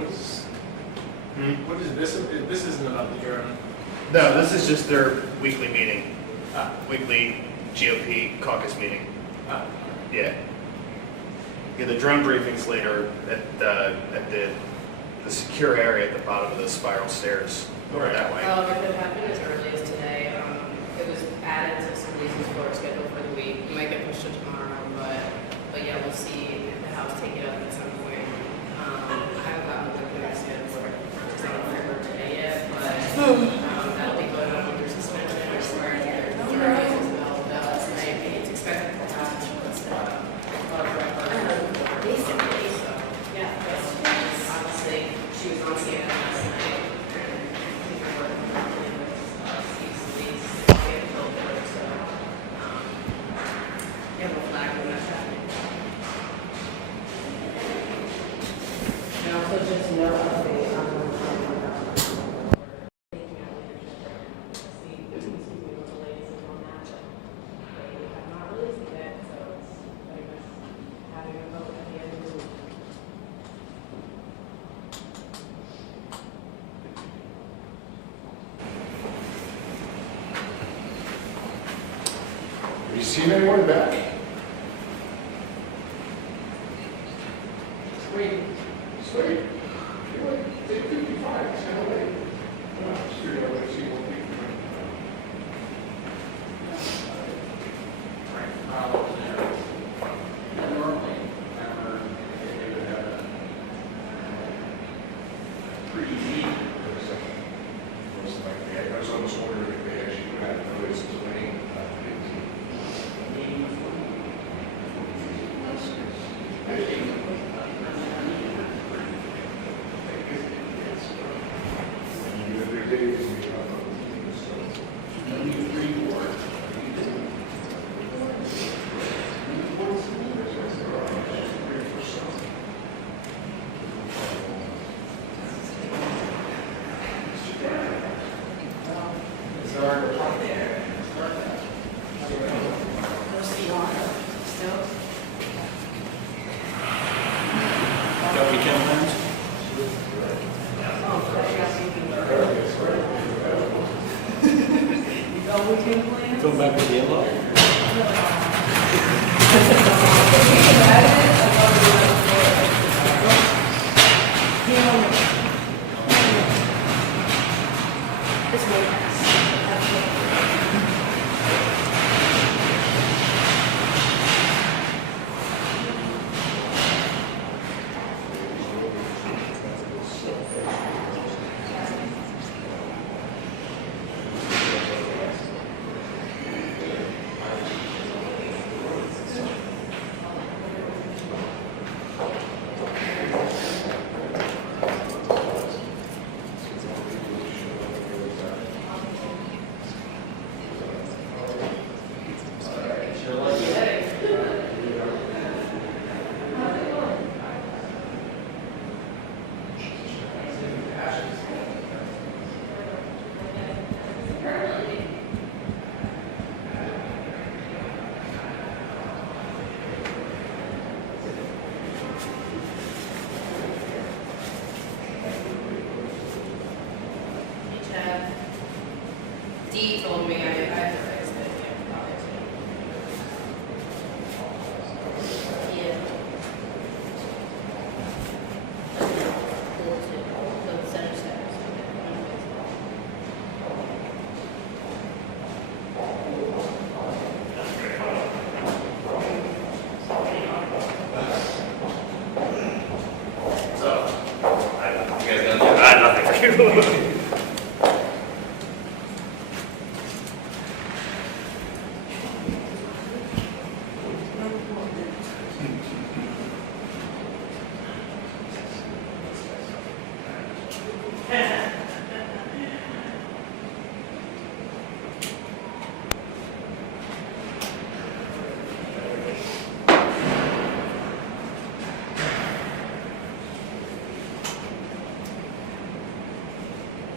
What is this? This isn't about the drone. No, this is just their weekly meeting, weekly GOP caucus meeting. Yeah. Yeah, the drone briefings later at the secure area at the bottom of the spiral stairs over that way. Well, it could happen as early as today. It was added to somebody's floor schedule for the week. You might get pushed to tomorrow, but yeah, we'll see if the House take it up at some point. I haven't gotten the clear schedule for it. It's not for today yet, but that'll be voted on under suspension or swearing in. It's expected to happen. Basically, so yeah, obviously she was on CNN last night, and we were working with Steve Scalise to get it built there, so yeah, we'll flag when that's happening. And also just no update on the Have you seen anyone back? Sweet. Sweet. You're like, day 55, it's kind of late. No, I'm just figuring out what to see what we can do. Normally, Emmer, they would have a pretty neat most likely. I was almost wondering if they actually would have noticed the rain. Going back to the yellow. Dee told me I fixed it. Yeah. The center steps. So, you guys done that? I had nothing for you.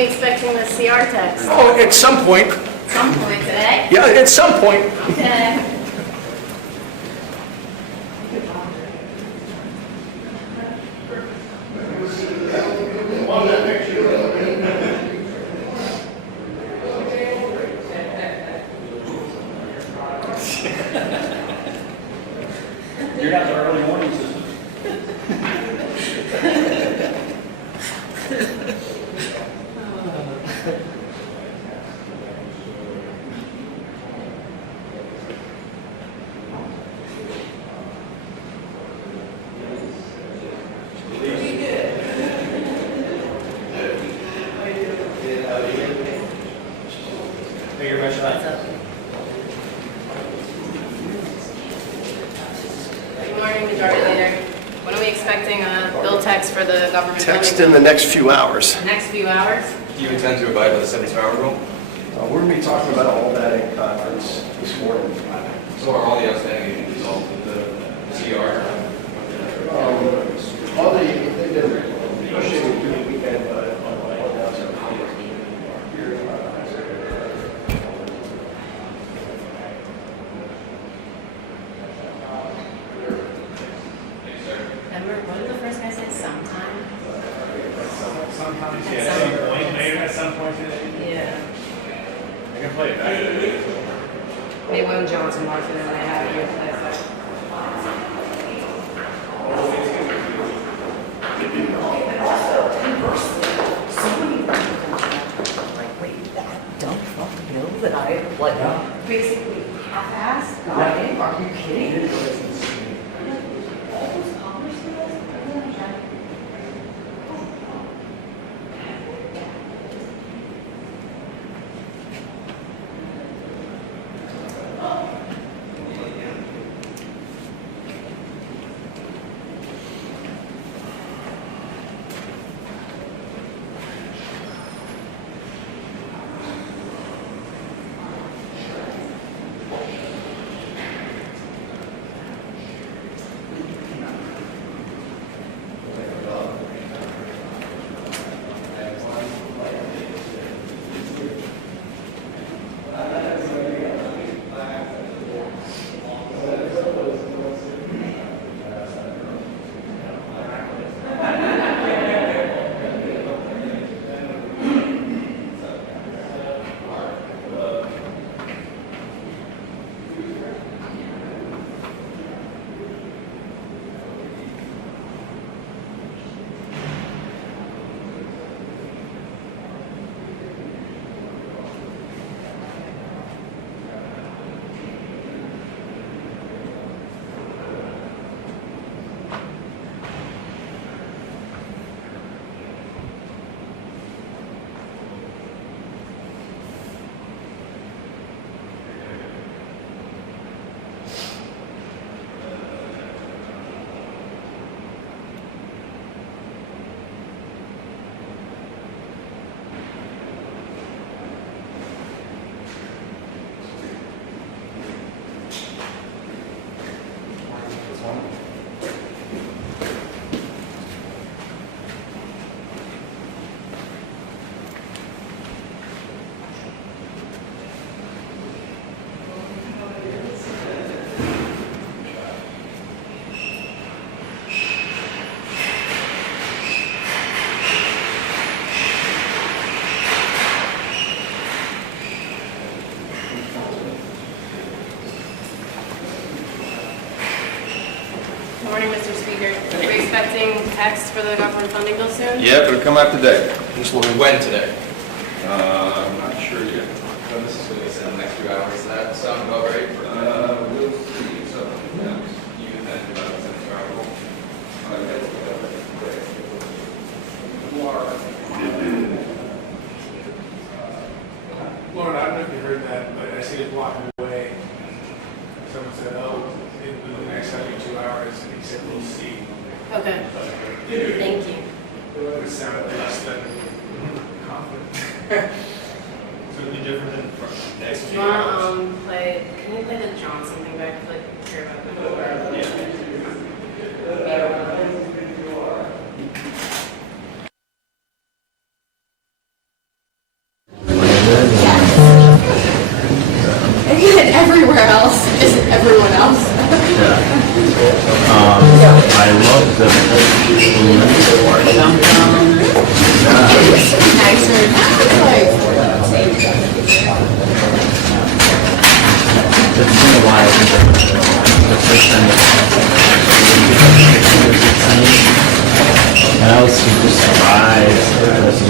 we expecting the CR text? Oh, at some point, Some point today? yeah, at some point. Okay. You're not the early morning system. Thank you very much. Good morning, Majority Leader. When are we expecting a bill text for the government? Text funding? in the next few hours. Next few hours? Do you intend to abide by the 72-hour rule? We're going to be talking about all that in conference this morning. So are all the outstanding issues resolved with the CR? All they've been pushing through the weekend, but all the outside. Emmer, what did the first guy say? Sometime? Sometimes, At yeah, some at some point, maybe at some point today. Yeah. I can play it back. Maybe when Johnson walks in and they have you play it back. Like, wait, that dumb fucking bill that I, like, basically half-assed got in? Are you kidding? All those commerce bills? Morning, Mr. Speaker. Are we expecting text for the government funding bill soon? Yep, it'll come out today. When today? I'm not sure yet. So this is what they said in the next few hours. Does that sound about right? We'll see. So, yeah. You intend to abide by the 72-hour rule? Lauren, I don't know if you heard that, but I see it walking away. Someone said, oh, in the next 72 hours, and he said, we'll see. Okay. Thank you. It sounded less than confident. Certainly different than next Do few you hours. want to play, can you play the Johnson thing back? I feel like I care about that. Yeah.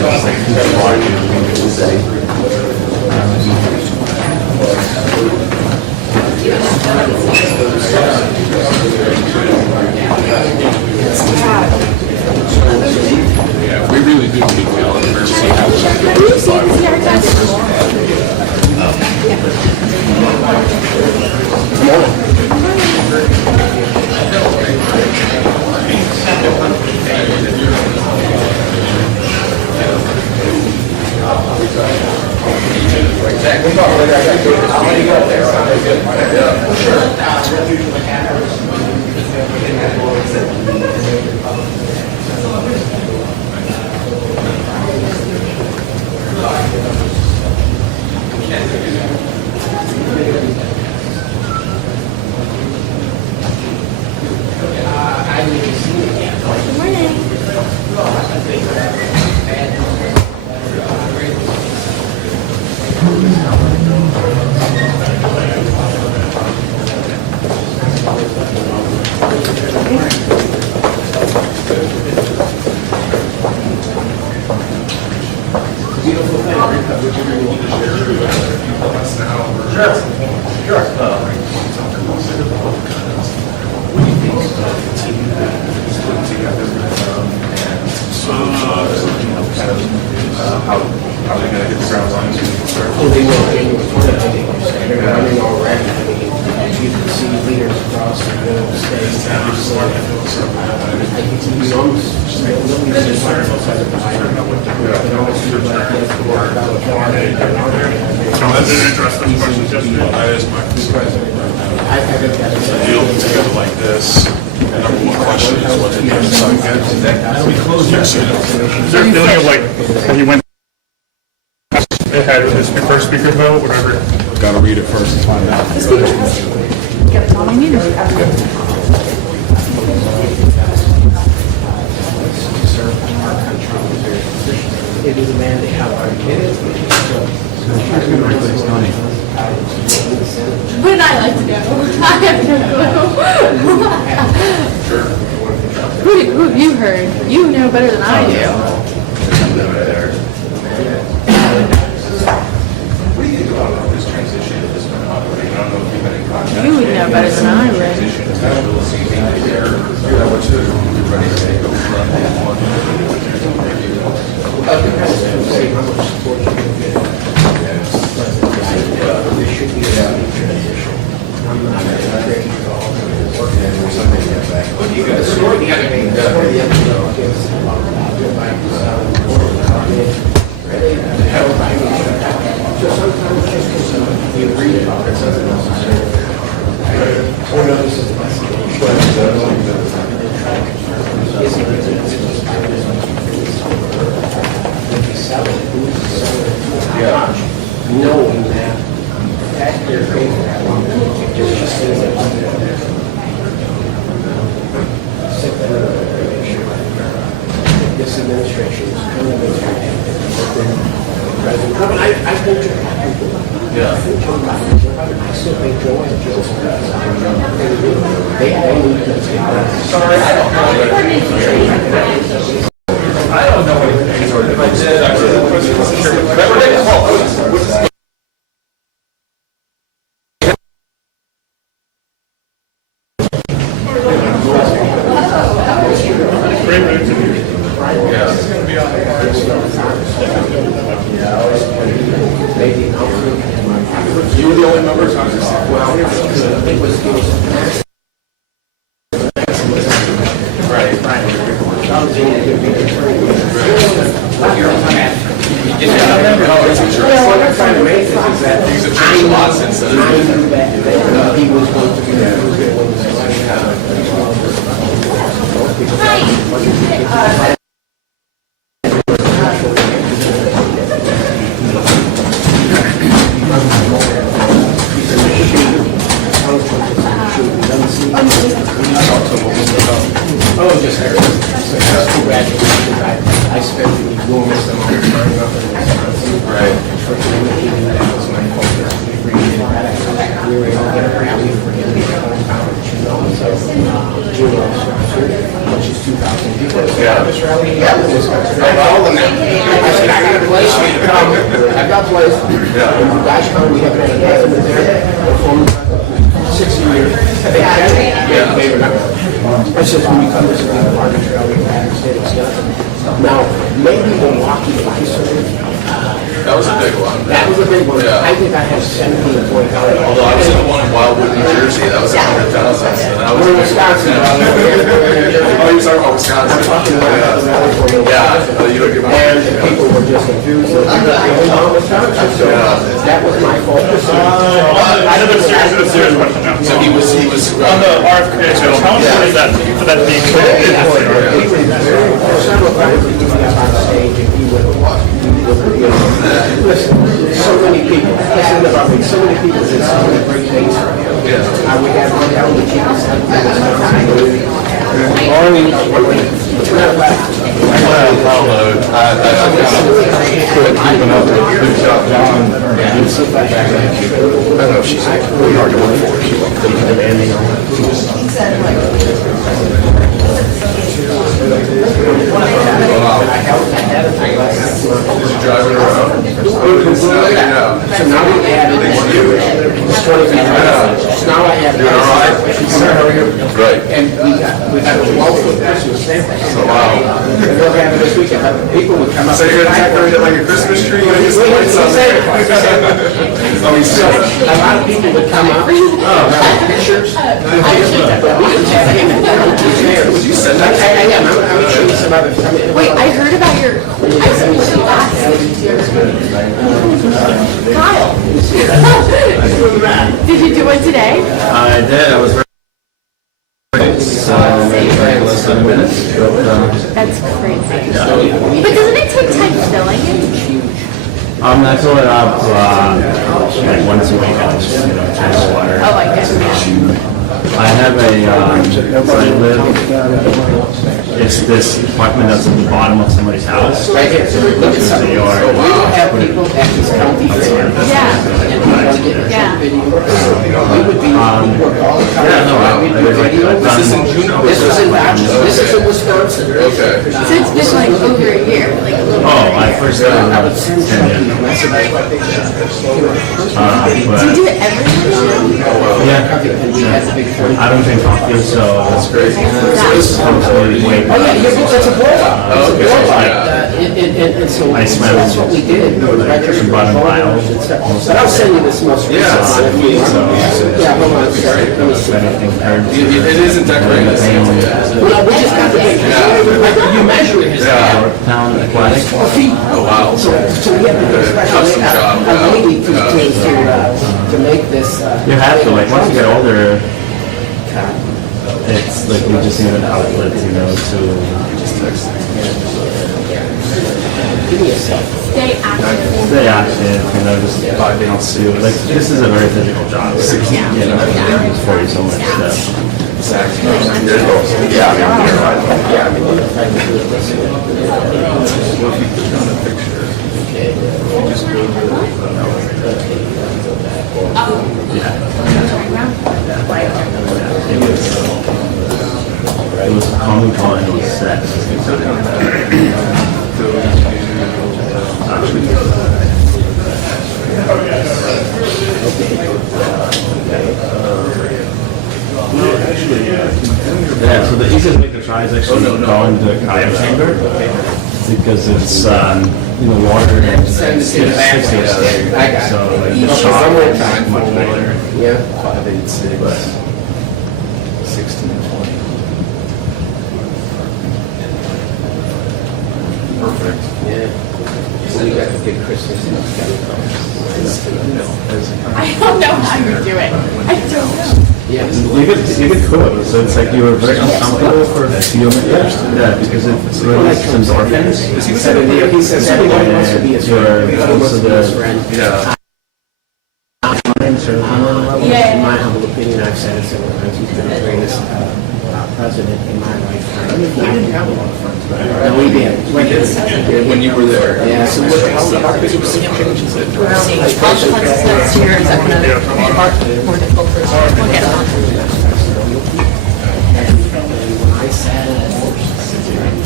Yeah, we really do need to go and see how Have you seen this haircut? Good morning. How are they gonna get the ground running? They're running already. I mean, you can see leaders across the state. I can see nobody's concerned outside of the fire. They almost feel like they have to work out with water. I didn't address those questions yesterday. I asked my I think that's a deal together like this. And number one question is what the next time gets. Yes, you know. Is there a feeling of like when you went it had his first speaker vote, whatever? Gotta read it first and find out. That's all I needed. It is a man they have our kids. Wouldn't I like to know? I have no clue. Who have you heard? You know better than I do. What do you think about this transition at this point? I don't know if you've been in contact. You would know better than I would. Transition is kind of a season there. You're what you're ready to take over. Knowing that taxpayers pay for that one, just says that this administration is kind of President Trump, and I think I still think Joe and Jill's they all need to. Sorry, I don't know. I don't know anything. If I did, I would. You were the only members on this? Well, It was what I'm trying to make is that Things have changed a lot since then. I knew that he was going to be Oh, just congratulations. I spent the enormous amount of time up in Wisconsin. Right. That was my focus. We were able to get a rally for him to come out, so, which is 2000. You go to the harvest rally? Yeah, I told them that. I said, I got a place for you to come. I got a place. When you guys come, we have an investment there for 60 years. They remember. I said, when you come to the harvest rally, you have to stay in Wisconsin. Now, maybe Milwaukee, That was a big one. that was a big one. Yeah. I think I had 17 or 20,000. Although I was in the one in Wildwood, New Jersey, that was 100,000. And that was We're in Wisconsin. Oh, you were talking about Wisconsin? Talking about the rally for Milwaukee. Yeah. Oh, you don't give a And people were just confused. So that was my focus. I have a serious question now. So he was. On the RFK, how much money is that for that being created? Several times he would be up on stage and he would, listen, so many people, listen about me, so many people did so many great things for him. I would have one hell of a chance. Keeping up with good job, John. I know she's really hard to work for. She's demanding. Is he driving around? So now we added, it's 20 feet. So now I have. Doing all right? How are you? Great. And we got a 12-foot Christmas sampling. So wow. They'll have it this weekend, but people would come up. So you're gonna decorate it like a Christmas tree? You're gonna get some lights on there? Oh, he's So a lot of people would come up, pictures. But we would have him and he's there. Would you send that? I am, I'm gonna show you some other. Wait, I heard about your, I said you last Kyle. Did you do it today? I did. I was very less than a minute. That's crazy. But doesn't it take time filling it? I fill it up like once a week. I just change water. Oh, I guess, yeah. I have so I live, it's this apartment that's at the bottom of somebody's house. Right here, so look at some, so we would have people at this county fair. Yeah. We would be, we work all the time. Yeah, no, I did like This is in June? This was in Rochester, this is in Wisconsin. Okay. So it's been like over a year, like a little over a I year. first started I when I would was send 10 years. something, messages. Do you do it every year? Yeah, And we had the big 40. I don't drink coffee, so that's crazy. So this comes really way Oh, yeah, it's a blow-up. It's a Okay. blow-up. And so I smell that's what we did. We would register some bottom vials. and stuff. But I'll send you this most recent one. if you want. Yeah, hold on, sorry. Let me see. anything turns. It isn't decorated. Well, we just got the picture. Like, you measure it. Town aquatic. Oh, wow. So we have to do a Custom job, a lady to make this. You have to, like, once you get older, it's like you just need an outlet, to Give me a second. Stay active. stay active, just don't sue. Like, this is a very physical job. It's for you so much stuff. It was common calling, it was sex. Yeah, so the easiest way to try is actually go into the cryo chamber because it's water and Send it to the back. I got it. so like Okay, the shock one more is time. much better. Yeah. 586, 1620. Perfect. Yeah. So we got the big Christmas stuff. I don't know how you do it. I don't know. Yeah. You get cool, so it's like you were very uncomfortable for a few minutes. Yeah, because it's really some endorphins. He says everyone wants to be his friend. Everyone wants to be his friend. Yeah. Yeah. In my humble opinion, I've said it several times, he's been the greatest president in my lifetime. We didn't have a lot of friends, but no, we did. We did. When you were there. Yeah, so what the hell, how big was the changes that? Consequences next year, is that going to part more difficult for us? We'll get on. When I sat in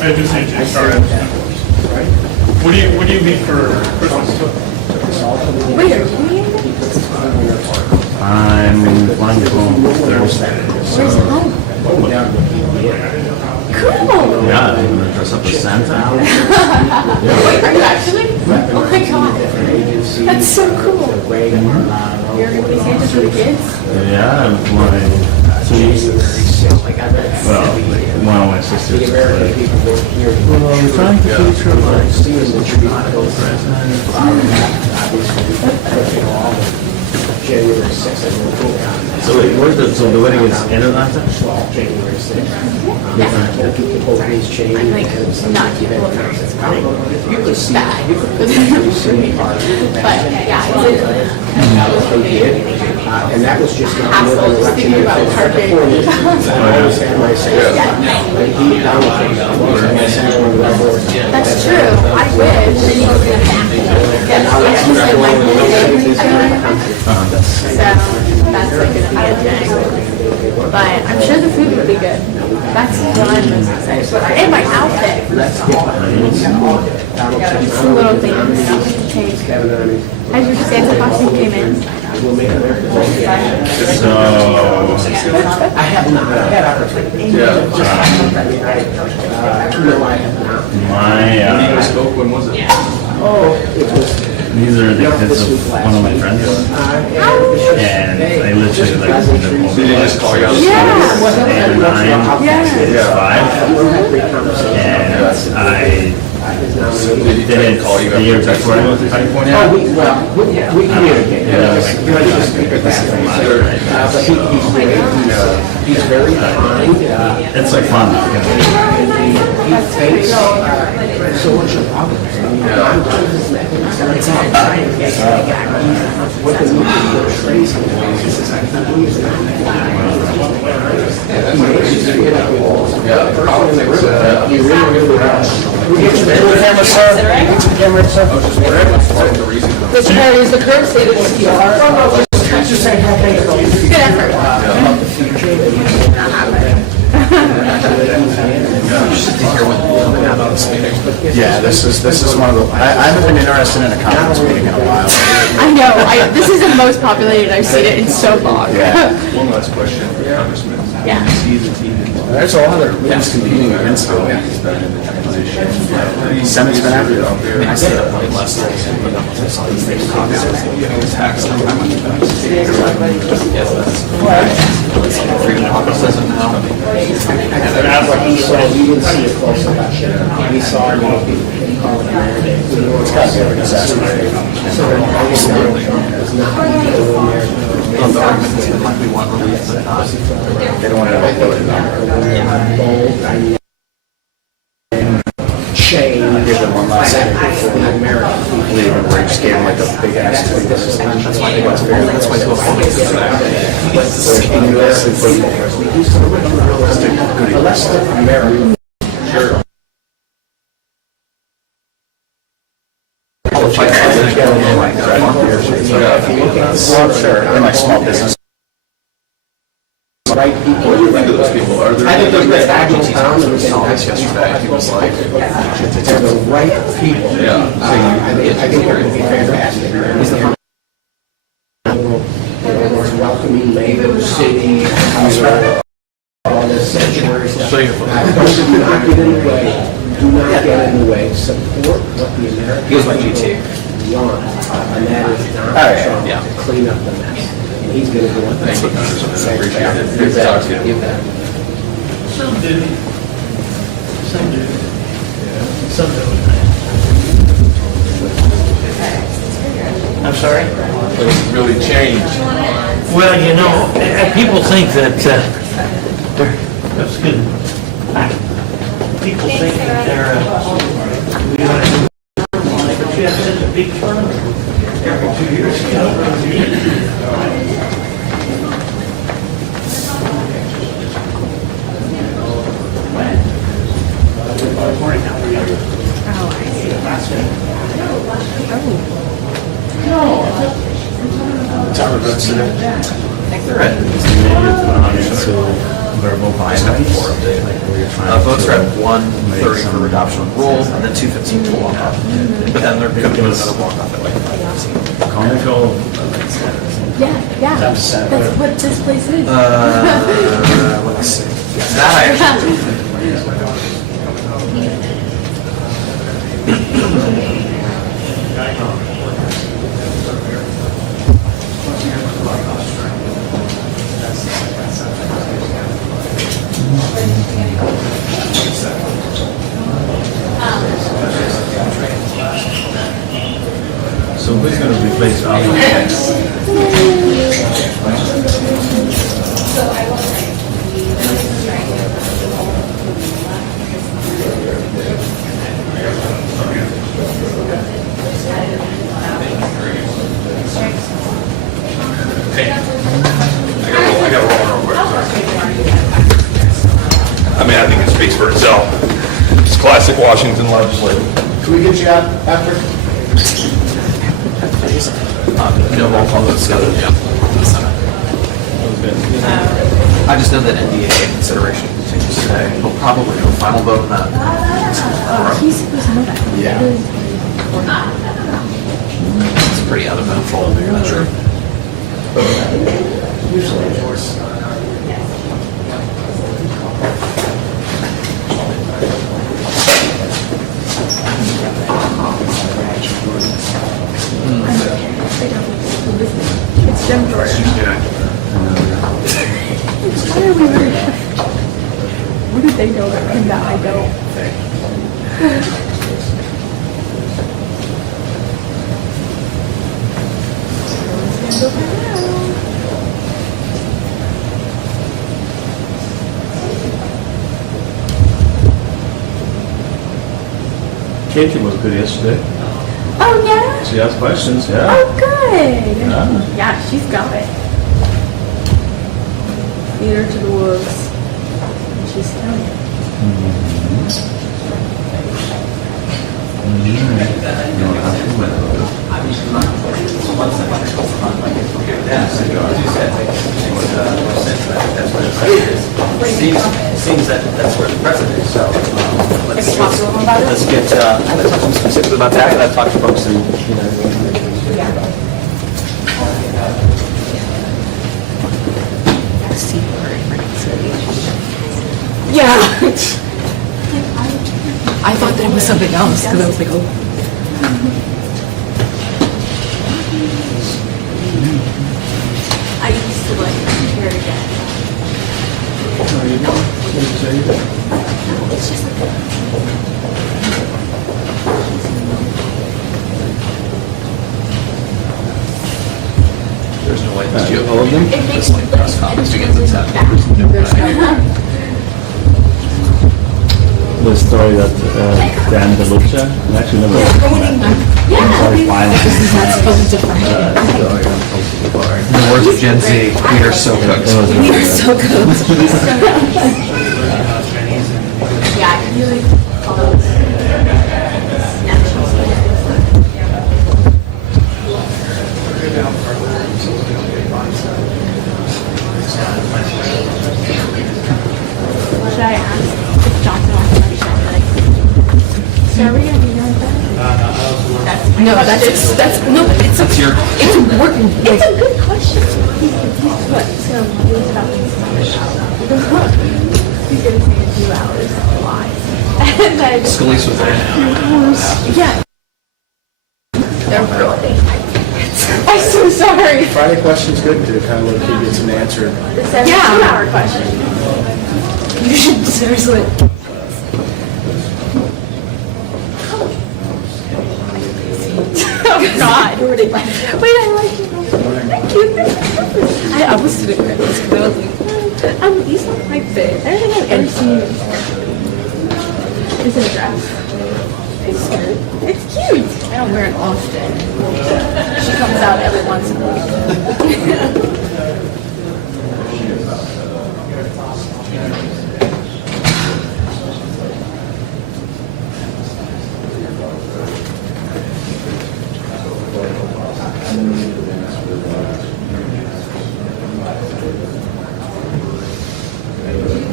I just need you, sorry. What do you mean for Christmas? Wait, are you? I'm flying home Thursday. Where's home? Cool. Yeah, I'm gonna dress up as Santa. Wait, are you actually? Oh my god. That's so cool. You're gonna be Santa for the kids? Yeah, I'm flying to, well, one of my sisters. Well, I'm trying to feature like Chicago January 6th, So wait, where's the, so the wedding is in Atlanta? January 6th. The whole thing's changed. I'm like, not keeping up with this probably. You could see, Bad. you could see part of it. But yeah, it's They did, and that was just not Hassle, another just election. thinking about parking. I always had my say. Like, he down with me. I always had my say on the board. That's true. I wish. Yeah, it's just like my whole day. So that's like gonna be a thing. But I'm sure the food would be good. That's what I'm most excited for. And my outfit. Some little things that we can change. As your Santa costume came in. So, I have not, I had opportunity. Yeah. No, I have not. my, Spoke, when was it? Oh, it was. these are the kids of one of my friends. And I literally like see them over Did they just call you out? like 8 or 9, Yeah. it's 5. And I didn't call you the year before I went to California. Oh, we communicate. Yeah, like, But he's great, he's very kind. It's like fun. He takes so much of others. I mean, I'm just it's all right. What the movie portrays him as is I think he's you really Which part is the current state of CR? Good effort. Yeah, this is one of the, I haven't been interested in a conference meeting in a while. I know. This is the most populated I've seen it in so long. One last question, Congressman. Yeah. There's a lot of things competing against it. Senate's been after it. I said it like last night. He didn't see it close enough. He saw it. It's got to be a disaster. They don't want to vote it down. Shane. Give them one last second before we leave, and we just gave them like a big ass. That's why they got very. That's why they go home. Sure. Well, sure, they're like small business. Right people. What do you think of those people? Are there I think any they're like great. town that was yesterday? He was like, They're the right people. Yeah. I think they're going to be fantastic. More welcoming labor, city, all this sanctuary stuff. Do not get in the way. Do not get in the way. Support what the Americans want, and that is Donald Trump to clean up the mess. And he's going to do it. thank you, Congressman. I appreciate it. Good to talk to you. I'm sorry? It's really changed. Well, you know, people think that, that's good. People think that they're, but you have such a big tournament every 2 years. Tower votes today. Made it to the audience, so verbal violence? Like where you're trying Votes to are at 1:30 some- for adoption of rules, and then 2:15 to walk off. But then there could be another walk off at like 5:15. comical. Yeah. That's what this place is. Let's see. That I actually So who's going to replace Alvin? I got roll real quick. I mean, I think it speaks for itself. It's classic Washington legislative. Can we get you out after? Roll call votes together. I just know that NDA consideration continues today. We'll probably do a final vote on that. He's supposed to know that. Yeah. It's pretty uneventful measure. It's Jim Jordan. Why are we really what did they know about him that I don't? Katie was good yesterday. Oh yeah? She asked questions, yeah. Oh good. Yeah. Yeah, she's got it. Feed her to the wolves. And she's killing it. Seems that that's where the precedent is, so Let's talk to them about it. let's get, I haven't talked to them specifically about that, but I've talked to folks who, Yeah. I thought that it was something else because I was like, oh. I used to like hear it again. It's just like there's no way that you All of them? it makes like press conference to get to that. The story that Dan DeLucia, actually never very violent. That's supposed to different. In the words of Gen Z, we are so cooked. We are so good. yeah, I feel like all those should I ask if Johnson wants to be like, so are we gonna be doing that? No, that's no, but it's That's your, it's working. It's a good question. He's what? So he's about he's gonna say in 2 hours. Why? And then Scalise was there. yeah. They're really. I'm so sorry. Friday question's good to kind of let you get an answer. The 72-hour question. You should seriously. Oh God. Wait, I like you. Thank you. I was sitting there because I was like, These look like big. I don't think I've ever seen. Is it a dress? It's skirt. It's cute. I don't wear it often. She comes out every once in a while.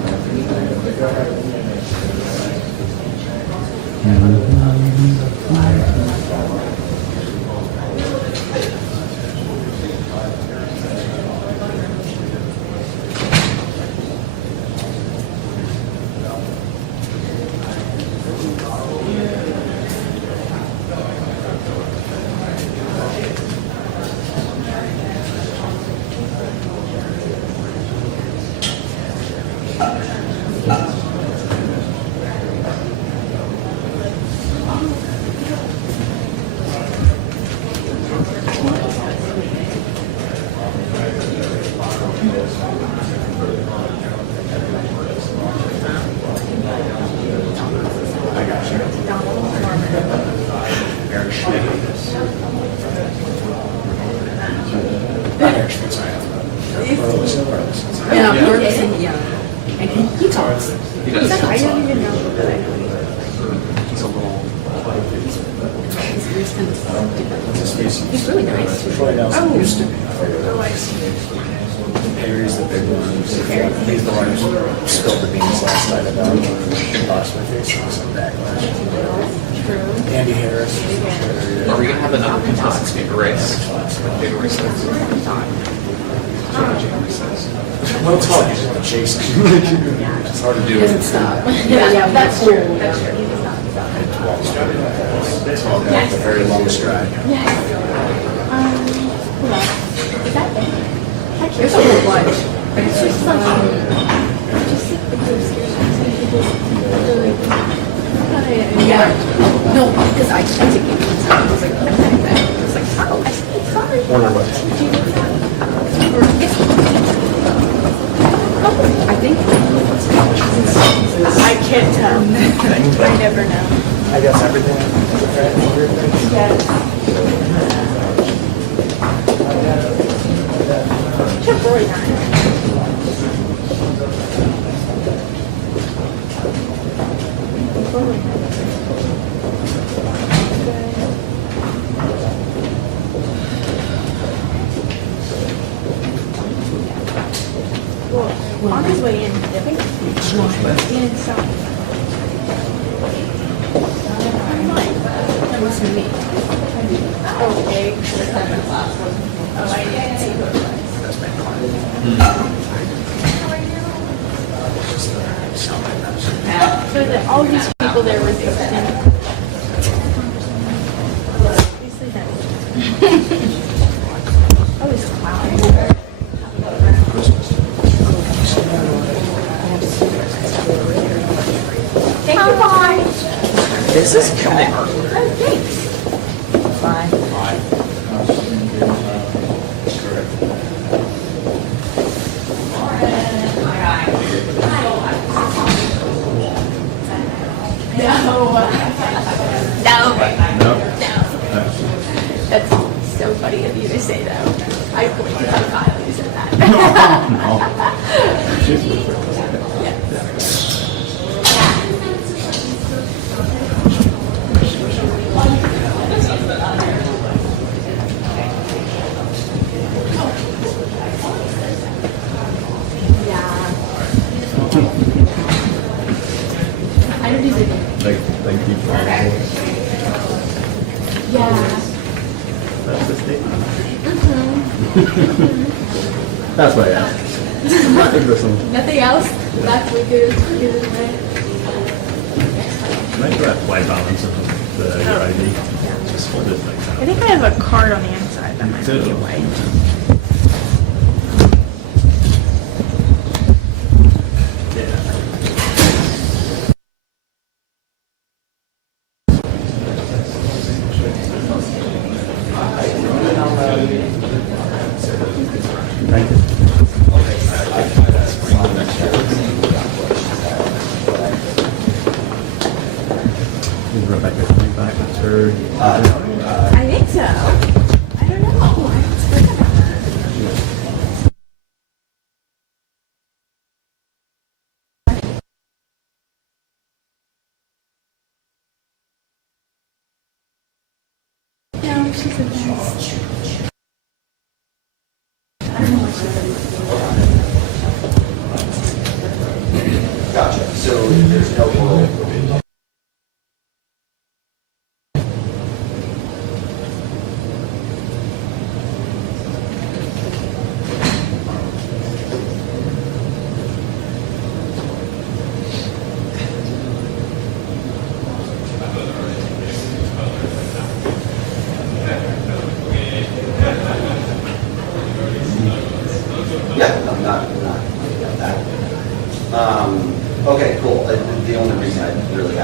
Yeah, works and and he talks. He's like, I don't even know that I know. He's a little. He's kind of different. He's really nice. Oh. Used to be. Harry's the big one. He's the one who spilled the beans last night about lost my face. It was some backlash. Andy Harris. Are we gonna have another contestant speaker race? January 6th. Well, it's hard to chase him. It's hard to do. He doesn't stop. Yeah, that's true. That's true. He does not stop. It's all got a very long stride. Yes. Hold on. Is that there? There's a whole bunch. But it's just like, just like the first yeah. No, because I took it. I was like, I was like, oh, I said, sorry. Warner what? I think. I can't tell. I never know. I guess everything. Yes. She's really nice. On his way in, I think inside. Listen to me. Okay. Oh, I didn't see who so that all these people there were thinking. Oh, it's cloud. Thank you, bye. This is killing her. Oh, thanks. Bye. No. That's so funny of you to say that. I pointed to Kyle when you said that. I don't even know. Thank you for Yeah. That's the statement. That's what I asked. Nothing else? That's what good. Good, right? Can I do that white balance of your ID? Just hold it like that. I think I have a card on the inside that might be white. Thank you. Is Rebecca coming back after? I think so. I don't know. I haven't spoken about that. No, she's a nice. Gotcha. So there's no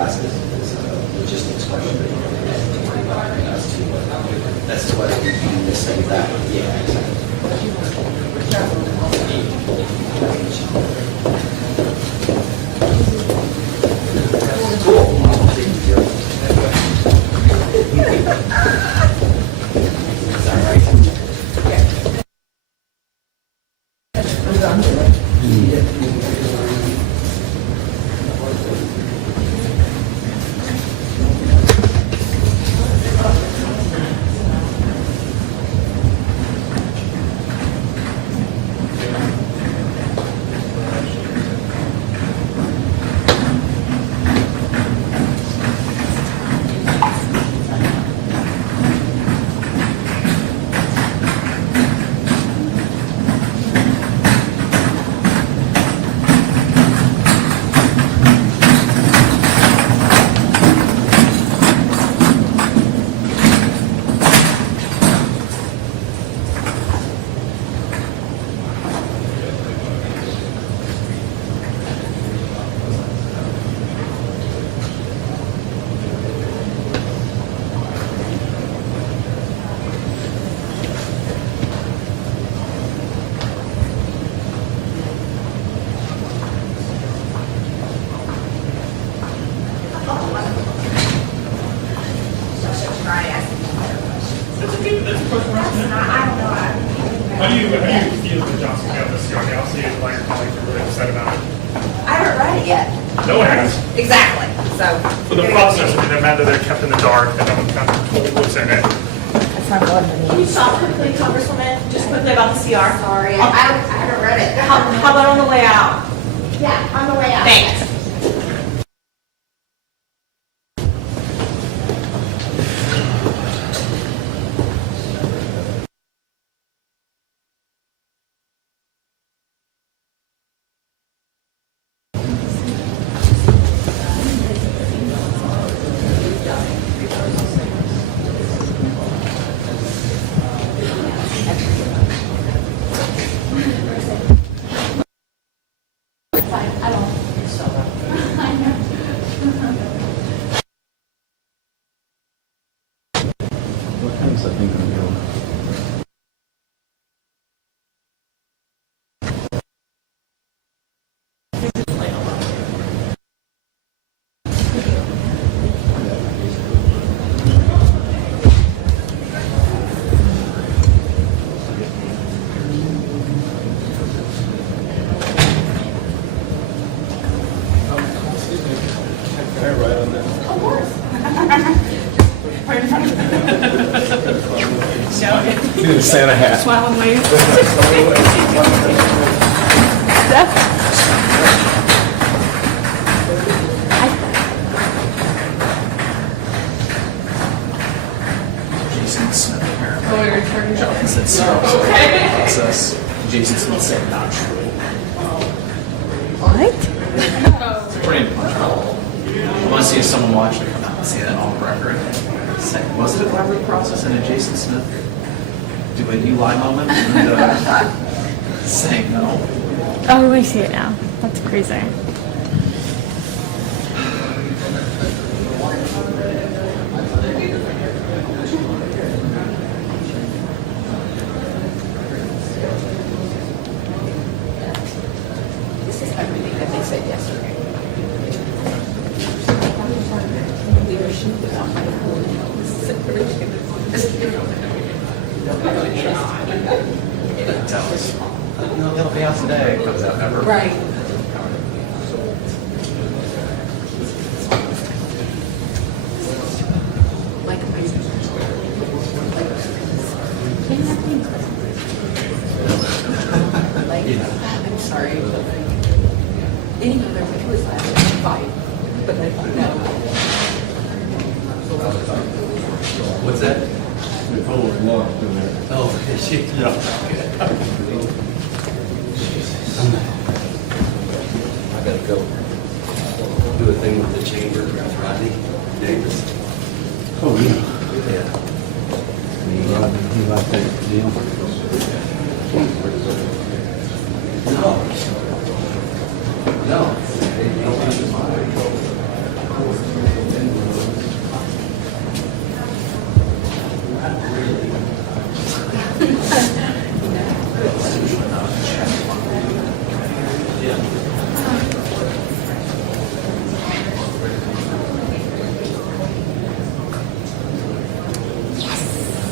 classes is a logistics question that you don't have to worry about in regards to that's why we do this and that. Yeah, exactly. How do you feel that Johnson got this young? Obviously, like your colleagues are really upset about it. I haven't read it yet. No one has. Exactly, so. For the process, I mean, the matter they're kept in the dark, and no one kind of told what's in it. That's not what I mean. Can you stop quickly, Congresswoman, just quickly about the CR? Sorry, I haven't read it. How about on the way out? Yeah, on the way out. Thanks. What time's that thing gonna go? Santa hat. Smile and wave. Jason Smith apparently. Oh, you're turning your He said zero process. Jason Smith said not true. What? It's pretty impunchable. I want to see if someone watching it come out and see that on record. Say, was it a collaborative process and a Jason Smith do a you lie moment? And, saying no. Oh, I see it now. That's crazy. This is everything that they said yesterday. Leadership without my Tell us. No, it'll be out today. Comes out ever. Right. Like I'm sorry. Anyway, it was last fight, but I thought no. What's that? The hole was locked in there. Oh, is she? Yeah. I gotta go do a thing with the chamber with Rodney Davis. Oh, yeah. Yeah. He liked that deal. No. No.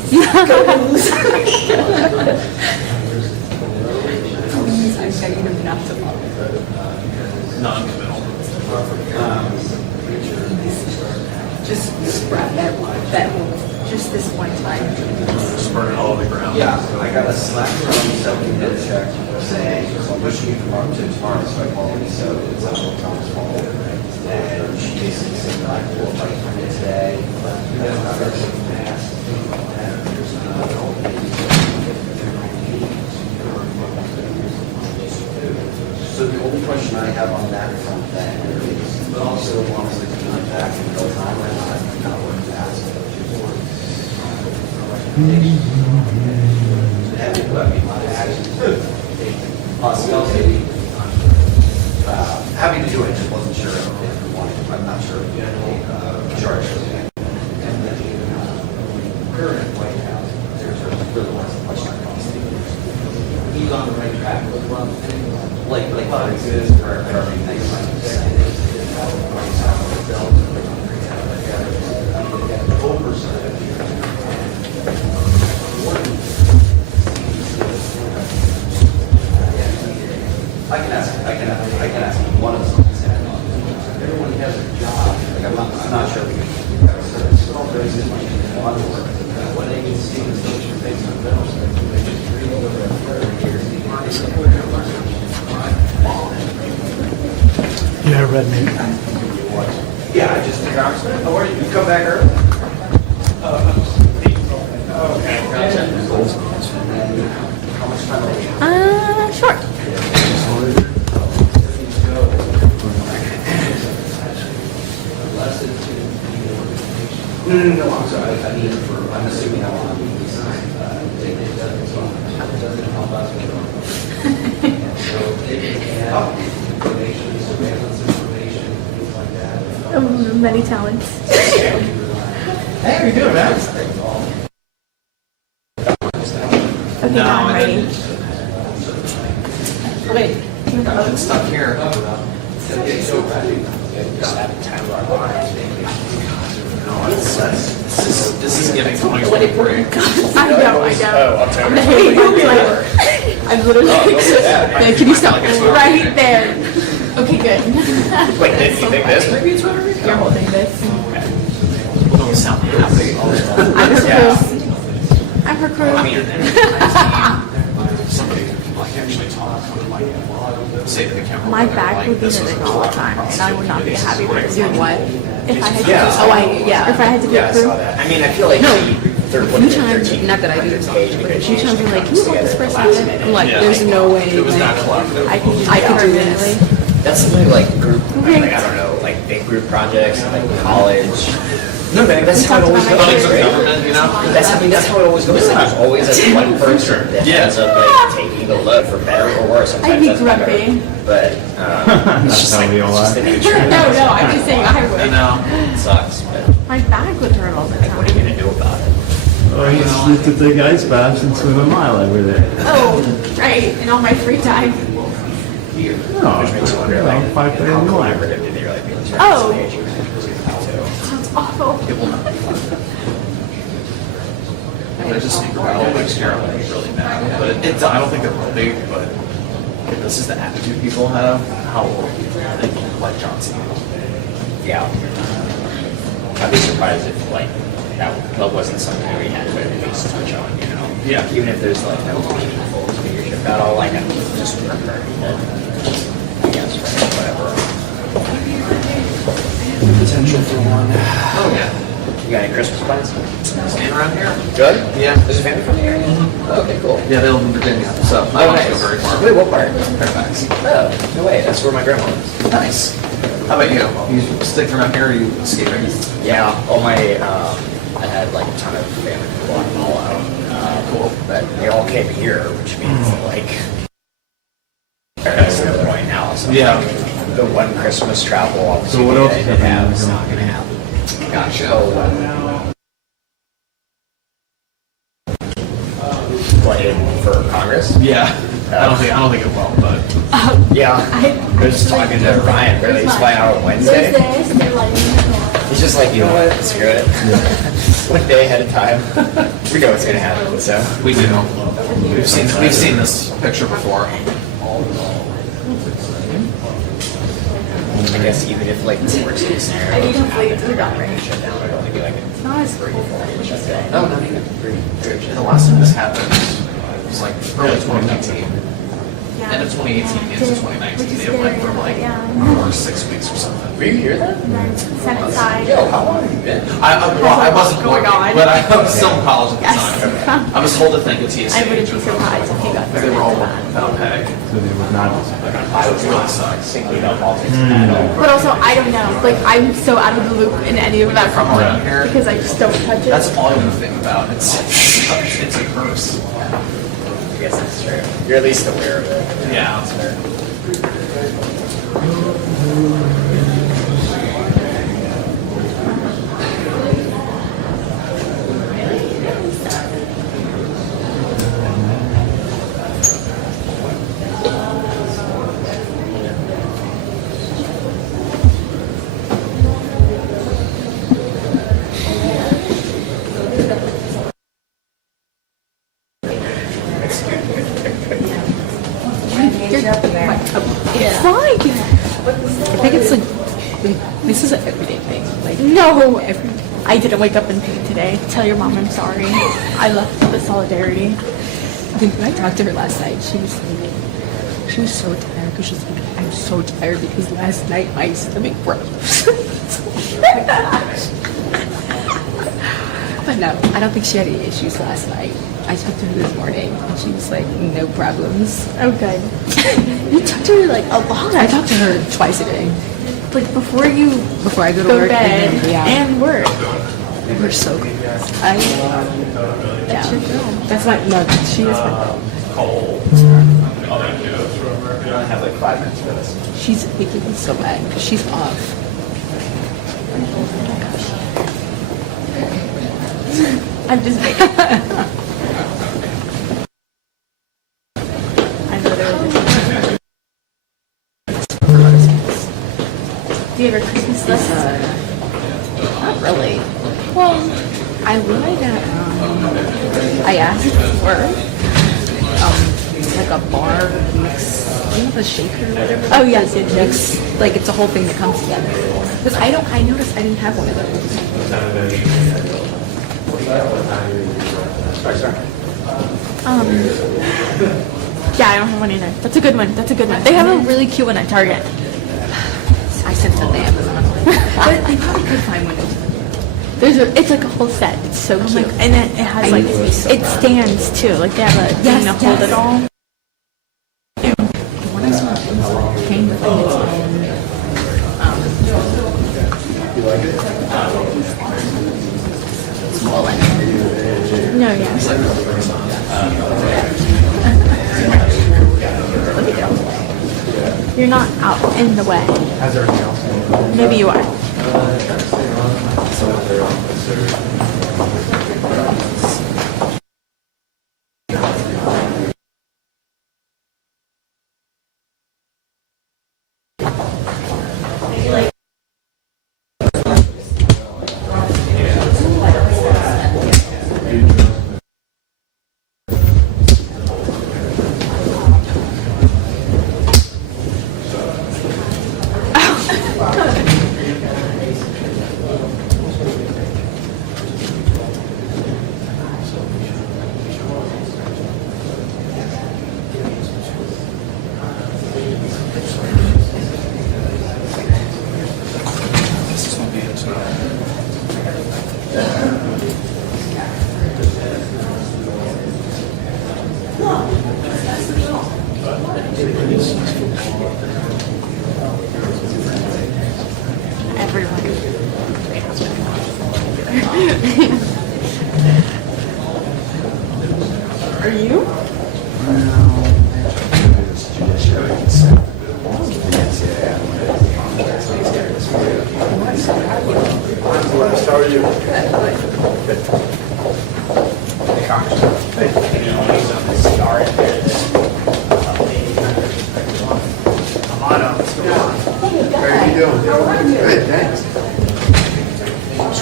Goes. I'm getting them not to follow. Non-committal. Just spread that just this one time. Spread it all over the ground. Yeah, I got a Slack from somebody that checked saying, wishing me tomorrow to tomorrow, so I called me, so it's Tom's fault. And she basically said, I will try to come in today. So the only question I have on that front then is, but also as long as it's not back in real time, I'm not worth to ask. Happy to do it, just wasn't sure if we wanted, I'm not sure. Sure. And then current White House, there's really wants to question our cost. He's on the right track with one thing, like is for everything. I can ask one of them. Everyone has a job. Like I'm not sure. It's all very simple. What they can see is those two things are bills. Yeah, red meat. Yeah, I just think how are you? You come back early? Okay, gotcha. How much time are we? Short. No, I'm sorry. I mean, I'm assuming how long we sign. Donations, surveillance information, things like that. Many talents. Hey, how you doing, man? Okay, now I'm ready. Wait. It's stuck here. This is giving 2023. I know. I'm literally like, can you stop right there? Okay, good. Wait, did you think this maybe it's whatever? You're holding this. People don't sound happy all the time. I'm her crew. I'm her crew. Somebody could like actually talk, like say to the camera. My whether, back like, would be this was hurting a all the collaborative time, and process I would not be between happy with these doing what? If I had to, Yeah. if I had to be a crew. I mean, I feel like No. they're A few times, not that I do this, but a few times I'm like, can you hold this for a second? I'm like, there's no way. It was like, not collaborative. I can do this. That's something like group, like I don't know, like big group projects, like college. No, that's how it always goes. Buildings of Right? government, you know? That's how it always goes. Like, there's always like one person that ends up like taking the load for better or worse. I'd Sometimes be that's better. grumpy. But it's just like it's just the nature. No, I'm just saying I I would. know. It sucks, but My back would hurt all the like, what are you time. gonna do about it? Or I used to take ice baths and swim a mile every day. Oh, right, in all my free time. No, you know, 5:30 How in the morning. collaborative do they really feel? Oh. Sounds awful. It will not be fun. There's a sneaker battle next year. I'm gonna be really mad, but it's. I don't think it will be. But if this is the attitude people have, how will they like John Cena? Yeah. I'd be surprised if like that wasn't something we had to at least touch on, you know? Yeah. Even if there's like no meaningful leadership battle, like I'm just recurring that, I guess, right, whatever. Potential for one. Oh yeah. You got any Christmas plans? Staying around here. Good? Yeah. Is your family from the area? Okay, cool. Yeah, they live in Virginia, so I Oh, don't nice. go very far. Wait, what part? Fairfax. Oh, no way, that's where my grandma lives. Nice. How about you? You stick around here, or you escaping? Yeah, all my, I had like a ton of family from Guatemala, cool, but they all came here, which means like, that's the point now, so. Yeah. The one Christmas travel opportunity So what else that I is did have happening? is not gonna happen. Gotcha. What, for Congress? Yeah. I don't think it will, but Yeah, I was just talking to Ryan, really, he's flying out on Wednesday. Thursday, so they're lighting the door. He's just like, you know what, screw it. One day ahead of time, we know what's gonna happen, so. We do. We've seen this picture before. I guess even if like the worst case scenario. I need to wait till you're done, right? Shut down, I don't think like it. It's not as great. Oh, not even. The last time this happened, it was like early 2019. End of 2018 into 2019. It went for like 6 weeks or something. Were you here then? Set aside. Yo, how long have you been? I wasn't Oh my working, God. but I was still in college at the Yes. time. I was told to thank the TSA I wouldn't be agent for surprised if you got because they were all thrown working into without pay. So they would not. I was really singling out politics at all. But also, I don't know. Like, I'm so out of the loop in any of that From around here, because I just don't touch it. that's all you think about. It's a curse. I guess that's true. You're at least aware of it. Yeah. That's fair. It's fine. I think it's like, this is an everyday thing. Like, No, I didn't wake up in pain today. Tell your mom I'm sorry. I left the solidarity. when I talked to her last night, she was so tired because she's like, I'm so tired because last night my stomach broke. But no, I don't think she had any issues last night. I talked to her this morning and she was like, no problems. Oh, good. You talked to her like a lot. I talk to her twice a day. Like before I go to go work bed and work. We're so good. Yeah. That's my no. She is my. I have like 5 minutes for this. She's making me so mad because she's off. I'm just making. I'm literally just. Do you have a Christmas list? Not really. Well, I really got. I asked for like a bar mix, you know, the shaker or whatever. Oh, yes, it mix. Like it's a whole thing that comes together. Because I noticed I didn't have one of those. Yeah, I don't have one either. That's a good one. That's a good one. They have a really cute one at Target. I sent it to Amazon. But they probably could find one. It's like a whole set. It's so cute, and then it has I like need to be so it proud. stands too. Like they have a thing to hold it all. The one I saw came with like its own. Small one. No, yeah. You're not out in the way. Maybe you are. Are you? How are you? How are you doing? Good, thanks.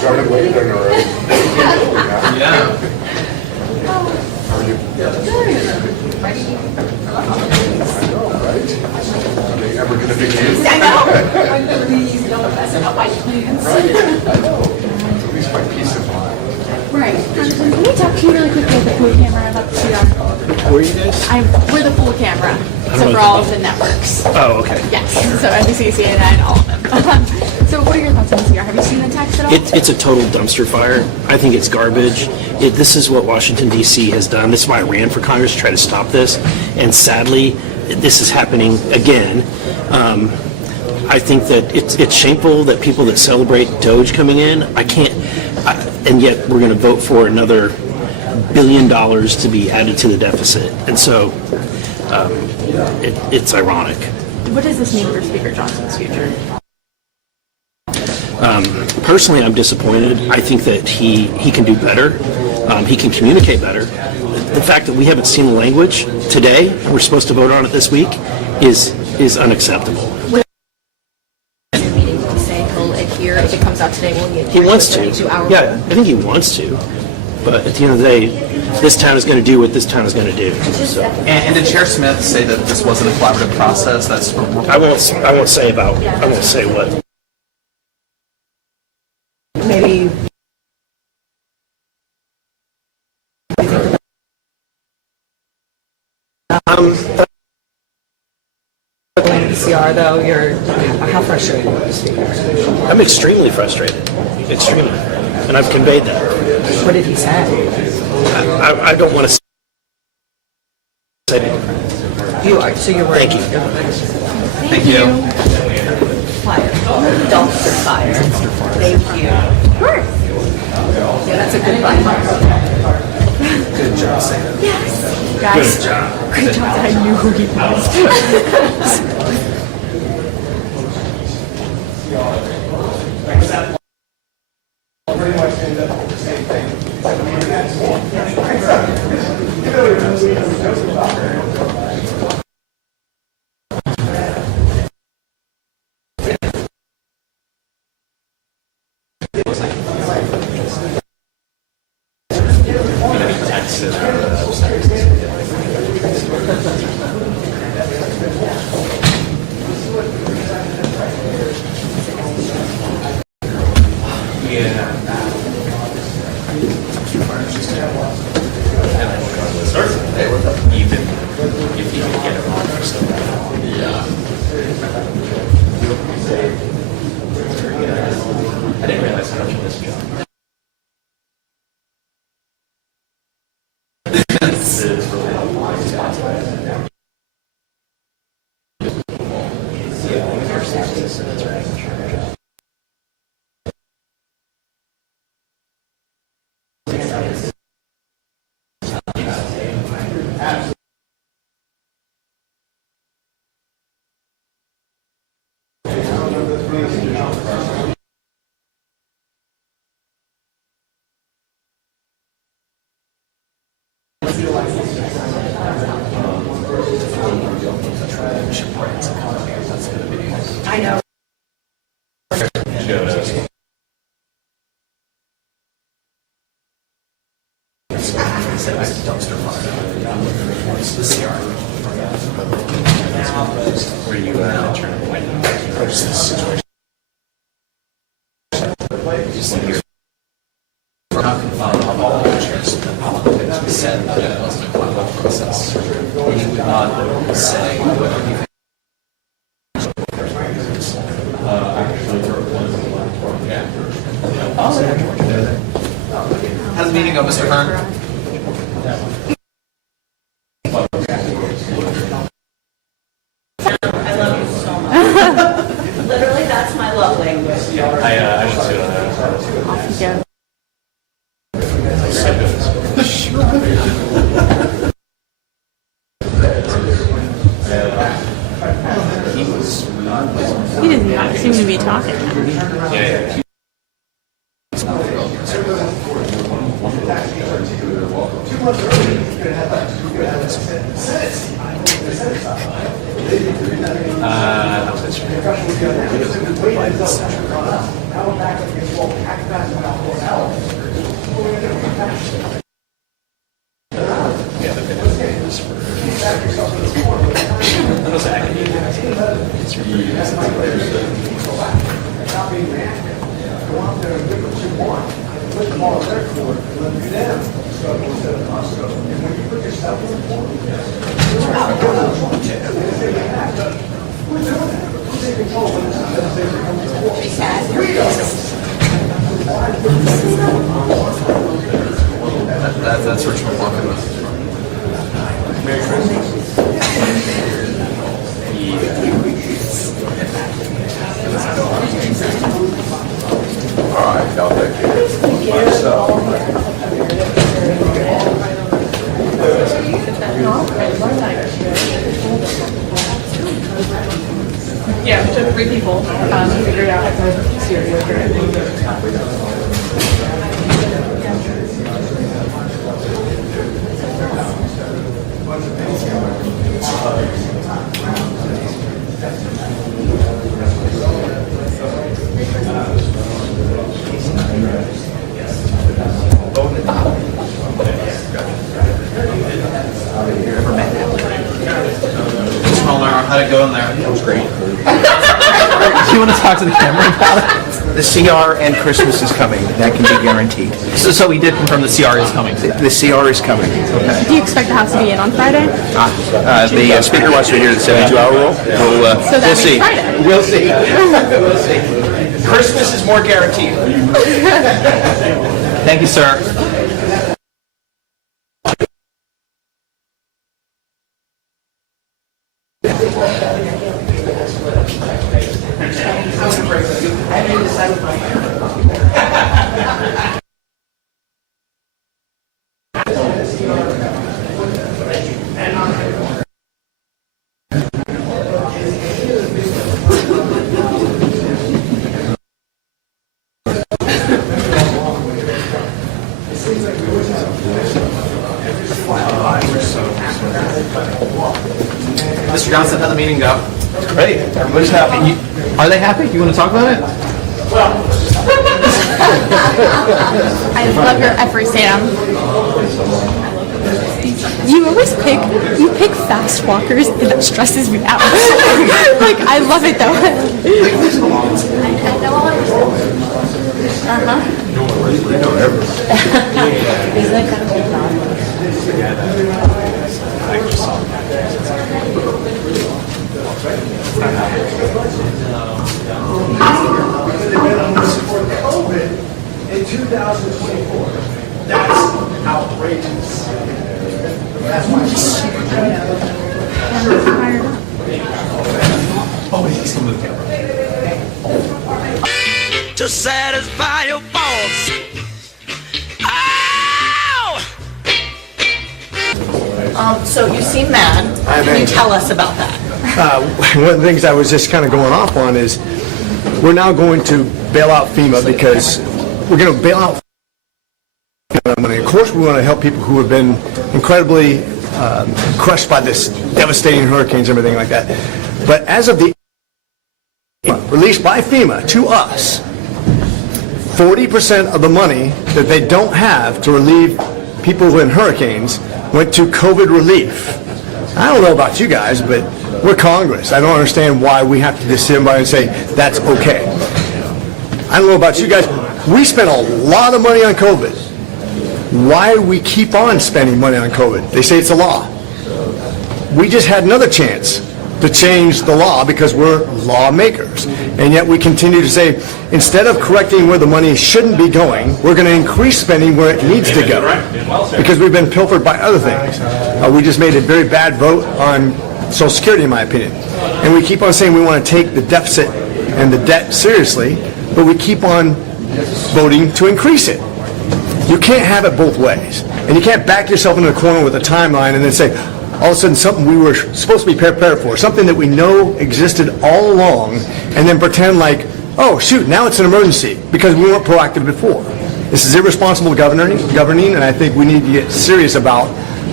started late and already. Yeah. How are you? I know, right? Are they ever gonna be here? I know. Please don't mess up my plans. I know. It's at least my peace of mind. Right. Can we talk to you really quickly with the full camera about the CR? Where are you guys? We're the full camera. So for all of the networks. Oh, okay. Yes. So NBC, CNN, all of them. So what are your thoughts on the CR? Have you seen the text at all? It's a total dumpster fire. I think it's garbage. This is what Washington, D.C. has done. This is why I ran for Congress, to try to stop this. And sadly, this is happening again. I think that it's shameful that people that celebrate Doge coming in, and yet we're going to vote for another $1 billion to be added to the deficit. And so it's ironic. What does this mean for Speaker Johnson's future? Personally, I'm disappointed. I think that he can do better. He can communicate better. The fact that we haven't seen the language today, and we're supposed to vote on it this week, is unacceptable. Meeting to say he'll adhere if it comes out today. Will he adhere? He wants to. 72 hours? Yeah, I think he wants to. But at the end of the day, this town is going to do what this town is going to do. So. And did Chair Smith say that this wasn't a collaborative process? I won't say what. Maybe. The CR though, how frustrated are you? I'm extremely frustrated. Extremely. And I've conveyed that. What did he say? I don't want to say anything. You are, so you're worried. Thank you. Thank you. Fire. Dumpster fire. Thank you. Of course. Yeah, that's a good one. Good job, Sam. Yes. Guys, Good job. great job that I knew who he was. I didn't realize how much of this job. I know. Were you trying to point out this situation? All the chairs said that it wasn't a collaborative process. He would not say whether he thinks. How's the meeting go, Mr. Hearn? I love you so much. Literally, that's my love language. I should see that. Off you go. He didn't seem to be talking. Yeah. That was Now we're back against, well, act fast about 4 hours. Not being reactive. Go out there and get what you want. Put them all in their court and let you down. So instead of us, and when you put yourself in the court, you're out there. We're doing it. Who's in control when this comes to court? We are. That's Richmond walking with. Merry Christmas. All right, I'll take care of myself. Yeah, we took 3 people, figured out if I was serious or How'd it go in there? It was great. Do you want to talk to the camera about it? The CR and Christmas is coming. That can be guaranteed. So we did confirm the CR is coming. The CR is coming. Do you expect the house to be in on Friday? The speaker wants to hear the 72-hour rule. So that We'll see. means Friday. We'll see. We'll see. Christmas is more guaranteed. Thank you, sir. Mr. Johnson, how'd the meeting go? Great. Everybody's happy. Are they happy? You want to talk about it? I love your effort, Sam. You always pick fast walkers, and that stresses me out. Like, I love it though. Isn't it kind of For COVID in 2024. That's outrageous. That's why Oh, he's coming with the camera. To satisfy your boss. So you seem mad. Can you tell us about that? One of the things I was just kind of going off on is we're now going to bail out FEMA because we're going to bail out money. Of course, we want to help people who have been incredibly crushed by this devastating hurricanes and everything like that. But as of the released by FEMA to us, 40% of the money that they don't have to relieve people in hurricanes went to COVID relief. I don't know about you guys, but we're Congress. I don't understand why we have to just sit by and say, that's okay. I don't know about you guys. We spent a lot of money on COVID. Why do we keep on spending money on COVID? They say it's a law. We just had another chance to change the law because we're lawmakers. And yet we continue to say, instead of correcting where the money shouldn't be going, we're going to increase spending where it needs to go. Because we've been pilfered by other things. We just made a very bad vote on Social Security, in my opinion. And we keep on saying we want to take the deficit and the debt seriously, but we keep on voting to increase it. You can't have it both ways. And you can't back yourself into a corner with a timeline and then say, all of a sudden something we were supposed to be prepared for, something that we know existed all along, and then pretend like, oh shoot, now it's an emergency because we weren't proactive before. This is irresponsible governing, and I think we need to get serious about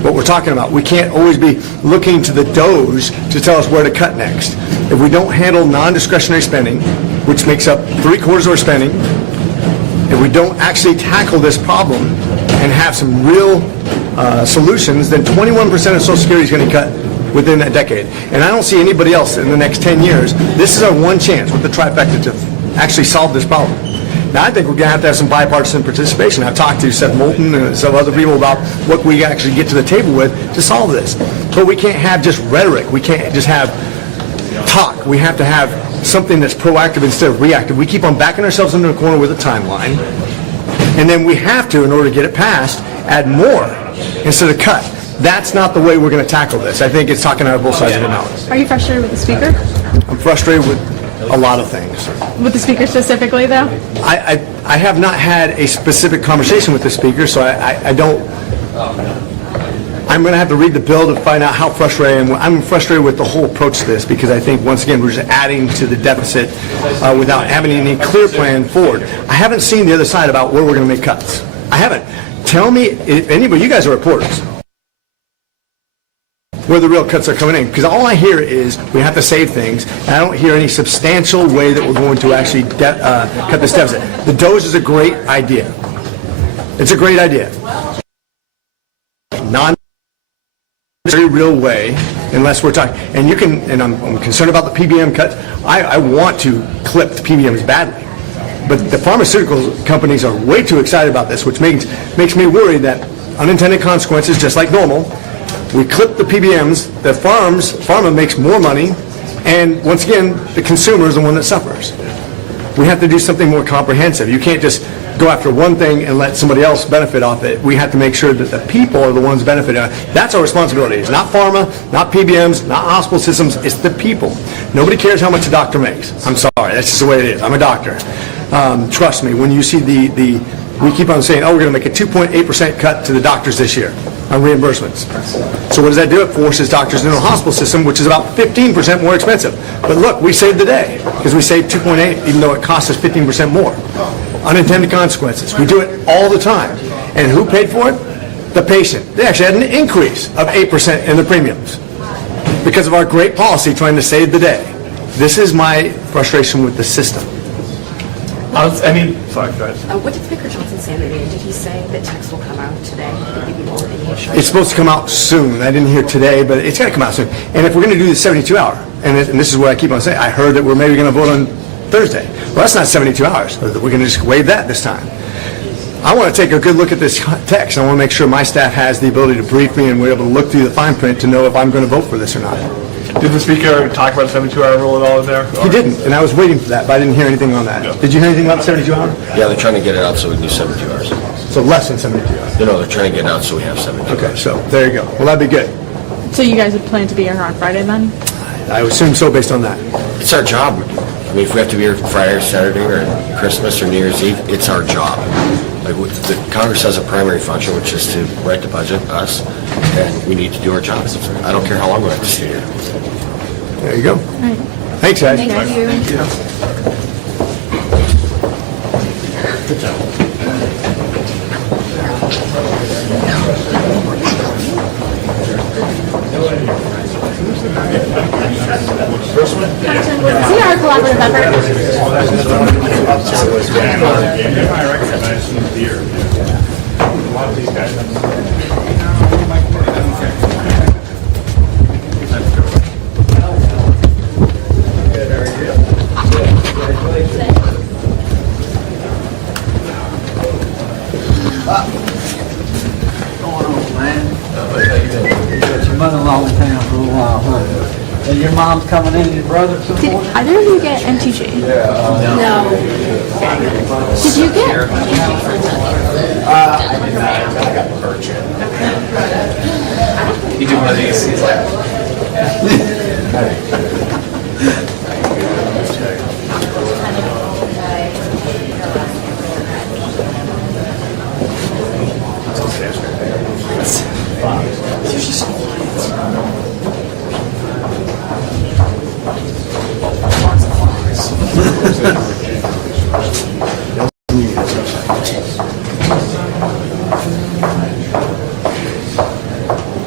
what we're talking about. We can't always be looking to the Doge to tell us where to cut next. If we don't handle non-discretionary spending, which makes up 3/4 of our spending, if we don't actually tackle this problem and have some real solutions, then 21% of Social Security is going to cut within a decade. And I don't see anybody else in the next 10 years. This is our one chance with the trifecta to actually solve this problem. Now, I think we're going to have some bipartisan participation. I've talked to Seth Moulton and some other people about what we actually get to the table with to solve this. But we can't have just rhetoric. We can't just have talk. We have to have something that's proactive instead of reactive. We keep on backing ourselves into a corner with a timeline. And then we have to, in order to get it passed, add more instead of cut. That's not the way we're going to tackle this. I think it's talking out of both sides of the mouth. Are you frustrated with the speaker? I'm frustrated with a lot of things. With the speaker specifically, though? I have not had a specific conversation with the speaker, so I don't... I'm going to have to read the bill to find out how frustrated I am. I'm frustrated with the whole approach to this because I think, once again, we're just adding to the deficit without having any clear plan forward. I haven't seen the other side about where we're going to make cuts. I haven't. Tell me, if anybody, you guys are reporters, where the real cuts are coming in. Because all I hear is we have to save things, and I don't hear any substantial way that we're going to actually cut this deficit. The Doge is a great idea. It's a great idea. Very real way, unless we're talking, and you can, and I'm concerned about the PBM cuts. I want to clip the PBMs badly, but the pharmaceutical companies are way too excited about this, which makes me worried that unintended consequences, just like normal, we clip the PBMs, the pharma makes more money, and once again, the consumer is the one that suffers. We have to do something more comprehensive. You can't just go after one thing and let somebody else benefit off it. We have to make sure that the people are the ones benefiting. That's our responsibility. It's not pharma, not PBMs, not hospital systems. It's the people. Nobody cares how much a doctor makes. I'm sorry. That's just the way it is. I'm a doctor. Trust me, when you see we keep on saying, oh, we're going to make a 2.8% cut to the doctors this year on reimbursements. So what does that do? It forces doctors into a hospital system, which is about 15% more expensive. But look, we saved the day because we saved 2.8, even though it cost us 15% more. Unintended consequences. We do it all the time. And who paid for it? The patient. They actually had an increase of 8% in the premiums because of our great policy trying to save the day. This is my frustration with the system. Sorry, go ahead. What did Speaker Johnson say in the meeting? Did he say that text will come out today? Did he give you any assurance? It's supposed to come out soon. I didn't hear today, but it's got to come out soon. And if we're going to do the 72-hour, and this is what I keep on saying, I heard that we're maybe going to vote on Thursday. Well, that's not 72 hours. We're going to just waive that this time. I want to take a good look at this text. I want to make sure my staff has the ability to brief me and we're able to look through the fine print to know if I'm going to vote for this or not. Did the speaker talk about the 72-hour rule at all there? He didn't, and I was waiting for that, but I didn't hear anything on that. Did you hear anything about the 72-hour? Yeah, they're trying to get it out so we can do 72 hours. So less than 72 hours? No, they're trying to get it out so we have 72 hours. Okay, so there you go. Well, that'd be good. So you guys would plan to be here on Friday then? I assume so based on that. It's our job. I mean, if we have to be here Friday or Saturday or Christmas or New Year's Eve, it's our job. Like, the Congress has a primary function, which is to write the budget, us, and we need to do our jobs. I don't care how long we have to stay here. There you go. All right. Thanks, guys. Thank you. Good job. See our collaborative effort. I recognize some beer. A lot of these guys. Mother-in-law in town for a while, huh? And your mom's coming in and your brother some Did more? either of you get NTG? No. Did you get? I did not. I got purchased. You do one of these, he's like...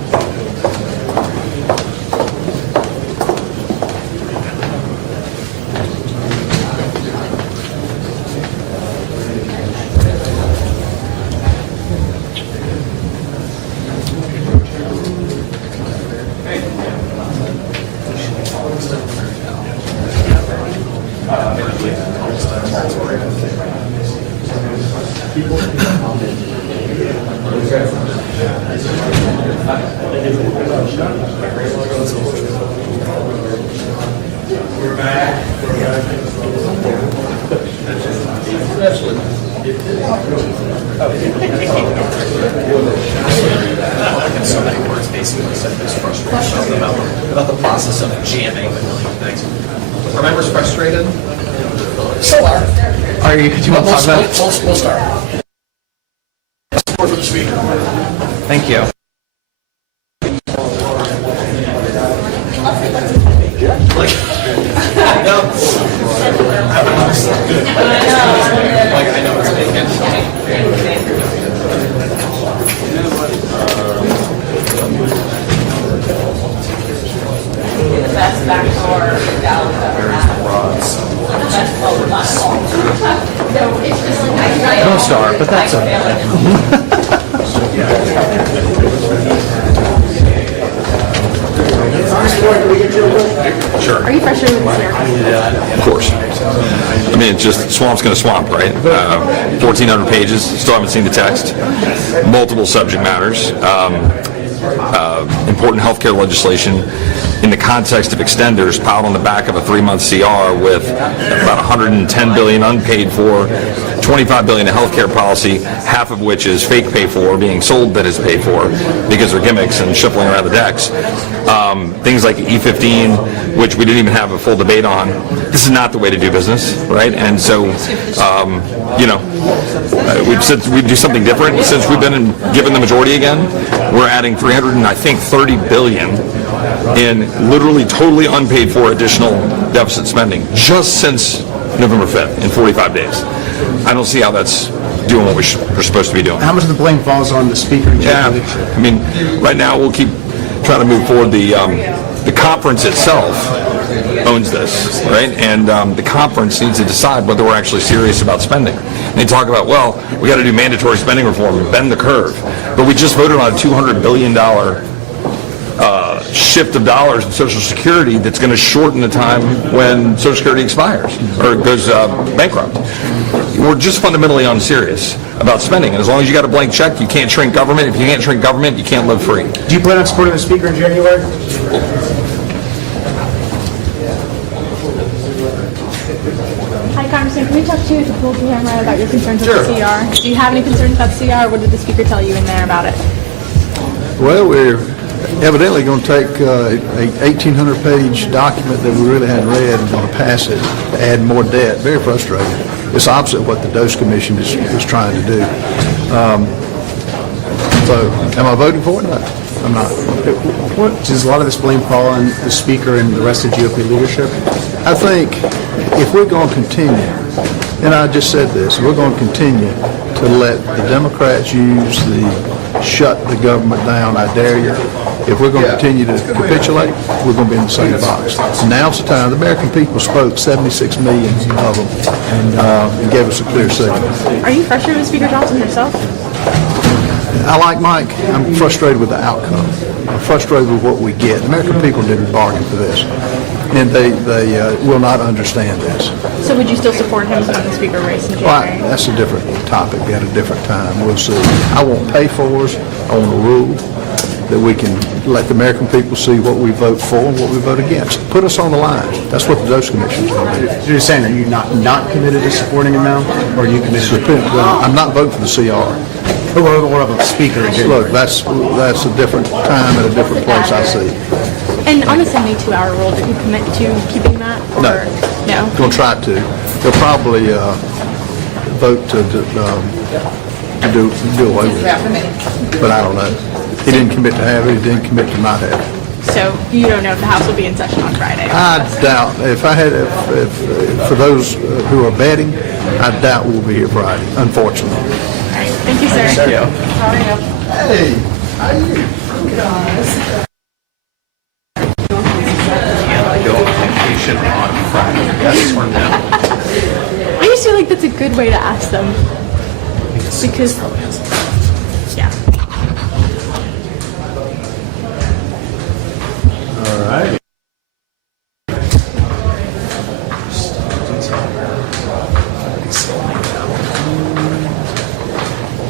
In so many words, basically said this frustration about the process of jamming a million things. Are members frustrated? So are you? Do you want to talk about it? We'll start. Support for the speaker. Thank you. I know it's vacant. The best backdoor Dallas ever had. The best over my home. So it's just like No star, but that's okay. Sure. Are you frustrated with this? Of course. I mean, it's just swamp's going to swamp, right? 1,400 pages, still haven't seen the text. Multiple subject matters. Important healthcare legislation in the context of extenders piled on the back of a 3-month CR with about $110 billion unpaid for, $25 billion in healthcare policy, half of which is fake pay for, being sold that is paid for because they're gimmicks and shuffling around the decks. Things like E15, which we didn't even have a full debate on. This is not the way to do business, right? And so, we've said we'd do something different. Since we've been given the majority again, we're adding $330 billion in literally totally unpaid for additional deficit spending just since November 5th in 45 days. I don't see how that's doing what we're supposed to be doing. How much of the blame falls on the speaker? Yeah, I mean, right now we'll keep trying to move forward. The conference itself owns this, right? And the conference needs to decide whether we're actually serious about spending. And they talk about, well, we got to do mandatory spending reform and bend the curve. But we just voted on a $200 billion shift of dollars in Social Security that's going to shorten the time when Social Security expires or goes bankrupt. We're just fundamentally unserious about spending. And as long as you got a blank check, you can't shrink government. If you can't shrink government, you can't live free. Do you plan on supporting the speaker in January? Hi, Congressman. Can we talk to you at the pulpit camera about your concerns with the CR? Do you have any concerns about the CR? What did the speaker tell you in there about it? Well, we're evidently going to take a 1,800-page document that we really hadn't read and going to pass it to add more debt. Very frustrating. It's opposite what the Dose Commission is trying to do. So, am I voting for it? No, I'm not. Does a lot of this blame fall on the speaker and the rest of GOP leadership? I think if we're going to continue, and I just said this, we're going to continue to let the Democrats use the shut the government down, I dare you. If we're going to continue to capitulate, we're going to be in the same box. Now's the time. The American people spoke, 76 million of them, and gave us a clear signal. Are you frustrated with Speaker Johnson yourself? I like Mike. I'm frustrated with the outcome. I'm frustrated with what we get. The American people didn't bargain for this, and they will not understand this. So would you still support him when the speaker race in Well, January? that's a different topic at a different time. We'll see. I want pay-fors. I want a rule that we can let the American people see what we vote for and what we vote against. Put us on the line. That's what the Dose Commission is going to do. You're saying that you're not committed to supporting him now, or are you committed? I'm not voting for the CR. Or of a speaker. Look, that's a different time and a different place. I see. And on the 72-hour rule, did you commit to keeping that? No. No? Going to try to. They'll probably vote to do away with it. But I don't know. He didn't commit to have it. He didn't commit to not have it. So you don't know if the House will be in session on Friday? I doubt. If for those who are betting, I doubt we'll be here Friday, unfortunately. All right. Thank you, sir. Thank you. Hey, how are you? Guys. Go on vacation on Friday. Yes or no? I just feel like that's a good way to ask them. Because, yeah. All right.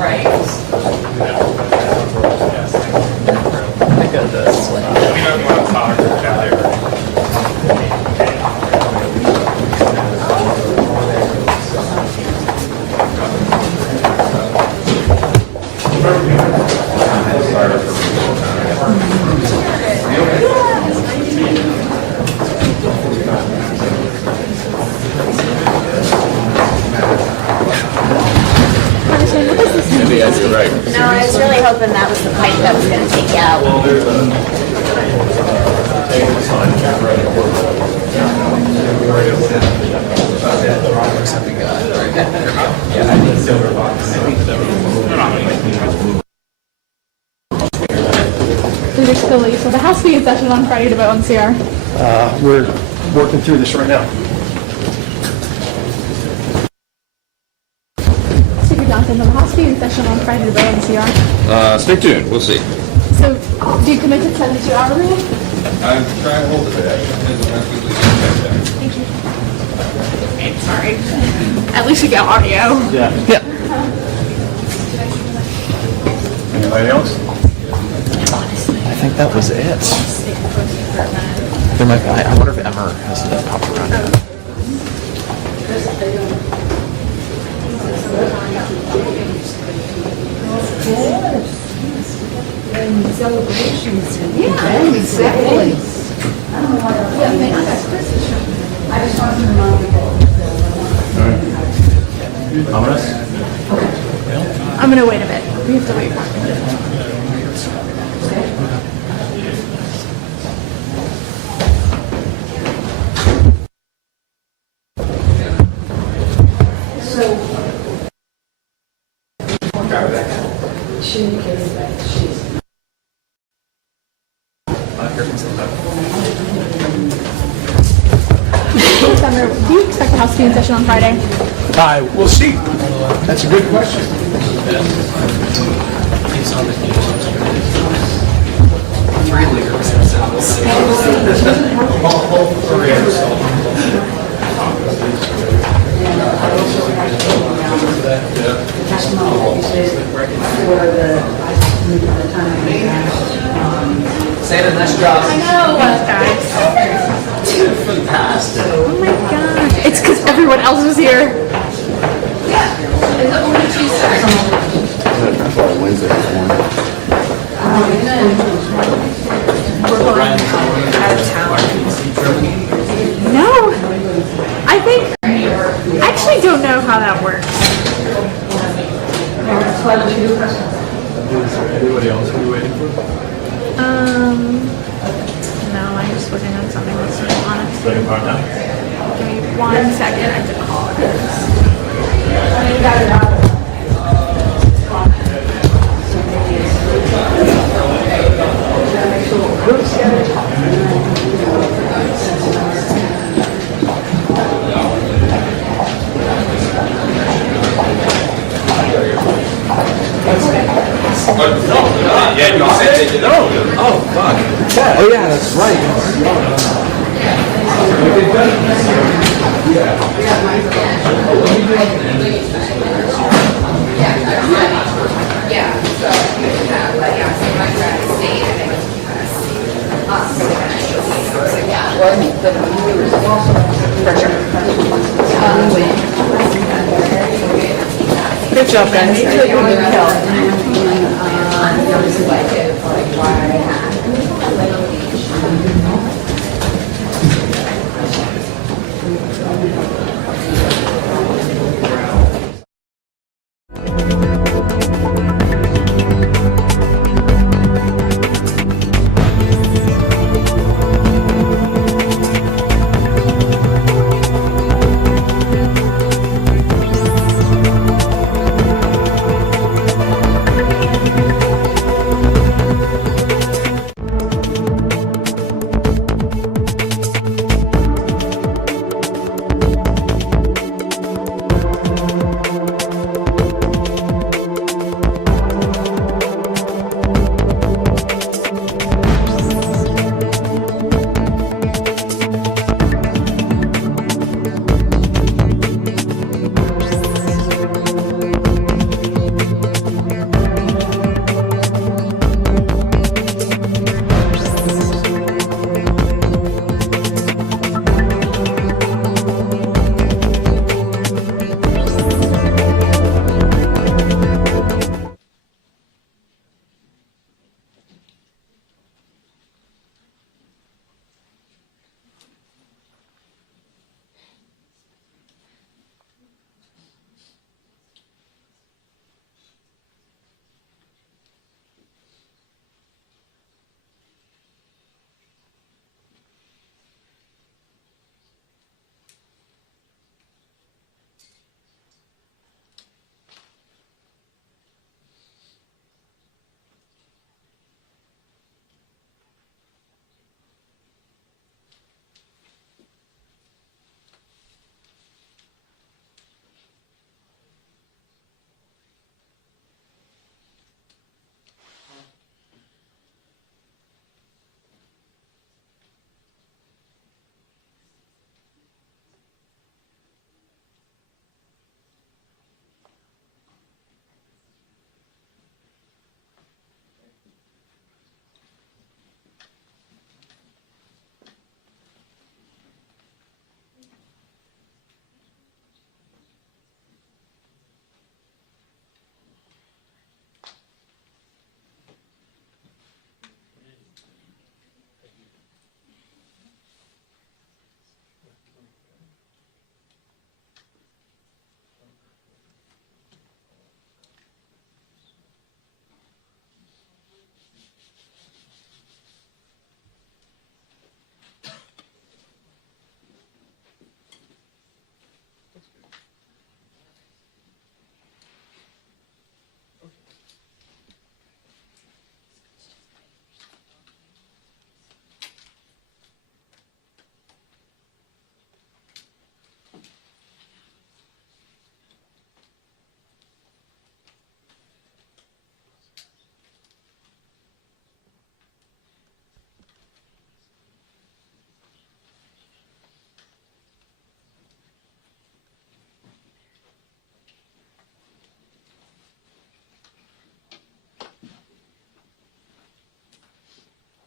Right. You're right. No, I was really hoping that was the pipe that was gonna take you out. Steve Scalise, so the House will be in session on Friday to vote on CR. We're working through this right now. Speaker Johnson, will the House be in session on Friday to vote on CR? Stay tuned, we'll see. So, do you commit to 72-hour rule? I'm trying to hold it today. Thank you. Okay, sorry. At least you get audio. Yeah. Anybody else? I think that was it. There might be, I wonder if Emmer has popped around. Celebrations. Yeah, exactly. I just want to remind people. Ominous? I'm gonna wait a bit. We have to wait. Summer, do you expect the House to be in session on Friday? We'll see. That's a good question. Santa, nice job. I know, guys. For the past. Oh my god. It's because everyone else was here. Is it only Tuesday? Wednesday is one. We're going out of town. No. I think, I actually don't know how that works. Anybody else are you waiting for? No, I'm just working on something that's honest. Second part now? Give me 1 second, I have to call it. Yeah, you said no. Oh, fuck. Oh, yeah, that's right. Good job, guys.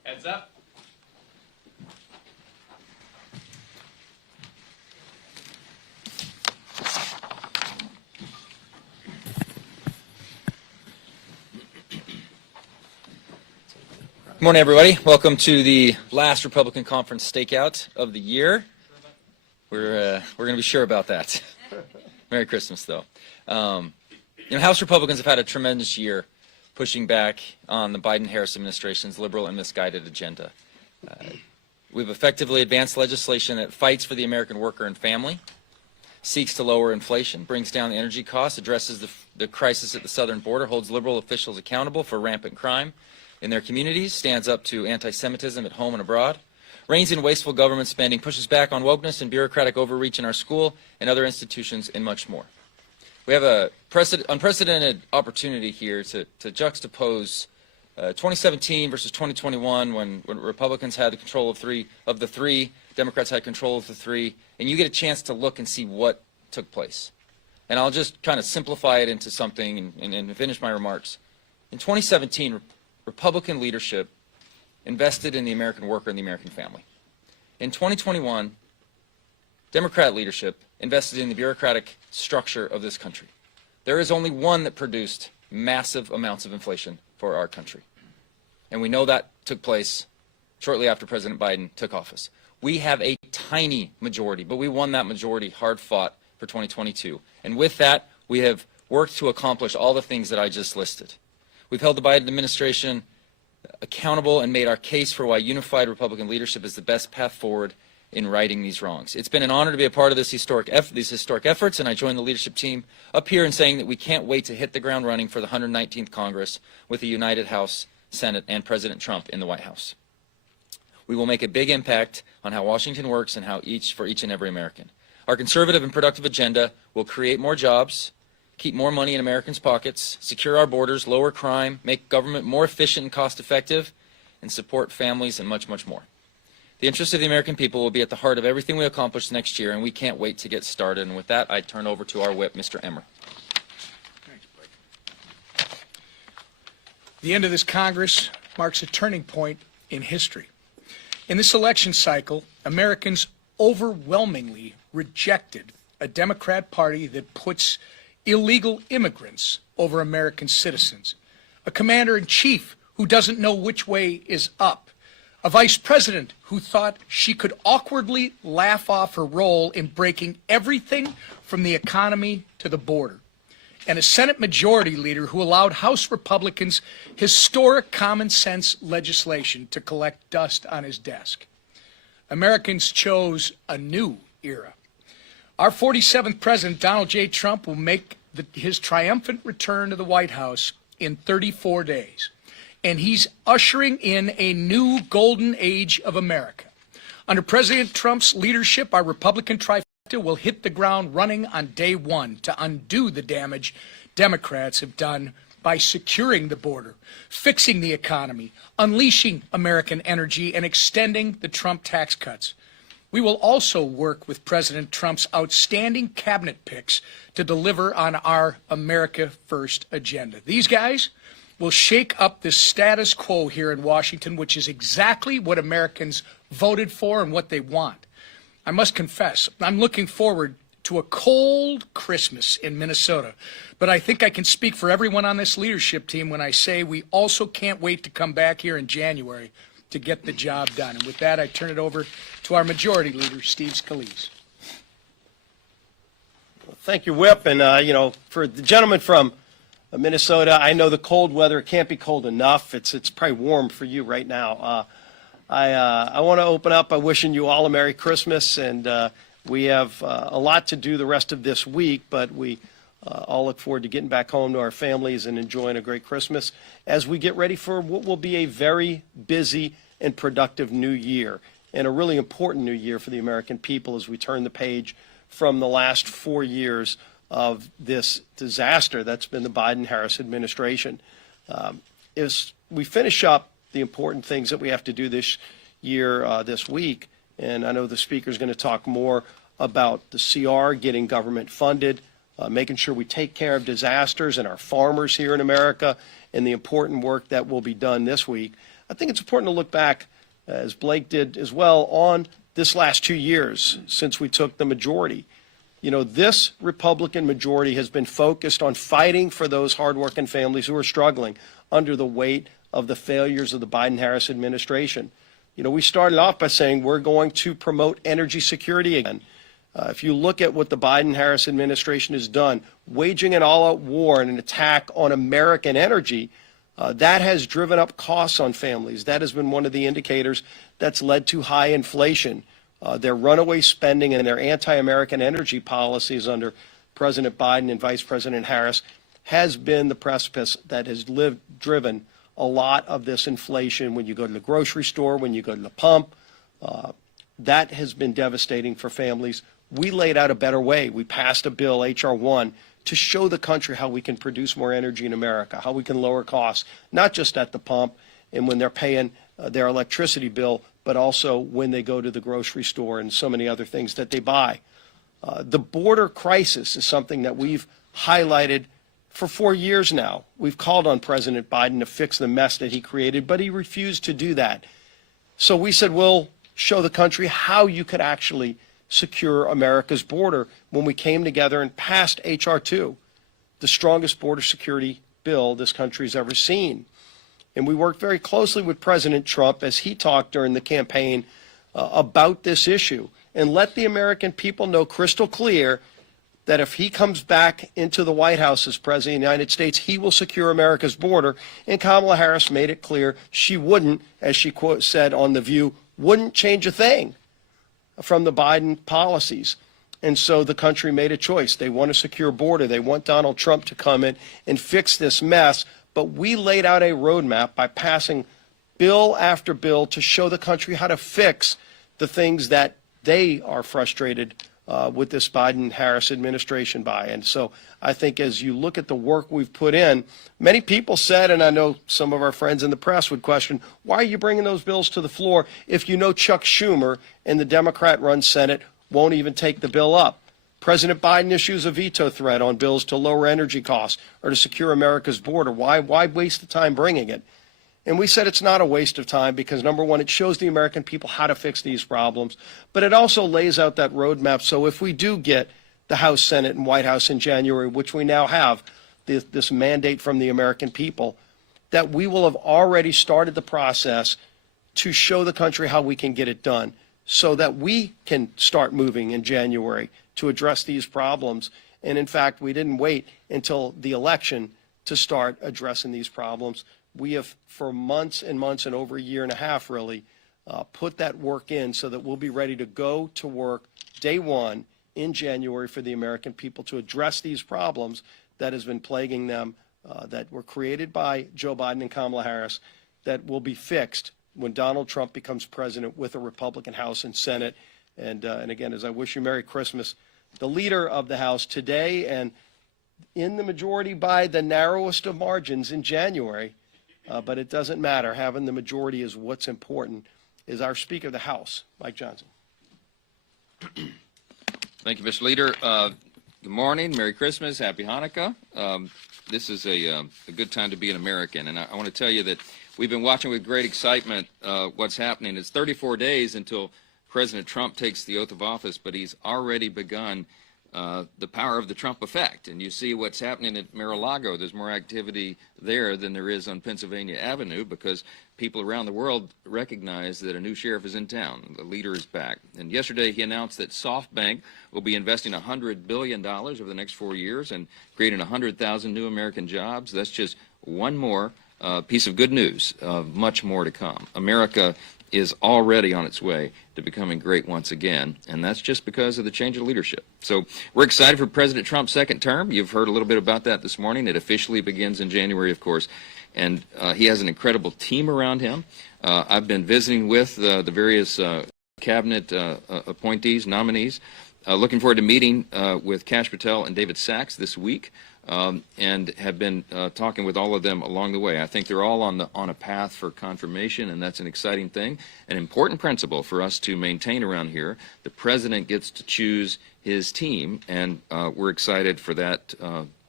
Heads up. Good morning, everybody. Welcome to the last Republican Conference stakeout of the year. We're going to be sure about that. Merry Christmas, though. House Republicans have had a tremendous year pushing back on the Biden-Harris administration's liberal and misguided agenda. We've effectively advanced legislation that fights for the American worker and family, seeks to lower inflation, brings down the energy costs, addresses the crisis at the southern border, holds liberal officials accountable for rampant crime in their communities, stands up to anti-Semitism at home and abroad, reins in wasteful government spending, pushes back on wokeness and bureaucratic overreach in our school and other institutions, and much more. We have a unprecedented opportunity here to juxtapose 2017 versus 2021 when Republicans had the control of the three, Democrats had control of the three, and you get a chance to look and see what took place. And I'll just kind of simplify it into something and finish my remarks. In 2017, Republican leadership invested in the American worker and the American family. In 2021, Democrat leadership invested in the bureaucratic structure of this country. There is only one that produced massive amounts of inflation for our country. And we know that took place shortly after President Biden took office. We have a tiny majority, but we won that majority hard fought for 2022. And with that, we have worked to accomplish all the things that I just listed. We've held the Biden administration accountable and made our case for why unified Republican leadership is the best path forward in righting these wrongs. It's been an honor to be a part of these historic efforts, and I join the leadership team up here in saying that we can't wait to hit the ground running for the 119th Congress with a united House, Senate, and President Trump in the White House. We will make a big impact on how Washington works and for each and every American. Our conservative and productive agenda will create more jobs, keep more money in Americans' pockets, secure our borders, lower crime, make government more efficient and cost-effective, and support families and much, much more. The interests of the American people will be at the heart of everything we accomplish next year, and we can't wait to get started. And with that, I turn over to our whip, Mr. Emmer. The end of this Congress marks a turning point in history. In this election cycle, Americans overwhelmingly rejected a Democrat Party that puts illegal immigrants over American citizens, a commander-in-chief who doesn't know which way is up, a vice president who thought she could awkwardly laugh off her role in breaking everything from the economy to the border, and a Senate Majority Leader who allowed House Republicans historic common sense legislation to collect dust on his desk. Americans chose a new era. Our 47th President, Donald J. Trump, will make his triumphant return to the White House in 34 days. And he's ushering in a new golden age of America. Under President Trump's leadership, our Republican trifecta will hit the ground running on day one to undo the damage Democrats have done by securing the border, fixing the economy, unleashing American energy, and extending the Trump tax cuts. We will also work with President Trump's outstanding cabinet picks to deliver on our America First agenda. These guys will shake up the status quo here in Washington, which is exactly what Americans voted for and what they want. I must confess, I'm looking forward to a cold Christmas in Minnesota, but I think I can speak for everyone on this leadership team when I say we also can't wait to come back here in January to get the job done. And with that, I turn it over to our Majority Leader, Steve Scalise. Thank you, Whip. And, for the gentleman from Minnesota, I know the cold weather can't be cold enough. It's probably warm for you right now. I want to open up by wishing you all a Merry Christmas. And we have a lot to do the rest of this week, but we all look forward to getting back home to our families and enjoying a great Christmas as we get ready for what will be a very busy and productive new year, and a really important new year for the American people as we turn the page from the last 4 years of this disaster that's been the Biden-Harris administration. As we finish up the important things that we have to do this year, this week, and I know the speaker is going to talk more about the CR, getting government funded, making sure we take care of disasters and our farmers here in America, and the important work that will be done this week. I think it's important to look back, as Blake did as well, on this last 2 years since we took the majority. You know, this Republican majority has been focused on fighting for those hardworking families who are struggling under the weight of the failures of the Biden-Harris administration. You know, we started off by saying we're going to promote energy security again. If you look at what the Biden-Harris administration has done, waging an all-out war and an attack on American energy, that has driven up costs on families. That has been one of the indicators that's led to high inflation. Their runaway spending and their anti-American energy policies under President Biden and Vice President Harris has been the precipice that has driven a lot of this inflation. When you go to the grocery store, when you go to the pump, that has been devastating for families. We laid out a better way. We passed a bill, H.R. 1, to show the country how we can produce more energy in America, how we can lower costs, not just at the pump and when they're paying their electricity bill, but also when they go to the grocery store and so many other things that they buy. The border crisis is something that we've highlighted for 4 years now. We've called on President Biden to fix the mess that he created, but he refused to do that. So we said, we'll show the country how you could actually secure America's border when we came together and passed H.R. 2, the strongest border security bill this country's ever seen. And we worked very closely with President Trump as he talked during the campaign about this issue, and let the American people know crystal clear that if he comes back into the White House as President of the United States, he will secure America's border. And Kamala Harris made it clear she wouldn't, as she said on The View, wouldn't change a thing from the Biden policies. And so the country made a choice. They want a secure border. They want Donald Trump to come in and fix this mess. But we laid out a roadmap by passing bill after bill to show the country how to fix the things that they are frustrated with this Biden-Harris administration by. And so I think as you look at the work we've put in, many people said, and I know some of our friends in the press would question, why are you bringing those bills to the floor if you know Chuck Schumer and the Democrat-run Senate won't even take the bill up? President Biden issues a veto threat on bills to lower energy costs or to secure America's border. Why waste the time bringing it? And we said it's not a waste of time because, number one, it shows the American people how to fix these problems, but it also lays out that roadmap. So if we do get the House, Senate, and White House in January, which we now have, this mandate from the American people, that we will have already started the process to show the country how we can get it done so that we can start moving in January to address these problems. And in fact, we didn't wait until the election to start addressing these problems. We have, for months and months and over a year and a half, really, put that work in so that we'll be ready to go to work day one in January for the American people to address these problems that has been plaguing them, that were created by Joe Biden and Kamala Harris, that will be fixed when Donald Trump becomes president with a Republican House and Senate. And again, as I wish you Merry Christmas, the leader of the House today and in the majority by the narrowest of margins in January, but it doesn't matter. Having the majority is what's important, is our Speaker of the House, Mike Johnson. Thank you, Mr. Leader. Good morning, Merry Christmas, Happy Hanukkah. This is a good time to be an American, and I want to tell you that we've been watching with great excitement what's happening. It's 34 days until President Trump takes the oath of office, but he's already begun the power of the Trump effect. And you see what's happening at Mar-a-Lago. There's more activity there than there is on Pennsylvania Avenue because people around the world recognize that a new sheriff is in town. The leader is back. And yesterday he announced that SoftBank will be investing $100 billion over the next 4 years and creating 100,000 new American jobs. That's just one more piece of good news. Much more to come. America is already on its way to becoming great once again, and that's just because of the change of leadership. So we're excited for President Trump's second term. You've heard a little bit about that this morning. It officially begins in January, of course, and he has an incredible team around him. I've been visiting with the various cabinet appointees, nominees. Looking forward to meeting with Kash Patel and David Sachs this week. And have been talking with all of them along the way. I think they're all on a path for confirmation, and that's an exciting thing, an important principle for us to maintain around here. The president gets to choose his team, and we're excited for that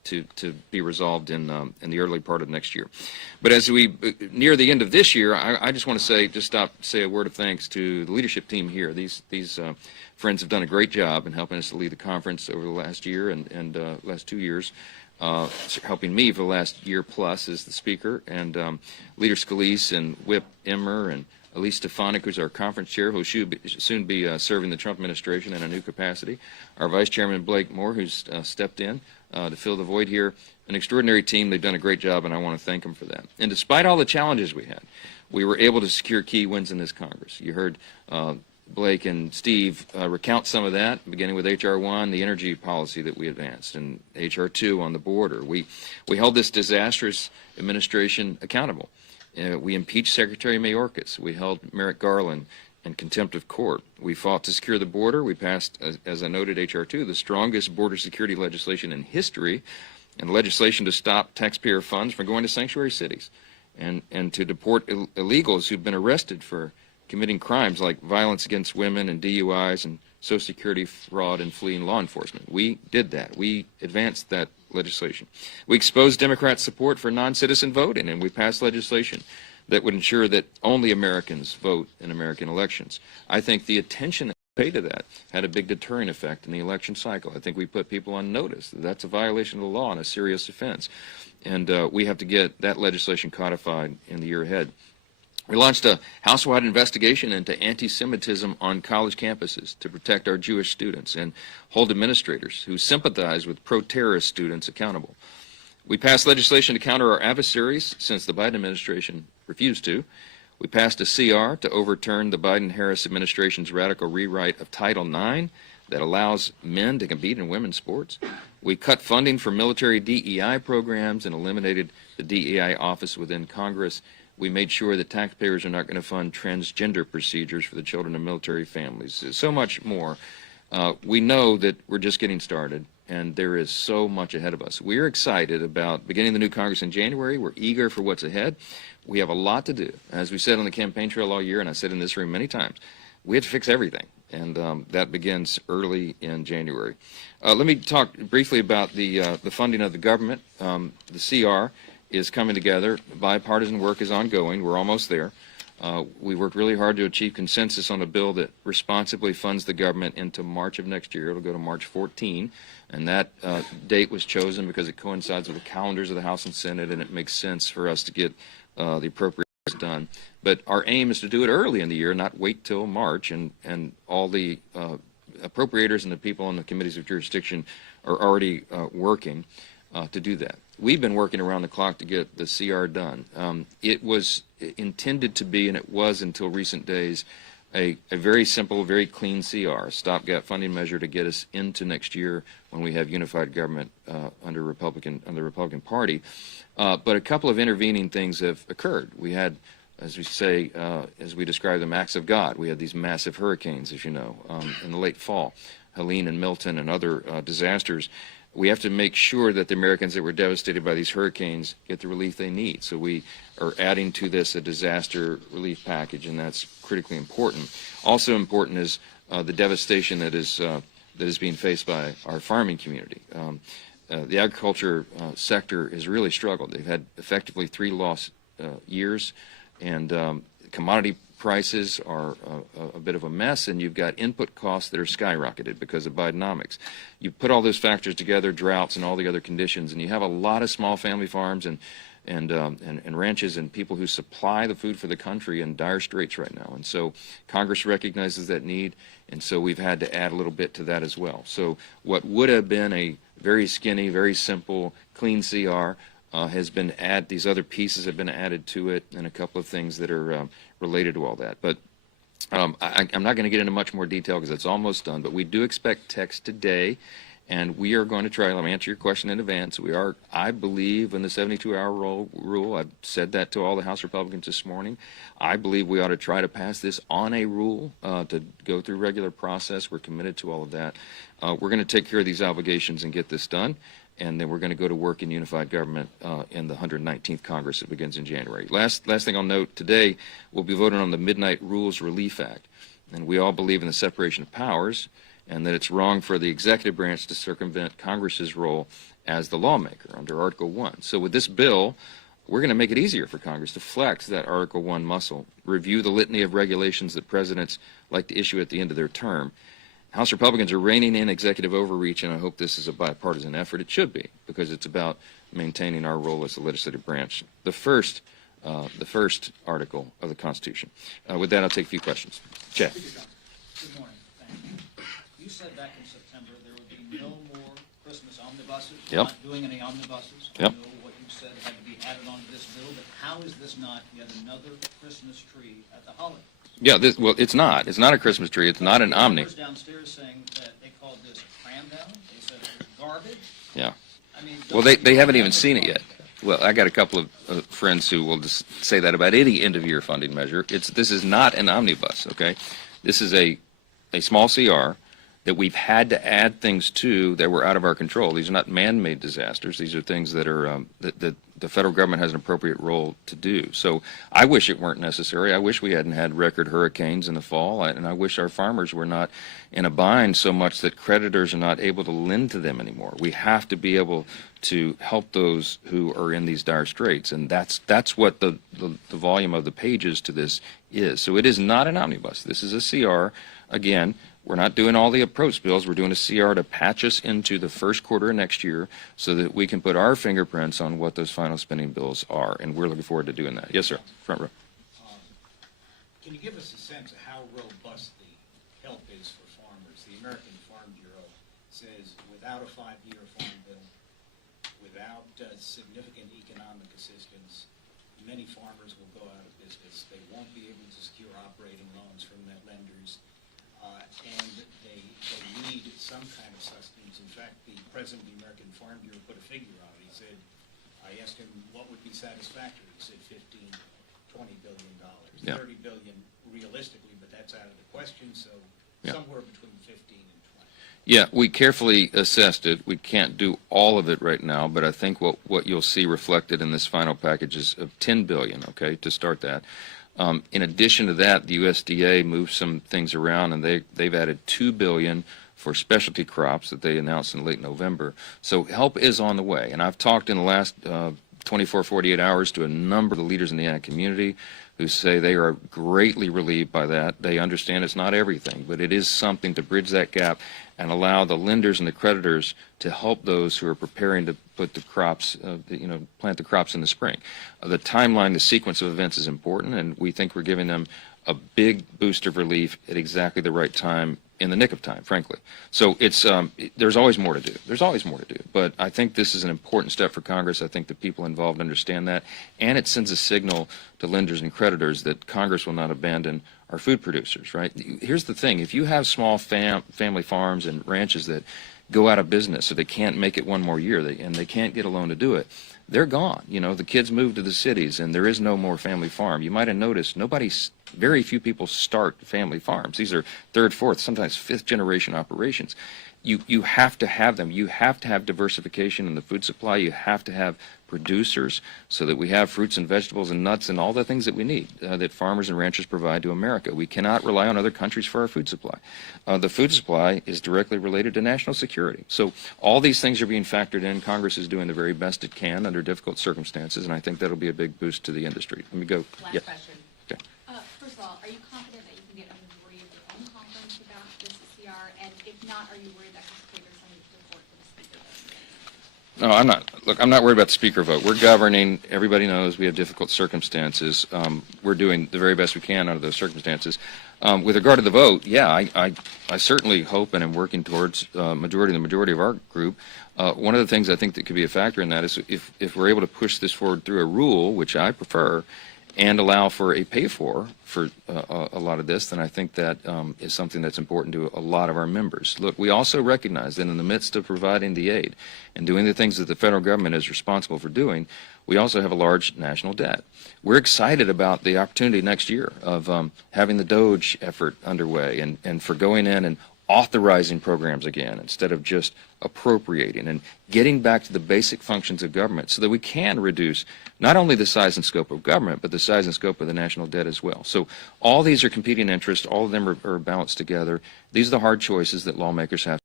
to be resolved in the early part of next year. But as we near the end of this year, I just want to say a word of thanks to the leadership team here. These friends have done a great job in helping us to lead the conference over the last year and last 2 years. Helping me for the last year plus as the speaker, and Leader Scalise and Whip Emmer and Elise Stefanik, who's our conference chair, who will soon be serving the Trump administration in a new capacity. Our Vice Chairman Blake Moore, who's stepped in to fill the void here. An extraordinary team. They've done a great job, and I want to thank them for that. And despite all the challenges we had, we were able to secure key wins in this Congress. You heard Blake and Steve recount some of that, beginning with H.R. 1, the energy policy that we advanced, and H.R. 2 on the border. We held this disastrous administration accountable. We impeached Secretary Mayorkas. We held Merrick Garland in contempt of court. We fought to secure the border. We passed, as I noted, H.R. 2, the strongest border security legislation in history, and legislation to stop taxpayer funds from going to sanctuary cities and to deport illegals who've been arrested for committing crimes like violence against women and DUIs and Social Security fraud and fleeing law enforcement. We did that. We advanced that legislation. We exposed Democrat support for non-citizen voting, and we passed legislation that would ensure that only Americans vote in American elections. I think the attention that we paid to that had a big deterring effect in the election cycle. I think we put people on notice that that's a violation of the law and a serious offense. And we have to get that legislation codified in the year ahead. We launched a house-wide investigation into anti-Semitism on college campuses to protect our Jewish students and hold administrators who sympathize with pro-terrorist students accountable. We passed legislation to counter our adversaries since the Biden administration refused to. We passed a CR to overturn the Biden-Harris administration's radical rewrite of Title IX that allows men to compete in women's sports. We cut funding for military DEI programs and eliminated the DEI office within Congress. We made sure that taxpayers are not going to fund transgender procedures for the children of military families. So much more. We know that we're just getting started, and there is so much ahead of us. We're excited about beginning the new Congress in January. We're eager for what's ahead. We have a lot to do. As we said on the campaign trail all year, and I said in this room many times, we have to fix everything, and that begins early in January. Let me talk briefly about the funding of the government. The CR is coming together. Bipartisan work is ongoing. We're almost there. We worked really hard to achieve consensus on a bill that responsibly funds the government into March of next year. It'll go to March 14, and that date was chosen because it coincides with the calendars of the House and Senate, and it makes sense for us to get the appropriations done. But our aim is to do it early in the year, not wait till March, and all the appropriators and the people on the committees of jurisdiction are already working to do that. We've been working around the clock to get the CR done. It was intended to be, and it was until recent days, a very simple, very clean CR, stopgap funding measure to get us into next year when we have unified government under the Republican Party. But a couple of intervening things have occurred. We had, as we say, as we describe them, acts of God. We had these massive hurricanes, as you know, in the late fall, Helene and Milton and other disasters. We have to make sure that the Americans that were devastated by these hurricanes get the relief they need. So we are adding to this a disaster relief package, and that's critically important. Also important is the devastation that is being faced by our farming community. The agriculture sector has really struggled. They've had effectively 3 lost years, and commodity prices are a bit of a mess, and you've got input costs that are skyrocketed because of Bidenomics. You put all those factors together, droughts and all the other conditions, and you have a lot of small family farms and ranches and people who supply the food for the country in dire straits right now. And so Congress recognizes that need, and so we've had to add a little bit to that as well. So what would have been a very skinny, very simple, clean CR has been added. These other pieces have been added to it, and a couple of things that are related to all that. But I'm not going to get into much more detail because it's almost done. But we do expect text today, and we are going to try. Let me answer your question in advance. We are, I believe, in the 72-hour rule. I've said that to all the House Republicans this morning. I believe we ought to try to pass this on a rule to go through regular process. We're committed to all of that. We're going to take care of these obligations and get this done. And then we're going to go to work in unified government in the 119th Congress that begins in January. Last thing I'll note, today we'll be voting on the Midnight Rules Relief Act. And we all believe in the separation of powers and that it's wrong for the executive branch to circumvent Congress's role as the lawmaker under Article 1. So with this bill, we're going to make it easier for Congress to flex that Article 1 muscle, review the litany of regulations that presidents like to issue at the end of their term. House Republicans are reining in executive overreach, and I hope this is a bipartisan effort. It should be, because it's about maintaining our role as the legislative branch. The first article of the Constitution. With that, I'll take a few questions. Jeff. Good morning. Thank you. You said back in September there would be no more Christmas omnibuses. You're Yep. not doing any omnibuses. Yep. I know what you said had to be added onto this bill, but how is this not yet another Christmas tree at the holidays? Yeah, well, it's not. It's not a Christmas tree. It's not an omni. Members downstairs saying that they called this cram down. They said it was garbage. Yeah. I mean, Well, they haven't even seen it yet. Well, I got a couple of friends who will just say that about any end-of-year funding measure. This is not an omnibus, okay? This is a small CR that we've had to add things to that were out of our control. These are not man-made disasters. These are things that are that the federal government has an appropriate role to do. So I wish it weren't necessary. I wish we hadn't had record hurricanes in the fall, and I wish our farmers were not in a bind so much that creditors are not able to lend to them anymore. We have to be able to help those who are in these dire straits, and that's what the volume of the pages to this is. So it is not an omnibus. This is a CR. Again, we're not doing all the approach bills. We're doing a CR to patch us into the first quarter of next year so that we can put our fingerprints on what those final spending bills are, and we're looking forward to doing that. Yes, sir. Front row. Can you give us a sense of how robust the help is for farmers? The American Farm Bureau says without a 5-year farm bill, without significant economic assistance, many farmers will go out of business. They won't be able to secure operating loans from their lenders, and they need some kind of sustenance. In fact, the president of the American Farm Bureau put a figure on it. He said, I asked him what would be satisfactory. He said $15, $20 billion. Yeah. $30 billion realistically, but that's out of the question, so Yeah. somewhere between 15 and 20. Yeah, we carefully assessed it. We can't do all of it right now, but I think what you'll see reflected in this final package is of $10 billion, okay, to start that. In addition to that, the USDA moved some things around, and they've added $2 billion for specialty crops that they announced in late November. So help is on the way, and I've talked in the last 24, 48 hours to a number of the leaders in the ag community who say they are greatly relieved by that. They understand it's not everything, but it is something to bridge that gap and allow the lenders and the creditors to help those who are preparing to put the crops, plant the crops in the spring. The timeline, the sequence of events is important, and we think we're giving them a big boost of relief at exactly the right time, in the nick of time, frankly. So it's there's always more to do. There's always more to do. But I think this is an important step for Congress. I think the people involved understand that, and it sends a signal to lenders and creditors that Congress will not abandon our food producers, right? Here's the thing. If you have small family farms and ranches that go out of business, so they can't make it one more year, and they can't get a loan to do it, they're gone. The kids move to the cities, and there is no more family farm. You might have noticed very few people start family farms. These are third, fourth, sometimes fifth generation operations. You have to have them. You have to have diversification in the food supply. You have to have producers so that we have fruits and vegetables and nuts and all the things that we need that farmers and ranchers provide to America. We cannot rely on other countries for our food supply. The food supply is directly related to national security. So all these things are being factored in. Congress is doing the very best it can under difficult circumstances, and I think that'll be a big boost to the industry. Let me go. Last Yes. question. Okay. First of all, are you confident that you can get a majority of your own conference about this CR? And if not, are you worried that could trigger some support for the speaker vote? No, I'm not. Look, I'm not worried about the speaker vote. We're governing. Everybody knows we have difficult circumstances. We're doing the very best we can under those circumstances. With regard to the vote, yeah, I certainly hope and am working towards the majority of our group. One of the things I think that could be a factor in that is if we're able to push this forward through a rule, which I prefer, and allow for a pay-for a lot of this, then I think that is something that's important to a lot of our members. Look, we also recognize that in the midst of providing the aid and doing the things that the federal government is responsible for doing, we also have a large national debt. We're excited about the opportunity next year of having the DOGE effort underway and for going in and authorizing programs again instead of just appropriating and getting back to the basic functions of government so that we can reduce not only the size and scope of government, but the size and scope of the national debt as well. So all these are competing interests. All of them are balanced together. These are the hard choices that lawmakers have.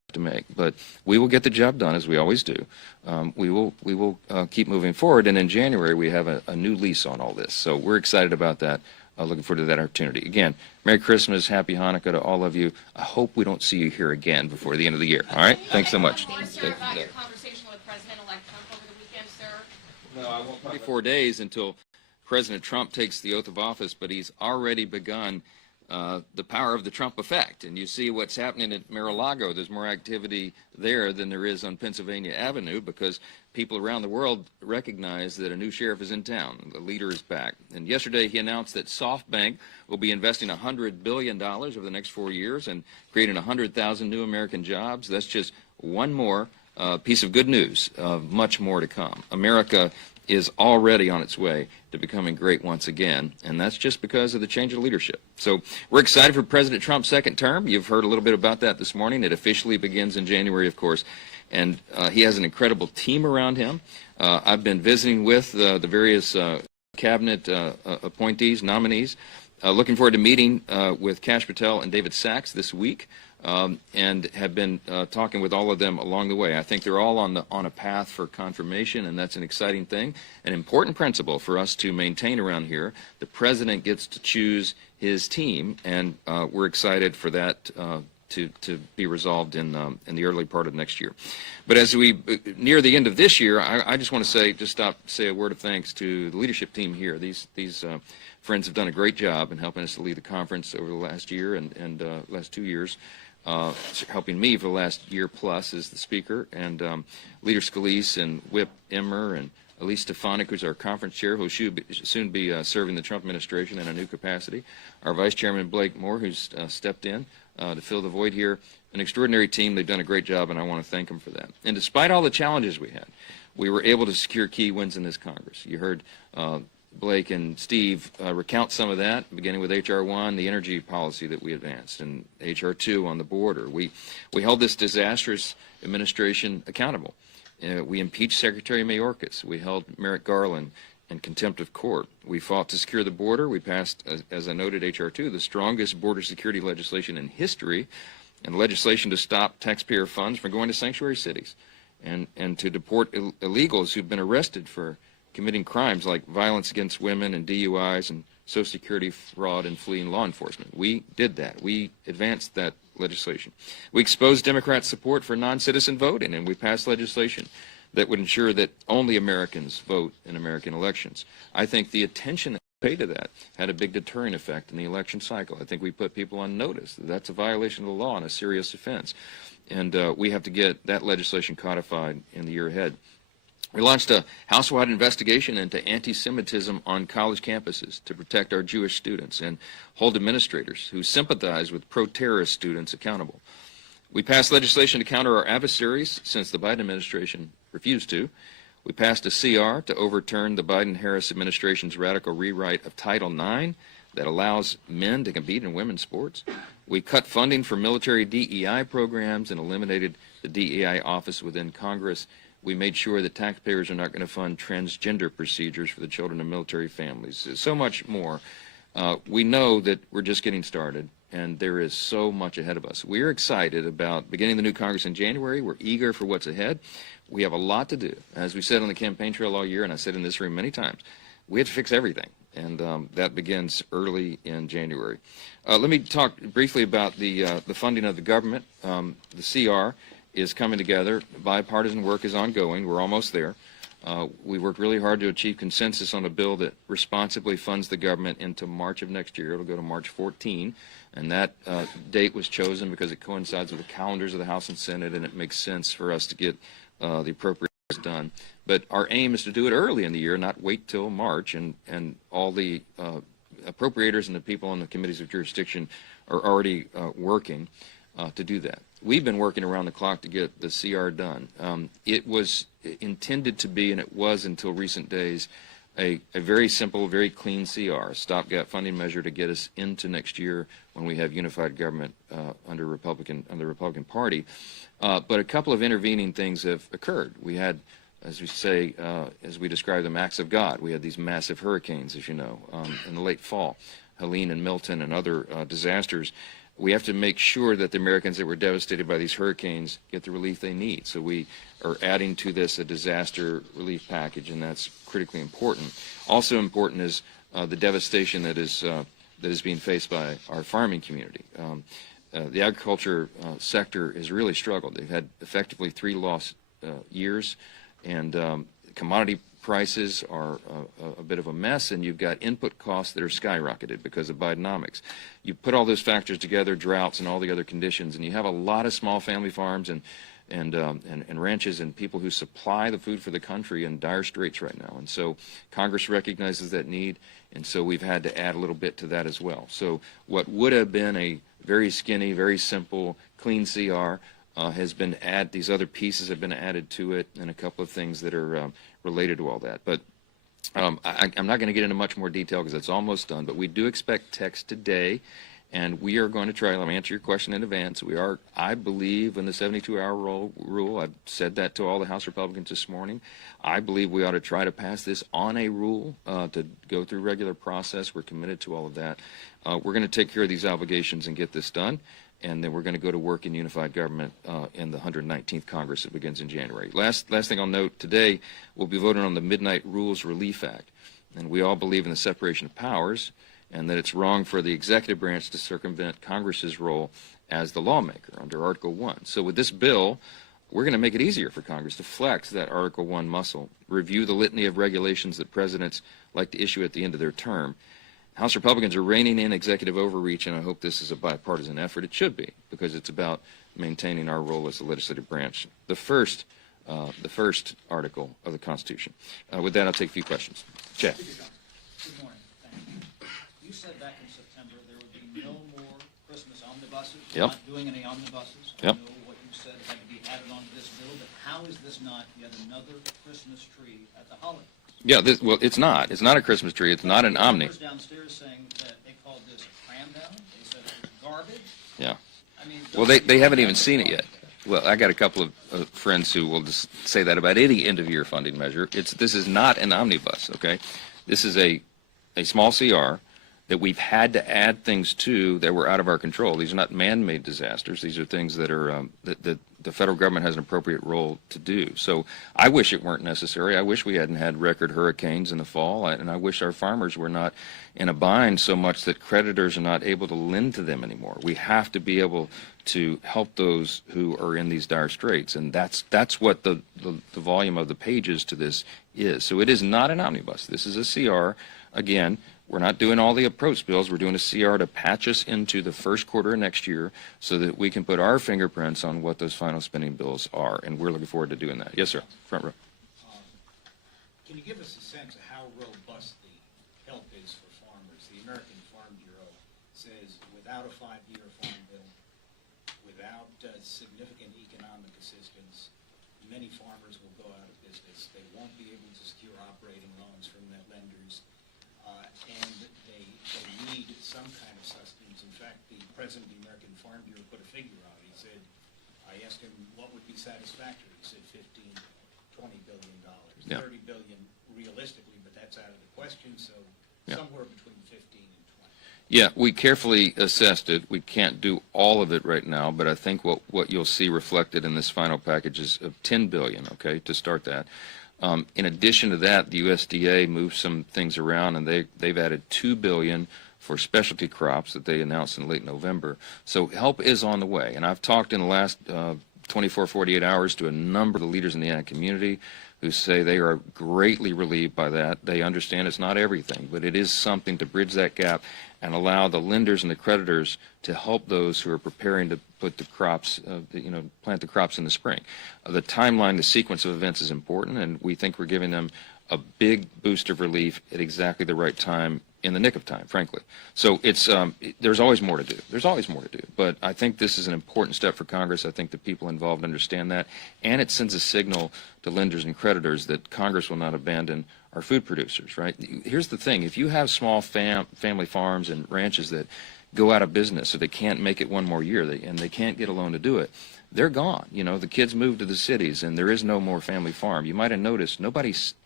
to make. But we will get the job done, as we always do. We will keep moving forward, and in January we have a new lease on all this. So we're excited about that. Looking forward to that opportunity. Again, Merry Christmas, Happy Hanukkah to all of you. I hope we don't see you here again before the end of the year. All right? Thanks so much. Sir, about your conversation with President-elect Trump over the weekend, sir? No, I won't. 24 days until President Trump takes the oath of office, but he's already begun the power of the Trump effect. And you see what's happening at Mar-a-Lago. There's more activity there than there is on Pennsylvania Avenue because people around the world recognize that a new sheriff is in town. The leader is back. And yesterday he announced that SoftBank will be investing $100 billion over the next 4 years and creating 100,000 new American jobs. That's just one more piece of good news. Much more to come. America is already on its way to becoming great once again, and that's just because of the change of leadership. So we're excited for President Trump's second term. You've heard a little bit about that this morning. It officially begins in January, of course, and he has an incredible team around him. I've been visiting with the various cabinet appointees, nominees, looking forward to meeting with Kash Patel and David Sachs this week. And have been talking with all of them along the way. I think they're all on a path for confirmation, and that's an exciting thing, an important principle for us to maintain around here. The president gets to choose his team, and we're excited for that to be resolved in the early part of next year. But as we near the end of this year, I just want to say a word of thanks to the leadership team here. These friends have done a great job in helping us to lead the conference over the last year and last 2 years. Helping me for the last year plus as the speaker, and Leader Scalise and Whip Emmer and Elise Stefanik, who's our conference chair, who will soon be serving the Trump administration in a new capacity. Our Vice Chairman Blake Moore, who's stepped in to fill the void here. An extraordinary team. They've done a great job, and I want to thank them for that. And despite all the challenges we had, we were able to secure key wins in this Congress. You heard Blake and Steve recount some of that, beginning with H.R. 1, the energy policy that we advanced, and H.R. 2 on the border. We held this disastrous administration accountable. We impeached Secretary Mayorkas. We held Merrick Garland in contempt of court. We fought to secure the border. We passed, as I noted, H.R. 2, the strongest border security legislation in history, and legislation to stop taxpayer funds from going to sanctuary cities and to deport illegals who've been arrested for committing crimes like violence against women and DUIs and Social Security fraud and fleeing law enforcement. We did that. We advanced that legislation. We exposed Democrat support for non-citizen voting, and we passed legislation that would ensure that only Americans vote in American elections. I think the attention that we paid to that had a big deterring effect in the election cycle. I think we put people on notice that that's a violation of the law and a serious offense. And we have to get that legislation codified in the year ahead. We launched a house-wide investigation into anti-Semitism on college campuses to protect our Jewish students and hold administrators who sympathize with pro-terrorist students accountable. We passed legislation to counter our adversaries since the Biden administration refused to. We passed a CR to overturn the Biden-Harris administration's radical rewrite of Title IX that allows men to compete in women's sports. We cut funding for military DEI programs and eliminated the DEI office within Congress. We made sure that taxpayers are not going to fund transgender procedures for the children of military families. So much more. We know that we're just getting started, and there is so much ahead of us. We're excited about beginning the new Congress in January. We're eager for what's ahead. We have a lot to do. As we said on the campaign trail all year, and I said in this room many times, we have to fix everything, and that begins early in January. Let me talk briefly about the funding of the government. The CR is coming together. Bipartisan work is ongoing. We're almost there. We worked really hard to achieve consensus on a bill that responsibly funds the government into March of next year. It'll go to March 14, and that date was chosen because it coincides with the calendars of the House and Senate, and it makes sense for us to get the appropriations done. But our aim is to do it early in the year, not wait till March, and all the appropriators and the people on the committees of jurisdiction are already working to do that. We've been working around the clock to get the CR done. It was intended to be, and it was until recent days, a very simple, very clean CR, a stopgap funding measure to get us into next year when we have unified government under the Republican Party. But a couple of intervening things have occurred. We had, as we say, as we describe them, acts of God. We had these massive hurricanes, as you know, in the late fall, Helene and Milton and other disasters. we have to make sure that the Americans that were devastated by these hurricanes get the relief they need. So we are adding to this a disaster relief package, and that's critically important. Also important is the devastation that is being faced by our farming community. The agriculture sector has really struggled. They've had effectively 3 lost years, and commodity prices are a bit of a mess, and you've got input costs that are skyrocketed because of Bidenomics. You put all those factors together, droughts and all the other conditions, and you have a lot of small family farms and ranches and people who supply the food for the country in dire straits right now. And so Congress recognizes that need, and so we've had to add a little bit to that as well. So what would have been a very skinny, very simple, clean CR has been added. These other pieces have been added to it, and a couple of things that are related to all that. But I'm not going to get into much more detail because it's almost done, but we do expect text today, and we are going to try. Let me answer your question in advance. I believe in the 72-hour rule. I've said that to all the House Republicans this morning. I believe we ought to try to pass this on a rule to go through regular process. We're committed to all of that. We're going to take care of these obligations and get this done, and then we're going to go to work in unified government in the 119th Congress that begins in January. Last thing I'll note, today we'll be voting on the Midnight Rules Relief Act, and we all believe in the separation of powers and that it's wrong for the executive branch to circumvent Congress's role as the lawmaker under Article 1. So with this bill, we're going to make it easier for Congress to flex that Article 1 muscle, review the litany of regulations that presidents like to issue at the end of their term. House Republicans are reining in executive overreach, and I hope this is a bipartisan effort. It should be, because it's about maintaining our role as the legislative branch, the first article of the Constitution. With that, I'll take a few questions. Chad. Good morning. Thank you. You said back in September there would be no more Christmas omnibuses. Yep. Not doing any omnibuses. Yep. I know what you said had to be added onto this bill, but how is this not yet another Christmas tree at the holidays? Yeah, well, it's not. It's not a Christmas tree. It's not an omni. Downstairs saying that they called this a cram down. They said it was garbage. Yeah. I mean, Well, they haven't even seen it yet. Well, I got a couple of friends who will just say that about any end-of-year funding measure. This is not an omnibus, okay? This is a small CR that we've had to add things to that were out of our control. These are not man-made disasters. These are things that are that the federal government has an appropriate role to do. So I wish it weren't necessary. I wish we hadn't had record hurricanes in the fall, and I wish our farmers were not in a bind so much that creditors are not able to lend to them anymore. We have to be able to help those who are in these dire straits, and that's what the volume of the pages to this is. So it is not an omnibus. This is a CR. Again, we're not doing all the approach bills. We're doing a CR to patch us into the first quarter of next year so that we can put our fingerprints on what those final spending bills are, and we're looking forward to doing that. Yes, sir. Front row. Can you give us a sense of how robust the help is for farmers? The American Farm Bureau says without a 5-year farm bill, without significant economic assistance, many farmers will go out of business. They won't be able to secure operating loans from their lenders, and they need some kind of sustenance. In fact, the president of the American Farm Bureau put a figure out. He said, I asked him what would be satisfactory. He said $15–20 billion. Yeah. $30 billion realistically, but that's out of the question, so Yeah. somewhere between 15 and 20. Yeah, we carefully assessed it. We can't do all of it right now, but I think what you'll see reflected in this final package is of $10 billion, okay, to start that. In addition to that, the USDA moved some things around, and they've added $2 billion for specialty crops that they announced in late November. So help is on the way, and I've talked in the last 24, 48 hours to a number of the leaders in the ag community who say they are greatly relieved by that. They understand it's not everything, but it is something to bridge that gap and allow the lenders and the creditors to help those who are preparing to put the crops, plant the crops in the spring. The timeline, the sequence of events is important, and we think we're giving them a big boost of relief at exactly the right time, in the nick of time, frankly. So there's always more to do. There's always more to do. But I think this is an important step for Congress. I think the people involved understand that. And it sends a signal to lenders and creditors that Congress will not abandon our food producers, right? Here's the thing. If you have small family farms and ranches that go out of business, so they can't make it one more year, and they can't get a loan to do it, they're gone. The kids move to the cities, and there is no more family farm. You might have noticed nobody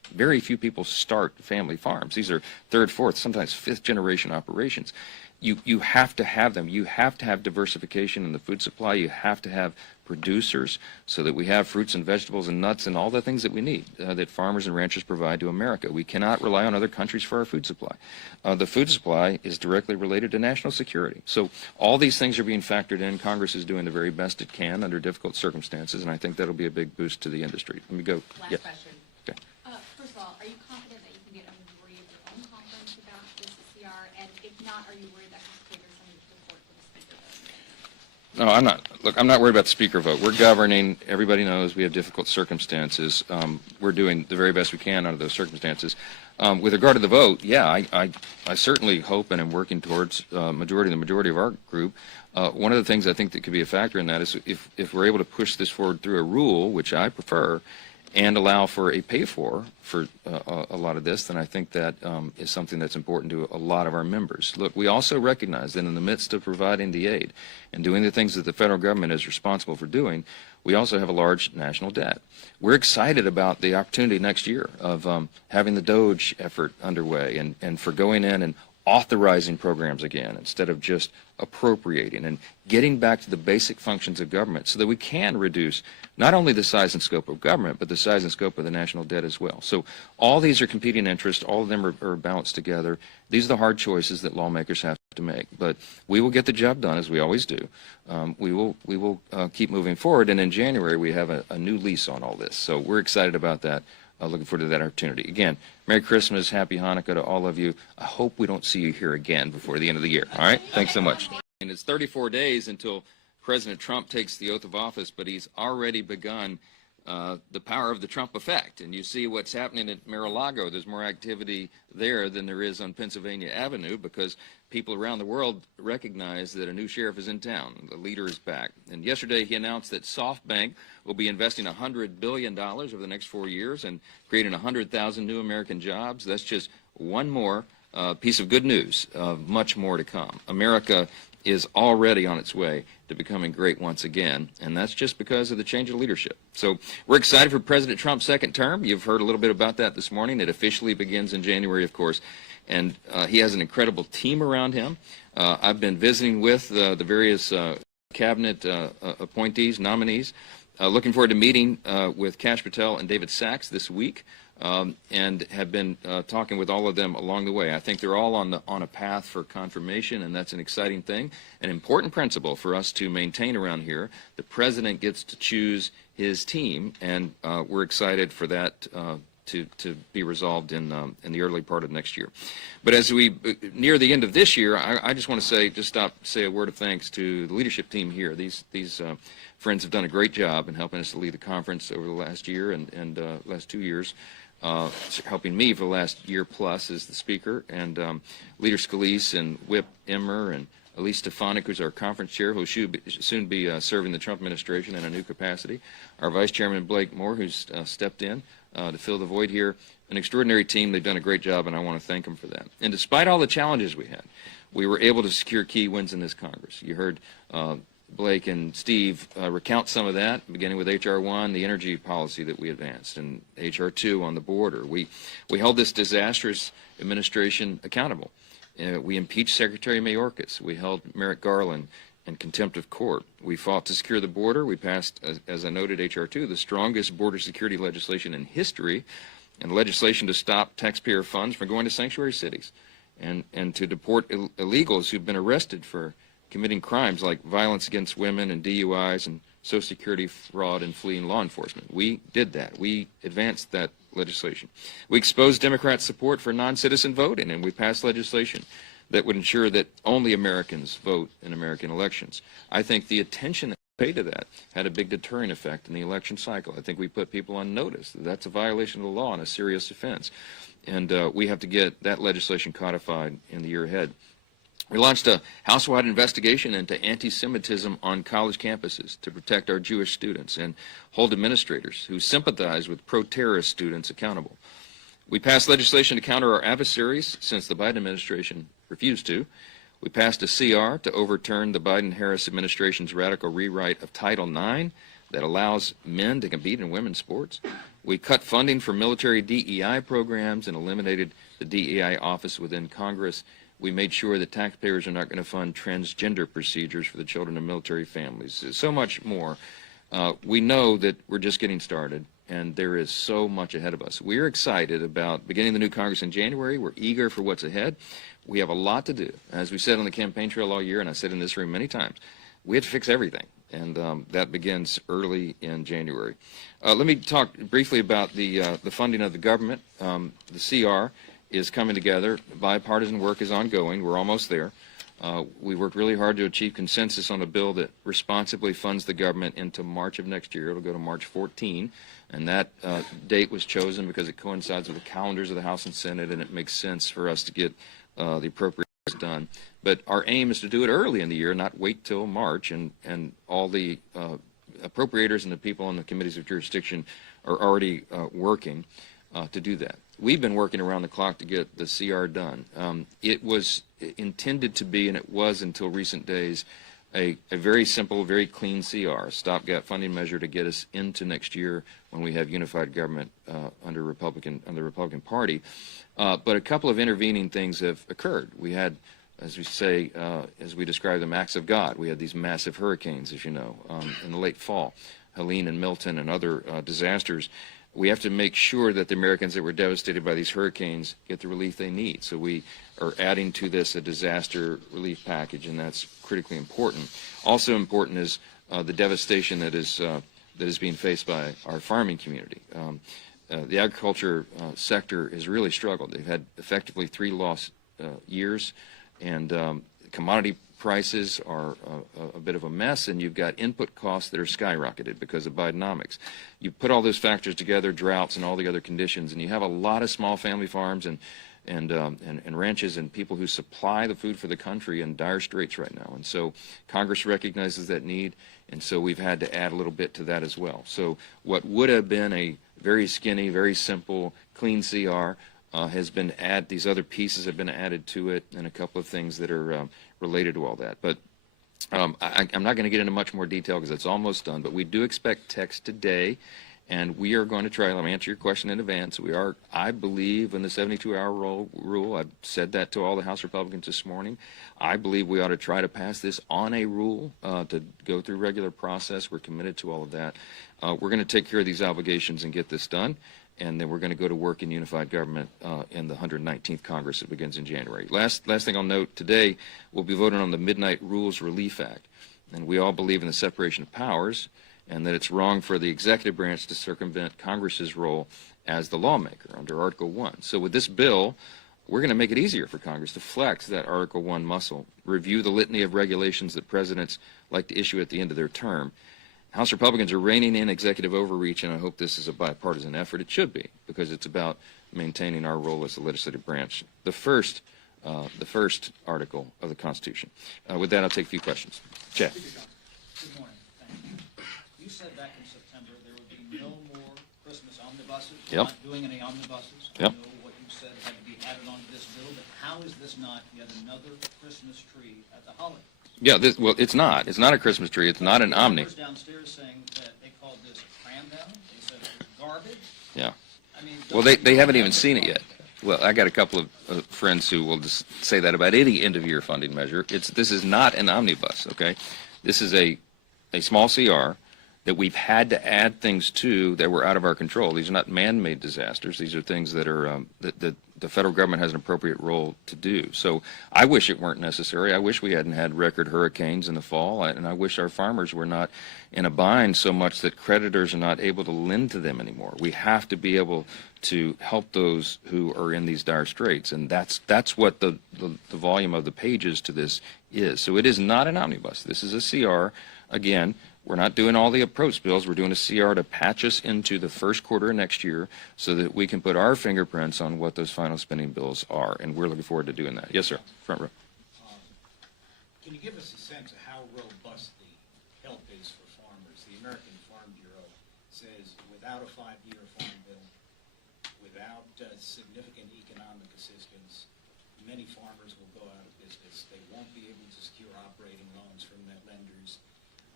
very few people start family farms. These are third, fourth, sometimes fifth generation operations. You have to have them. You have to have diversification in the food supply. You have to have producers so that we have fruits and vegetables and nuts and all the things that we need that farmers and ranchers provide to America. We cannot rely on other countries for our food supply. The food supply is directly related to national security. So all these things are being factored in. Congress is doing the very best it can under difficult circumstances, and I think that'll be a big boost to the industry. Let me go. Last question. Okay. First of all, are you confident that you can get a majority of your own conference about this CR? And if not, are you worried that could trigger some support for the speaker vote? No, I'm not. Look, I'm not worried about the speaker vote. We're governing. Everybody knows we have difficult circumstances. We're doing the very best we can under those circumstances. With regard to the vote, yeah, I certainly hope and am working towards the majority of our group. One of the things I think that could be a factor in that is if we're able to push this forward through a rule, which I prefer, and allow for a pay-for a lot of this, then I think that is something that's important to a lot of our members. Look, we also recognize that in the midst of providing the aid and doing the things that the federal government is responsible for doing, we also have a large national debt. We're excited about the opportunity next year of having the DOGE effort underway and for going in and authorizing programs again instead of just appropriating and getting back to the basic functions of government so that we can reduce not only the size and scope of government, but the size and scope of the national debt as well. So all these are competing interests. All of them are balanced together. These are the hard choices that lawmakers have to make. But we will get the job done, as we always do. We will keep moving forward. And in January, we have a new lease on all this. So we're excited about that. Looking forward to that opportunity. Again, Merry Christmas, Happy Hanukkah to all of you. I hope we don't see you here again before the end of the year. All right? Thanks so much. And it's 34 days until President Trump takes the oath of office, but he's already begun the power of the Trump effect. And you see what's happening at Mar-a-Lago. There's more activity there than there is on Pennsylvania Avenue because people around the world recognize that a new sheriff is in town. The leader is back. And yesterday he announced that SoftBank will be investing $100 billion over the next 4 years and creating 100,000 new American jobs. That's just one more piece of good news. Much more to come. America is already on its way to becoming great once again, and that's just because of the change of leadership. So we're excited for President Trump's second term. You've heard a little bit about that this morning. It officially begins in January, of course, and he has an incredible team around him. I've been visiting with the various cabinet appointees, nominees. Looking forward to meeting with Kash Patel and David Sachs this week. And have been talking with all of them along the way. I think they're all on a path for confirmation, and that's an exciting thing, an important principle for us to maintain around here. The president gets to choose his team, and we're excited for that to be resolved in the early part of next year. But as we near the end of this year, I just want to say a word of thanks to the leadership team here. These friends have done a great job in helping us to lead the conference over the last year and last 2 years. Helping me for the last year plus as the speaker, and Leader Scalise and Whip Emmer and Elise Stefanik, who's our conference chair, who will soon be serving the Trump administration in a new capacity. Our Vice Chairman Blake Moore, who's stepped in to fill the void here. An extraordinary team. They've done a great job, and I want to thank them for that. And despite all the challenges we had, we were able to secure key wins in this Congress. You heard Blake and Steve recount some of that, beginning with H.R. 1, the energy policy that we advanced, and H.R. 2 on the border. We held this disastrous administration accountable. We impeached Secretary Mayorkas. We held Merrick Garland in contempt of court. We fought to secure the border. We passed, as I noted, H.R. 2, the strongest border security legislation in history, and legislation to stop taxpayer funds from going to sanctuary cities and to deport illegals who've been arrested for committing crimes like violence against women and DUIs and Social Security fraud and fleeing law enforcement. We did that. We advanced that legislation. We exposed Democrats' support for non-citizen voting, and we passed legislation that would ensure that only Americans vote in American elections. I think the attention that we paid to that had a big deterrent effect in the election cycle. I think we put people on notice that that's a violation of the law and a serious offense. And we have to get that legislation codified in the year ahead. We launched a house-wide investigation into anti-Semitism on college campuses to protect our Jewish students and hold administrators who sympathize with pro-terrorist students accountable. We passed legislation to counter our adversaries since the Biden administration refused to. We passed a CR to overturn the Biden-Harris administration's radical rewrite of Title IX that allows men to compete in women's sports. We cut funding for military DEI programs and eliminated the DEI office within Congress. We made sure that taxpayers are not going to fund transgender procedures for the children of military families. So much more. We know that we're just getting started, and there is so much ahead of us. We're excited about beginning the new Congress in January. We're eager for what's ahead. We have a lot to do. As we said on the campaign trail all year, and I said in this room many times, we have to fix everything, and that begins early in January. Let me talk briefly about the funding of the government. The CR is coming together. Bipartisan work is ongoing. We're almost there. We worked really hard to achieve consensus on a bill that responsibly funds the government into March of next year. It'll go to March 14, and that date was chosen because it coincides with the calendars of the House and Senate, and it makes sense for us to get the appropriations done. But our aim is to do it early in the year, not wait till March, and all the appropriators and the people on the committees of jurisdiction are already working to do that. We've been working around the clock to get the CR done. It was intended to be, and it was until recent days, a very simple, very clean CR, stopgap funding measure to get us into next year when we have unified government under the Republican Party. But a couple of intervening things have occurred. We had, as we say, as we describe them, acts of God. We had these massive hurricanes, as you know, in the late fall, Helene and Milton and other disasters. We have to make sure that the Americans that were devastated by these hurricanes get the relief they need. So we are adding to this a disaster relief package, and that's critically important. Also important is the devastation that is being faced by our farming community. The agriculture sector has really struggled. They've had effectively 3 lost years, and commodity prices are a bit of a mess, and you've got input costs that are skyrocketed because of Bidenomics. You put all those factors together, droughts and all the other conditions, and you have a lot of small family farms and ranches and people who supply the food for the country in dire straits right now. And so Congress recognizes that need, and so we've had to add a little bit to that as well. So what would have been a very skinny, very simple, clean CR has been added. These other pieces have been added to it, and a couple of things that are related to all that. But I'm not going to get into much more detail because it's almost done, but we do expect text today, and we are going to try. Let me answer your question in advance. We are, I believe, in the 72-hour rule. I've said that to all the House Republicans this morning. I believe we ought to try to pass this on a rule to go through regular process. We're committed to all of that. We're going to take care of these obligations and get this done, and then we're going to go to work in unified government in the 119th Congress that begins in January. Last thing I'll note, today we'll be voting on the Midnight Rules Relief Act, and we all believe in the separation of powers and that it's wrong for the executive branch to circumvent Congress's role as the lawmaker under Article 1. So with this bill, we're going to make it easier for Congress to flex that Article 1 muscle, review the litany of regulations that presidents like to issue at the end of their term. House Republicans are reining in executive overreach, and I hope this is a bipartisan effort. It should be, because it's about maintaining our role as the legislative branch, the first article of the Constitution. With that, I'll take a few questions. Chad. Good morning. Thank you. You said back in September there would be no more Christmas omnibuses. Yep. Not doing any omnibuses. Yep. I know what you said had to be added onto this bill, but how is this not yet another Christmas tree at the holidays? Yeah, well, it's not. It's not a Christmas tree. It's not an Omni. I was downstairs saying that they called this a cram down. They said it was garbage. Yeah. I mean, Well, they haven't even seen it yet. Well, I got a couple of friends who will just say that about any end-of-year funding measure. This is not an omnibus, okay? This is a small CR that we've had to add things to that were out of our control. These are not man-made disasters. These are things that are that the federal government has an appropriate role to do. So I wish it weren't necessary. I wish we hadn't had record hurricanes in the fall, and I wish our farmers were not in a bind so much that creditors are not able to lend to them anymore. We have to be able to help those who are in these dire straits, and that's what the volume of the pages to this is. So it is not an omnibus. This is a CR. Again, we're not doing all the approach bills. We're doing a CR to patch us into the first quarter of next year so that we can put our fingerprints on what those final spending bills are, and we're looking forward to doing that. Yes, sir. Front row. Can you give us a sense of how robust the help is for farmers? The American Farm Bureau says without a 5-year farm bill, without significant economic assistance, many farmers will go out of business. They won't be able to secure operating loans from their lenders.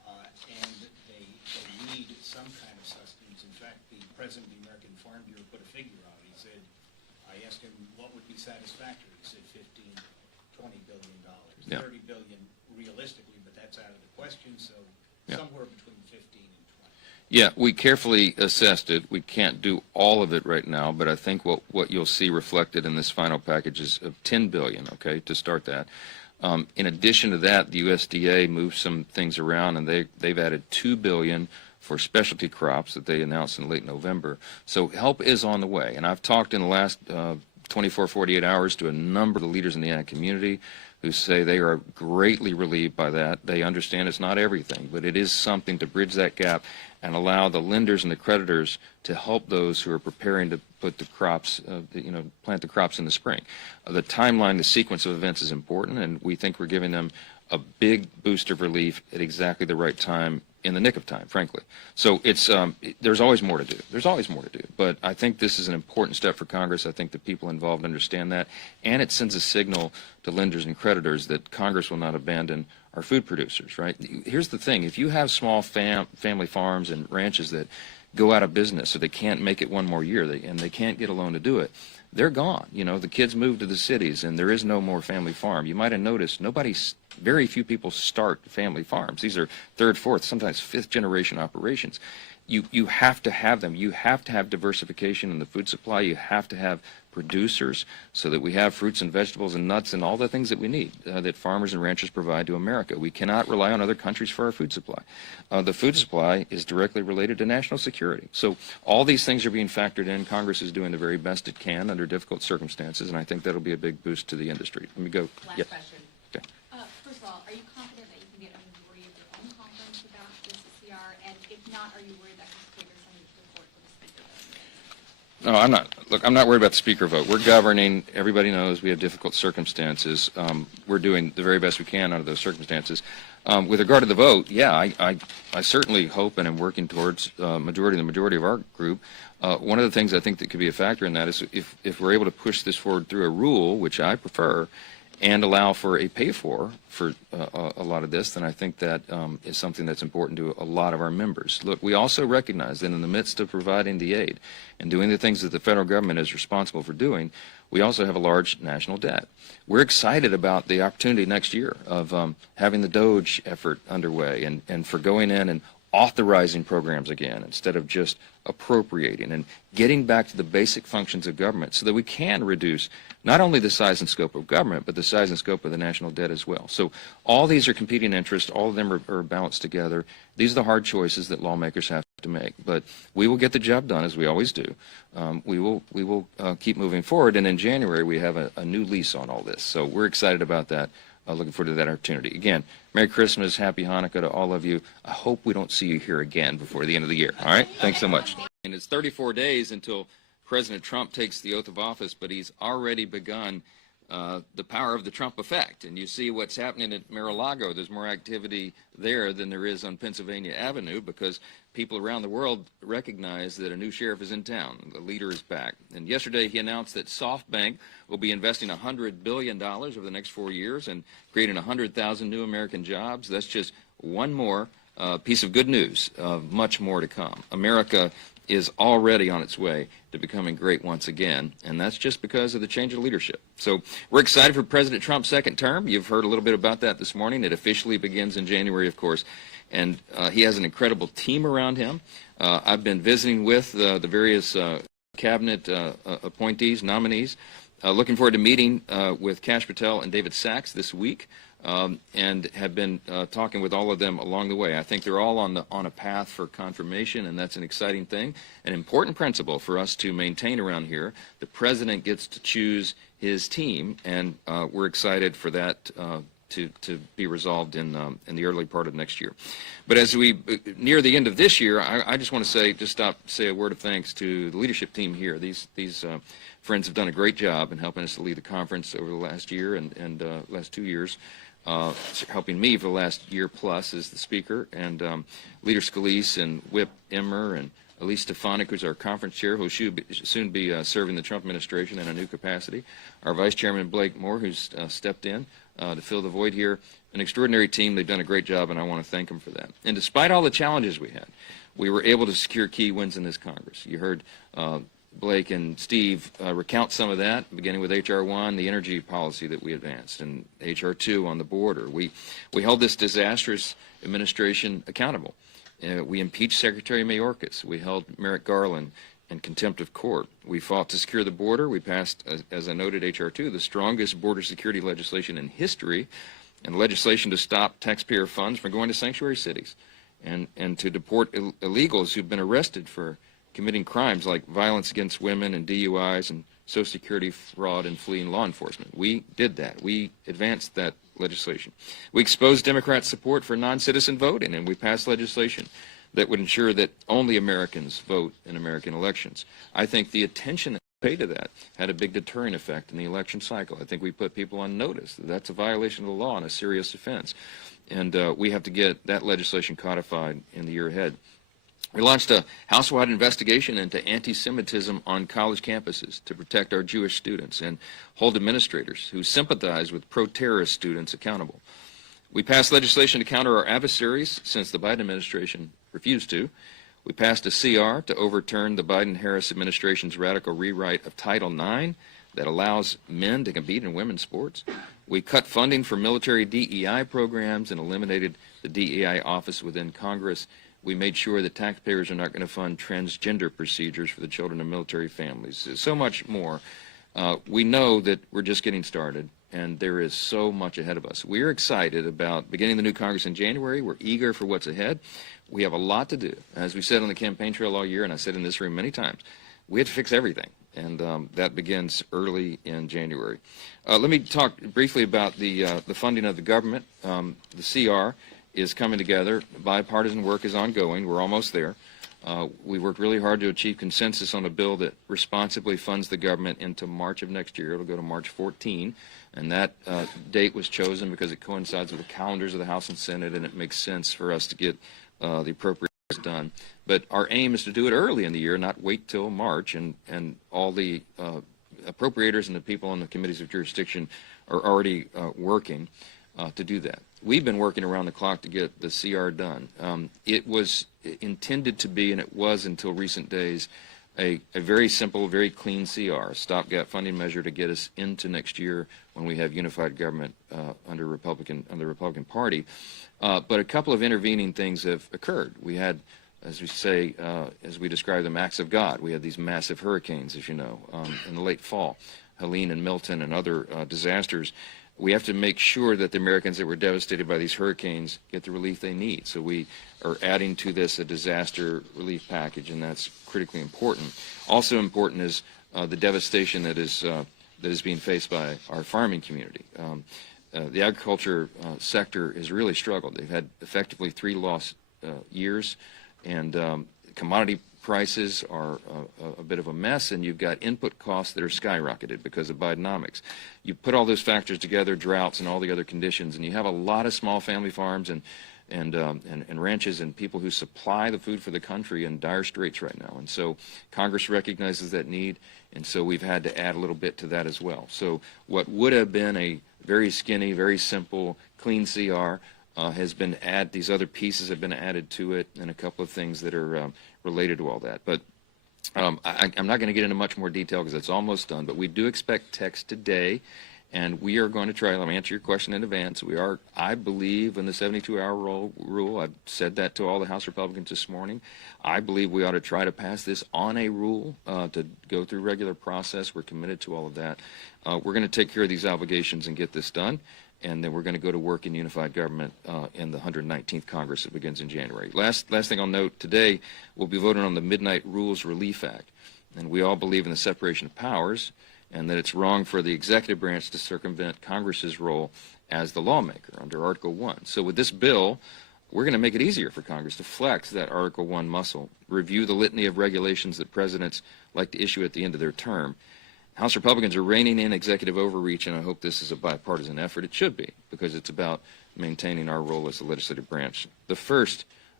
and they need some kind of sustenance. In fact, the president of the American Farm Bureau put a figure out. He said, I asked him what would be satisfactory. He said $15–20 billion. Yeah. $30 billion realistically, but that's out of the question, so Yeah. somewhere between 15 and 20. Yeah, we carefully assessed it. We can't do all of it right now, but I think what you'll see reflected in this final package is of $10 billion, okay, to start that. In addition to that, the USDA moved some things around, and they've added $2 billion for specialty crops that they announced in late November. So help is on the way, and I've talked in the last 24, 48 hours to a number of the leaders in the ag community who say they are greatly relieved by that. They understand it's not everything, but it is something to bridge that gap and allow the lenders and the creditors to help those who are preparing to put the crops, plant the crops in the spring. The timeline, the sequence of events is important, and we think we're giving them a big boost of relief at exactly the right time, in the nick of time, frankly. So it's there's always more to do. There's always more to do. But I think this is an important step for Congress. I think the people involved understand that, and it sends a signal to lenders and creditors that Congress will not abandon our food producers, right? Here's the thing. If you have small family farms and ranches that go out of business, so they can't make it one more year, and they can't get a loan to do it, they're gone. You know, the kids move to the cities, and there is no more family farm. You might have noticed very few people start family farms. These are third, fourth, sometimes fifth generation operations. You have to have them. You have to have diversification in the food supply. You have to have producers so that we have fruits and vegetables and nuts and all the things that we need that farmers and ranchers provide to America. We cannot rely on other countries for our food supply. The food supply is directly related to national security. So all these things are being factored in. Congress is doing the very best it can under difficult circumstances, and I think that'll be a big boost to the industry. Let me go. Last Yep. question. Okay. First of all, are you confident that you can get a majority of your own conference about this CR? And if not, are you worried that this triggers some support for the speaker vote? No, I'm not. Look, I'm not worried about the speaker vote. We're governing. Everybody knows we have difficult circumstances. We're doing the very best we can under those circumstances. With regard to the vote, yeah, I certainly hope and am working towards the majority of our group. One of the things I think that could be a factor in that is if we're able to push this forward through a rule, which I prefer, and allow for a pay-for a lot of this, then I think that is something that's important to a lot of our members. Look, we also recognize that in the midst of providing the aid and doing the things that the federal government is responsible for doing, we also have a large national debt. We're excited about the opportunity next year of having the DOGE effort underway and for going in and authorizing programs again instead of just appropriating and getting back to the basic functions of government so that we can reduce not only the size and scope of government, but the size and scope of the national debt as well. So all these are competing interests. All of them are balanced together. These are the hard choices that lawmakers have to make. But we will get the job done, as we always do. We will keep moving forward. And in January, we have a new lease on all this. So we're excited about that. Looking forward to that opportunity. Again, Merry Christmas, Happy Hanukkah to all of you. I hope we don't see you here again before the end of the year. All right? Thanks so much. And it's 34 days until President Trump takes the oath of office, but he's already begun the power of the Trump effect. And you see what's happening at Mar-a-Lago. There's more activity there than there is on Pennsylvania Avenue because people around the world recognize that a new sheriff is in town. The leader is back. And yesterday he announced that SoftBank will be investing $100 billion over the next 4 years and creating 100,000 new American jobs. That's just one more piece of good news. Much more to come. America is already on its way to becoming great once again, and that's just because of the change of leadership. So we're excited for President Trump's second term. You've heard a little bit about that this morning. It officially begins in January, of course, and he has an incredible team around him. I've been visiting with the various cabinet appointees, nominees. Looking forward to meeting with Kash Patel and David Sachs this week. And have been talking with all of them along the way. I think they're all on a path for confirmation, and that's an exciting thing, an important principle for us to maintain around here. The president gets to choose his team, and we're excited for that to be resolved in the early part of next year. But as we near the end of this year, I just want to say a word of thanks to the leadership team here. These friends have done a great job in helping us to lead the conference over the last year and last 2 years. Helping me for the last year plus as the speaker, and Leader Scalise and Whip Emmer and Elise Stefanik, who's our conference chair, who will soon be serving the Trump administration in a new capacity. Our Vice Chairman Blake Moore, who's stepped in to fill the void here. An extraordinary team. They've done a great job, and I want to thank them for that. And despite all the challenges we had, we were able to secure key wins in this Congress. You heard Blake and Steve recount some of that, beginning with H.R. 1, the energy policy that we advanced, and H.R. 2 on the border. We held this disastrous administration accountable. We impeached Secretary Mayorkas. We held Merrick Garland in contempt of court. We fought to secure the border. We passed, as I noted, H.R. 2, the strongest border security legislation in history, and legislation to stop taxpayer funds from going to sanctuary cities and to deport illegals who've been arrested for committing crimes like violence against women and DUIs and Social Security fraud and fleeing law enforcement. We did that. We advanced that legislation. We exposed Democrat support for non-citizen voting, and we passed legislation that would ensure that only Americans vote in American elections. I think the attention that we paid to that had a big deterrent effect in the election cycle. I think we put people on notice that that's a violation of the law and a serious offense. And we have to get that legislation codified in the year ahead. We launched a house-wide investigation into anti-Semitism on college campuses to protect our Jewish students and hold administrators who sympathize with pro-terrorist students accountable. We passed legislation to counter our adversaries since the Biden administration refused to. We passed a CR to overturn the Biden-Harris administration's radical rewrite of Title IX that allows men to compete in women's sports. We cut funding for military DEI programs and eliminated the DEI office within Congress. We made sure that taxpayers are not going to fund transgender procedures for the children of military families. So much more. We know that we're just getting started, and there is so much ahead of us. We're excited about beginning the new Congress in January. We're eager for what's ahead. We have a lot to do. As we said on the campaign trail all year, and I said in this room many times, we have to fix everything, and that begins early in January. Let me talk briefly about the funding of the government. The CR is coming together. Bipartisan work is ongoing. We're almost there. We worked really hard to achieve consensus on a bill that responsibly funds the government into March of next year. It'll go to March 14, and that date was chosen because it coincides with the calendars of the House and Senate, and it makes sense for us to get the appropriations done. But our aim is to do it early in the year, not wait till March, and all the appropriators and the people on the committees of jurisdiction are already working to do that. We've been working around the clock to get the CR done. It was intended to be, and it was until recent days, a very simple, very clean CR, stopgap funding measure to get us into next year when we have unified government under the Republican Party. But a couple of intervening things have occurred. We had, as we say, as we describe them, acts of God. We had these massive hurricanes, as you know, in the late fall, Helene and Milton and other disasters. We have to make sure that the Americans that were devastated by these hurricanes get the relief they need. So we are adding to this a disaster relief package, and that's critically important. Also important is the devastation that is being faced by our farming community. The agriculture sector has really struggled. They've had effectively 3 lost years, and commodity prices are a bit of a mess, and you've got input costs that are skyrocketed because of Bidenomics. You put all those factors together, droughts and all the other conditions, and you have a lot of small family farms and ranches and people who supply the food for the country in dire straits right now. And so Congress recognizes that need, and so we've had to add a little bit to that as well. So what would have been a very skinny, very simple, clean CR has been added. These other pieces have been added to it, and a couple of things that are related to all that. But I'm not going to get into much more detail because it's almost done, but we do expect text today, and we are going to try. Let me answer your question in advance. We are, I believe, in the 72-hour rule. I've said that to all the House Republicans this morning. I believe we ought to try to pass this on a rule to go through regular process. We're committed to all of that. We're going to take care of these obligations and get this done, and then we're going to go to work in unified government in the 119th Congress that begins in January. Last thing I'll note, today we'll be voting on the Midnight Rules Relief Act, and we all believe in the separation of powers and that it's wrong for the executive branch to circumvent Congress's role as the lawmaker under Article 1. So with this bill, we're going to make it easier for Congress to flex that Article 1 muscle, review the litany of regulations that presidents like to issue at the end of their term. House Republicans are reining in executive overreach, and I hope this is a bipartisan effort. It should be, because it's about maintaining our role as the legislative branch. The first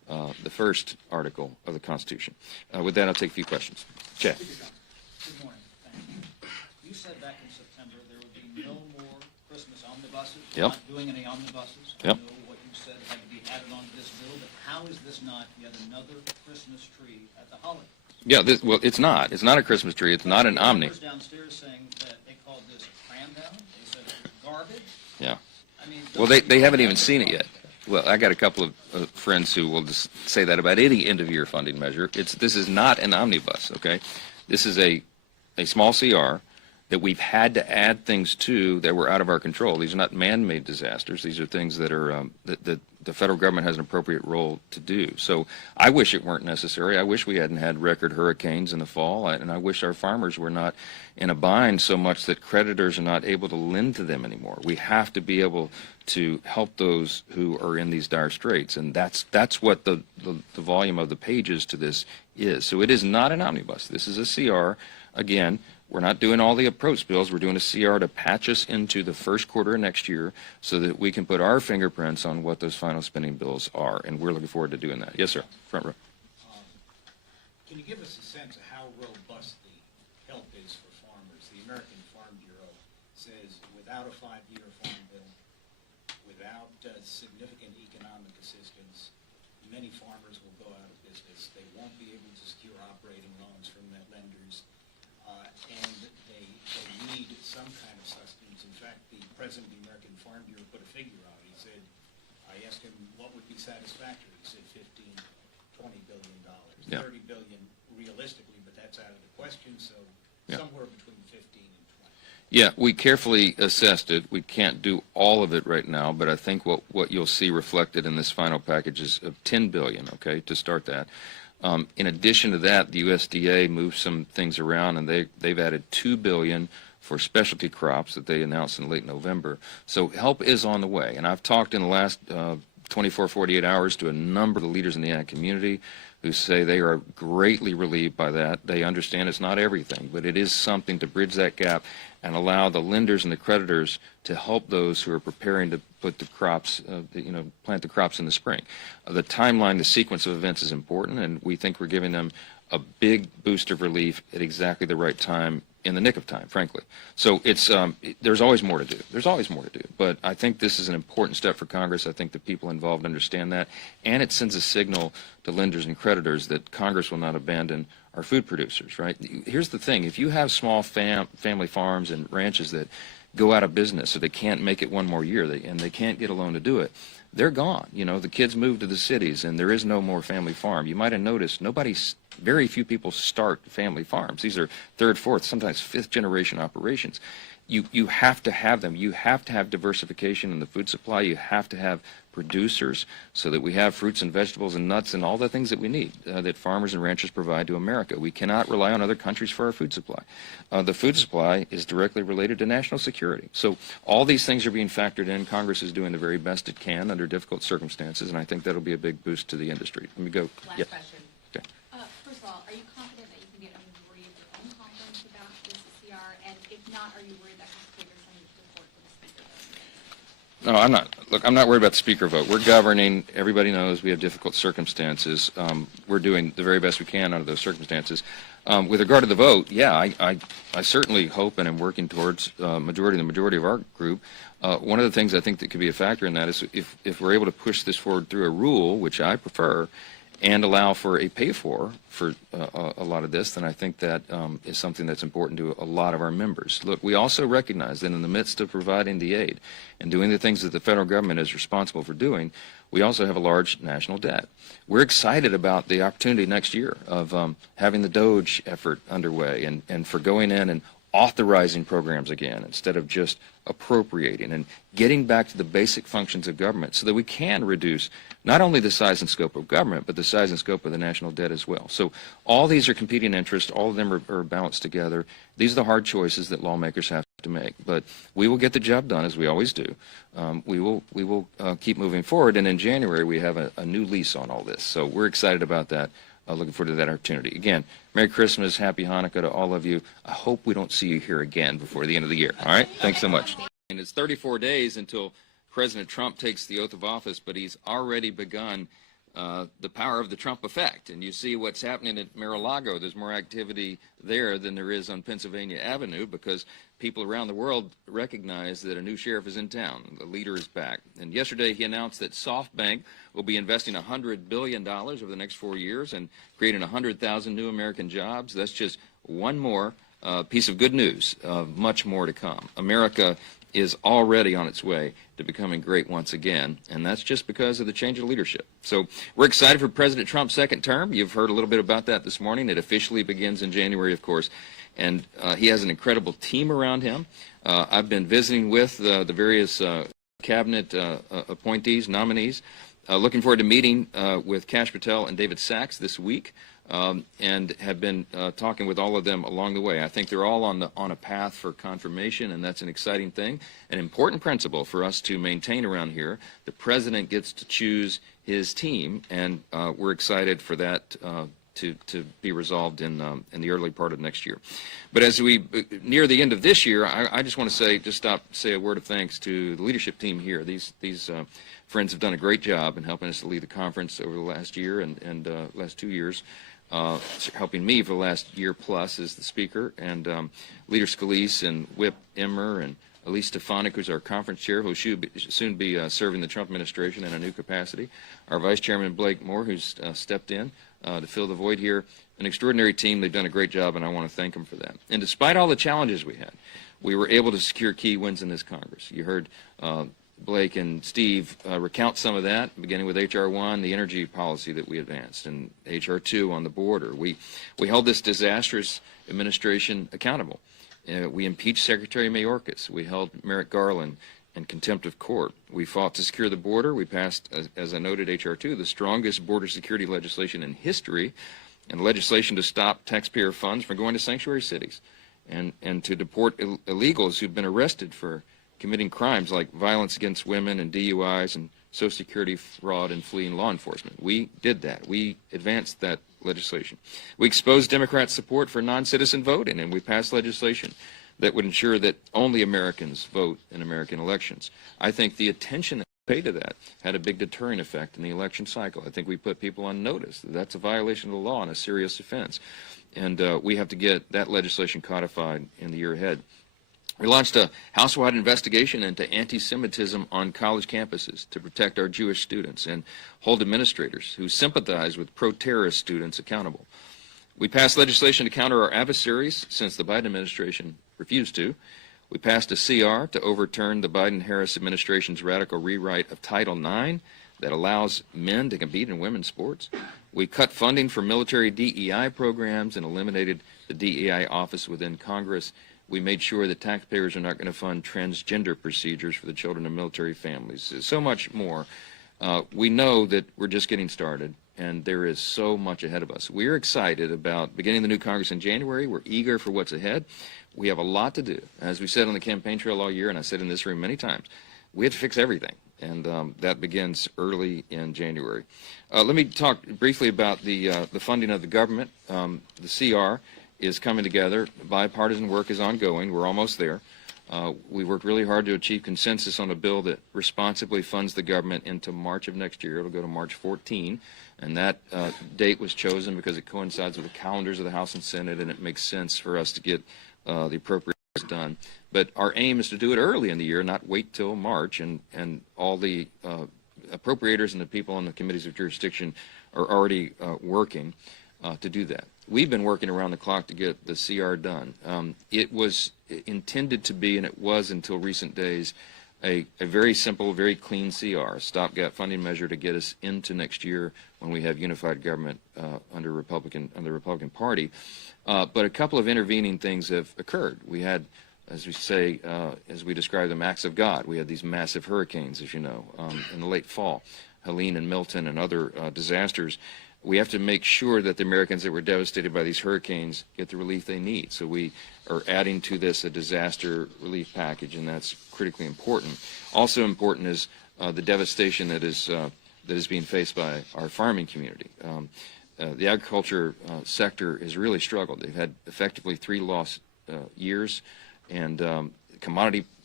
the first article of the Constitution. With that, I'll take a few questions. Chad. Good morning. Thank you. You said back in September there would be no more Christmas omnibuses. Yep. Not doing any omnibuses. Yep. I know what you said had to be added onto this bill, but how is this not yet another Christmas tree at the holiday? Yeah, well, it's not. It's not a Christmas tree. It's not an omni. Members downstairs saying that they called this a cram down. They said it was garbage. Yeah. I mean, Well, they haven't even seen it yet. Well, I got a couple of friends who will just say that about any end-of-year funding measure. This is not an omnibus, okay? This is a small CR that we've had to add things to that were out of our control. These are not man-made disasters. These are things that are that the federal government has an appropriate role to do. So I wish it weren't necessary. I wish we hadn't had record hurricanes in the fall, and I wish our farmers were not in a bind so much that creditors are not able to lend to them anymore. We have to be able to help those who are in these dire straits, and that's what the volume of the pages to this is. So it is not an omnibus. This is a CR. Again, we're not doing all the approach bills. We're doing a CR to patch us into the first quarter of next year so that we can put our fingerprints on what those final spending bills are, and we're looking forward to doing that. Yes, sir. Front row. Can you give us a sense of how robust the help is for farmers? The American Farm Bureau says without a 5-year farm bill, without significant economic assistance, many farmers will go out of business. They won't be able to secure operating loans from their lenders. And they need some kind of sustenance. In fact, the president of the American Farm Bureau put a figure out. He said, I asked him what would be satisfactory. He said $15–20 billion. Yeah. $30 billion realistically, but that's out of the question, so Yeah. somewhere between 15 and 20. Yeah, we carefully assessed it. We can't do all of it right now, but I think what you'll see reflected in this final package is of $10 billion, okay, to start that. In addition to that, the USDA moved some things around, and they've added $2 billion for specialty crops that they announced in late November. So help is on the way, and I've talked in the last 24, 48 hours to a number of the leaders in the ag community who say they are greatly relieved by that. They understand it's not everything, but it is something to bridge that gap and allow the lenders and the creditors to help those who are preparing to put the crops, plant the crops in the spring. The timeline, the sequence of events is important, and we think we're giving them a big boost of relief at exactly the right time, in the nick of time, frankly. So it's there's always more to do. There's always more to do. But I think this is an important step for Congress. I think the people involved understand that, and it sends a signal to lenders and creditors that Congress will not abandon our food producers, right? Here's the thing. If you have small family farms and ranches that go out of business so they can't make it one more year and they can't get a loan to do it, they're gone. The kids move to the cities and there is no more family farm. You might have noticed very few people start family farms. These are third, fourth, sometimes fifth generation operations. You have to have them. You have to have diversification in the food supply. You have to have producers so that we have fruits and vegetables and nuts and all the things that we need that farmers and ranchers provide to America. We cannot rely on other countries for our food supply. The food supply is directly related to national security. So all these things are being factored in. Congress is doing the very best it can under difficult circumstances, and I think that'll be a big boost to the industry. Let me go. Last Yes. question. Okay. First of all, are you confident that you can get a majority of your own conference about this CR? And if not, are you worried that could trigger some support for the speaker vote? No, I'm not. Look, I'm not worried about the speaker vote. We're governing. Everybody knows we have difficult circumstances. We're doing the very best we can under those circumstances. With regard to the vote, yeah, I certainly hope and am working towards the majority of our group. One of the things I think that could be a factor in that is if we're able to push this forward through a rule, which I prefer, and allow for a pay-for a lot of this, then I think that is something that's important to a lot of our members. Look, we also recognize that in the midst of providing the aid and doing the things that the federal government is responsible for doing, we also have a large national debt. We're excited about the opportunity next year of having the DOGE effort underway and for going in and authorizing programs again instead of just appropriating and getting back to the basic functions of government so that we can reduce not only the size and scope of government, but the size and scope of the national debt as well. So all these are competing interests. All of them are balanced together. These are the hard choices that lawmakers have to make. But we will get the job done, as we always do. We will keep moving forward. And in January, we have a new lease on all this. So we're excited about that. Looking forward to that opportunity. Again, Merry Christmas, Happy Hanukkah to all of you. I hope we don't see you here again before the end of the year. All right? Thanks so much. And it's 34 days until President Trump takes the oath of office, but he's already begun the power of the Trump effect. And you see what's happening at Mar-a-Lago. There's more activity there than there is on Pennsylvania Avenue because people around the world recognize that a new sheriff is in town. The leader is back. And yesterday he announced that SoftBank will be investing $100 billion over the next 4 years and creating 100,000 new American jobs. That's just one more piece of good news. Much more to come. America is already on its way to becoming great once again, and that's just because of the change of leadership. So we're excited for President Trump's second term. You've heard a little bit about that this morning. It officially begins in January, of course, and he has an incredible team around him. I've been visiting with the various cabinet appointees, nominees. Looking forward to meeting with Kash Patel and David Sachs this week. And have been talking with all of them along the way. I think they're all on a path for confirmation, and that's an exciting thing, an important principle for us to maintain around here. The president gets to choose his team, and we're excited for that to be resolved in the early part of next year. But as we near the end of this year, I just want to say a word of thanks to the leadership team here. These friends have done a great job in helping us to lead the conference over the last year and last 2 years. Helping me for the last year plus as the speaker, and Leader Scalise and Whip Emmer and Elise Stefanik, who's our conference chair, who will soon be serving the Trump administration in a new capacity. Our Vice Chairman Blake Moore, who's stepped in to fill the void here. An extraordinary team. They've done a great job, and I want to thank them for that. And despite all the challenges we had, we were able to secure key wins in this Congress. You heard Blake and Steve recount some of that, beginning with H.R. 1, the energy policy that we advanced, and H.R. 2 on the border. We held this disastrous administration accountable. We impeached Secretary Mayorkas. We held Merrick Garland in contempt of court. We fought to secure the border. We passed, as I noted, H.R. 2, the strongest border security legislation in history, and legislation to stop taxpayer funds from going to sanctuary cities and to deport illegals who've been arrested for committing crimes like violence against women and DUIs and Social Security fraud and fleeing law enforcement. We did that. We advanced that legislation. We exposed Democrat support for non-citizen voting, and we passed legislation that would ensure that only Americans vote in American elections. I think the attention that we paid to that had a big deterring effect in the election cycle. I think we put people on notice that that's a violation of the law and a serious offense. And we have to get that legislation codified in the year ahead. We launched a house-wide investigation into anti-Semitism on college campuses to protect our Jewish students and hold administrators who sympathize with pro-terrorist students accountable. We passed legislation to counter our adversaries since the Biden administration refused to. We passed a CR to overturn the Biden-Harris administration's radical rewrite of Title IX that allows men to compete in women's sports. We cut funding for military DEI programs and eliminated the DEI office within Congress. We made sure that taxpayers are not going to fund transgender procedures for the children of military families. So much more. We know that we're just getting started, and there is so much ahead of us. We're excited about beginning the new Congress in January. We're eager for what's ahead. We have a lot to do. As we said on the campaign trail all year, and I said in this room many times, we have to fix everything, and that begins early in January. Let me talk briefly about the funding of the government. The CR is coming together. Bipartisan work is ongoing. We're almost there. We worked really hard to achieve consensus on a bill that responsibly funds the government into March of next year. It'll go to March 14, and that date was chosen because it coincides with the calendars of the House and Senate, and it makes sense for us to get the appropriations done. But our aim is to do it early in the year, not wait till March, and all the appropriators and the people on the committees of jurisdiction are already working to do that. We've been working around the clock to get the CR done. It was intended to be, and it was until recent days, a very simple, very clean CR, a stopgap funding measure to get us into next year when we have unified government under the Republican Party. But a couple of intervening things have occurred. We had, as we say, as we describe them, acts of God. We had these massive hurricanes, as you know, in the late fall, Helene and Milton and other disasters. We have to make sure that the Americans that were devastated by these hurricanes get the relief they need. So we are adding to this a disaster relief package, and that's critically important. Also important is the devastation that is being faced by our farming community. The agriculture sector has really struggled. They've had effectively 3 lost years, and commodity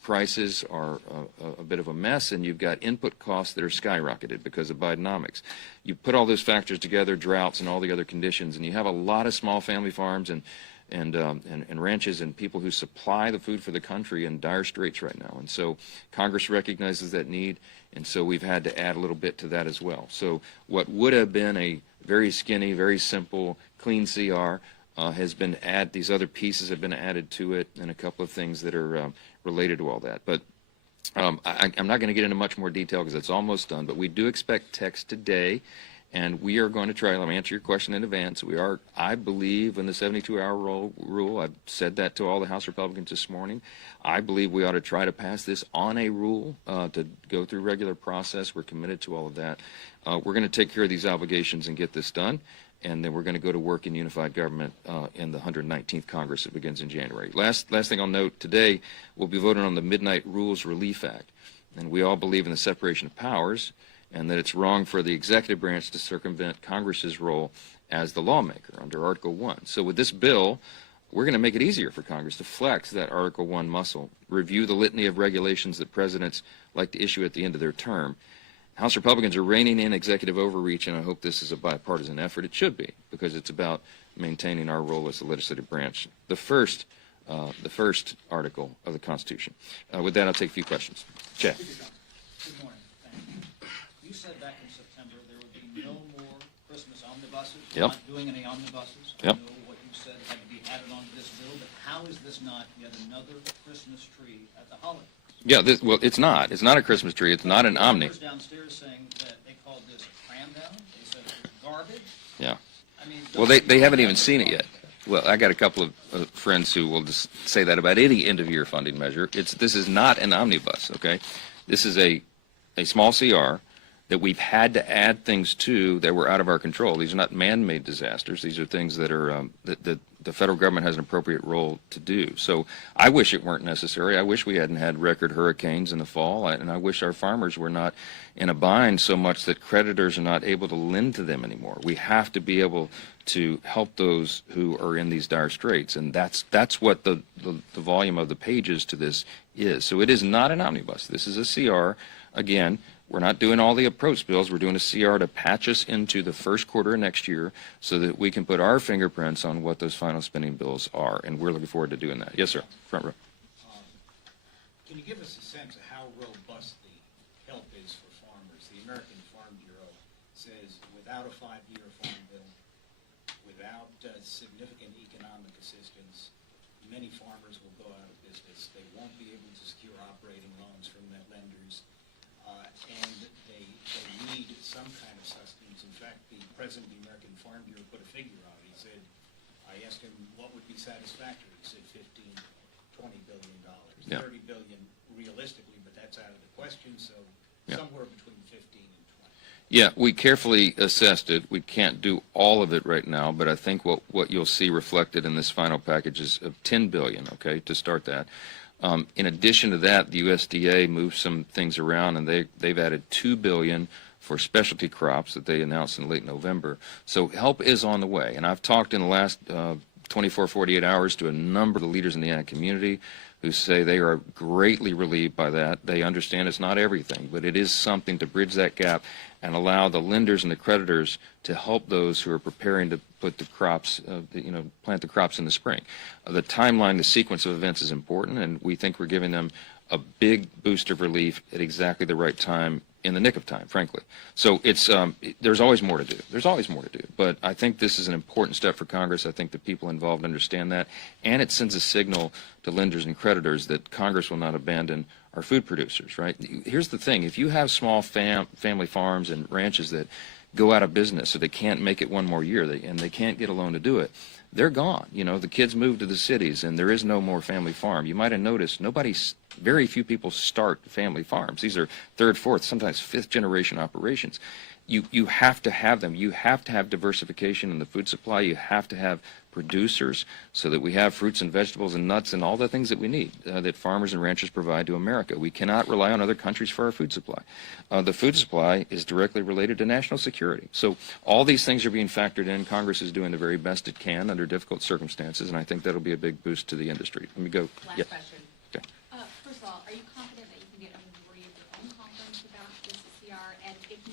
prices are a bit of a mess, and you've got input costs that are skyrocketed because of Bidenomics. You put all those factors together, droughts and all the other conditions, and you have a lot of small family farms and ranches and people who supply the food for the country in dire straits right now. And so Congress recognizes that need, and so we've had to add a little bit to that as well. So what would have been a very skinny, very simple, clean CR has been these other pieces have been added to it, and a couple of things that are related to all that. But I'm not going to get into much more detail because it's almost done, but we do expect text today, and we are going to try. Let me answer your question in advance. I believe in the 72-hour rule. I've said that to all the House Republicans this morning. I believe we ought to try to pass this on a rule to go through regular process. We're committed to all of that. We're going to take care of these obligations and get this done, and then we're going to go to work in unified government in the 119th Congress that begins in January. Last thing I'll note, today we'll be voting on the Midnight Rules Relief Act, and we all believe in the separation of powers and that it's wrong for the executive branch to circumvent Congress's role as the lawmaker under Article 1. So with this bill, we're going to make it easier for Congress to flex that Article 1 muscle, review the litany of regulations that presidents like to issue at the end of their term. House Republicans are reining in executive overreach, and I hope this is a bipartisan effort. It should be, because it's about maintaining our role as the legislative branch, the first article of the Constitution. With that, I'll take a few questions. Chad. Good morning. Thank you. You said back in September there would be no more Christmas omnibuses. You're not doing any omnibuses. I know what you said had to be added onto this bill, but how is this not yet another Christmas tree at the holidays? Yeah, well, it's not. It's not a Christmas tree. It's not an omni. Downstairs saying that they called this a cram down. They said it was garbage. Yeah. I mean, well, they haven't even seen it yet. Well, I got a couple of friends who will just say that about any end-of-year funding measure. This is not an omnibus, okay? This is a small CR that we've had to add things to that were out of our control. These are not man-made disasters. These are things that are that the federal government has an appropriate role to do. So I wish it weren't necessary. I wish we hadn't had record hurricanes in the fall, and I wish our farmers were not in a bind so much that creditors are not able to lend to them anymore. We have to be able to help those who are in these dire straits, and that's what the volume of the pages to this is. So it is not an omnibus. This is a CR. Again, we're not doing all the approach bills. We're doing a CR to patch us into the first quarter of next year so that we can put our fingerprints on what those final spending bills are, and we're looking forward to doing that. Yes, sir. Front row. Can you give us a sense of how robust the help is for farmers? The American Farm Bureau says without a 5-year farm bill, without significant economic assistance, many farmers will go out of business. They won't be able to secure operating loans from their lenders. And they need some kind of sustenance. In fact, the president of the American Farm Bureau put a figure on it. He said, I asked him what would be satisfactory. He said $15–20 billion. Yeah. $30 billion realistically, but that's out of the question, so somewhere between 15 and 20. Yeah, we carefully assessed it. We can't do all of it right now, but I think what you'll see reflected in this final package is of $10 billion, okay, to start that. In addition to that, the USDA moved some things around, and they've added $2 billion for specialty crops that they announced in late November. So help is on the way, and I've talked in the last 24, 48 hours to a number of the leaders in the ag community who say they are greatly relieved by that. They understand it's not everything, but it is something to bridge that gap and allow the lenders and the creditors to help those who are preparing to put the crops, plant the crops in the spring. The timeline, the sequence of events is important, and we think we're giving them a big boost of relief at exactly the right time, in the nick of time, frankly. So it's there's always more to do. There's always more to do. But I think this is an important step for Congress. I think the people involved understand that, and it sends a signal to lenders and creditors that Congress will not abandon our food producers, right? Here's the thing. If you have small family farms and ranches that go out of business so they can't make it one more year and they can't get a loan to do it, they're gone. The kids move to the cities and there is no more family farm. You might have noticed very few people start family farms. These are third, fourth, sometimes fifth generation operations. You have to have them. You have to have diversification in the food supply. You have to have producers so that we have fruits and vegetables and nuts and all the things that we need that farmers and ranchers provide to America. We cannot rely on other countries for our food supply. The food supply is directly related to national security. So all these things are being factored in. Congress is doing the very best it can under difficult circumstances, and I think that'll be a big boost to the industry. Let me go. Last Yeah. question. Okay. First of all, are you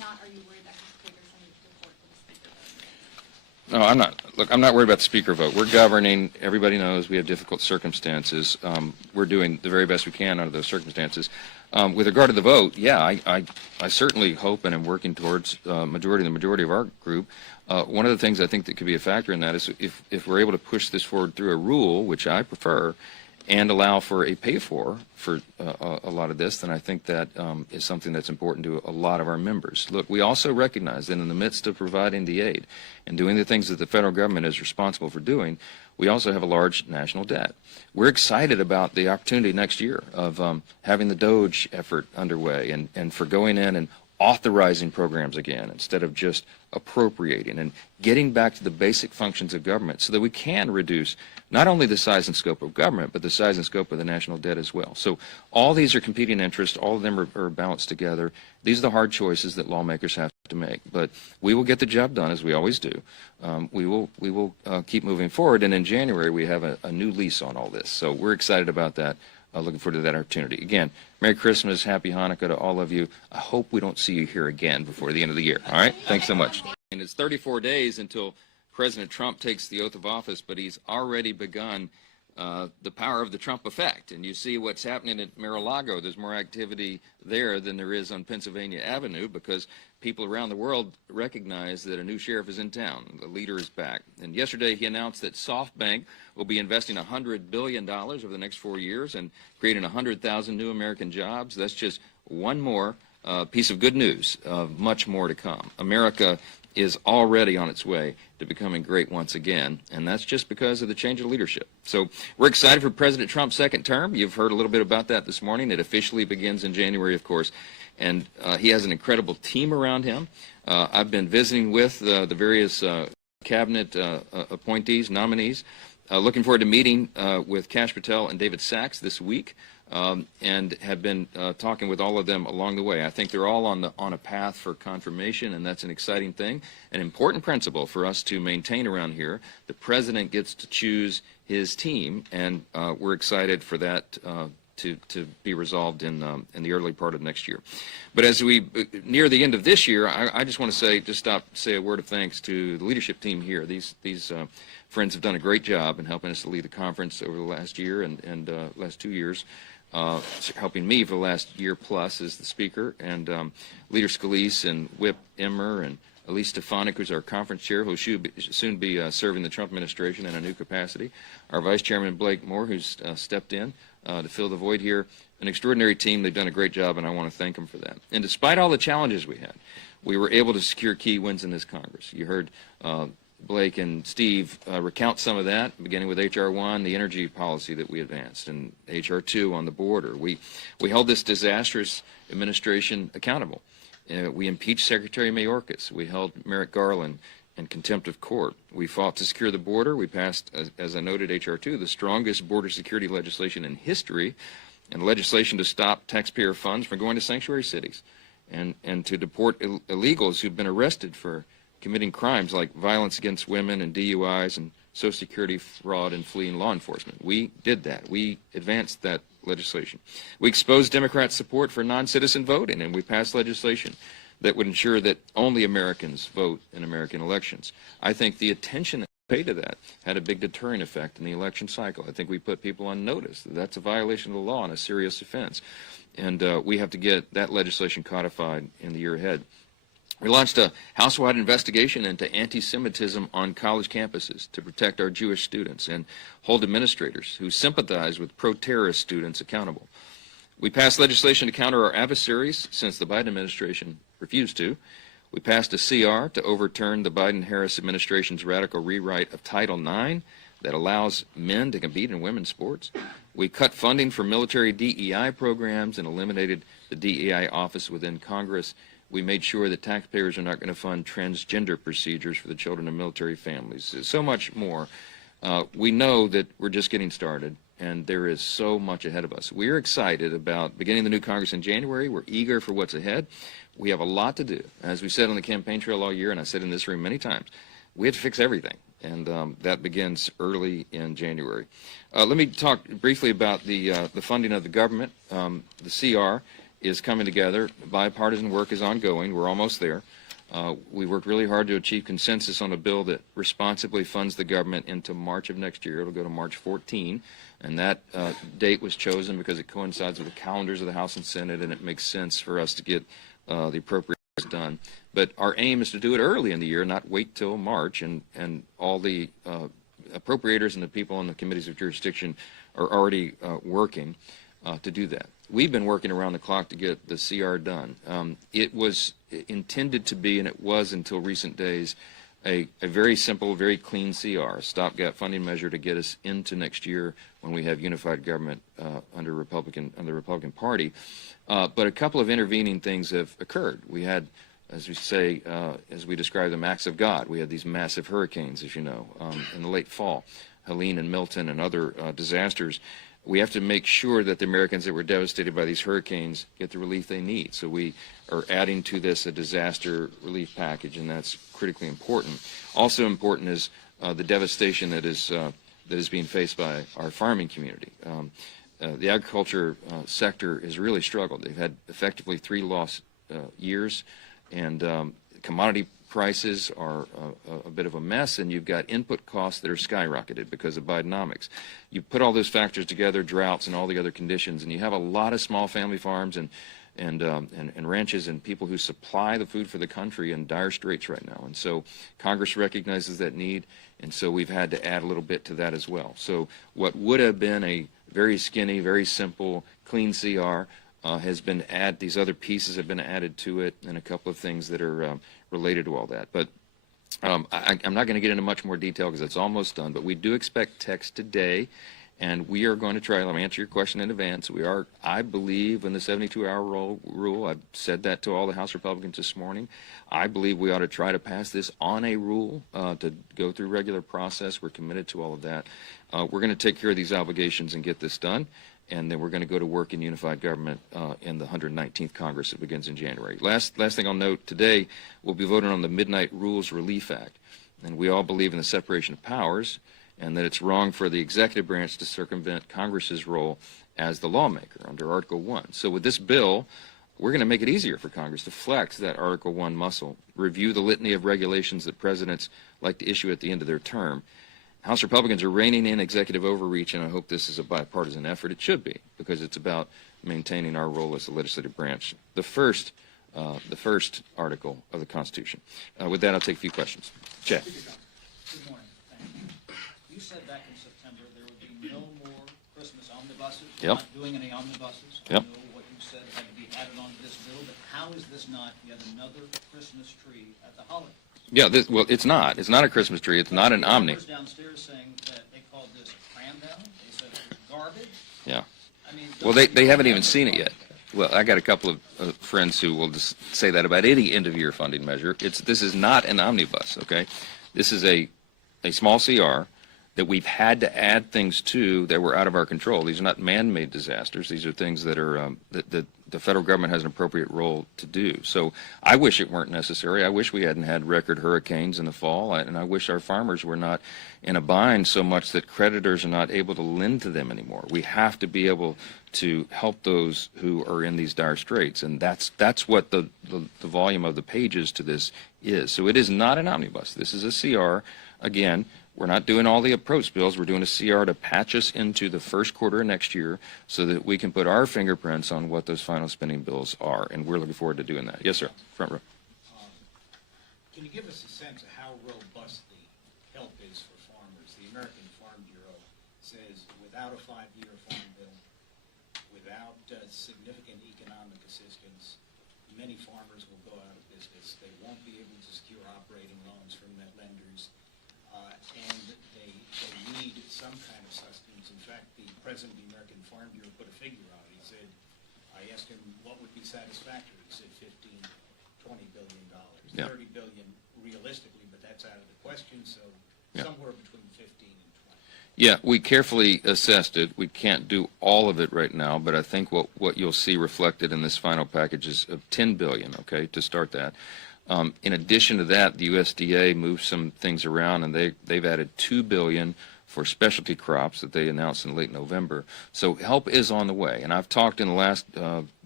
not, are you worried that taxpayers are going to support the speaker vote? No, I'm not. Look, I'm not worried about the speaker vote. We're governing. Everybody knows we have difficult circumstances. We're doing the very best we can under those circumstances. With regard to the vote, yeah, I certainly hope and am working towards the majority of our group. One of the things I think that could be a factor in that is if we're able to push this forward through a rule, which I prefer, and allow for a pay-for a lot of this, then I think that is something that's important to a lot of our members. Look, we also recognize that in the midst of providing the aid and doing the things that the federal government is responsible for doing, we also have a large national debt. We're excited about the opportunity next year of having the DOGE effort underway and for going in and authorizing programs again instead of just appropriating and getting back to the basic functions of government so that we can reduce not only the size and scope of government, but the size and scope of the national debt as well. So all these are competing interests. All of them are balanced together. These are the hard choices that lawmakers have to make. But we will get the job done, as we always do. We will keep moving forward. And in January, we have a new lease on all this. So we're excited about that. Looking forward to that opportunity. Again, Merry Christmas, Happy Hanukkah to all of you. I hope we don't see you here again before the end of the year. All right? Thanks so much. And it's 34 days until President Trump takes the oath of office, but he's already begun the power of the Trump effect. And you see what's happening at Mar-a-Lago. There's more activity there than there is on Pennsylvania Avenue because people around the world recognize that a new sheriff is in town. The leader is back. And yesterday he announced that SoftBank will be investing $100 billion over the next 4 years and creating 100,000 new American jobs. That's just one more piece of good news, much more to come. America is already on its way to becoming great once again, and that's just because of the change of leadership. So we're excited for President Trump's second term. You've heard a little bit about that this morning. It officially begins in January, of course, and he has an incredible team around him. I've been visiting with the various cabinet appointees, nominees. Looking forward to meeting with Kash Patel and David Sachs this week. And have been talking with all of them along the way. I think they're all on a path for confirmation, and that's an exciting thing, an important principle for us to maintain around here. The president gets to choose his team, and we're excited for that to be resolved in the early part of next year. But as we near the end of this year, I just want to say a word of thanks to the leadership team here. These friends have done a great job in helping us to lead the conference over the last year and last 2 years. Helping me for the last year plus as the speaker, and Leader Scalise and Whip Emmer and Elise Stefanik, who's our conference chair, who'll soon be serving the Trump administration in a new capacity. Our Vice Chairman Blake Moore, who's stepped in to fill the void here. An extraordinary team. They've done a great job, and I want to thank them for that. And despite all the challenges we had, we were able to secure key wins in this Congress. You heard Blake and Steve recount some of that, beginning with H.R. 1, the energy policy that we advanced, and H.R. 2 on the border. We held this disastrous administration accountable. We impeached Secretary Mayorkas. We held Merrick Garland in contempt of court. We fought to secure the border. We passed, as I noted, H.R. 2, the strongest border security legislation in history, and legislation to stop taxpayer funds from going to sanctuary cities and to deport illegals who've been arrested for committing crimes like violence against women and DUIs and Social Security fraud and fleeing law enforcement. We did that. We advanced that legislation. We exposed Democrats' support for non-citizen voting, and we passed legislation that would ensure that only Americans vote in American elections. I think the attention that we paid to that had a big deterrent effect in the election cycle. I think we put people on notice that that's a violation of the law and a serious offense. And we have to get that legislation codified in the year ahead. We launched a house-wide investigation into anti-Semitism on college campuses to protect our Jewish students and hold administrators who sympathize with pro-terrorist students accountable. We passed legislation to counter our adversaries since the Biden administration refused to. We passed a CR to overturn the Biden-Harris administration's radical rewrite of Title IX that allows men to compete in women's sports. We cut funding for military DEI programs and eliminated the DEI office within Congress. We made sure that taxpayers are not going to fund transgender procedures for the children of military families. So much more. We know that we're just getting started, and there is so much ahead of us. We're excited about beginning the new Congress in January. We're eager for what's ahead. We have a lot to do. As we said on the campaign trail all year, and I said in this room many times, we have to fix everything, and that begins early in January. Let me talk briefly about the funding of the government, the CR. is coming together. Bipartisan work is ongoing. We're almost there. We worked really hard to achieve consensus on a bill that responsibly funds the government into March of next year. It'll go to March 14, and that date was chosen because it coincides with the calendars of the House and Senate, and it makes sense for us to get the appropriations done. But our aim is to do it early in the year, not wait till March, and all the appropriators and the people on the committees of jurisdiction are already working to do that. We've been working around the clock to get the CR done. It was intended to be, and it was until recent days, a very simple, very clean CR, a stopgap funding measure to get us into next year when we have unified government under the Republican Party. But a couple of intervening things have occurred. We had, as we say, as we describe them, acts of God. We had these massive hurricanes, as you know, in the late fall, Helene and Milton and other disasters. We have to make sure that the Americans that were devastated by these hurricanes get the relief they need. So we are adding to this a disaster relief package, and that's critically important. Also important is the devastation that is being faced by our farming community. The agriculture sector has really struggled. They've had effectively 3 lost years, and commodity prices are a bit of a mess, and you've got input costs that are skyrocketed because of Bidenomics. You put all those factors together, droughts and all the other conditions, and you have a lot of small family farms and ranches and people who supply the food for the country in dire straits right now. And so Congress recognizes that need, and so we've had to add a little bit to that as well. So what would have been a very skinny, very simple, clean CR has been these other pieces have been added to it, and a couple of things that are related to all that. But I'm not going to get into much more detail because it's almost done, but we do expect text today, and we are going to try. Let me answer your question in advance. I believe in the 72-hour rule. I've said that to all the House Republicans this morning. I believe we ought to try to pass this on a rule to go through regular process. We're committed to all of that. We're going to take care of these obligations and get this done, and then we're going to go to work in unified government in the 119th Congress that begins in January. Last thing I'll note, today we'll be voting on the Midnight Rules Relief Act, and we all believe in the separation of powers and that it's wrong for the executive branch to circumvent Congress's role as the lawmaker under Article 1. So with this bill, we're going to make it easier for Congress to flex that Article 1 muscle, review the litany of regulations that presidents like to issue at the end of their term. House Republicans are reining in executive overreach, and I hope this is a bipartisan effort. It should be, because it's about maintaining our role as the legislative branch, the first article of the Constitution. With that, I'll take a few questions. Chad. Good morning. Thank you. You said back in September there would be no more Christmas omnibuses. You're not doing any omnibuses. I know what you said had to be added onto this bill, but how is this not yet another Christmas tree at the holidays? Yeah, well, it's not. It's not a Christmas tree. It's not an omni. Downstairs saying that they called this cram down. They said it was garbage. Yeah. I mean, well, they haven't even seen it yet. Well, I got a couple of friends who will just say that about any end-of-year funding measure. This is not an omnibus, okay? This is a small CR that we've had to add things to that were out of our control. These are not man-made disasters. These are things that are that the federal government has an appropriate role to do. So I wish it weren't necessary. I wish we hadn't had record hurricanes in the fall, and I wish our farmers were not in a bind so much that creditors are not able to lend to them anymore. We have to be able to help those who are in these dire straits, and that's what the volume of the pages to this is. So it is not an omnibus. This is a CR. Again, we're not doing all the approach bills. We're doing a CR to patch us into the first quarter of next year so that we can put our fingerprints on what those final spending bills are, and we're looking forward to doing that. Yes, sir. Front row. Can you give us a sense of how robust the help is for farmers? The American Farm Bureau says without a 5-year farm bill, without significant economic assistance, many farmers will go out of business. They won't be able to secure operating loans from their lenders. And they need some kind of sustenance. In fact, the president of the American Farm Bureau put a figure on it. He said, I asked him what would be satisfactory. He said $15–20 billion. Yeah. $30 billion realistically, but that's out of the question, so somewhere between 15 and 20. Yeah, we carefully assessed it. We can't do all of it right now, but I think what you'll see reflected in this final package is of $10 billion, okay, to start that. In addition to that, the USDA moved some things around, and they've added $2 billion for specialty crops that they announced in late November. So help is on the way. And I've talked in the last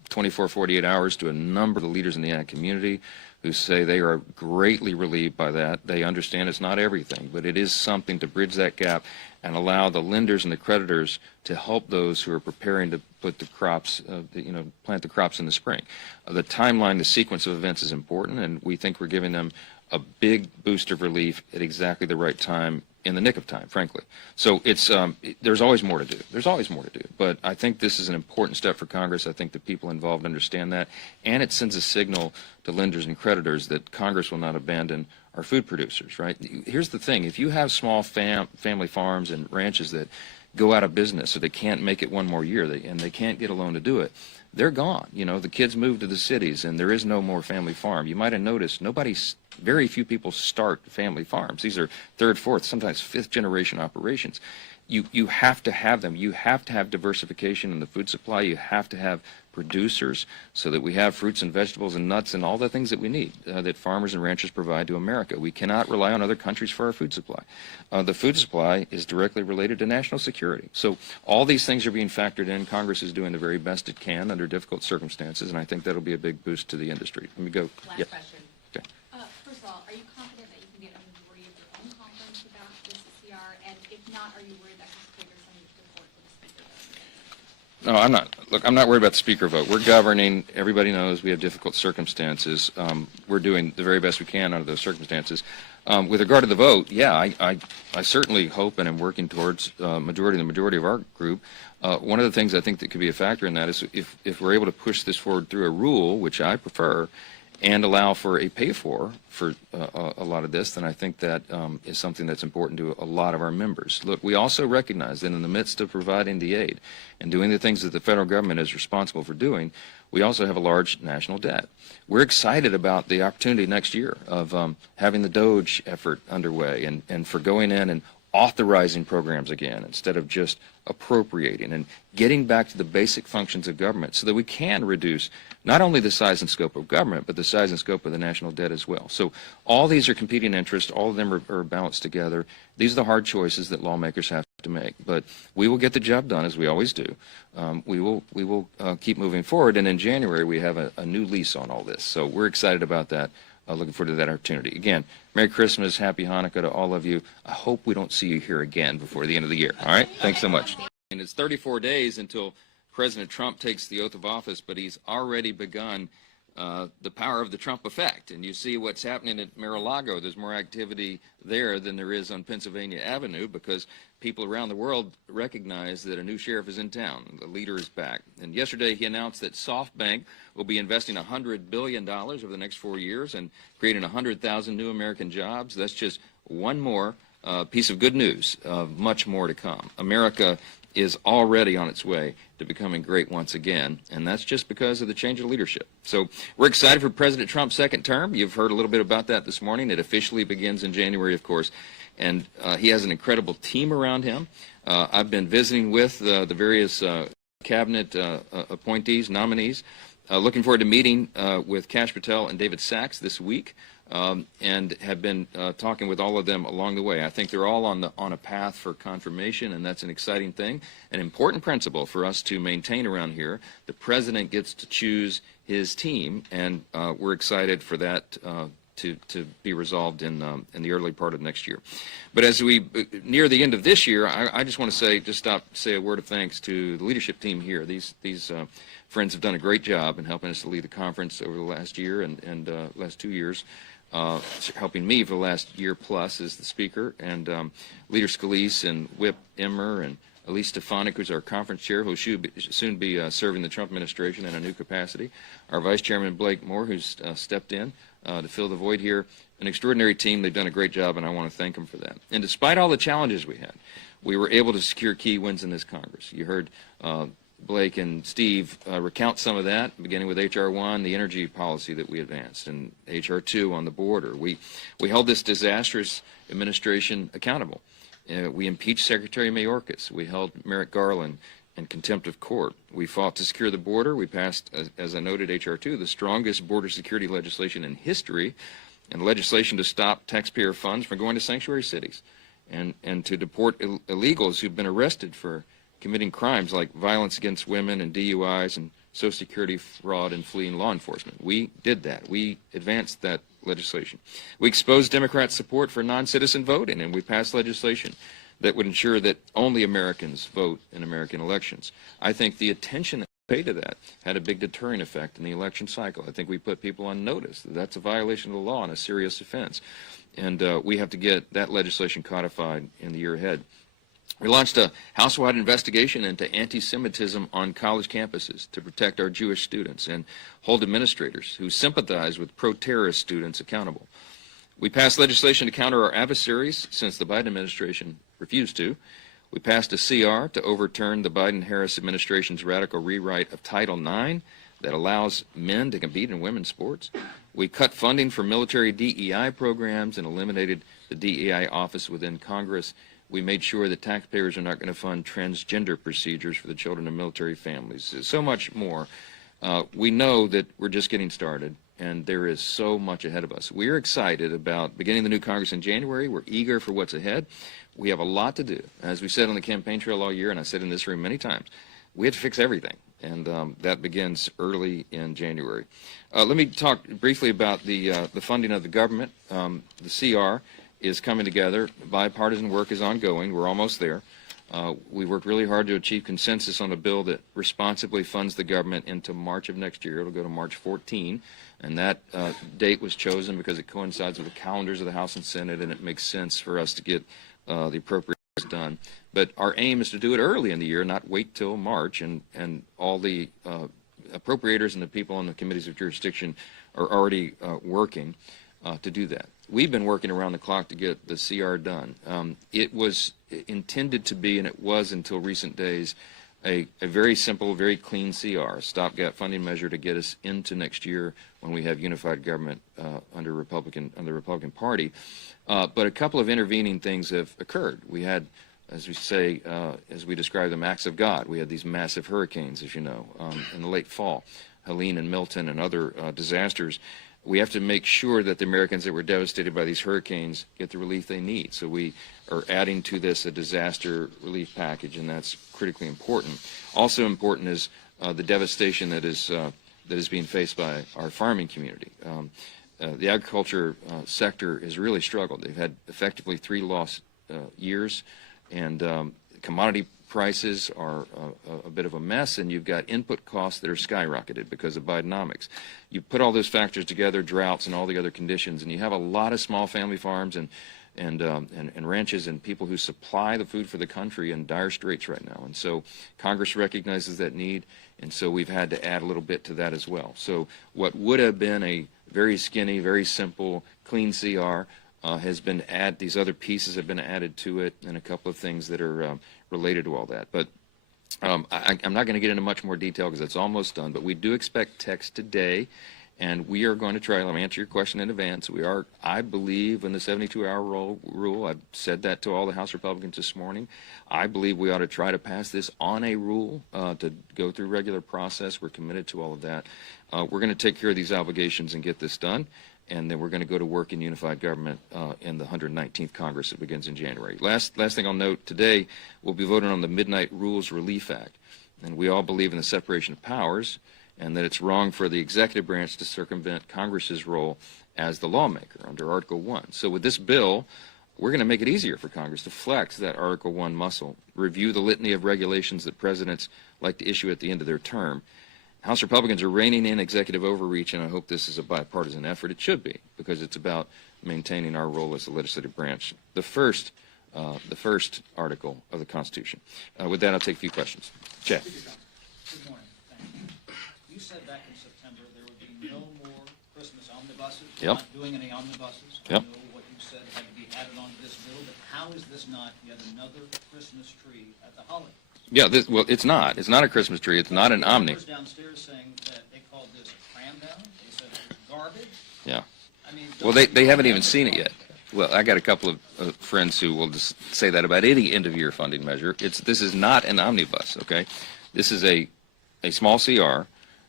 24, 48 hours to a number of the leaders in the ag community who say they are greatly relieved by that. They understand it's not everything, but it is something to bridge that gap and allow the lenders and the creditors to help those who are preparing to put the crops, plant the crops in the spring. The timeline, the sequence of events is important, and we think we're giving them a big boost of relief at exactly the right time, in the nick of time, frankly. So it's there's always more to do. There's always more to do. But I think this is an important step for Congress. I think the people involved understand that, and it sends a signal to lenders and creditors that Congress will not abandon our food producers, right? Here's the thing. If you have small family farms and ranches that go out of business or they can't make it one more year and they can't get a loan to do it, they're gone. The kids move to the cities and there is no more family farm. You might have noticed very few people start family farms. These are third, fourth, sometimes fifth generation operations. You have to have them. You have to have diversification in the food supply. You have to have producers so that we have fruits and vegetables and nuts and all the things that we need that farmers and ranchers provide to America. We cannot rely on other countries for our food supply. The food supply is directly related to national security. So all these things are being factored in. Congress is doing the very best it can under difficult circumstances, and I think that'll be a big boost to the industry. Let me go. Last question. Okay. First of all, are you confident that you can get a majority of your own conference about this CR? And if not, are you worried that could trigger some support for the speaker vote? No, I'm not. Look, I'm not worried about the speaker vote. We're governing. Everybody knows we have difficult circumstances. We're doing the very best we can under those circumstances. With regard to the vote, yeah, I certainly hope and am working towards the majority of our group. One of the things I think that could be a factor in that is if we're able to push this forward through a rule, which I prefer, and allow for a pay-for a lot of this, then I think that is something that's important to a lot of our members. Look, we also recognize that in the midst of providing the aid and doing the things that the federal government is responsible for doing, we also have a large national debt. We're excited about the opportunity next year of having the DOGE effort underway and for going in and authorizing programs again instead of just appropriating and getting back to the basic functions of government so that we can reduce not only the size and scope of government, but the size and scope of the national debt as well. So all these are competing interests. All of them are balanced together. These are the hard choices that lawmakers have to make. But we will get the job done, as we always do. We will keep moving forward. And in January, we have a new lease on all this. So we're excited about that. Looking forward to that opportunity. Again, Merry Christmas, Happy Hanukkah to all of you. I hope we don't see you here again before the end of the year. All right? Thanks so much. And it's 34 days until President Trump takes the oath of office, but he's already begun the power of the Trump effect. And you see what's happening at Mar-a-Lago. There's more activity there than there is on Pennsylvania Avenue because people around the world recognize that a new sheriff is in town. The leader is back. And yesterday he announced that SoftBank will be investing $100 billion over the next 4 years and creating 100,000 new American jobs. That's just one more piece of good news. Much more to come. America is already on its way to becoming great once again, and that's just because of the change of leadership. So we're excited for President Trump's second term. You've heard a little bit about that this morning. It officially begins in January, of course, and he has an incredible team around him. I've been visiting with the various cabinet appointees, nominees. Looking forward to meeting with Kash Patel and David Sachs this week. And have been talking with all of them along the way. I think they're all on a path for confirmation, and that's an exciting thing, an important principle for us to maintain around here. The president gets to choose his team, and we're excited for that to be resolved in the early part of next year. But as we near the end of this year, I just want to say a word of thanks to the leadership team here. These friends have done a great job in helping us to lead the conference over the last year and last 2 years. Helping me for the last year plus as the speaker, and Leader Scalise and Whip Emmer and Elise Stefanik, who's our conference chair, who will soon be serving the Trump administration in a new capacity. Our Vice Chairman Blake Moore, who's stepped in to fill the void here. An extraordinary team. They've done a great job, and I want to thank them for that. And despite all the challenges we had, we were able to secure key wins in this Congress. You heard Blake and Steve recount some of that, beginning with H.R. 1, the energy policy that we advanced, and H.R. 2 on the border. We held this disastrous administration accountable. We impeached Secretary Mayorkas. We held Merrick Garland in contempt of court. We fought to secure the border. We passed, as I noted, H.R. 2, the strongest border security legislation in history, and legislation to stop taxpayer funds from going to sanctuary cities and to deport illegals who've been arrested for committing crimes like violence against women and DUIs and Social Security fraud and fleeing law enforcement. We did that. We advanced that legislation. We exposed Democrat support for non-citizen voting, and we passed legislation that would ensure that only Americans vote in American elections. I think the attention that we paid to that had a big deterring effect in the election cycle. I think we put people on notice that that's a violation of the law and a serious offense. And we have to get that legislation codified in the year ahead. We launched a house-wide investigation into anti-Semitism on college campuses to protect our Jewish students and hold administrators who sympathize with pro-terrorist students accountable. We passed legislation to counter our adversaries since the Biden administration refused to. We passed a CR to overturn the Biden-Harris administration's radical rewrite of Title IX that allows men to compete in women's sports. We cut funding for military DEI programs and eliminated the DEI office within Congress. We made sure that taxpayers are not going to fund transgender procedures for the children of military families. So much more. We know that we're just getting started, and there is so much ahead of us. We're excited about beginning the new Congress in January. We're eager for what's ahead. We have a lot to do. As we said on the campaign trail all year, and I said in this room many times, we have to fix everything, and that begins early in January. Let me talk briefly about the funding of the government. The CR is coming together. Bipartisan work is ongoing. We're almost there. We worked really hard to achieve consensus on a bill that responsibly funds the government into March of next year. It'll go to March 14, and that date was chosen because it coincides with the calendars of the House and Senate, and it makes sense for us to get the appropriations done. But our aim is to do it early in the year, not wait till March, and all the appropriators and the people on the committees of jurisdiction are already working to do that. We've been working around the clock to get the CR done. It was intended to be, and it was until recent days, a very simple, very clean CR, stopgap funding measure to get us into next year when we have unified government under the Republican Party. But a couple of intervening things have occurred. We had, as we say, as we describe them, acts of God. We had these massive hurricanes, as you know, in the late fall, Helene and Milton and other disasters. We have to make sure that the Americans that were devastated by these hurricanes get the relief they need. So we are adding to this a disaster relief package, and that's critically important. Also important is the devastation that is being faced by our farming community. The agriculture sector has really struggled. They've had effectively 3 lost years, and commodity prices are a bit of a mess, and you've got input costs that are skyrocketed because of Bidenomics. You put all those factors together, droughts and all the other conditions, and you have a lot of small family farms and ranches and people who supply the food for the country in dire straits right now. And so Congress recognizes that need, and so we've had to add a little bit to that as well. So what would have been a very skinny, very simple, clean CR has been added. These other pieces have been added to it, and a couple of things that are related to all that. But I'm not going to get into much more detail because it's almost done, but we do expect text today, and we are going to try. Let me answer your question in advance. We are, I believe, in the 72-hour rule. I've said that to all the House Republicans this morning. I believe we ought to try to pass this on a rule to go through regular process. We're committed to all of that. We're going to take care of these obligations and get this done, and then we're going to go to work in unified government in the 119th Congress that begins in January. Last thing I'll note, today we'll be voting on the Midnight Rules Relief Act, and we all believe in the separation of powers and that it's wrong for the executive branch to circumvent Congress's role as the lawmaker under Article 1. So with this bill, we're going to make it easier for Congress to flex that Article 1 muscle, review the litany of regulations that presidents like to issue at the end of their term. House Republicans are reining in executive overreach, and I hope this is a bipartisan effort. It should be, because it's about maintaining our role as the legislative branch, the first article of the Constitution. With that, I'll take a few questions. Jeff. Good morning. Thank you. You said back in September there would be no more Christmas omnibuses. Yep. You're not doing any omnibuses. Yep. I know what you said had to be added onto this bill, but how is this not yet another Christmas tree at the holidays? Yeah, well, it's not. It's not a Christmas tree. It's not an omni. Downstairs saying that they called this a cram down. They said it was garbage. Yeah. I mean, Well, they haven't even seen it yet. Well, I got a couple of friends who will just say that about any end-of-year funding measure. This is not an omnibus, okay? This is a small CR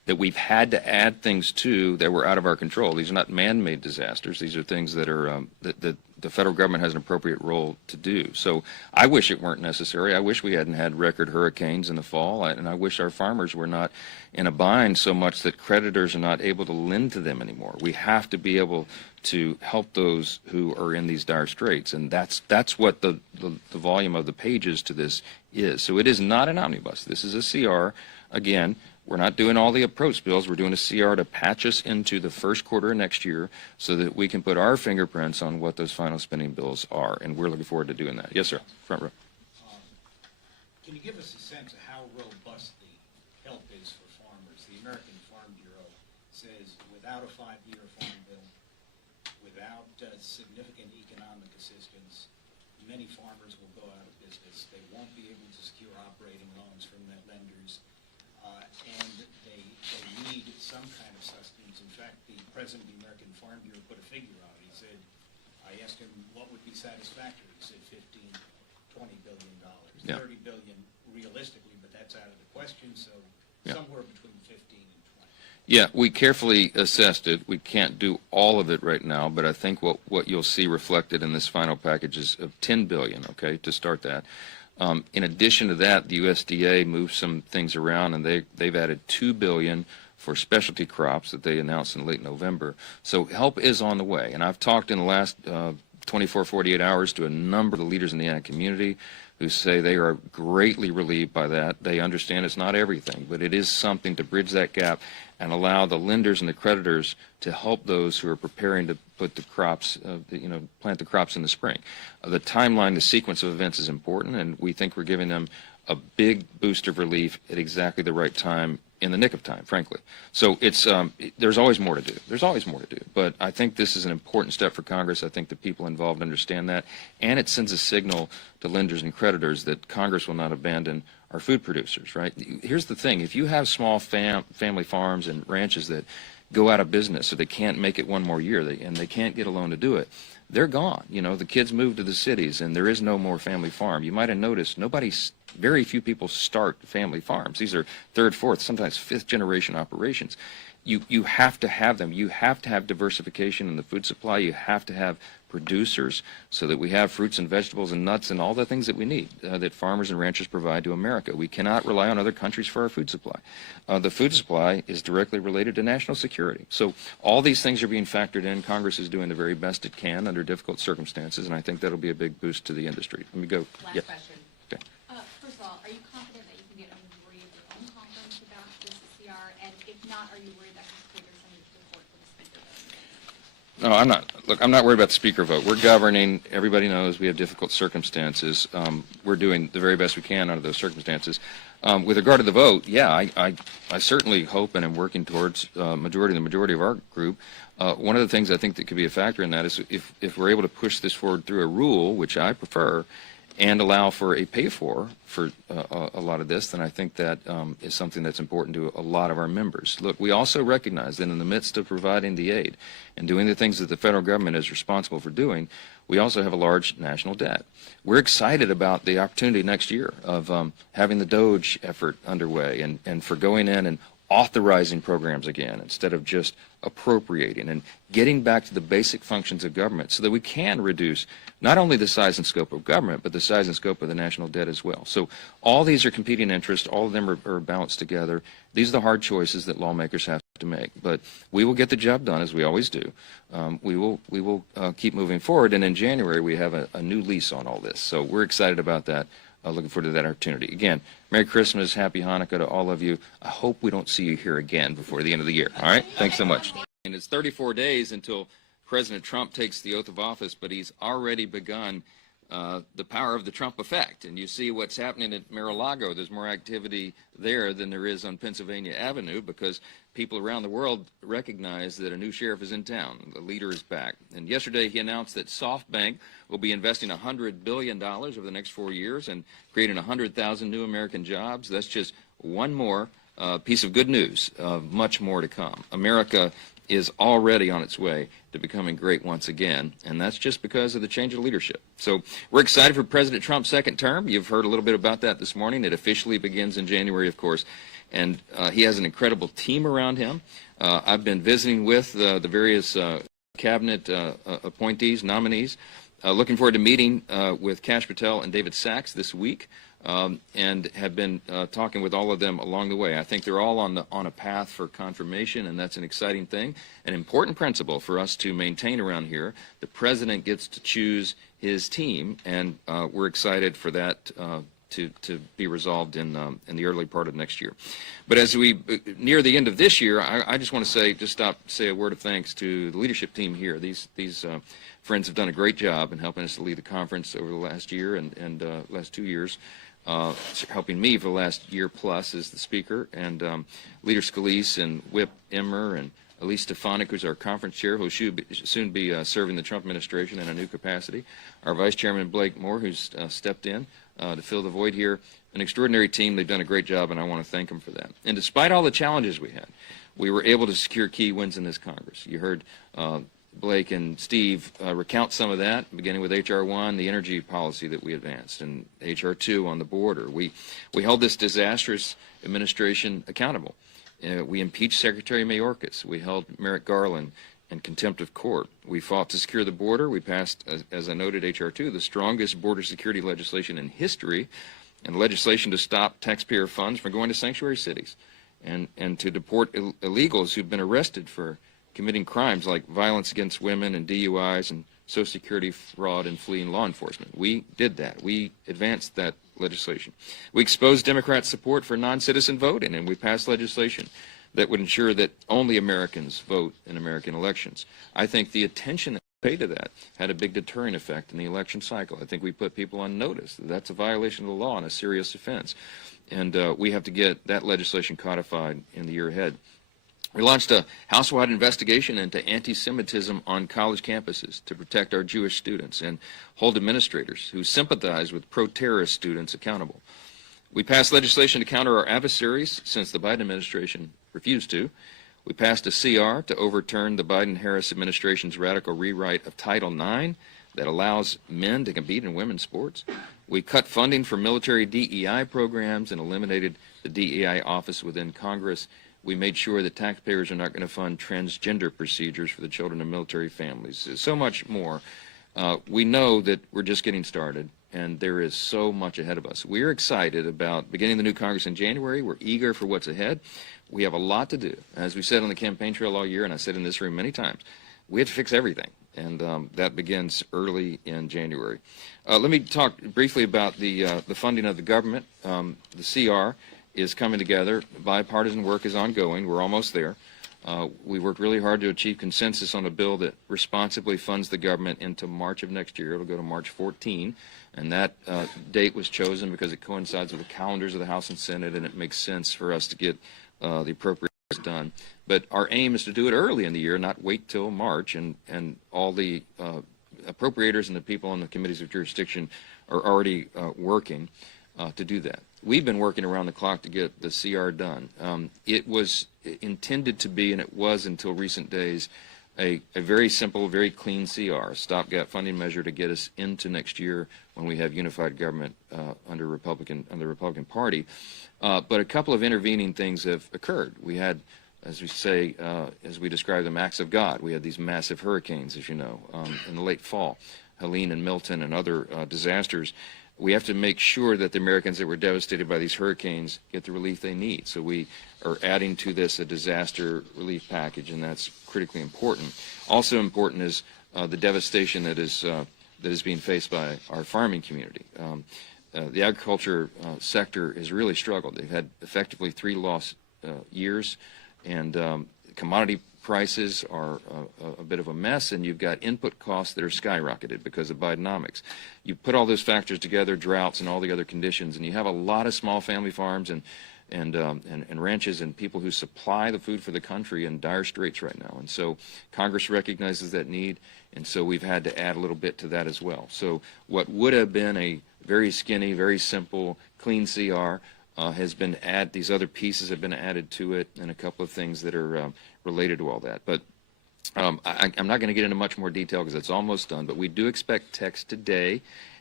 that we've had to add things to that were out of our control. These are not man-made disasters. These are things that are that the federal government has an appropriate role to do. So I wish it weren't necessary. I wish we hadn't had record hurricanes in the fall, and I wish our farmers were not in a bind so much that creditors are not able to lend to them anymore. We have to be able to help those who are in these dire straits, and that's what the volume of the pages to this is. So it is not an omnibus. This is a CR. Again, we're not doing all the approach bills. We're doing a CR to patch us into the first quarter of next year so that we can put our fingerprints on what those final spending bills are, and we're looking forward to doing that. Yes, sir. Front row. Can you give us a sense of how robust the help is for farmers? The American Farm Bureau says without a 5-year farm bill, without significant economic assistance, many farmers will go out of business. They won't be able to secure operating loans from their lenders. And they need some kind of sustenance. In fact, the president of the American Farm Bureau put a figure out. He said, I asked him what would be satisfactory. He said $15–20 billion. Yeah. $30 billion realistically, but that's out of the question, so Yeah. somewhere between 15 and 20. Yeah, we carefully assessed it. We can't do all of it right now, but I think what you'll see reflected in this final package is of $10 billion, okay, to start that. In addition to that, the USDA moved some things around, and they've added $2 billion for specialty crops that they announced in late November. So help is on the way, and I've talked in the last 24, 48 hours to a number of the leaders in the ag community who say they are greatly relieved by that. They understand it's not everything, but it is something to bridge that gap and allow the lenders and the creditors to help those who are preparing to put the crops, plant the crops in the spring. The timeline, the sequence of events is important, and we think we're giving them a big boost of relief at exactly the right time, in the nick of time, frankly. So it's there's always more to do. There's always more to do. But I think this is an important step for Congress. I think the people involved understand that, and it sends a signal to lenders and creditors that Congress will not abandon our food producers, right? Here's the thing. If you have small family farms and ranches that go out of business so they can't make it one more year and they can't get a loan to do it, they're gone. You know, the kids move to the cities and there is no more family farm. You might have noticed very few people start family farms. These are third, fourth, sometimes fifth generation operations. You have to have them. You have to have diversification in the food supply. You have to have producers so that we have fruits and vegetables and nuts and all the things that we need that farmers and ranchers provide to America. We cannot rely on other countries for our food supply. The food supply is directly related to national security. So all these things are being factored in. Congress is doing the very best it can under difficult circumstances, and I think that'll be a big boost to the industry. Let me go. Last Yes. question. Okay. First of all, are you confident that you can get a majority of your own conference about this CR? And if not, are you worried that could trigger some support for the speaker vote? No, I'm not. Look, I'm not worried about the speaker vote. We're governing. Everybody knows we have difficult circumstances. We're doing the very best we can under those circumstances. With regard to the vote, yeah, I certainly hope and am working towards the majority of our group. One of the things I think that could be a factor in that is if we're able to push this forward through a rule, which I prefer, and allow for a pay-for a lot of this, then I think that is something that's important to a lot of our members. Look, we also recognize that in the midst of providing the aid and doing the things that the federal government is responsible for doing, we also have a large national debt. We're excited about the opportunity next year of having the DOGE effort underway and for going in and authorizing programs again instead of just appropriating and getting back to the basic functions of government so that we can reduce not only the size and scope of government, but the size and scope of the national debt as well. So all these are competing interests. All of them are balanced together. These are the hard choices that lawmakers have to make. But we will get the job done, as we always do. We will keep moving forward. And in January, we have a new lease on all this. So we're excited about that. Looking forward to that opportunity. Again, Merry Christmas, Happy Hanukkah to all of you. I hope we don't see you here again before the end of the year. All right? Thanks so much. And it's 34 days until President Trump takes the oath of office, but he's already begun the power of the Trump effect. And you see what's happening at Mar-a-Lago. There's more activity there than there is on Pennsylvania Avenue because people around the world recognize that a new sheriff is in town. The leader is back. And yesterday he announced that SoftBank will be investing $100 billion over the next 4 years and creating 100,000 new American jobs. That's just one more piece of good news, much more to come. America is already on its way to becoming great once again, and that's just because of the change of leadership. So we're excited for President Trump's second term. You've heard a little bit about that this morning. It officially begins in January, of course, and he has an incredible team around him. I've been visiting with the various cabinet appointees, nominees. Looking forward to meeting with Kash Patel and David Sachs this week, and have been talking with all of them along the way. I think they're all on a path for confirmation, and that's an exciting thing, an important principle for us to maintain around here. The president gets to choose his team, and we're excited for that to be resolved in the early part of next year. But as we near the end of this year, I just want to say a word of thanks to the leadership team here. These friends have done a great job in helping us to lead the conference over the last year and last 2 years, helping me for the last year plus as the speaker, and Leader Scalise and Whip Emmer and Elise Stefanik, who's our conference chair, who will soon be serving the Trump administration in a new capacity. Our Vice Chairman Blake Moore, who's stepped in to fill the void here. An extraordinary team. They've done a great job, and I want to thank them for that. And despite all the challenges we had, we were able to secure key wins in this Congress. You heard Blake and Steve recount some of that, beginning with H.R. 1, the energy policy that we advanced, and H.R. 2 on the border. We held this disastrous administration accountable. We impeached Secretary Mayorkas. We held Merrick Garland in contempt of court. We fought to secure the border. We passed, as I noted, H.R. 2, the strongest border security legislation in history, and legislation to stop taxpayer funds from going to sanctuary cities, and to deport illegals who've been arrested for committing crimes like violence against women and DUIs and Social Security fraud and fleeing law enforcement. We did that. We advanced that legislation. We exposed Democrat support for non-citizen voting, and we passed legislation that would ensure that only Americans vote in American elections. I think the attention that we paid to that had a big deterrent effect in the election cycle. I think we put people on notice that that's a violation of the law and a serious offense. And we have to get that legislation codified in the year ahead. We launched a house-wide investigation into anti-Semitism on college campuses to protect our Jewish students and hold administrators who sympathize with pro-terrorist students accountable. We passed legislation to counter our adversaries since the Biden administration refused to. We passed a CR to overturn the Biden-Harris administration's radical rewrite of Title IX that allows men to compete in women's sports. We cut funding for military DEI programs and eliminated the DEI office within Congress. We made sure that taxpayers are not going to fund transgender procedures for the children of military families. So much more. We know that we're just getting started, and there is so much ahead of us. We're excited about beginning the new Congress in January. We're eager for what's ahead. We have a lot to do. As we said on the campaign trail all year, and I said in this room many times, we have to fix everything, and that begins early in January. Let me talk briefly about the funding of the government. The CR is coming together. Bipartisan work is ongoing. We're almost there. We worked really hard to achieve consensus on a bill that responsibly funds the government into March of next year. It'll go to March 14, and that date was chosen because it coincides with the calendars of the House and Senate, and it makes sense for us to get the appropriations done. But our aim is to do it early in the year, not wait till March, and all the appropriators and the people on the committees of jurisdiction are already working to do that. We've been working around the clock to get the CR done. It was intended to be, and it was until recent days, a very simple, very clean CR, stopgap funding measure to get us into next year when we have unified government under the Republican Party. But a couple of intervening things have occurred. We had, as we say, as we describe them, acts of God. We had these massive hurricanes, as you know, in the late fall, Helene and Milton and other disasters. We have to make sure that the Americans that were devastated by these hurricanes get the relief they need. So we are adding to this a disaster relief package, and that's critically important. Also important is the devastation that is being faced by our farming community. The agriculture sector has really struggled. They've had effectively 3 lost years, and commodity prices are a bit of a mess, and you've got input costs that are skyrocketed because of Bidenomics. You put all those factors together, droughts and all the other conditions, and you have a lot of small family farms and ranches and people who supply the food for the country in dire straits right now. And so Congress recognizes that need, and so we've had to add a little bit to that as well. So what would have been a very skinny, very simple, clean CR has been added. These other pieces have been added to it, and a couple of things that are related to all that. But I'm not going to get into much more detail because it's almost done, but we do expect text today,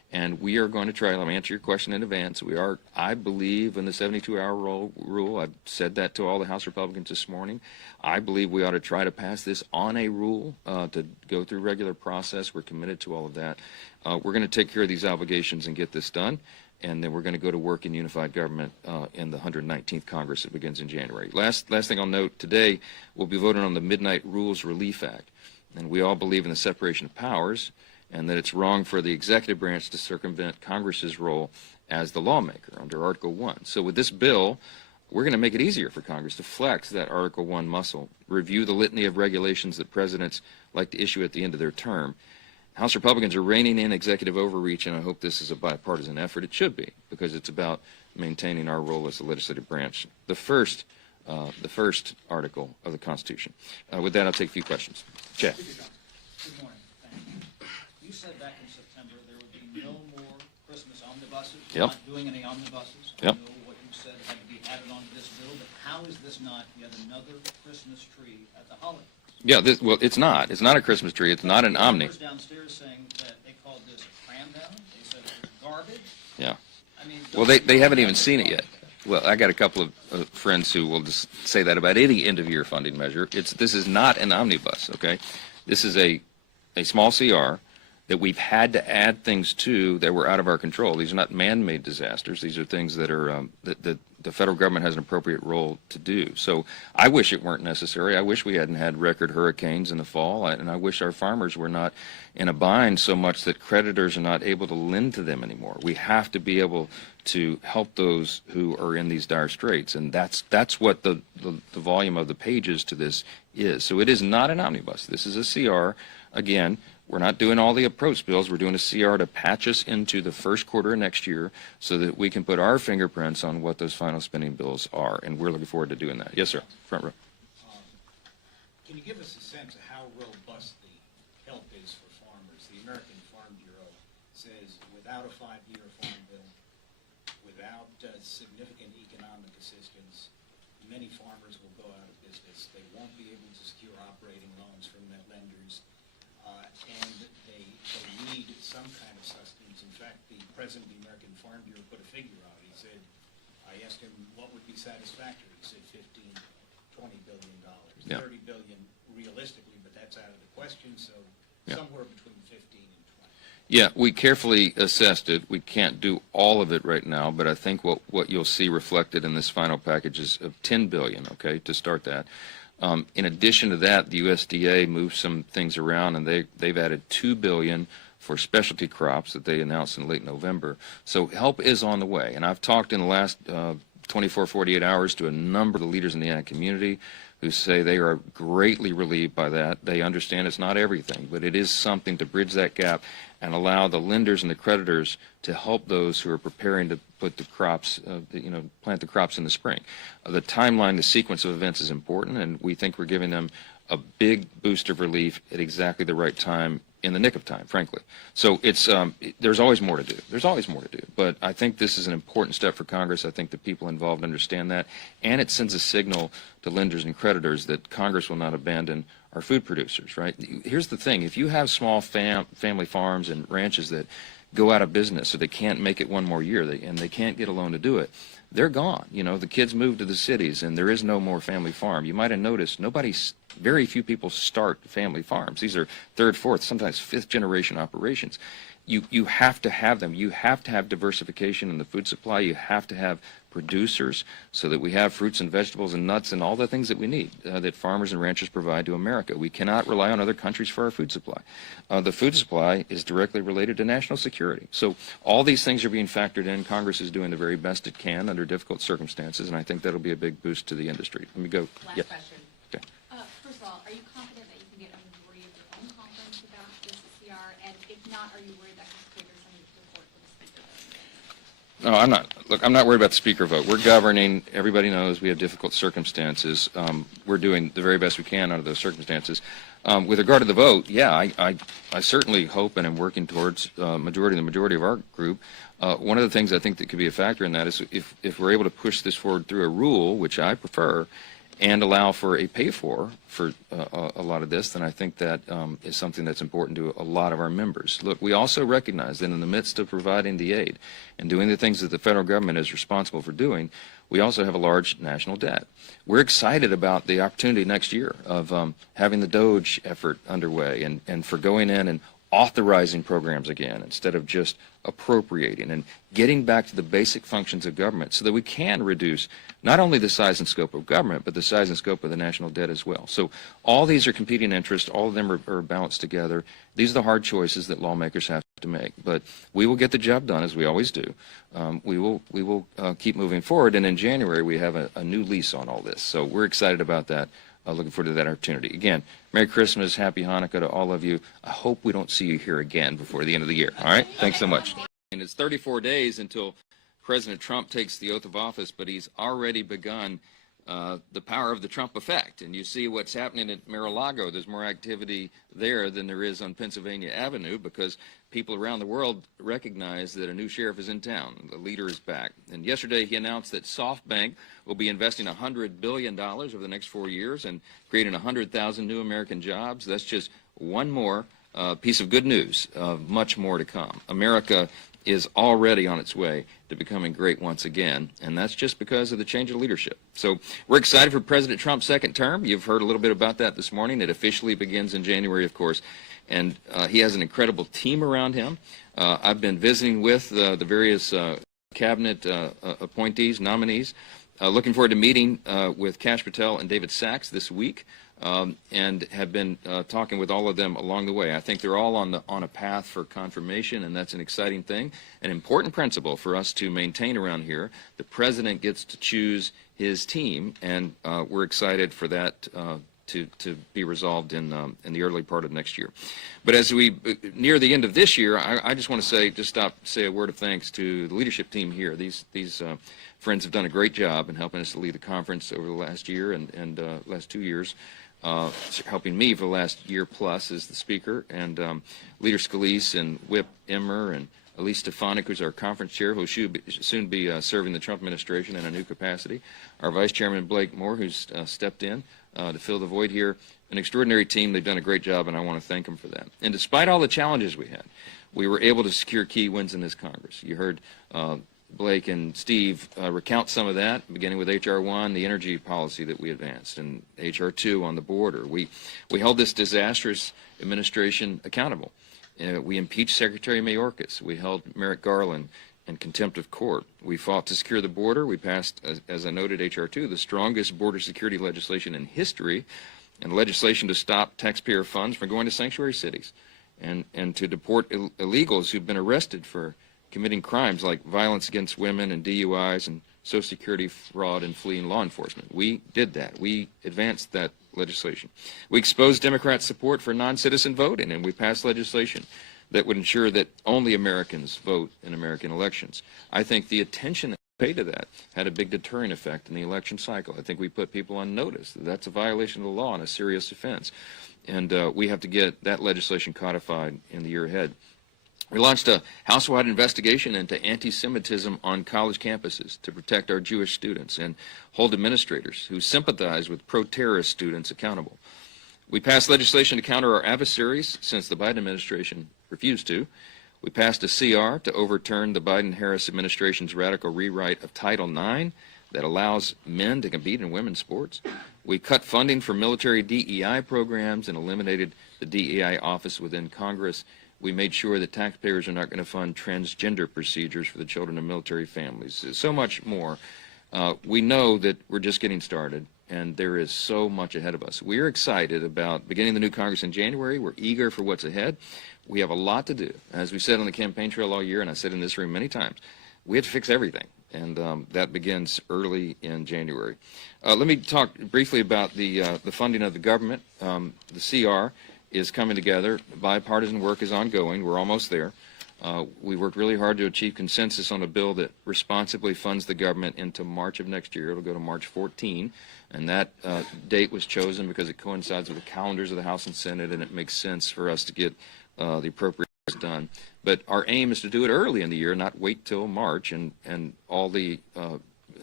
And we are going to try, let me answer your question in advance. I believe in the 72-hour rule. I've said that to all the House Republicans this morning. I believe we ought to try to pass this on a rule to go through regular process. We're committed to all of that. We're going to take care of these obligations and get this done. And then we're going to go to work in unified government in the 119th Congress that begins in January. Last thing I'll note, today we'll be voting on the Midnight Rules Relief Act. And we all believe in the separation of powers, and that it's wrong for the executive branch to circumvent Congress's role as the lawmaker under Article 1. So with this bill, we're going to make it easier for Congress to flex that Article 1 muscle, review the litany of regulations that presidents like to issue at the end of their term. House Republicans are reining in executive overreach, and I hope this is a bipartisan effort. It should be, because it's about maintaining our role as the legislative branch. The first article of the Constitution. With that, I'll take a few questions. Chad. Good morning. Thank you. You said back in September there would be no more Christmas omnibuses. You're not doing any omnibuses. I know what you said had to be added onto this bill, but how is this not yet another Christmas tree at the holidays? Yeah, well, it's not. It's not a Christmas tree. It's not an omni. Downstairs saying that they called this a cram down. They said it was garbage. Yeah. I mean, well, they haven't even seen it yet. Well, I got a couple of friends who will just say that about any end-of-year funding measure. This is not an omnibus, okay? This is a small CR that we've had to add things to that were out of our control. These are not man-made disasters. These are things that are that the federal government has an appropriate role to do. So I wish it weren't necessary. I wish we hadn't had record hurricanes in the fall, and I wish our farmers were not in a bind so much that creditors are not able to lend to them anymore. We have to be able to help those who are in these dire straits, and that's what the volume of the pages to this is. So it is not an omnibus. This is a CR. Again, we're not doing all the approach bills. We're doing a CR to patch us into the first quarter of next year so that we can put our fingerprints on what those final spending bills are, and we're looking forward to doing that. Yes, sir. Front row. Can you give us a sense of how robust the help is for farmers? The American Farm Bureau says without a 5-year farm bill, without significant economic assistance, many farmers will go out of business. They won't be able to secure operating loans from their lenders. And they need some kind of sustenance. In fact, the president of the American Farm Bureau put a figure out. He said, I asked him what would be satisfactory. He said $15–20 billion. Yeah. $30 billion realistically, but that's out of the question, so somewhere between 15 and 20. Yeah, we carefully assessed it. We can't do all of it right now, but I think what you'll see reflected in this final package is of $10 billion, okay, to start that. In addition to that, the USDA moved some things around, and they've added $2 billion for specialty crops that they announced in late November. So help is on the way, and I've talked in the last 24, 48 hours to a number of the leaders in the ag community who say they are greatly relieved by that. They understand it's not everything, but it is something to bridge that gap and allow the lenders and the creditors to help those who are preparing to put the crops, plant the crops in the spring. The timeline, the sequence of events is important, and we think we're giving them a big boost of relief at exactly the right time, in the nick of time, frankly. So it's there's always more to do. There's always more to do. But I think this is an important step for Congress. I think the people involved understand that, and it sends a signal to lenders and creditors that Congress will not abandon our food producers, right? Here's the thing. If you have small family farms and ranches that go out of business so they can't make it one more year and they can't get a loan to do it, they're gone. The kids move to the cities and there is no more family farm. You might have noticed very few people start family farms. These are third, fourth, sometimes fifth generation operations. You have to have them. You have to have diversification in the food supply. You have to have producers so that we have fruits and vegetables and nuts and all the things that we need that farmers and ranchers provide to America. We cannot rely on other countries for our food supply. The food supply is directly related to national security. So all these things are being factored in. Congress is doing the very best it can under difficult circumstances, and I think that'll be a big boost to the industry. Let me go. Last question. Okay. First of all, are you confident that you can get a majority of your own conference about this CR? And if not, are you worried that could trigger some support for the speaker? No, I'm not. Look, I'm not worried about the speaker vote. We're governing. Everybody knows we have difficult circumstances. We're doing the very best we can under those circumstances. With regard to the vote, yeah, I certainly hope and am working towards the majority of our group. One of the things I think that could be a factor in that is if we're able to push this forward through a rule, which I prefer, and allow for a pay-for a lot of this, then I think that is something that's important to a lot of our members. Look, we also recognize that in the midst of providing the aid and doing the things that the federal government is responsible for doing, we also have a large national debt. We're excited about the opportunity next year of having the DOGE effort underway and for going in and authorizing programs again instead of just appropriating and getting back to the basic functions of government so that we can reduce not only the size and scope of government, but the size and scope of the national debt as well. So all these are competing interests. All of them are balanced together. These are the hard choices that lawmakers have to make. But we will get the job done, as we always do. We will keep moving forward. And in January, we have a new lease on all this. So we're excited about that. Looking forward to that opportunity. Again, Merry Christmas, Happy Hanukkah to all of you. I hope we don't see you here again before the end of the year. All right? Thanks so much. And it's 34 days until President Trump takes the oath of office, but he's already begun the power of the Trump effect. And you see what's happening at Mar-a-Lago. There's more activity there than there is on Pennsylvania Avenue because people around the world recognize that a new sheriff is in town. The leader is back. And yesterday he announced that SoftBank will be investing $100 billion over the next 4 years and creating 100,000 new American jobs. That's just one more piece of good news. Much more to come. America is already on its way to becoming great once again, and that's just because of the change of leadership. So we're excited for President Trump's second term. You've heard a little bit about that this morning. It officially begins in January, of course, and he has an incredible team around him. I've been visiting with the various cabinet appointees, nominees, looking forward to meeting with Kash Patel and David Sachs this week. And have been talking with all of them along the way. I think they're all on a path for confirmation, and that's an exciting thing, an important principle for us to maintain around here. The president gets to choose his team, and we're excited for that to be resolved in the early part of next year. But as we near the end of this year, I just want to say a word of thanks to the leadership team here. These friends have done a great job in helping us to lead the conference over the last year and last 2 years. Helping me for the last year plus as the speaker, and Leader Scalise and Whip Emmer and Elise Stefanik, who's our conference chair, who will soon be serving the Trump administration in a new capacity. Our Vice Chairman Blake Moore, who's stepped in to fill the void here. An extraordinary team. They've done a great job, and I want to thank them for that. And despite all the challenges we had, we were able to secure key wins in this Congress. You heard Blake and Steve recount some of that, beginning with H.R. 1, the energy policy that we advanced, and H.R. 2 on the border. We held this disastrous administration accountable. We impeached Secretary Mayorkas. We held Merrick Garland in contempt of court. We fought to secure the border. We passed, as I noted, H.R. 2, the strongest border security legislation in history, and legislation to stop taxpayer funds from going to sanctuary cities and to deport illegals who've been arrested for committing crimes like violence against women and DUIs and Social Security fraud and fleeing law enforcement. We did that. We advanced that legislation. We exposed Democrats' support for non-citizen voting, and we passed legislation that would ensure that only Americans vote in American elections. I think the attention that we paid to that had a big deterrent effect in the election cycle. I think we put people on notice that that's a violation of the law and a serious offense. And we have to get that legislation codified in the year ahead. We launched a house-wide investigation into anti-Semitism on college campuses to protect our Jewish students and hold administrators who sympathize with pro-terrorist students accountable. We passed legislation to counter our adversaries since the Biden administration refused to. We passed a CR to overturn the Biden-Harris administration's radical rewrite of Title IX that allows men to compete in women's sports. We cut funding for military DEI programs and eliminated the DEI office within Congress. We made sure that taxpayers are not going to fund transgender procedures for the children of military families. So much more. We know that we're just getting started, and there is so much ahead of us. We're excited about beginning the new Congress in January. We're eager for what's ahead. We have a lot to do. As we said on the campaign trail all year, and I said in this room many times, we have to fix everything, and that begins early in January. Let me talk briefly about the funding of the government. The CR is coming together. Bipartisan work is ongoing. We're almost there. We worked really hard to achieve consensus on a bill that responsibly funds the government into March of next year. It'll go to March 14, and that date was chosen because it coincides with the calendars of the House and Senate, and it makes sense for us to get the appropriations done. But our aim is to do it early in the year, not wait till March, and all the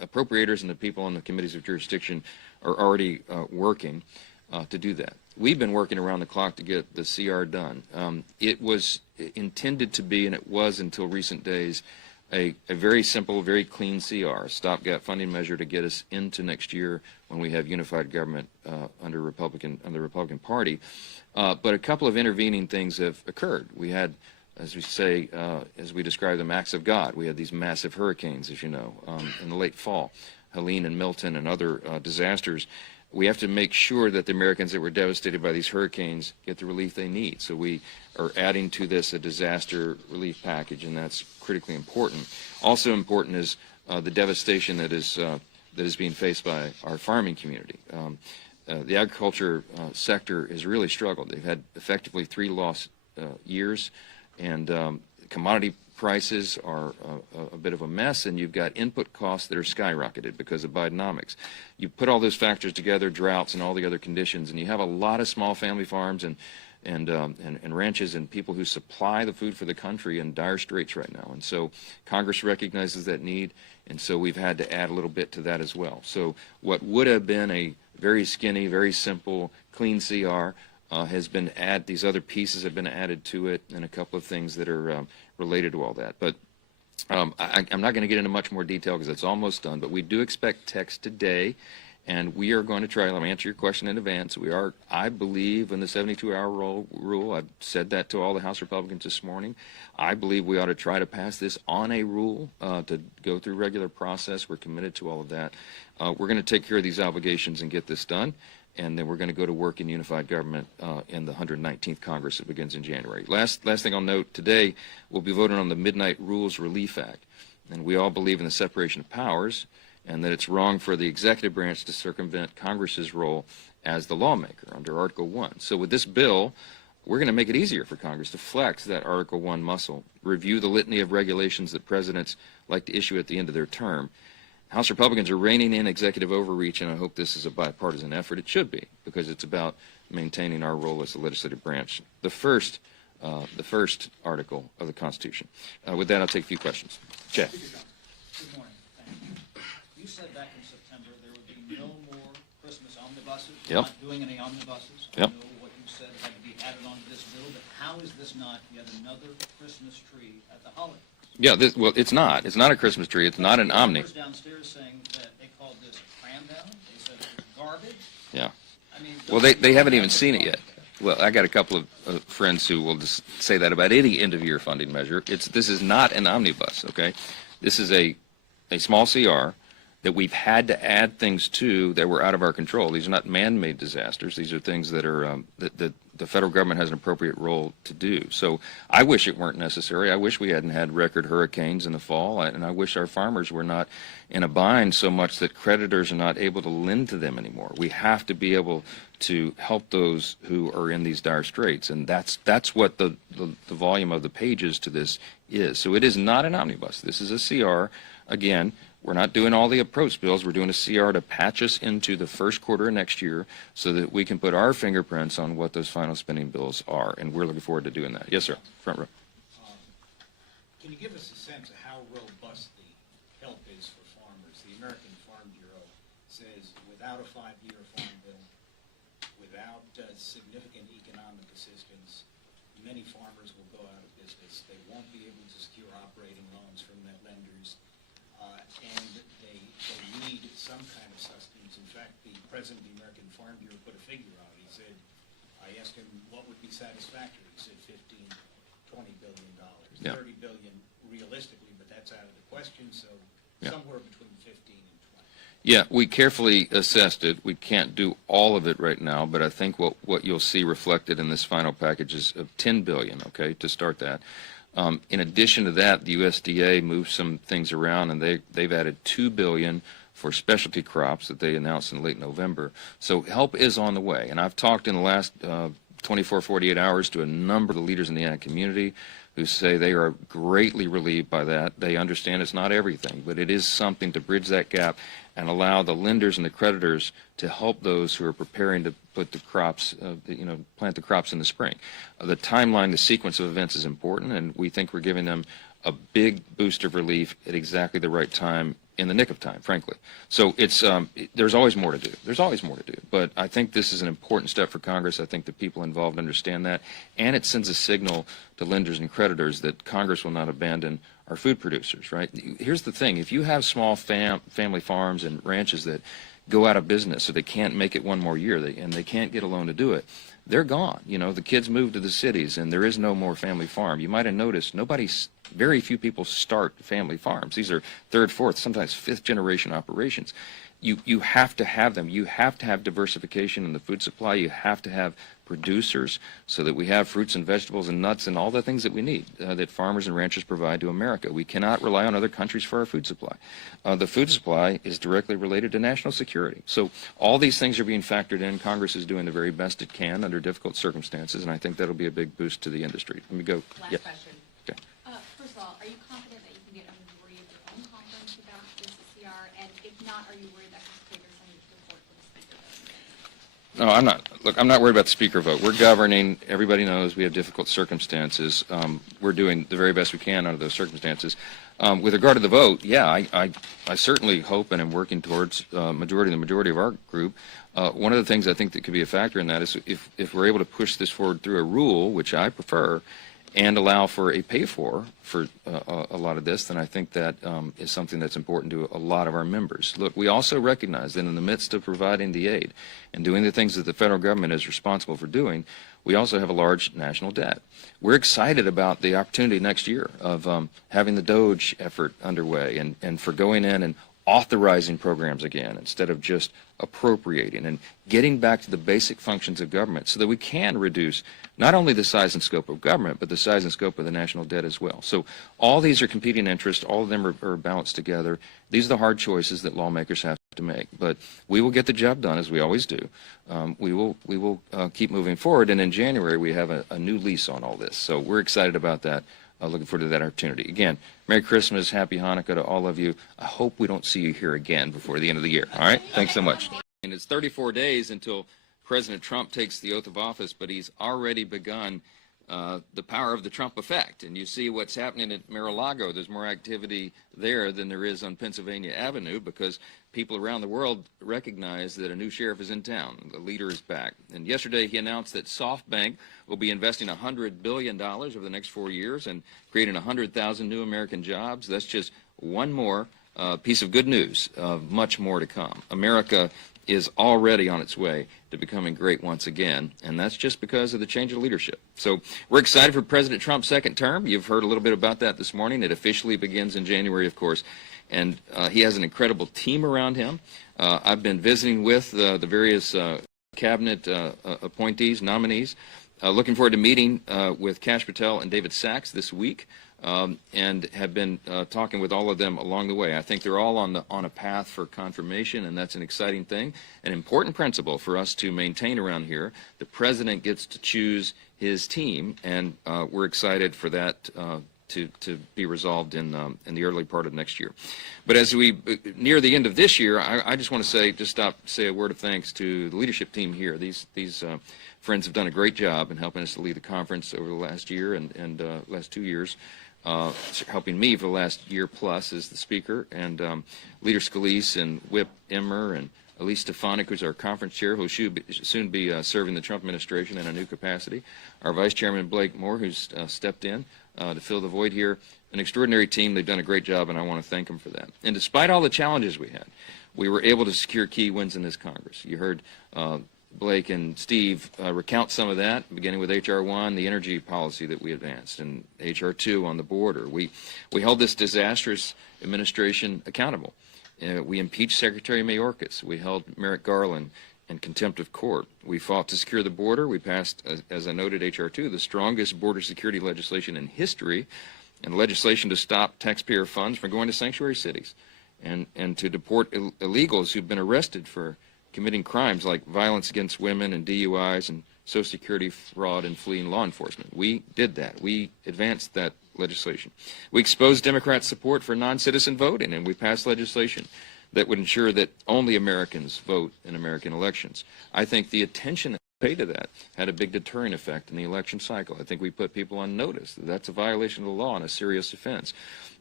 appropriators and the people on the committees of jurisdiction are already working to do that. We've been working around the clock to get the CR done. It was intended to be, and it was until recent days, a very simple, very clean CR, stopgap funding measure to get us into next year when we have unified government under the Republican Party. But a couple of intervening things have occurred. We had, as we say, as we describe them, acts of God. We had these massive hurricanes, as you know, in the late fall, Helene and Milton and other disasters. We have to make sure that the Americans that were devastated by these hurricanes get the relief they need. So we are adding to this a disaster relief package, and that's critically important. Also important is the devastation that is being faced by our farming community. The agriculture sector has really struggled. They've had effectively 3 lost years, and commodity prices are a bit of a mess, and you've got input costs that are skyrocketed because of Bidenomics. You put all those factors together, droughts and all the other conditions, and you have a lot of small family farms and ranches and people who supply the food for the country in dire straits right now. And so Congress recognizes that need, and so we've had to add a little bit to that as well. So what would have been a very skinny, very simple, clean CR has been added. These other pieces have been added to it, and a couple of things that are related to all that. But I'm not going to get into much more detail because it's almost done, but we do expect text today, and we are going to try. Let me answer your question in advance. We are, I believe, in the 72-hour rule. I've said that to all the House Republicans this morning. I believe we ought to try to pass this on a rule to go through regular process. We're committed to all of that. We're going to take care of these obligations and get this done, and then we're going to go to work in unified government in the 119th Congress that begins in January. Last thing I'll note, today we'll be voting on the Midnight Rules Relief Act, and we all believe in the separation of powers and that it's wrong for the executive branch to circumvent Congress's role as the lawmaker under Article 1. So with this bill, we're going to make it easier for Congress to flex that Article 1 muscle, review the litany of regulations that presidents like to issue at the end of their term. House Republicans are reining in executive overreach, and I hope this is a bipartisan effort. It should be, because it's about maintaining our role as the legislative branch, the first article of the Constitution. With that, I'll take a few questions. Jeff. Good morning. Thank you. You said back in September there would be no more Christmas omnibuses. Yep. Not doing any omnibuses. Yep. I know what you said had to be added onto this bill, but how is this not yet another Christmas tree at the holiday? Yeah, well, it's not. It's not a Christmas tree. It's not an Omni. I was downstairs saying that they called this a cram down. They said it was garbage. Yeah. I mean, Well, they haven't even seen it yet. Well, I got a couple of friends who will just say that about any end-of-year funding measure. This is not an omnibus, okay? This is a small CR that we've had to add things to that were out of our control. These are not man-made disasters. These are things that are that the federal government has an appropriate role to do. So I wish it weren't necessary. I wish we hadn't had record hurricanes in the fall, and I wish our farmers were not in a bind so much that creditors are not able to lend to them anymore. We have to be able to help those who are in these dire straits, and that's what the volume of the pages to this is. So it is not an omnibus. This is a CR. Again, we're not doing all the approach bills. We're doing a CR to patch us into the first quarter of next year so that we can put our fingerprints on what those final spending bills are, and we're looking forward to doing that. Yes, sir. Front row. Can you give us a sense of how robust the help is for farmers? The American Farm Bureau says without a 5-year farm bill, without significant economic assistance, many farmers will go out of business. They won't be able to secure operating loans from their lenders. And they need some kind of sustenance. In fact, the president of the American Farm Bureau put a figure out. He said, I asked him what would be satisfactory. He said $15–20 billion. Yeah. $30 billion realistically, but that's out of the question. So Yeah. somewhere between 15 and 20. Yeah, we carefully assessed it. We can't do all of it right now, but I think what you'll see reflected in this final package is of $10 billion, okay, to start that. In addition to that, the USDA moved some things around, and they've added $2 billion for specialty crops that they announced in late November. So help is on the way, and I've talked in the last 24, 48 hours to a number of the leaders in the ag community who say they are greatly relieved by that. They understand it's not everything, but it is something to bridge that gap and allow the lenders and the creditors to help those who are preparing to put the crops, plant the crops in the spring. The timeline, the sequence of events is important, and we think we're giving them a big boost of relief at exactly the right time in the nick of time, frankly. So it's there's always more to do. There's always more to do. But I think this is an important step for Congress. I think the people involved understand that, and it sends a signal to lenders and creditors that Congress will not abandon our food producers. Right? Here's the thing: if you have small family farms and ranches that go out of business, so they can't make it one more year, and they can't get a loan to do it, they're gone. You know, the kids move to the cities, and there is no more family farm. You might have noticed very few people start family farms. These are third, fourth, sometimes fifth generation operations. You have to have them. You have to have diversification in the food supply. You have to have producers so that we have fruits and vegetables and nuts and all the things that we need that farmers and ranchers provide to America. We cannot rely on other countries for our food supply. The food supply is directly related to national security. So all these things are being factored in. Congress is doing the very best it can under difficult circumstances, and I think that'll be a big boost to the industry. Let me go. Last Yeah. question. Okay. First of all, are you confident that you can get a majority of your own conference about this CR? And if not, are you worried that Mr. Taylor's sending support for the speaker vote? No, I'm not. Look, I'm not worried about the speaker vote. We're governing. Everybody knows we have difficult circumstances. We're doing the very best we can under those circumstances. With regard to the vote, yeah, I certainly hope and am working towards the majority of our group. One of the things I think that could be a factor in that is if we're able to push this forward through a rule, which I prefer, and allow for a pay-for a lot of this, then I think that is something that's important to a lot of our members. Look, we also recognize that in the midst of providing the aid and doing the things that the federal government is responsible for doing, we also have a large national debt. We're excited about the opportunity next year of having the DOGE effort underway and for going in and authorizing programs again instead of just appropriating and getting back to the basic functions of government so that we can reduce not only the size and scope of government, but the size and scope of the national debt as well. So all these are competing interests. All of them are balanced together. These are the hard choices that lawmakers have to make. But we will get the job done, as we always do. We will keep moving forward. And in January, we have a new lease on all this. So we're excited about that. Looking forward to that opportunity. Again, Merry Christmas, Happy Hanukkah to all of you. I hope we don't see you here again before the end of the year. All right? Thanks so much. And it's 34 days until President Trump takes the oath of office, but he's already begun the power of the Trump effect. And you see what's happening at Mar-a-Lago. There's more activity there than there is on Pennsylvania Avenue because people around the world recognize that a new sheriff is in town. The leader is back. And yesterday he announced that SoftBank will be investing $100 billion over the next 4 years and creating 100,000 new American jobs. That's just one more piece of good news. Much more to come. America is already on its way to becoming great once again, and that's just because of the change of leadership. So we're excited for President Trump's second term. You've heard a little bit about that this morning. It officially begins in January, of course, and he has an incredible team around him. I've been visiting with the various cabinet appointees, nominees. Looking forward to meeting with Kash Patel and David Sachs this week. And have been talking with all of them along the way. I think they're all on a path for confirmation, and that's an exciting thing, an important principle for us to maintain around here. The president gets to choose his team, and we're excited for that to be resolved in the early part of next year. But as we near the end of this year, I just want to say a word of thanks to the leadership team here. These friends have done a great job in helping us to lead the conference over the last year and last 2 years. Helping me for the last year plus as the speaker, and Leader Scalise and Whip Emmer and Elise Stefanik, who's our conference chair, who will soon be serving the Trump administration in a new capacity. Our Vice Chairman Blake Moore, who's stepped in to fill the void here. An extraordinary team. They've done a great job, and I want to thank them for that. And despite all the challenges we had, we were able to secure key wins in this Congress. You heard Blake and Steve recount some of that, beginning with H.R. 1, the energy policy that we advanced, and H.R. 2 on the border. We held this disastrous administration accountable. We impeached Secretary Mayorkas. We held Merrick Garland in contempt of court. We fought to secure the border. We passed, as I noted, H.R. 2, the strongest border security legislation in history, and legislation to stop taxpayer funds from going to sanctuary cities and to deport illegals who've been arrested for committing crimes like violence against women and DUIs and Social Security fraud and fleeing law enforcement. We did that. We advanced that legislation. We exposed Democrats' support for non-citizen voting, and we passed legislation that would ensure that only Americans vote in American elections. I think the attention paid to that had a big deterring effect in the election cycle. I think we put people on notice that that's a violation of the law and a serious offense.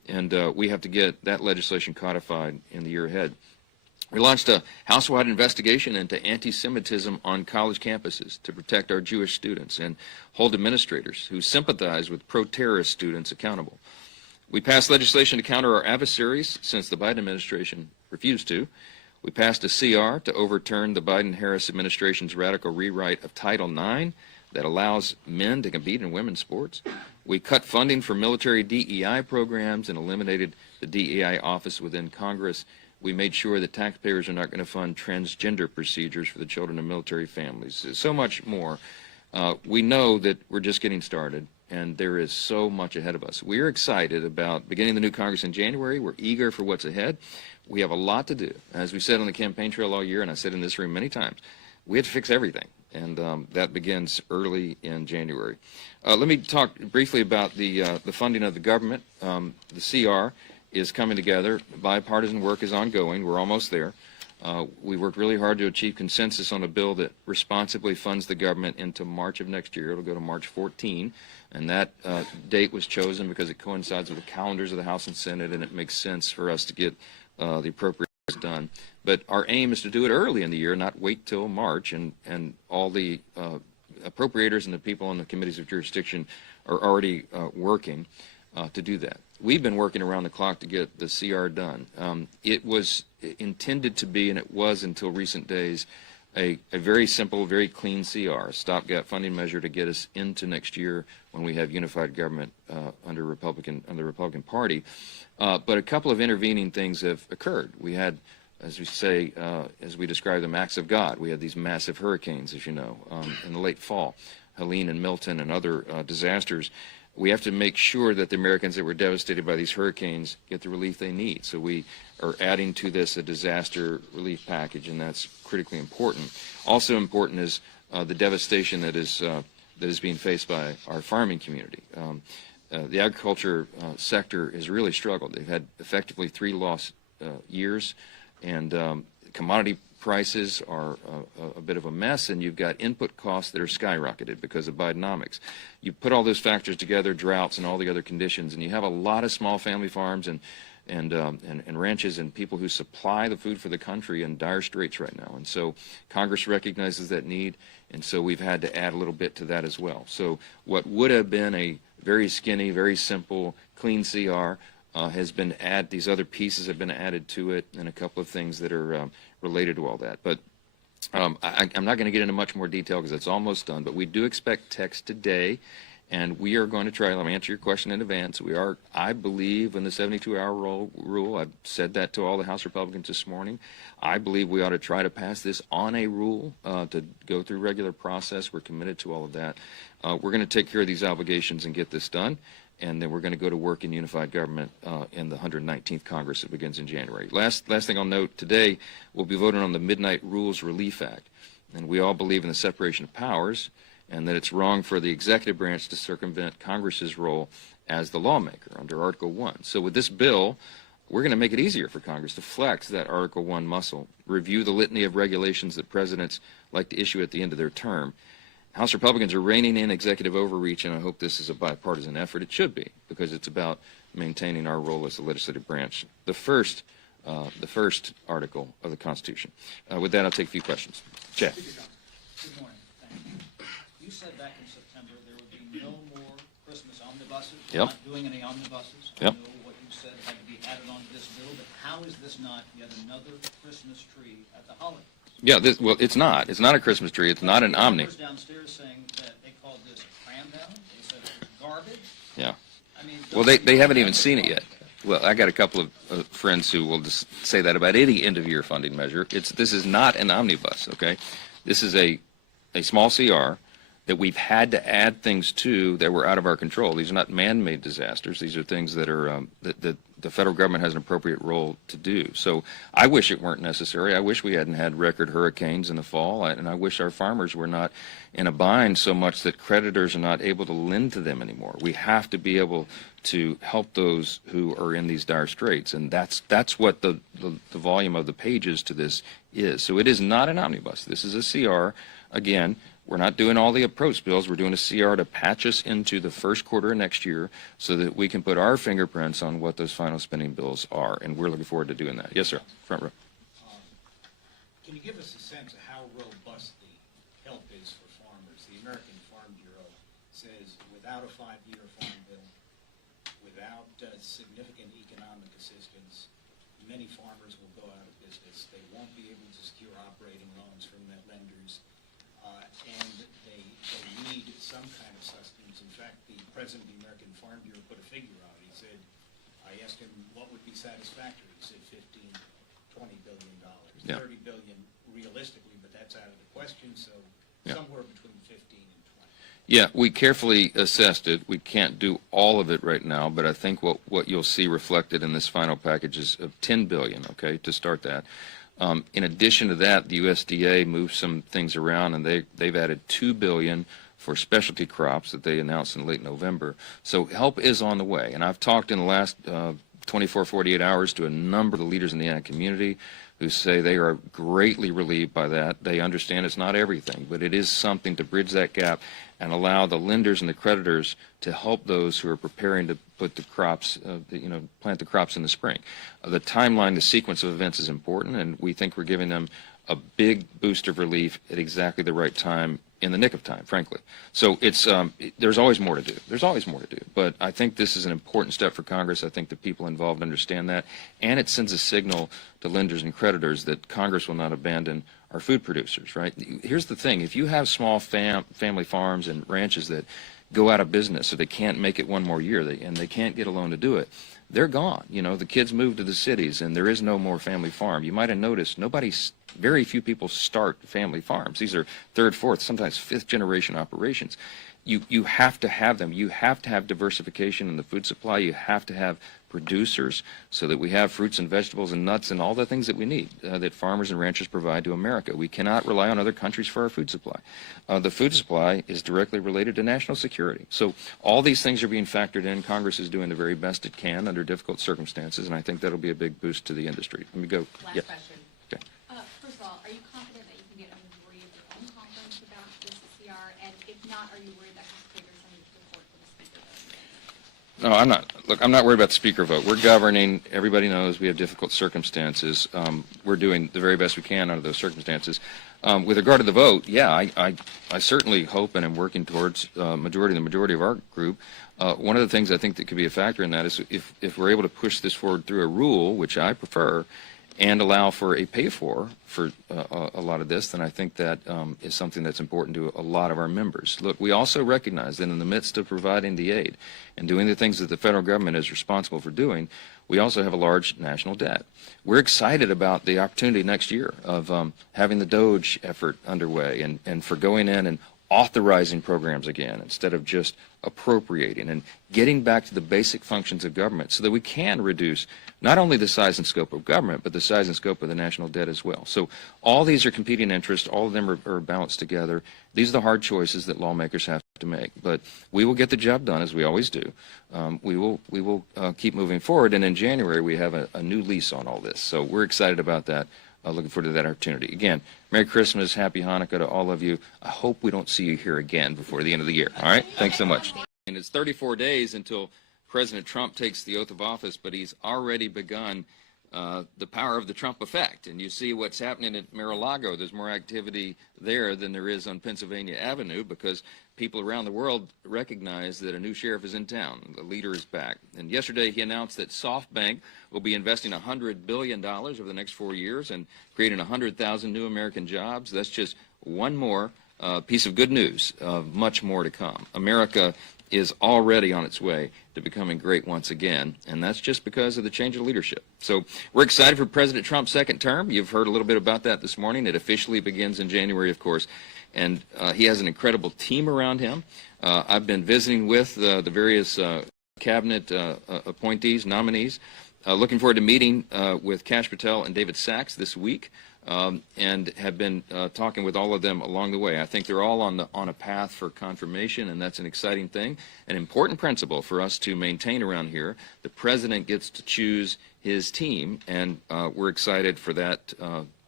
and we have to get that legislation codified in the year ahead. We launched a house-wide investigation into anti-Semitism on college campuses to protect our Jewish students and hold administrators who sympathize with pro-terrorist students accountable. We passed legislation to counter our adversaries since the Biden administration refused to. We passed a CR to overturn the Biden-Harris administration's radical rewrite of Title IX that allows men to compete in women's sports. We cut funding for military DEI programs and eliminated the DEI office within Congress. We made sure that taxpayers are not going to fund transgender procedures for the children of military families. So much more. We know that we're just getting started, and there is so much ahead of us. We're excited about beginning the new Congress in January. We're eager for what's ahead. We have a lot to do. As we said on the campaign trail all year, and I said in this room many times, we have to fix everything, and that begins early in January. Let me talk briefly about the funding of the government. The CR is coming together. Bipartisan work is ongoing. We're almost there. We worked really hard to achieve consensus on a bill that responsibly funds the government into March of next year. It'll go to March 14, and that date was chosen because it coincides with the calendars of the House and Senate, and it makes sense for us to get the appropriations done. But our aim is to do it early in the year, not wait till March, and all the appropriators and the people on the committees of jurisdiction are already working to do that. We've been working around the clock to get the CR done. It was intended to be, and it was until recent days, a very simple, very clean CR, a stopgap funding measure to get us into next year when we have unified government under the Republican Party. But a couple of intervening things have occurred. We had, as we say, as we describe them, acts of God. We had these massive hurricanes, as you know, in the late fall, Helene and Milton and other disasters. We have to make sure that the Americans that were devastated by these hurricanes get the relief they need. So we are adding to this a disaster relief package, and that's critically important. Also important is the devastation that is being faced by our farming community. The agriculture sector has really struggled. They've had effectively 3 lost years, and commodity prices are a bit of a mess, and you've got input costs that are skyrocketed because of Bidenomics. You put all those factors together, droughts and all the other conditions, and you have a lot of small family farms and ranches and people who supply the food for the country in dire straits right now. And so Congress recognizes that need, and so we've had to add a little bit to that as well. So what would have been a very skinny, very simple, clean CR has been added. These other pieces have been added to it, and a couple of things that are related to all that. But I'm not going to get into much more detail because it's almost done, but we do expect text today, and we are going to try. Let me answer your question in advance. We are, I believe, in the 72-hour rule. I've said that to all the House Republicans this morning. I believe we ought to try to pass this on a rule to go through regular process. We're committed to all of that. We're going to take care of these obligations and get this done, and then we're going to go to work in unified government in the 119th Congress that begins in January. Last thing I'll note, today we'll be voting on the Midnight Rules Relief Act, and we all believe in the separation of powers and that it's wrong for the executive branch to circumvent Congress's role as the lawmaker under Article 1. So with this bill, we're going to make it easier for Congress to flex that Article 1 muscle, review the litany of regulations that presidents like to issue at the end of their term. House Republicans are reining in executive overreach, and I hope this is a bipartisan effort. It should be, because it's about maintaining our role as the legislative branch, the first article of the Constitution. With that, I'll take a few questions. Jeff. Good morning. Thank you. You said back in September there would be no more Christmas omnibuses. We're not doing any omnibuses. I know what you said had to be added onto this bill, but how is this not yet another Christmas tree at the holidays? Yeah, well, it's not. It's not a Christmas tree. It's not an omni. Downstairs saying that they called this cram down. They said it was garbage. Yeah. I mean, well, they haven't even seen it yet. Well, I got a couple of friends who will just say that about any end-of-year funding measure. This is not an omnibus, okay? This is a small CR that we've had to add things to that were out of our control. These are not man-made disasters. These are things that are that the federal government has an appropriate role to do. So I wish it weren't necessary. I wish we hadn't had record hurricanes in the fall, and I wish our farmers were not in a bind so much that creditors are not able to lend to them anymore. We have to be able to help those who are in these dire straits, and that's what the volume of the pages to this is. So it is not an omnibus. This is a CR, again, We're not doing all the approach bills. We're doing a CR to patch us into the first quarter of next year so that we can put our fingerprints on what those final spending bills are, and we're looking forward to doing that. Yes, sir. Front row. Can you give us a sense of how robust the help is for farmers? The American Farm Bureau says without a 5-year farm bill, without significant economic assistance, many farmers will go out of business. They won't be able to secure operating loans from their lenders, and they need some kind of sustenance. In fact, the president of the American Farm Bureau put a figure on it. He said, I asked him what would be satisfactory. He said $15–20 billion. Yeah. 30 billion realistically, but that's out of the question, so Yeah. somewhere between 15 and 20. Yeah, we carefully assessed it. We can't do all of it right now, but I think what you'll see reflected in this final package is of $10 billion, okay, to start that. In addition to that, the USDA moved some things around, and they've added $2 billion for specialty crops that they announced in late November. So help is on the way, and I've talked in the last 24, 48 hours to a number of the leaders in the ag community who say they are greatly relieved by that. They understand it's not everything, but it is something to bridge that gap and allow the lenders and the creditors to help those who are preparing to put the crops, plant the crops in the spring. The timeline, the sequence of events is important, and we think we're giving them a big boost of relief at exactly the right time, in the nick of time, frankly. So it's there's always more to do. There's always more to do. But I think this is an important step for Congress. I think the people involved understand that, and it sends a signal to lenders and creditors that Congress will not abandon our food producers, right? Here's the thing. If you have small family farms and ranches that go out of business or they can't make it one more year and they can't get a loan to do it, they're gone. You know, the kids move to the cities and there is no more family farm. You might have noticed very few people start family farms. These are third, fourth, sometimes fifth generation operations. You have to have them. You have to have diversification in the food supply. You have to have producers so that we have fruits and vegetables and nuts and all the things that we need that farmers and ranchers provide to America. We cannot rely on other countries for our food supply. The food supply is directly related to national security. So all these things are being factored in. Congress is doing the very best it can under difficult circumstances, and I think that'll be a big boost to the industry. Let me go. Last question. Okay. First of all, are you confident that you can get a majority of your own conference about this CR? And if not, are you worried that could trigger some support for the speaker vote? No, I'm not. Look, I'm not worried about the speaker vote. We're governing. Everybody knows we have difficult circumstances. We're doing the very best we can under those circumstances. With regard to the vote, yeah, I certainly hope and am working towards the majority of our group. One of the things I think that could be a factor in that is if we're able to push this forward through a rule, which I prefer, and allow for a pay-for a lot of this, then I think that is something that's important to a lot of our members. Look, we also recognize that in the midst of providing the aid and doing the things that the federal government is responsible for doing, we also have a large national debt. We're excited about the opportunity next year of having the DOGE effort underway and for going in and authorizing programs again instead of just appropriating and getting back to the basic functions of government so that we can reduce not only the size and scope of government, but the size and scope of the national debt as well. So all these are competing interests. All of them are balanced together. These are the hard choices that lawmakers have to make. But we will get the job done, as we always do. We will keep moving forward. And in January, we have a new lease on all this. So we're excited about that. Looking forward to that opportunity. Again, Merry Christmas, Happy Hanukkah to all of you. I hope we don't see you here again before the end of the year. All right? Thanks so much. And it's 34 days until President Trump takes the oath of office, but he's already begun the power of the Trump effect. And you see what's happening at Mar-a-Lago. There's more activity there than there is on Pennsylvania Avenue because people around the world recognize that a new sheriff is in town. The leader is back. And yesterday he announced that SoftBank will be investing $100 billion over the next 4 years and creating 100,000 new American jobs. That's just one more piece of good news, much more to come. America is already on its way to becoming great once again, and that's just because of the change of leadership. So we're excited for President Trump's second term. You've heard a little bit about that this morning. It officially begins in January, of course, and he has an incredible team around him. I've been visiting with the various cabinet appointees, nominees, looking forward to meeting with Kash Patel and David Sachs this week. And have been talking with all of them along the way. I think they're all on a path for confirmation, and that's an exciting thing. An important principle for us to maintain around here. The president gets to choose his team, and we're excited for that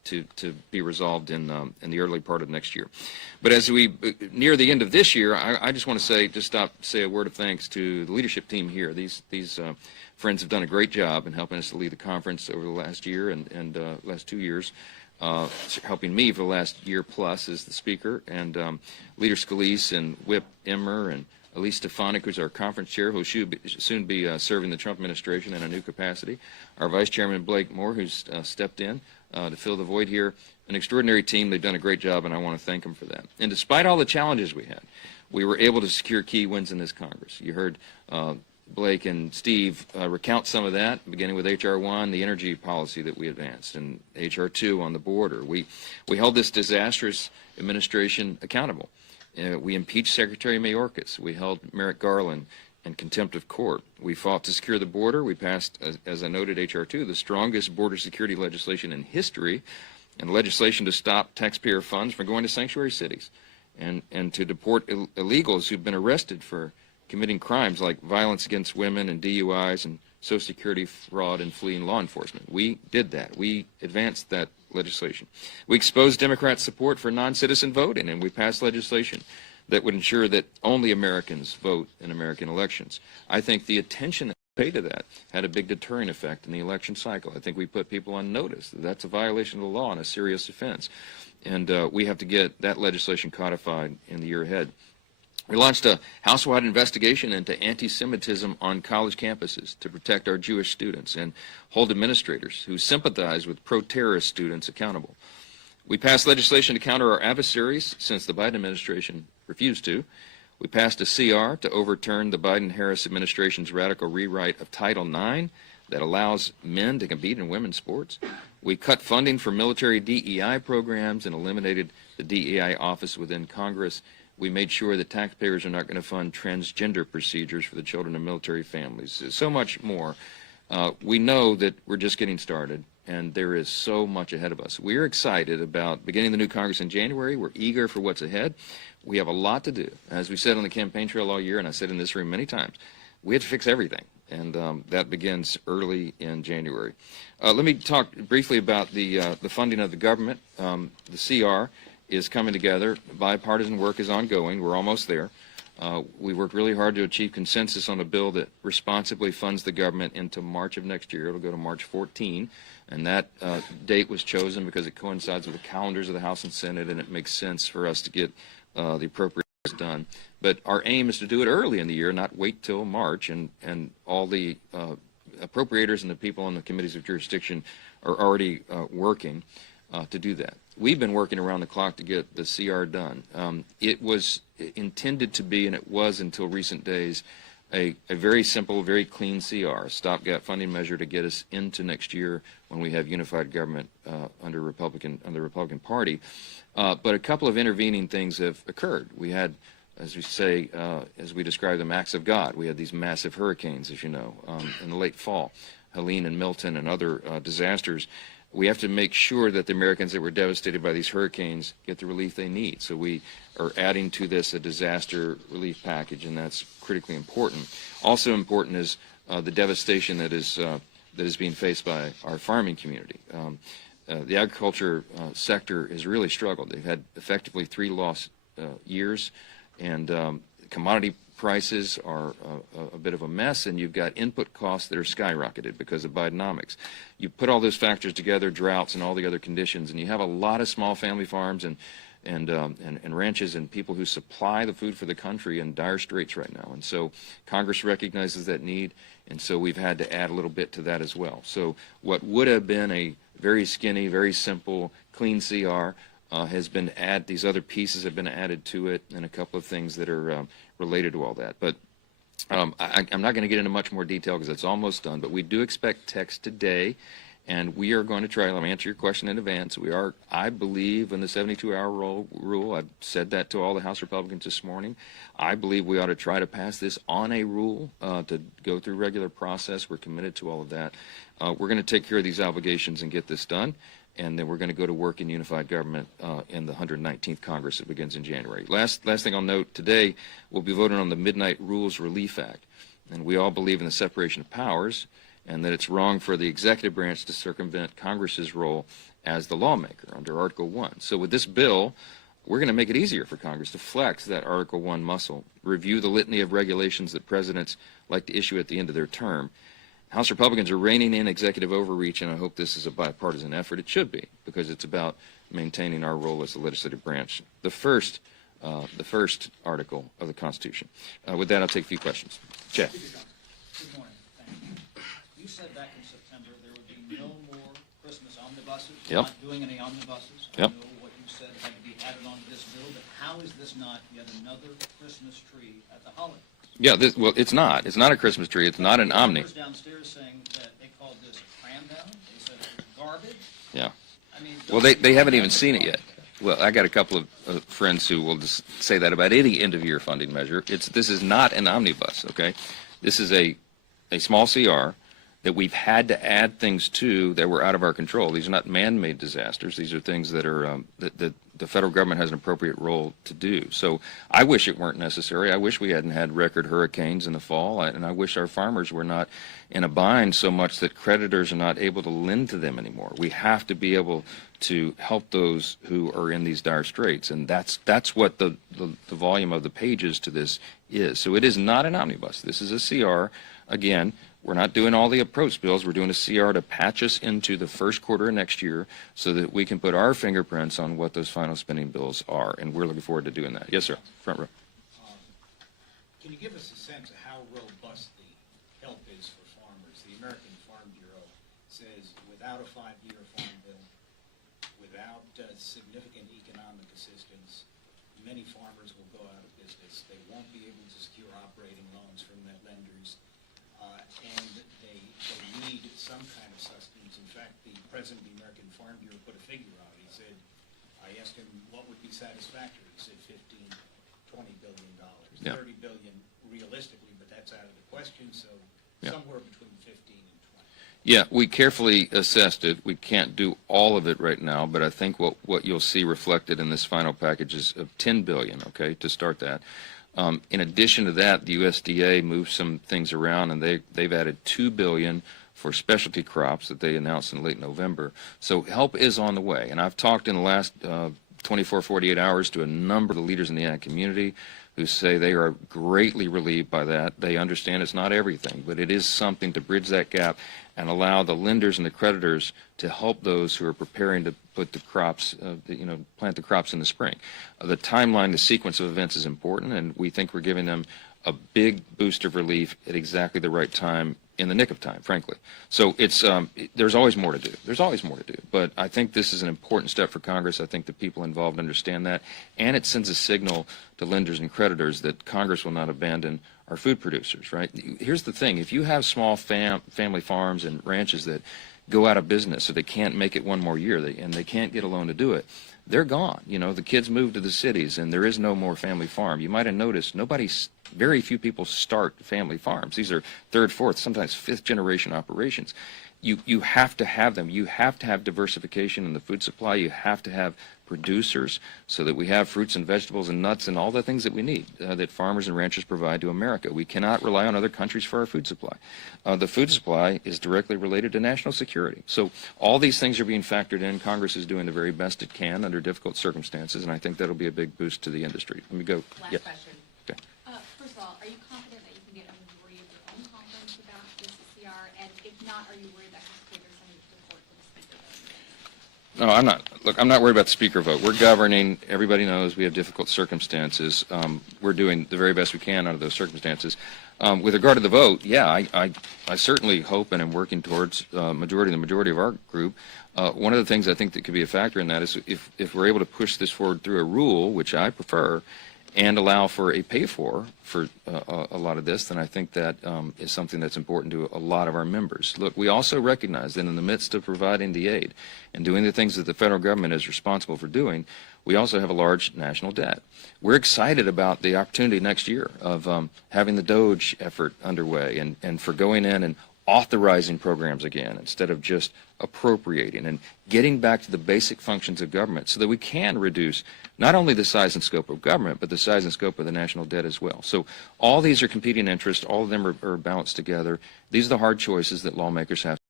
to be resolved in the early part of next year. But as we near the end of this year, I just want to say a word of thanks to the leadership team here. These friends have done a great job in helping us to lead the conference over the last year and last 2 years. Helping me for the last year plus as the speaker, and Leader Scalise and Whip Emmer and Elise Stefanik, who's our conference chair, who will soon be serving the Trump administration in a new capacity. Our Vice Chairman Blake Moore, who's stepped in to fill the void here. An extraordinary team. They've done a great job, and I want to thank them for that. And despite all the challenges we had, we were able to secure key wins in this Congress. You heard Blake and Steve recount some of that, beginning with H.R. 1, the energy policy that we advanced, and H.R. 2 on the border. We held this disastrous administration accountable. We impeached Secretary Mayorkas. We held Merrick Garland in contempt of court. We fought to secure the border. We passed, as I noted, H.R. 2, the strongest border security legislation in history, and legislation to stop taxpayer funds from going to sanctuary cities and to deport illegals who've been arrested for committing crimes like violence against women and DUIs and Social Security fraud and fleeing law enforcement. We did that. We advanced that legislation. We exposed Democrats' support for non-citizen voting, and we passed legislation that would ensure that only Americans vote in American elections. I think the attention that we paid to that had a big deterring effect in the election cycle. I think we put people on notice that that's a violation of the law and a serious offense. And we have to get that legislation codified in the year ahead. We launched a house-wide investigation into anti-Semitism on college campuses to protect our Jewish students and hold administrators who sympathize with pro-terrorist students accountable. We passed legislation to counter our adversaries since the Biden administration refused to. We passed a CR to overturn the Biden-Harris administration's radical rewrite of Title IX that allows men to compete in women's sports. We cut funding for military DEI programs and eliminated the DEI office within Congress. We made sure that taxpayers are not going to fund transgender procedures for the children of military families. So much more. We know that we're just getting started, and there is so much ahead of us. We're excited about beginning the new Congress in January. We're eager for what's ahead. We have a lot to do. As we said on the campaign trail all year, and I said in this room many times, we have to fix everything, and that begins early in January. Let me talk briefly about the funding of the government. The CR is coming together. Bipartisan work is ongoing. We're almost there. We worked really hard to achieve consensus on a bill that responsibly funds the government into March of next year. It'll go to March 14, and that date was chosen because it coincides with the calendars of the House and Senate, and it makes sense for us to get the appropriations done. But our aim is to do it early in the year, not wait till March, and all the appropriators and the people on the committees of jurisdiction are already working to do that. We've been working around the clock to get the CR done. It was intended to be, and it was until recent days, a very simple, very clean CR, stopgap funding measure to get us into next year when we have unified government under the Republican Party. But a couple of intervening things have occurred. We had, as we say, as we describe them, acts of God. We had these massive hurricanes, as you know, in the late fall, Helene and Milton and other disasters. We have to make sure that the Americans that were devastated by these hurricanes get the relief they need. So we are adding to this a disaster relief package, and that's critically important. Also important is the devastation that is being faced by our farming community. The agriculture sector has really struggled. They've had effectively 3 lost years, and commodity prices are a bit of a mess, and you've got input costs that are skyrocketed because of Bidenomics. You put all those factors together, droughts and all the other conditions, and you have a lot of small family farms and ranches and people who supply the food for the country in dire straits right now. And so Congress recognizes that need, and so we've had to add a little bit to that as well. So what would have been a very skinny, very simple, clean CR has been added. These other pieces have been added to it, and a couple of things that are related to all that. But I'm not going to get into much more detail because it's almost done, but we do expect text today, and we are going to try. Let me answer your question in advance. We are, I believe, in the 72-hour rule. I've said that to all the House Republicans this morning. I believe we ought to try to pass this on a rule to go through regular process. We're committed to all of that. We're going to take care of these obligations and get this done. And then we're going to go to work in unified government in the 119th Congress that begins in January. Last thing I'll note, today we'll be voting on the Midnight Rules Relief Act. And we all believe in the separation of powers and that it's wrong for the executive branch to circumvent Congress's role as the lawmaker under Article 1. So with this bill, we're going to make it easier for Congress to flex that Article 1 muscle, review the litany of regulations that presidents like to issue at the end of their term. House Republicans are reining in executive overreach, and I hope this is a bipartisan effort. It should be, because it's about maintaining our role as the legislative branch. The first article of the Constitution. With that, I'll take a few questions. Chad. Good morning. Thank you. You said back in September there would be no more Christmas omnibuses. Yep. Not doing any omnibuses. Yep. I know what you said had to be added on to this bill, but how is this not yet another Christmas tree at the holidays? Yeah, well, it's not. It's not a Christmas tree. It's not an omni. Members downstairs saying that they called this a cram down. They said it was garbage. Yeah. I mean, Well, they haven't even seen it yet. Well, I got a couple of friends who will just say that about any end-of-year funding measure. This is not an omnibus, okay? This is a small CR that we've had to add things to that were out of our control. These are not man-made disasters. These are things that are that the federal government has an appropriate role to do. So I wish it weren't necessary. I wish we hadn't had record hurricanes in the fall, and I wish our farmers were not in a bind so much that creditors are not able to lend to them anymore. We have to be able to help those who are in these dire straits, and that's what the volume of the pages to this is. So it is not an omnibus. This is a CR. Again, we're not doing all the approach bills. We're doing a CR to patch us into the first quarter of next year so that we can put our fingerprints on what those final spending bills are, and we're looking forward to doing that. Yes, sir. Front row. Can you give us a sense of how robust the help is for farmers? The American Farm Bureau says without a 5-year farm bill, without significant economic assistance, many farmers will go out of business. They won't be able to secure operating loans from their lenders. And they need some kind of sustenance. In fact, the president of the American Farm Bureau put a figure out. He said, I asked him what would be satisfactory. He said $15–20 billion. Yeah. $30 billion realistically, but that's out of the question, so Yeah. somewhere between 15 and 20. Yeah, we carefully assessed it. We can't do all of it right now, but I think what you'll see reflected in this final package is of $10 billion, okay, to start that. In addition to that, the USDA moved some things around, and they've added $2 billion for specialty crops that they announced in late November. So help is on the way, and I've talked in the last 24, 48 hours to a number of the leaders in the ag community who say they are greatly relieved by that. They understand it's not everything, but it is something to bridge that gap and allow the lenders and the creditors to help those who are preparing to put the crops, plant the crops in the spring. The timeline, the sequence of events is important, and we think we're giving them a big boost of relief at exactly the right time, in the nick of time, frankly. So it's there's always more to do. There's always more to do. But I think this is an important step for Congress. I think the people involved understand that, and it sends a signal to lenders and creditors that Congress will not abandon our food producers, right? Here's the thing. If you have small family farms and ranches that go out of business so they can't make it one more year and they can't get a loan to do it, they're gone. You know, the kids move to the cities and there is no more family farm. You might have noticed very few people start family farms. These are third, fourth, sometimes fifth generation operations. You have to have them. You have to have diversification in the food supply. You have to have producers so that we have fruits and vegetables and nuts and all the things that we need that farmers and ranchers provide to America. We cannot rely on other countries for our food supply. The food supply is directly related to national security. So all these things are being factored in. Congress is doing the very best it can under difficult circumstances, and I think that'll be a big boost to the industry. Let me go. Last Yes. question. Okay. First of all, are you confident that you can get a majority of your own conference about this CR? And if not, are you worried that this triggers some support for the speaker vote? No, I'm not. Look, I'm not worried about the speaker vote. We're governing. Everybody knows we have difficult circumstances. We're doing the very best we can out of those circumstances. With regard to the vote, yeah, I certainly hope and am working towards the majority of our group. One of the things I think that could be a factor in that is if we're able to push this forward through a rule, which I prefer, and allow for a pay-for a lot of this, then I think that is something that's important to a lot of our members. Look, we also recognize that in the midst of providing the aid and doing the things that the federal government is responsible for doing, we also have a large national debt. We're excited about the opportunity next year of having the DOGE effort underway and for going in and authorizing programs again instead of just appropriating and getting back to the basic functions of government so that we can reduce not only the size and scope of government, but the size and scope of the national debt as well. So all these are competing interests. All of them are balanced together. These are the hard choices that lawmakers have.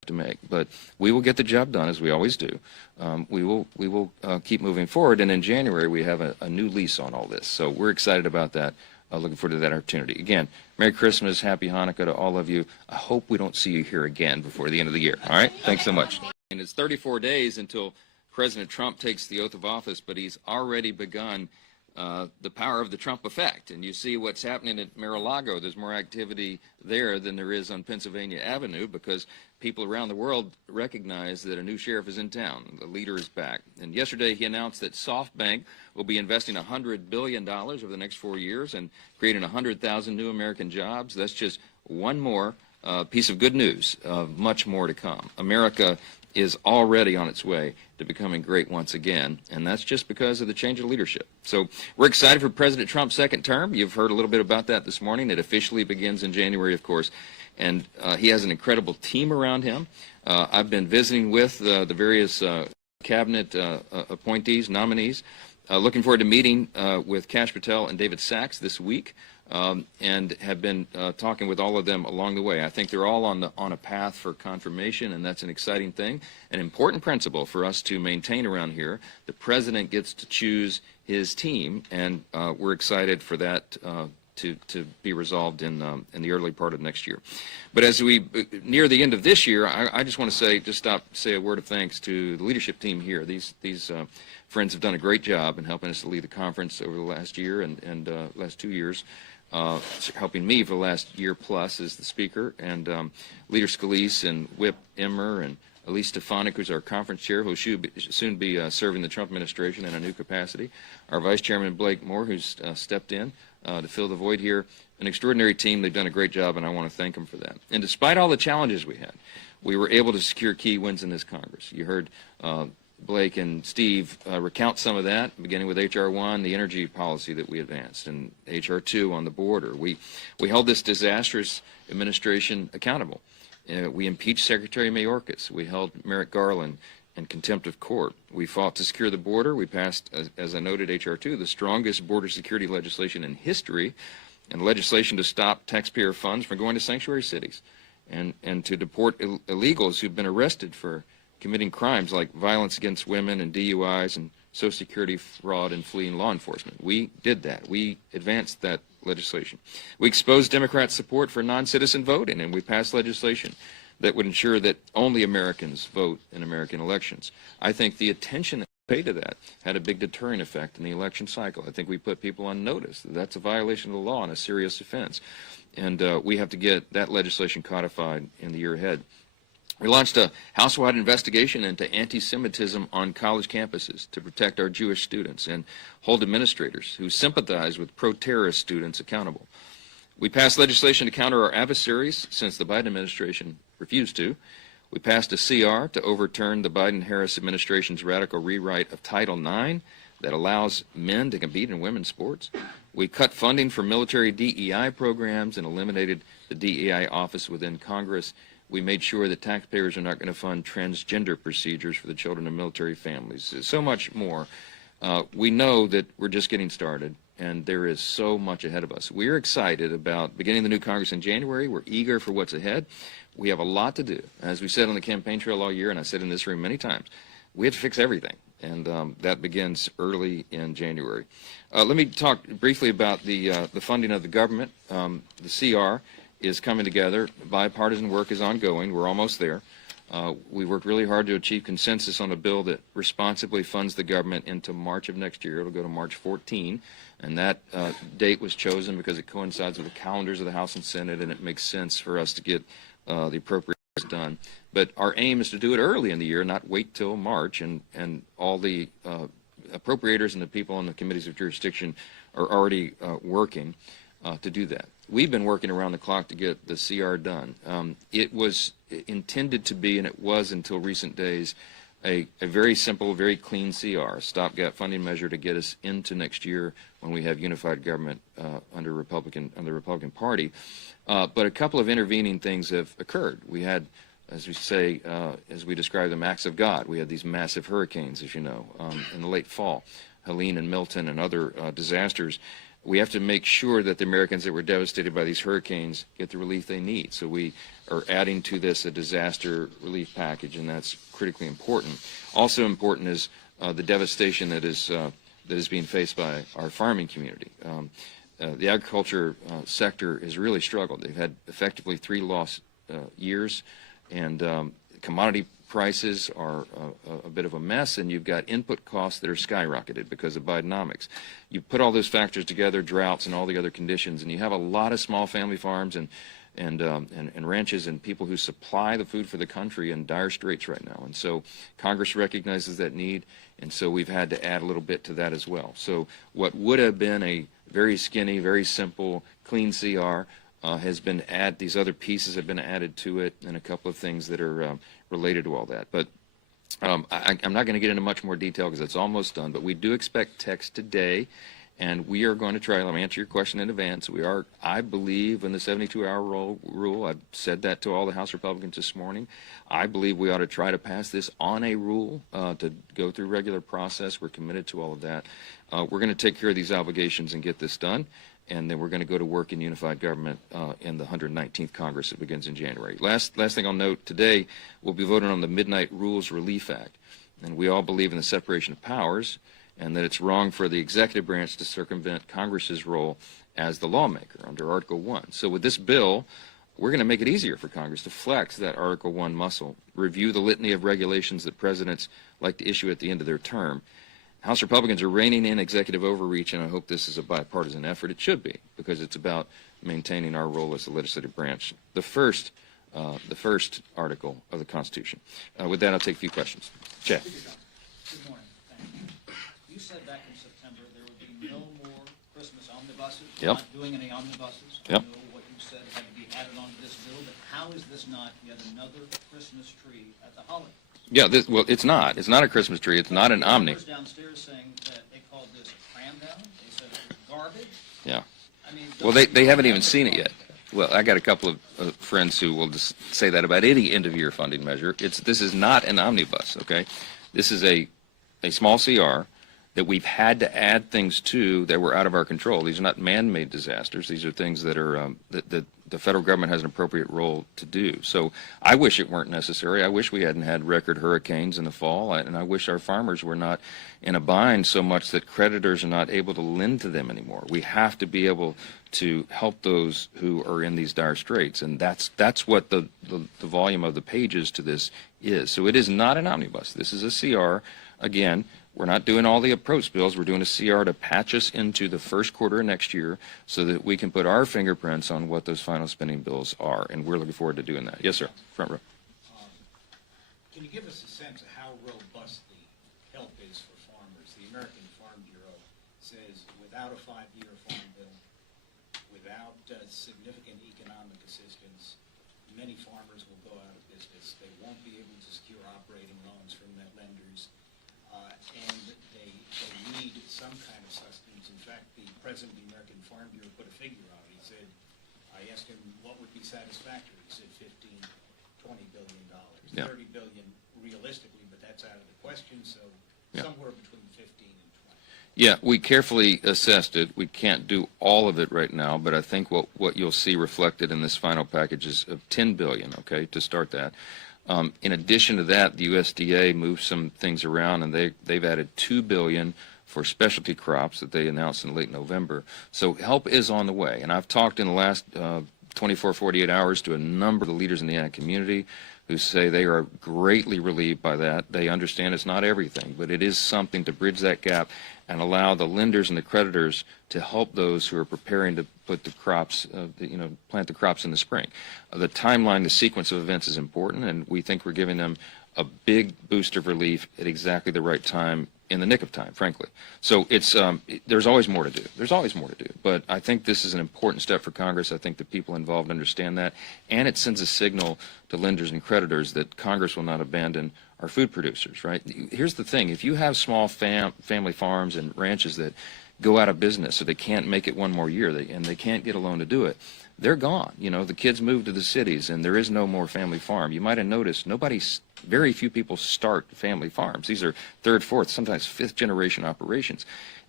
to make. But we will get the job done, as we always do. We will keep moving forward, and in January we have a new lease on all this. So we're excited about that. Looking forward to that opportunity. Again, Merry Christmas, Happy Hanukkah to all of you. I hope we don't see you here again before the end of the year. All right? Thanks so much. And it's 34 days until President Trump takes the oath of office, but he's already begun the power of the Trump effect. And you see what's happening at Mar-a-Lago. There's more activity there than there is on Pennsylvania Avenue because people around the world recognize that a new sheriff is in town. The leader is back. And yesterday he announced that SoftBank will be investing $100 billion over the next 4 years and creating 100,000 new American jobs. That's just one more piece of good news. Much more to come. America is already on its way to becoming great once again, and that's just because of the change of leadership. So we're excited for President Trump's second term. You've heard a little bit about that this morning. It officially begins in January, of course, and he has an incredible team around him. I've been visiting with the various cabinet appointees, nominees. Looking forward to meeting with Kash Patel and David Sachs this week. And have been talking with all of them along the way. I think they're all on a path for confirmation, and that's an exciting thing, an important principle for us to maintain around here. The president gets to choose his team, and we're excited for that to be resolved in the early part of next year. But as we near the end of this year, I just want to say a word of thanks to the leadership team here. These friends have done a great job in helping us to lead the conference over the last year and last 2 years. Helping me for the last year plus as the speaker, and Leader Scalise and Whip Emmer and Elise Stefanik, who's our conference chair, who will soon be serving the Trump administration in a new capacity. Our Vice Chairman Blake Moore, who's stepped in to fill the void here. An extraordinary team. They've done a great job, and I want to thank them for that. And despite all the challenges we had, we were able to secure key wins in this Congress. You heard Blake and Steve recount some of that, beginning with H.R. 1, the energy policy that we advanced, and H.R. 2 on the border. We held this disastrous administration accountable. We impeached Secretary Mayorkas. We held Merrick Garland in contempt of court. We fought to secure the border. We passed, as I noted, H.R. 2, the strongest border security legislation in history, and legislation to stop taxpayer funds from going to sanctuary cities and to deport illegals who've been arrested for committing crimes like violence against women and DUIs and Social Security fraud and fleeing law enforcement. We did that. We advanced that legislation. We exposed Democrats' support for non-citizen voting, and we passed legislation that would ensure that only Americans vote in American elections. I think the attention that we paid to that had a big deterrent effect in the election cycle. I think we put people on notice that that's a violation of the law and a serious offense. And we have to get that legislation codified in the year ahead. We launched a house-wide investigation into anti-Semitism on college campuses to protect our Jewish students and hold administrators who sympathize with pro-terrorist students accountable. We passed legislation to counter our adversaries since the Biden administration refused to. We passed a CR to overturn the Biden-Harris administration's radical rewrite of Title IX that allows men to compete in women's sports. We cut funding for military DEI programs and eliminated the DEI office within Congress. We made sure that taxpayers are not going to fund transgender procedures for the children of military families. So much more. We know that we're just getting started, and there is so much ahead of us. We're excited about beginning the new Congress in January. We're eager for what's ahead. We have a lot to do. As we said on the campaign trail all year, and I said in this room many times, we have to fix everything, and that begins early in January. Let me talk briefly about the funding of the government. The CR is coming together. Bipartisan work is ongoing. We're almost there. We worked really hard to achieve consensus on a bill that responsibly funds the government into March of next year. It'll go to March 14, and that date was chosen because it coincides with the calendars of the House and Senate, and it makes sense for us to get the appropriations done. But our aim is to do it early in the year, not wait till March, and all the appropriators and the people on the committees of jurisdiction are already working to do that. We've been working around the clock to get the CR done. It was intended to be, and it was until recent days, a very simple, very clean CR, stopgap funding measure to get us into next year when we have unified government under the Republican Party. But a couple of intervening things have occurred. We had, as we say, as we describe them, acts of God. We had these massive hurricanes, as you know, in the late fall, Helene and Milton and other disasters. we have to make sure that the Americans that were devastated by these hurricanes get the relief they need. So we are adding to this a disaster relief package, and that's critically important. Also important is the devastation that is being faced by our farming community. The agriculture sector has really struggled. They've had effectively 3 lost years, and commodity prices are a bit of a mess, and you've got input costs that are skyrocketed because of Bidenomics. You put all those factors together, droughts and all the other conditions, and you have a lot of small family farms and ranches and people who supply the food for the country in dire straits right now. And so Congress recognizes that need, and so we've had to add a little bit to that as well. So what would have been a very skinny, very simple, clean CR has been added. These other pieces have been added to it, and a couple of things that are related to all that. But I'm not going to get into much more detail because it's almost done, but we do expect text today, and we are going to try. Let me answer your question in advance. We are, I believe, in the 72-hour rule. I've said that to all the House Republicans this morning. I believe we ought to try to pass this on a rule to go through regular process. We're committed to all of that. We're going to take care of these obligations and get this done, and then we're going to go to work in unified government in the 119th Congress that begins in January. Last thing I'll note, today we'll be voting on the Midnight Rules Relief Act, and we all believe in the separation of powers and that it's wrong for the executive branch to circumvent Congress's role as the lawmaker under Article 1. So with this bill, we're going to make it easier for Congress to flex that Article 1 muscle, review the litany of regulations that presidents like to issue at the end of their term. House Republicans are reining in executive overreach, and I hope this is a bipartisan effort. It should be, because it's about maintaining our role as the legislative branch, the first article of the Constitution. With that, I'll take a few questions. Chad. Good morning. Thank you. You said back in September there would be no more Christmas omnibuses. You're not doing any omnibuses. I know what you said had to be added onto this bill, but how is this not yet another Christmas tree at the holidays? Yeah, well, it's not. It's not a Christmas tree. It's not an omni. Downstairs saying that they called this a cram down. They said it was garbage. Yeah. I mean, well, they haven't even seen it yet. Well, I got a couple of friends who will just say that about any end-of-year funding measure. This is not an omnibus, okay? This is a small CR that we've had to add things to that were out of our control. These are not man-made disasters. These are things that are that the federal government has an appropriate role to do. So I wish it weren't necessary. I wish we hadn't had record hurricanes in the fall, and I wish our farmers were not in a bind so much that creditors are not able to lend to them anymore. We have to be able to help those who are in these dire straits, and that's what the volume of the pages to this is. So it is not an omnibus. This is a CR. Again, we're not doing all the approach bills. We're doing a CR to patch us into the first quarter of next year so that we can put our fingerprints on what those final spending bills are, and we're looking forward to doing that. Yes, sir. Front row. Can you give us a sense of how robust the help is for farmers? The American Farm Bureau says without a 5-year farm bill, without significant economic assistance, many farmers will go out of business. They won't be able to secure operating loans from their lenders. And they need some kind of sustenance. In fact, the president of the American Farm Bureau put a figure on it. He said, I asked him what would be satisfactory. He said $15–20 billion. Yeah. $30 billion realistically, but that's out of the question, so somewhere between 15 and 20. Yeah, we carefully assessed it. We can't do all of it right now, but I think what you'll see reflected in this final package is of $10 billion, okay, to start that. In addition to that, the USDA moved some things around, and they've added $2 billion for specialty crops that they announced in late November. So help is on the way, and I've talked in the last 24, 48 hours to a number of the leaders in the ag community who say they are greatly relieved by that. They understand it's not everything, but it is something to bridge that gap and allow the lenders and the creditors to help those who are preparing to put the crops, plant the crops in the spring. The timeline, the sequence of events is important, and we think we're giving them a big boost of relief at exactly the right time, in the nick of time, frankly. So it's there's always more to do. There's always more to do. But I think this is an important step for Congress. I think the people involved understand that, and it sends a signal to lenders and creditors that Congress will not abandon our food producers, right? Here's the thing. If you have small family farms and ranches that go out of business so they can't make it one more year and they can't get a loan to do it, they're gone. The kids move to the cities and there is no more family farm. You might have noticed very few people start family farms. These are third, fourth, sometimes fifth generation operations.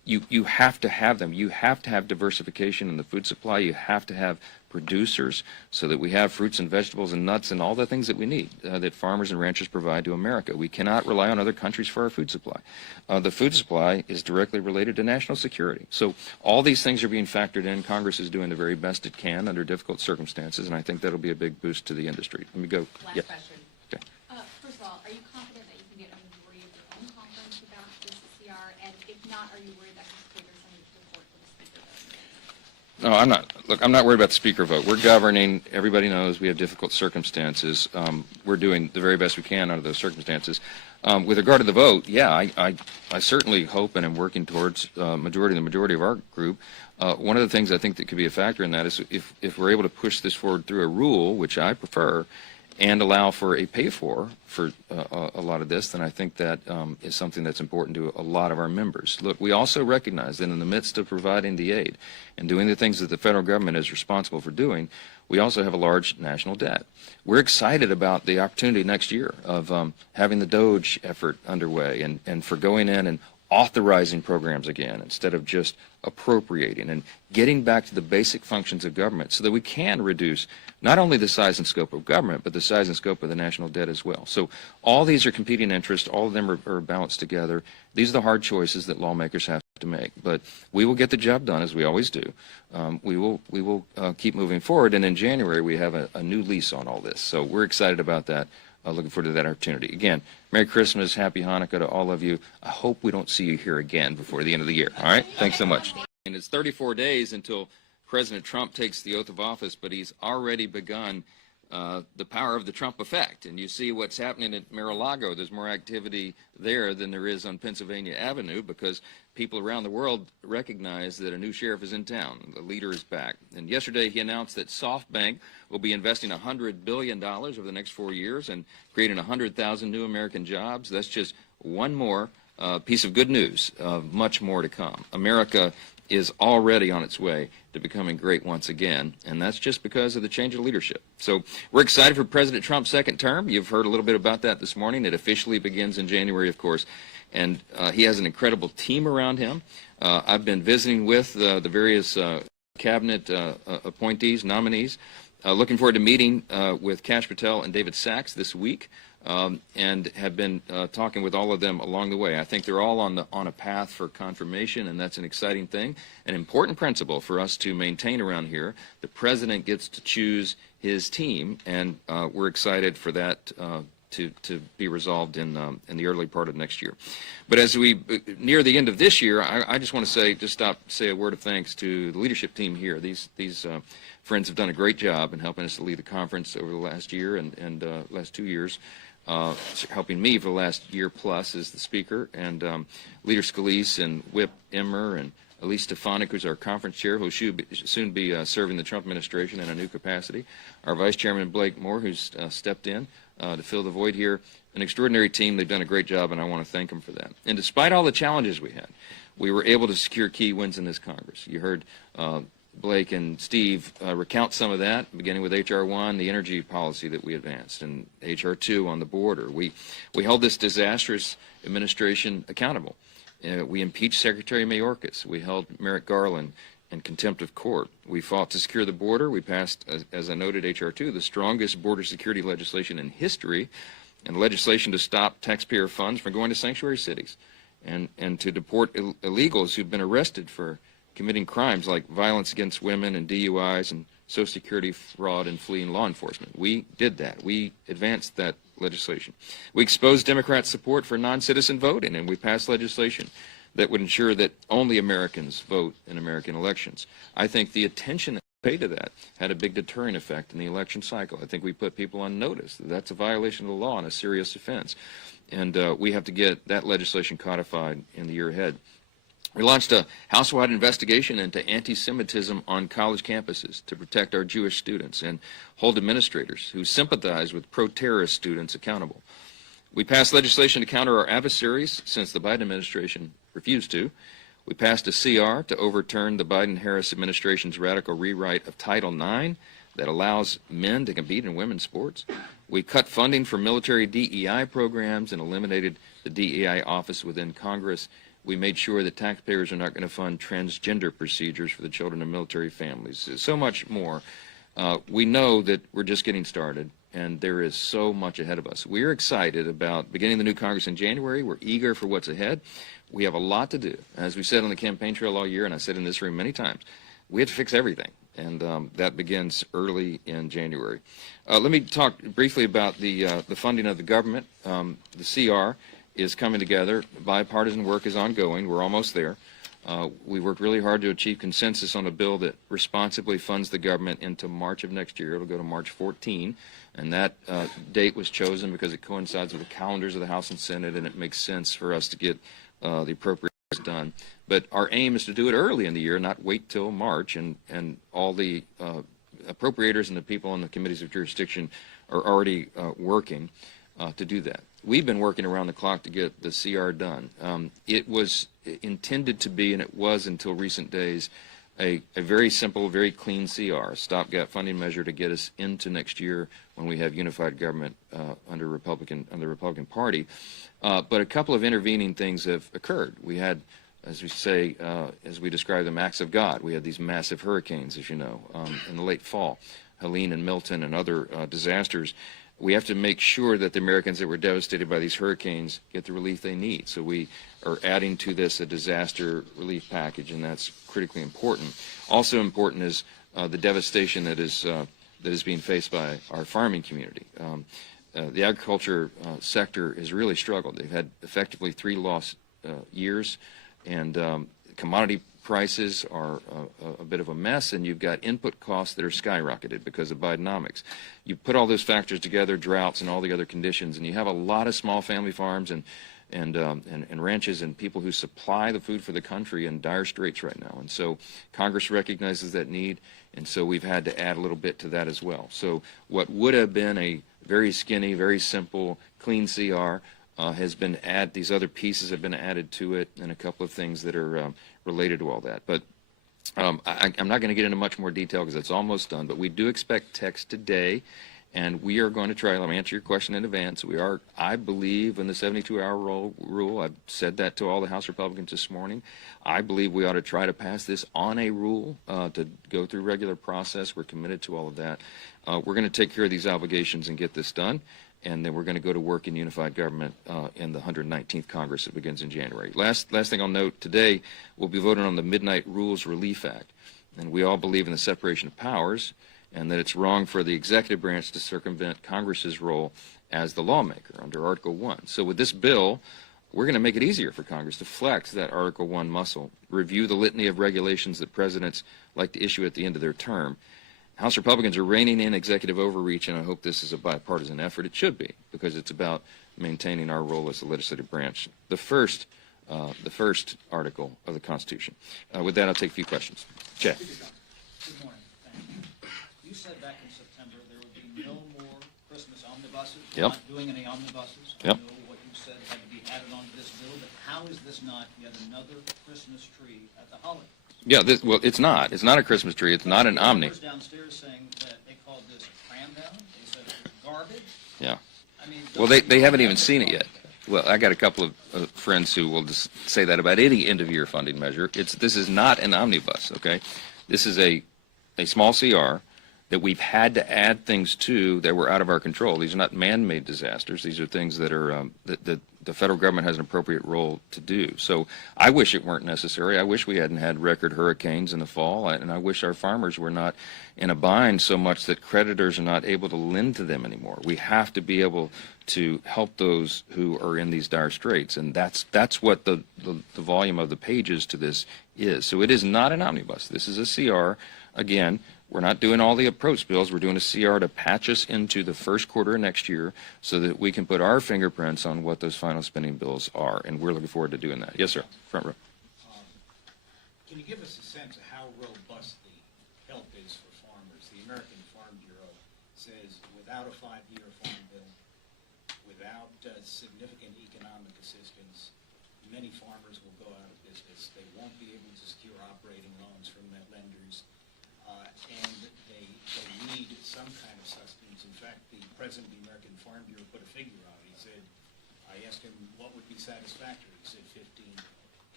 you have to have them. You have to have diversification in the food supply. You have to have producers so that we have fruits and vegetables and nuts and all the things that we need that farmers and ranchers provide to America. We cannot rely on other countries for our food supply. The food supply is directly related to national security. So all these things are being factored in. Congress is doing the very best it can under difficult circumstances, and I think that'll be a big boost to the industry. Let me go. Last Yep. question. Okay. First of all, are you confident that you can get a majority of your own conference about this CR? And if not, are you worried that could trigger some support for the speaker vote? No, I'm not. Look, I'm not worried about the speaker vote. We're governing. Everybody knows we have difficult circumstances. We're doing the very best we can under those circumstances. With regard to the vote, yeah, I certainly hope and am working towards the majority of our group. One of the things I think that could be a factor in that is if we're able to push this forward through a rule, which I prefer, and allow for a pay-for a lot of this, then I think that is something that's important to a lot of our members. Look, we also recognize that in the midst of providing the aid and doing the things that the federal government is responsible for doing, we also have a large national debt. We're excited about the opportunity next year of having the DOGE effort underway and for going in and authorizing programs again instead of just appropriating and getting back to the basic functions of government so that we can reduce not only the size and scope of government, but the size and scope of the national debt as well. So all these are competing interests. All of them are balanced together. These are the hard choices that lawmakers have to make. But we will get the job done, as we always do. We will keep moving forward. And in January, we have a new lease on all this. So we're excited about that. Looking forward to that opportunity. Again, Merry Christmas, Happy Hanukkah to all of you. I hope we don't see you here again before the end of the year. All right? Thanks so much. And it's 34 days until President Trump takes the oath of office, but he's already begun the power of the Trump effect. And you see what's happening at Mar-a-Lago. There's more activity there than there is on Pennsylvania Avenue because people around the world recognize that a new sheriff is in town. The leader is back. And yesterday he announced that SoftBank will be investing $100 billion over the next 4 years and creating 100,000 new American jobs. That's just one more piece of good news. Much more to come. America is already on its way to becoming great once again, and that's just because of the change of leadership. So we're excited for President Trump's second term. You've heard a little bit about that this morning. It officially begins in January, of course, and he has an incredible team around him. I've been visiting with the various cabinet appointees, nominees. Looking forward to meeting with Kash Patel and David Sachs this week. And have been talking with all of them along the way. I think they're all on a path for confirmation, and that's an exciting thing, an important principle for us to maintain around here. The president gets to choose his team, and we're excited for that to be resolved in the early part of next year. But as we near the end of this year, I just want to say a word of thanks to the leadership team here. These friends have done a great job in helping us to lead the conference over the last year and last 2 years. Helping me for the last year plus as the speaker, and Leader Scalise and Whip Emmer and Elise Stefanik, who's our conference chair, who will soon be serving the Trump administration in a new capacity. Our Vice Chairman Blake Moore, who's stepped in to fill the void here. An extraordinary team. They've done a great job, and I want to thank them for that. And despite all the challenges we had, we were able to secure key wins in this Congress. You heard Blake and Steve recount some of that, beginning with H.R. 1, the energy policy that we advanced, and H.R. 2 on the border. We held this disastrous administration accountable. We impeached Secretary Mayorkas. We held Merrick Garland in contempt of court. We fought to secure the border. We passed, as I noted, H.R. 2, the strongest border security legislation in history, and legislation to stop taxpayer funds from going to sanctuary cities and to deport illegals who've been arrested for committing crimes like violence against women and DUIs and Social Security fraud and fleeing law enforcement. We did that. We advanced that legislation. We exposed Democrat support for non-citizen voting, and we passed legislation that would ensure that only Americans vote in American elections. I think the attention that we paid to that had a big deterring effect in the election cycle. I think we put people on notice that that's a violation of the law and a serious offense. And we have to get that legislation codified in the year ahead. We launched a house-wide investigation into anti-Semitism on college campuses to protect our Jewish students and hold administrators who sympathize with pro-terrorist students accountable. We passed legislation to counter our adversaries since the Biden administration refused to. We passed a CR to overturn the Biden-Harris administration's radical rewrite of Title IX that allows men to compete in women's sports. We cut funding for military DEI programs and eliminated the DEI office within Congress. We made sure that taxpayers are not going to fund transgender procedures for the children of military families. So much more. We know that we're just getting started, and there is so much ahead of us. We're excited about beginning the new Congress in January. We're eager for what's ahead. We have a lot to do. As we said on the campaign trail all year, and I said in this room many times, we have to fix everything, and that begins early in January. Let me talk briefly about the funding of the government. The CR is coming together. Bipartisan work is ongoing. We're almost there. We worked really hard to achieve consensus on a bill that responsibly funds the government into March of next year. It'll go to March 14, and that date was chosen because it coincides with the calendars of the House and Senate, and it makes sense for us to get the appropriations done. But our aim is to do it early in the year, not wait till March, and all the appropriators and the people on the committees of jurisdiction are already working to do that. We've been working around the clock to get the CR done. It was intended to be, and it was until recent days, a very simple, very clean CR, a stopgap funding measure to get us into next year when we have unified government under the Republican Party. But a couple of intervening things have occurred. We had, as we say, as we describe them, acts of God. We had these massive hurricanes, as you know, in the late fall, Helene and Milton and other disasters. We have to make sure that the Americans that were devastated by these hurricanes get the relief they need. So we are adding to this a disaster relief package, and that's critically important. Also important is the devastation that is being faced by our farming community. The agriculture sector has really struggled. They've had effectively 3 lost years, and commodity prices are a bit of a mess, and you've got input costs that are skyrocketed because of Bidenomics. You put all those factors together, droughts and all the other conditions, and you have a lot of small family farms and ranches and people who supply the food for the country in dire straits right now. And so Congress recognizes that need, and so we've had to add a little bit to that as well. So what would have been a very skinny, very simple, clean CR has been these other pieces have been added to it, and a couple of things that are related to all that. But I'm not going to get into much more detail because it's almost done, but we do expect text today, and we are going to try. Let me answer your question in advance. I believe in the 72-hour rule. I've said that to all the House Republicans this morning. I believe we ought to try to pass this on a rule to go through regular process. We're committed to all of that. We're going to take care of these obligations and get this done, and then we're going to go to work in unified government in the 119th Congress that begins in January. Last thing I'll note, today we'll be voting on the Midnight Rules Relief Act, and we all believe in the separation of powers and that it's wrong for the executive branch to circumvent Congress's role as the lawmaker under Article 1. So with this bill, we're going to make it easier for Congress to flex that Article 1 muscle, review the litany of regulations that presidents like to issue at the end of their term. House Republicans are reining in executive overreach, and I hope this is a bipartisan effort. It should be, because it's about maintaining our role as the legislative branch, the first article of the Constitution. With that, I'll take a few questions. Jay. Good morning. Thank you. You said back in September there would be no more Christmas omnibuses. You're not doing any omnibuses. I know what you said had to be added onto this bill, but how is this not yet another Christmas tree at the holidays? Yeah, well, it's not. It's not a Christmas tree. It's not an omni. Downstairs saying that they called this cram down. They said it was garbage. Yeah. I mean, well, they haven't even seen it yet. Well, I got a couple of friends who will just say that about any end-of-year funding measure. This is not an omnibus, okay? This is a small CR that we've had to add things to that were out of our control. These are not man-made disasters. These are things that are that the federal government has an appropriate role to do. So I wish it weren't necessary. I wish we hadn't had record hurricanes in the fall, and I wish our farmers were not in a bind so much that creditors are not able to lend to them anymore. We have to be able to help those who are in these dire straits, and that's what the volume of the pages to this is. So it is not an omnibus. This is a CR. Again, we're not doing all the approach bills. We're doing a CR to patch us into the first quarter of next year so that we can put our fingerprints on what those final spending bills are, and we're looking forward to doing that. Yes, sir. Front row. Can you give us a sense of how robust the help is for farmers? The American Farm Bureau says without a 5-year farm bill, without significant economic assistance, many farmers will go out of business. They won't be able to secure operating loans from their lenders. And they need some kind of sustenance. In fact, the president of the American Farm Bureau put a figure on it. He said, I asked him what would be satisfactory. He said $15, $20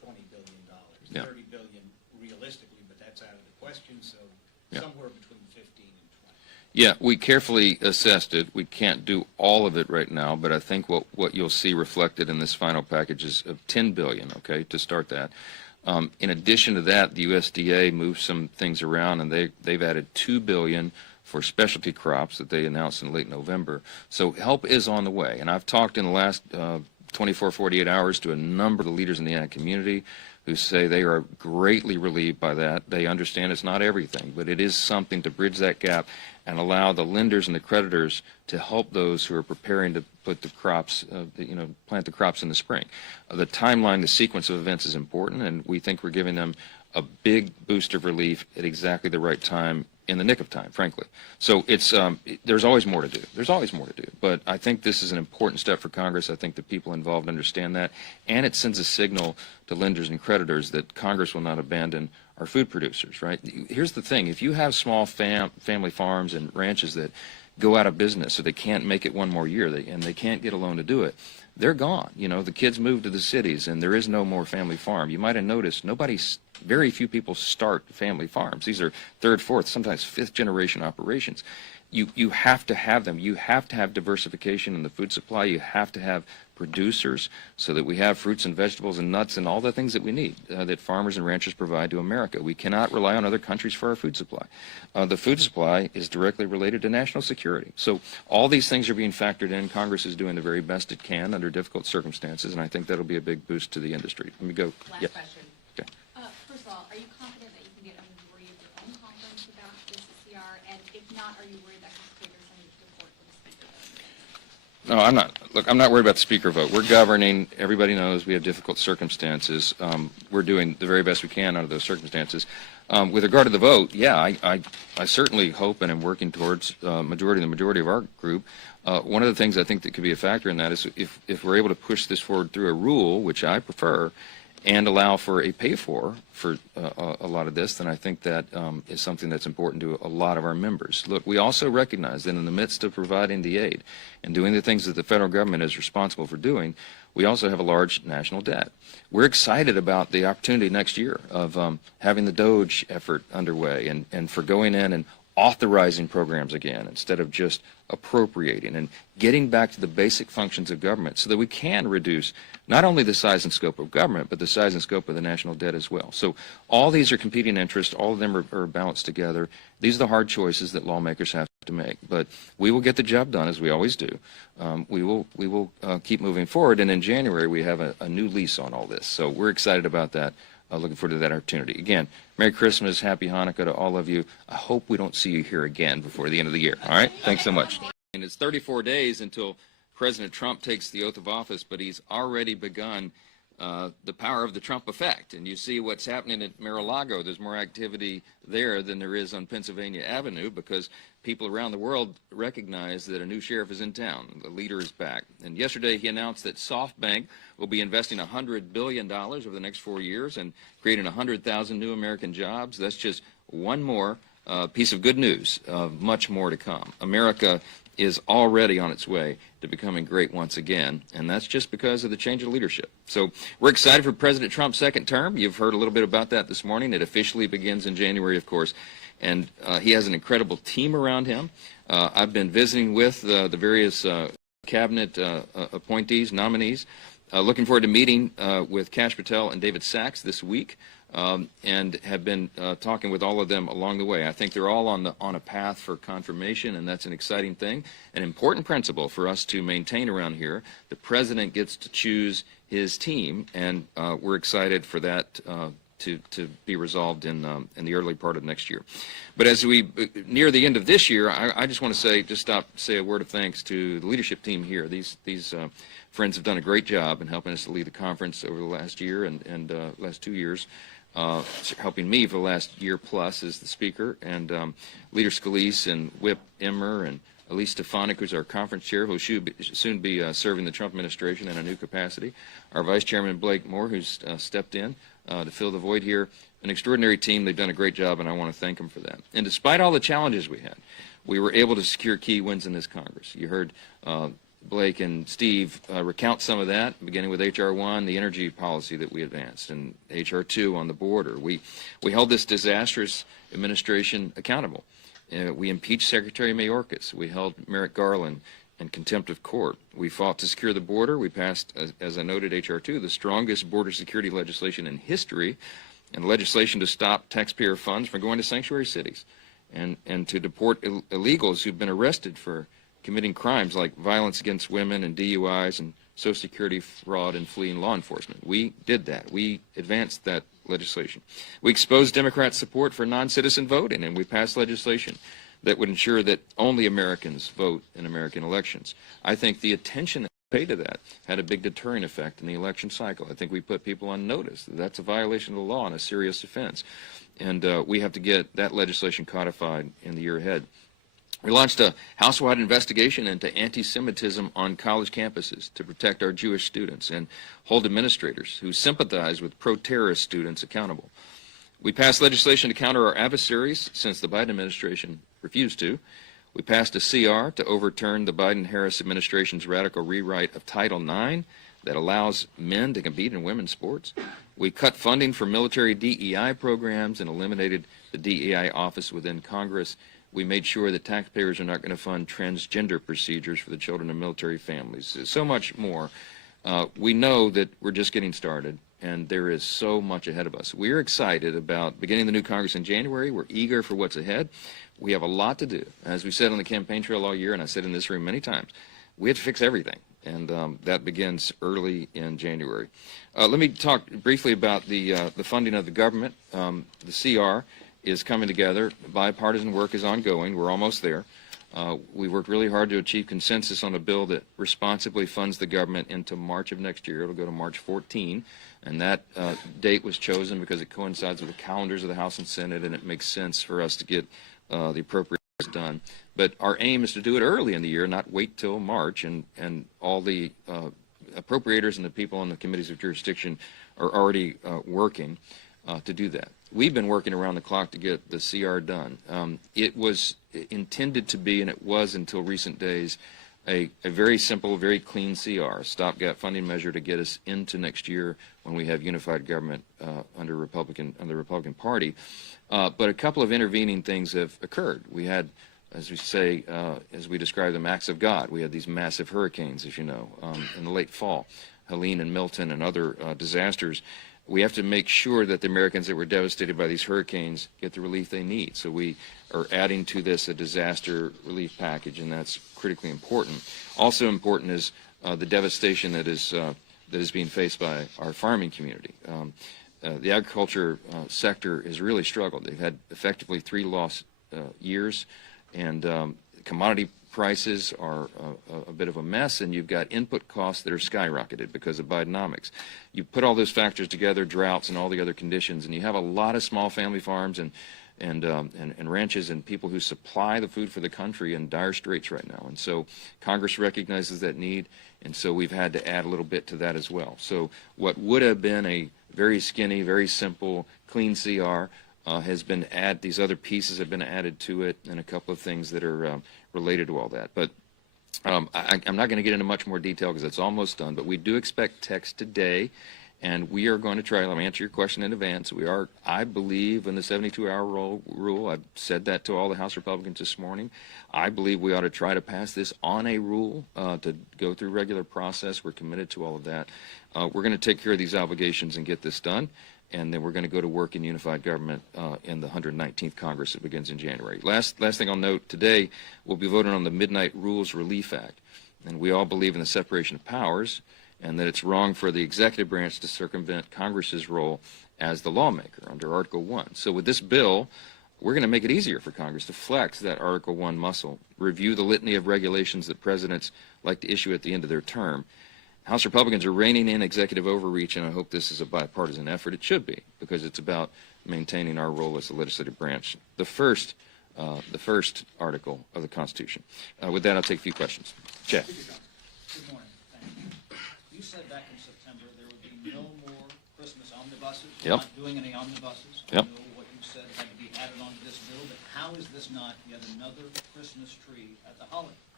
$20 billion. Yeah. $30 billion realistically, but that's out of the question, so Yeah. somewhere between 15 and 20. Yeah, we carefully assessed it. We can't do all of it right now, but I think what you'll see reflected in this final package is of $10 billion, okay, to start that. In addition to that, the USDA moved some things around, and they've added $2 billion for specialty crops that they announced in late November. So help is on the way, and I've talked in the last 24, 48 hours to a number of the leaders in the ag community who say they are greatly relieved by that. They understand it's not everything, but it is something to bridge that gap and allow the lenders and the creditors to help those who are preparing to put the crops, plant the crops in the spring. The timeline, the sequence of events is important, and we think we're giving them a big boost of relief at exactly the right time, in the nick of time, frankly. So it's there's always more to do. There's always more to do. But I think this is an important step for Congress. I think the people involved understand that, and it sends a signal to lenders and creditors that Congress will not abandon our food producers, right? Here's the thing. If you have small family farms and ranches that go out of business, or they can't make it one more year, and they can't get a loan to do it, they're gone. The kids move to the cities, and there is no more family farm. You might have noticed very few people start family farms. These are third, fourth, sometimes fifth generation operations. You have to have them. You have to have diversification in the food supply. You have to have producers so that we have fruits and vegetables and nuts and all the things that we need that farmers and ranchers provide to America. We cannot rely on other countries for our food supply. The food supply is directly related to national security. So all these things are being factored in. Congress is doing the very best it can under difficult circumstances, and I think that'll be a big boost to the industry. Let me go. Last question. Okay. First of all, are you confident that you can get a majority of your own conference about this CR? And if not, are you worried that could trigger some support for the speaker vote? No, I'm not. Look, I'm not worried about the speaker vote. We're governing. Everybody knows we have difficult circumstances. We're doing the very best we can under those circumstances. With regard to the vote, yeah, I certainly hope and am working towards the majority of our group. One of the things I think that could be a factor in that is if we're able to push this forward through a rule, which I prefer, and allow for a pay-for a lot of this, then I think that is something that's important to a lot of our members. Look, we also recognize that in the midst of providing the aid and doing the things that the federal government is responsible for doing, we also have a large national debt. We're excited about the opportunity next year of having the DOGE effort underway and for going in and authorizing programs again instead of just appropriating, and getting back to the basic functions of government so that we can reduce not only the size and scope of government, but the size and scope of the national debt as well. So all these are competing interests. All of them are balanced together. These are the hard choices that lawmakers have to make. But we will get the job done, as we always do. We will keep moving forward. And in January, we have a new lease on all this. So we're excited about that. Looking forward to that opportunity. Again, Merry Christmas, Happy Hanukkah to all of you. I hope we don't see you here again before the end of the year. All right? Thanks so much. And it's 34 days until President Trump takes the oath of office, but he's already begun the power of the Trump effect. And you see what's happening at Mar-a-Lago. There's more activity there than there is on Pennsylvania Avenue because people around the world recognize that a new sheriff is in town. The leader is back. And yesterday he announced that SoftBank will be investing $100 billion over the next 4 years and creating 100,000 new American jobs. That's just one more piece of good news. Much more to come. America is already on its way to becoming great once again, and that's just because of the change of leadership. So we're excited for President Trump's second term. You've heard a little bit about that this morning. It officially begins in January, of course, and he has an incredible team around him. I've been visiting with the various cabinet appointees, nominees. Looking forward to meeting with Kash Patel and David Sachs this week. And have been talking with all of them along the way. I think they're all on a path for confirmation, and that's an exciting thing, an important principle for us to maintain around here. The president gets to choose his team, and we're excited for that to be resolved in the early part of next year. But as we near the end of this year, I just want to say a word of thanks to the leadership team here. These friends have done a great job in helping us to lead the conference over the last year and last 2 years. Helping me for the last year plus as the speaker, and Leader Scalise and Whip Emmer and Elise Stefanik, who's our conference chair, who will soon be serving the Trump administration in a new capacity. Our Vice Chairman Blake Moore, who's stepped in to fill the void here. An extraordinary team. They've done a great job, and I want to thank them for that. And despite all the challenges we had, we were able to secure key wins in this Congress. You heard Blake and Steve recount some of that, beginning with H.R. 1, the energy policy that we advanced, and H.R. 2 on the border. We held this disastrous administration accountable. We impeached Secretary Mayorkas. We held Merrick Garland in contempt of court. We fought to secure the border. We passed, as I noted, H.R. 2, the strongest border security legislation in history, and legislation to stop taxpayer funds from going to sanctuary cities and to deport illegals who've been arrested for committing crimes like violence against women and DUIs and Social Security fraud and fleeing law enforcement. We did that. We advanced that legislation. We exposed Democrats' support for non-citizen voting, and we passed legislation that would ensure that only Americans vote in American elections. I think the attention that we paid to that had a big deterring effect in the election cycle. I think we put people on notice that that's a violation of the law and a serious offense. And we have to get that legislation codified in the year ahead. We launched a house-wide investigation into anti-Semitism on college campuses to protect our Jewish students and hold administrators who sympathize with pro-terrorist students accountable. We passed legislation to counter our adversaries since the Biden administration refused to. We passed a CR to overturn the Biden-Harris administration's radical rewrite of Title IX that allows men to compete in women's sports. We cut funding for military DEI programs and eliminated the DEI office within Congress. We made sure that taxpayers are not going to fund transgender procedures for the children of military families. So much more. We know that we're just getting started, and there is so much ahead of us. We're excited about beginning the new Congress in January. We're eager for what's ahead. We have a lot to do. As we said on the campaign trail all year, and I said in this room many times, we have to fix everything, and that begins early in January. Let me talk briefly about the funding of the government. The CR is coming together. Bipartisan work is ongoing. We're almost there. We worked really hard to achieve consensus on a bill that responsibly funds the government into March of next year. It'll go to March 14, and that date was chosen because it coincides with the calendars of the House and Senate, and it makes sense for us to get the appropriations done. But our aim is to do it early in the year, not wait till March, and all the appropriators and the people on the committees of jurisdiction are already working to do that. We've been working around the clock to get the CR done. It was intended to be, and it was until recent days, a very simple, very clean CR, stopgap funding measure to get us into next year when we have unified government under the Republican Party. But a couple of intervening things have occurred. We had, as we say, as we describe them, acts of God. We had these massive hurricanes, as you know, in the late fall, Helene and Milton and other disasters. We have to make sure that the Americans that were devastated by these hurricanes get the relief they need. So we are adding to this a disaster relief package, and that's critically important. Also important is the devastation that is being faced by our farming community. The agriculture sector has really struggled. They've had effectively 3 lost years, and commodity prices are a bit of a mess, and you've got input costs that are skyrocketed because of Bidenomics. You put all those factors together, droughts and all the other conditions, and you have a lot of small family farms and ranches and people who supply the food for the country in dire straits right now. And so Congress recognizes that need, and so we've had to add a little bit to that as well. So what would have been a very skinny, very simple, clean CR has been added. These other pieces have been added to it, and a couple of things that are related to all that. But I'm not going to get into much more detail because it's almost done, but we do expect text today, and we are going to try. Let me answer your question in advance. We are, I believe, in the 72-hour rule. I've said that to all the House Republicans this morning. I believe we ought to try to pass this on a rule to go through regular process. We're committed to all of that. We're going to take care of these obligations and get this done. And then we're going to go to work in unified government in the 119th Congress that begins in January. Last thing I'll note, today we'll be voting on the Midnight Rules Relief Act. And we all believe in the separation of powers and that it's wrong for the executive branch to circumvent Congress's role as the lawmaker under Article 1. So with this bill, we're going to make it easier for Congress to flex that Article 1 muscle, review the litany of regulations that presidents like to issue at the end of their term. House Republicans are reining in executive overreach, and I hope this is a bipartisan effort. It should be, because it's about maintaining our role as the legislative branch, the first article of the Constitution. With that, I'll take a few questions. Chad. Good morning. Thank you. You said back in September there would be no more Christmas omnibuses. Yep. Not doing any omnibuses. Yep. I know what you said had to be added onto this bill, but how is this not yet another Christmas tree at the holidays?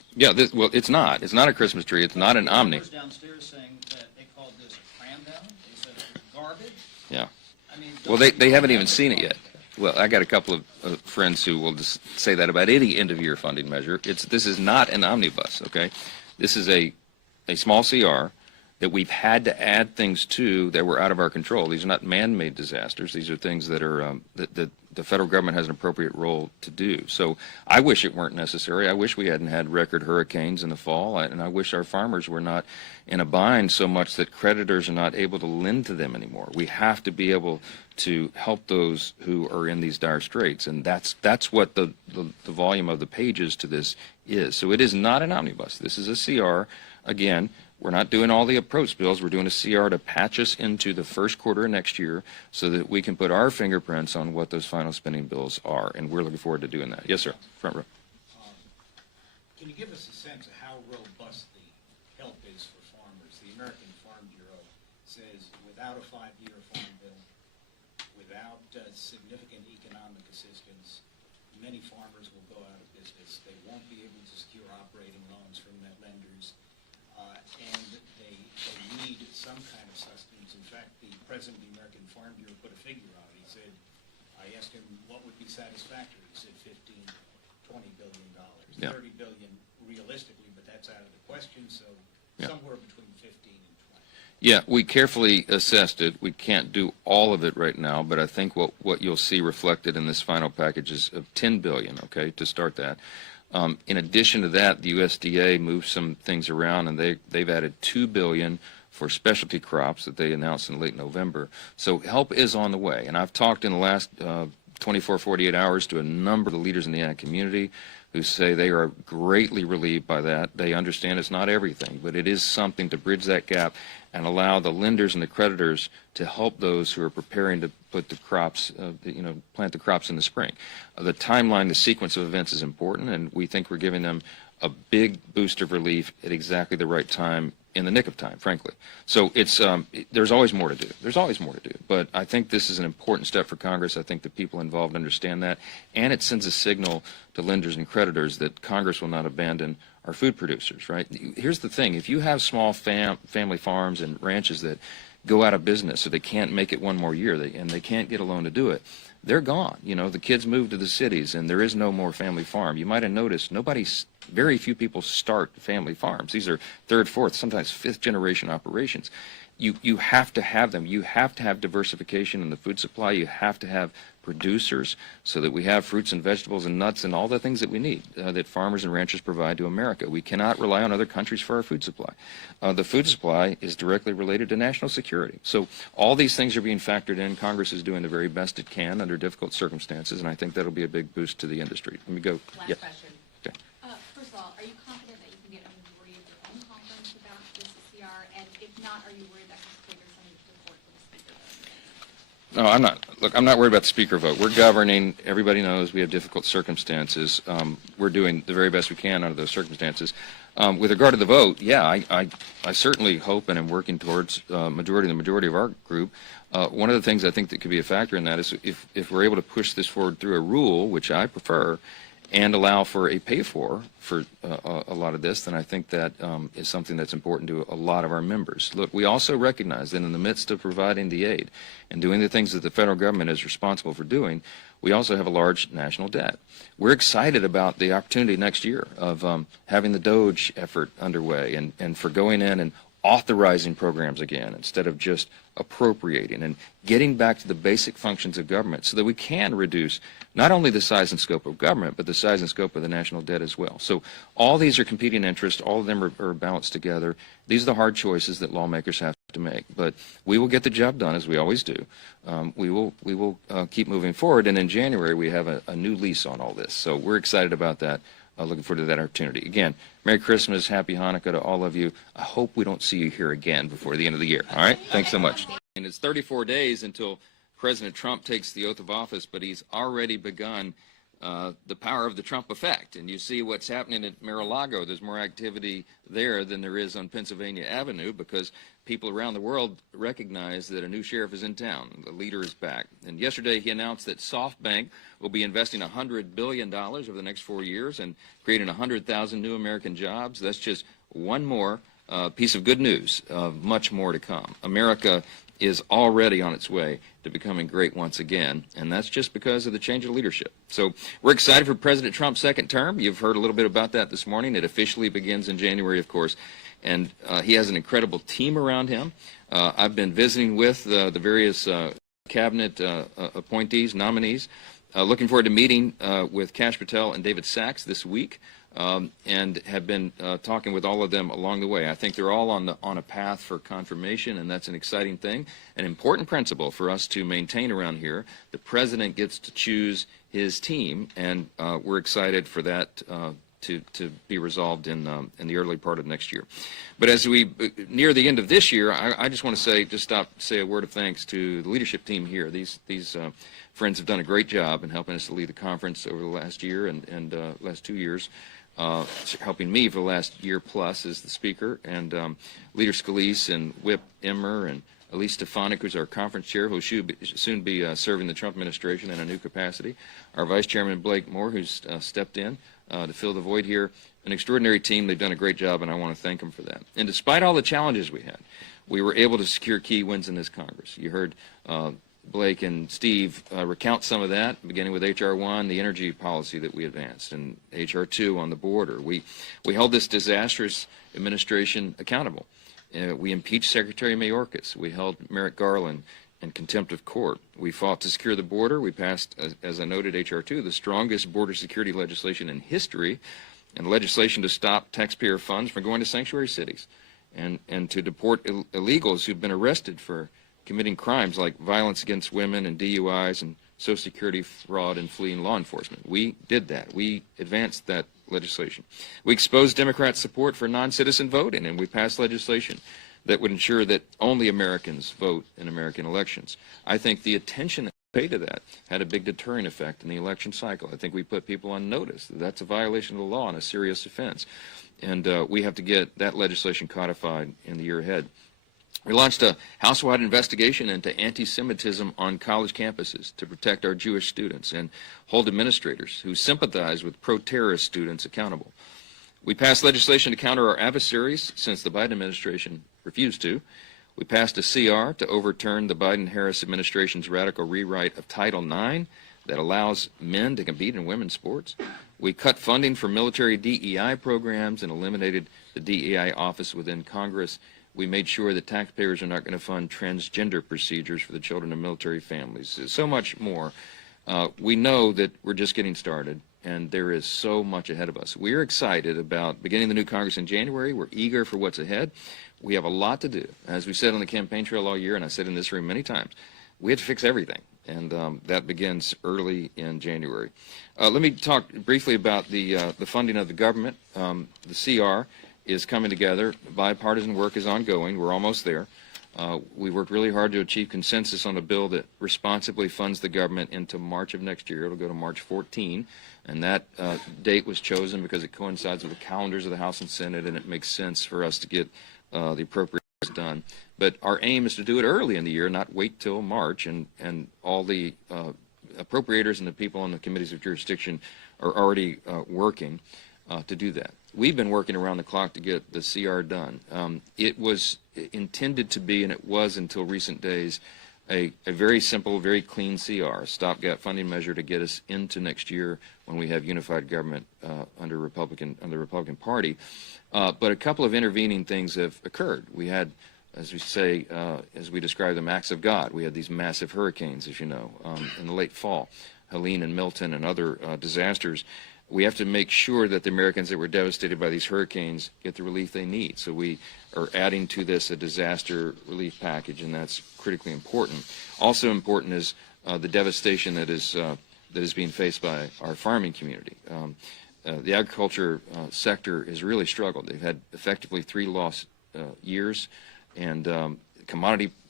Yeah, well, it's not. It's not a Christmas tree. It's not an Omni. Members downstairs saying that they called this a cram down. They said it was garbage. Yeah. I mean, Well, they haven't even seen it yet. Well, I got a couple of friends who will just say that about any end-of-year funding measure. This is not an omnibus, okay? This is a small CR that we've had to add things to that were out of our control. These are not man-made disasters. These are things that are that the federal government has an appropriate role to do. So I wish it weren't necessary. I wish we hadn't had record hurricanes in the fall, and I wish our farmers were not in a bind so much that creditors are not able to lend to them anymore. We have to be able to help those who are in these dire straits, and that's what the volume of the pages to this is. So it is not an omnibus. This is a CR. Again, we're not doing all the approach bills. We're doing a CR to patch us into the first quarter of next year so that we can put our fingerprints on what those final spending bills are, and we're looking forward to doing that. Yes, sir. Front row. Can you give us a sense of how robust the help is for farmers? The American Farm Bureau says without a 5-year farm bill, without significant economic assistance, many farmers will go out of business. They won't be able to secure operating loans from their lenders. And they need some kind of sustenance. In fact, the president of the American Farm Bureau put a figure out. He said, I asked him what would be satisfactory. He said $15–20 billion. Yeah. $30 billion realistically, but that's out of the question, so Yeah. somewhere between 15 and 20. Yeah, we carefully assessed it. We can't do all of it right now, but I think what you'll see reflected in this final package is of $10 billion, okay, to start that. In addition to that, the USDA moved some things around, and they've added $2 billion for specialty crops that they announced in late November. So help is on the way, and I've talked in the last 24, 48 hours to a number of the leaders in the ag community who say they are greatly relieved by that. They understand it's not everything, but it is something to bridge that gap and allow the lenders and the creditors to help those who are preparing to put the crops, plant the crops in the spring. The timeline, the sequence of events is important, and we think we're giving them a big boost of relief at exactly the right time, in the nick of time, frankly. So it's there's always more to do. There's always more to do. But I think this is an important step for Congress. I think the people involved understand that, and it sends a signal to lenders and creditors that Congress will not abandon our food producers, right? Here's the thing. If you have small family farms and ranches that go out of business, so they can't make it one more year, and they can't get a loan to do it, they're gone. The kids move to the cities, and there is no more family farm. You might have noticed very few people start family farms. These are third, fourth, sometimes fifth generation operations. You have to have them. You have to have diversification in the food supply. You have to have producers so that we have fruits and vegetables and nuts and all the things that we need that farmers and ranchers provide to America. We cannot rely on other countries for our food supply. The food supply is directly related to national security. So all these things are being factored in. Congress is doing the very best it can under difficult circumstances, and I think that'll be a big boost to the industry. Let me go. Last Yeah. question. Okay. First of all, are you confident that you can get a majority of your own conference about this CR? And if not, are you worried that could trigger some support from the speaker vote? No, I'm not. Look, I'm not worried about the speaker vote. We're governing. Everybody knows we have difficult circumstances. We're doing the very best we can under those circumstances. With regard to the vote, yeah, I certainly hope and am working towards the majority of our group. One of the things I think that could be a factor in that is if we're able to push this forward through a rule, which I prefer, and allow for a pay-for a lot of this, then I think that is something that's important to a lot of our members. Look, we also recognize that in the midst of providing the aid and doing the things that the federal government is responsible for doing, we also have a large national debt. We're excited about the opportunity next year of having the DOGE effort underway and for going in and authorizing programs again instead of just appropriating and getting back to the basic functions of government so that we can reduce not only the size and scope of government, but the size and scope of the national debt as well. So all these are competing interests. All of them are balanced together. These are the hard choices that lawmakers have to make. But we will get the job done, as we always do. We will keep moving forward. And in January, we have a new lease on all this. So we're excited about that. Looking forward to that opportunity. Again, Merry Christmas, Happy Hanukkah to all of you. I hope we don't see you here again before the end of the year. All right? Thanks so much. And it's 34 days until President Trump takes the oath of office, but he's already begun the power of the Trump effect. And you see what's happening at Mar-a-Lago. There's more activity there than there is on Pennsylvania Avenue because people around the world recognize that a new sheriff is in town. The leader is back. And yesterday he announced that SoftBank will be investing $100 billion over the next 4 years and creating 100,000 new American jobs. That's just one more piece of good news. Much more to come. America is already on its way to becoming great once again, and that's just because of the change of leadership. So we're excited for President Trump's second term. You've heard a little bit about that this morning. It officially begins in January, of course, and he has an incredible team around him. I've been visiting with the various cabinet appointees, nominees. Looking forward to meeting with Kash Patel and David Sachs this week. And have been talking with all of them along the way. I think they're all on a path for confirmation, and that's an exciting thing. An important principle for us to maintain around here. The president gets to choose his team, and we're excited for that to be resolved in the early part of next year. But as we near the end of this year, I just want to say a word of thanks to the leadership team here. These friends have done a great job in helping us to lead the conference over the last year and last 2 years. Helping me for the last year plus as the speaker, and Leader Scalise and Whip Emmer and Elise Stefanik, who's our conference chair, who will soon be serving the Trump administration in a new capacity. Our Vice Chairman Blake Moore, who's stepped in to fill the void here. An extraordinary team. They've done a great job, and I want to thank them for that. And despite all the challenges we had, we were able to secure key wins in this Congress. You heard Blake and Steve recount some of that, beginning with H.R. 1, the energy policy that we advanced, and H.R. 2 on the border. We held this disastrous administration accountable. We impeached Secretary Mayorkas. We held Merrick Garland in contempt of court. We fought to secure the border. We passed, as I noted, H.R. 2, the strongest border security legislation in history, and legislation to stop taxpayer funds from going to sanctuary cities and to deport illegals who've been arrested for committing crimes like violence against women and DUIs and Social Security fraud and fleeing law enforcement. We did that. We advanced that legislation. We exposed Democrats' support for non-citizen voting, and we passed legislation that would ensure that only Americans vote in American elections. I think the attention that we paid to that had a big deterring effect in the election cycle. I think we put people on notice that that's a violation of the law and a serious offense. And we have to get that legislation codified in the year ahead. We launched a house-wide investigation into anti-Semitism on college campuses to protect our Jewish students and hold administrators who sympathize with pro-terrorist students accountable. We passed legislation to counter our adversaries since the Biden administration refused to. We passed a CR to overturn the Biden-Harris administration's radical rewrite of Title IX that allows men to compete in women's sports. We cut funding for military DEI programs and eliminated the DEI office within Congress. We made sure that taxpayers are not going to fund transgender procedures for the children of military families. So much more. We know that we're just getting started, and there is so much ahead of us. We're excited about beginning the new Congress in January. We're eager for what's ahead. We have a lot to do. As we said on the campaign trail all year, and I said in this room many times, we have to fix everything, and that begins early in January. Let me talk briefly about the funding of the government. The CR is coming together. Bipartisan work is ongoing. We're almost there. We worked really hard to achieve consensus on a bill that responsibly funds the government into March of next year. It'll go to March 14, and that date was chosen because it coincides with the calendars of the House and Senate, and it makes sense for us to get the appropriations done. But our aim is to do it early in the year, not wait till March, and all the appropriators and the people on the committees of jurisdiction are already working to do that. We've been working around the clock to get the CR done. It was intended to be, and it was until recent days, a very simple, very clean CR, a stopgap funding measure to get us into next year when we have unified government under the Republican Party. But a couple of intervening things have occurred. We had, as we say, as we describe them, acts of God. We had these massive hurricanes, as you know, in the late fall, Helene and Milton and other disasters. We have to make sure that the Americans that were devastated by these hurricanes get the relief they need. So we are adding to this a disaster relief package, and that's critically important. Also important is the devastation that is being faced by our farming community. The agriculture sector has really struggled. They've had effectively 3 lost years, and commodity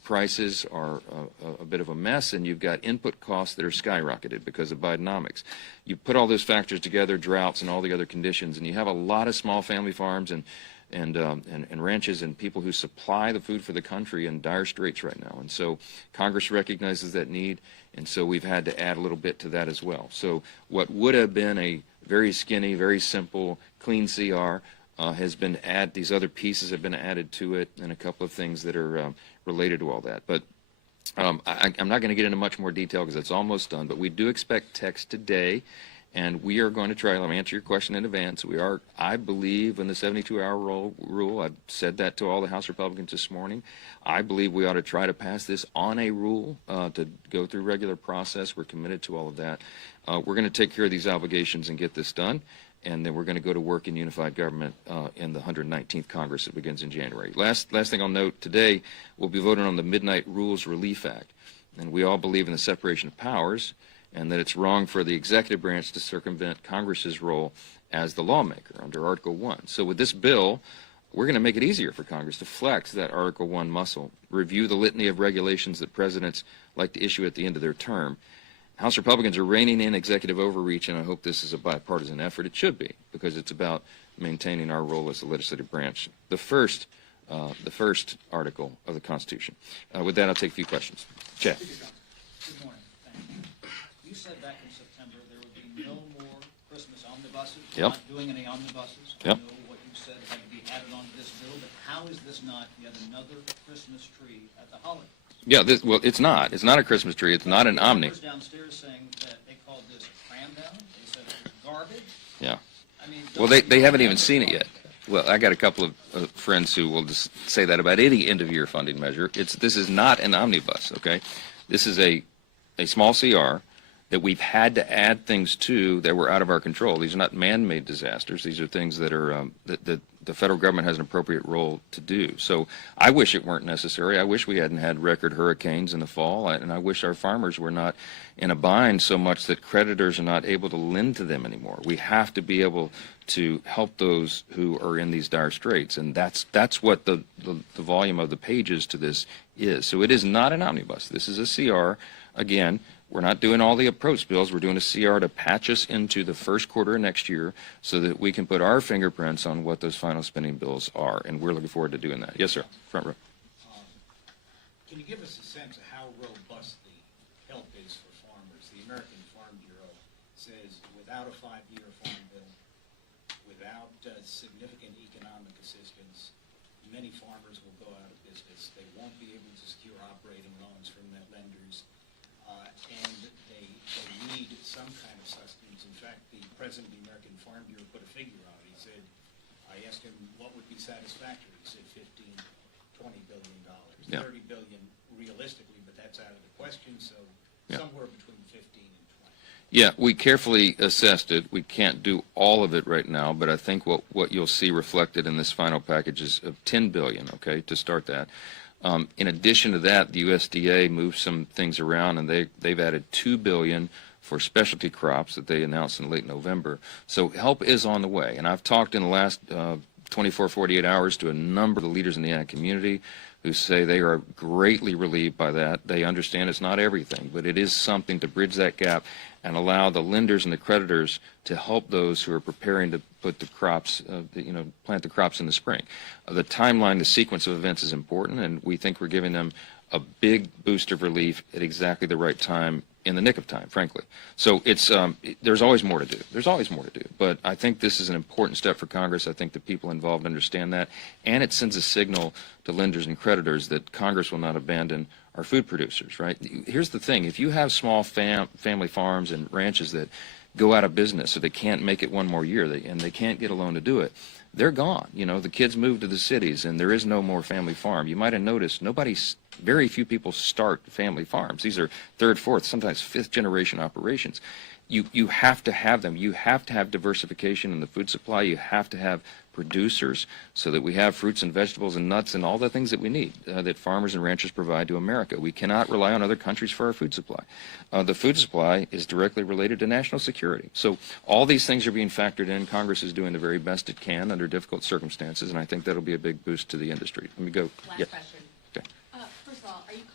prices are a bit of a mess, and you've got input costs that are skyrocketed because of Bidenomics. You put all those factors together, droughts and all the other conditions, and you have a lot of small family farms and ranches and people who supply the food for the country in dire straits right now. And so Congress recognizes that need, and so we've had to add a little bit to that as well. So what would have been a very skinny, very simple, clean CR has been added. These other pieces have been added to it, and a couple of things that are related to all that. But I'm not going to get into much more detail because it's almost done. But we do expect text today, and we are going to try. Let me answer your question in advance. We are, I believe, in the 72-hour rule. I've said that to all the House Republicans this morning. I believe we ought to try to pass this on a rule to go through regular process. We're committed to all of that. We're going to take care of these obligations and get this done. And then we're going to go to work in unified government in the 119th Congress that begins in January. Last thing I'll note, today we'll be voting on the Midnight Rules Relief Act. And we all believe in the separation of powers and that it's wrong for the executive branch to circumvent Congress's role as the lawmaker under Article 1. So with this bill, we're going to make it easier for Congress to flex that Article 1 muscle, review the litany of regulations that presidents like to issue at the end of their term. House Republicans are reining in executive overreach, and I hope this is a bipartisan effort. It should be, because it's about maintaining our role as the legislative branch, the first article of the Constitution. With that, I'll take a few questions. Chad. Good morning. Thank you. You said back in September there would be no more Christmas omnibuses. Yep. Not doing any omnibuses. Yep. I know what you said had to be added onto this bill, but how is this not yet another Christmas tree at the holidays? Yeah, well, it's not. It's not a Christmas tree. It's not an omni. Members downstairs saying that they called this a cram down. They said it was garbage. Yeah. I mean, Well, they haven't even seen it yet. Well, I got a couple of friends who will just say that about any end-of-year funding measure. This is not an omnibus, okay? This is a small CR that we've had to add things to that were out of our control. These are not man-made disasters. These are things that are that the federal government has an appropriate role to do. So I wish it weren't necessary. I wish we hadn't had record hurricanes in the fall, and I wish our farmers were not in a bind so much that creditors are not able to lend to them anymore. We have to be able to help those who are in these dire straits, and that's what the volume of the pages to this is. So it is not an omnibus. This is a CR. Again, we're not doing all the approach bills. We're doing a CR to patch us into the first quarter of next year so that we can put our fingerprints on what those final spending bills are, and we're looking forward to doing that. Yes, sir. Front row. Can you give us a sense of how robust the help is for farmers? The American Farm Bureau says without a 5-year farm bill, without significant economic assistance, many farmers will go out of business. They won't be able to secure operating loans from their lenders. And they need some kind of sustenance. In fact, the president of the American Farm Bureau put a figure out. He said, I asked him what would be satisfactory. He said $15–20 billion. Yeah. $30 billion realistically, but that's out of the question, so Yeah. somewhere between 15 and 20. Yeah, we carefully assessed it. We can't do all of it right now, but I think what you'll see reflected in this final package is of $10 billion, okay, to start that. In addition to that, the USDA moved some things around, and they've added $2 billion for specialty crops that they announced in late November. So help is on the way, and I've talked in the last 24, 48 hours to a number of the leaders in the ag community who say they are greatly relieved by that. They understand it's not everything, but it is something to bridge that gap and allow the lenders and the creditors to help those who are preparing to put the crops, plant the crops in the spring. The timeline, the sequence of events is important, and we think we're giving them a big boost of relief at exactly the right time, in the nick of time, frankly. So it's there's always more to do. There's always more to do. But I think this is an important step for Congress. I think the people involved understand that, and it sends a signal to lenders and creditors that Congress will not abandon our food producers, right? Here's the thing. If you have small family farms and ranches that go out of business so they can't make it one more year and they can't get a loan to do it, they're gone. The kids move to the cities and there is no more family farm. You might have noticed very few people start family farms. These are third, fourth, sometimes fifth generation operations. You have to have them. You have to have diversification in the food supply. You have to have producers so that we have fruits and vegetables and nuts and all the things that we need that farmers and ranchers provide to America. We cannot rely on other countries for our food supply. The food supply is directly related to national security. So all these things are being factored in. Congress is doing the very best it can under difficult circumstances, and I think that'll be a big boost to the industry. Let me go. Last question. Okay. First of all, are you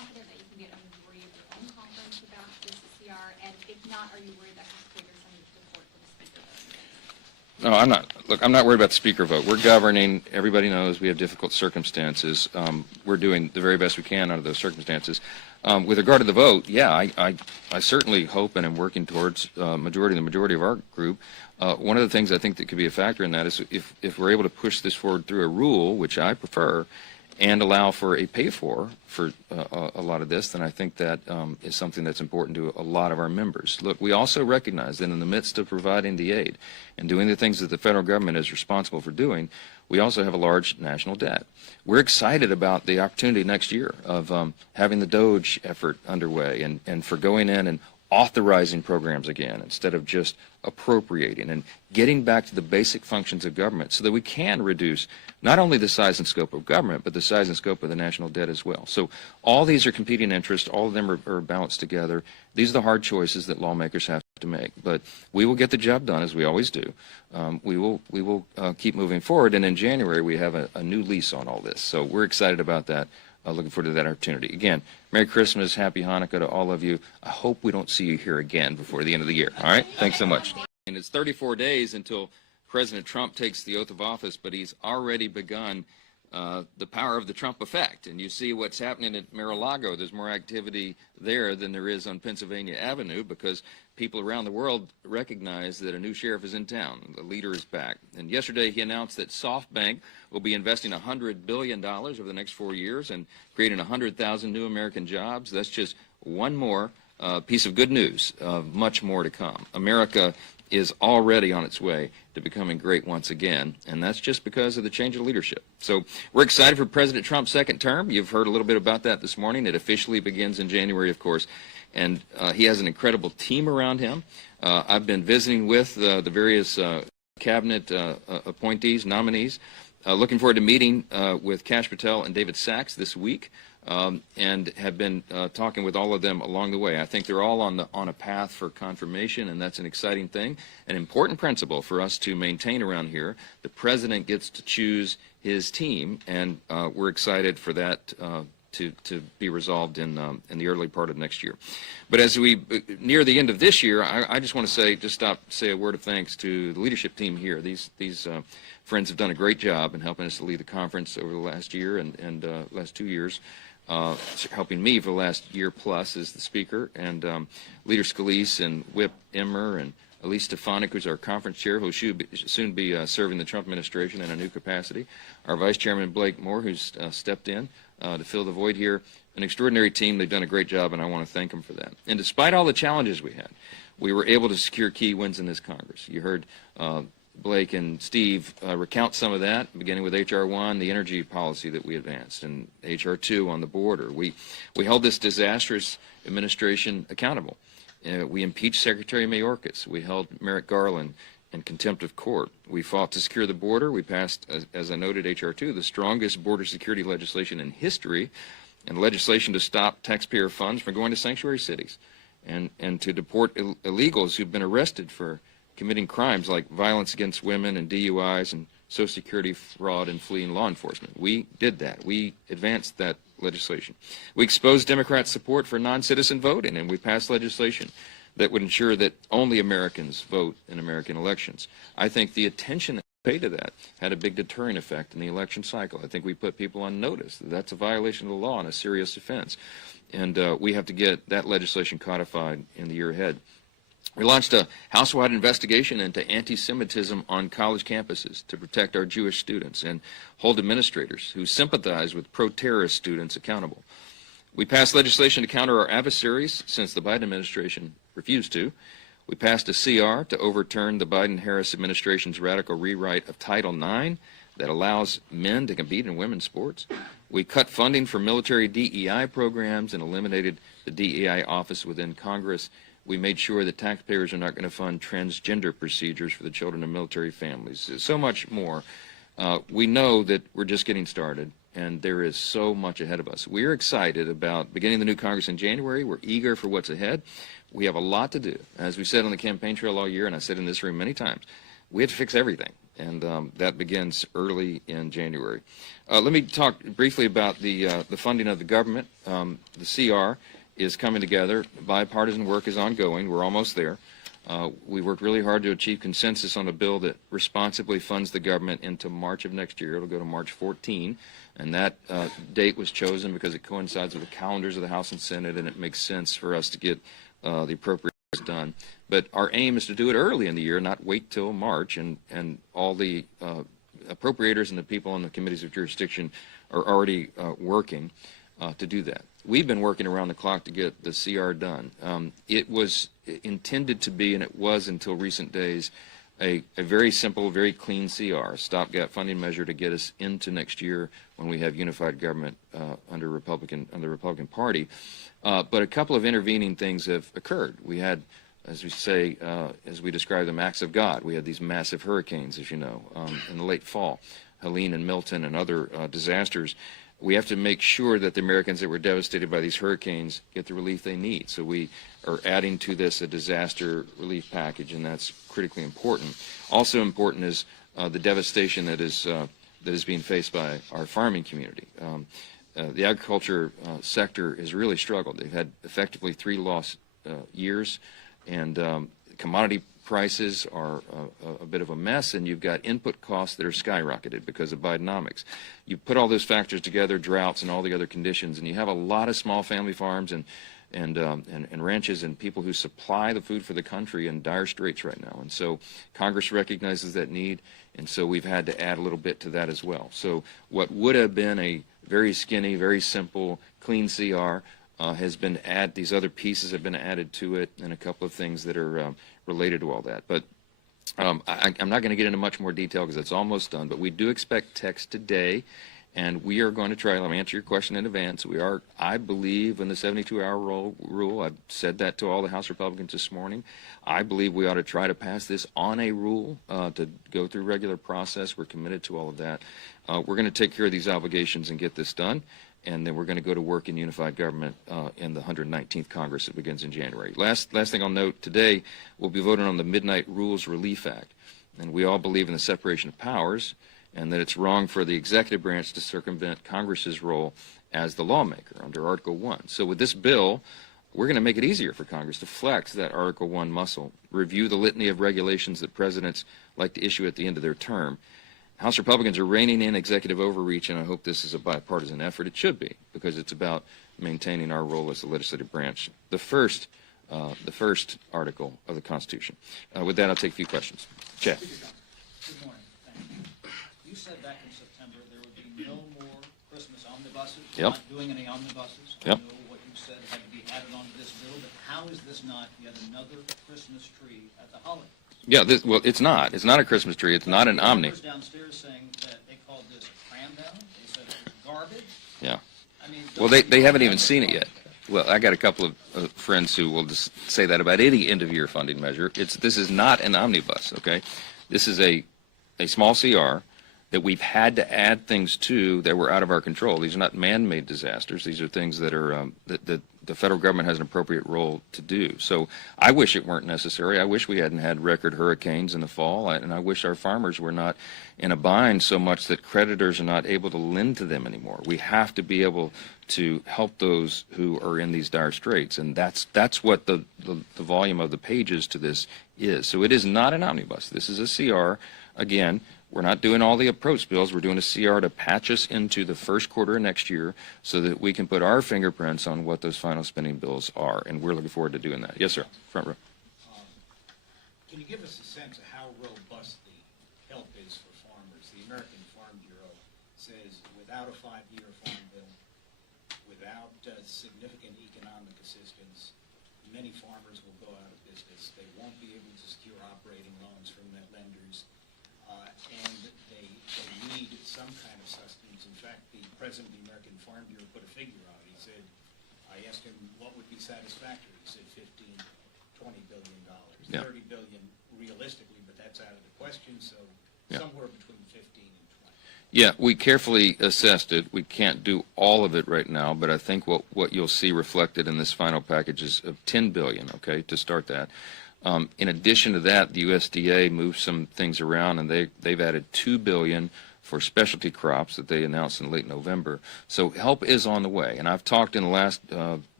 not, are you worried that could trigger some support for the speaker vote? No, I'm not. Look, I'm not worried about the speaker vote. We're governing. Everybody knows we have difficult circumstances. We're doing the very best we can under those circumstances. With regard to the vote, yeah, I certainly hope and am working towards the majority of our group. One of the things I think that could be a factor in that is if we're able to push this forward through a rule, which I prefer, and allow for a pay-for a lot of this, then I think that is something that's important to a lot of our members. Look, we also recognize that in the midst of providing the aid and doing the things that the federal government is responsible for doing, we also have a large national debt. We're excited about the opportunity next year of having the DOGE effort underway and for going in and authorizing programs again instead of just appropriating and getting back to the basic functions of government so that we can reduce not only the size and scope of government, but the size and scope of the national debt as well. So all these are competing interests. All of them are balanced together. These are the hard choices that lawmakers have to make. But we will get the job done, as we always do. We will keep moving forward. And in January, we have a new lease on all this. So we're excited about that. Looking forward to that opportunity. Again, Merry Christmas, Happy Hanukkah to all of you. I hope we don't see you here again before the end of the year. All right? Thanks so much. And it's 34 days until President Trump takes the oath of office, but he's already begun the power of the Trump effect. And you see what's happening at Mar-a-Lago. There's more activity there than there is on Pennsylvania Avenue because people around the world recognize that a new sheriff is in town. The leader is back. And yesterday he announced that SoftBank will be investing $100 billion over the next 4 years and creating 100,000 new American jobs. That's just one more piece of good news. Much more to come. America is already on its way to becoming great once again, and that's just because of the change of leadership. So we're excited for President Trump's second term. You've heard a little bit about that this morning. It officially begins in January, of course, and he has an incredible team around him. I've been visiting with the various cabinet appointees, nominees. Looking forward to meeting with Kash Patel and David Sachs this week. And have been talking with all of them along the way. I think they're all on a path for confirmation, and that's an exciting thing, an important principle for us to maintain around here. The president gets to choose his team, and we're excited for that to be resolved in the early part of next year. But as we near the end of this year, I just want to say a word of thanks to the leadership team here. These friends have done a great job in helping us to lead the conference over the last year and last 2 years. Helping me for the last year plus as the speaker, and Leader Scalise and Whip Emmer and Elise Stefanik, who's our conference chair, who will soon be serving the Trump administration in a new capacity. Our Vice Chairman Blake Moore, who's stepped in to fill the void here. An extraordinary team. They've done a great job, and I want to thank them for that. And despite all the challenges we had, we were able to secure key wins in this Congress. You heard Blake and Steve recount some of that, beginning with H.R. 1, the energy policy that we advanced, and H.R. 2 on the border. We held this disastrous administration accountable. We impeached Secretary Mayorkas. We held Merrick Garland in contempt of court. We fought to secure the border. We passed, as I noted, H.R. 2, the strongest border security legislation in history, and legislation to stop taxpayer funds from going to sanctuary cities and to deport illegals who've been arrested for committing crimes like violence against women and DUIs and Social Security fraud and fleeing law enforcement. We did that. We advanced that legislation. We exposed Democrat support for non-citizen voting, and we passed legislation that would ensure that only Americans vote in American elections. I think the attention that we paid to that had a big deterrent effect in the election cycle. I think we put people on notice that that's a violation of the law and a serious offense. And we have to get that legislation codified in the year ahead. We launched a house-wide investigation into anti-Semitism on college campuses to protect our Jewish students and hold administrators who sympathize with pro-terrorist students accountable. We passed legislation to counter our adversaries since the Biden administration refused to. We passed a CR to overturn the Biden-Harris administration's radical rewrite of Title IX that allows men to compete in women's sports. We cut funding for military DEI programs and eliminated the DEI office within Congress. We made sure that taxpayers are not going to fund transgender procedures for the children of military families. So much more. We know that we're just getting started, and there is so much ahead of us. We're excited about beginning the new Congress in January. We're eager for what's ahead. We have a lot to do. As we said on the campaign trail all year, and I said in this room many times, we have to fix everything, and that begins early in January. Let me talk briefly about the funding of the government, the CR, is coming together. Bipartisan work is ongoing. We're almost there. We worked really hard to achieve consensus on a bill that responsibly funds the government into March of next year. It'll go to March 14, and that date was chosen because it coincides with the calendars of the House and Senate, and it makes sense for us to get the appropriations done. But our aim is to do it early in the year, not wait till March, and all the appropriators and the people on the committees of jurisdiction are already working to do that. We've been working around the clock to get the CR done. It was intended to be, and it was until recent days, a very simple, very clean CR, a stopgap funding measure to get us into next year when we have unified government under the Republican Party. But a couple of intervening things have occurred. We had, as we say, as we describe them, acts of God. We had these massive hurricanes, as you know, in the late fall, Helene and Milton and other disasters. We have to make sure that the Americans that were devastated by these hurricanes get the relief they need. So we are adding to this a disaster relief package, and that's critically important. Also important is the devastation that is being faced by our farming community. The agriculture sector has really struggled. They've had effectively 3 lost years, and commodity prices are a bit of a mess, and you've got input costs that are skyrocketed because of Bidenomics. You put all those factors together, droughts and all the other conditions, and you have a lot of small family farms and ranches and people who supply the food for the country in dire straits right now. And so Congress recognizes that need, and so we've had to add a little bit to that as well. So what would have been a very skinny, very simple, clean CR has been added. These other pieces have been added to it, and a couple of things that are related to all that. But I'm not going to get into much more detail because it's almost done, but we do expect text today, and we are going to try. Let me answer your question in advance. We are, I believe, in the 72-hour rule. I've said that to all the House Republicans this morning. I believe we ought to try to pass this on a rule to go through regular process. We're committed to all of that. We're going to take care of these obligations and get this done, and then we're going to go to work in unified government in the 119th Congress that begins in January. Last thing I'll note, today we'll be voting on the Midnight Rules Relief Act, and we all believe in the separation of powers and that it's wrong for the executive branch to circumvent Congress's role as the lawmaker under Article 1. So with this bill, we're going to make it easier for Congress to flex that Article 1 muscle, review the litany of regulations that presidents like to issue at the end of their term. House Republicans are reining in executive overreach, and I hope this is a bipartisan effort. It should be, because it's about maintaining our role as the legislative branch, the first article of the Constitution. With that, I'll take a few questions. Chad. Good morning. Thank you. You said back in September there would be no more Christmas omnibuses. Yep. Not doing any omnibuses. Yep. I know what you said had to be added onto this bill, but how is this not yet another Christmas tree at the holidays? Yeah, well, it's not. It's not a Christmas tree. It's not an omni. Downstairs saying that they called this cram down. They said it was garbage. Yeah. I mean, Well, they haven't even seen it yet. Well, I got a couple of friends who will just say that about any end-of-year funding measure. This is not an omnibus, okay? This is a small CR that we've had to add things to that were out of our control. These are not man-made disasters. These are things that are that the federal government has an appropriate role to do. So I wish it weren't necessary. I wish we hadn't had record hurricanes in the fall, and I wish our farmers were not in a bind so much that creditors are not able to lend to them anymore. We have to be able to help those who are in these dire straits, and that's what the volume of the pages to this is. So it is not an omnibus. This is a CR. Again, we're not doing all the approach bills. We're doing a CR to patch us into the first quarter of next year so that we can put our fingerprints on what those final spending bills are, and we're looking forward to doing that. Yes, sir. Front row. Can you give us a sense of how robust the help is for farmers? The American Farm Bureau says without a 5-year farm bill, without significant economic assistance, many farmers will go out of business. They won't be able to secure operating loans from their lenders. And they need some kind of sustenance. In fact, the president of the American Farm Bureau put a figure on it. He said, I asked him what would be satisfactory. He said $15–20 billion. Yeah. $30 billion realistically, but that's out of the question, so Yeah. somewhere between 15 and 20. Yeah, we carefully assessed it. We can't do all of it right now, but I think what you'll see reflected in this final package is of $10 billion, okay, to start that. In addition to that, the USDA moved some things around, and they've added $2 billion for specialty crops that they announced in late November. So help is on the way, and I've talked in the last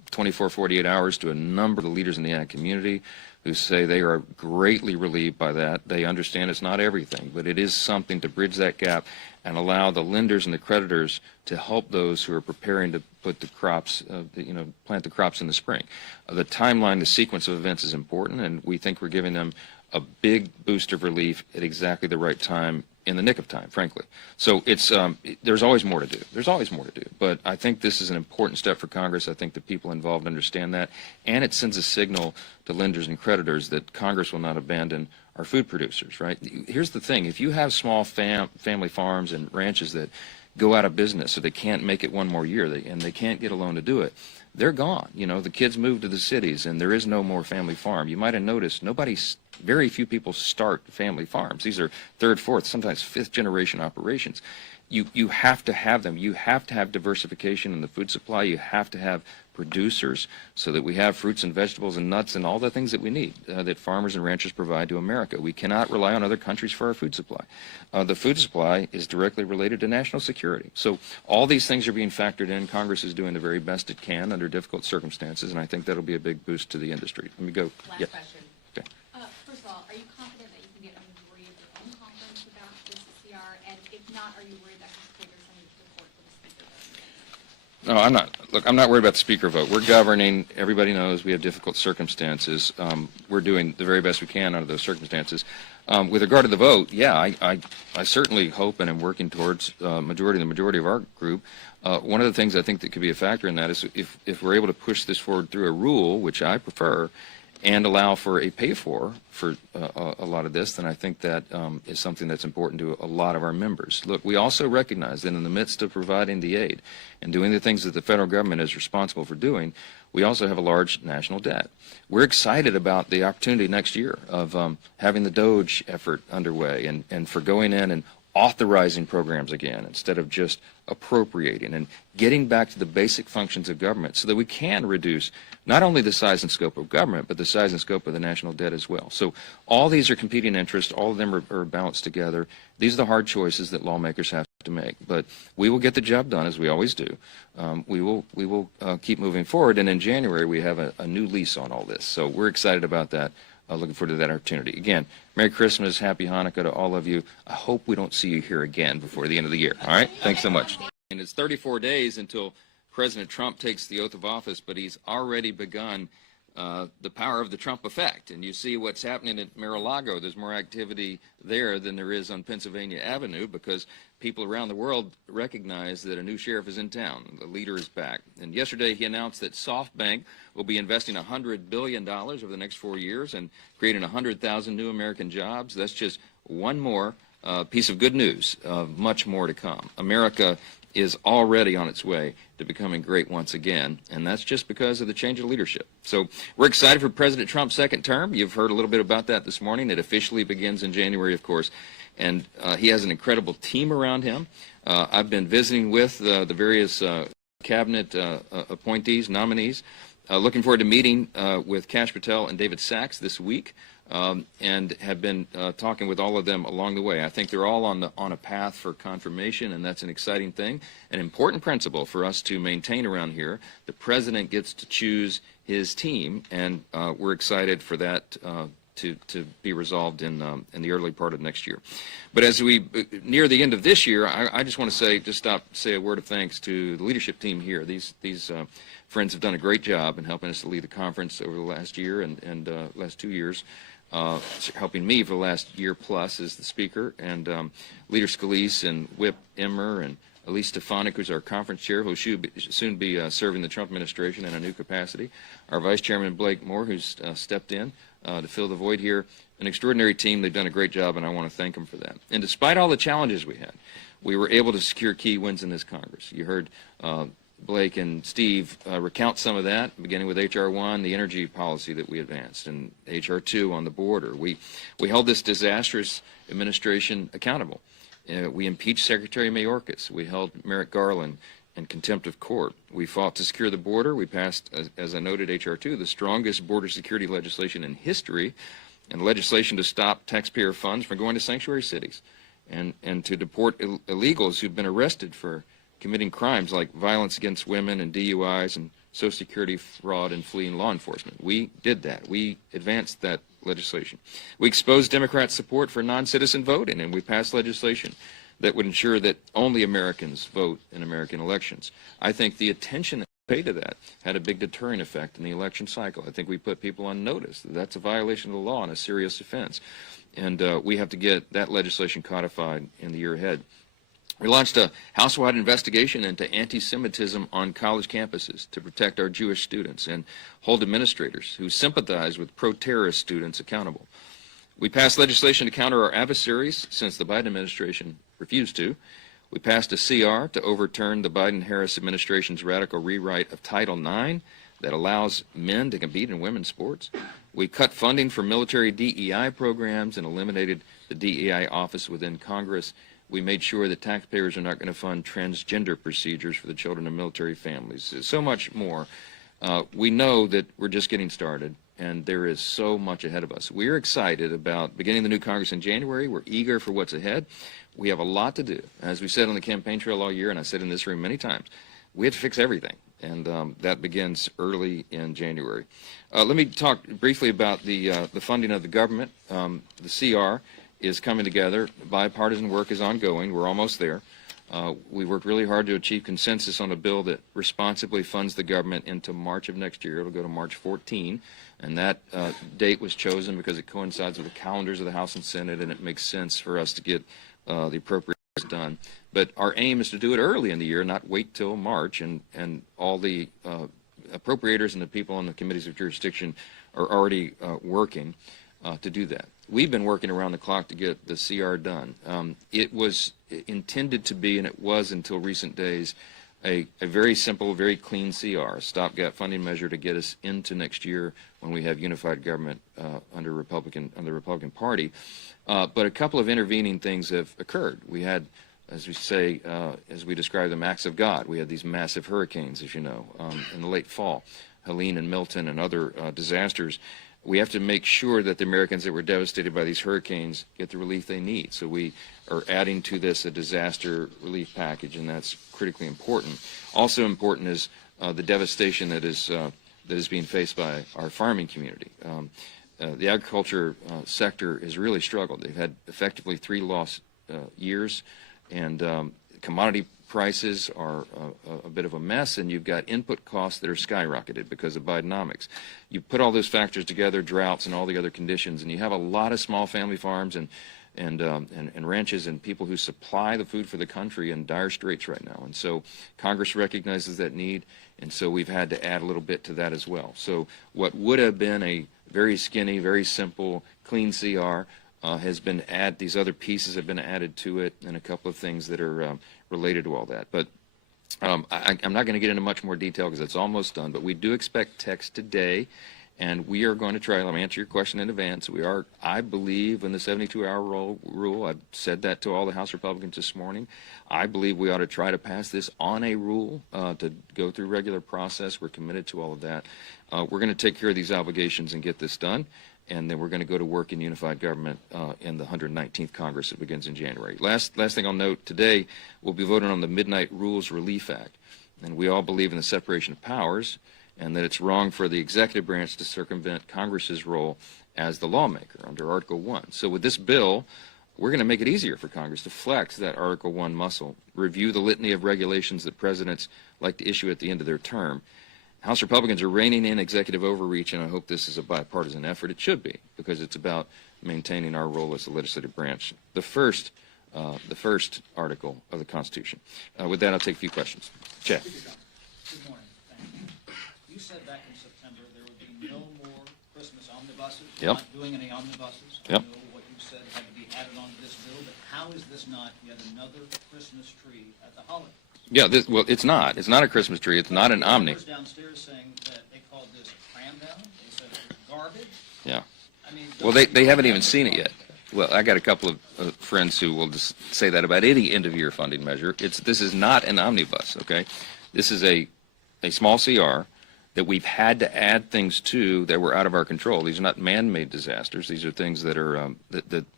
24, 48 hours to a number of the leaders in the ag community who say they are greatly relieved by that. They understand it's not everything, but it is something to bridge that gap and allow the lenders and the creditors to help those who are preparing to put the crops, plant the crops in the spring. The timeline, the sequence of events is important, and we think we're giving them a big boost of relief at exactly the right time, in the nick of time, frankly. So it's there's always more to do. There's always more to do. But I think this is an important step for Congress. I think the people involved understand that, and it sends a signal to lenders and creditors that Congress will not abandon our food producers, right? Here's the thing. If you have small family farms and ranches that go out of business so they can't make it one more year and they can't get a loan to do it, they're gone. The kids move to the cities and there is no more family farm. You might have noticed very few people start family farms. These are third, fourth, sometimes fifth generation operations. You have to have them. You have to have diversification in the food supply. You have to have producers so that we have fruits and vegetables and nuts and all the things that we need that farmers and ranchers provide to America. We cannot rely on other countries for our food supply. The food supply is directly related to national security. So all these things are being factored in. Congress is doing the very best it can under difficult circumstances, and I think that'll be a big boost to the industry. Let me go. Last question. Okay. First of all, are you confident that you can get a majority of your own conference without this CR? And if not, are you worried that could trigger some support for the speaker? No, I'm not. Look, I'm not worried about the speaker vote. We're governing. Everybody knows we have difficult circumstances. We're doing the very best we can under those circumstances. With regard to the vote, yeah, I certainly hope and am working towards the majority of our group. One of the things I think that could be a factor in that is if we're able to push this forward through a rule, which I prefer, and allow for a pay-for a lot of this, then I think that is something that's important to a lot of our members. Look, we also recognize that in the midst of providing the aid and doing the things that the federal government is responsible for doing, we also have a large national debt. We're excited about the opportunity next year of having the DOGE effort underway and for going in and authorizing programs again instead of just appropriating and getting back to the basic functions of government so that we can reduce not only the size and scope of government, but the size and scope of the national debt as well. So all these are competing interests. All of them are balanced together. These are the hard choices that lawmakers have to make. But we will get the job done, as we always do. We will keep moving forward. And in January, we have a new lease on all this. So we're excited about that. Looking forward to that opportunity. Again, Merry Christmas, Happy Hanukkah to all of you. I hope we don't see you here again before the end of the year. All right? Thanks so much. And it's 34 days until President Trump takes the oath of office, but he's already begun the power of the Trump effect. And you see what's happening at Mar-a-Lago. There's more activity there than there is on Pennsylvania Avenue because people around the world recognize that a new sheriff is in town. The leader is back. And yesterday he announced that SoftBank will be investing $100 billion over the next 4 years and creating 100,000 new American jobs. That's just one more piece of good news. Much more to come. America is already on its way to becoming great once again, and that's just because of the change of leadership. So we're excited for President Trump's second term. You've heard a little bit about that this morning. It officially begins in January, of course, and he has an incredible team around him. I've been visiting with the various cabinet appointees, nominees. Looking forward to meeting with Kash Patel and David Sachs this week. And have been talking with all of them along the way. I think they're all on a path for confirmation, and that's an exciting thing, an important principle for us to maintain around here. The president gets to choose his team, and we're excited for that to be resolved in the early part of next year. But as we near the end of this year, I just want to say a word of thanks to the leadership team here. These friends have done a great job in helping us to lead the conference over the last year and last 2 years. Helping me for the last year plus as the speaker, and Leader Scalise and Whip Emmer and Elise Stefanik, who's our conference chair, who will soon be serving the Trump administration in a new capacity. Our Vice Chairman Blake Moore, who's stepped in to fill the void here. An extraordinary team. They've done a great job, and I want to thank them for that. And despite all the challenges we had, we were able to secure key wins in this Congress. You heard Blake and Steve recount some of that, beginning with H.R. 1, the energy policy that we advanced, and H.R. 2 on the border. We held this disastrous administration accountable. We impeached Secretary Mayorkas. We held Merrick Garland in contempt of court. We fought to secure the border. We passed, as I noted, H.R. 2, the strongest border security legislation in history, and legislation to stop taxpayer funds from going to sanctuary cities and to deport illegals who've been arrested for committing crimes like violence against women and DUIs and Social Security fraud and fleeing law enforcement. We did that. We advanced that legislation. We exposed Democrat support for non-citizen voting, and we passed legislation that would ensure that only Americans vote in American elections. I think the attention that we paid to that had a big deterring effect in the election cycle. I think we put people on notice that that's a violation of the law and a serious offense. And we have to get that legislation codified in the year ahead. We launched a house-wide investigation into anti-Semitism on college campuses to protect our Jewish students and hold administrators who sympathize with pro-terrorist students accountable. We passed legislation to counter our adversaries since the Biden administration refused to. We passed a CR to overturn the Biden-Harris administration's radical rewrite of Title IX that allows men to compete in women's sports. We cut funding for military DEI programs and eliminated the DEI office within Congress. We made sure that taxpayers are not going to fund transgender procedures for the children of military families. So much more. We know that we're just getting started, and there is so much ahead of us. We're excited about beginning the new Congress in January. We're eager for what's ahead. We have a lot to do. As we said on the campaign trail all year, and I said in this room many times, we have to fix everything, and that begins early in January. Let me talk briefly about the funding of the government. The CR is coming together. Bipartisan work is ongoing. We're almost there. We worked really hard to achieve consensus on a bill that responsibly funds the government into March of next year. It'll go to March 14, and that date was chosen because it coincides with the calendars of the House and Senate, and it makes sense for us to get the appropriations done. But our aim is to do it early in the year, not wait till March, and all the appropriators and the people on the committees of jurisdiction are already working to do that. We've been working around the clock to get the CR done. It was intended to be, and it was until recent days, a very simple, very clean CR, a stopgap funding measure to get us into next year when we have unified government under the Republican Party. But a couple of intervening things have occurred. We had, as we say, as we describe them, acts of God. We had these massive hurricanes, as you know, in the late fall, Helene and Milton and other disasters. We have to make sure that the Americans that were devastated by these hurricanes get the relief they need. So we are adding to this a disaster relief package, and that's critically important. Also important is the devastation that is being faced by our farming community. The agriculture sector has really struggled. They've had effectively 3 lost years, and commodity prices are a bit of a mess, and you've got input costs that are skyrocketed because of Bidenomics. You put all those factors together, droughts and all the other conditions, and you have a lot of small family farms and ranches and people who supply the food for the country in dire straits right now. And so Congress recognizes that need, and so we've had to add a little bit to that as well. So what would have been a very skinny, very simple, clean CR has been added. These other pieces have been added to it, and a couple of things that are related to all that. But I'm not going to get into much more detail because it's almost done, but we do expect text today, and we are going to try. Let me answer your question in advance. I believe in the 72-hour rule. I've said that to all the House Republicans this morning. I believe we ought to try to pass this on a rule to go through regular process. We're committed to all of that. We're going to take care of these obligations and get this done, and then we're going to go to work in unified government in the 119th Congress that begins in January. Last thing I'll note, today we'll be voting on the Midnight Rules Relief Act, and we all believe in the separation of powers and that it's wrong for the executive branch to circumvent Congress's role as the lawmaker under Article 1. So with this bill, we're going to make it easier for Congress to flex that Article 1 muscle, review the litany of regulations that presidents like to issue at the end of their term. House Republicans are reining in executive overreach, and I hope this is a bipartisan effort. It should be, because it's about maintaining our role as the legislative branch, the first article of the Constitution. With that, I'll take a few questions. Chad. Good morning. Thank you. You said back in September there would be no more Christmas omnibuses. Yep. Not doing any omnibuses. Yep. I know what you said had to be added onto this bill, but how is this not yet another Christmas tree at the holidays? Yeah, well, it's not. It's not a Christmas tree. It's not an omni. Downstairs saying that they called this a cram down. They said it was garbage. Yeah. I mean, Well, they haven't even seen it yet. Well, I got a couple of friends who will just say that about any end-of-year funding measure. This is not an omnibus, okay? This is a small CR that we've had to add things to that were out of our control. These are not man-made disasters. These are things that are that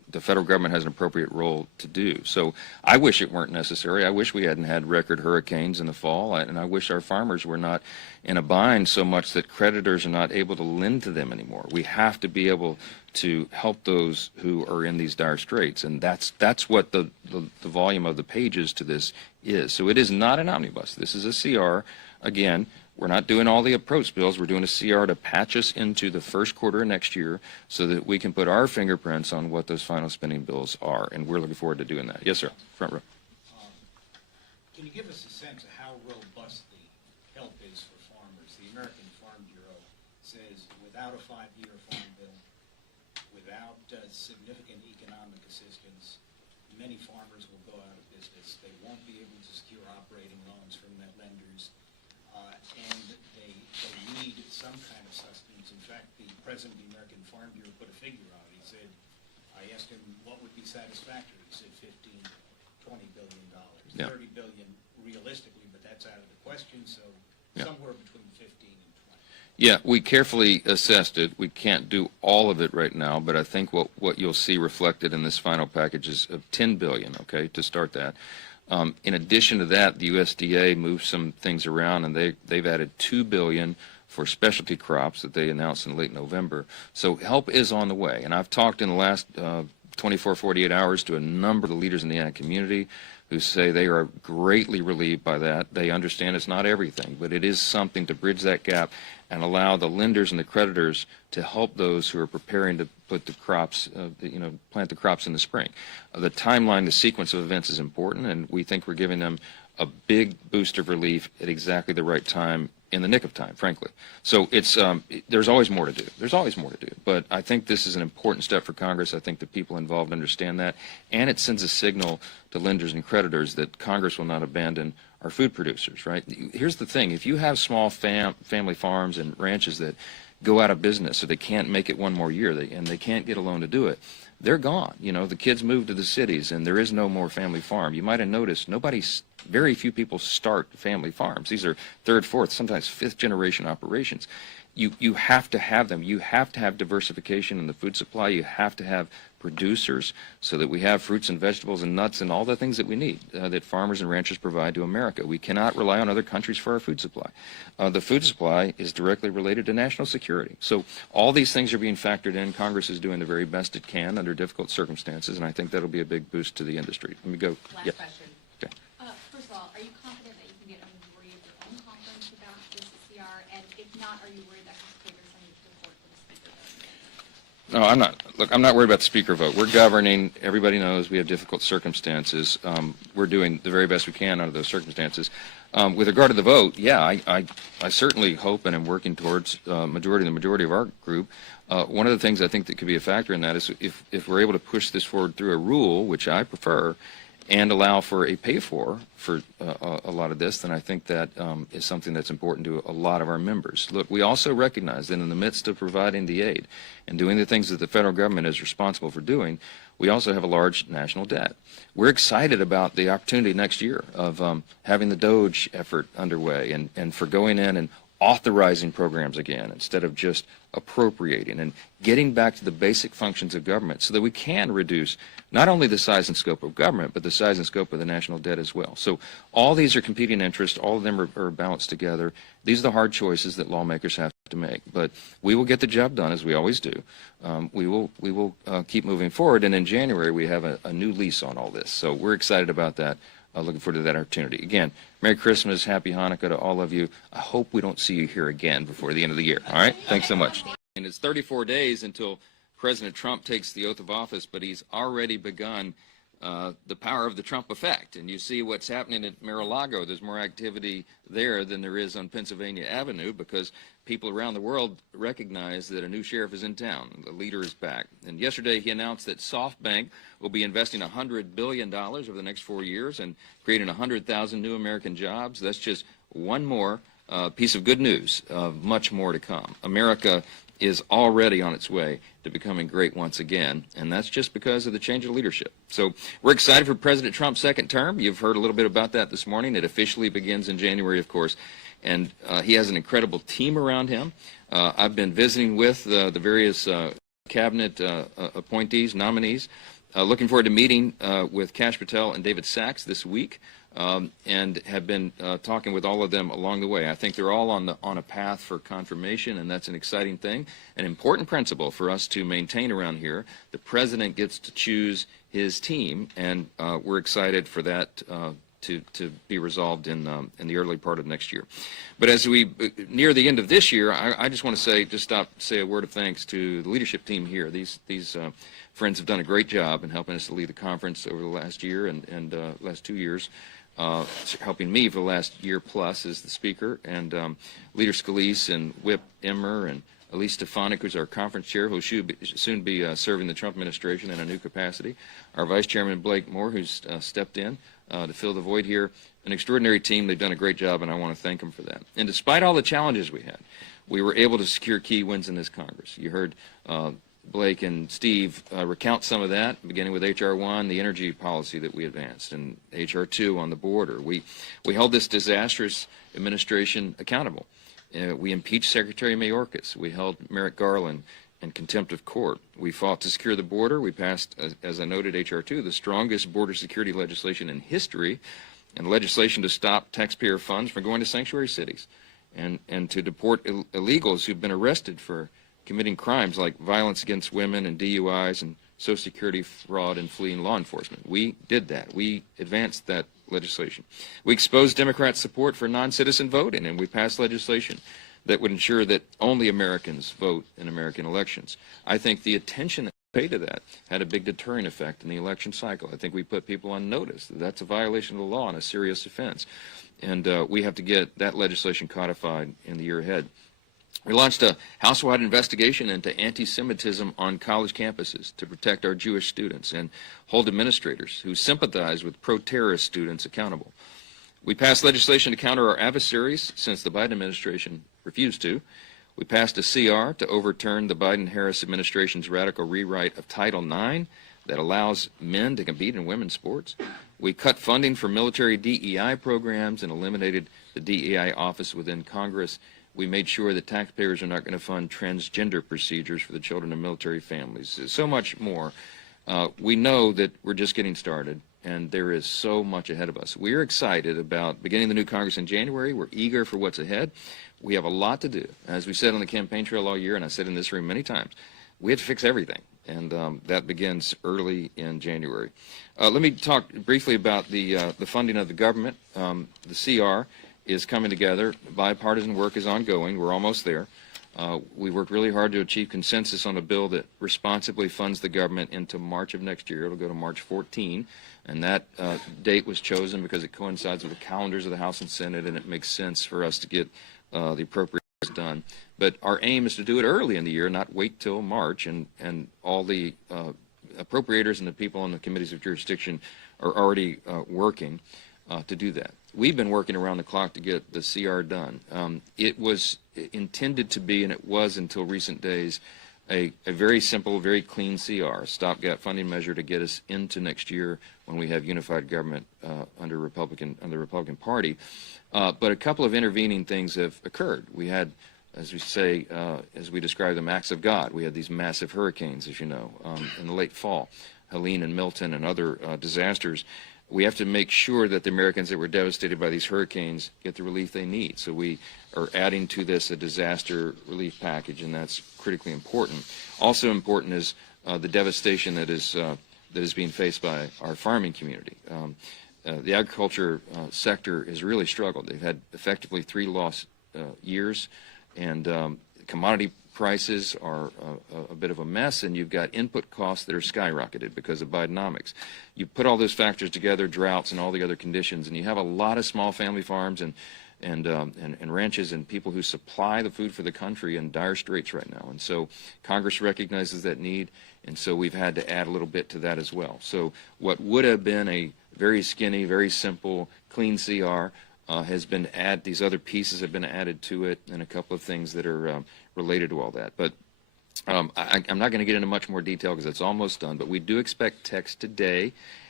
the federal government has an appropriate role to do. So I wish it weren't necessary. I wish we hadn't had record hurricanes in the fall, and I wish our farmers were not in a bind so much that creditors are not able to lend to them anymore. We have to be able to help those who are in these dire straits, and that's what the volume of the pages to this is. So it is not an omnibus. This is a CR. Again, we're not doing all the approach bills. We're doing a CR to patch us into the first quarter of next year so that we can put our fingerprints on what those final spending bills are, and we're looking forward to doing that. Yes, sir. Front row. Can you give us a sense of how robust the help is for farmers? The American Farm Bureau says without a 5-year farm bill, without significant economic assistance, many farmers will go out of business. They won't be able to secure operating loans from their lenders. And they need some kind of sustenance. In fact, the president of the American Farm Bureau put a figure out. He said, I asked him what would be satisfactory. He said $15, $20 billion. Yeah. $30 billion realistically, but that's out of the question, so somewhere between 15 and 20. Yeah, we carefully assessed it. We can't do all of it right now, but I think what you'll see reflected in this final package is of $10 billion, okay, to start that. In addition to that, the USDA moved some things around, and they've added $2 billion for specialty crops that they announced in late November. So help is on the way, and I've talked in the last 24, 48 hours to a number of the leaders in the ag community who say they are greatly relieved by that. They understand it's not everything, but it is something to bridge that gap and allow the lenders and the creditors to help those who are preparing to put the crops, plant the crops in the spring. The timeline, the sequence of events is important, and we think we're giving them a big boost of relief at exactly the right time, in the nick of time, frankly. So it's there's always more to do. There's always more to do. But I think this is an important step for Congress. I think the people involved understand that, and it sends a signal to lenders and creditors that Congress will not abandon our food producers, right? Here's the thing. If you have small family farms and ranches that go out of business, so they can't make it one more year, and they can't get a loan to do it, they're gone. You know, the kids move to the cities, and there is no more family farm. You might have noticed very few people start family farms. These are third, fourth, sometimes fifth generation operations. You have to have them. You have to have diversification in the food supply. You have to have producers so that we have fruits and vegetables and nuts and all the things that we need that farmers and ranchers provide to America. We cannot rely on other countries for our food supply. The food supply is directly related to national security. So all these things are being factored in. Congress is doing the very best it can under difficult circumstances, and I think that'll be a big boost to the industry. Let me go. Last question. Okay. First of all, are you confident that you can get a majority of your own conference about this CR? And if not, are you worried that this triggers any support for the speaker vote? No, I'm not. Look, I'm not worried about the speaker vote. We're governing. Everybody knows we have difficult circumstances. We're doing the very best we can under those circumstances. With regard to the vote, yeah, I certainly hope and am working towards the majority of our group. One of the things I think that could be a factor in that is if we're able to push this forward through a rule, which I prefer, and allow for a pay-for a lot of this, then I think that is something that's important to a lot of our members. Look, we also recognize that in the midst of providing the aid and doing the things that the federal government is responsible for doing, we also have a large national debt. We're excited about the opportunity next year of having the DOGE effort underway and for going in and authorizing programs again instead of just appropriating and getting back to the basic functions of government so that we can reduce not only the size and scope of government, but the size and scope of the national debt as well. So all these are competing interests. All of them are balanced together. These are the hard choices that lawmakers have to make. But we will get the job done, as we always do. We will keep moving forward. And in January, we have a new lease on all this. So we're excited about that. Looking forward to that opportunity. Again, Merry Christmas, Happy Hanukkah to all of you. I hope we don't see you here again before the end of the year. All right? Thanks so much. And it's 34 days until President Trump takes the oath of office, but he's already begun the power of the Trump effect. And you see what's happening at Mar-a-Lago. There's more activity there than there is on Pennsylvania Avenue because people around the world recognize that a new sheriff is in town. The leader is back. And yesterday he announced that SoftBank will be investing $100 billion over the next 4 years and creating 100,000 new American jobs. That's just one more piece of good news, much more to come. America is already on its way to becoming great once again, and that's just because of the change of leadership. So we're excited for President Trump's second term. You've heard a little bit about that this morning. It officially begins in January, of course, and he has an incredible team around him. I've been visiting with the various cabinet appointees, nominees, Looking forward to meeting with Kash Patel and David Sachs this week, and have been talking with all of them along the way. I think they're all on a path for confirmation, and that's an exciting thing, an important principle for us to maintain around here. The president gets to choose his team, and we're excited for that to be resolved in the early part of next year. But as we near the end of this year, I just want to say a word of thanks to the leadership team here. These friends have done a great job in helping us to lead the conference over the last year and last 2 years, helping me for the last year plus as the speaker, and Leader Scalise and Whip Emmer and Elise Stefanik, who's our conference chair, who will soon be serving the Trump administration in a new capacity. Our Vice Chairman Blake Moore, who's stepped in to fill the void here. An extraordinary team. They've done a great job, and I want to thank them for that. And despite all the challenges we had, we were able to secure key wins in this Congress. You heard Blake and Steve recount some of that, beginning with H.R. 1, the energy policy that we advanced, and H.R. 2 on the border. We held this disastrous administration accountable. We impeached Secretary Mayorkas. We held Merrick Garland in contempt of court. We fought to secure the border. We passed, as I noted, H.R. 2, the strongest border security legislation in history, and legislation to stop taxpayer funds from going to sanctuary cities, and to deport illegals who've been arrested for committing crimes like violence against women and DUIs and Social Security fraud and fleeing law enforcement. We did that. We advanced that legislation. We exposed Democrats' support for non-citizen voting, and we passed legislation that would ensure that only Americans vote in American elections. I think the attention that we paid to that had a big deterrent effect in the election cycle. I think we put people on notice that that's a violation of the law and a serious offense. And we have to get that legislation codified in the year ahead. We launched a house-wide investigation into anti-Semitism on college campuses to protect our Jewish students and hold administrators who sympathize with pro-terrorist students accountable. We passed legislation to counter our adversaries since the Biden administration refused to. We passed a CR to overturn the Biden-Harris administration's radical rewrite of Title IX that allows men to compete in women's sports. We cut funding for military DEI programs and eliminated the DEI office within Congress. We made sure that taxpayers are not going to fund transgender procedures for the children of military families. So much more. We know that we're just getting started, and there is so much ahead of us. We're excited about beginning the new Congress in January. We're eager for what's ahead. We have a lot to do. As we said on the campaign trail all year, and I said in this room many times, we have to fix everything, and that begins early in January. Let me talk briefly about the funding of the government. The CR is coming together. Bipartisan work is ongoing. We're almost there. We worked really hard to achieve consensus on a bill that responsibly funds the government into March of next year. It'll go to March 14, and that date was chosen because it coincides with the calendars of the House and Senate, and it makes sense for us to get the appropriations done. But our aim is to do it early in the year, not wait till March, and all the appropriators and the people on the committees of jurisdiction are already working to do that. We've been working around the clock to get the CR done. It was intended to be, and it was until recent days, a very simple, very clean CR, stopgap funding measure to get us into next year when we have unified government under the Republican Party. But a couple of intervening things have occurred. We had, as we say, as we describe them, acts of God. We had these massive hurricanes, as you know, in the late fall, Helene and Milton and other disasters. We have to make sure that the Americans that were devastated by these hurricanes get the relief they need. So we are adding to this a disaster relief package, and that's critically important. Also important is the devastation that is being faced by our farming community. The agriculture sector has really struggled. They've had effectively 3 lost years, and commodity prices are a bit of a mess, and you've got input costs that are skyrocketed because of Bidenomics. You put all those factors together, droughts and all the other conditions, and you have a lot of small family farms and ranches and people who supply the food for the country in dire straits right now. And so Congress recognizes that need, and so we've had to add a little bit to that as well. So what would have been a very skinny, very simple, clean CR has been added. These other pieces have been added to it, and a couple of things that are related to all that. But I'm not going to get into much more detail because it's almost done, but we do expect text today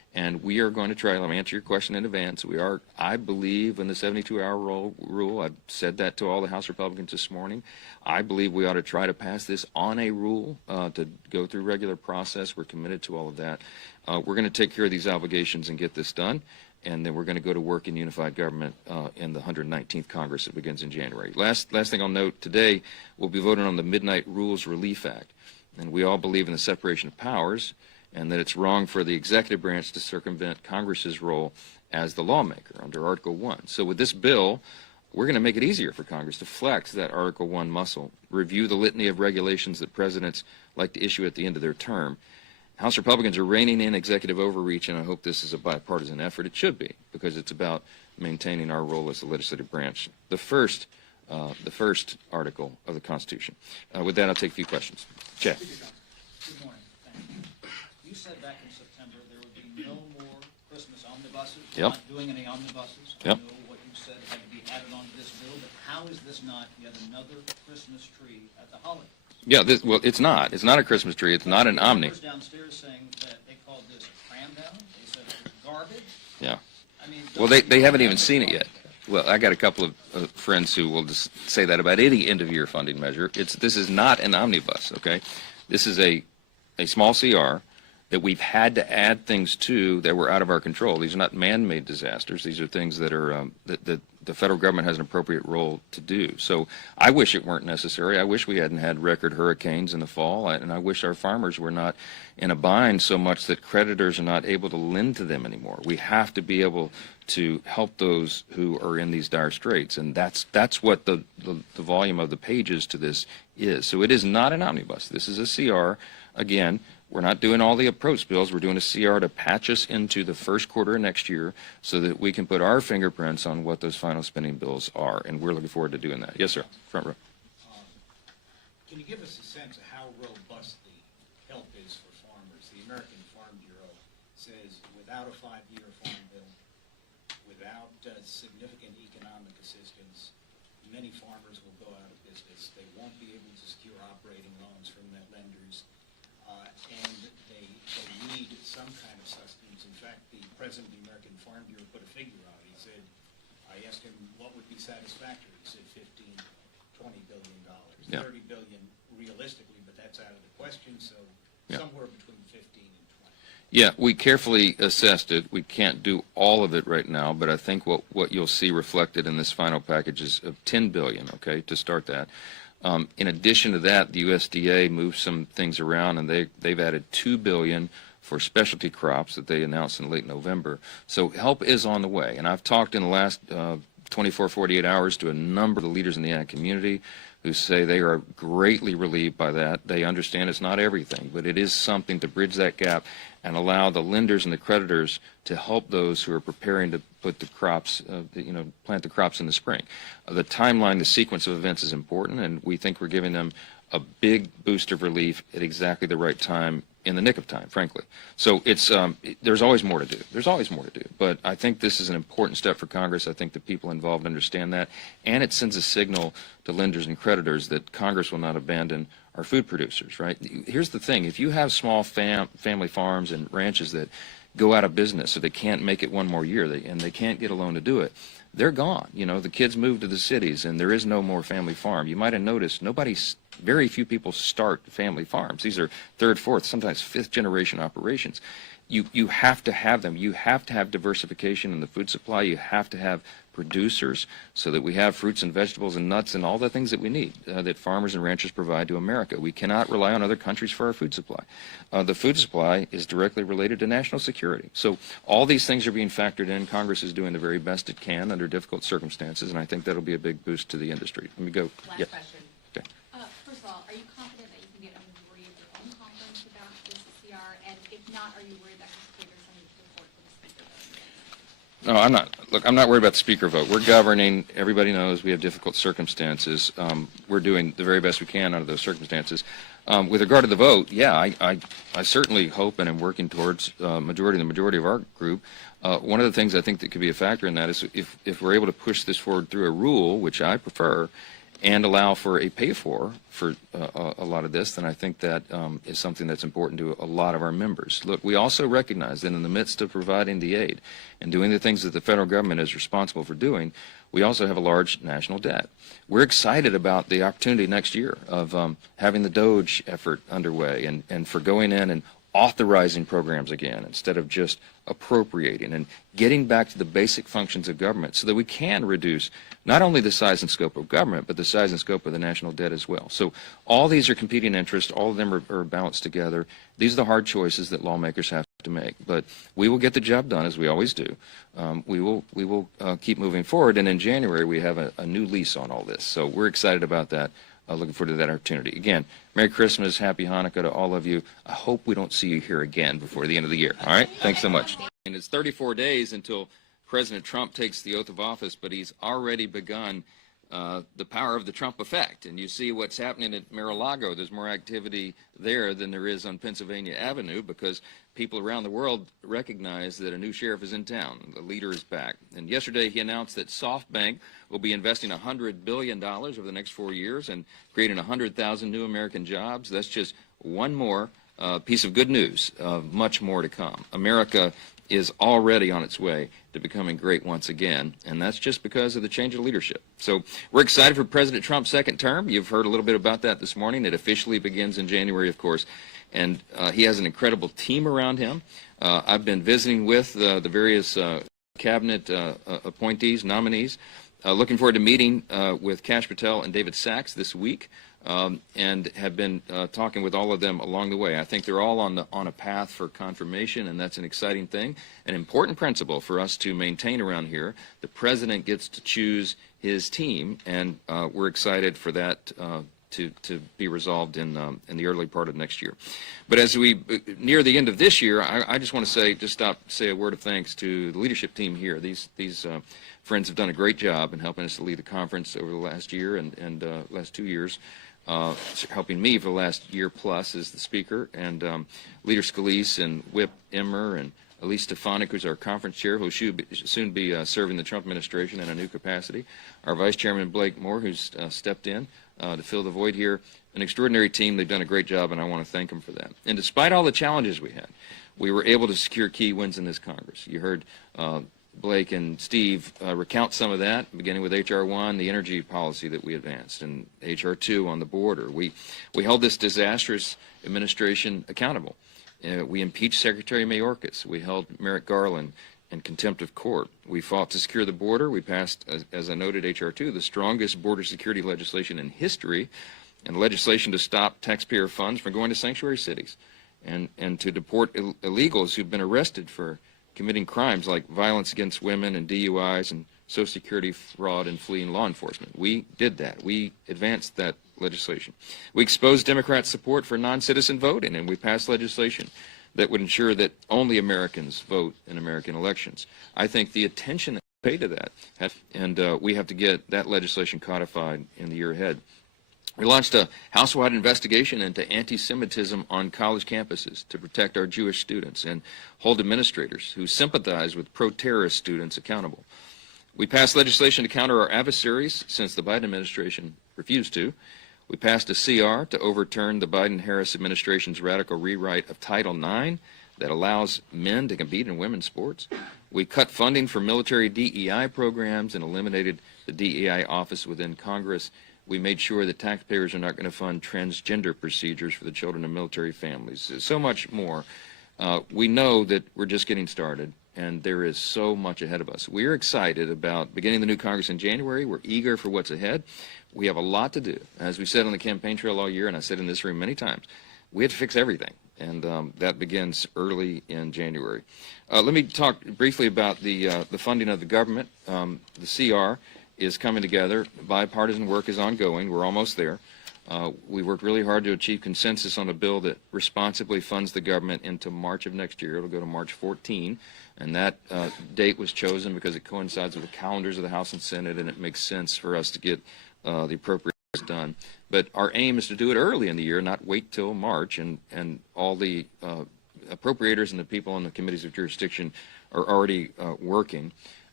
And we are going to try, let me answer your question in advance. I believe in the 72-hour rule. I've said that to all the House Republicans this morning. I believe we ought to try to pass this on a rule to go through regular process. We're committed to all of that. We're going to take care of these obligations and get this done. And then we're going to go to work in unified government in the 119th Congress that begins in January. Last thing I'll note, today we'll be voting on the Midnight Rules Relief Act. And we all believe in the separation of powers, and that it's wrong for the executive branch to circumvent Congress's role as the lawmaker under Article 1. So with this bill, we're going to make it easier for Congress to flex that Article 1 muscle, review the litany of regulations that presidents like to issue at the end of their term. House Republicans are reining in executive overreach, and I hope this is a bipartisan effort. It should be, because it's about maintaining our role as the legislative branch. The first article of the Constitution. With that, I'll take a few questions. Jeff. Good morning. Thank you. You said back in September there would be no more Christmas omnibuses. Yep. Not doing any omnibuses. Yep. I know what you said had to be added onto this bill, but how is this not yet another Christmas tree at the holidays? Yeah, well, it's not. It's not a Christmas tree. It's not an omni. Neighbors downstairs saying that they called this a cram down. They said it was garbage. Yeah. I mean, Well, they haven't even seen it yet. Well, I got a couple of friends who will just say that about any end-of-year funding measure. This is not an omnibus, okay? This is a small CR that we've had to add things to that were out of our control. These are not man-made disasters. These are things that are that the federal government has an appropriate role to do. So I wish it weren't necessary. I wish we hadn't had record hurricanes in the fall, and I wish our farmers were not in a bind so much that creditors are not able to lend to them anymore. We have to be able to help those who are in these dire straits, and that's what the volume of the pages to this is. So it is not an omnibus. This is a CR. Again, we're not doing all the approach bills. We're doing a CR to patch us into the first quarter of next year so that we can put our fingerprints on what those final spending bills are, and we're looking forward to doing that. Yes, sir. Front row. Can you give us a sense of how robust the help is for farmers? The American Farm Bureau says without a 5-year farm bill, without significant economic assistance, many farmers will go out of business. They won't be able to secure operating loans from their lenders. And they need some kind of sustenance. In fact, the president of the American Farm Bureau put a figure out. He said, I asked him what would be satisfactory. He said $15–20 billion. Yeah. $30 billion realistically, but that's out of the question, so Yeah. somewhere between 15 and 20. Yeah, we carefully assessed it. We can't do all of it right now, but I think what you'll see reflected in this final package is of $10 billion, okay, to start that. In addition to that, the USDA moved some things around, and they've added $2 billion for specialty crops that they announced in late November. So help is on the way, and I've talked in the last 24, 48 hours to a number of the leaders in the ag community who say they are greatly relieved by that. They understand it's not everything, but it is something to bridge that gap and allow the lenders and the creditors to help those who are preparing to put the crops, plant the crops in the spring. The timeline, the sequence of events is important, and we think we're giving them a big boost of relief at exactly the right time, in the nick of time, frankly. So it's there's always more to do. There's always more to do. But I think this is an important step for Congress. I think the people involved understand that, and it sends a signal to lenders and creditors that Congress will not abandon our food producers, right? Here's the thing. If you have small family farms and ranches that go out of business so they can't make it one more year and they can't get a loan to do it, they're gone. The kids move to the cities and there is no more family farm. You might have noticed very few people start family farms. These are third, fourth, sometimes fifth generation operations. You have to have them. You have to have diversification in the food supply. You have to have producers so that we have fruits and vegetables and nuts and all the things that we need that farmers and ranchers provide to America. We cannot rely on other countries for our food supply. The food supply is directly related to national security. So all these things are being factored in. Congress is doing the very best it can under difficult circumstances, and I think that'll be a big boost to the industry. Let me go. Last Yeah. question. Okay. First of all, are you confident that you can get a majority of your own conference about this CR? And if not, are you worried that could trigger some support from the speaker vote? No, I'm not. Look, I'm not worried about the speaker vote. We're governing. Everybody knows we have difficult circumstances. We're doing the very best we can under those circumstances. With regard to the vote, yeah, I certainly hope and am working towards the majority of our group. One of the things I think that could be a factor in that is if we're able to push this forward through a rule, which I prefer, and allow for a pay-for for a lot of this, then I think that is something that's important to a lot of our members. Look, we also recognize that in the midst of providing the aid and doing the things that the federal government is responsible for doing, we also have a large national debt. We're excited about the opportunity next year of having the DOGE effort underway and for going in and authorizing programs again instead of just appropriating and getting back to the basic functions of government so that we can reduce not only the size and scope of government, but the size and scope of the national debt as well. So all these are competing interests. All of them are balanced together. These are the hard choices that lawmakers have to make. But we will get the job done, as we always do. We will keep moving forward. And in January, we have a new lease on all this. So we're excited about that. Looking forward to that opportunity. Again, Merry Christmas, Happy Hanukkah to all of you. I hope we don't see you here again before the end of the year. All right? Thanks so much. And it's 34 days until President Trump takes the oath of office, but he's already begun the power of the Trump effect. And you see what's happening at Mar-a-Lago. There's more activity there than there is on Pennsylvania Avenue because people around the world recognize that a new sheriff is in town. The leader is back. And yesterday he announced that SoftBank will be investing $100 billion over the next 4 years and creating 100,000 new American jobs. That's just one more piece of good news. Much more to come. America is already on its way to becoming great once again, and that's just because of the change of leadership. So we're excited for President Trump's second term. You've heard a little bit about that this morning. It officially begins in January, of course, and he has an incredible team around him. I've been visiting with the various cabinet appointees, nominees, looking forward to meeting with Kash Patel and David Sachs this week. And have been talking with all of them along the way. I think they're all on a path for confirmation, and that's an exciting thing. An important principle for us to maintain around here. The president gets to choose his team, and we're excited for that to be resolved in the early part of next year. But as we near the end of this year, I just want to say a word of thanks to the leadership team here. These friends have done a great job in helping us to lead the conference over the last year and last 2 years. Helping me for the last year plus as the speaker, and Leader Scalise and Whip Emmer and Elise Stefanik, who's our conference chair, who will soon be serving the Trump administration in a new capacity. Our Vice Chairman Blake Moore, who's stepped in to fill the void here. An extraordinary team. They've done a great job, and I want to thank them for that. And despite all the challenges we had, we were able to secure key wins in this Congress. You heard Blake and Steve recount some of that, beginning with H.R. 1, the energy policy that we advanced, and H.R. 2 on the border. We held this disastrous administration accountable. We impeached Secretary Mayorkas. We held Merrick Garland in contempt of court. We fought to secure the border. We passed, as I noted, H.R. 2, the strongest border security legislation in history, and legislation to stop taxpayer funds from going to sanctuary cities and to deport illegals who've been arrested for committing crimes like violence against women and DUIs and Social Security fraud and fleeing law enforcement. We did that. We advanced that legislation. We exposed Democrats' support for non-citizen voting, and we passed legislation that would ensure that only Americans vote in American elections. I think the attention that we paid to that, and we have to get that legislation codified in the year ahead. We launched a house-wide investigation into anti-Semitism on college campuses to protect our Jewish students and hold administrators who sympathize with pro-terrorist students accountable. We passed legislation to counter our adversaries since the Biden administration refused to. We passed a CR to overturn the Biden-Harris administration's radical rewrite of Title IX that allows men to compete in women's sports. We cut funding for military DEI programs and eliminated the DEI office within Congress. We made sure that taxpayers are not going to fund transgender procedures for the children of military families. So much more. We know that we're just getting started, and there is so much ahead of us. We're excited about beginning the new Congress in January. We're eager for what's ahead. We have a lot to do. As we said on the campaign trail all year, and I said in this room many times, we have to fix everything, and that begins early in January. Let me talk briefly about the funding of the government. The CR is coming together. Bipartisan work is ongoing. We're almost there. We worked really hard to achieve consensus on a bill that responsibly funds the government into March of next year. It'll go to March 14, and that date was chosen because it coincides with the calendars of the House and Senate, and it makes sense for us to get the appropriations done. But our aim is to do it early in the year, not wait till March, and all the appropriators and the people on the committees of jurisdiction are already working.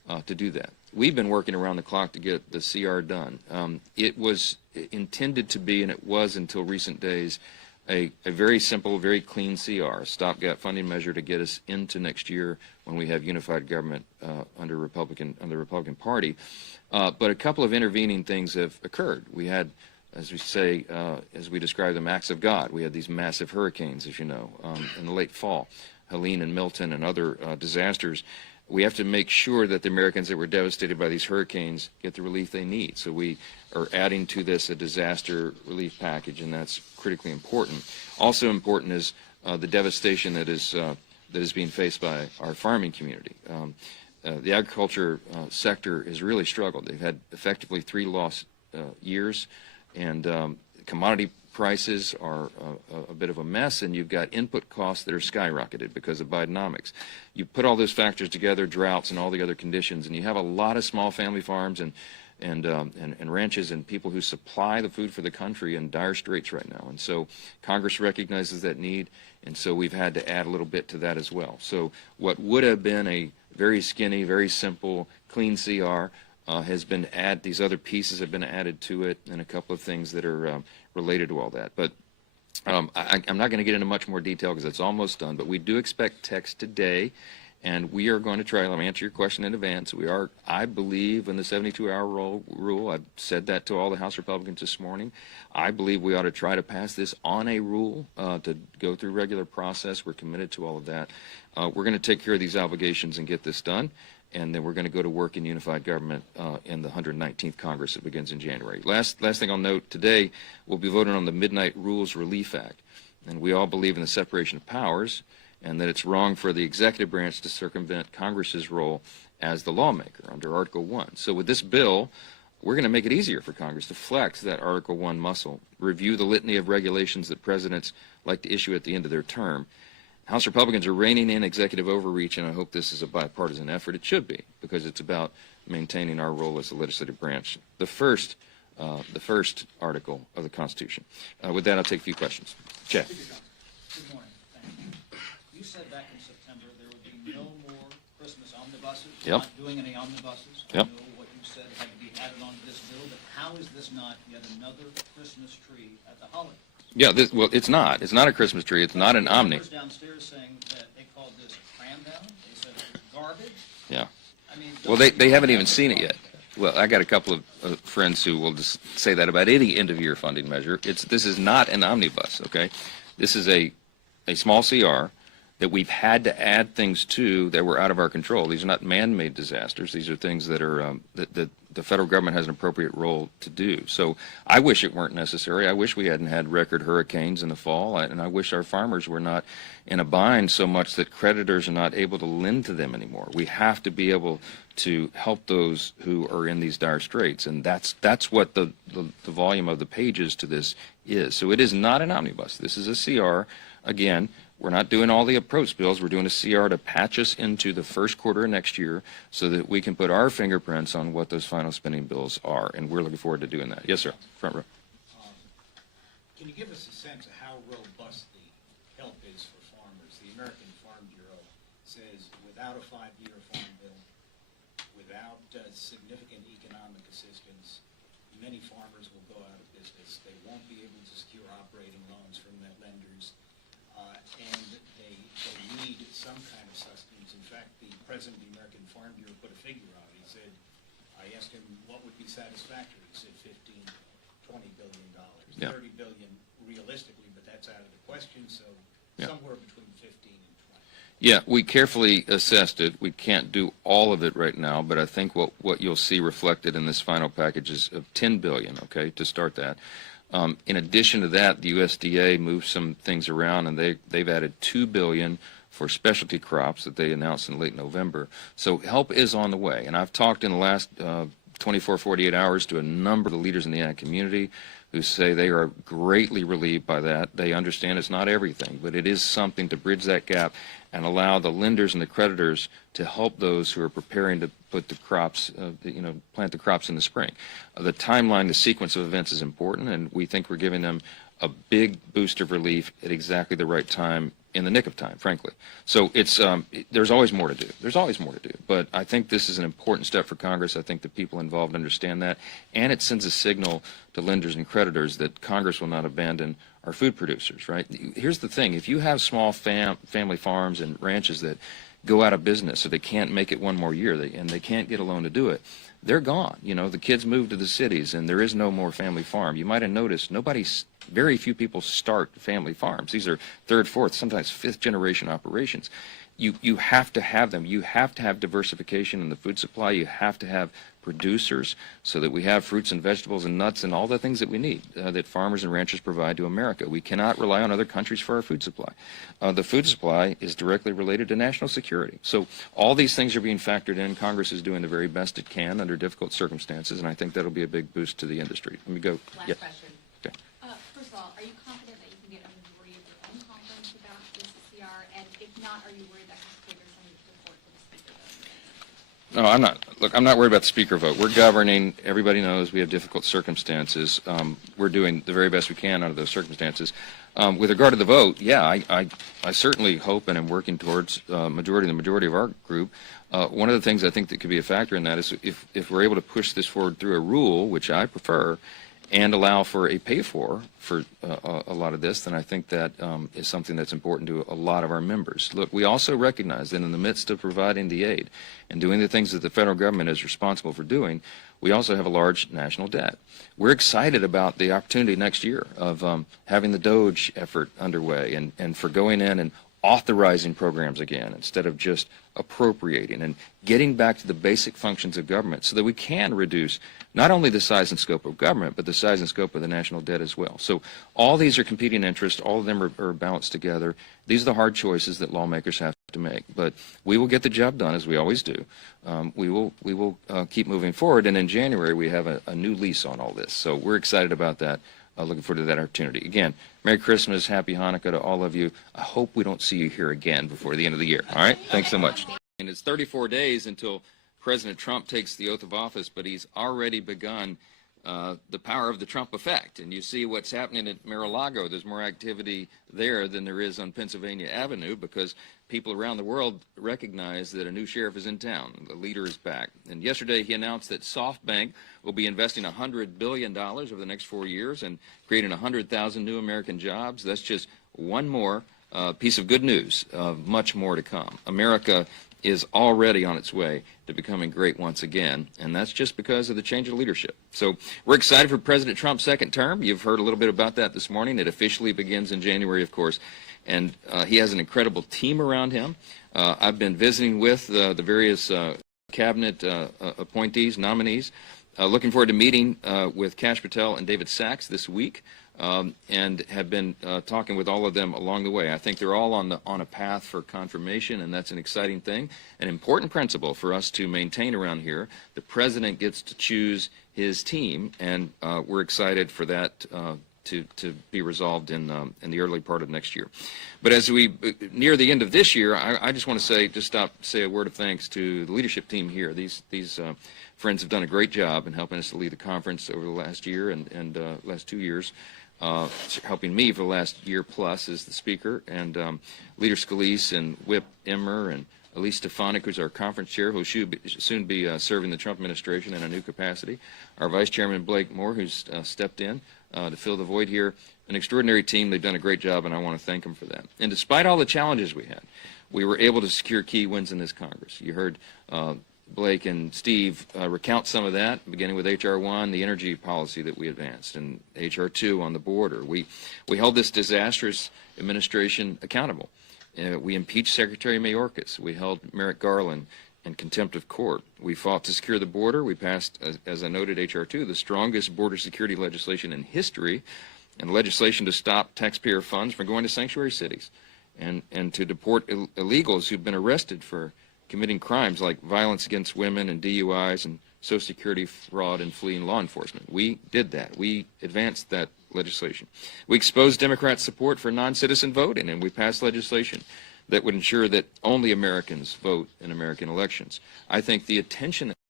to do that. We've been working around the clock to get the CR done. It was intended to be, and it was until recent days, a very simple, very clean CR, a stopgap funding measure to get us into next year when we have unified government under the Republican Party. But a couple of intervening things have occurred. We had, as we say, as we describe them, acts of God. We had these massive hurricanes, as you know, in the late fall, Helene and Milton and other disasters. We have to make sure that the Americans that were devastated by these hurricanes get the relief they need. So we are adding to this a disaster relief package, and that's critically important. Also important is the devastation that is being faced by our farming community. The agriculture sector has really struggled. They've had effectively 3 lost years, and commodity prices are a bit of a mess, and you've got input costs that are skyrocketed because of Bidenomics. You put all those factors together, droughts and all the other conditions, and you have a lot of small family farms and ranches and people who supply the food for the country in dire straits right now. And so Congress recognizes that need, and so we've had to add a little bit to that as well. So what would have been a very skinny, very simple, clean CR has been added. These other pieces have been added to it, and a couple of things that are related to all that. But I'm not going to get into much more detail because it's almost done, but we do expect text today, and we are going to try. Let me answer your question in advance. We are, I believe, in the 72-hour rule. I've said that to all the House Republicans this morning. I believe we ought to try to pass this on a rule to go through regular process. We're committed to all of that. We're going to take care of these obligations and get this done, and then we're going to go to work in unified government in the 119th Congress that begins in January. Last thing I'll note, today we'll be voting on the Midnight Rules Relief Act, and we all believe in the separation of powers and that it's wrong for the executive branch to circumvent Congress's role as the lawmaker under Article 1. So with this bill, we're going to make it easier for Congress to flex that Article 1 muscle, review the litany of regulations that presidents like to issue at the end of their term. House Republicans are reining in executive overreach, and I hope this is a bipartisan effort. It should be, because it's about maintaining our role as the legislative branch, the first article of the Constitution. With that, I'll take a few questions. Chad. Good morning. Thank you. You said back in September there would be no more Christmas omnibuses. You're not doing any omnibuses. I know what you said had to be added onto this bill, but how is this not yet another Christmas tree at the holidays? Yeah, well, it's not. It's not a Christmas tree. It's not an omni. Downstairs saying that they called this cram down. They said it was garbage. Yeah. I mean, well, they haven't even seen it yet. Well, I got a couple of friends who will just say that about any end-of-year funding measure. This is not an omnibus, okay? This is a small CR that we've had to add things to that were out of our control. These are not man-made disasters. These are things that are that the federal government has an appropriate role to do. So I wish it weren't necessary. I wish we hadn't had record hurricanes in the fall, and I wish our farmers were not in a bind so much that creditors are not able to lend to them anymore. We have to be able to help those who are in these dire straits, and that's what the volume of the pages to this is. So it is not an omnibus. This is a CR. Again, we're not doing all the approach bills. We're doing a CR to patch us into the first quarter of next year so that we can put our fingerprints on what those final spending bills are, and we're looking forward to doing that. Yes, sir. Front row. Can you give us a sense of how robust the help is for farmers? The American Farm Bureau says without a 5-year farm bill, without significant economic assistance, many farmers will go out of business. They won't be able to secure operating loans from their lenders. And they need some kind of sustenance. In fact, the president of the American Farm Bureau put a figure out. He said, I asked him what would be satisfactory. He said $15–20 billion. Yeah. $30 billion realistically, but that's out of the question. So somewhere between 15 and 20. Yeah, we carefully assessed it. We can't do all of it right now, but I think what you'll see reflected in this final package is of $10 billion, okay, to start that. In addition to that, the USDA moved some things around, and they've added $2 billion for specialty crops that they announced in late November. So help is on the way, and I've talked in the last 24, 48 hours to a number of the leaders in the ag community who say they are greatly relieved by that. They understand it's not everything, but it is something to bridge that gap and allow the lenders and the creditors to help those who are preparing to put the crops, plant the crops in the spring. The timeline, the sequence of events is important, and we think we're giving them a big boost of relief at exactly the right time in the nick of time, frankly. So it's there's always more to do. There's always more to do. But I think this is an important step for Congress. I think the people involved understand that, and it sends a signal to lenders and creditors that Congress will not abandon our food producers. Right? Here's the thing: if you have small family farms and ranches that go out of business, so they can't make it one more year, and they can't get a loan to do it, they're gone. You know, the kids move to the cities, and there is no more family farm. You might have noticed very few people start family farms. These are third, fourth, sometimes fifth generation operations. You have to have them. You have to have diversification in the food supply. You have to have producers so that we have fruits and vegetables and nuts and all the things that we need that farmers and ranchers provide to America. We cannot rely on other countries for our food supply. The food supply is directly related to national security. So all these things are being factored in. Congress is doing the very best it can under difficult circumstances, and I think that'll be a big boost to the industry. Let me go. Last Yep. question. Okay. First of all, are you confident that you can get a majority of your own conference about this CR? And if not, are you worried that could trigger some of the support for the speaker vote? No, I'm not. Look, I'm not worried about the speaker vote. We're governing. Everybody knows we have difficult circumstances. We're doing the very best we can under those circumstances. With regard to the vote, yeah, I certainly hope and am working towards the majority of our group. One of the things I think that could be a factor in that is if we're able to push this forward through a rule, which I prefer, and allow for a pay-for a lot of this, then I think that is something that's important to a lot of our members. Look, we also recognize that in the midst of providing the aid and doing the things that the federal government is responsible for doing, we also have a large national debt. We're excited about the opportunity next year of having the DOGE effort underway and for going in and authorizing programs again instead of just appropriating and getting back to the basic functions of government so that we can reduce not only the size and scope of government, but the size and scope of the national debt as well. So all these are competing interests. All of them are balanced together. These are the hard choices that lawmakers have to make. But we will get the job done, as we always do. We will keep moving forward. And in January, we have a new lease on all this. So we're excited about that. Looking forward to that opportunity. Again, Merry Christmas, Happy Hanukkah to all of you. I hope we don't see you here again before the end of the year. All right? Thanks so much. And it's 34 days until President Trump takes the oath of office, but he's already begun the power of the Trump effect. And you see what's happening at Mar-a-Lago. There's more activity there than there is on Pennsylvania Avenue because people around the world recognize that a new sheriff is in town. The leader is back. And yesterday he announced that SoftBank will be investing $100 billion over the next 4 years and creating 100,000 new American jobs. That's just one more piece of good news. Much more to come. America is already on its way to becoming great once again, and that's just because of the change of leadership. So we're excited for President Trump's second term. You've heard a little bit about that this morning. It officially begins in January, of course, and he has an incredible team around him. I've been visiting with the various cabinet appointees, nominees. Looking forward to meeting with Kash Patel and David Sachs this week. And have been talking with all of them along the way. I think they're all on a path for confirmation, and that's an exciting thing, an important principle for us to maintain around here. The president gets to choose his team, and we're excited for that to be resolved in the early part of next year. But as we near the end of this year, I just want to say a word of thanks to the leadership team here. These friends have done a great job in helping us to lead the conference over the last year and last 2 years. Helping me for the last year plus as the speaker, and Leader Scalise and Whip Emmer and Elise Stefanik, who's our conference chair, who will soon be serving the Trump administration in a new capacity. Our Vice Chairman Blake Moore, who's stepped in to fill the void here. An extraordinary team. They've done a great job, and I want to thank them for that. And despite all the challenges we had, we were able to secure key wins in this Congress. You heard Blake and Steve recount some of that, beginning with H.R. 1, the energy policy that we advanced, and H.R. 2 on the border. We held this disastrous administration accountable. We impeached Secretary Mayorkas. We held Merrick Garland in contempt of court. We fought to secure the border. We passed, as I noted, H.R. 2, the strongest border security legislation in history, and legislation to stop taxpayer funds from going to sanctuary cities and to deport illegals who've been arrested for committing crimes like violence against women and DUIs and Social Security fraud and fleeing law enforcement. We did that. We advanced that legislation. We exposed Democrats' support for non-citizen voting, and we passed legislation that would ensure that only Americans vote in American elections. I think the attention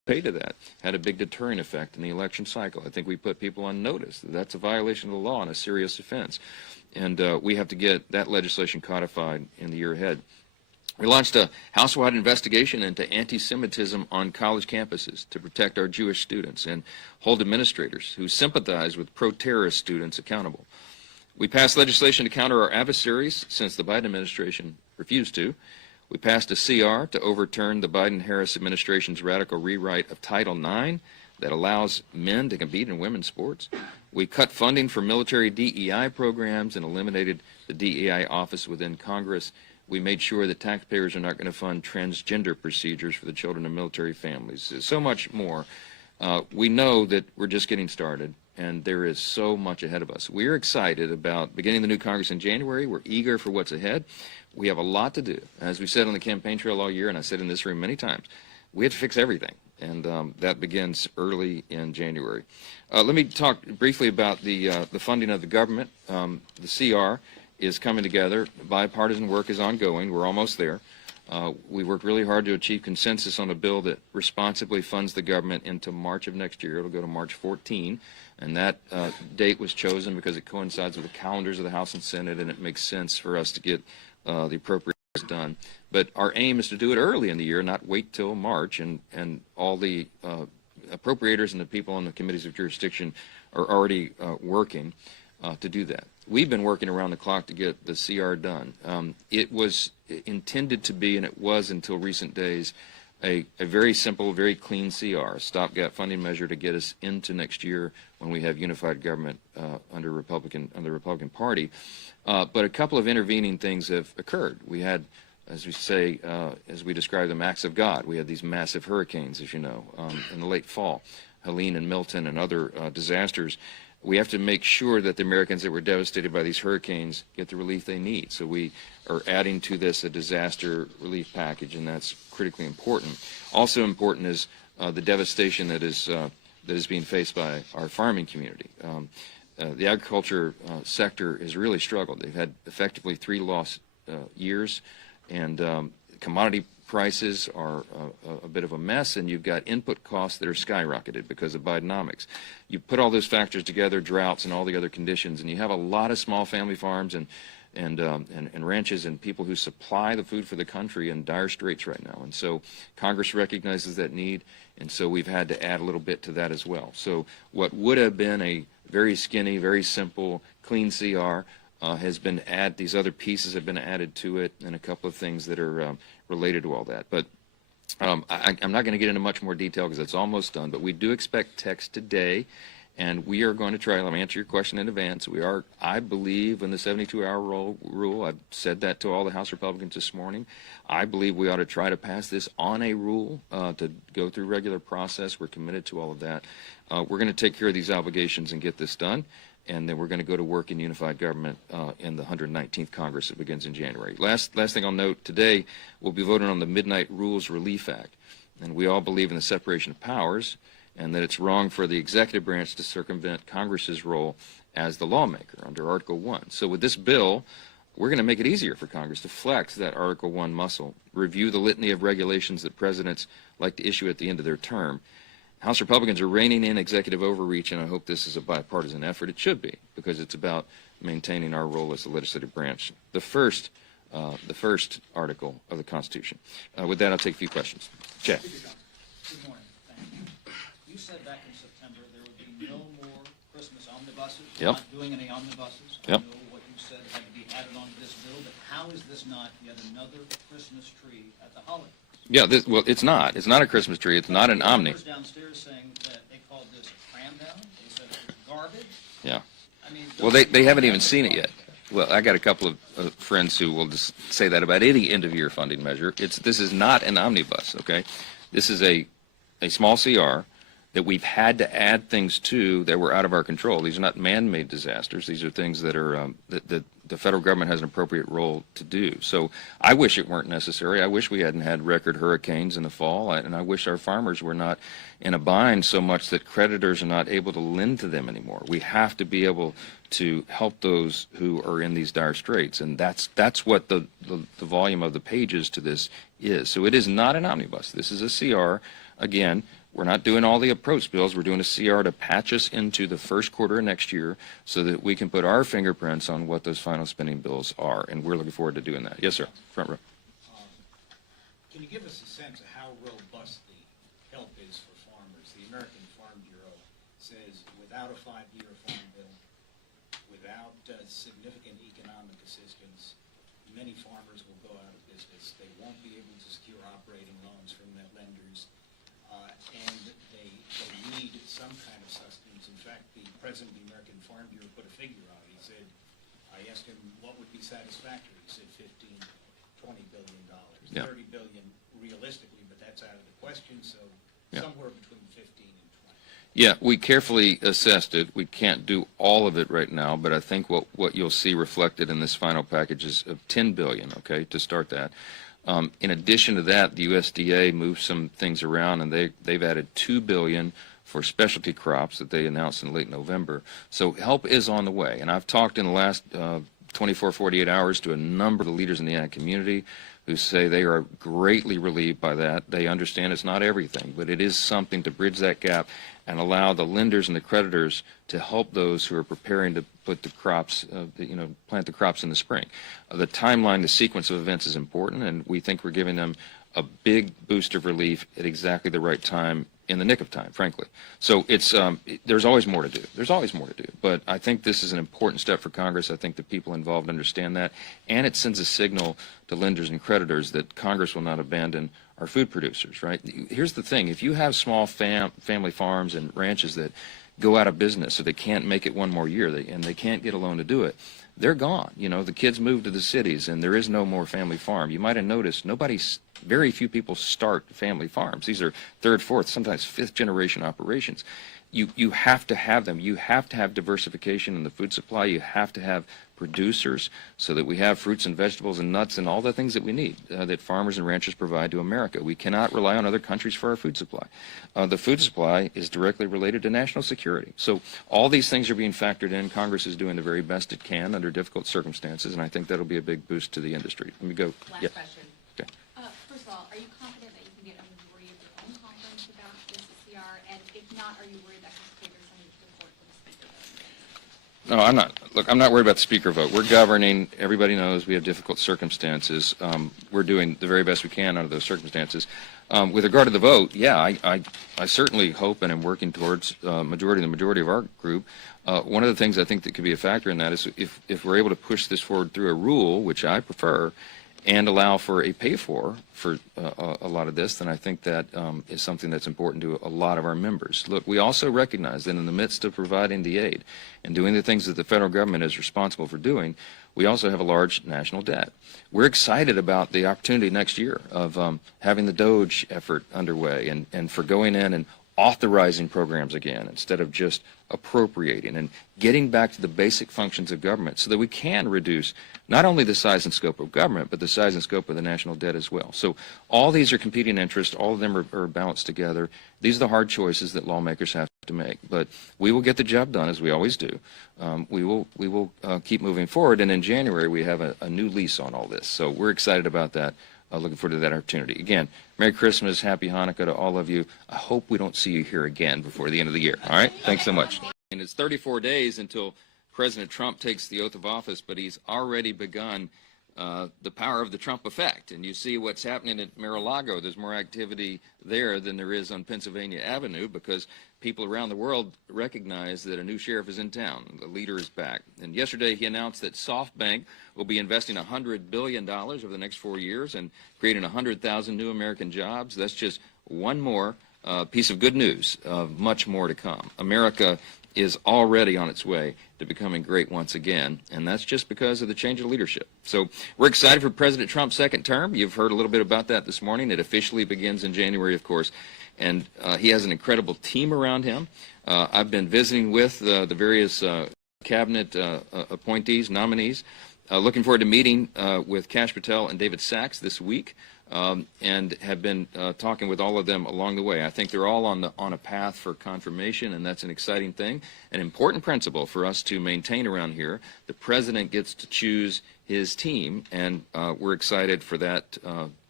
pay to that, had a big deterring effect in the election cycle. I think we put people on notice that that's a violation of the law and a serious offense. And we have to get that legislation codified in the year ahead. We launched a house-wide investigation into anti-Semitism on college campuses to protect our Jewish students and hold administrators who sympathize with pro-terrorist students accountable. We passed legislation to counter our adversaries since the Biden administration refused to. We passed a CR to overturn the Biden-Harris administration's radical rewrite of Title IX that allows men to compete in women's sports. We cut funding for military DEI programs and eliminated the DEI office within Congress. We made sure that taxpayers are not going to fund transgender procedures for the children of military families. So much more. We know that we're just getting started, and there is so much ahead of us. We're excited about beginning the new Congress in January. We're eager for what's ahead. We have a lot to do. As we said on the campaign trail all year, and I said in this room many times, we have to fix everything, and that begins early in January. Let me talk briefly about the funding of the government. The CR is coming together. Bipartisan work is ongoing. We're almost there. We worked really hard to achieve consensus on a bill that responsibly funds the government into March of next year. It'll go to March 14, and that date was chosen because it coincides with the calendars of the House and Senate, and it makes sense for us to get the appropriations done. But our aim is to do it early in the year, not wait till March, and all the appropriators and the people on the committees of jurisdiction are already working to do that. We've been working around the clock to get the CR done. It was intended to be, and it was until recent days, a very simple, very clean CR, a stopgap funding measure to get us into next year when we have unified government under the Republican Party. But a couple of intervening things have occurred. We had, as we say, as we describe them, acts of God. We had these massive hurricanes, as you know, in the late fall, Helene and Milton and other disasters. We have to make sure that the Americans that were devastated by these hurricanes get the relief they need. So we are adding to this a disaster relief package, and that's critically important. Also important is the devastation that is being faced by our farming community. The agriculture sector has really struggled. They've had effectively 3 lost years, and commodity prices are a bit of a mess, and you've got input costs that are skyrocketed because of Bidenomics. You put all those factors together, droughts and all the other conditions, and you have a lot of small family farms and ranches and people who supply the food for the country in dire straits right now. And so Congress recognizes that need, and so we've had to add a little bit to that as well. So what would have been a very skinny, very simple, clean CR has been added. These other pieces have been added to it, and a couple of things that are related to all that. But I'm not going to get into much more detail because it's almost done, but we do expect text today, and we are going to try. Let me answer your question in advance. We are, I believe, in the 72-hour rule. I've said that to all the House Republicans this morning. I believe we ought to try to pass this on a rule to go through regular process. We're committed to all of that. We're going to take care of these obligations and get this done, and then we're going to go to work in unified government in the 119th Congress that begins in January. Last thing I'll note, today we'll be voting on the Midnight Rules Relief Act, and we all believe in the separation of powers and that it's wrong for the executive branch to circumvent Congress's role as the lawmaker under Article 1. So with this bill, we're going to make it easier for Congress to flex that Article 1 muscle, review the litany of regulations that presidents like to issue at the end of their term. House Republicans are reining in executive overreach, and I hope this is a bipartisan effort. It should be, because it's about maintaining our role as the legislative branch, the first article of the Constitution. With that, I'll take a few questions. Chad. Good morning. Thank you. You said back in September there would be no more Christmas omnibuses. Yep. Not doing any omnibuses. Yep. I know what you said had to be added onto this bill, but how is this not yet another Christmas tree at the holidays? Yeah, well, it's not. It's not a Christmas tree. It's not an omni. Downstairs saying that they called this a cram down. They said it was garbage. Yeah. I mean, Well, they haven't even seen it yet. Well, I got a couple of friends who will just say that about any end-of-year funding measure. This is not an omnibus, okay? This is a small CR that we've had to add things to that were out of our control. These are not man-made disasters. These are things that are that the federal government has an appropriate role to do. So I wish it weren't necessary. I wish we hadn't had record hurricanes in the fall, and I wish our farmers were not in a bind so much that creditors are not able to lend to them anymore. We have to be able to help those who are in these dire straits, and that's what the volume of the pages to this is. So it is not an omnibus. This is a CR again, we're not doing all the approach bills. We're doing a CR to patch us into the first quarter of next year so that we can put our fingerprints on what those final spending bills are, and we're looking forward to doing that. Yes, sir. Front row. Can you give us a sense of how robust the help is for farmers? The American Farm Bureau says without a 5-year farm bill, without significant economic assistance, many farmers will go out of business. They won't be able to secure operating loans from their lenders, and they need some kind of sustenance. In fact, the president of the American Farm Bureau put a figure on it. He said, I asked him what would be satisfactory. He said $15–20 billion. Yeah. 30 billion realistically, but that's out of the question, so Yeah. somewhere between 15 and 20. Yeah, we carefully assessed it. We can't do all of it right now, but I think what you'll see reflected in this final package is of $10 billion, okay, to start that. In addition to that, the USDA moved some things around, and they've added $2 billion for specialty crops that they announced in late November. So help is on the way, and I've talked in the last 24, 48 hours to a number of the leaders in the ag community who say they are greatly relieved by that. They understand it's not everything, but it is something to bridge that gap and allow the lenders and the creditors to help those who are preparing to put the crops, plant the crops in the spring. The timeline, the sequence of events is important, and we think we're giving them a big boost of relief at exactly the right time, in the nick of time, frankly. So it's there's always more to do. There's always more to do. But I think this is an important step for Congress. I think the people involved understand that, and it sends a signal to lenders and creditors that Congress will not abandon our food producers, right? Here's the thing. If you have small family farms and ranches that go out of business, or they can't make it one more year, and they can't get a loan to do it, they're gone. You know, the kids move to the cities, and there is no more family farm. You might have noticed very few people start family farms. These are third, fourth, sometimes fifth generation operations. You have to have them. You have to have diversification in the food supply. You have to have producers so that we have fruits and vegetables and nuts and all the things that we need that farmers and ranchers provide to America. We cannot rely on other countries for our food supply. The food supply is directly related to national security. So all these things are being factored in. Congress is doing the very best it can under difficult circumstances, and I think that'll be a big boost to the industry. Let me go. Last question. Okay. First of all, are you confident that you can get a majority of your own conference about this CR? And if not, are you worried that this triggers something to the court for the speaker vote? No, I'm not. Look, I'm not worried about the speaker vote. We're governing. Everybody knows we have difficult circumstances. We're doing the very best we can under those circumstances. With regard to the vote, yeah, I certainly hope and am working towards the majority of our group. One of the things I think that could be a factor in that is if we're able to push this forward through a rule, which I prefer, and allow for a pay-for a lot of this, then I think that is something that's important to a lot of our members. Look, we also recognize that in the midst of providing the aid and doing the things that the federal government is responsible for doing, we also have a large national debt. We're excited about the opportunity next year of having the DOGE effort underway and for going in and authorizing programs again instead of just appropriating, and getting back to the basic functions of government so that we can reduce not only the size and scope of government, but the size and scope of the national debt as well. So all these are competing interests. All of them are balanced together. These are the hard choices that lawmakers have to make. But we will get the job done, as we always do. We will keep moving forward, and in January we have a new lease on all this. So we're excited about that. Looking forward to that opportunity. Again, Merry Christmas, Happy Hanukkah to all of you. I hope we don't see you here again before the end of the year. All right? Thanks so much. And it's 34 days until President Trump takes the oath of office, but he's already begun the power of the Trump effect. And you see what's happening at Mar-a-Lago. There's more activity there than there is on Pennsylvania Avenue because people around the world recognize that a new sheriff is in town. The leader is back. And yesterday he announced that SoftBank will be investing $100 billion over the next 4 years and creating 100,000 new American jobs. That's just one more piece of good news, much more to come. America is already on its way to becoming great once again, and that's just because of the change of leadership. So we're excited for President Trump's second term. You've heard a little bit about that this morning. It officially begins in January, of course, and he has an incredible team around him. I've been visiting with the various cabinet appointees, nominees, looking forward to meeting with Kash Patel and David Sachs this week. And have been talking with all of them along the way. I think they're all on a path for confirmation, and that's an exciting thing, an important principle for us to maintain around here. The president gets to choose his team, and we're excited for that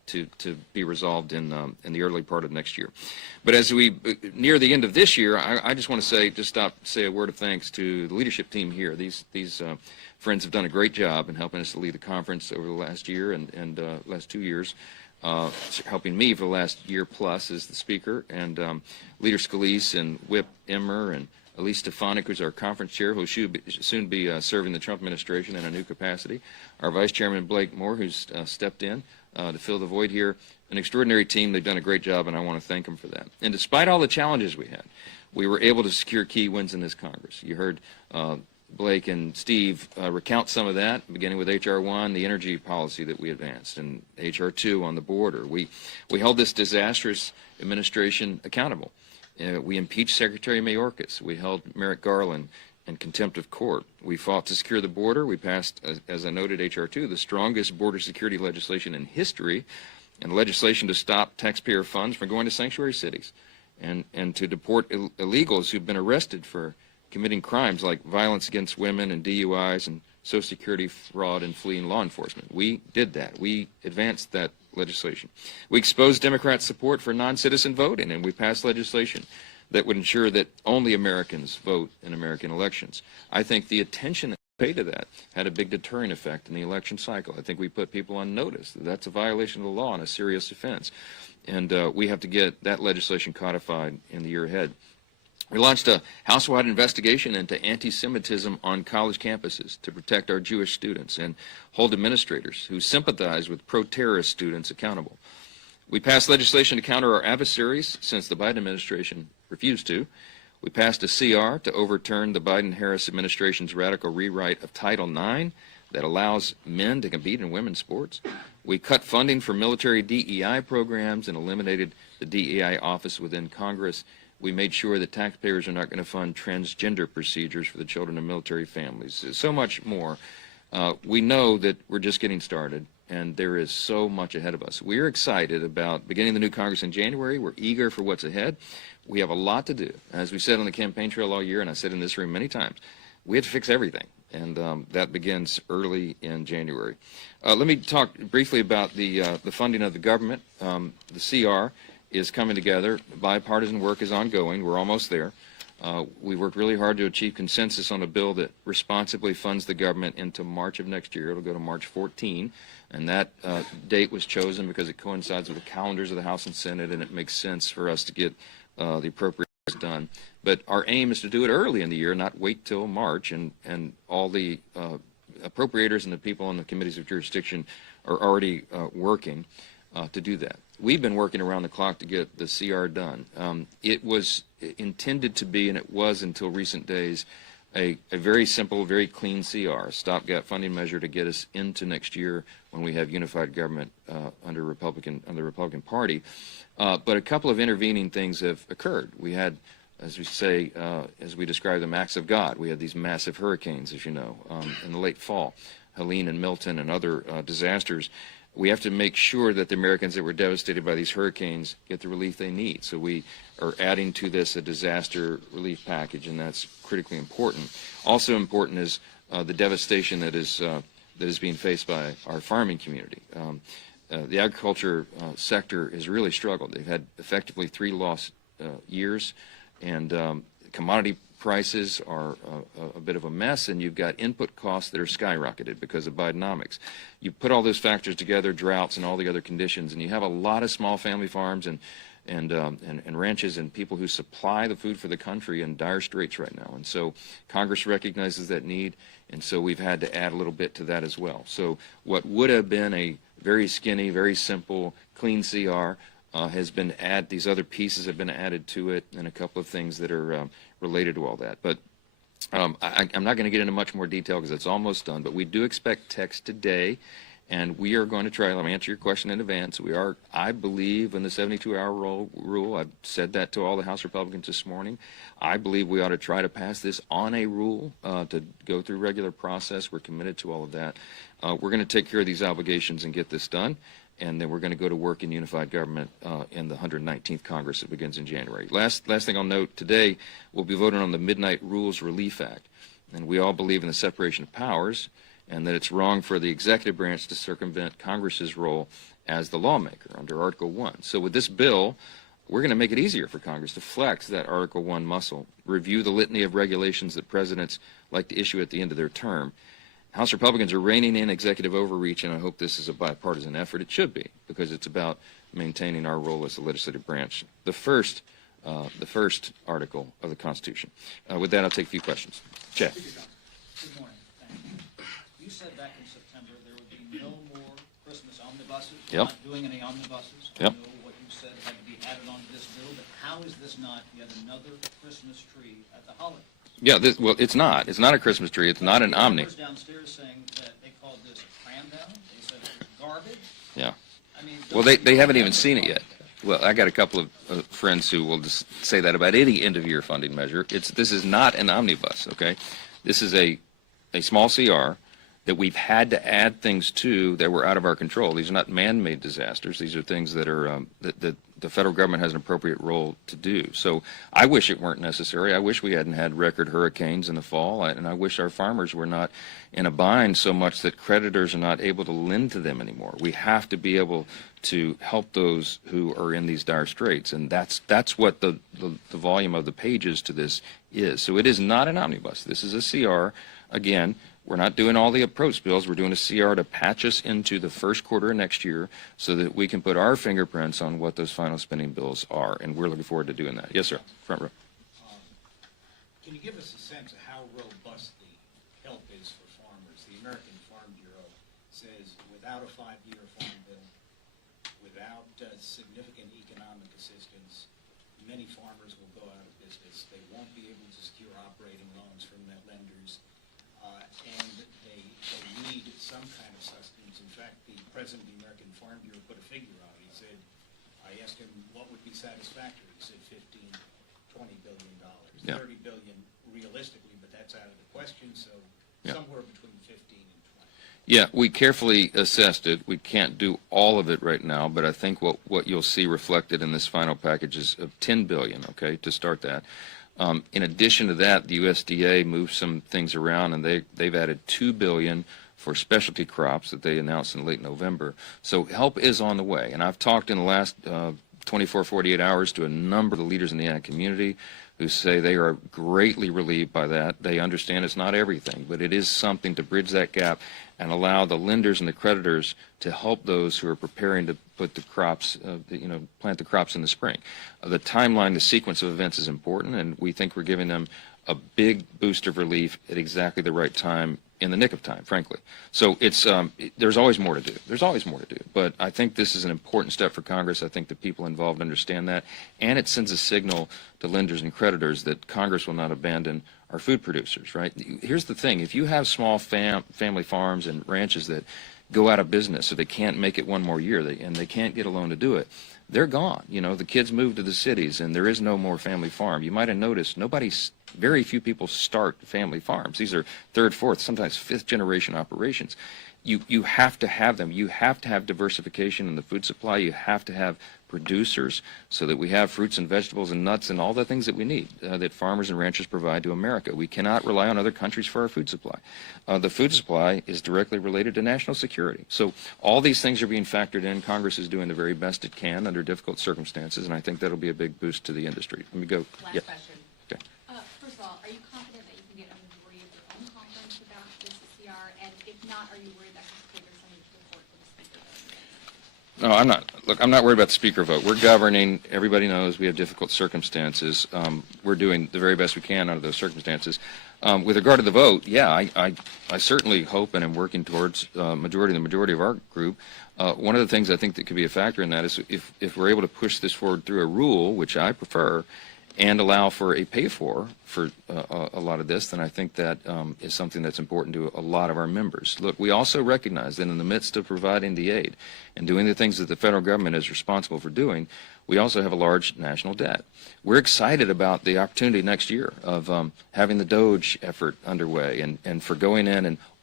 to be resolved in the early part of next year. But as we near the end of this year, I just want to say a word of thanks to the leadership team here. These friends have done a great job in helping us to lead the conference over the last year and last 2 years. Helping me for the last year plus as the speaker, and Leader Scalise and Whip Emmer and Elise Stefanik, who's our conference chair, who will soon be serving the Trump administration in a new capacity. Our Vice Chairman Blake Moore, who's stepped in to fill the void here. An extraordinary team. They've done a great job, and I want to thank them for that. And despite all the challenges we had, we were able to secure key wins in this Congress. You heard Blake and Steve recount some of that, beginning with H.R. 1, the energy policy that we advanced, and H.R. 2 on the border. We held this disastrous administration accountable. We impeached Secretary Mayorkas. We held Merrick Garland in contempt of court. We fought to secure the border. We passed, as I noted, H.R. 2, the strongest border security legislation in history, and legislation to stop taxpayer funds from going to sanctuary cities and to deport illegals who've been arrested for committing crimes like violence against women and DUIs and Social Security fraud and fleeing law enforcement. We did that. We advanced that legislation. We exposed Democrats' support for non-citizen voting, and we passed legislation that would ensure that only Americans vote in American elections. I think the attention that we paid to that had a big deterrent effect in the election cycle. I think we put people on notice that that's a violation of the law and a serious offense. And we have to get that legislation codified in the year ahead. We launched a house-wide investigation into anti-Semitism on college campuses to protect our Jewish students and hold administrators who sympathize with pro-terrorist students accountable. We passed legislation to counter our adversaries since the Biden administration refused to. We passed a CR to overturn the Biden-Harris administration's radical rewrite of Title IX that allows men to compete in women's sports. We cut funding for military DEI programs and eliminated the DEI office within Congress. We made sure that taxpayers are not going to fund transgender procedures for the children of military families. So much more. We know that we're just getting started, and there is so much ahead of us. We're excited about beginning the new Congress in January. We're eager for what's ahead. We have a lot to do. As we said on the campaign trail all year, and I said in this room many times, we have to fix everything, and that begins early in January. Let me talk briefly about the funding of the government. The CR is coming together. Bipartisan work is ongoing. We're almost there. We worked really hard to achieve consensus on a bill that responsibly funds the government into March of next year. It'll go to March 14, and that date was chosen because it coincides with the calendars of the House and Senate, and it makes sense for us to get the appropriations done. But our aim is to do it early in the year, not wait till March, and all the appropriators and the people on the committees of jurisdiction are already working to do that. We've been working around the clock to get the CR done. It was intended to be, and it was until recent days, a very simple, very clean CR, stopgap funding measure to get us into next year when we have unified government under the Republican Party. But a couple of intervening things have occurred. We had, as we say, as we describe them, acts of God. We had these massive hurricanes, as you know, in the late fall, Helene and Milton and other disasters. We have to make sure that the Americans that were devastated by these hurricanes get the relief they need. So we are adding to this a disaster relief package, and that's critically important. Also important is the devastation that is being faced by our farming community. The agriculture sector has really struggled. They've had effectively 3 lost years, and commodity prices are a bit of a mess, and you've got input costs that are skyrocketed because of Bidenomics. You put all those factors together, droughts and all the other conditions, and you have a lot of small family farms and ranches and people who supply the food for the country in dire straits right now. And so Congress recognizes that need, and so we've had to add a little bit to that as well. So what would have been a very skinny, very simple, clean CR has been added. These other pieces have been added to it, and a couple of things that are related to all that. But I'm not going to get into much more detail because it's almost done, but we do expect text today, and we are going to try. Let me answer your question in advance. We are, I believe, in the 72-hour rule. I've said that to all the House Republicans this morning. I believe we ought to try to pass this on a rule to go through regular process. We're committed to all of that. We're going to take care of these obligations and get this done, and then we're going to go to work in unified government in the 119th Congress that begins in January. Last thing I'll note, today we'll be voting on the Midnight Rules Relief Act, and we all believe in the separation of powers and that it's wrong for the executive branch to circumvent Congress's role as the lawmaker under Article 1. So with this bill, we're going to make it easier for Congress to flex that Article 1 muscle, review the litany of regulations that presidents like to issue at the end of their term. House Republicans are reining in executive overreach, and I hope this is a bipartisan effort. It should be, because it's about maintaining our role as the legislative branch. The first article of the Constitution. With that, I'll take a few questions. Chad. Good morning. Thank you. You said back in September there would be no more Christmas omnibuses. Yep. Not doing any omnibuses. Yep. I know what you said had to be added onto this bill, but how is this not yet another Christmas tree at the holidays? Yeah, well, it's not. It's not a Christmas tree. It's not an omni. Members downstairs saying that they called this a cram down. They said it was garbage. Yeah. I mean, Well, they haven't even seen it yet. Well, I got a couple of friends who will just say that about any end-of-year funding measure. This is not an omnibus, okay? This is a small CR that we've had to add things to that were out of our control. These are not man-made disasters. These are things that are that the federal government has an appropriate role to do. So I wish it weren't necessary. I wish we hadn't had record hurricanes in the fall, and I wish our farmers were not in a bind so much that creditors are not able to lend to them anymore. We have to be able to help those who are in these dire straits, and that's what the volume of the pages to this is. So it is not an omnibus. This is a CR. Again, we're not doing all the approach bills. We're doing a CR to patch us into the first quarter of next year so that we can put our fingerprints on what those final spending bills are, and we're looking forward to doing that. Yes, sir. Front row. Can you give us a sense of how robust the help is for farmers? The American Farm Bureau says without a 5-year farm bill, without significant economic assistance, many farmers will go out of business. They won't be able to secure operating loans from their lenders, and they need some kind of sustenance. In fact, the president of the American Farm Bureau put a figure out. He said, I asked him what would be satisfactory. He said $15–20 billion. Yeah. $30 billion realistically, but that's out of the question, so Yeah. somewhere between 15 and 20. Yeah, we carefully assessed it. We can't do all of it right now, but I think what you'll see reflected in this final package is of $10 billion, okay, to start that. In addition to that, the USDA moved some things around, and they've added $2 billion for specialty crops that they announced in late November. So help is on the way, and I've talked in the last 24, 48 hours to a number of the leaders in the ag community who say they are greatly relieved by that. They understand it's not everything, but it is something to bridge that gap and allow the lenders and the creditors to help those who are preparing to put the crops, plant the crops in the spring. The timeline, the sequence of events is important, and we think we're giving them a big boost of relief at exactly the right time, in the nick of time, frankly. So it's there's always more to do. There's always more to do. But I think this is an important step for Congress. I think the people involved understand that, and it sends a signal to lenders and creditors that Congress will not abandon our food producers, right? Here's the thing. If you have small family farms and ranches that go out of business, so they can't make it one more year, and they can't get a loan to do it, they're gone. The kids move to the cities, and there is no more family farm. You might have noticed very few people start family farms. These are third, fourth, sometimes fifth generation operations. You have to have them. You have to have diversification in the food supply. You have to have producers so that we have fruits and vegetables and nuts and all the things that we need that farmers and ranchers provide to America. We cannot rely on other countries for our food supply. The food supply is directly related to national security. So all these things are being factored in. Congress is doing the very best it can under difficult circumstances, and I think that'll be a big boost to the industry. Let me go. Last question. Okay. First of all, are you confident that you can get a majority of your own conference about this CR? And if not, are you worried that could trigger some of the support for the speaker vote? No, I'm not. Look, I'm not worried about the speaker vote. We're governing. Everybody knows we have difficult circumstances. We're doing the very best we can under those circumstances. With regard to the vote, yeah, I certainly hope and am working towards the majority of our group. One of the things I think that could be a factor in that is if we're able to push this forward through a rule, which I prefer, and allow for a pay-for a lot of this, then I think that is something that's important to a lot of our members. Look, we also recognize that in the midst of providing the aid and doing the things that the federal government is responsible for doing, we also have a large national debt. We're excited about the opportunity next year of having the DOGE effort underway and for going in and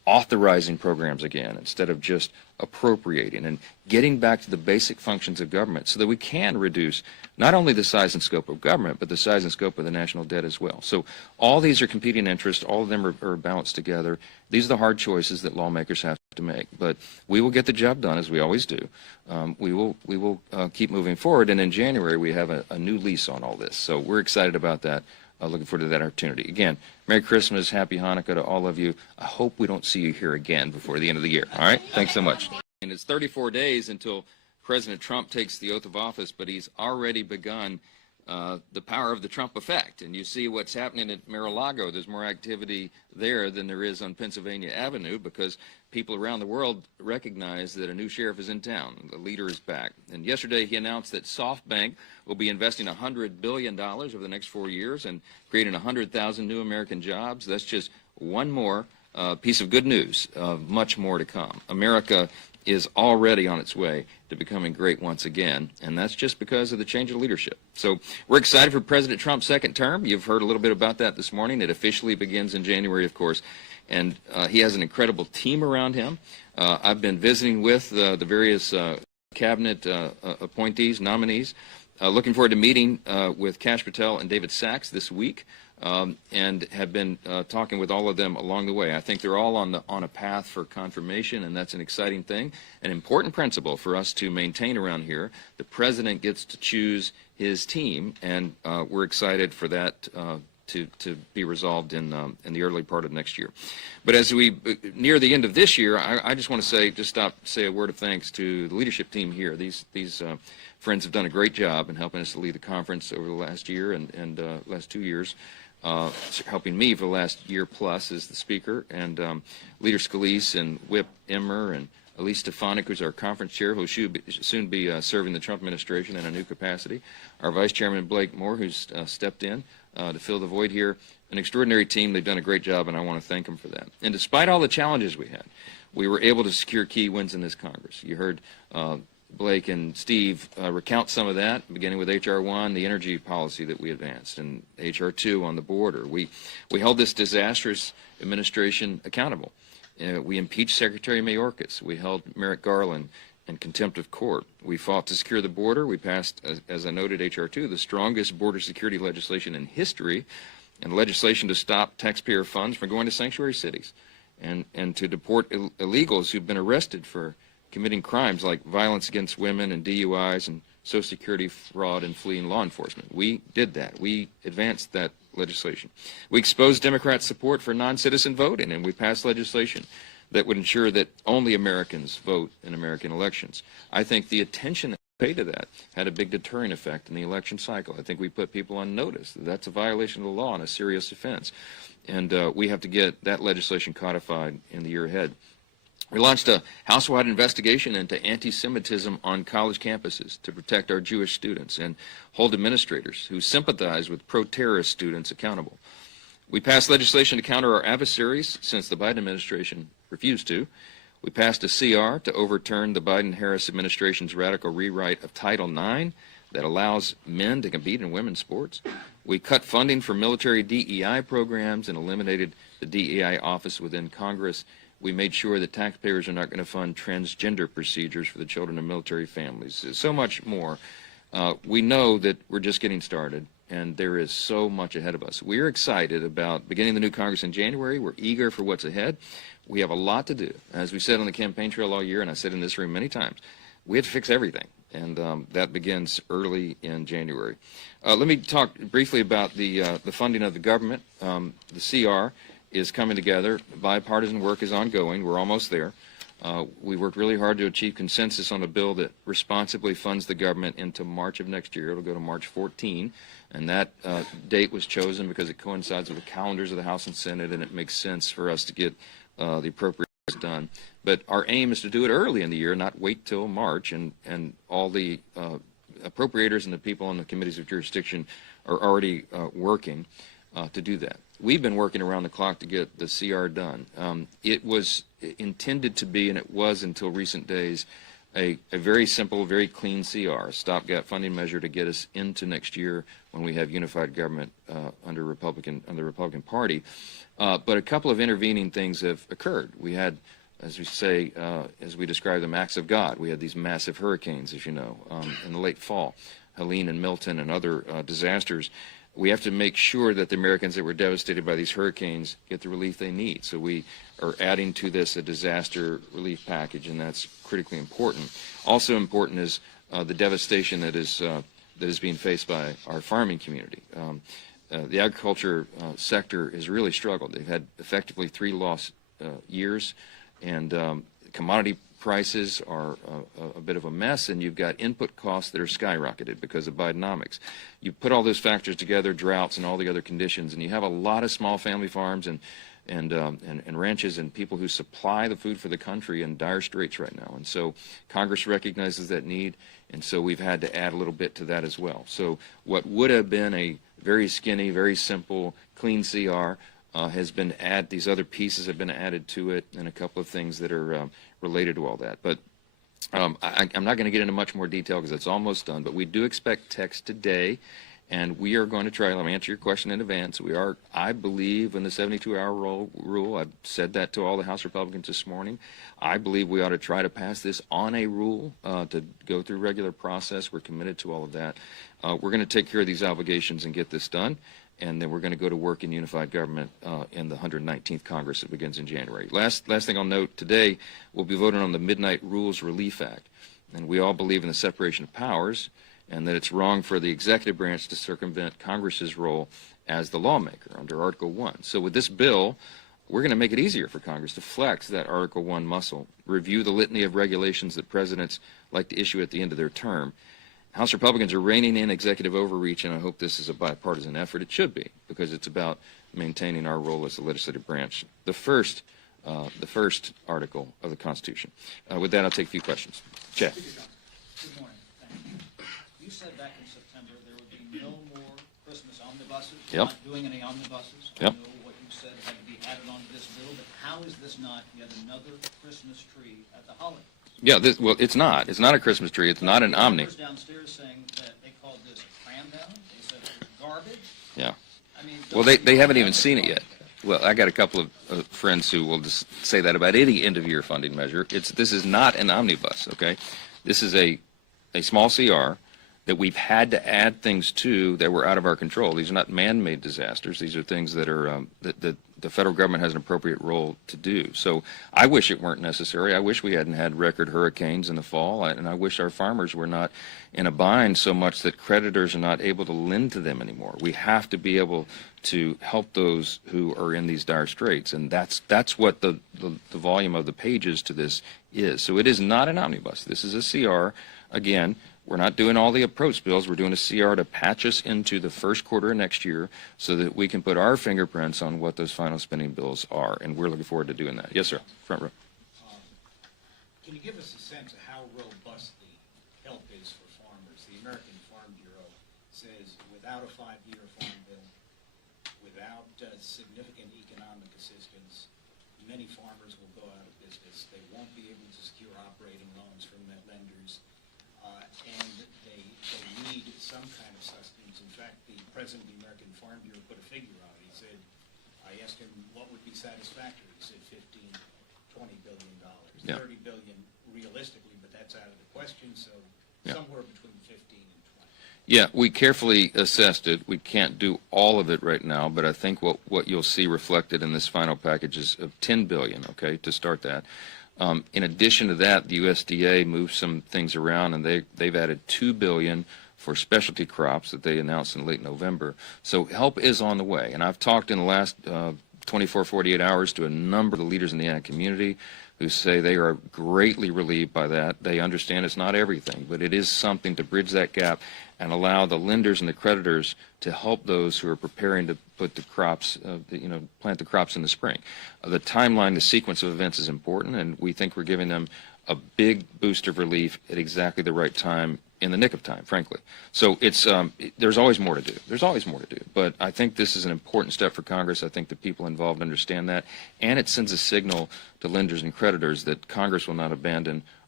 authorizing programs again instead of just appropriating, and getting back to the basic functions of government so that we can reduce not only the size and scope of government, but the size and scope of the national debt as well. So all these are competing interests. All of them are balanced together. These are the hard choices that lawmakers have to make. But we will get the job done, as we always do. We will keep moving forward. And in January, we have a new lease on all this. So we're excited about that. Looking forward to that opportunity. Again, Merry Christmas, Happy Hanukkah to all of you. I hope we don't see you here again before the end of the year. All right? Thanks so much. And it's 34 days until President Trump takes the oath of office, but he's already begun the power of the Trump effect. And you see what's happening at Mar-a-Lago. There's more activity there than there is on Pennsylvania Avenue because people around the world recognize that a new sheriff is in town. The leader is back. And yesterday he announced that SoftBank will be investing $100 billion over the next 4 years and creating 100,000 new American jobs. That's just one more piece of good news. Much more to come. America is already on its way to becoming great once again, and that's just because of the change of leadership. So we're excited for President Trump's second term. You've heard a little bit about that this morning. It officially begins in January, of course, and he has an incredible team around him. I've been visiting with the various cabinet appointees, nominees. Looking forward to meeting with Kash Patel and David Sachs this week. And have been talking with all of them along the way. I think they're all on a path for confirmation, and that's an exciting thing, an important principle for us to maintain around here. The president gets to choose his team, and we're excited for that to be resolved in the early part of next year. But as we near the end of this year, I just want to say a word of thanks to the leadership team here. These friends have done a great job in helping us to lead the conference over the last year and last 2 years. Helping me for the last year plus as the speaker, and Leader Scalise and Whip Emmer and Elise Stefanik, who's our conference chair, who will soon be serving the Trump administration in a new capacity. Our Vice Chairman Blake Moore, who's stepped in to fill the void here. An extraordinary team. They've done a great job, and I want to thank them for that. And despite all the challenges we had, we were able to secure key wins in this Congress. You heard Blake and Steve recount some of that, beginning with H.R. 1, the energy policy that we advanced, and H.R. 2 on the border. We held this disastrous administration accountable. We impeached Secretary Mayorkas. We held Merrick Garland in contempt of court. We fought to secure the border. We passed, as I noted, H.R. 2, the strongest border security legislation in history, and legislation to stop taxpayer funds from going to sanctuary cities and to deport illegals who've been arrested for committing crimes like violence against women and DUIs and Social Security fraud and fleeing law enforcement. We did that. We advanced that legislation. We exposed Democrat support for non-citizen voting, and we passed legislation that would ensure that only Americans vote in American elections. I think the attention that we paid to that had a big deterring effect in the election cycle. I think we put people on notice that that's a violation of the law and a serious offense. And we have to get that legislation codified in the year ahead. We launched a house-wide investigation into anti-Semitism on college campuses to protect our Jewish students and hold administrators who sympathize with pro-terrorist students accountable. We passed legislation to counter our adversaries since the Biden administration refused to. We passed a CR to overturn the Biden-Harris administration's radical rewrite of Title IX that allows men to compete in women's sports. We cut funding for military DEI programs and eliminated the DEI office within Congress. We made sure that taxpayers are not going to fund transgender procedures for the children of military families. So much more. We know that we're just getting started, and there is so much ahead of us. We're excited about beginning the new Congress in January. We're eager for what's ahead. We have a lot to do. As we said on the campaign trail all year, and I said in this room many times, we have to fix everything, and that begins early in January. Let me talk briefly about the funding of the government. The CR is coming together. Bipartisan work is ongoing. We're almost there. We worked really hard to achieve consensus on a bill that responsibly funds the government into March of next year. It'll go to March 14, and that date was chosen because it coincides with the calendars of the House and Senate, and it makes sense for us to get the appropriations done. But our aim is to do it early in the year, not wait till March, and all the appropriators and the people on the committees of jurisdiction are already working to do that. We've been working around the clock to get the CR done. It was intended to be, and it was until recent days, a very simple, very clean CR, a stopgap funding measure to get us into next year when we have unified government under the Republican Party. But a couple of intervening things have occurred. We had, as we say, as we describe them, acts of God. We had these massive hurricanes, as you know, in the late fall, Helene and Milton and other disasters. We have to make sure that the Americans that were devastated by these hurricanes get the relief they need. So we are adding to this a disaster relief package, and that's critically important. Also important is the devastation that is being faced by our farming community. The agriculture sector has really struggled. They've had effectively 3 lost years, and commodity prices are a bit of a mess, and you've got input costs that are skyrocketed because of Bidenomics. You put all those factors together, droughts and all the other conditions, and you have a lot of small family farms and ranches and people who supply the food for the country in dire straits right now. And so Congress recognizes that need, and so we've had to add a little bit to that as well. So what would have been a very skinny, very simple, clean CR has been added. These other pieces have been added to it, and a couple of things that are related to all that. But I'm not going to get into much more detail because it's almost done, but we do expect text today, and we are going to try. Let me answer your question in advance. We are, I believe, in the 72-hour rule. I've said that to all the House Republicans this morning. I believe we ought to try to pass this on a rule to go through regular process. We're committed to all of that. We're going to take care of these obligations and get this done, and then we're going to go to work in unified government in the 119th Congress that begins in January. Last thing I'll note, today we'll be voting on the Midnight Rules Relief Act, and we all believe in the separation of powers and that it's wrong for the executive branch to circumvent Congress's role as the lawmaker under Article 1. So with this bill, we're going to make it easier for Congress to flex that Article 1 muscle, review the litany of regulations that presidents like to issue at the end of their term. House Republicans are reining in executive overreach, and I hope this is a bipartisan effort. It should be, because it's about maintaining our role as the legislative branch, the first article of the Constitution. With that, I'll take a few questions. Chad. Good morning. Thank you. You said back in September there would be no more Christmas omnibuses. Yep. Not doing any omnibuses. Yep. I know what you said had to be added onto this bill, but how is this not yet another Christmas tree at the holidays? Yeah, well, it's not. It's not a Christmas tree. It's not an omni. Downstairs saying that they called this a cram down. They said it was garbage. Yeah. I mean, Well, they haven't even seen it yet. Well, I got a couple of friends who will just say that about any end-of-year funding measure. This is not an omnibus, okay? This is a small CR that we've had to add things to that were out of our control. These are not man-made disasters. These are things that are that the federal government has an appropriate role to do. So I wish it weren't necessary. I wish we hadn't had record hurricanes in the fall, and I wish our farmers were not in a bind so much that creditors are not able to lend to them anymore. We have to be able to help those who are in these dire straits, and that's what the volume of the pages to this is. So it is not an omnibus. This is a CR. Again, we're not doing all the approach bills. We're doing a CR to patch us into the first quarter of next year so that we can put our fingerprints on what those final spending bills are, and we're looking forward to doing that. Yes, sir. Front row. Can you give us a sense of how robust the help is for farmers? The American Farm Bureau says without a 5-year farm bill, without significant economic assistance, many farmers will go out of business. They won't be able to secure operating loans from their lenders. And they need some kind of sustenance. In fact, the president of the American Farm Bureau put a figure on it. He said, I asked him what would be satisfactory. He said $15–20 billion. Yeah. $30 billion realistically, but that's out of the question. So Yeah. somewhere between 15 and 20. Yeah, we carefully assessed it. We can't do all of it right now, but I think what you'll see reflected in this final package is of $10 billion, okay, to start that. In addition to that, the USDA moved some things around, and they've added $2 billion for specialty crops that they announced in late November. So help is on the way, and I've talked in the last 24, 48 hours to a number of the leaders in the ag community who say they are greatly relieved by that. They understand it's not everything, but it is something to bridge that gap and allow the lenders and the creditors to help those who are preparing to put the crops, plant the crops in the spring. The timeline, the sequence of events is important, and we think we're giving them a big boost of relief at exactly the right time, in the nick of time, frankly. So it's there's always more to do. There's always more to do. But I think this is an important step for Congress. I think the people involved understand that, and it sends a signal to lenders and creditors that Congress will not abandon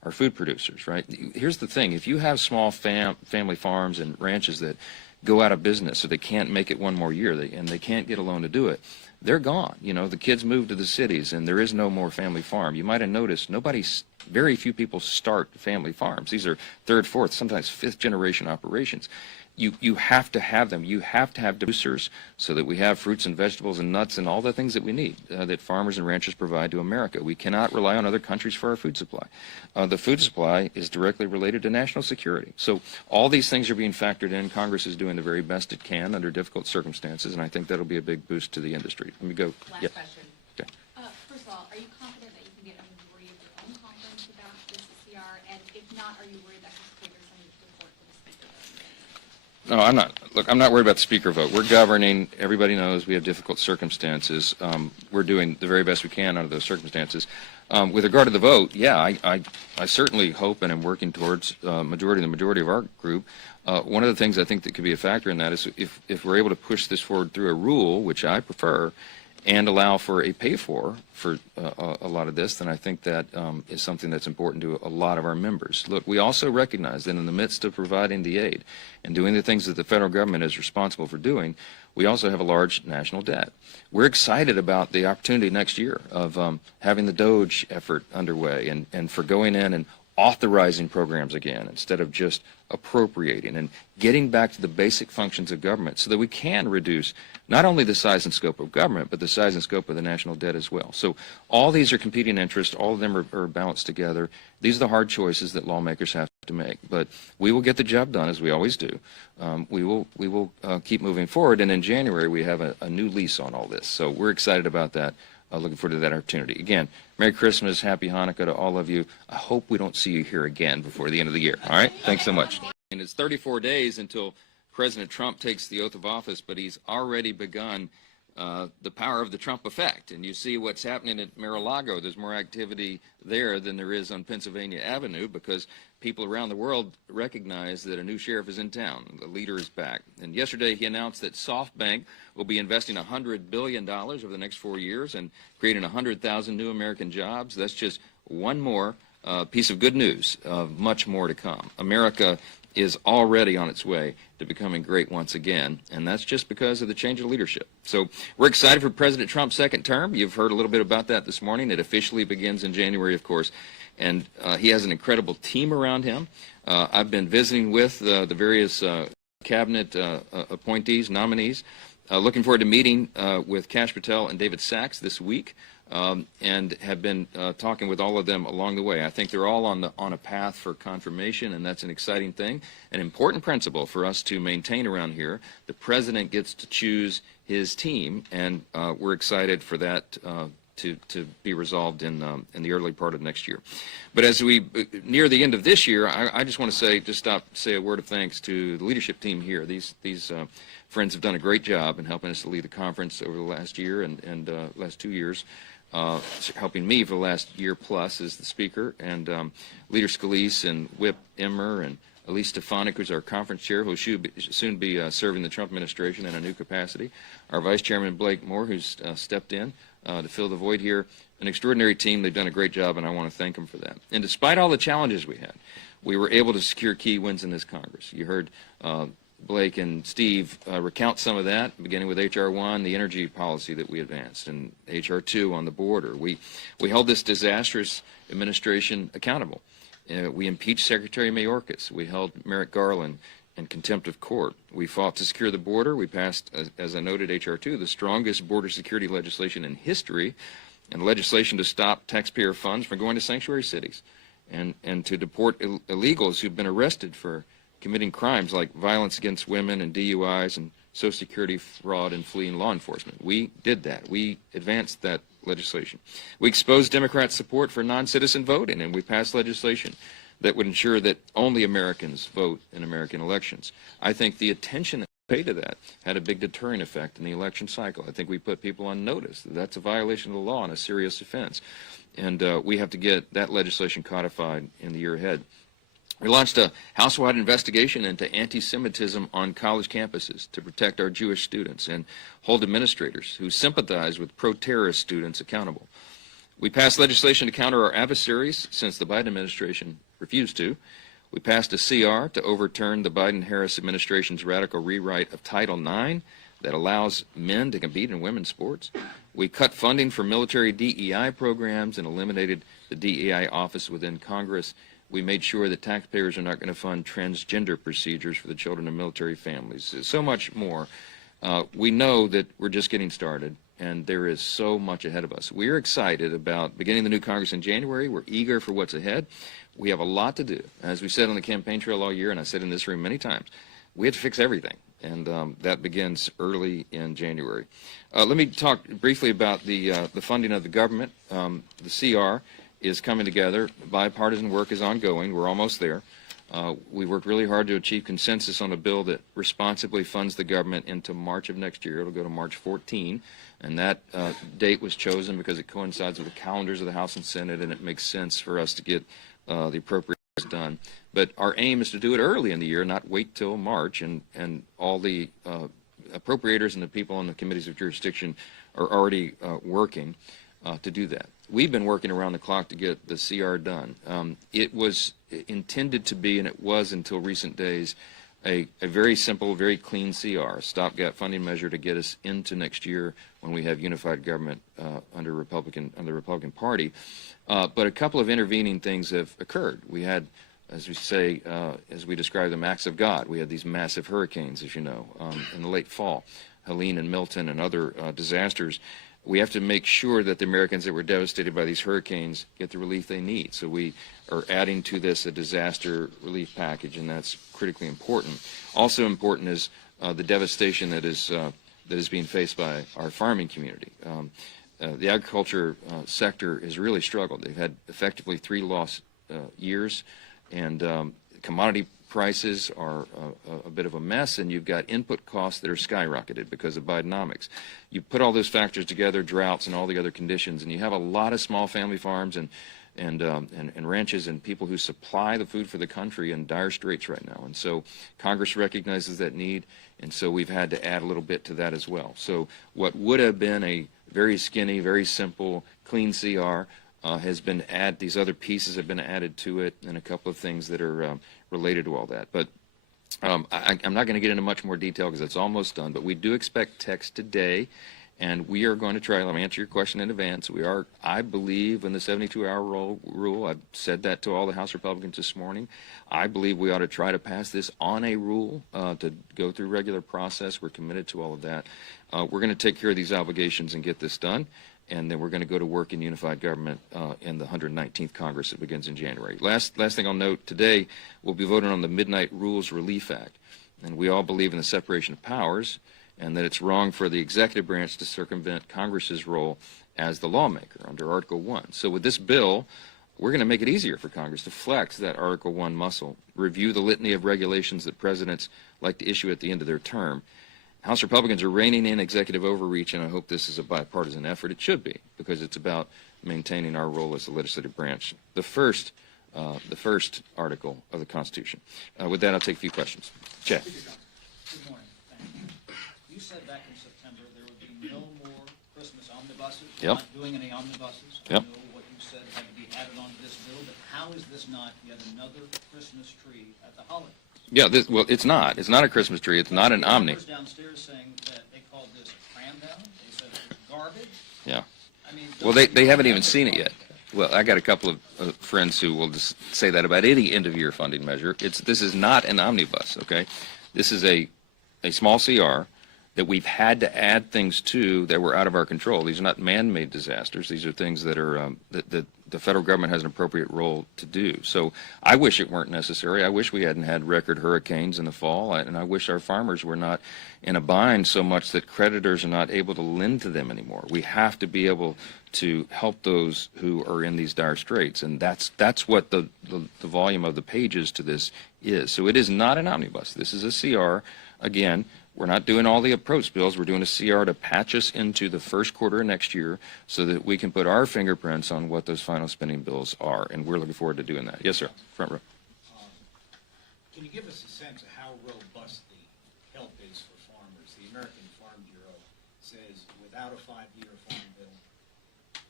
our food producers, right? Here's the thing. If you have small family farms and ranches that go out of business or they can't make it one more year and they can't get a loan to do it, they're gone. You know, the kids move to the cities and there is no more family farm. You might have noticed very few people start family farms. These are third, fourth, sometimes fifth generation operations. You have to have them. You have to have producers so that we have fruits and vegetables and nuts and all the things that we need that farmers and ranchers provide to America. We cannot rely on other countries for our food supply. The food supply is directly related to national security. So all these things are being factored in. Congress is doing the very best it can under difficult circumstances, and I think that'll be a big boost to the industry. Let me go. Last question. Okay. First of all, are you confident that you can get a majority of your own conference about this CR? And if not, are you worried that this triggers some support for the speaker? No, I'm not. Look, I'm not worried about the speaker vote. We're governing. Everybody knows we have difficult circumstances. We're doing the very best we can under those circumstances. With regard to the vote, yeah, I certainly hope and am working towards the majority of our group. One of the things I think that could be a factor in that is if we're able to push this forward through a rule, which I prefer, and allow for a pay-for a lot of this, then I think that is something that's important to a lot of our members. Look, we also recognize that in the midst of providing the aid and doing the things that the federal government is responsible for doing, we also have a large national debt. We're excited about the opportunity next year of having the DOGE effort underway and for going in and authorizing programs again instead of just appropriating and getting back to the basic functions of government so that we can reduce not only the size and scope of government, but the size and scope of the national debt as well. So all these are competing interests. All of them are balanced together. These are the hard choices that lawmakers have to make. But we will get the job done, as we always do. We will keep moving forward. And in January, we have a new lease on all this. So we're excited about that. Looking forward to that opportunity. Again, Merry Christmas, Happy Hanukkah to all of you. I hope we don't see you here again before the end of the year. All right? Thanks so much. And it's 34 days until President Trump takes the oath of office, but he's already begun the power of the Trump effect. And you see what's happening at Mar-a-Lago. There's more activity there than there is on Pennsylvania Avenue because people around the world recognize that a new sheriff is in town. The leader is back. And yesterday he announced that SoftBank will be investing $100 billion over the next 4 years and creating 100,000 new American jobs. That's just one more piece of good news, much more to come. America is already on its way to becoming great once again, and that's just because of the change of leadership. So we're excited for President Trump's second term. You've heard a little bit about that this morning. It officially begins in January, of course, and he has an incredible team around him. I've been visiting with the various cabinet appointees, nominees, looking forward to meeting with Kash Patel and David Sachs this week. And have been talking with all of them along the way. I think they're all on a path for confirmation, and that's an exciting thing. An important principle for us to maintain around here. The president gets to choose his team, and we're excited for that to be resolved in the early part of next year. But as we near the end of this year, I just want to say a word of thanks to the leadership team here. These friends have done a great job in helping us to lead the conference over the last year and last 2 years. Helping me for the last year plus as the speaker, and Leader Scalise and Whip Emmer and Elise Stefanik, who's our conference chair, who will soon be serving the Trump administration in a new capacity. Our Vice Chairman Blake Moore, who's stepped in to fill the void here. An extraordinary team. They've done a great job, and I want to thank them for that. And despite all the challenges we had, we were able to secure key wins in this Congress. You heard Blake and Steve recount some of that, beginning with H.R. 1, the energy policy that we advanced, and H.R. 2 on the border. We held this disastrous administration accountable. We impeached Secretary Mayorkas. We held Merrick Garland in contempt of court. We fought to secure the border. We passed, as I noted, H.R. 2, the strongest border security legislation in history, and legislation to stop taxpayer funds from going to sanctuary cities and to deport illegals who've been arrested for committing crimes like violence against women and DUIs and Social Security fraud and fleeing law enforcement. We did that. We advanced that legislation. We exposed Democrats' support for non-citizen voting, and we passed legislation that would ensure that only Americans vote in American elections. I think the attention that we paid to that had a big deterring effect in the election cycle. I think we put people on notice that that's a violation of the law and a serious offense. And we have to get that legislation codified in the year ahead. We launched a house-wide investigation into anti-Semitism on college campuses to protect our Jewish students and hold administrators who sympathize with pro-terrorist students accountable. We passed legislation to counter our adversaries since the Biden administration refused to. We passed a CR to overturn the Biden-Harris administration's radical rewrite of Title IX that allows men to compete in women's sports. We cut funding for military DEI programs and eliminated the DEI office within Congress. We made sure that taxpayers are not going to fund transgender procedures for the children of military families. So much more. We know that we're just getting started, and there is so much ahead of us. We're excited about beginning the new Congress in January. We're eager for what's ahead. We have a lot to do. As we said on the campaign trail all year, and I said in this room many times, we have to fix everything, and that begins early in January. Let me talk briefly about the funding of the government. The CR is coming together. Bipartisan work is ongoing. We're almost there. We worked really hard to achieve consensus on a bill that responsibly funds the government into March of next year. It'll go to March 14, and that date was chosen because it coincides with the calendars of the House and Senate, and it makes sense for us to get the appropriations done. But our aim is to do it early in the year, not wait till March, and all the appropriators and the people on the committees of jurisdiction are already working to do that. We've been working around the clock to get the CR done. It was intended to be, and it was until recent days, a very simple, very clean CR, a stopgap funding measure to get us into next year when we have unified government under the Republican Party. But a couple of intervening things have occurred. We had, as we say, as we describe them, acts of God. We had these massive hurricanes, as you know, in the late fall, Helene and Milton and other disasters. We have to make sure that the Americans that were devastated by these hurricanes get the relief they need. So we are adding to this a disaster relief package, and that's critically important. Also important is the devastation that is being faced by our farming community. The agriculture sector has really struggled. They've had effectively 3 lost years, and commodity prices are a bit of a mess, and you've got input costs that are skyrocketed because of Bidenomics. You put all those factors together, droughts and all the other conditions, and you have a lot of small family farms and ranches and people who supply the food for the country in dire straits right now. And so Congress recognizes that need, and so we've had to add a little bit to that as well. So what would have been a very skinny, very simple, clean CR has been added. These other pieces have been added to it, and a couple of things that are related to all that. But I'm not going to get into much more detail because it's almost done, but we do expect text today, and we are going to try. Let me answer your question in advance. We are, I believe, in the 72-hour rule. I've said that to all the House Republicans this morning. I believe we ought to try to pass this on a rule to go through regular process. We're committed to all of that. We're going to take care of these obligations and get this done, and then we're going to go to work in unified government in the 119th Congress that begins in January. Last thing I'll note, today we'll be voting on the Midnight Rules Relief Act, and we all believe in the separation of powers and that it's wrong for the executive branch to circumvent Congress's role as the lawmaker under Article 1. So with this bill, we're going to make it easier for Congress to flex that Article 1 muscle, review the litany of regulations that presidents like to issue at the end of their term. House Republicans are reining in executive overreach, and I hope this is a bipartisan effort. It should be, because it's about maintaining our role as the legislative branch. The first article of the Constitution. With that, I'll take a few questions. Chad. Good morning. Thank you. You said back in September there would be no more Christmas omnibuses. Yep. Not doing any omnibuses. Yep. I know what you said had to be added onto this bill, but how is this not yet another Christmas tree at the holidays? Yeah, well, it's not. It's not a Christmas tree. It's not an Omni. Members downstairs saying that they called this cram down. They said it was garbage. Yeah. I mean, Well, they haven't even seen it yet. Well, I got a couple of friends who will just say that about any end-of-year funding measure. This is not an omnibus, okay? This is a small CR that we've had to add things to that were out of our control. These are not man-made disasters. These are things that are that the federal government has an appropriate role to do. So I wish it weren't necessary. I wish we hadn't had record hurricanes in the fall, and I wish our farmers were not in a bind so much that creditors are not able to lend to them anymore. We have to be able to help those who are in these dire straits, and that's what the volume of the pages to this is. So it is not an omnibus. This is a CR. Again, we're not doing all the approach bills. We're doing a CR to patch us into the first quarter of next year so that we can put our fingerprints on what those final spending bills are, and we're looking forward to doing that. Yes, sir. Front row. Can you give us a sense of how robust the help is for farmers? The American Farm Bureau says without a 5-year farm bill,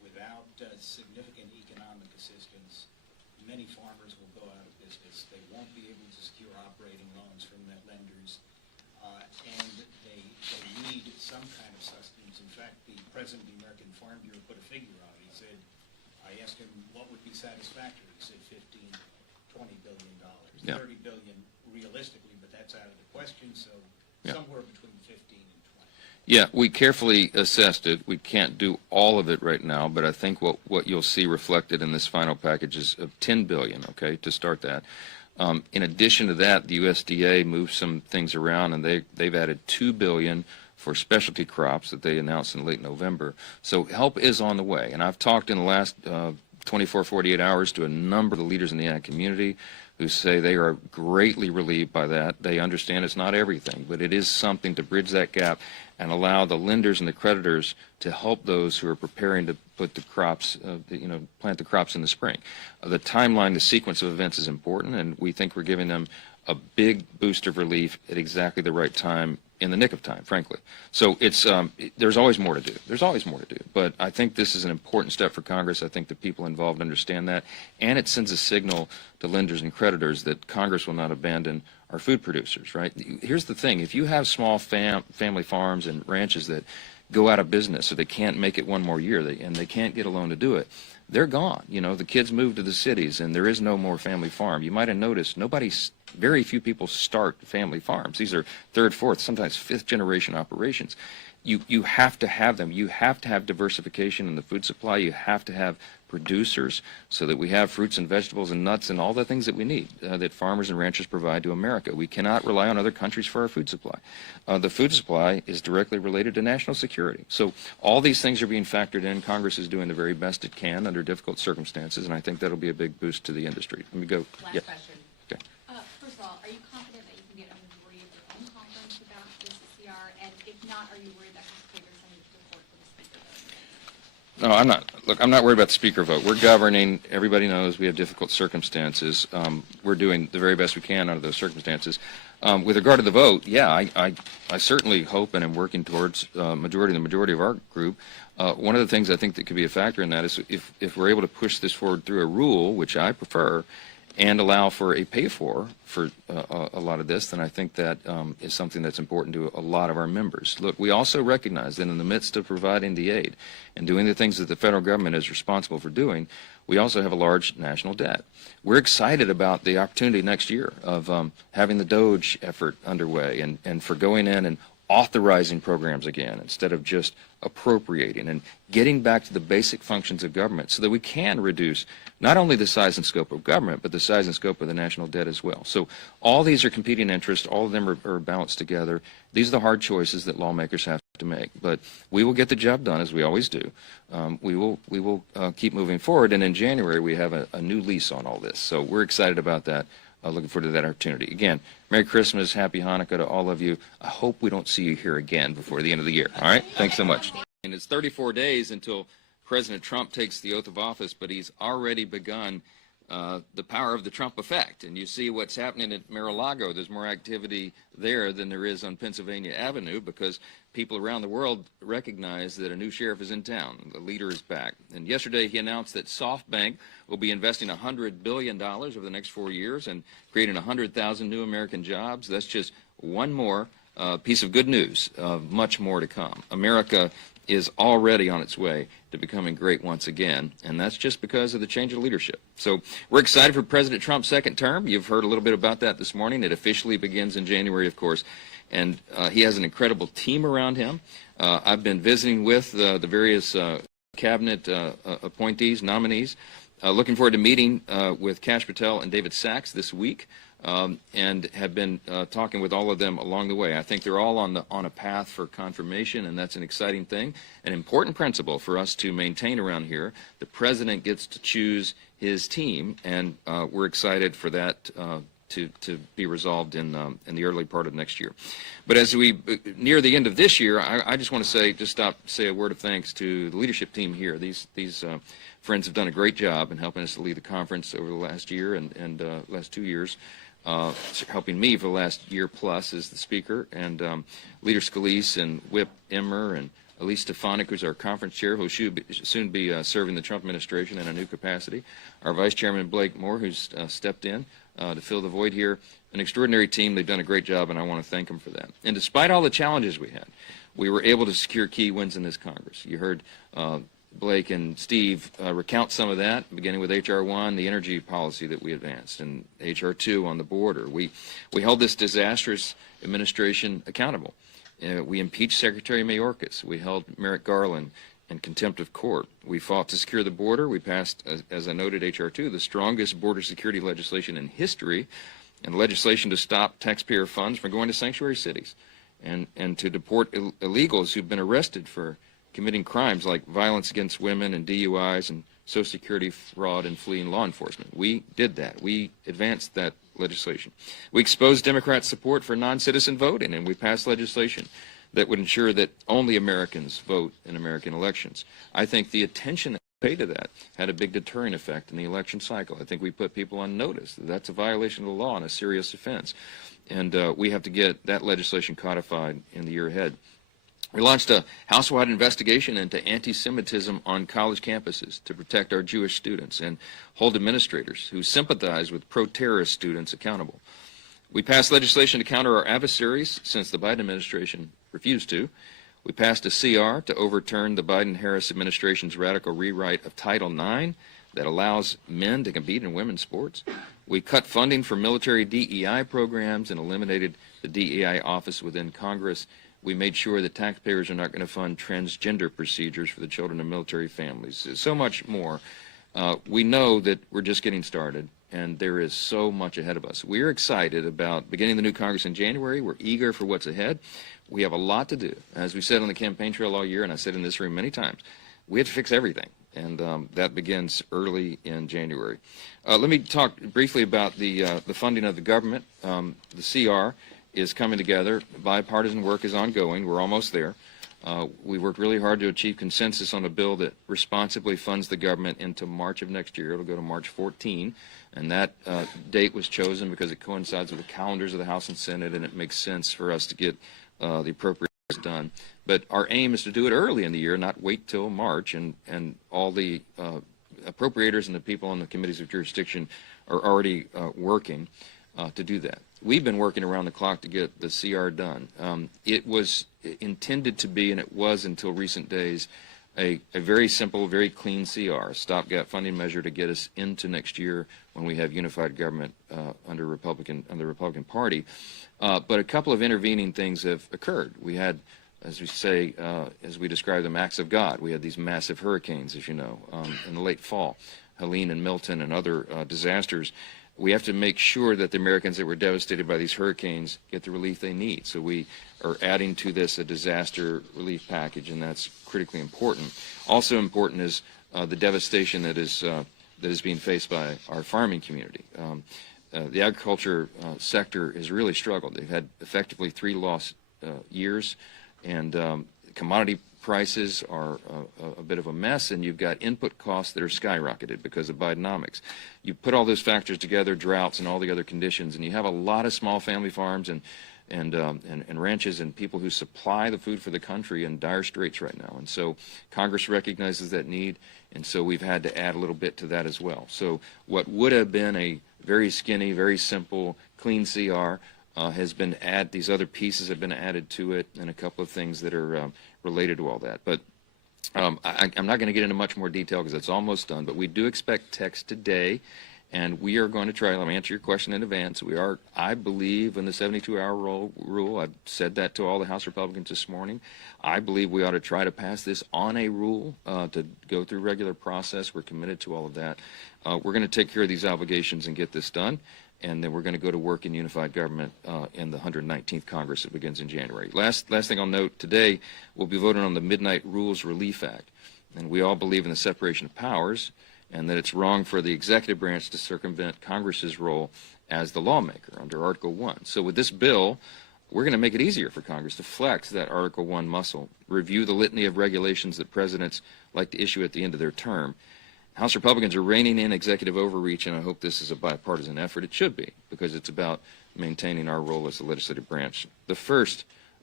without significant economic assistance, many farmers will go out of business. They won't be able to secure operating loans from their lenders, and they need some kind of sustenance. In fact, the president of the American Farm Bureau put a figure on it. He said, I asked him what would be satisfactory. He said $15, $20 billion. Yeah. $30 billion realistically, but that's out of the question, so Yeah. somewhere between 15 and 20. Yeah, we carefully assessed it. We can't do all of it right now, but I think what you'll see reflected in this final package is of $10 billion, okay, to start that. In addition to that, the USDA moved some things around, and they've added $2 billion for specialty crops that they announced in late November. So help is on the way, and I've talked in the last 24, 48 hours to a number of the leaders in the ag community who say they are greatly relieved by that. They understand it's not everything, but it is something to bridge that gap and allow the lenders and the creditors to help those who are preparing to put the crops, plant the crops in the spring. The timeline, the sequence of events is important, and we think we're giving them a big boost of relief at exactly the right time, in the nick of time, frankly. So it's there's always more to do. There's always more to do. But I think this is an important step for Congress. I think the people involved understand that, and it sends a signal to lenders and creditors that Congress will not abandon our food producers, right? Here's the thing. If you have small family farms and ranches that go out of business or they can't make it one more year and they can't get a loan to do it, they're gone. You know, the kids move to the cities and there is no more family farm. You might have noticed very few people start family farms. These are third, fourth, sometimes fifth generation operations. You have to have them. You have to have diversification in the food supply. You have to have producers so that we have fruits and vegetables and nuts and all the things that we need that farmers and ranchers provide to America. We cannot rely on other countries for our food supply. The food supply is directly related to national security. So all these things are being factored in. Congress is doing the very best it can under difficult circumstances, and I think that'll be a big boost to the industry. Let me go. Last Yeah. question. Okay. First of all, are you confident that you can get a majority of your own conference about this CR? And if not, are you worried that this trigger sending to the court for the speaker vote? No, I'm not. Look, I'm not worried about the speaker vote. We're governing. Everybody knows we have difficult circumstances. We're doing the very best we can under those circumstances. With regard to the vote, yeah, I certainly hope and am working towards the majority of our group. One of the things I think that could be a factor in that is if we're able to push this forward through a rule, which I prefer, and allow for a pay-for a lot of this, then I think that is something that's important to a lot of our members. Look, we also recognize that in the midst of providing the aid and doing the things that the federal government is responsible for doing, we also have a large national debt. We're excited about the opportunity next year of having the DOGE effort underway and for going in and authorizing programs again instead of just appropriating and getting back to the basic functions of government so that we can reduce not only the size and scope of government, but the size and scope of the national debt as well. So all these are competing interests. All of them are balanced together. These are the hard choices that lawmakers have to make. But we will get the job done, as we always do. We will keep moving forward. And in January, we have a new lease on all this. So we're excited about that. Looking forward to that opportunity. Again, Merry Christmas, Happy Hanukkah to all of you. I hope we don't see you here again before the end of the year. All right? Thanks so much. And it's 34 days until President Trump takes the oath of office, but he's already begun the power of the Trump effect. And you see what's happening at Mar-a-Lago. There's more activity there than there is on Pennsylvania Avenue because people around the world recognize that a new sheriff is in town. The leader is back. And yesterday he announced that SoftBank will be investing $100 billion over the next 4 years and creating 100,000 new American jobs. That's just one more piece of good news. Much more to come. America is already on its way to becoming great once again, and that's just because of the change of leadership. So we're excited for President Trump's second term. You've heard a little bit about that this morning. It officially begins in January, of course, and he has an incredible team around him. I've been visiting with the various cabinet appointees, nominees. Looking forward to meeting with Kash Patel and David Sachs this week. And have been talking with all of them along the way. I think they're all on a path for confirmation, and that's an exciting thing, an important principle for us to maintain around here. The president gets to choose his team, and we're excited for that to be resolved in the early part of next year. But as we near the end of this year, I just want to say a word of thanks to the leadership team here. These friends have done a great job in helping us to lead the conference over the last year and last 2 years. Helping me for the last year plus as the speaker, and Leader Scalise and Whip Emmer and Elise Stefanik, who's our conference chair, who'll soon be serving the Trump administration in a new capacity. Our Vice Chairman Blake Moore, who's stepped in to fill the void here. An extraordinary team. They've done a great job, and I want to thank them for that. And despite all the challenges we had, we were able to secure key wins in this Congress. You heard Blake and Steve recount some of that, beginning with H.R. 1, the energy policy that we advanced, and H.R. 2 on the border. We held this disastrous administration accountable. We impeached Secretary Mayorkas. We held Merrick Garland in contempt of court. We fought to secure the border. We passed, as I noted, H.R. 2, the strongest border security legislation in history, and legislation to stop taxpayer funds from going to sanctuary cities and to deport illegals who've been arrested for committing crimes like violence against women and DUIs and Social Security fraud and fleeing law enforcement. We did that. We advanced that legislation. We exposed Democrat support for non-citizen voting, and we passed legislation that would ensure that only Americans vote in American elections. I think the attention that we paid to that had a big deterrent effect in the election cycle. I think we put people on notice that that's a violation of the law and a serious offense. And we have to get that legislation codified in the year ahead. We launched a house-wide investigation into anti-Semitism on college campuses to protect our Jewish students and hold administrators who sympathize with pro-terrorist students accountable. We passed legislation to counter our adversaries since the Biden administration refused to. We passed a CR to overturn the Biden-Harris administration's radical rewrite of Title IX that allows men to compete in women's sports. We cut funding for military DEI programs and eliminated the DEI office within Congress. We made sure that taxpayers are not going to fund transgender procedures for the children of military families. So much more. We know that we're just getting started, and there is so much ahead of us. We're excited about beginning the new Congress in January. We're eager for what's ahead. We have a lot to do. As we said on the campaign trail all year, and I said in this room many times, we have to fix everything, and that begins early in January. Let me talk briefly about the funding of the government. The CR is coming together. Bipartisan work is ongoing. We're almost there. We worked really hard to achieve consensus on a bill that responsibly funds the government into March of next year. It'll go to March 14, and that date was chosen because it coincides with the calendars of the House and Senate, and it makes sense for us to get the appropriations done. But our aim is to do it early in the year, not wait till March, and all the appropriators and the people on the committees of jurisdiction are already working to do that. We've been working around the clock to get the CR done. It was intended to be, and it was until recent days, a very simple, very clean CR, a stopgap funding measure to get us into next year when we have unified government under the Republican Party. But a couple of intervening things have occurred. We had, as we say, as we describe them, acts of God. We had these massive hurricanes, as you know, in the late fall, Helene and Milton and other disasters. We have to make sure that the Americans that were devastated by these hurricanes get the relief they need. So we are adding to this a disaster relief package, and that's critically important. Also important is the devastation that is being faced by our farming community. The agriculture sector has really struggled. They've had effectively 3 lost years, and commodity prices are a bit of a mess, and you've got input costs that are skyrocketed because of Bidenomics. You put all those factors together, droughts and all the other conditions, and you have a lot of small family farms and ranches and people who supply the food for the country in dire straits right now. And so Congress recognizes that need, and so we've had to add a little bit to that as well. So what would have been a very skinny, very simple, clean CR has been added. These other pieces have been added to it, and a couple of things that are related to all that. But I'm not going to get into much more detail because it's almost done, but we do expect text today, and we are going to try. Let me answer your question in advance. We are, I believe, in the 72-hour rule. I've said that to all the House Republicans this morning. I believe we ought to try to pass this on a rule to go through regular process. We're committed to all of that. We're going to take care of these obligations and get this done, and then we're going to go to work in unified government in the 119th Congress that begins in January. Last thing I'll note, today we'll be voting on the Midnight Rules Relief Act, and we all believe in the separation of powers and that it's wrong for the executive branch to circumvent Congress's role as the lawmaker under Article 1. So with this bill, we're going to make it easier for Congress to flex that Article 1 muscle, review the litany of regulations that presidents like to issue at the end of their term. House Republicans are reining in executive overreach, and I hope this is a bipartisan effort. It should be, because it's about maintaining our role as the legislative branch. The first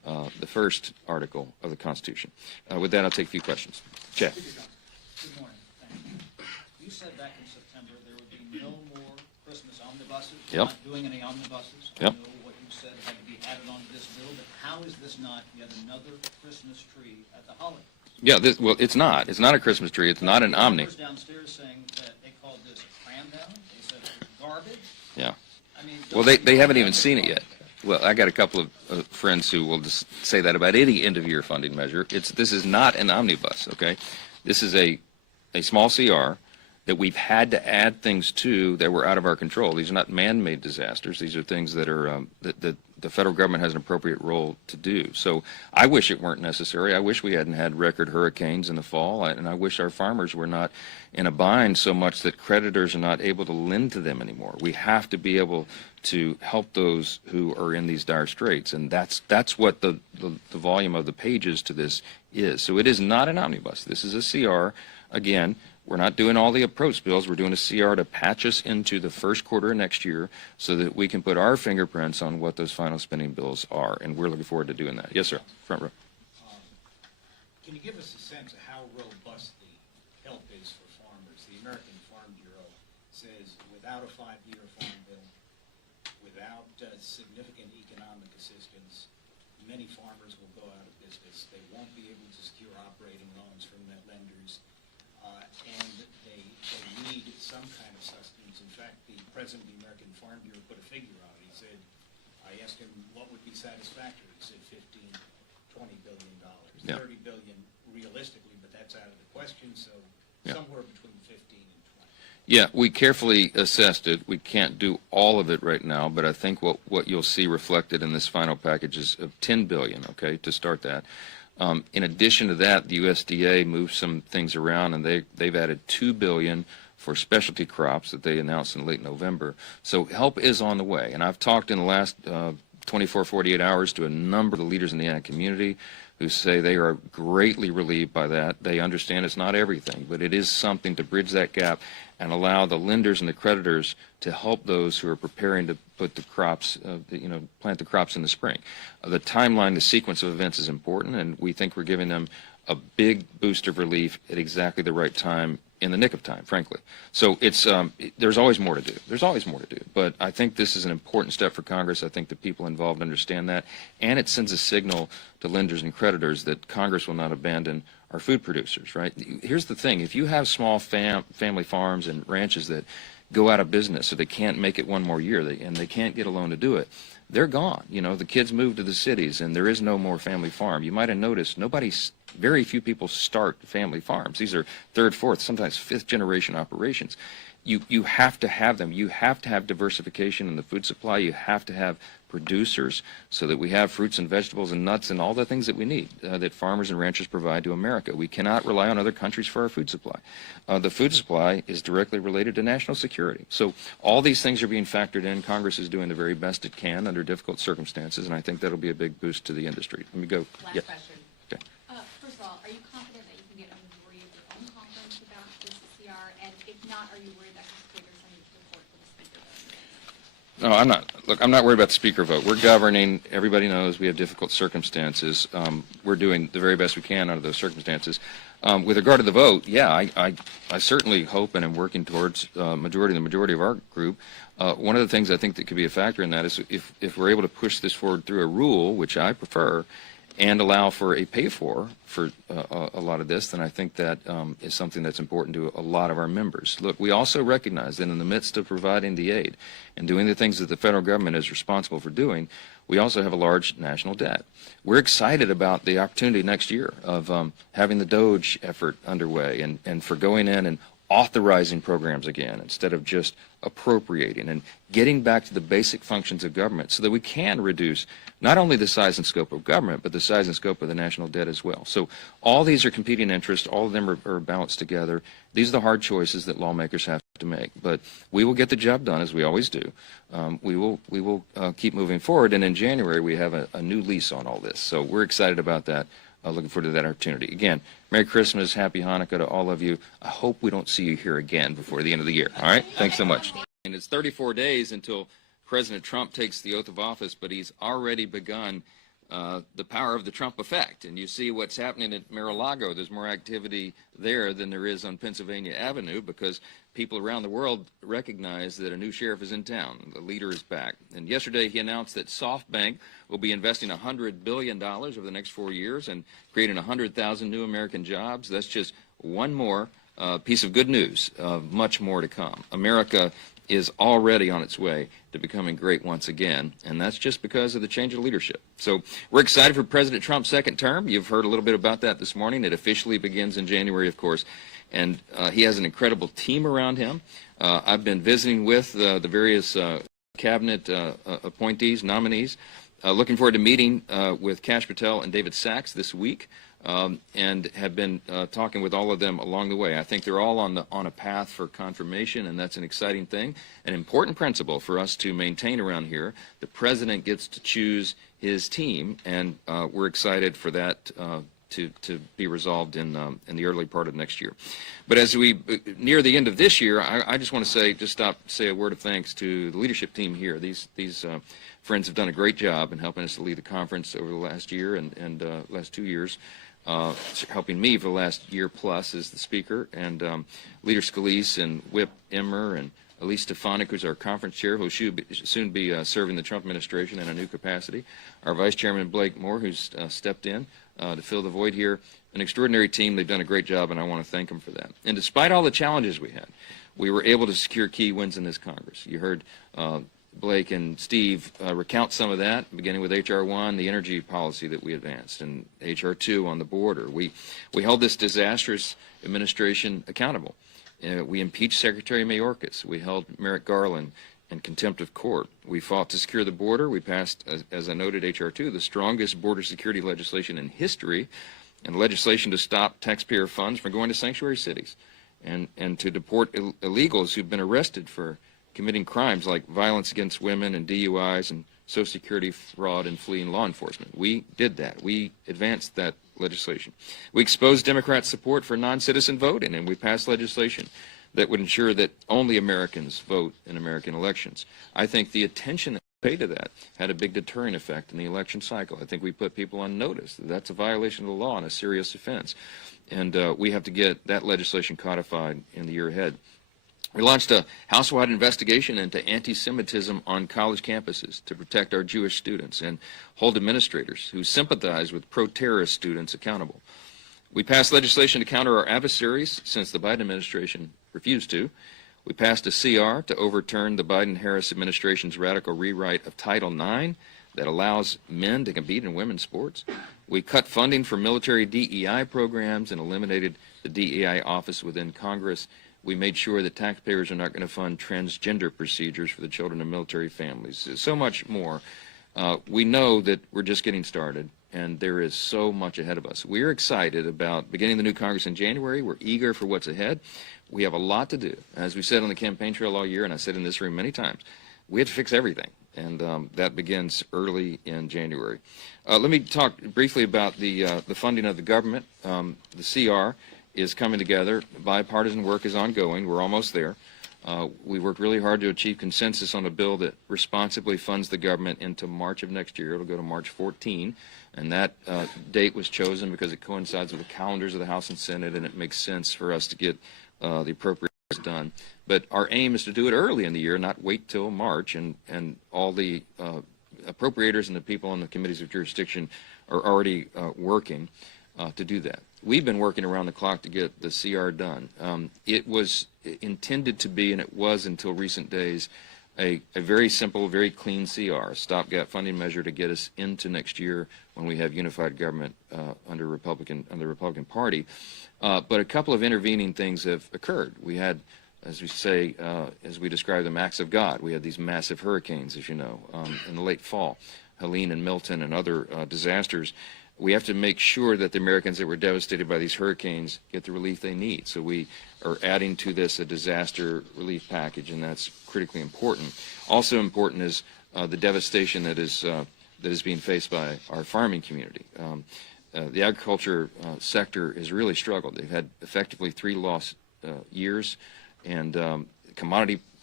the first article of the Constitution. With that, I'll take a few questions. Jeff. Good morning. Thank you. You said back in September there would be no more Christmas omnibuses. Yep. You're not doing any omnibuses. Yep. I know what you said had to be added onto this bill, but how is this not yet another Christmas tree at the holidays? Yeah, well, it's not. It's not a Christmas tree. It's not an omni. Downstairs saying that they called this a cram down. They said it was garbage. Yeah. I mean, Well, they haven't even seen it yet. Well, I got a couple of friends who will just say that about any end-of-year funding measure. This is not an omnibus, okay? This is a small CR that we've had to add things to that were out of our control. These are not man-made disasters. These are things that are that the federal government has an appropriate role to do. So I wish it weren't necessary. I wish we hadn't had record hurricanes in the fall, and I wish our farmers were not in a bind so much that creditors are not able to lend to them anymore. We have to be able to help those who are in these dire straits, and that's what the volume of the pages to this is. So it is not an omnibus. This is a CR. Again, we're not doing all the approach bills. We're doing a CR to patch us into the first quarter of next year so that we can put our fingerprints on what those final spending bills are, and we're looking forward to doing that. Yes, sir. Front row. Can you give us a sense of how robust the help is for farmers? The American Farm Bureau says without a 5-year farm bill, without significant economic assistance, many farmers will go out of business. They won't be able to secure operating loans from their lenders. And they need some kind of sustenance. In fact, the president of the American Farm Bureau put a figure on it. He said, I asked him what would be satisfactory. He said $15–20 billion. Yeah. $30 billion realistically, but that's out of the question, so Yeah. somewhere between 15 and 20. Yeah, we carefully assessed it. We can't do all of it right now, but I think what you'll see reflected in this final package is of $10 billion, okay, to start that. In addition to that, the USDA moved some things around, and they've added $2 billion for specialty crops that they announced in late November. So help is on the way, and I've talked in the last 24, 48 hours to a number of the leaders in the ag community who say they are greatly relieved by that. They understand it's not everything, but it is something to bridge that gap and allow the lenders and the creditors to help those who are preparing to put the crops, plant the crops in the spring. The timeline, the sequence of events is important, and we think we're giving them a big boost of relief at exactly the right time, in the nick of time, frankly. So it's there's always more to do. There's always more to do. But I think this is an important step for Congress. I think the people involved understand that, and it sends a signal to lenders and creditors that Congress will not abandon our food producers, right? Here's the thing. If you have small family farms and ranches that go out of business so they can't make it one more year and they can't get a loan to do it, they're gone. The kids move to the cities and there is no more family farm. You might have noticed very few people start family farms. These are third, fourth, sometimes fifth generation operations. You have to have them. You have to have diversification in the food supply. You have to have producers so that we have fruits and vegetables and nuts and all the things that we need that farmers and ranchers provide to America. We cannot rely on other countries for our food supply. The food supply is directly related to national security. So all these things are being factored in. Congress is doing the very best it can under difficult circumstances, and I think that'll be a big boost to the industry. Let me go. Last Yeah. question. Okay. First of all, are you confident that you can get a majority of your own conference about this CR? And if not, are you worried that could trigger some support for the speaker vote? No, I'm not. Look, I'm not worried about the speaker vote. We're governing. Everybody knows we have difficult circumstances. We're doing the very best we can under those circumstances. With regard to the vote, yeah, I certainly hope and am working towards the majority of our group. One of the things I think that could be a factor in that is if we're able to push this forward through a rule, which I prefer, and allow for a pay-for a lot of this, then I think that is something that's important to a lot of our members. Look, we also recognize that in the midst of providing the aid and doing the things that the federal government is responsible for doing, we also have a large national debt. We're excited about the opportunity next year of having the DOGE effort underway and for going in and authorizing programs again instead of just appropriating and getting back to the basic functions of government so that we can reduce not only the size and scope of government, but the size and scope of the national debt as well. So all these are competing interests. All of them are balanced together. These are the hard choices that lawmakers have to make. But we will get the job done, as we always do. We will keep moving forward. And in January, we have a new lease on all this. So we're excited about that. Looking forward to that opportunity. Again, Merry Christmas, Happy Hanukkah to all of you. I hope we don't see you here again before the end of the year. All right? Thanks so much. And it's 34 days until President Trump takes the oath of office, but he's already begun the power of the Trump effect. And you see what's happening at Mar-a-Lago. There's more activity there than there is on Pennsylvania Avenue because people around the world recognize that a new sheriff is in town. The leader is back. And yesterday he announced that SoftBank will be investing $100 billion over the next 4 years and creating 100,000 new American jobs. That's just one more piece of good news. Much more to come. America is already on its way to becoming great once again, and that's just because of the change of leadership. So we're excited for President Trump's second term. You've heard a little bit about that this morning. It officially begins in January, of course, and he has an incredible team around him. I've been visiting with the various cabinet appointees, nominees. Looking forward to meeting with Kash Patel and David Sachs this week. And have been talking with all of them along the way. I think they're all on a path for confirmation, and that's an exciting thing, an important principle for us to maintain around here. The president gets to choose his team, and we're excited for that to be resolved in the early part of next year. But as we near the end of this year, I just want to say a word of thanks to the leadership team here. These friends have done a great job in helping us to lead the conference over the last year and last 2 years. Helping me for the last year plus as the speaker, and Leader Scalise and Whip Emmer and Elise Stefanik, who's our conference chair, who will soon be serving the Trump administration in a new capacity. Our Vice Chairman Blake Moore, who's stepped in to fill the void here. An extraordinary team. They've done a great job, and I want to thank them for that. And despite all the challenges we had, we were able to secure key wins in this Congress. You heard Blake and Steve recount some of that, beginning with H.R. 1, the energy policy that we advanced, and H.R. 2 on the border. We held this disastrous administration accountable. We impeached Secretary Mayorkas. We held Merrick Garland in contempt of court. We fought to secure the border. We passed, as I noted, H.R. 2, the strongest border security legislation in history, and legislation to stop taxpayer funds from going to sanctuary cities and to deport illegals who've been arrested for committing crimes like violence against women and DUIs and Social Security fraud and fleeing law enforcement. We did that. We advanced that legislation. We exposed Democrat support for non-citizen voting, and we passed legislation that would ensure that only Americans vote in American elections. I think the attention that we paid to that had a big deterring effect in the election cycle. I think we put people on notice that that's a violation of the law and a serious offense. And we have to get that legislation codified in the year ahead. We launched a house-wide investigation into anti-Semitism on college campuses to protect our Jewish students and hold administrators who sympathize with pro-terrorist students accountable. We passed legislation to counter our adversaries since the Biden administration refused to. We passed a CR to overturn the Biden-Harris administration's radical rewrite of Title IX that allows men to compete in women's sports. We cut funding for military DEI programs and eliminated the DEI office within Congress. We made sure that taxpayers are not going to fund transgender procedures for the children of military families. So much more. We know that we're just getting started, and there is so much ahead of us. We're excited about beginning the new Congress in January. We're eager for what's ahead. We have a lot to do. As we said on the campaign trail all year, and I said in this room many times, we have to fix everything, and that begins early in January. Let me talk briefly about the funding of the government. The CR is coming together. Bipartisan work is ongoing. We're almost there. We worked really hard to achieve consensus on a bill that responsibly funds the government into March of next year. It'll go to March 14, and that date was chosen because it coincides with the calendars of the House and Senate, and it makes sense for us to get the appropriations done. But our aim is to do it early in the year, not wait till March, and all the appropriators and the people on the committees of jurisdiction are already working to do that. We've been working around the clock to get the CR done. It was intended to be, and it was until recent days, a very simple, very clean CR, a stopgap funding measure to get us into next year when we have unified government under the Republican Party. But a couple of intervening things have occurred. We had, as we say, as we describe them, acts of God. We had these massive hurricanes, as you know, in the late fall, Helene and Milton and other disasters. We have to make sure that the Americans that were devastated by these hurricanes get the relief they need. So we are adding to this a disaster relief package, and that's critically important. Also important is the devastation that is being faced by our farming community. The agriculture sector has really struggled. They've had effectively 3 lost years, and commodity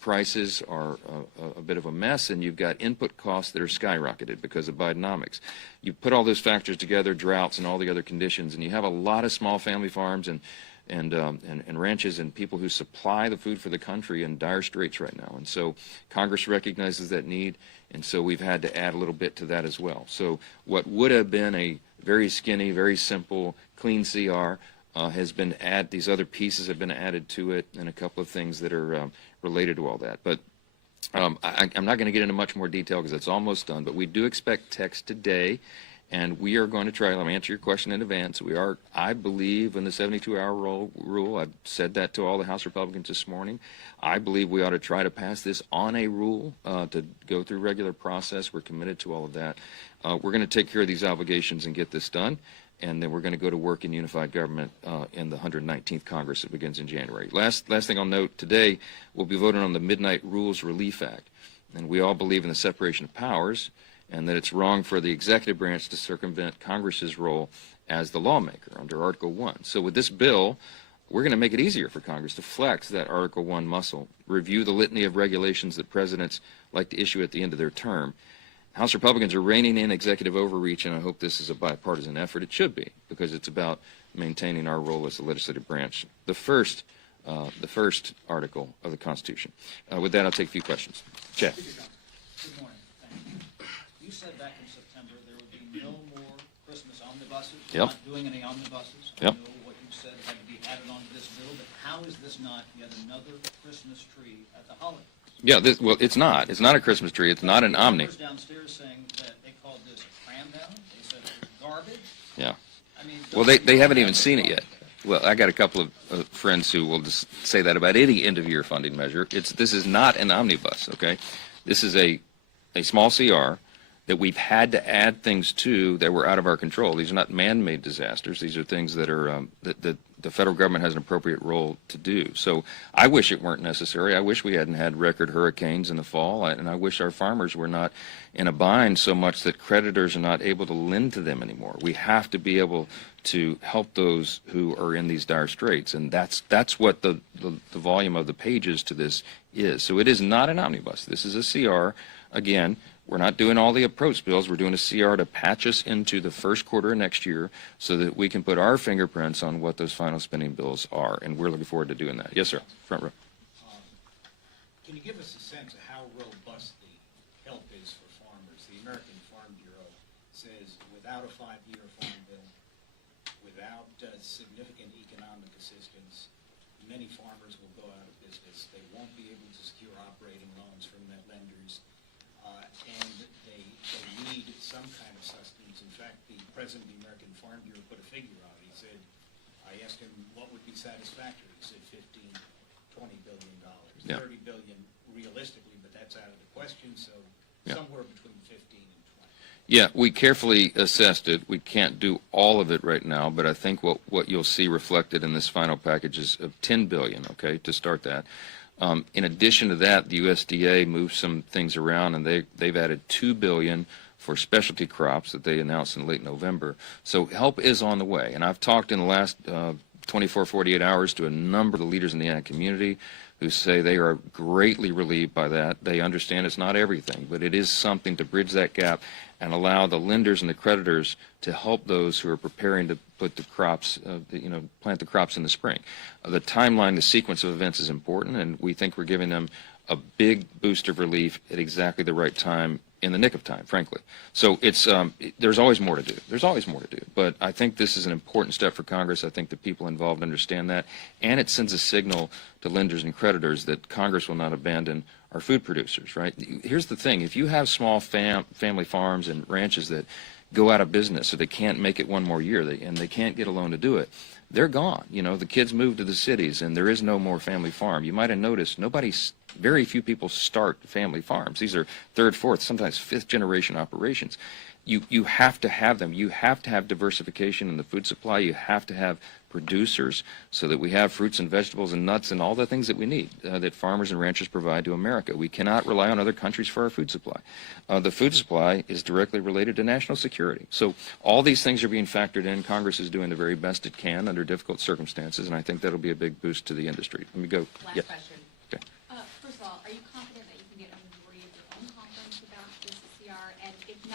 prices are a bit of a mess, and you've got input costs that are skyrocketed because of Bidenomics. You put all those factors together, droughts and all the other conditions, and you have a lot of small family farms and ranches and people who supply the food for the country in dire straits right now. And so Congress recognizes that need, and so we've had to add a little bit to that as well. So what would have been a very skinny, very simple, clean CR has been these other pieces have been added to it, and a couple of things that are related to all that. But I'm not going to get into much more detail because it's almost done, but we do expect text today. And we are going to try, let me answer your question in advance. We are, I believe, in the 72-hour rule. I've said that to all the House Republicans this morning. I believe we ought to try to pass this on a rule to go through regular process. We're committed to all of that. We're going to take care of these obligations and get this done. And then we're going to go to work in unified government in the 119th Congress that begins in January. Last thing I'll note, today we'll be voting on the Midnight Rules Relief Act. And we all believe in the separation of powers, and that it's wrong for the executive branch to circumvent Congress's role as the lawmaker under Article 1. So with this bill, we're going to make it easier for Congress to flex that Article 1 muscle, review the litany of regulations that presidents like to issue at the end of their term. House Republicans are reining in executive overreach, and I hope this is a bipartisan effort. It should be, because it's about maintaining our role as the legislative branch, the first article of the Constitution. With that, I'll take a few questions. Chad. Good morning. Thank you. You said back in September there would be no more Christmas omnibuses. You're not doing any omnibuses. I know what you said had to be added onto this bill, but how is this not yet another Christmas tree at the holidays? Yeah, well, it's not. It's not a Christmas tree. It's not an omni. Downstairs saying that they called this a cram down. They said it was garbage. Yeah. I mean, Well, they haven't even seen it yet. Well, I got a couple of friends who will just say that about any end-of-year funding measure. This is not an omnibus, okay? This is a small CR that we've had to add things to that were out of our control. These are not man-made disasters. These are things that are that the federal government has an appropriate role to do. So I wish it weren't necessary. I wish we hadn't had record hurricanes in the fall, and I wish our farmers were not in a bind so much that creditors are not able to lend to them anymore. We have to be able to help those who are in these dire straits, and that's what the volume of the pages to this is. So it is not an omnibus. This is a CR. Again, we're not doing all the approach bills. We're doing a CR to patch us into the first quarter of next year so that we can put our fingerprints on what those final spending bills are, and we're looking forward to doing that. Yes, sir. Front row. Can you give us a sense of how robust the help is for farmers? The American Farm Bureau says without a 5-year farm bill, without significant economic assistance, many farmers will go out of business. They won't be able to secure operating loans from their lenders. And they need some kind of sustenance. In fact, the president of the American Farm Bureau put a figure on it. He said, I asked him what would be satisfactory. He said $15–20 billion. Yeah. $30 billion realistically, but that's out of the question, so somewhere between 15 and 20. Yeah, we carefully assessed it. We can't do all of it right now, but I think what you'll see reflected in this final package is of $10 billion, okay, to start that. In addition to that, the USDA moved some things around, and they've added $2 billion for specialty crops that they announced in late November. So help is on the way, and I've talked in the last 24, 48 hours to a number of the leaders in the ag community who say they are greatly relieved by that. They understand it's not everything, but it is something to bridge that gap and allow the lenders and the creditors to help those who are preparing to put the crops, plant the crops in the spring. The timeline, the sequence of events is important, and we think we're giving them a big boost of relief at exactly the right time, in the nick of time, frankly. So it's there's always more to do. There's always more to do. But I think this is an important step for Congress. I think the people involved understand that, and it sends a signal to lenders and creditors that Congress will not abandon our food producers, right? Here's the thing. If you have small family farms and ranches that go out of business, or they can't make it one more year, and they can't get a loan to do it, they're gone. The kids move to the cities, and there is no more family farm. You might have noticed very few people start family farms. These are third, fourth, sometimes fifth generation operations. You have to have them. You have to have diversification in the food supply. You have to have producers so that we have fruits and vegetables and nuts and all the things that we need that farmers and ranchers provide to America. We cannot rely on other countries for our food supply. The food supply is directly related to national security. So all these things are being factored in. Congress is doing the very best it can under difficult circumstances, and I think that'll be a big boost to the industry. Let me go. Last Yeah. question. Okay. First of all, are you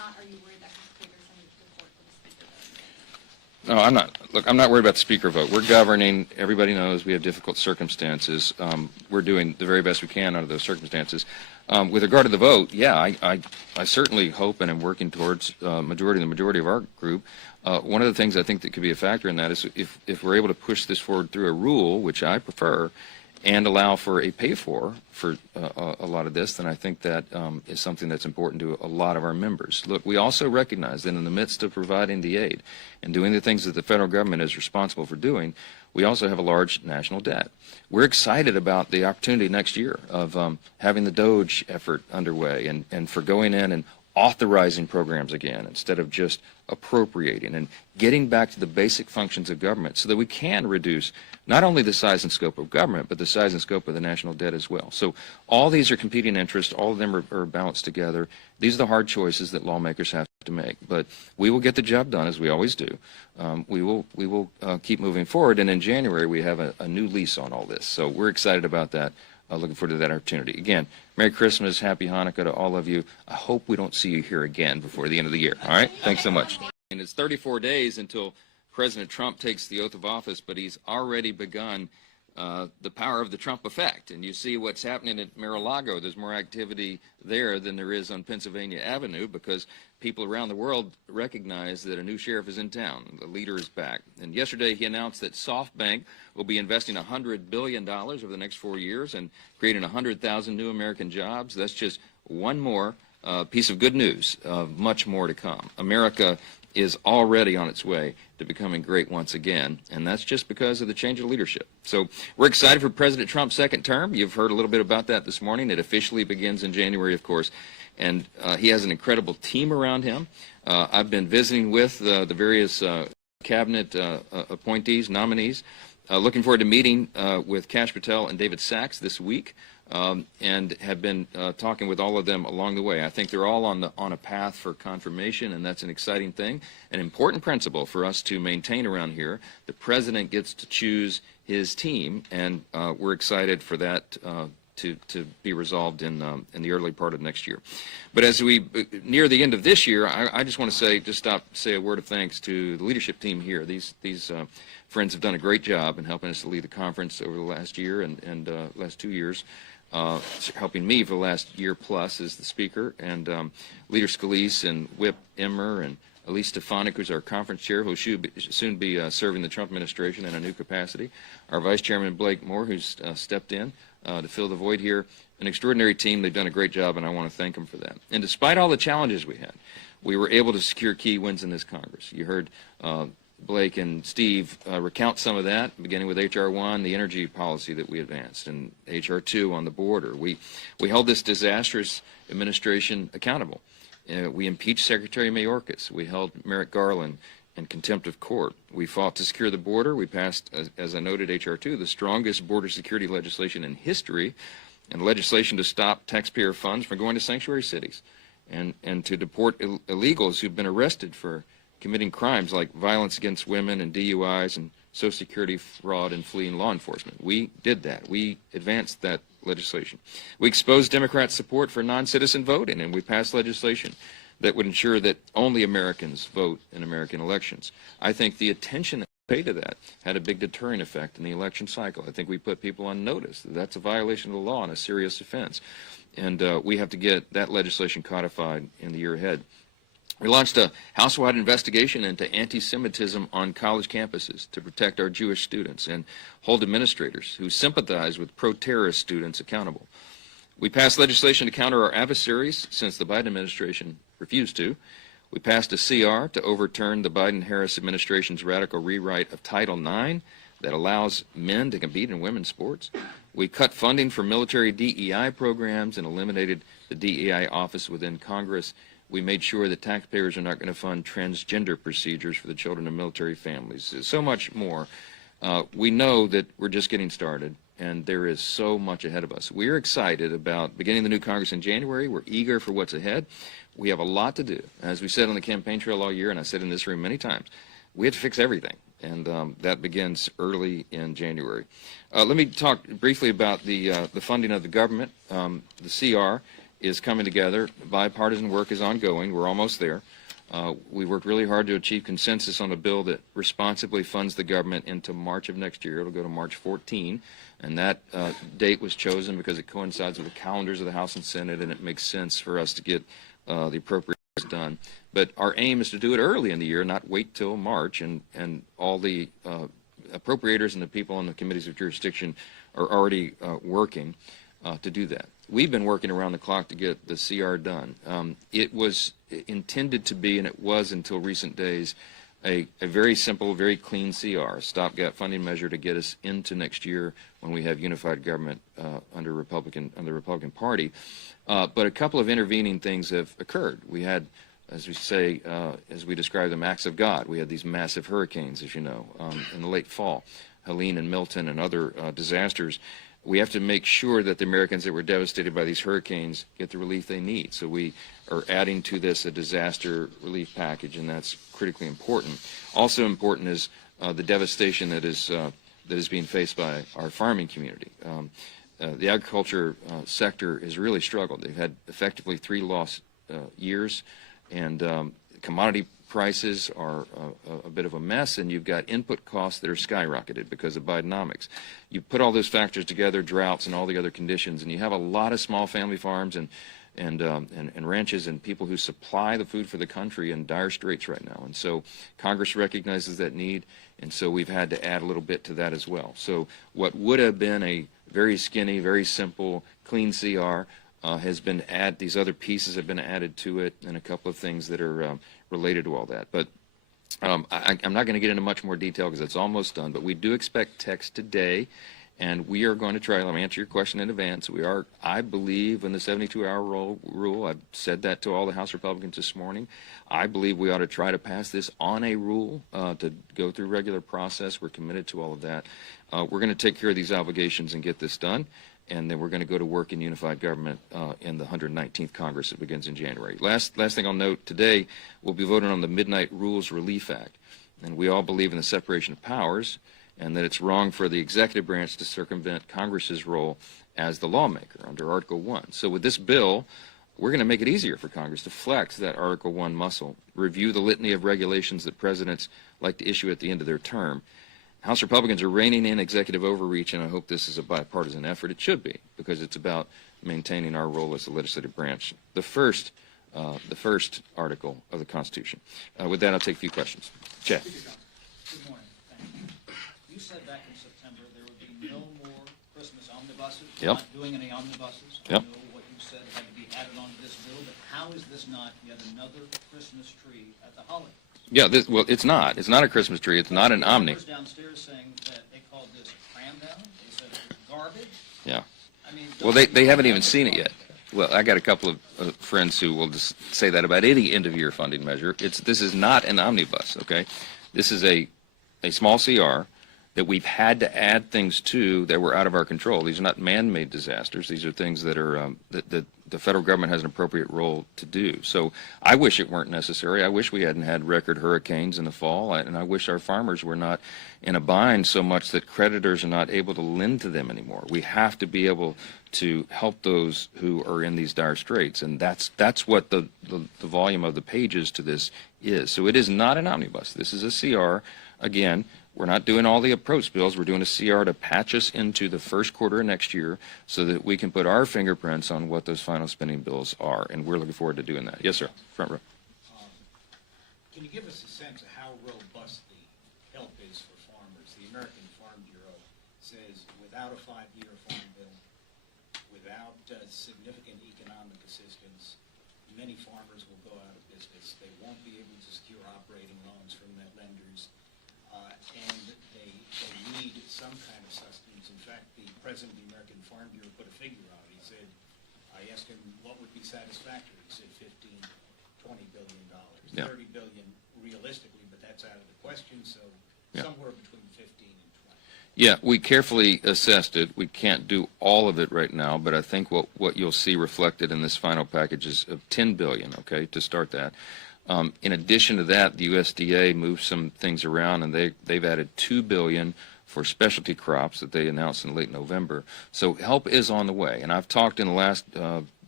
not, are you worried that could trigger some support for the speaker vote? No, I'm not. Look, I'm not worried about the speaker vote. We're governing. Everybody knows we have difficult circumstances. We're doing the very best we can under those circumstances. With regard to the vote, yeah, I certainly hope and am working towards the majority of our group. One of the things I think that could be a factor in that is if we're able to push this forward through a rule, which I prefer, and allow for a pay-for a lot of this, then I think that is something that's important to a lot of our members. Look, we also recognize that in the midst of providing the aid and doing the things that the federal government is responsible for doing, we also have a large national debt. We're excited about the opportunity next year of having the DOGE effort underway and for going in and authorizing programs again instead of just appropriating and getting back to the basic functions of government so that we can reduce not only the size and scope of government, but the size and scope of the national debt as well. So all these are competing interests. All of them are balanced together. These are the hard choices that lawmakers have to make. But we will get the job done, as we always do. We will keep moving forward. And in January, we have a new lease on all this. So we're excited about that. Looking forward to that opportunity. Again, Merry Christmas, Happy Hanukkah to all of you. I hope we don't see you here again before the end of the year. All right? Thanks so much. And it's 34 days until President Trump takes the oath of office, but he's already begun the power of the Trump effect. And you see what's happening at Mar-a-Lago. There's more activity there than there is on Pennsylvania Avenue because people around the world recognize that a new sheriff is in town. The leader is back. And yesterday he announced that SoftBank will be investing $100 billion over the next 4 years and creating 100,000 new American jobs. That's just one more piece of good news, much more to come. America is already on its way to becoming great once again, and that's just because of the change of leadership. So we're excited for President Trump's second term. You've heard a little bit about that this morning. It officially begins in January, of course, and he has an incredible team around him. I've been visiting with the various cabinet appointees, nominees, looking forward to meeting with Kash Patel and David Sachs this week. And have been talking with all of them along the way. I think they're all on a path for confirmation, and that's an exciting thing, an important principle for us to maintain around here. The president gets to choose his team, and we're excited for that to be resolved in the early part of next year. But as we near the end of this year, I just want to say a word of thanks to the leadership team here. These friends have done a great job in helping us to lead the conference over the last year and last 2 years. Helping me for the last year plus as the speaker, and Leader Scalise and Whip Emmer and Elise Stefanik, who's our conference chair, who will soon be serving the Trump administration in a new capacity. Our Vice Chairman Blake Moore, who's stepped in to fill the void here. An extraordinary team. They've done a great job, and I want to thank them for that. And despite all the challenges we had, we were able to secure key wins in this Congress. You heard Blake and Steve recount some of that, beginning with H.R. 1, the energy policy that we advanced, and H.R. 2 on the border. We held this disastrous administration accountable. We impeached Secretary Mayorkas. We held Merrick Garland in contempt of court. We fought to secure the border. We passed, as I noted, H.R. 2, the strongest border security legislation in history, and legislation to stop taxpayer funds from going to sanctuary cities and to deport illegals who've been arrested for committing crimes like violence against women and DUIs and Social Security fraud and fleeing law enforcement. We did that. We advanced that legislation. We exposed Democrats' support for non-citizen voting, and we passed legislation that would ensure that only Americans vote in American elections. I think the attention that we paid to that had a big deterrent effect in the election cycle. I think we put people on notice that that's a violation of the law and a serious offense. And we have to get that legislation codified in the year ahead. We launched a house-wide investigation into anti-Semitism on college campuses to protect our Jewish students and hold administrators who sympathize with pro-terrorist students accountable. We passed legislation to counter our adversaries since the Biden administration refused to. We passed a CR to overturn the Biden-Harris administration's radical rewrite of Title IX that allows men to compete in women's sports. We cut funding for military DEI programs and eliminated the DEI office within Congress. We made sure that taxpayers are not going to fund transgender procedures for the children of military families. So much more. We know that we're just getting started, and there is so much ahead of us. We're excited about beginning the new Congress in January. We're eager for what's ahead. We have a lot to do. As we said on the campaign trail all year, and I said in this room many times, we have to fix everything, and that begins early in January. Let me talk briefly about the funding of the government, the CR, is coming together. Bipartisan work is ongoing. We're almost there. We worked really hard to achieve consensus on a bill that responsibly funds the government into March of next year. It'll go to March 14, and that date was chosen because it coincides with the calendars of the House and Senate, and it makes sense for us to get the appropriations done. But our aim is to do it early in the year, not wait till March, and all the appropriators and the people on the committees of jurisdiction are already working to do that. We've been working around the clock to get the CR done. It was intended to be, and it was until recent days, a very simple, very clean CR, a stopgap funding measure to get us into next year when we have unified government under the Republican Party. But a couple of intervening things have occurred. We had, as we say, as we describe them, acts of God. We had these massive hurricanes, as you know, in the late fall, Helene and Milton and other disasters. We have to make sure that the Americans that were devastated by these hurricanes get the relief they need. So we are adding to this a disaster relief package, and that's critically important. Also important is the devastation that is being faced by our farming community. The agriculture sector has really struggled. They've had effectively 3 lost years, and commodity prices are a bit of a mess, and you've got input costs that are skyrocketed because of Bidenomics. You put all those factors together, droughts and all the other conditions, and you have a lot of small family farms and ranches and people who supply the food for the country in dire straits right now. And so Congress recognizes that need, and so we've had to add a little bit to that as well. So what would have been a very skinny, very simple, clean CR has been added. These other pieces have been added to it, and a couple of things that are related to all that. But I'm not going to get into much more detail because it's almost done, but we do expect text today, and we are going to try. Let me answer your question in advance. We are, I believe, in the 72-hour rule. I've said that to all the House Republicans this morning. I believe we ought to try to pass this on a rule to go through regular process. We're committed to all of that. We're going to take care of these obligations and get this done, and then we're going to go to work in unified government in the 119th Congress that begins in January. Last thing I'll note, today we'll be voting on the Midnight Rules Relief Act, and we all believe in the separation of powers and that it's wrong for the executive branch to circumvent Congress's role as the lawmaker under Article 1. So with this bill, we're going to make it easier for Congress to flex that Article 1 muscle, review the litany of regulations that presidents like to issue at the end of their term. House Republicans are reining in executive overreach, and I hope this is a bipartisan effort. It should be, because it's about maintaining our role as the legislative branch, the first article of the Constitution. With that, I'll take a few questions. Chad. Good morning. Thank you. You said back in September there would be no more Christmas omnibuses. Yep. Not doing any omnibuses. Yep. I know what you said had to be added onto this bill, but how is this not yet another Christmas tree at the holidays? Yeah, well, it's not. It's not a Christmas tree. It's not an omni. Downstairs saying that they called this cram down. They said it was garbage. Yeah. I mean, Well, they haven't even seen it yet. Well, I got a couple of friends who will just say that about any end-of-year funding measure. This is not an omnibus, okay? This is a small CR that we've had to add things to that were out of our control. These are not man-made disasters. These are things that are that the federal government has an appropriate role to do. So I wish it weren't necessary. I wish we hadn't had record hurricanes in the fall, and I wish our farmers were not in a bind so much that creditors are not able to lend to them anymore. We have to be able to help those who are in these dire straits, and that's what the volume of the pages to this is. So it is not an omnibus. This is a CR. Again, we're not doing all the approach bills. We're doing a CR to patch us into the first quarter of next year so that we can put our fingerprints on what those final spending bills are, and we're looking forward to doing that. Yes, sir. Front row. Can you give us a sense of how robust the help is for farmers? The American Farm Bureau says without a 5-year farm bill, without significant economic assistance, many farmers will go out of business. They won't be able to secure operating loans from their lenders. And they need some kind of sustenance. In fact, the president of the American Farm Bureau put a figure out. He said, I asked him what would be satisfactory. He said $15, $20 billion. Yeah. $30 billion realistically, but that's out of the question, so Yeah. somewhere between 15 and 20. Yeah, we carefully assessed it. We can't do all of it right now, but I think what you'll see reflected in this final package is of $10 billion, okay, to start that. In addition to that, the USDA moved some things around, and they've added $2 billion for specialty crops that they announced in late November. So help is on the way, and I've talked in the last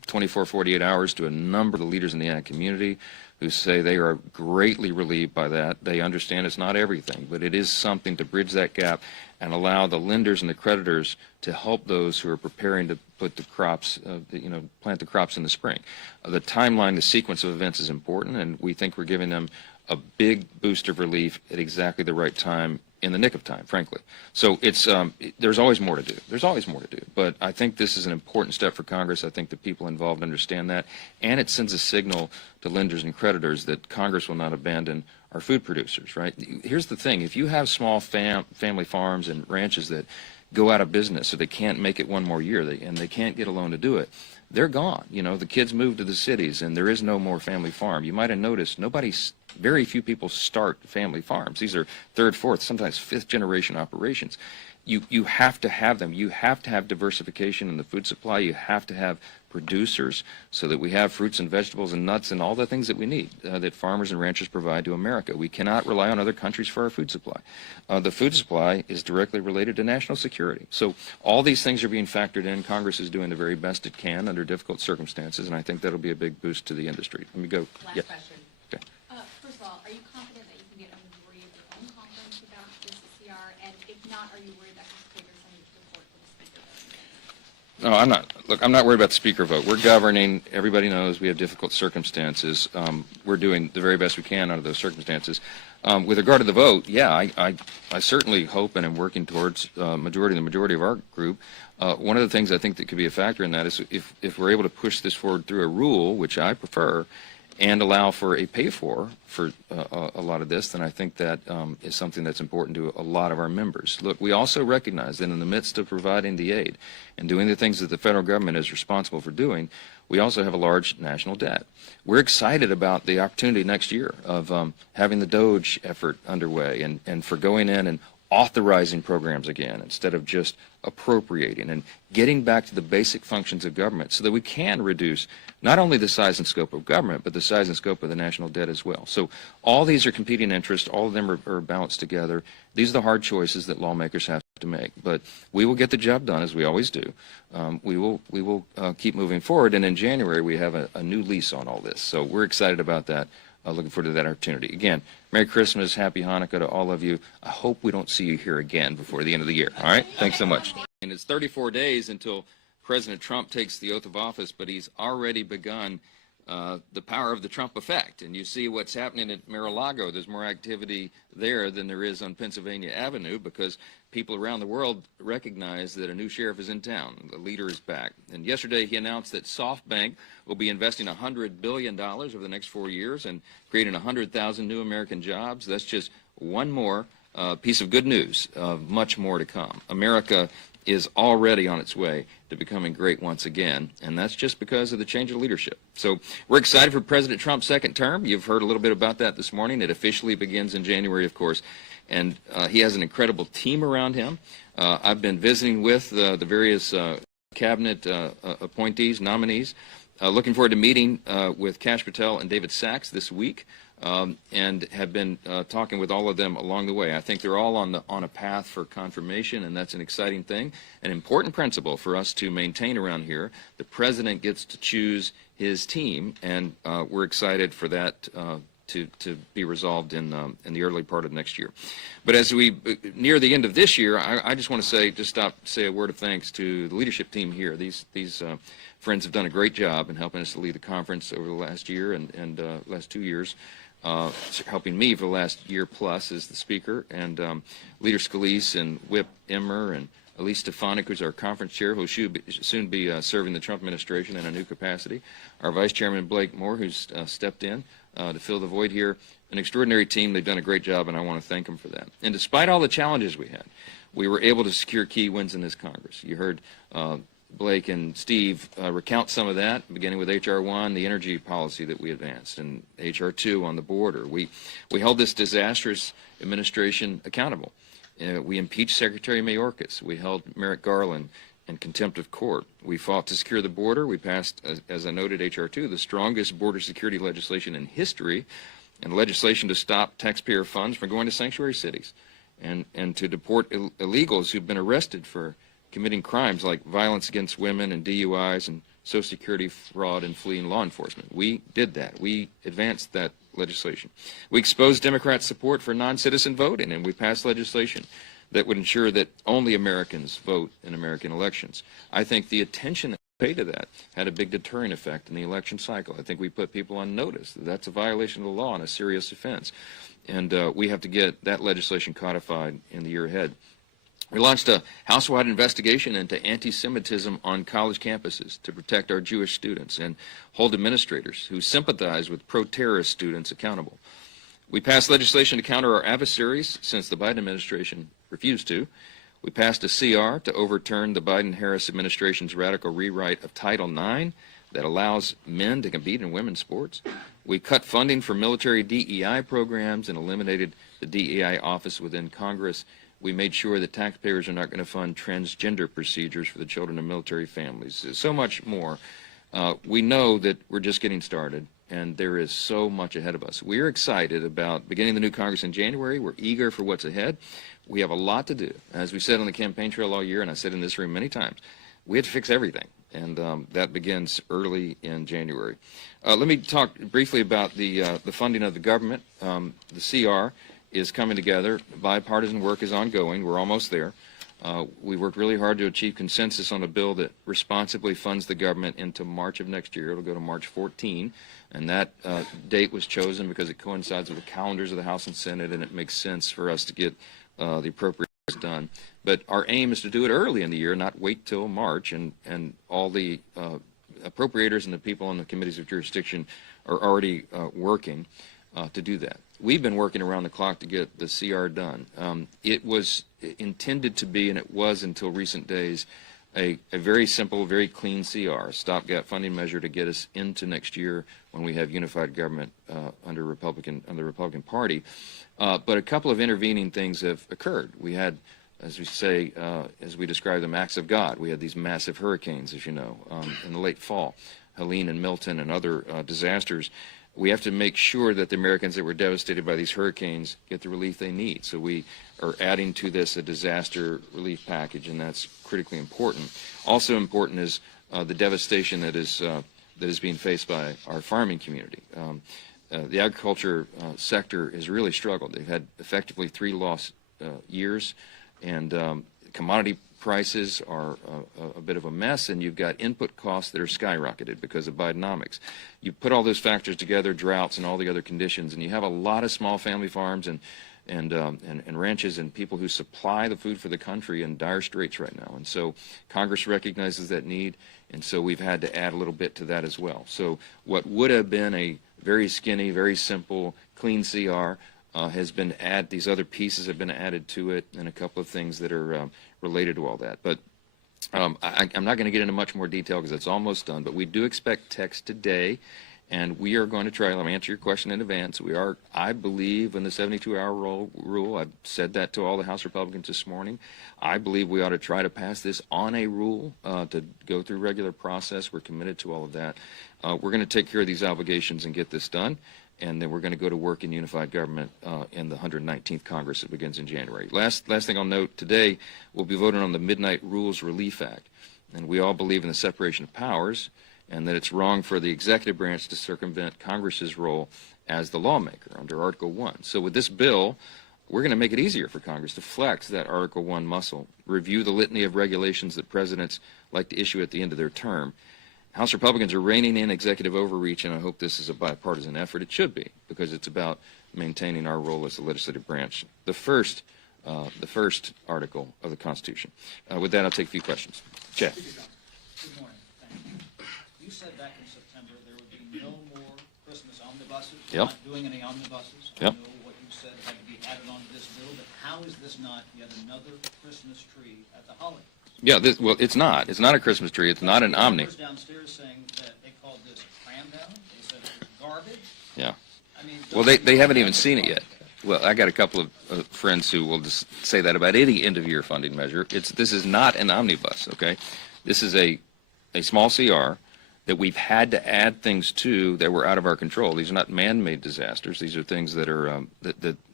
24, 48 hours to a number of the leaders in the ag community who say they are greatly relieved by that. They understand it's not everything, but it is something to bridge that gap and allow the lenders and the creditors to help those who are preparing to put the crops, plant the crops in the spring. The timeline, the sequence of events is important, and we think we're giving them a big boost of relief at exactly the right time, in the nick of time, frankly. So it's there's always more to do. There's always more to do. But I think this is an important step for Congress. I think the people involved understand that, and it sends a signal to lenders and creditors that Congress will not abandon our food producers, right? Here's the thing. If you have small family farms and ranches that go out of business, so they can't make it one more year, and they can't get a loan to do it, they're gone. You know, the kids move to the cities, and there is no more family farm. You might have noticed very few people start family farms. These are third, fourth, sometimes fifth generation operations. You have to have them. You have to have diversification in the food supply. You have to have producers so that we have fruits and vegetables and nuts and all the things that we need that farmers and ranchers provide to America. We cannot rely on other countries for our food supply. The food supply is directly related to national security. So all these things are being factored in. Congress is doing the very best it can under difficult circumstances, and I think that'll be a big boost to the industry. Let me go. Last question. Okay. First of all, are you confident that you can get a majority of your own conference about this CR? And if not, are you worried that this triggers any support for the speaker vote? No, I'm not. Look, I'm not worried about the speaker vote. We're governing. Everybody knows we have difficult circumstances. We're doing the very best we can under those circumstances. With regard to the vote, yeah, I certainly hope and am working towards the majority of our group. One of the things I think that could be a factor in that is if we're able to push this forward through a rule, which I prefer, and allow for a pay-for a lot of this, then I think that is something that's important to a lot of our members. Look, we also recognize that in the midst of providing the aid and doing the things that the federal government is responsible for doing, we also have a large national debt. We're excited about the opportunity next year of having the DOGE effort underway and for going in and authorizing programs again instead of just appropriating and getting back to the basic functions of government so that we can reduce not only the size and scope of government, but the size and scope of the national debt as well. So all these are competing interests. All of them are balanced together. These are the hard choices that lawmakers have to make. But we will get the job done, as we always do. We will keep moving forward. And in January, we have a new lease on all this. So we're excited about that. Looking forward to that opportunity. Again, Merry Christmas, Happy Hanukkah to all of you. I hope we don't see you here again before the end of the year. All right? Thanks so much. And it's 34 days until President Trump takes the oath of office, but he's already begun the power of the Trump effect. And you see what's happening at Mar-a-Lago. There's more activity there than there is on Pennsylvania Avenue because people around the world recognize that a new sheriff is in town. The leader is back. And yesterday he announced that SoftBank will be investing $100 billion over the next 4 years and creating 100,000 new American jobs. That's just one more piece of good news. Much more to come. America is already on its way to becoming great once again, and that's just because of the change of leadership. So we're excited for President Trump's second term. You've heard a little bit about that this morning. It officially begins in January, of course, and he has an incredible team around him. I've been visiting with the various cabinet appointees, nominees. Looking forward to meeting with Kash Patel and David Sachs this week. And have been talking with all of them along the way. I think they're all on a path for confirmation, and that's an exciting thing, an important principle for us to maintain around here. The president gets to choose his team, and we're excited for that to be resolved in the early part of next year. But as we near the end of this year, I just want to say a word of thanks to the leadership team here. These friends have done a great job in helping us to lead the conference over the last year and last 2 years. Helping me for the last year plus as the speaker, and Leader Scalise and Whip Emmer and Elise Stefanik, who's our conference chair, who will soon be serving the Trump administration in a new capacity. Our Vice Chairman Blake Moore, who's stepped in to fill the void here. An extraordinary team. They've done a great job, and I want to thank them for that. And despite all the challenges we had, we were able to secure key wins in this Congress. You heard Blake and Steve recount some of that, beginning with H.R. 1, the energy policy that we advanced, and H.R. 2 on the border. We held this disastrous administration accountable. We impeached Secretary Mayorkas. We held Merrick Garland in contempt of court. We fought to secure the border. We passed, as I noted, H.R. 2, the strongest border security legislation in history, and legislation to stop taxpayer funds from going to sanctuary cities and to deport illegals who've been arrested for committing crimes like violence against women and DUIs and Social Security fraud and fleeing law enforcement. We did that. We advanced that legislation. We exposed Democrat support for non-citizen voting, and we passed legislation that would ensure that only Americans vote in American elections. I think the attention that we paid to that had a big deterrent effect in the election cycle. I think we put people on notice that that's a violation of the law and a serious offense. And we have to get that legislation codified in the year ahead. We launched a house-wide investigation into anti-Semitism on college campuses to protect our Jewish students and hold administrators who sympathize with pro-terrorist students accountable. We passed legislation to counter our adversaries since the Biden administration refused to. We passed a CR to overturn the Biden-Harris administration's radical rewrite of Title IX that allows men to compete in women's sports. We cut funding for military DEI programs and eliminated the DEI office within Congress. We made sure that taxpayers are not going to fund transgender procedures for the children of military families. So much more. We know that we're just getting started, and there is so much ahead of us. We're excited about beginning the new Congress in January. We're eager for what's ahead. We have a lot to do. As we said on the campaign trail all year, and I said in this room many times, we have to fix everything, and that begins early in January. Let me talk briefly about the funding of the government. The CR is coming together. Bipartisan work is ongoing. We're almost there. We worked really hard to achieve consensus on a bill that responsibly funds the government into March of next year. It'll go to March 14, and that date was chosen because it coincides with the calendars of the House and Senate, and it makes sense for us to get the appropriations done. But our aim is to do it early in the year, not wait till March, and all the appropriators and the people on the committees of jurisdiction are already working to do that. We've been working around the clock to get the CR done. It was intended to be, and it was until recent days, a very simple, very clean CR, stopgap funding measure to get us into next year when we have unified government under the Republican Party. But a couple of intervening things have occurred. We had, as we say, as we describe them, acts of God. We had these massive hurricanes, as you know, in the late fall, Helene and Milton and other disasters. We have to make sure that the Americans that were devastated by these hurricanes get the relief they need. So we are adding to this a disaster relief package, and that's critically important. Also important is the devastation that is being faced by our farming community. The agriculture sector has really struggled. They've had effectively 3 lost years, and commodity prices are a bit of a mess, and you've got input costs that are skyrocketed because of Bidenomics. You put all those factors together, droughts and all the other conditions, and you have a lot of small family farms and ranches and people who supply the food for the country in dire straits right now. And so Congress recognizes that need, and so we've had to add a little bit to that as well. So what would have been a very skinny, very simple, clean CR has been added. These other pieces have been added to it, and a couple of things that are related to all that. But I'm not going to get into much more detail because it's almost done, but we do expect text today, and we are going to try. Let me answer your question in advance. We are, I believe, in the 72-hour rule. I've said that to all the House Republicans this morning. I believe we ought to try to pass this on a rule to go through regular process. We're committed to all of that. We're going to take care of these obligations and get this done, and then we're going to go to work in unified government in the 119th Congress that begins in January. Last thing I'll note, today we'll be voting on the Midnight Rules Relief Act, and we all believe in the separation of powers and that it's wrong for the executive branch to circumvent Congress's role as the lawmaker under Article 1. So with this bill, we're going to make it easier for Congress to flex that Article 1 muscle, review the litany of regulations that presidents like to issue at the end of their term. House Republicans are reining in executive overreach, and I hope this is a bipartisan effort. It should be, because it's about maintaining our role as the legislative branch, the first article of the Constitution. With that, I'll take a few questions. Jeff. Good morning. Thank you. You said back in September there would be no more Christmas omnibuses. Yep. Not doing any omnibuses. Yep. I know what you said had to be added onto this bill, but how is this not yet another Christmas tree at the holidays? Yeah, well, it's not. It's not a Christmas tree. It's not an omni. Downstairs saying that they called this cram down. They said it was garbage. Yeah. I mean, Well, they haven't even seen it yet. Well, I got a couple of friends who will just say that about any end-of-year funding measure. This is not an omnibus, okay? This is a small CR that we've had to add things to that were out of our control. These are not man-made disasters. These are things that are that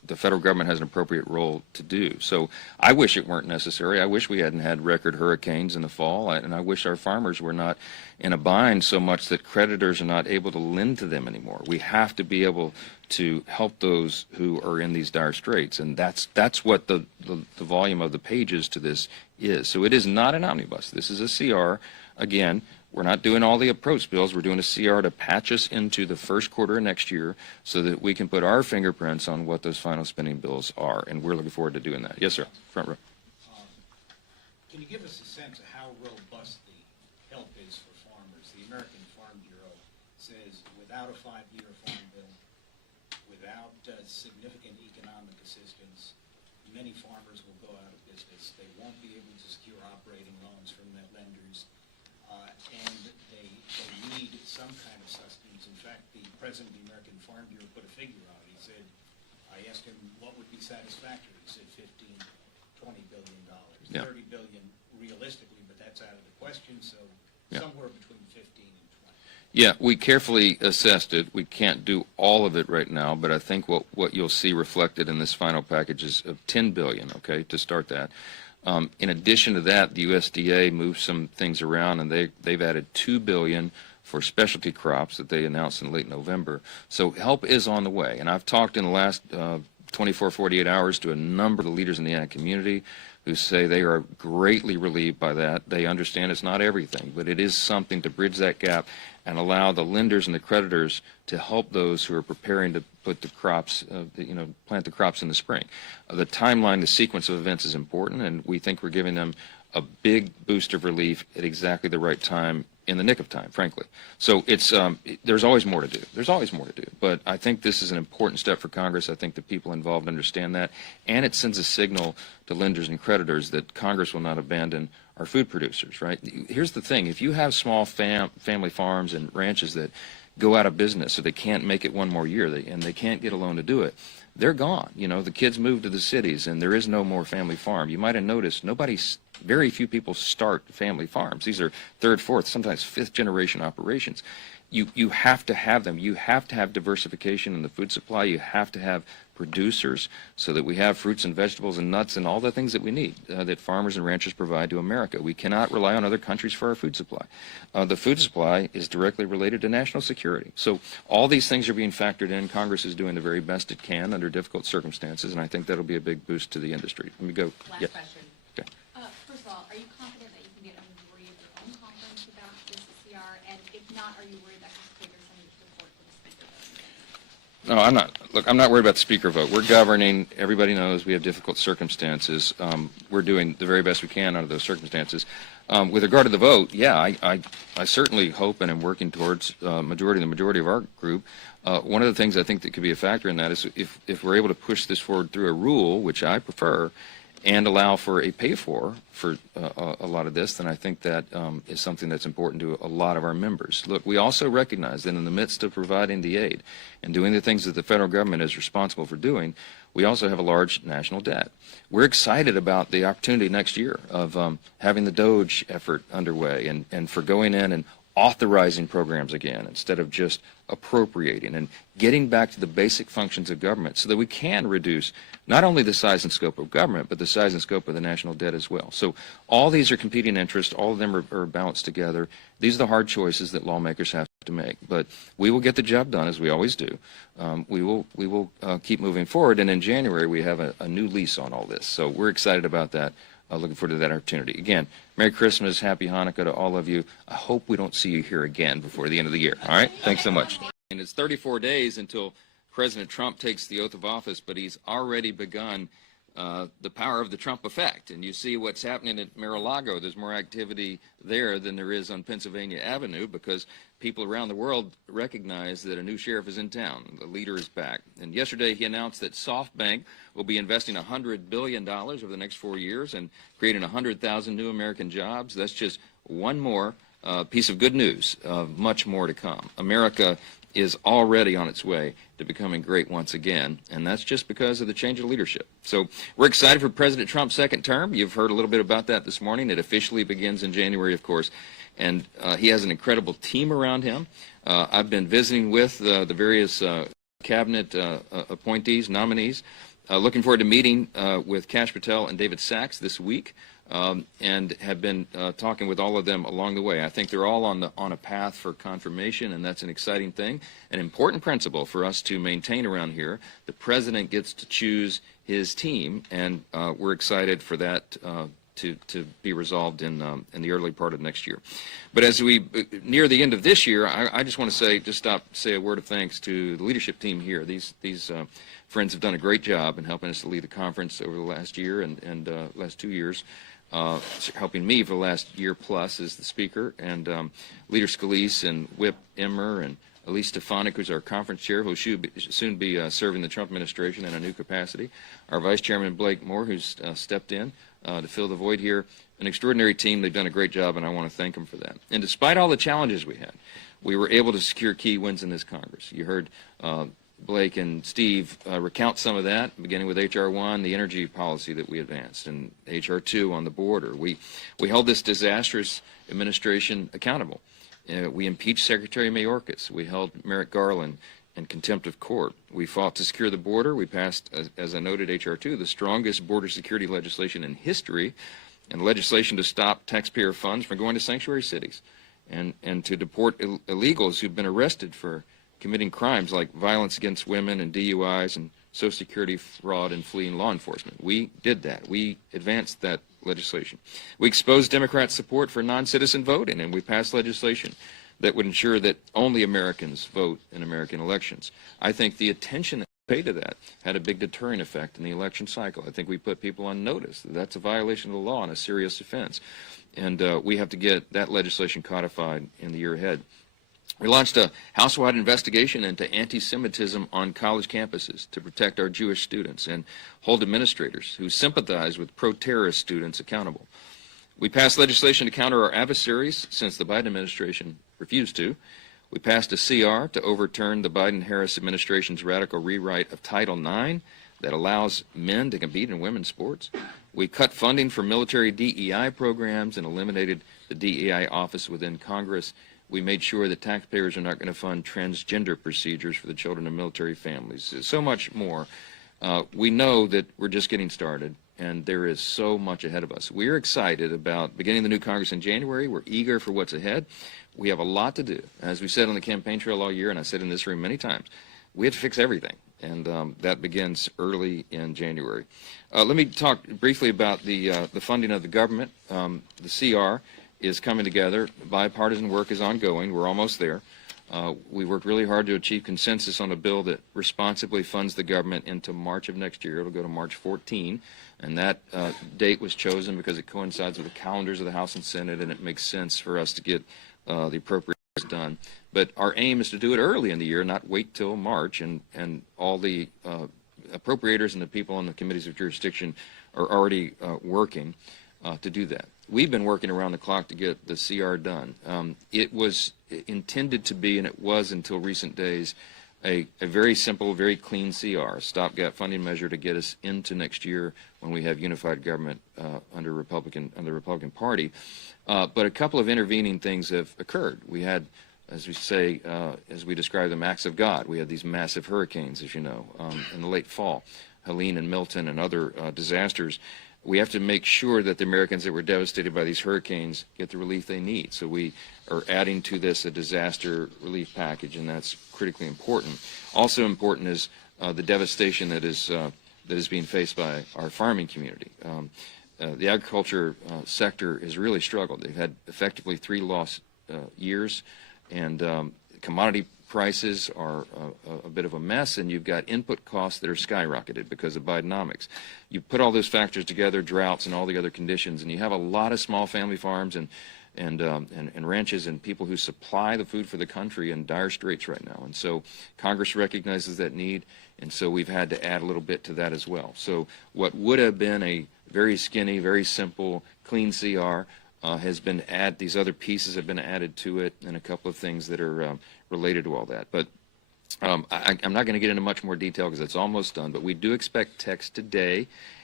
the federal government has an appropriate role to do. So I wish it weren't necessary. I wish we hadn't had record hurricanes in the fall, and I wish our farmers were not in a bind so much that creditors are not able to lend to them anymore. We have to be able to help those who are in these dire straits, and that's what the volume of the pages to this is. So it is not an omnibus. This is a CR. Again, we're not doing all the approach bills. We're doing a CR to patch us into the first quarter of next year so that we can put our fingerprints on what those final spending bills are, and we're looking forward to doing that. Yes, sir. Front row. Can you give us a sense of how robust the help is for farmers? The American Farm Bureau says without a 5-year farm bill, without significant economic assistance, many farmers will go out of business. They won't be able to secure operating loans from their lenders, and they need some kind of sustenance. In fact, the president of the American Farm Bureau put a figure out. He said, I asked him what would be satisfactory. He said $15–20 billion. Yeah. $30 billion realistically, but that's out of the question, so Yeah. somewhere between 15 and 20. Yeah, we carefully assessed it. We can't do all of it right now, but I think what you'll see reflected in this final package is of $10 billion, okay, to start that. In addition to that, the USDA moved some things around, and they've added $2 billion for specialty crops that they announced in late November. So help is on the way, and I've talked in the last 24, 48 hours to a number of the leaders in the ag community who say they are greatly relieved by that. They understand it's not everything, but it is something to bridge that gap and allow the lenders and the creditors to help those who are preparing to put the crops, plant the crops in the spring. The timeline, the sequence of events is important, and we think we're giving them a big boost of relief at exactly the right time, in the nick of time, frankly. So it's there's always more to do. There's always more to do. But I think this is an important step for Congress. I think the people involved understand that, and it sends a signal to lenders and creditors that Congress will not abandon our food producers, right? Here's the thing. If you have small family farms and ranches that go out of business, so they can't make it one more year, and they can't get a loan to do it, they're gone. You know, the kids move to the cities, and there is no more family farm. You might have noticed very few people start family farms. These are third, fourth, sometimes fifth generation operations. You have to have them. You have to have diversification in the food supply. You have to have producers so that we have fruits and vegetables and nuts and all the things that we need that farmers and ranchers provide to America. We cannot rely on other countries for our food supply. The food supply is directly related to national security. So all these things are being factored in. Congress is doing the very best it can under difficult circumstances, and I think that'll be a big boost to the industry. Let me go. Last question. Okay. First of all, are you confident that you can get a majority of your own conference about this CR? And if not, are you worried that this triggers some support for the speaker vote? No, I'm not. Look, I'm not worried about the speaker vote. We're governing. Everybody knows we have difficult circumstances. We're doing the very best we can under those circumstances. With regard to the vote, yeah, I certainly hope and am working towards the majority of our group. One of the things I think that could be a factor in that is if we're able to push this forward through a rule, which I prefer, and allow for a pay-for a lot of this, then I think that is something that's important to a lot of our members. Look, we also recognize that in the midst of providing the aid and doing the things that the federal government is responsible for doing, we also have a large national debt. We're excited about the opportunity next year of having the DOGE effort underway and for going in and authorizing programs again instead of just appropriating and getting back to the basic functions of government so that we can reduce not only the size and scope of government, but the size and scope of the national debt as well. So all these are competing interests. All of them are balanced together. These are the hard choices that lawmakers have to make. But we will get the job done, as we always do. We will keep moving forward. And in January, we have a new lease on all this. So we're excited about that. Looking forward to that opportunity. Again, Merry Christmas, Happy Hanukkah to all of you. I hope we don't see you here again before the end of the year. All right? Thanks so much. And it's 34 days until President Trump takes the oath of office, but he's already begun the power of the Trump effect. And you see what's happening at Mar-a-Lago. There's more activity there than there is on Pennsylvania Avenue because people around the world recognize that a new sheriff is in town. The leader is back. And yesterday he announced that SoftBank will be investing $100 billion over the next 4 years and creating 100,000 new American jobs. That's just one more piece of good news. Much more to come. America is already on its way to becoming great once again, and that's just because of the change of leadership. So we're excited for President Trump's second term. You've heard a little bit about that this morning. It officially begins in January, of course, and he has an incredible team around him. I've been visiting with the various cabinet appointees, nominees, Looking forward to meeting with Kash Patel and David Sachs this week, and have been talking with all of them along the way. I think they're all on a path for confirmation, and that's an exciting thing, an important principle for us to maintain around here. The president gets to choose his team, and we're excited for that to be resolved in the early part of next year. But as we near the end of this year, I just want to say a word of thanks to the leadership team here. These friends have done a great job in helping us to lead the conference over the last year and last 2 years, helping me for the last year plus as the speaker, and Leader Scalise and Whip Emmer and Elise Stefanik, who's our conference chair, who will soon be serving the Trump administration in a new capacity. Our Vice Chairman Blake Moore, who's stepped in to fill the void here. An extraordinary team. They've done a great job, and I want to thank them for that. And despite all the challenges we had, we were able to secure key wins in this Congress. You heard Blake and Steve recount some of that, beginning with H.R. 1, the energy policy that we advanced, and H.R. 2 on the border. We held this disastrous administration accountable. We impeached Secretary Mayorkas. We held Merrick Garland in contempt of court. We fought to secure the border. We passed, as I noted, H.R. 2, the strongest border security legislation in history, and legislation to stop taxpayer funds from going to sanctuary cities and to deport illegals who've been arrested for committing crimes like violence against women and DUIs and Social Security fraud and fleeing law enforcement. We did that. We advanced that legislation. We exposed Democrats' support for non-citizen voting, and we passed legislation that would ensure that only Americans vote in American elections. I think the attention that we paid to that had a big deterrent effect in the election cycle. I think we put people on notice that that's a violation of the law and a serious offense. And we have to get that legislation codified in the year ahead. We launched a house-wide investigation into anti-Semitism on college campuses to protect our Jewish students and hold administrators who sympathize with pro-terrorist students accountable. We passed legislation to counter our adversaries since the Biden administration refused to. We passed a CR to overturn the Biden-Harris administration's radical rewrite of Title IX that allows men to compete in women's sports. We cut funding for military DEI programs and eliminated the DEI office within Congress. We made sure that taxpayers are not going to fund transgender procedures for the children of military families. So much more. We know that we're just getting started, and there is so much ahead of us. We're excited about beginning the new Congress in January. We're eager for what's ahead. We have a lot to do. As we said on the campaign trail all year, and I said in this room many times, we have to fix everything, and that begins early in January. Let me talk briefly about the funding of the government. The CR is coming together. Bipartisan work is ongoing. We're almost there. We worked really hard to achieve consensus on a bill that responsibly funds the government into March of next year. It'll go to March 14, and that date was chosen because it coincides with the calendars of the House and Senate, and it makes sense for us to get the appropriations done. But our aim is to do it early in the year, not wait till March, and all the appropriators and the people on the committees of jurisdiction are already working to do that. We've been working around the clock to get the CR done. It was intended to be, and it was until recent days, a very simple, very clean CR, stopgap funding measure to get us into next year when we have unified government under the Republican Party. But a couple of intervening things have occurred. We had, as we say, as we describe them, acts of God. We had these massive hurricanes, as you know, in the late fall, Helene and Milton and other disasters. We have to make sure that the Americans that were devastated by these hurricanes get the relief they need. So we are adding to this a disaster relief package, and that's critically important. Also important is the devastation that is being faced by our farming community. The agriculture sector has really struggled. They've had effectively 3 lost years, and commodity prices are a bit of a mess, and you've got input costs that are skyrocketed because of Bidenomics. You put all those factors together, droughts and all the other conditions, and you have a lot of small family farms and ranches and people who supply the food for the country in dire straits right now. And so Congress recognizes that need, and so we've had to add a little bit to that as well. So what would have been a very skinny, very simple, clean CR has been added. These other pieces have been added to it, and a couple of things that are related to all that. But I'm not going to get into much more detail because it's almost done, but we do expect text today,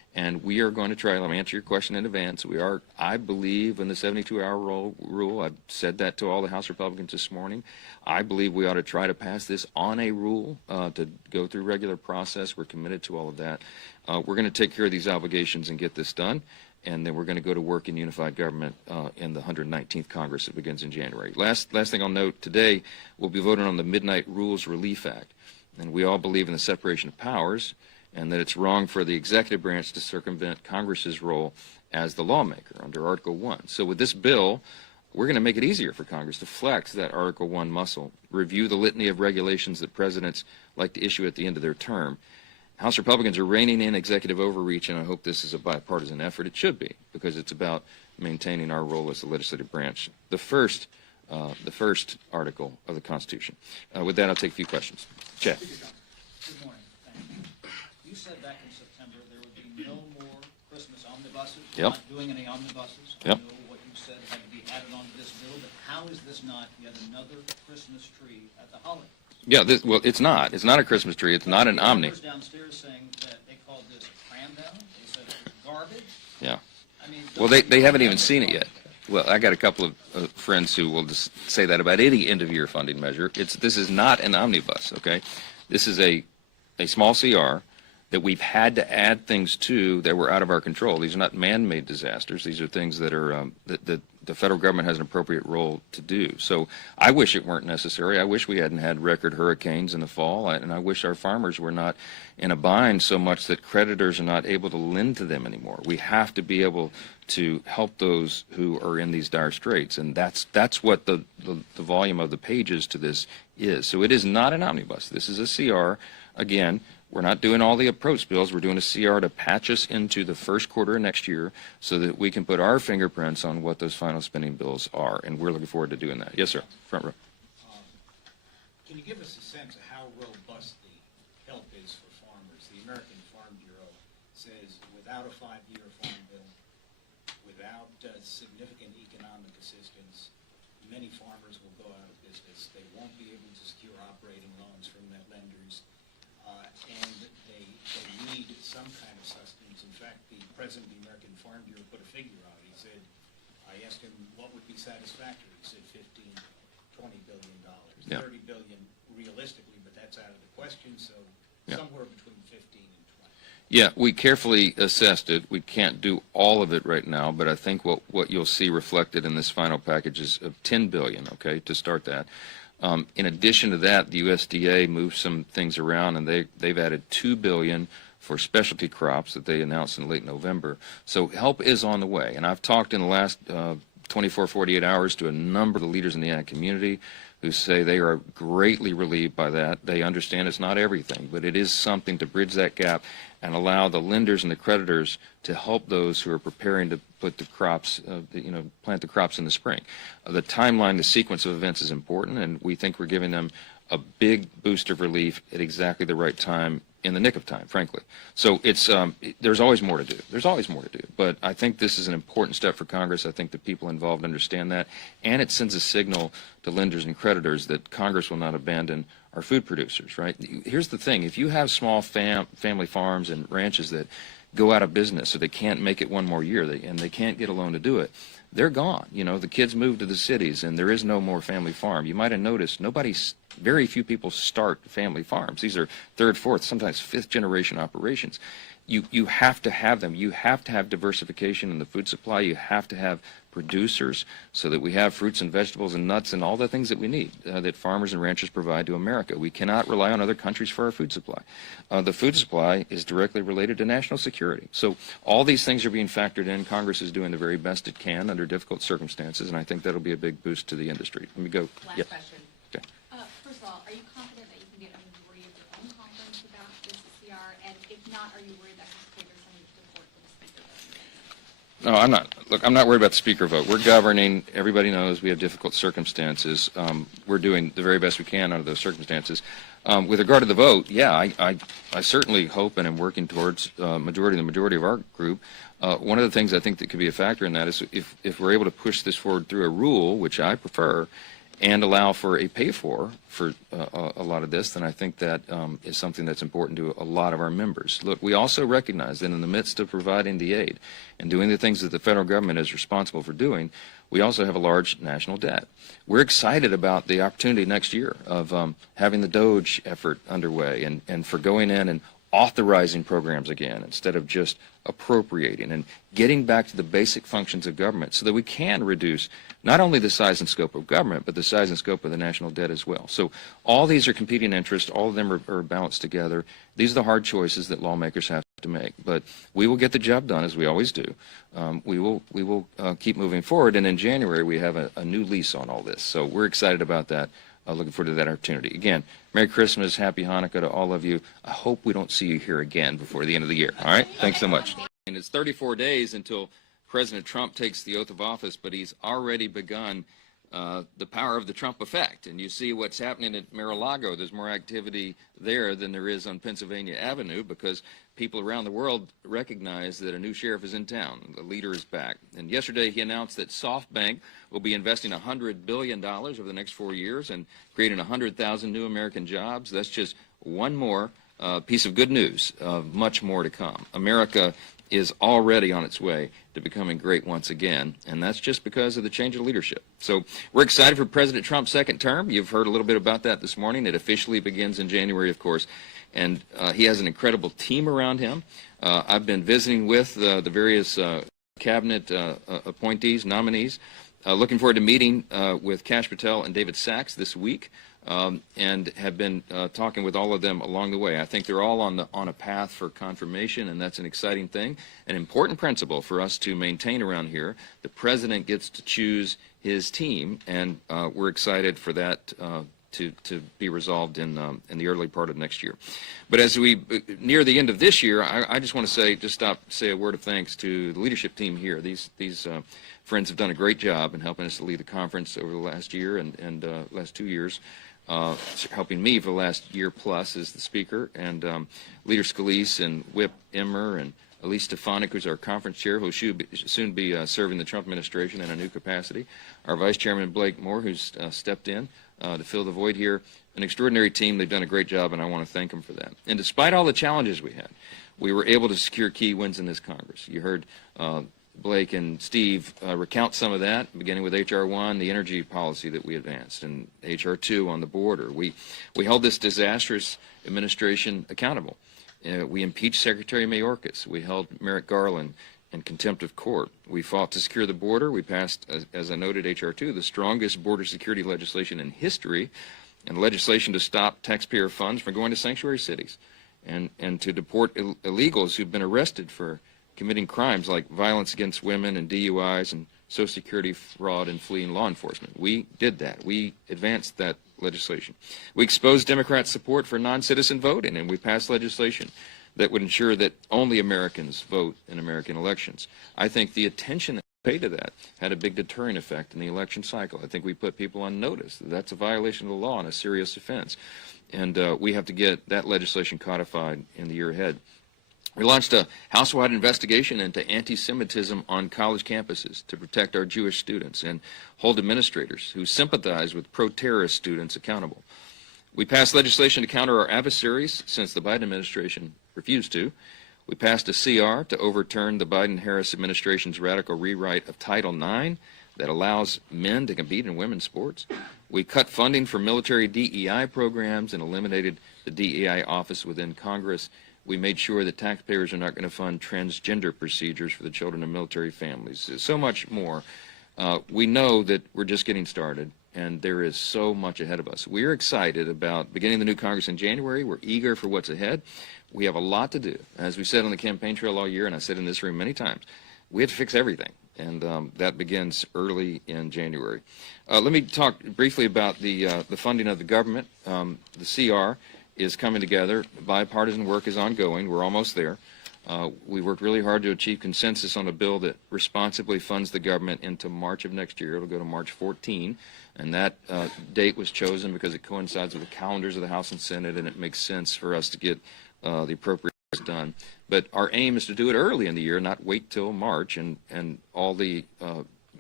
And we are going to try, let me answer your question in advance. I believe in the 72-hour rule. I've said that to all the House Republicans this morning. I believe we ought to try to pass this on a rule to go through regular process. We're committed to all of that. We're going to take care of these obligations and get this done. And then we're going to go to work in unified government in the 119th Congress that begins in January. Last thing I'll note, today we'll be voting on the Midnight Rules Relief Act. And we all believe in the separation of powers, and that it's wrong for the executive branch to circumvent Congress's role as the lawmaker under Article 1. So with this bill, we're going to make it easier for Congress to flex that Article 1 muscle, review the litany of regulations that presidents like to issue at the end of their term. House Republicans are reining in executive overreach, and I hope this is a bipartisan effort. It should be, because it's about maintaining our role as the legislative branch, the first article of the Constitution. With that, I'll take a few questions. Chad. Good morning. Thank you. You said back in September there would be no more Christmas omnibuses. Yep. Not doing any omnibuses. Yep. I know what you said had to be added onto this bill, but how is this not yet another Christmas tree at the holidays? Yeah, well, it's not. It's not a Christmas tree. It's not an omni. Members downstairs saying that they called this a cram down. They said it was garbage. Yeah. I mean, Well, they haven't even seen it yet. Well, I got a couple of friends who will just say that about any end-of-year funding measure. This is not an omnibus, okay? This is a small CR that we've had to add things to that were out of our control. These are not man-made disasters. These are things that are that the federal government has an appropriate role to do. So I wish it weren't necessary. I wish we hadn't had record hurricanes in the fall, and I wish our farmers were not in a bind so much that creditors are not able to lend to them anymore. We have to be able to help those who are in these dire straits, and that's what the volume of the pages to this is. So it is not an omnibus. This is a CR. Again, we're not doing all the approach bills. We're doing a CR to patch us into the first quarter of next year so that we can put our fingerprints on what those final spending bills are, and we're looking forward to doing that. Yes, sir. Front row. Can you give us a sense of how robust the help is for farmers? The American Farm Bureau says without a 5-year farm bill, without significant economic assistance, many farmers will go out of business. They won't be able to secure operating loans from their lenders. And they need some kind of sustenance. In fact, the president of the American Farm Bureau put a figure out. He said, I asked him what would be satisfactory. He said $15, $20 billion. Yeah. $30 billion realistically, but that's out of the question, so Yeah. somewhere between 15 and 20. Yeah, we carefully assessed it. We can't do all of it right now, but I think what you'll see reflected in this final package is of $10 billion, okay, to start that. In addition to that, the USDA moved some things around, and they've added $2 billion for specialty crops that they announced in late November. So help is on the way, and I've talked in the last 24, 48 hours to a number of the leaders in the ag community who say they are greatly relieved by that. They understand it's not everything, but it is something to bridge that gap and allow the lenders and the creditors to help those who are preparing to put the crops, plant the crops in the spring. The timeline, the sequence of events is important, and we think we're giving them a big boost of relief at exactly the right time, in the nick of time, frankly. So it's there's always more to do. There's always more to do. But I think this is an important step for Congress. I think the people involved understand that, and it sends a signal to lenders and creditors that Congress will not abandon our food producers, right? Here's the thing. If you have small family farms and ranches that go out of business, so they can't make it one more year, and they can't get a loan to do it, they're gone. The kids move to the cities, and there is no more family farm. You might have noticed very few people start family farms. These are third, fourth, sometimes fifth generation operations. You have to have them. You have to have diversification in the food supply. You have to have producers so that we have fruits and vegetables and nuts and all the things that we need that farmers and ranchers provide to America. We cannot rely on other countries for our food supply. The food supply is directly related to national security. So all these things are being factored in. Congress is doing the very best it can under difficult circumstances, and I think that'll be a big boost to the industry. Let me go. Last question. Okay. First of all, are you confident that you can get a majority of your own conference about this CR? And if not, are you worried that Mr. Taylor's going to support for the speaker vote? No, I'm not. Look, I'm not worried about the speaker vote. We're governing. Everybody knows we have difficult circumstances. We're doing the very best we can under those circumstances. With regard to the vote, yeah, I certainly hope and am working towards the majority of our group. One of the things I think that could be a factor in that is if we're able to push this forward through a rule, which I prefer, and allow for a pay-for a lot of this, then I think that is something that's important to a lot of our members. Look, we also recognize that in the midst of providing the aid and doing the things that the federal government is responsible for doing, we also have a large national debt. We're excited about the opportunity next year of having the DOGE effort underway and for going in and authorizing programs again instead of just appropriating and getting back to the basic functions of government so that we can reduce not only the size and scope of government, but the size and scope of the national debt as well. So all these are competing interests. All of them are balanced together. These are the hard choices that lawmakers have to make. But we will get the job done, as we always do. We will keep moving forward. And in January, we have a new lease on all this. So we're excited about that. Looking forward to that opportunity. Again, Merry Christmas, Happy Hanukkah to all of you. I hope we don't see you here again before the end of the year. All right? Thanks so much. And it's 34 days until President Trump takes the oath of office, but he's already begun the power of the Trump effect. And you see what's happening at Mar-a-Lago. There's more activity there than there is on Pennsylvania Avenue because people around the world recognize that a new sheriff is in town. The leader is back. And yesterday he announced that SoftBank will be investing $100 billion over the next 4 years and creating 100,000 new American jobs. That's just one more piece of good news, much more to come. America is already on its way to becoming great once again, and that's just because of the change of leadership. So we're excited for President Trump's second term. You've heard a little bit about that this morning. It officially begins in January, of course, and he has an incredible team around him. I've been visiting with the various cabinet appointees, nominees. Looking forward to meeting with Kash Patel and David Sachs this week. And have been talking with all of them along the way. I think they're all on a path for confirmation, and that's an exciting thing, an important principle for us to maintain around here. The president gets to choose his team, and we're excited for that to be resolved in the early part of next year. But as we near the end of this year, I just want to say a word of thanks to the leadership team here. These friends have done a great job in helping us to lead the conference over the last year and last 2 years. Helping me for the last year plus as the speaker, and Leader Scalise and Whip Emmer and Elise Stefanik, who's our conference chair, who will soon be serving the Trump administration in a new capacity. Our Vice Chairman Blake Moore, who's stepped in to fill the void here. An extraordinary team. They've done a great job, and I want to thank them for that. And despite all the challenges we had, we were able to secure key wins in this Congress. You heard Blake and Steve recount some of that, beginning with H.R. 1, the energy policy that we advanced, and H.R. 2 on the border. We held this disastrous administration accountable. We impeached Secretary Mayorkas. We held Merrick Garland in contempt of court. We fought to secure the border. We passed, as I noted, H.R. 2, the strongest border security legislation in history, and legislation to stop taxpayer funds from going to sanctuary cities and to deport illegals who've been arrested for committing crimes like violence against women and DUIs and Social Security fraud and fleeing law enforcement. We did that. We advanced that legislation. We exposed Democrats' support for non-citizen voting, and we passed legislation that would ensure that only Americans vote in American elections. I think the attention that we paid to that had a big deterrent effect in the election cycle. I think we put people on notice that that's a violation of the law and a serious offense. And we have to get that legislation codified in the year ahead. We launched a house-wide investigation into anti-Semitism on college campuses to protect our Jewish students and hold administrators who sympathize with pro-terrorist students accountable. We passed legislation to counter our adversaries since the Biden administration refused to. We passed a CR to overturn the Biden-Harris administration's radical rewrite of Title IX that allows men to compete in women's sports. We cut funding for military DEI programs and eliminated the DEI office within Congress. We made sure that taxpayers are not going to fund transgender procedures for the children of military families. So much more. We know that we're just getting started, and there is so much ahead of us. We're excited about beginning the new Congress in January. We're eager for what's ahead. We have a lot to do. As we said on the campaign trail all year, and I said in this room many times, we have to fix everything, and that begins early in January. Let me talk briefly about the funding of the government. The CR is coming together. Bipartisan work is ongoing. We're almost there. We worked really hard to achieve consensus on a bill that responsibly funds the government into March of next year. It'll go to March 14, and that date was chosen because it coincides with the calendars of the House and Senate, and it makes sense for us to get the appropriations done. But our aim is to do it early in the year, not wait till March, and all the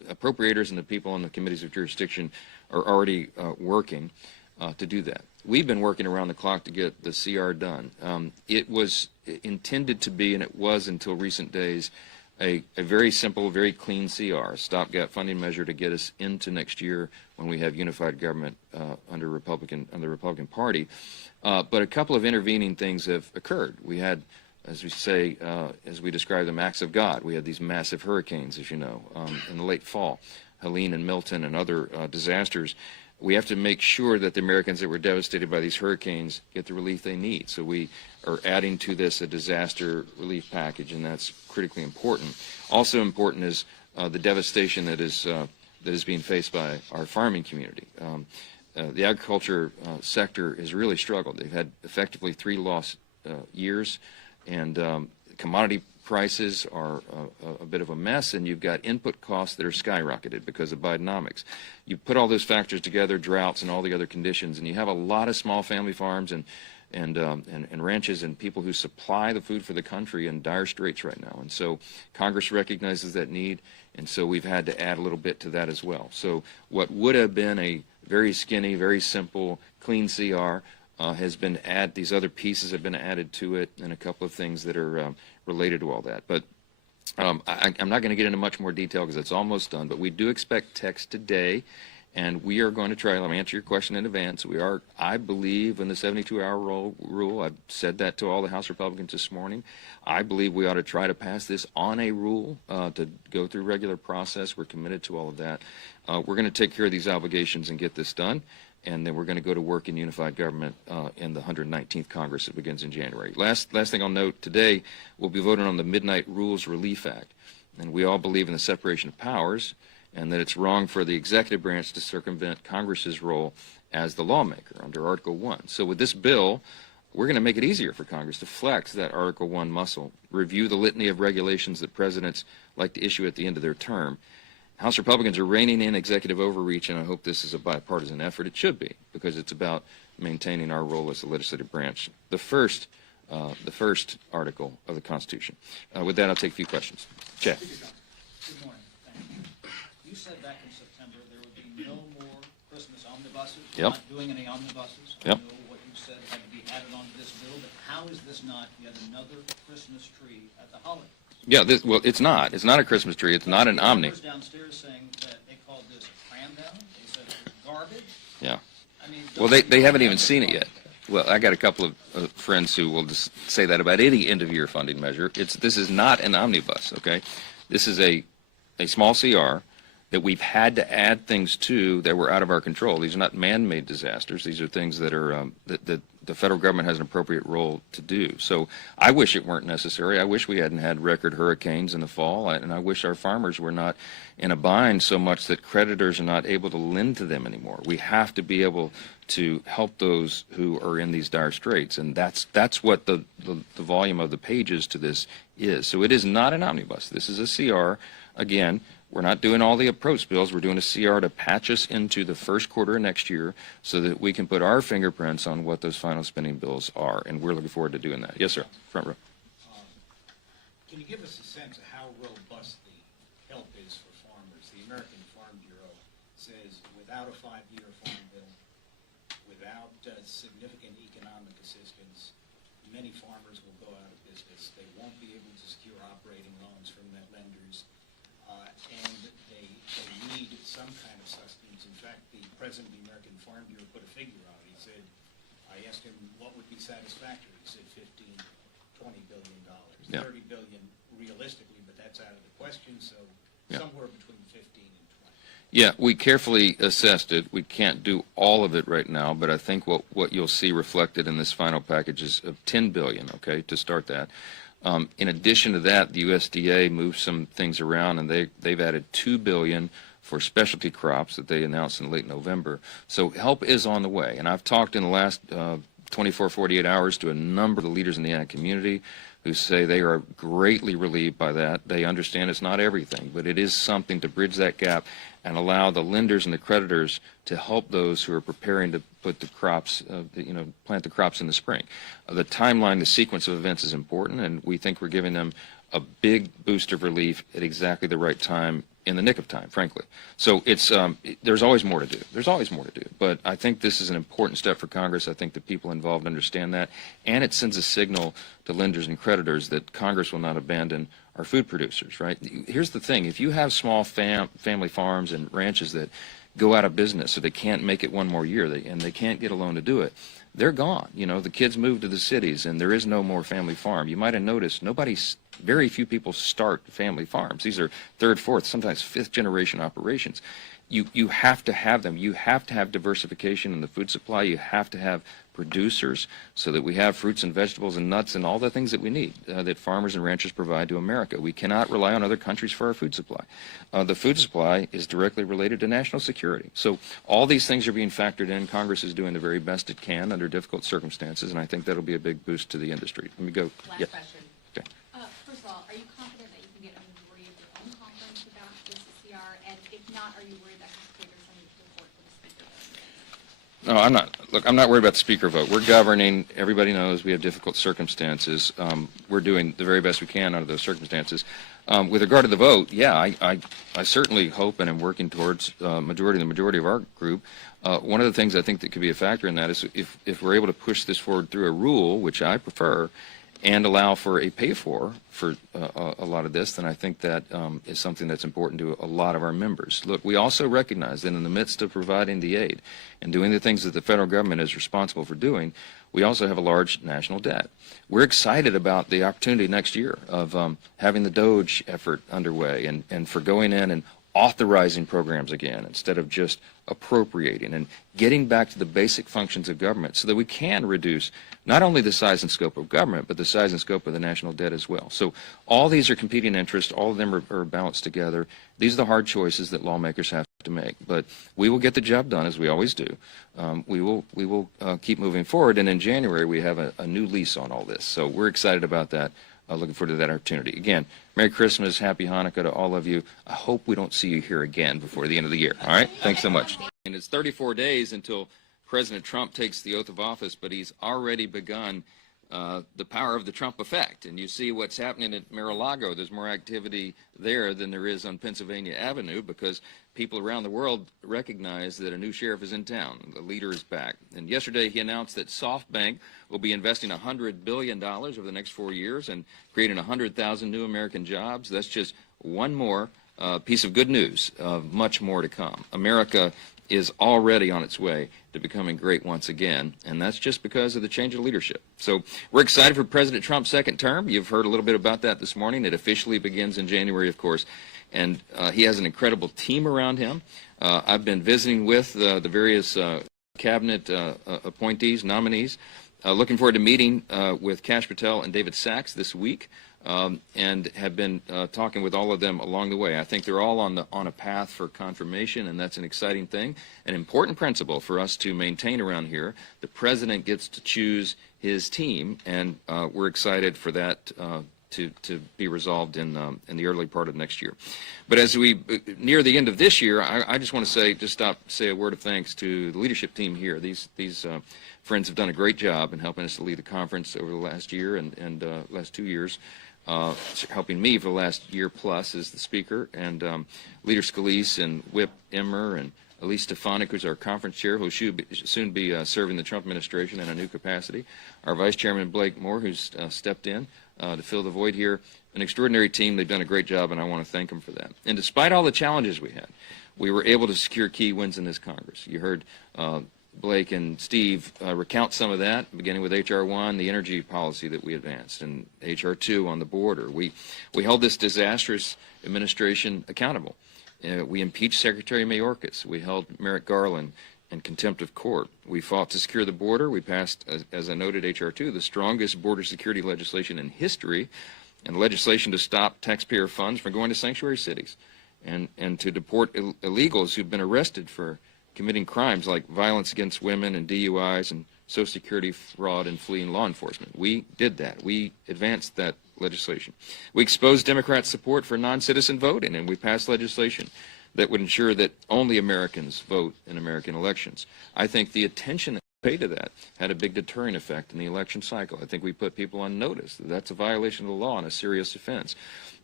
appropriators and the people on the committees of jurisdiction are already working to do that. We've been working around the clock to get the CR done. It was intended to be, and it was until recent days, a very simple, very clean CR, stopgap funding measure to get us into next year when we have unified government under the Republican Party. But a couple of intervening things have occurred. We had, as we say, as we describe them, acts of God. We had these massive hurricanes, as you know, in the late fall, Helene and Milton and other disasters. We have to make sure that the Americans that were devastated by these hurricanes get the relief they need. So we are adding to this a disaster relief package, and that's critically important. Also important is the devastation that is being faced by our farming community. The agriculture sector has really struggled. They've had effectively 3 lost years, and commodity prices are a bit of a mess, and you've got input costs that are skyrocketed because of Bidenomics. You put all those factors together, droughts and all the other conditions, and you have a lot of small family farms and ranches and people who supply the food for the country in dire straits right now. And so Congress recognizes that need, and so we've had to add a little bit to that as well. So what would have been a very skinny, very simple, clean CR has been added. These other pieces have been added to it, and a couple of things that are related to all that. But I'm not going to get into much more detail because it's almost done, but we do expect text today, and we are going to try. Let me answer your question in advance. We are, I believe, in the 72-hour rule. I've said that to all the House Republicans this morning. I believe we ought to try to pass this on a rule to go through regular process. We're committed to all of that. We're going to take care of these obligations and get this done, and then we're going to go to work in unified government in the 119th Congress that begins in January. Last thing I'll note, today we'll be voting on the Midnight Rules Relief Act, and we all believe in the separation of powers and that it's wrong for the executive branch to circumvent Congress's role as the lawmaker under Article 1. So with this bill, we're going to make it easier for Congress to flex that Article 1 muscle, review the litany of regulations that presidents like to issue at the end of their term. House Republicans are reining in executive overreach, and I hope this is a bipartisan effort. It should be, because it's about maintaining our role as the legislative branch, the first article of the Constitution. With that, I'll take a few questions. Chad. Good morning. Thank you. You said back in September there would be no more Christmas omnibuses. Yep. Not doing any omnibuses. Yep. I know what you said had to be added onto this bill, but how is this not yet another Christmas tree at the holiday? Yeah, well, it's not. It's not a Christmas tree. It's not an Omni. Members downstairs saying that they called this a cram down. They said it was garbage. Yeah. I mean, Well, they haven't even seen it yet. Well, I got a couple of friends who will just say that about any end-of-year funding measure. This is not an omnibus, okay? This is a small CR that we've had to add things to that were out of our control. These are not man-made disasters. These are things that are that the federal government has an appropriate role to do. So I wish it weren't necessary. I wish we hadn't had record hurricanes in the fall, and I wish our farmers were not in a bind so much that creditors are not able to lend to them anymore. We have to be able to help those who are in these dire straits, and that's what the volume of the pages to this is. So it is not an omnibus. This is a CR. Again, we're not doing all the approach bills. We're doing a CR to patch us into the first quarter of next year so that we can put our fingerprints on what those final spending bills are, and we're looking forward to doing that. Yes, sir. Front row. Can you give us a sense of how robust the help is for farmers? The American Farm Bureau says without a 5-year farm bill, without significant economic assistance, many farmers will go out of business. They won't be able to secure operating loans from their lenders. And they need some kind of sustenance. In fact, the president of the American Farm Bureau put a figure out. He said, I asked him what would be satisfactory. He said $15–20 billion. Yeah. $30 billion realistically, but that's out of the question. So Yeah. somewhere between 15 and 20. Yeah, we carefully assessed it. We can't do all of it right now, but I think what you'll see reflected in this final package is of $10 billion, okay, to start that. In addition to that, the USDA moved some things around, and they've added $2 billion for specialty crops that they announced in late November. So help is on the way, and I've talked in the last 48 hours to a number of the leaders in the ag community who say they are greatly relieved by that. They understand it's not everything, but it is something to bridge that gap and allow the lenders and the creditors to help those who are preparing to put the crops, plant the crops in the spring. The timeline, the sequence of events is important, and we think we're giving them a big boost of relief at exactly the right time in the nick of time, frankly. So it's there's always more to do. There's always more to do. But I think this is an important step for Congress. I think the people involved understand that, and it sends a signal to lenders and creditors that Congress will not abandon our food producers. Right? Here's the thing: if you have small family farms and ranches that go out of business, so they can't make it one more year, and they can't get a loan to do it, they're gone. You know, the kids move to the cities, and there is no more family farm. You might have noticed very few people start family farms. These are third, fourth, sometimes fifth generation operations. You have to have them. You have to have diversification in the food supply. You have to have producers so that we have fruits and vegetables and nuts and all the things that we need that farmers and ranchers provide to America. We cannot rely on other countries for our food supply. The food supply is directly related to national security. So all these things are being factored in. Congress is doing the very best it can under difficult circumstances, and I think that'll be a big boost to the industry. Let me go. Last Yeah. question. Okay. First of all, are you confident that you can get a majority of your own conference about this CR? And if not, are you worried that could trigger some support for the speaker vote? No, I'm not. Look, I'm not worried about the speaker vote. We're governing. Everybody knows we have difficult circumstances. We're doing the very best we can under those circumstances. With regard to the vote, yeah, I certainly hope and am working towards the majority of our group. One of the things I think that could be a factor in that is if we're able to push this forward through a rule, which I prefer, and allow for a pay-for a lot of this, then I think that is something that's important to a lot of our members. Look, we also recognize that in the midst of providing the aid and doing the things that the federal government is responsible for doing, we also have a large national debt. We're excited about the opportunity next year of having the DOGE effort underway and for going in and authorizing programs again instead of just appropriating and getting back to the basic functions of government so that we can reduce not only the size and scope of government, but the size and scope of the national debt as well. So all these are competing interests. All of them are balanced together. These are the hard choices that lawmakers have to make. But we will get the job done, as we always do. We will keep moving forward. And in January, we have a new lease on all this. So we're excited about that. Looking forward to that opportunity. Again, Merry Christmas, Happy Hanukkah to all of you. I hope we don't see you here again before the end of the year. All right? Thanks so much. And it's 34 days until President Trump takes the oath of office, but he's already begun the power of the Trump effect. And you see what's happening at Mar-a-Lago. There's more activity there than there is on Pennsylvania Avenue because people around the world recognize that a new sheriff is in town. The leader is back. And yesterday he announced that SoftBank will be investing $100 billion over the next 4 years and creating 100,000 new American jobs. That's just one more piece of good news, much more to come. America is already on its way to becoming great once again, and that's just because of the change of leadership. So we're excited for President Trump's second term. You've heard a little bit about that this morning. It officially begins in January, of course, and he has an incredible team around him. I've been visiting with the various cabinet appointees, nominees, looking forward to meeting with Kash Patel and David Sachs this week. And have been talking with all of them along the way. I think they're all on a path for confirmation, and that's an exciting thing, an important principle for us to maintain around here. The president gets to choose his team, and we're excited for that to be resolved in the early part of next year. But as we near the end of this year, I just want to say a word of thanks to the leadership team here. These friends have done a great job in helping us to lead the conference over the last year and last 2 years. Helping me for the last year plus as the speaker, and Leader Scalise and Whip Emmer and Elise Stefanik, who's our conference chair, who will soon be serving the Trump administration in a new capacity. Our Vice Chairman Blake Moore, who's stepped in to fill the void here. An extraordinary team. They've done a great job, and I want to thank them for that. And despite all the challenges we had, we were able to secure key wins in this Congress. You heard Blake and Steve recount some of that, beginning with H.R. 1, the energy policy that we advanced, and H.R. 2 on the border. We held this disastrous administration accountable. We impeached Secretary Mayorkas. We held Merrick Garland in contempt of court. We fought to secure the border. We passed, as I noted, H.R. 2, the strongest border security legislation in history, and legislation to stop taxpayer funds from going to sanctuary cities and to deport illegals who've been arrested for committing crimes like violence against women and DUIs and Social Security fraud and fleeing law enforcement. We did that. We advanced that legislation. We exposed Democrats' support for non-citizen voting, and we passed legislation that would ensure that only Americans vote in American elections. I think the attention that we paid to that had a big deterring effect in the election cycle. I think we put people on notice that that's a violation of the law and a serious offense.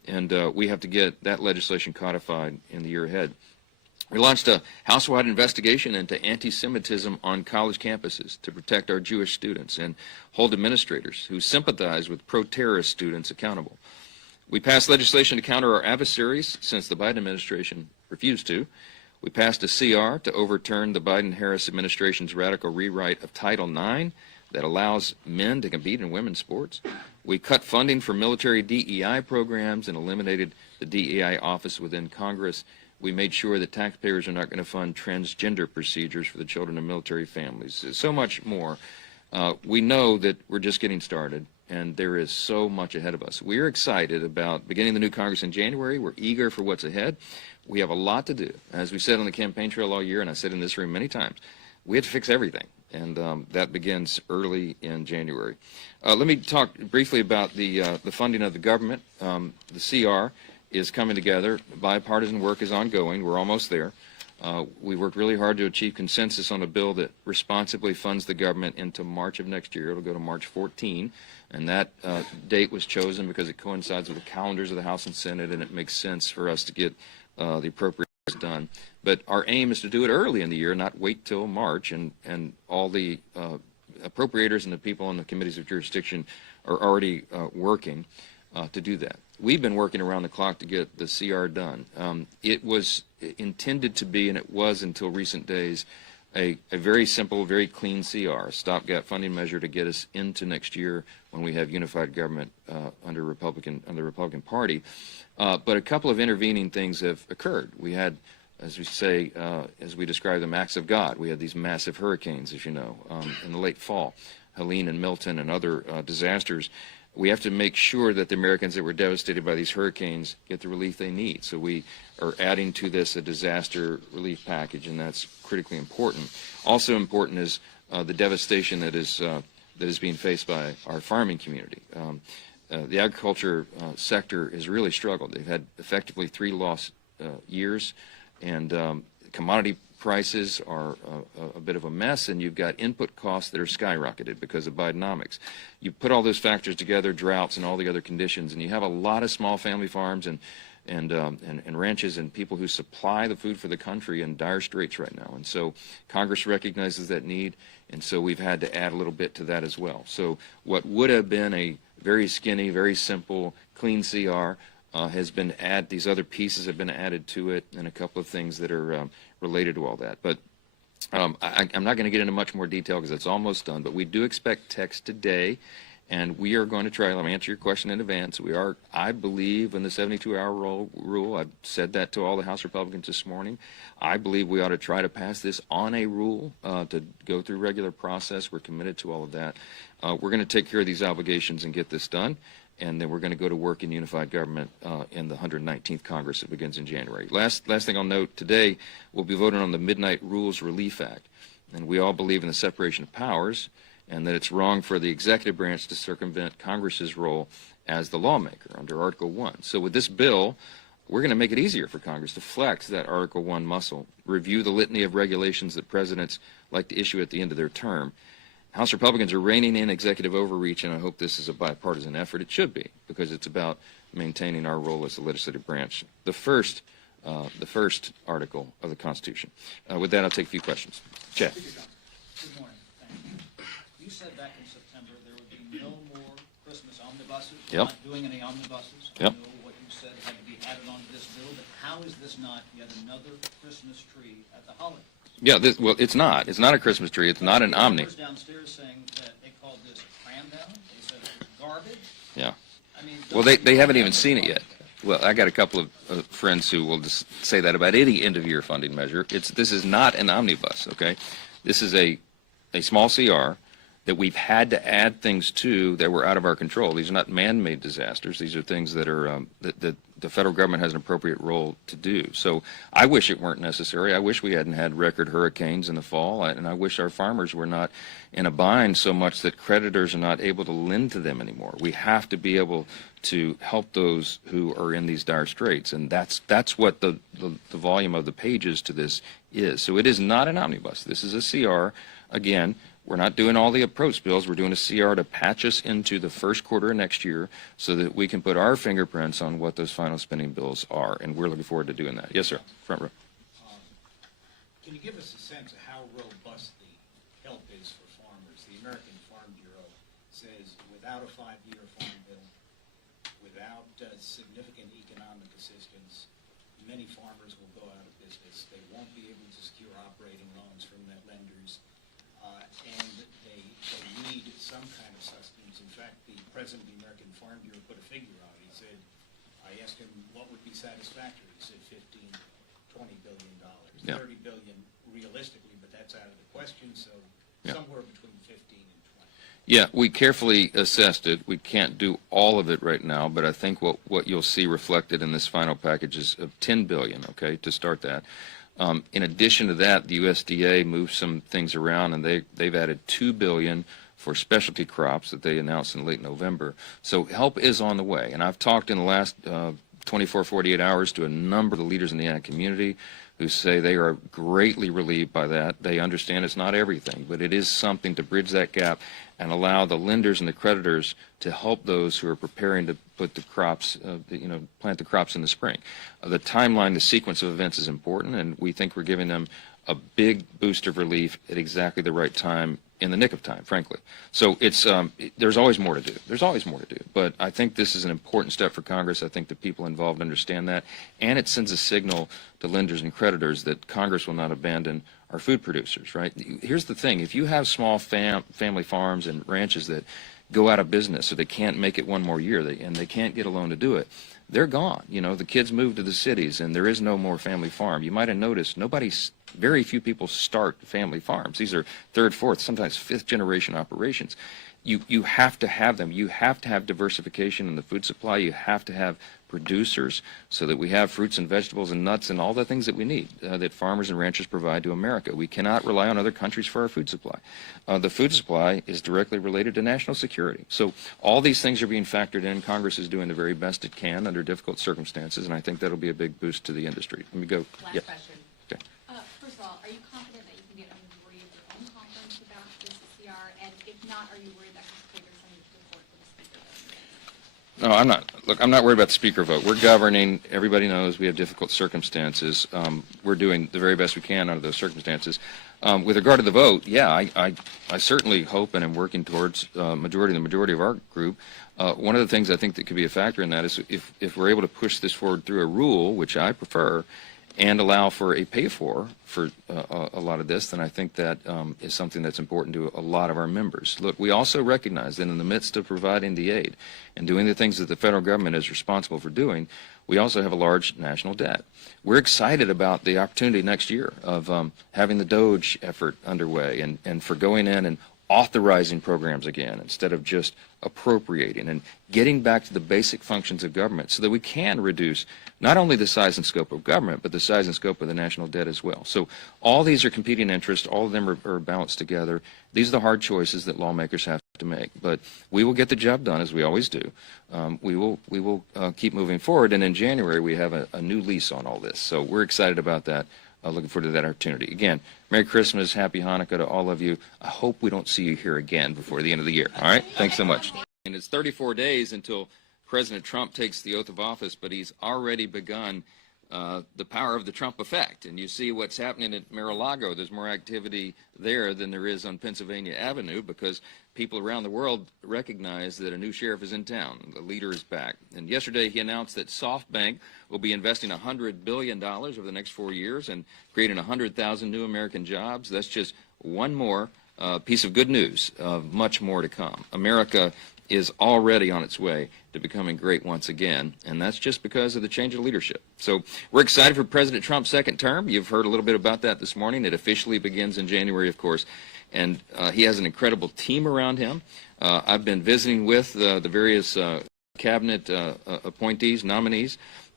and we have to get that legislation codified in the year ahead. We launched a house-wide investigation into anti-Semitism on college campuses to protect our Jewish students and hold administrators who sympathize with pro-terrorist students accountable. We passed legislation to counter our adversaries since the Biden administration refused to. We passed a CR to overturn the Biden-Harris administration's radical rewrite of Title IX that allows men to compete in women's sports. We cut funding for military DEI programs and eliminated the DEI office within Congress. We made sure that taxpayers are not going to fund transgender procedures for the children of military families. So much more. We know that we're just getting started, and there is so much ahead of us. We're excited about beginning the new Congress in January. We're eager for what's ahead. We have a lot to do. As we said on the campaign trail all year, and I said in this room many times, we have to fix everything, and that begins early in January. Let me talk briefly about the funding of the government. The CR is coming together. Bipartisan work is ongoing. We're almost there. We worked really hard to achieve consensus on a bill that responsibly funds the government into March of next year. It'll go to March 14, and that date was chosen because it coincides with the calendars of the House and Senate, and it makes sense for us to get the appropriations done. But our aim is to do it early in the year, not wait till March, and all the appropriators and the people on the committees of jurisdiction are already working to do that. We've been working around the clock to get the CR done. It was intended to be, and it was until recent days, a very simple, very clean CR, a stopgap funding measure to get us into next year when we have unified government under the Republican Party. But a couple of intervening things have occurred. We had, as we say, as we describe them, acts of God. We had these massive hurricanes, as you know, in the late fall, Helene and Milton and other disasters. We have to make sure that the Americans that were devastated by these hurricanes get the relief they need. So we are adding to this a disaster relief package, and that's critically important. Also important is the devastation that is being faced by our farming community. The agriculture sector has really struggled. They've had effectively 3 lost years, and commodity prices are a bit of a mess, and you've got input costs that are skyrocketed because of Bidenomics. You put all those factors together, droughts and all the other conditions, and you have a lot of small family farms and ranches and people who supply the food for the country in dire straits right now. And so Congress recognizes that need, and so we've had to add a little bit to that as well. So what would have been a very skinny, very simple, clean CR has been added. These other pieces have been added to it, and a couple of things that are related to all that. But I'm not going to get into much more detail because it's almost done, but we do expect text today, and we are going to try. Let me answer your question in advance. We are, I believe, in the 72-hour rule. I've said that to all the House Republicans this morning. I believe we ought to try to pass this on a rule to go through regular process. We're committed to all of that. We're going to take care of these obligations and get this done, and then we're going to go to work in unified government in the 119th Congress that begins in January. Last thing I'll note, today we'll be voting on the Midnight Rules Relief Act, and we all believe in the separation of powers and that it's wrong for the executive branch to circumvent Congress's role as the lawmaker under Article 1. So with this bill, we're going to make it easier for Congress to flex that Article 1 muscle, review the litany of regulations that presidents like to issue at the end of their term. House Republicans are reining in executive overreach, and I hope this is a bipartisan effort. It should be, because it's about maintaining our role as the legislative branch, the first article of the Constitution. With that, I'll take a few questions. Chad. Good morning. Thank you. You said back in September there would be no more Christmas omnibuses. Yep. Not doing any omnibuses. Yep. I know what you said had to be added onto this bill, but how is this not yet another Christmas tree at the holidays? Yeah, well, it's not. It's not a Christmas tree. It's not an omni. Downstairs saying that they called this cram down. They said it was garbage. Yeah. I mean, Well, they haven't even seen it yet. Well, I got a couple of friends who will just say that about any end-of-year funding measure. This is not an omnibus, okay? This is a small CR that we've had to add things to that were out of our control. These are not man-made disasters. These are things that are that the federal government has an appropriate role to do. So I wish it weren't necessary. I wish we hadn't had record hurricanes in the fall, and I wish our farmers were not in a bind so much that creditors are not able to lend to them anymore. We have to be able to help those who are in these dire straits. And that's what the volume of the pages to this is. So it is not an omnibus. This is a CR. Again, we're not doing all the approach bills. We're doing a CR to patch us into the first quarter of next year so that we can put our fingerprints on what those final spending bills are. And we're looking forward to doing that. Yes, sir. Front row. Can you give us a sense of how robust the help is for farmers? The American Farm Bureau says without a 5-year farm bill, without significant economic assistance, many farmers will go out of business. They won't be able to secure operating loans from their lenders, and they need some kind of sustenance. In fact, the president of the American Farm Bureau put a figure out. He said, I asked him what would be satisfactory. He said $15–20 billion. Yeah. 30 billion realistically, but that's out of the question, so Yeah. somewhere between 15 and 20. Yeah, we carefully assessed it. We can't do all of it right now, but I think what you'll see reflected in this final package is of $10 billion, okay, to start that. In addition to that, the USDA moved some things around, and they've added $2 billion for specialty crops that they announced in late November. So help is on the way, and I've talked in the last 24, 48 hours to a number of the leaders in the ag community who say they are greatly relieved by that. They understand it's not everything, but it is something to bridge that gap and allow the lenders and the creditors to help those who are preparing to put the crops, plant the crops in the spring. The timeline, the sequence of events is important, and we think we're giving them a big boost of relief at exactly the right time, in the nick of time, frankly. So it's there's always more to do. There's always more to do. But I think this is an important step for Congress. I think the people involved understand that, and it sends a signal to lenders and creditors that Congress will not abandon our food producers, right? Here's the thing. If you have small family farms and ranches that go out of business, so they can't make it one more year, and they can't get a loan to do it, they're gone. You know, the kids move to the cities, and there is no more family farm. You might have noticed very few people start family farms. These are third, fourth, sometimes fifth generation operations. You have to have them. You have to have diversification in the food supply. You have to have producers so that we have fruits and vegetables and nuts and all the things that we need that farmers and ranchers provide to America. We cannot rely on other countries for our food supply. The food supply is directly related to national security. So all these things are being factored in. Congress is doing the very best it can under difficult circumstances, and I think that'll be a big boost to the industry. Let me go. Last question. Okay. First of all, are you confident that you can get a majority of your own conference about this CR? And if not, are you worried that could trigger some support for the speaker vote? No, I'm not. Look, I'm not worried about the speaker vote. We're governing. Everybody knows we have difficult circumstances. We're doing the very best we can under those circumstances. With regard to the vote, yeah, I certainly hope and am working towards the majority of our group. One of the things I think that could be a factor in that is if we're able to push this forward through a rule, which I prefer, and allow for a pay-for a lot of this, then I think that is something that's important to a lot of our members. Look, we also recognize that in the midst of providing the aid and doing the things that the federal government is responsible for doing, we also have a large national debt. We're excited about the opportunity next year of having the DOGE effort underway and for going in and authorizing programs again instead of just appropriating and getting back to the basic functions of government so that we can reduce not only the size and scope of government, but the size and scope of the national debt as well. So all these are competing interests. All of them are balanced together. These are the hard choices that lawmakers have to make. But we will get the job done, as we always do. We will keep moving forward. And in January, we have a new lease on all this. So we're excited about that. Looking forward to that opportunity. Again, Merry Christmas, Happy Hanukkah to all of you. I hope we don't see you here again before the end of the year. All right? Thanks so much. And it's 34 days until President Trump takes the oath of office, but he's already begun the power of the Trump effect. And you see what's happening at Mar-a-Lago. There's more activity there than there is on Pennsylvania Avenue because people around the world recognize that a new sheriff is in town. The leader is back. And yesterday he announced that SoftBank will be investing $100 billion over the next 4 years and creating 100,000 new American jobs. That's just one more piece of good news, much more to come. America is already on its way to becoming great once again, and that's just because of the change of leadership. So we're excited for President Trump's second term. You've heard a little bit about that this morning. It officially begins in January, of course, and he has an incredible team around him. I've been visiting with the various cabinet appointees, nominees.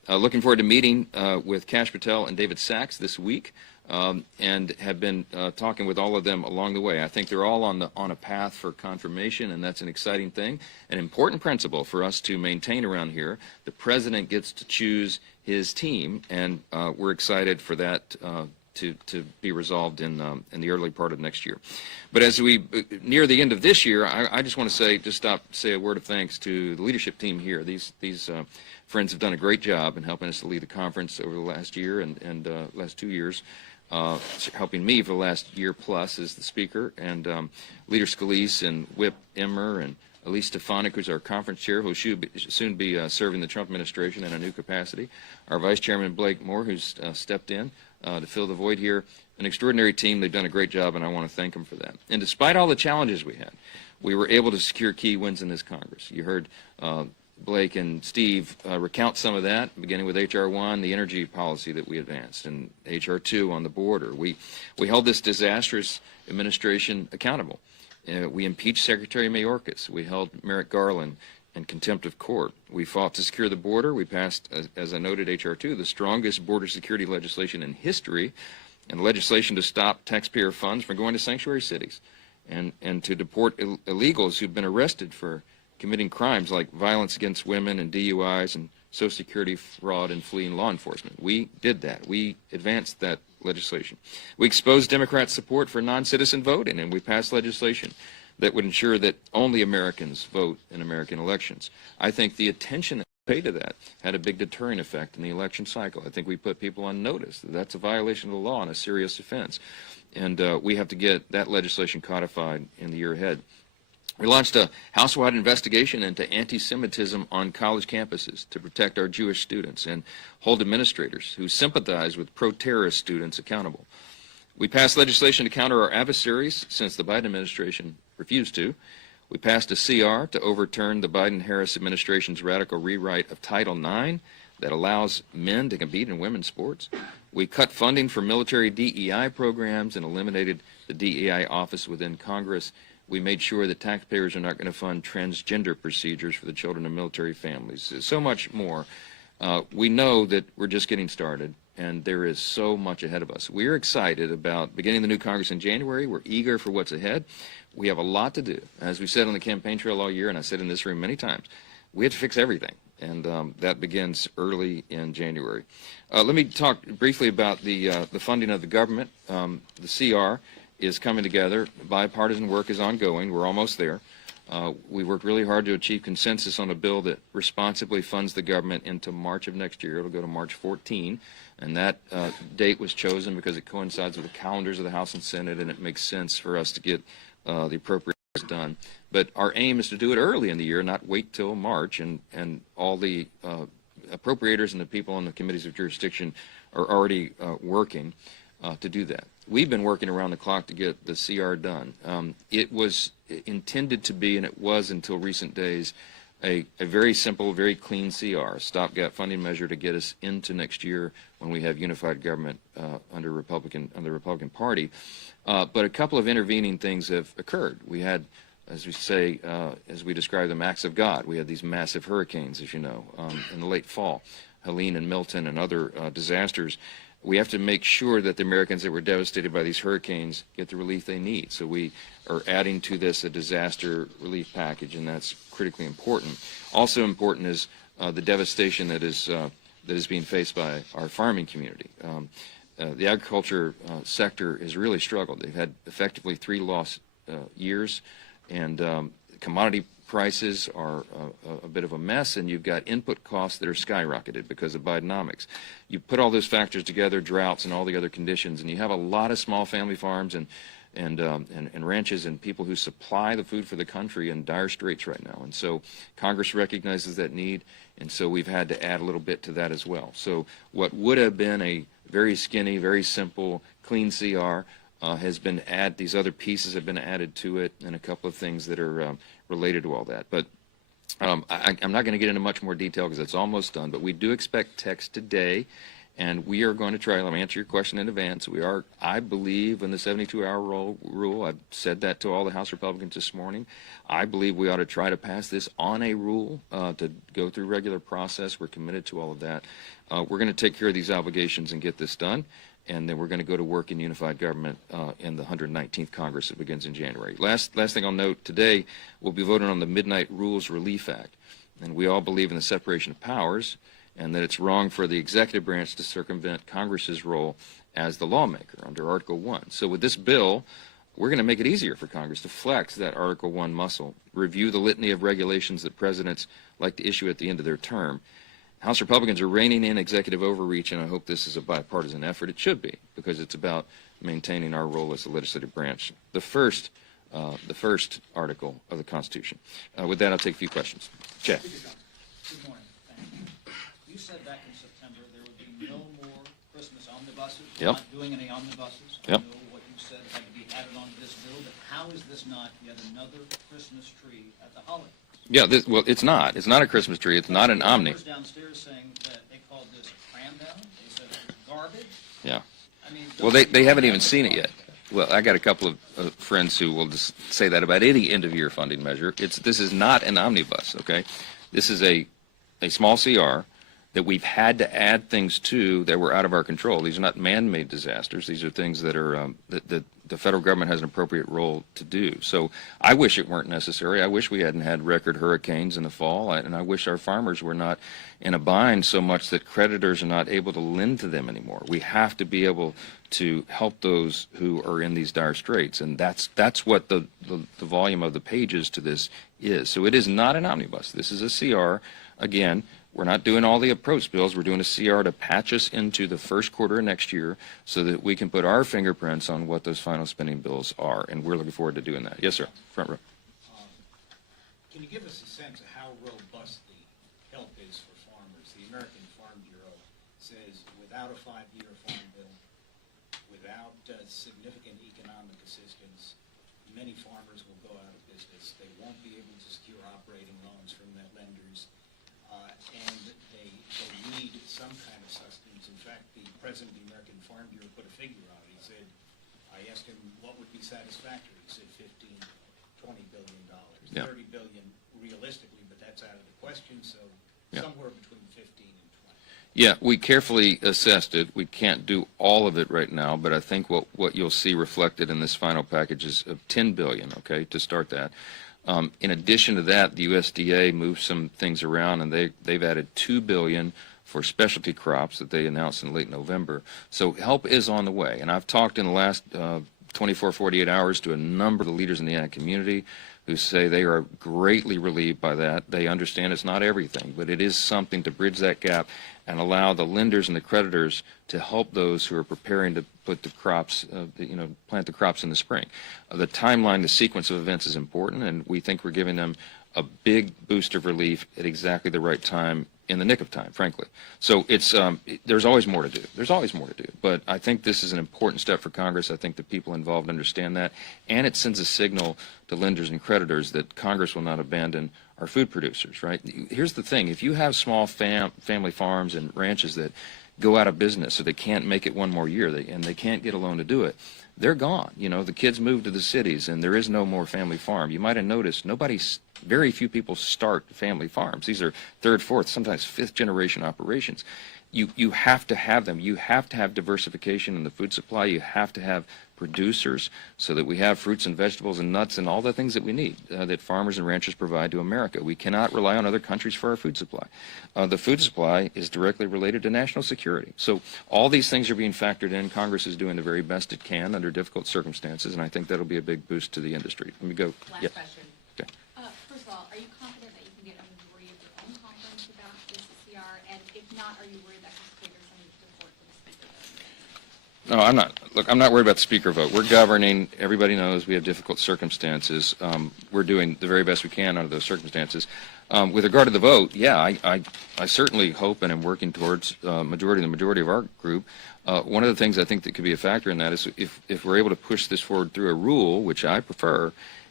Looking forward to meeting with Kash Patel and David Sachs this week, and have been talking with all of them along the way. I think they're all on a path for confirmation, and that's an exciting thing, an important principle for us to maintain around here. The president gets to choose his team, and we're excited for that to be resolved in the early part of next year. But as we near the end of this year, I just want to say a word of thanks to the leadership team here. These friends have done a great job in helping us to lead the conference over the last year and last 2 years, helping me for the last year plus as the speaker, and Leader Scalise and Whip Emmer and Elise Stefanik, who's our conference chair, who will soon be serving the Trump administration in a new capacity. Our Vice Chairman Blake Moore, who's stepped in to fill the void here. An extraordinary team. They've done a great job, and I want to thank them for that. And despite all the challenges we had, we were able to secure key wins in this Congress. You heard Blake and Steve recount some of that, beginning with H.R. 1, the energy policy that we advanced, and H.R. 2 on the border. We held this disastrous administration accountable. We impeached Secretary Mayorkas. We held Merrick Garland in contempt of court. We fought to secure the border. We passed, as I noted, H.R. 2, the strongest border security legislation in history, and legislation to stop taxpayer funds from going to sanctuary cities, and to deport illegals who've been arrested for committing crimes like violence against women and DUIs and Social Security fraud and fleeing law enforcement. We did that. We advanced that legislation. We exposed Democrat support for non-citizen voting, and we passed legislation that would ensure that only Americans vote in American elections. I think the attention that we paid to that had a big deterrent effect in the election cycle. I think we put people on notice that that's a violation of the law and a serious offense. And we have to get that legislation codified in the year ahead. We launched a house-wide investigation into anti-Semitism on college campuses to protect our Jewish students and hold administrators who sympathize with pro-terrorist students accountable. We passed legislation to counter our adversaries since the Biden administration refused to. We passed a CR to overturn the Biden-Harris administration's radical rewrite of Title IX that allows men to compete in women's sports. We cut funding for military DEI programs and eliminated the DEI office within Congress. We made sure that taxpayers are not going to fund transgender procedures for the children of military families. So much more. We know that we're just getting started, and there is so much ahead of us. We're excited about beginning the new Congress in January. We're eager for what's ahead. We have a lot to do. As we said on the campaign trail all year, and I said in this room many times, we have to fix everything, and that begins early in January. Let me talk briefly about the funding of the government. The CR is coming together. Bipartisan work is ongoing. We're almost there. We worked really hard to achieve consensus on a bill that responsibly funds the government into March of next year. It'll go to March 14, and that date was chosen because it coincides with the calendars of the House and Senate, and it makes sense for us to get the appropriations done. But our aim is to do it early in the year, not wait till March, and all the appropriators and the people on the committees of jurisdiction are already working to do that. We've been working around the clock to get the CR done. It was intended to be, and it was until recent days, a very simple, very clean CR, stopgap funding measure to get us into next year when we have unified government under the Republican Party. But a couple of intervening things have occurred. We had, as we say, as we describe them, acts of God. We had these massive hurricanes, as you know, in the late fall, Helene and Milton and other disasters. We have to make sure that the Americans that were devastated by these hurricanes get the relief they need. So we are adding to this a disaster relief package, and that's critically important. Also important is the devastation that is being faced by our farming community. The agriculture sector has really struggled. They've had effectively 3 lost years, and commodity prices are a bit of a mess, and you've got input costs that are skyrocketed because of Bidenomics. You put all those factors together, droughts and all the other conditions, and you have a lot of small family farms and ranches and people who supply the food for the country in dire straits right now. And so Congress recognizes that need, and so we've had to add a little bit to that as well. So what would have been a very skinny, very simple, clean CR has been added. These other pieces have been added to it, and a couple of things that are related to all that. But I'm not going to get into much more detail because it's almost done, but we do expect text today, And we are going to try, let me answer your question in advance. I believe in the 72-hour rule. I've said that to all the House Republicans this morning. I believe we ought to try to pass this on a rule to go through regular process. We're committed to all of that. We're going to take care of these obligations and get this done. And then we're going to go to work in unified government in the 119th Congress that begins in January. Last thing I'll note, today we'll be voting on the Midnight Rules Relief Act. And we all believe in the separation of powers, and that it's wrong for the executive branch to circumvent Congress's role as the lawmaker under Article 1. So with this bill, we're going to make it easier for Congress to flex that Article 1 muscle, review the litany of regulations that presidents like to issue at the end of their term. House Republicans are reining in executive overreach, and I hope this is a bipartisan effort. It should be, because it's about maintaining our role as the legislative branch. The first article of the Constitution. With that, I'll take a few questions. Chad. Good morning. Thank you. You said back in September there would be no more Christmas omnibuses. Yep. We're not doing any omnibuses. Yep. I know what you said had to be added onto this bill, but how is this not yet another Christmas tree at the holidays? Yeah, well, it's not. It's not a Christmas tree. It's not an omni. Downstairs saying that they called this cram down. They said it was garbage. Yeah. I mean, Well, they haven't even seen it yet. Well, I got a couple of friends who will just say that about any end-of-year funding measure. This is not an omnibus, okay? This is a small CR that we've had to add things to that were out of our control. These are not man-made disasters. These are things that are that the federal government has an appropriate role to do. So I wish it weren't necessary. I wish we hadn't had record hurricanes in the fall, and I wish our farmers were not in a bind so much that creditors are not able to lend to them anymore. We have to be able to help those who are in these dire straits, and that's what the volume of the pages to this is. So it is not an omnibus. This is a CR. Again, we're not doing all the approach bills. We're doing a CR to patch us into the first quarter of next year so that we can put our fingerprints on what those final spending bills are, and we're looking forward to doing that. Yes, sir. Front row. Can you give us a sense of how robust the help is for farmers? The American Farm Bureau says without a 5-year farm bill, without significant economic assistance, many farmers will go out of business. They won't be able to secure operating loans from their lenders. And they need some kind of sustenance. In fact, the president of the American Farm Bureau put a figure on it. He said, I asked him what would be satisfactory. He said $15–20 billion. Yeah. $30 billion realistically, but that's out of the question, so Yeah. somewhere between 15 and 20. Yeah, we carefully assessed it. We can't do all of it right now, but I think what you'll see reflected in this final package is of $10 billion, okay, to start that. In addition to that, the USDA moved some things around, and they've added $2 billion for specialty crops that they announced in late November. So help is on the way, and I've talked in the last 24, 48 hours to a number of the leaders in the ag community who say they are greatly relieved by that. They understand it's not everything, but it is something to bridge that gap and allow the lenders and the creditors to help those who are preparing to put the crops, plant the crops in the spring. The timeline, the sequence of events is important, and we think we're giving them a big boost of relief at exactly the right time, in the nick of time, frankly. So it's there's always more to do. There's always more to do. But I think this is an important step for Congress. I think the people involved understand that, and it sends a signal to lenders and creditors that Congress will not abandon our food producers, right? Here's the thing. If you have small family farms and ranches that go out of business so they can't make it one more year and they can't get a loan to do it, they're gone. The kids move to the cities and there is no more family farm. You might have noticed very few people start family farms. These are third, fourth, sometimes fifth generation operations. You have to have them. You have to have diversification in the food supply. You have to have producers so that we have fruits and vegetables and nuts and all the things that we need that farmers and ranchers provide to America. We cannot rely on other countries for our food supply. The food supply is directly related to national security. So all these things are being factored in. Congress is doing the very best it can under difficult circumstances, and I think that'll be a big boost to the industry. Let me go. Last Yep. question. Okay. First of all, are you confident that you can get a majority of your own conference about this CR? And if not, are you worried that could trigger some support for the speaker vote? No, I'm not. Look, I'm not worried about the speaker vote. We're governing. Everybody knows we have difficult circumstances. We're doing the very best we can under those circumstances. With regard to the vote, yeah, I certainly hope and am working towards the majority of our group. One of the things I think that could be a factor in that is if we're able to push this forward through a rule, which I prefer,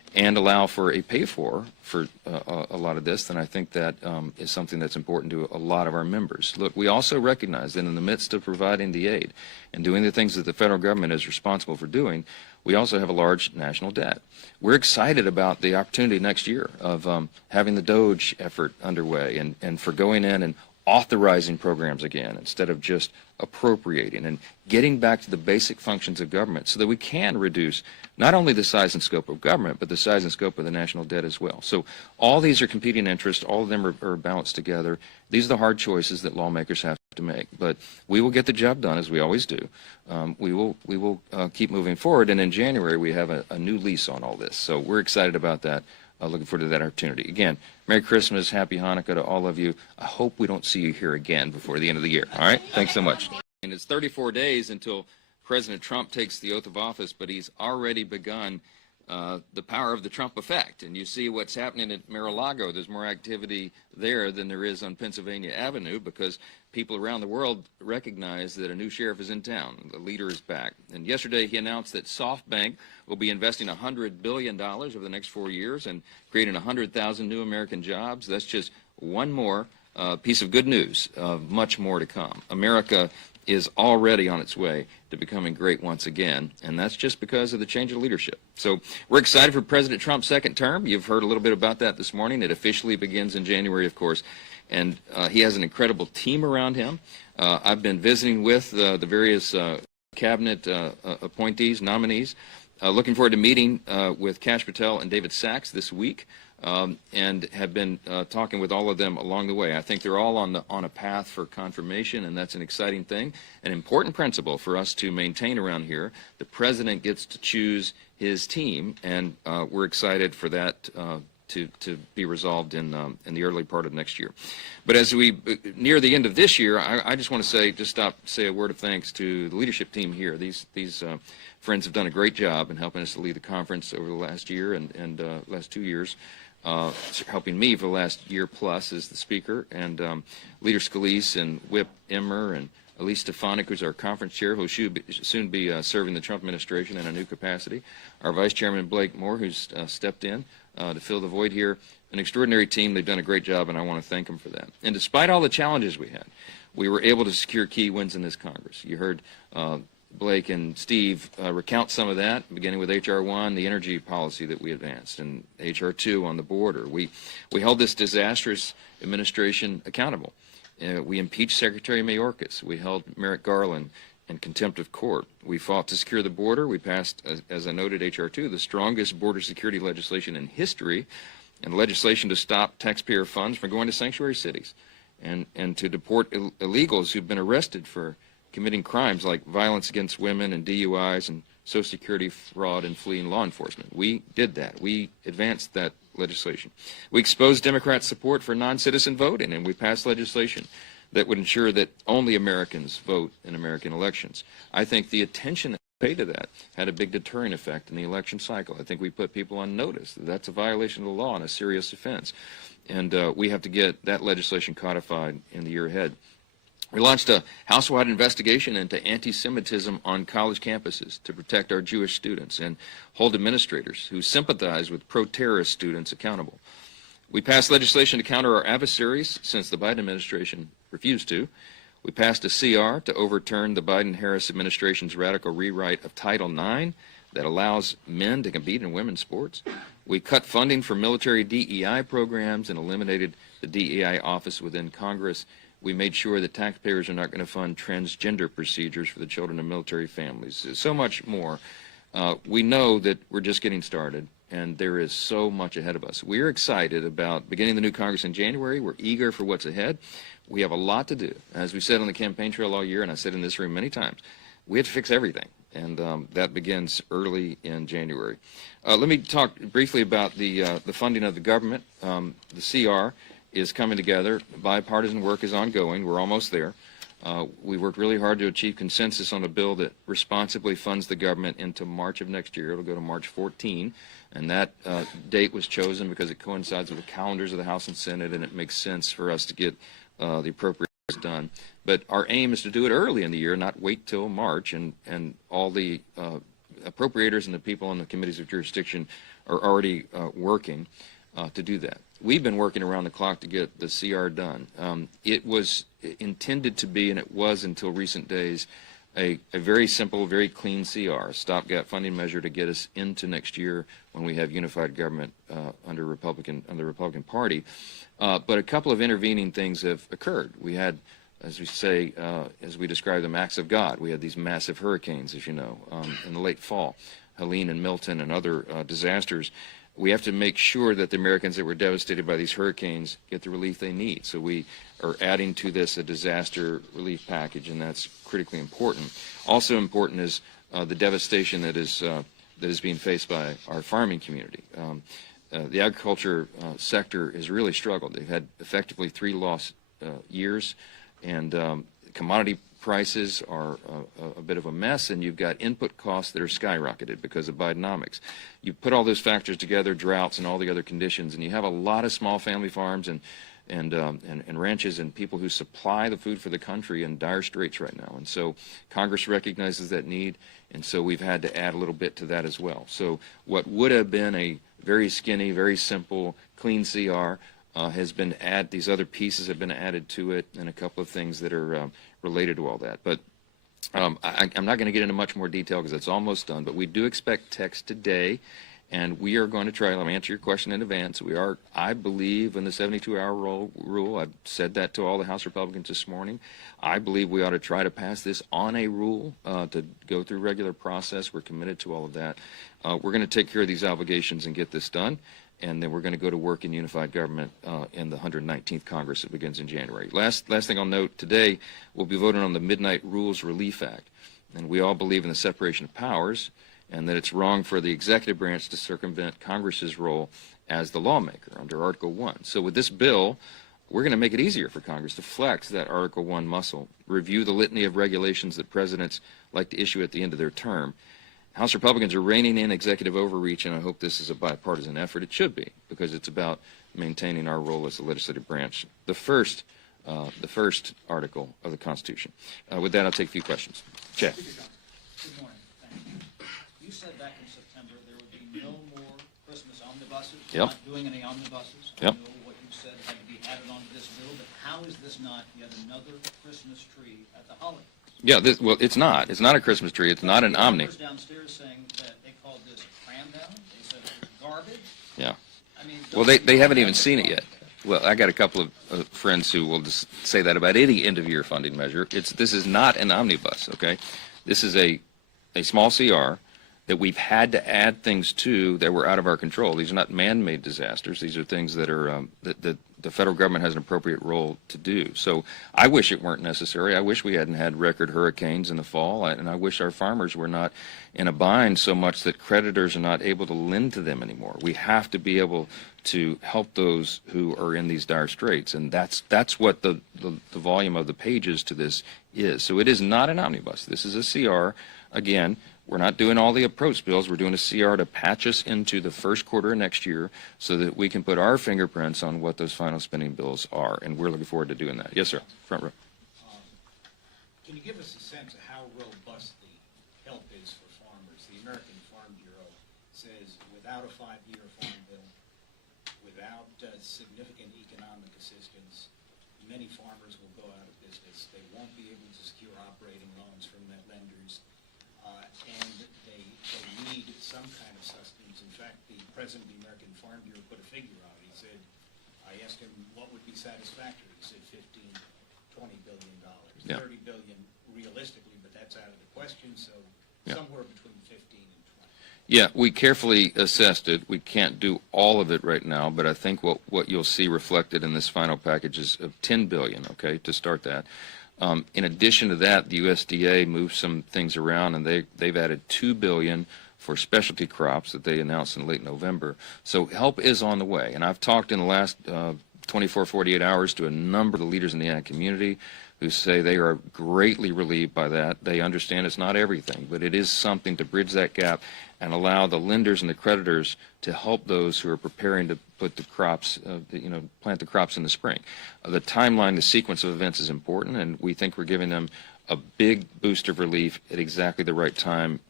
and allow for a pay-for a lot of this, then I think that is something that's important to a lot of our members. Look, we also recognize that in the midst of providing the aid and doing the things that the federal government is responsible for doing, we also have a large national debt. We're excited about the opportunity next year of having the DOGE effort underway and for going in and authorizing programs again instead of just appropriating and getting back to the basic functions of government so that we can reduce not only the size and scope of government, but the size and scope of the national debt as well. So all these are competing interests. All of them are balanced together. These are the hard choices that lawmakers have to make. But we will get the job done, as we always do. We will keep moving forward. And in January, we have a new lease on all this. So we're excited about that. Looking forward to that opportunity. Again, Merry Christmas, Happy Hanukkah to all of you. I hope we don't see you here again before the end of the year. All right? Thanks so much. And it's 34 days until President Trump takes the oath of office, but he's already begun the power of the Trump effect. And you see what's happening at Mar-a-Lago. There's more activity there than there is on Pennsylvania Avenue because people around the world recognize that a new sheriff is in town. The leader is back. And yesterday he announced that SoftBank will be investing $100 billion over the next 4 years and creating 100,000 new American jobs. That's just one more piece of good news, much more to come. America is already on its way to becoming great once again, and that's just because of the change of leadership. So we're excited for President Trump's second term. You've heard a little bit about that this morning. It officially begins in January, of course, and he has an incredible team around him. I've been visiting with the various cabinet appointees, nominees. Looking forward to meeting with Kash Patel and David Sachs this week. And have been talking with all of them along the way. I think they're all on a path for confirmation, and that's an exciting thing, an important principle for us to maintain around here. The president gets to choose his team, and we're excited for that to be resolved in the early part of next year. But as we near the end of this year, I just want to say a word of thanks to the leadership team here. These friends have done a great job in helping us to lead the conference over the last year and last 2 years. Helping me for the last year plus as the speaker, and Leader Scalise and Whip Emmer and Elise Stefanik, who's our conference chair, who will soon be serving the Trump administration in a new capacity. Our Vice Chairman Blake Moore, who's stepped in to fill the void here. An extraordinary team. They've done a great job, and I want to thank them for that. And despite all the challenges we had, we were able to secure key wins in this Congress. You heard Blake and Steve recount some of that, beginning with H.R. 1, the energy policy that we advanced, and H.R. 2 on the border. We held this disastrous administration accountable. We impeached Secretary Mayorkas. We held Merrick Garland in contempt of court. We fought to secure the border. We passed, as I noted, H.R. 2, the strongest border security legislation in history, and legislation to stop taxpayer funds from going to sanctuary cities and to deport illegals who've been arrested for committing crimes like violence against women and DUIs and Social Security fraud and fleeing law enforcement. We did that. We advanced that legislation. We exposed Democrats' support for non-citizen voting, and we passed legislation that would ensure that only Americans vote in American elections. I think the attention that we paid to that had a big deterring effect in the election cycle. I think we put people on notice that that's a violation of the law and a serious offense. And we have to get that legislation codified in the year ahead. We launched a house-wide investigation into anti-Semitism on college campuses to protect our Jewish students and hold administrators who sympathize with pro-terrorist students accountable. We passed legislation to counter our adversaries since the Biden administration refused to. We passed a CR to overturn the Biden-Harris administration's radical rewrite of Title IX that allows men to compete in women's sports. We cut funding for military DEI programs and eliminated the DEI office within Congress. We made sure that taxpayers are not going to fund transgender procedures for the children of military families. So much more. We know that we're just getting started, and there is so much ahead of us. We're excited about beginning the new Congress in January. We're eager for what's ahead. We have a lot to do. As we said on the campaign trail all year, and I said in this room many times, we have to fix everything, and that begins early in January. Let me talk briefly about the funding of the government. The CR is coming together. Bipartisan work is ongoing. We're almost there. We worked really hard to achieve consensus on a bill that responsibly funds the government into March of next year. It'll go to March 14, and that date was chosen because it coincides with the calendars of the House and Senate, and it makes sense for us to get the appropriations done. But our aim is to do it early in the year, not wait till March, and all the appropriators and the people on the committees of jurisdiction are already working to do that. We've been working around the clock to get the CR done. It was intended to be, and it was until recent days, a very simple, very clean CR, a stopgap funding measure to get us into next year when we have unified government under the Republican Party. But a couple of intervening things have occurred. We had, as we say, as we describe them, acts of God. We had these massive hurricanes, as you know, in the late fall, Helene and Milton and other disasters. We have to make sure that the Americans that were devastated by these hurricanes get the relief they need. So we are adding to this a disaster relief package, and that's critically important. Also important is the devastation that is being faced by our farming community. The agriculture sector has really struggled. They've had effectively 3 lost years, and commodity prices are a bit of a mess, and you've got input costs that are skyrocketed because of Bidenomics. You put all those factors together, droughts and all the other conditions, and you have a lot of small family farms and ranches and people who supply the food for the country in dire straits right now. And so Congress recognizes that need, and so we've had to add a little bit to that as well. So what would have been a very skinny, very simple, clean CR has been added. These other pieces have been added to it, and a couple of things that are related to all that. But I'm not going to get into much more detail because it's almost done, but we do expect text today, and we are going to try. Let me answer your question in advance. I believe in the 72-hour rule. I've said that to all the House Republicans this morning. I believe we ought to try to pass this on a rule to go through regular process. We're committed to all of that. We're going to take care of these obligations and get this done, and then we're going to go to work in unified government in the 119th Congress that begins in January. Last thing I'll note, today we'll be voting on the Midnight Rules Relief Act, and we all believe in the separation of powers and that it's wrong for the executive branch to circumvent Congress's role as the lawmaker under Article 1. So with this bill, we're going to make it easier for Congress to flex that Article 1 muscle, review the litany of regulations that presidents like to issue at the end of their term. House Republicans are reining in executive overreach, and I hope this is a bipartisan effort. It should be, because it's about maintaining our role as the legislative branch, the first article of the Constitution. With that, I'll take a few questions. Chad. Good morning. Thank you. You said back in September there would be no more Christmas omnibuses. Yep. Not doing any omnibuses. Yep. I know what you said had to be added onto this bill, but how is this not yet another Christmas tree at the holidays? Yeah, well, it's not. It's not a Christmas tree. It's not an omni. Downstairs saying that they called this cram down. They said it was garbage. Yeah. I mean, Well, they haven't even seen it yet. Well, I got a couple of friends who will just say that about any end-of-year funding measure. This is not an omnibus, okay? This is a small CR that we've had to add things to that were out of our control. These are not man-made disasters. These are things that are that the federal government has an appropriate role to do. So I wish it weren't necessary. I wish we hadn't had record hurricanes in the fall, and I wish our farmers were not in a bind so much that creditors are not able to lend to them anymore. We have to be able to help those who are in these dire straits, and that's what the volume of the pages to this is. So it is not an omnibus. This is a CR. Again, we're not doing all the approach bills. We're doing a CR to patch us into the first quarter of next year so that we can put our fingerprints on what those final spending bills are, and we're looking forward to doing that. Yes, sir. Front row. Can you give us a sense of how robust the help is for farmers? The American Farm Bureau says without a 5-year farm bill, without significant economic assistance, many farmers will go out of business. They won't be able to secure operating loans from their lenders. And they need some kind of sustenance. In fact, the president of the American Farm Bureau put a figure out. He said, I asked him what would be satisfactory. He said $15–20 billion. Yeah. $30 billion realistically, but that's out of the question. So somewhere between 15 and 20. Yeah, we carefully assessed it. We can't do all of it right now, but I think what you'll see reflected in this final package is of $10 billion, okay, to start that. In addition to that, the USDA moved some things around, and they've added $2 billion for specialty crops that they announced in late November. So help is on the way, and I've talked in the last 24, 48 hours to a number of the leaders in the ag community who say they are greatly relieved by that. They understand it's not everything, but it is something to bridge that gap and allow the lenders and the creditors to help those who are preparing to put the crops, plant the crops in the spring. The timeline, the sequence of events is important, and we think we're giving them a big boost of relief at exactly the right time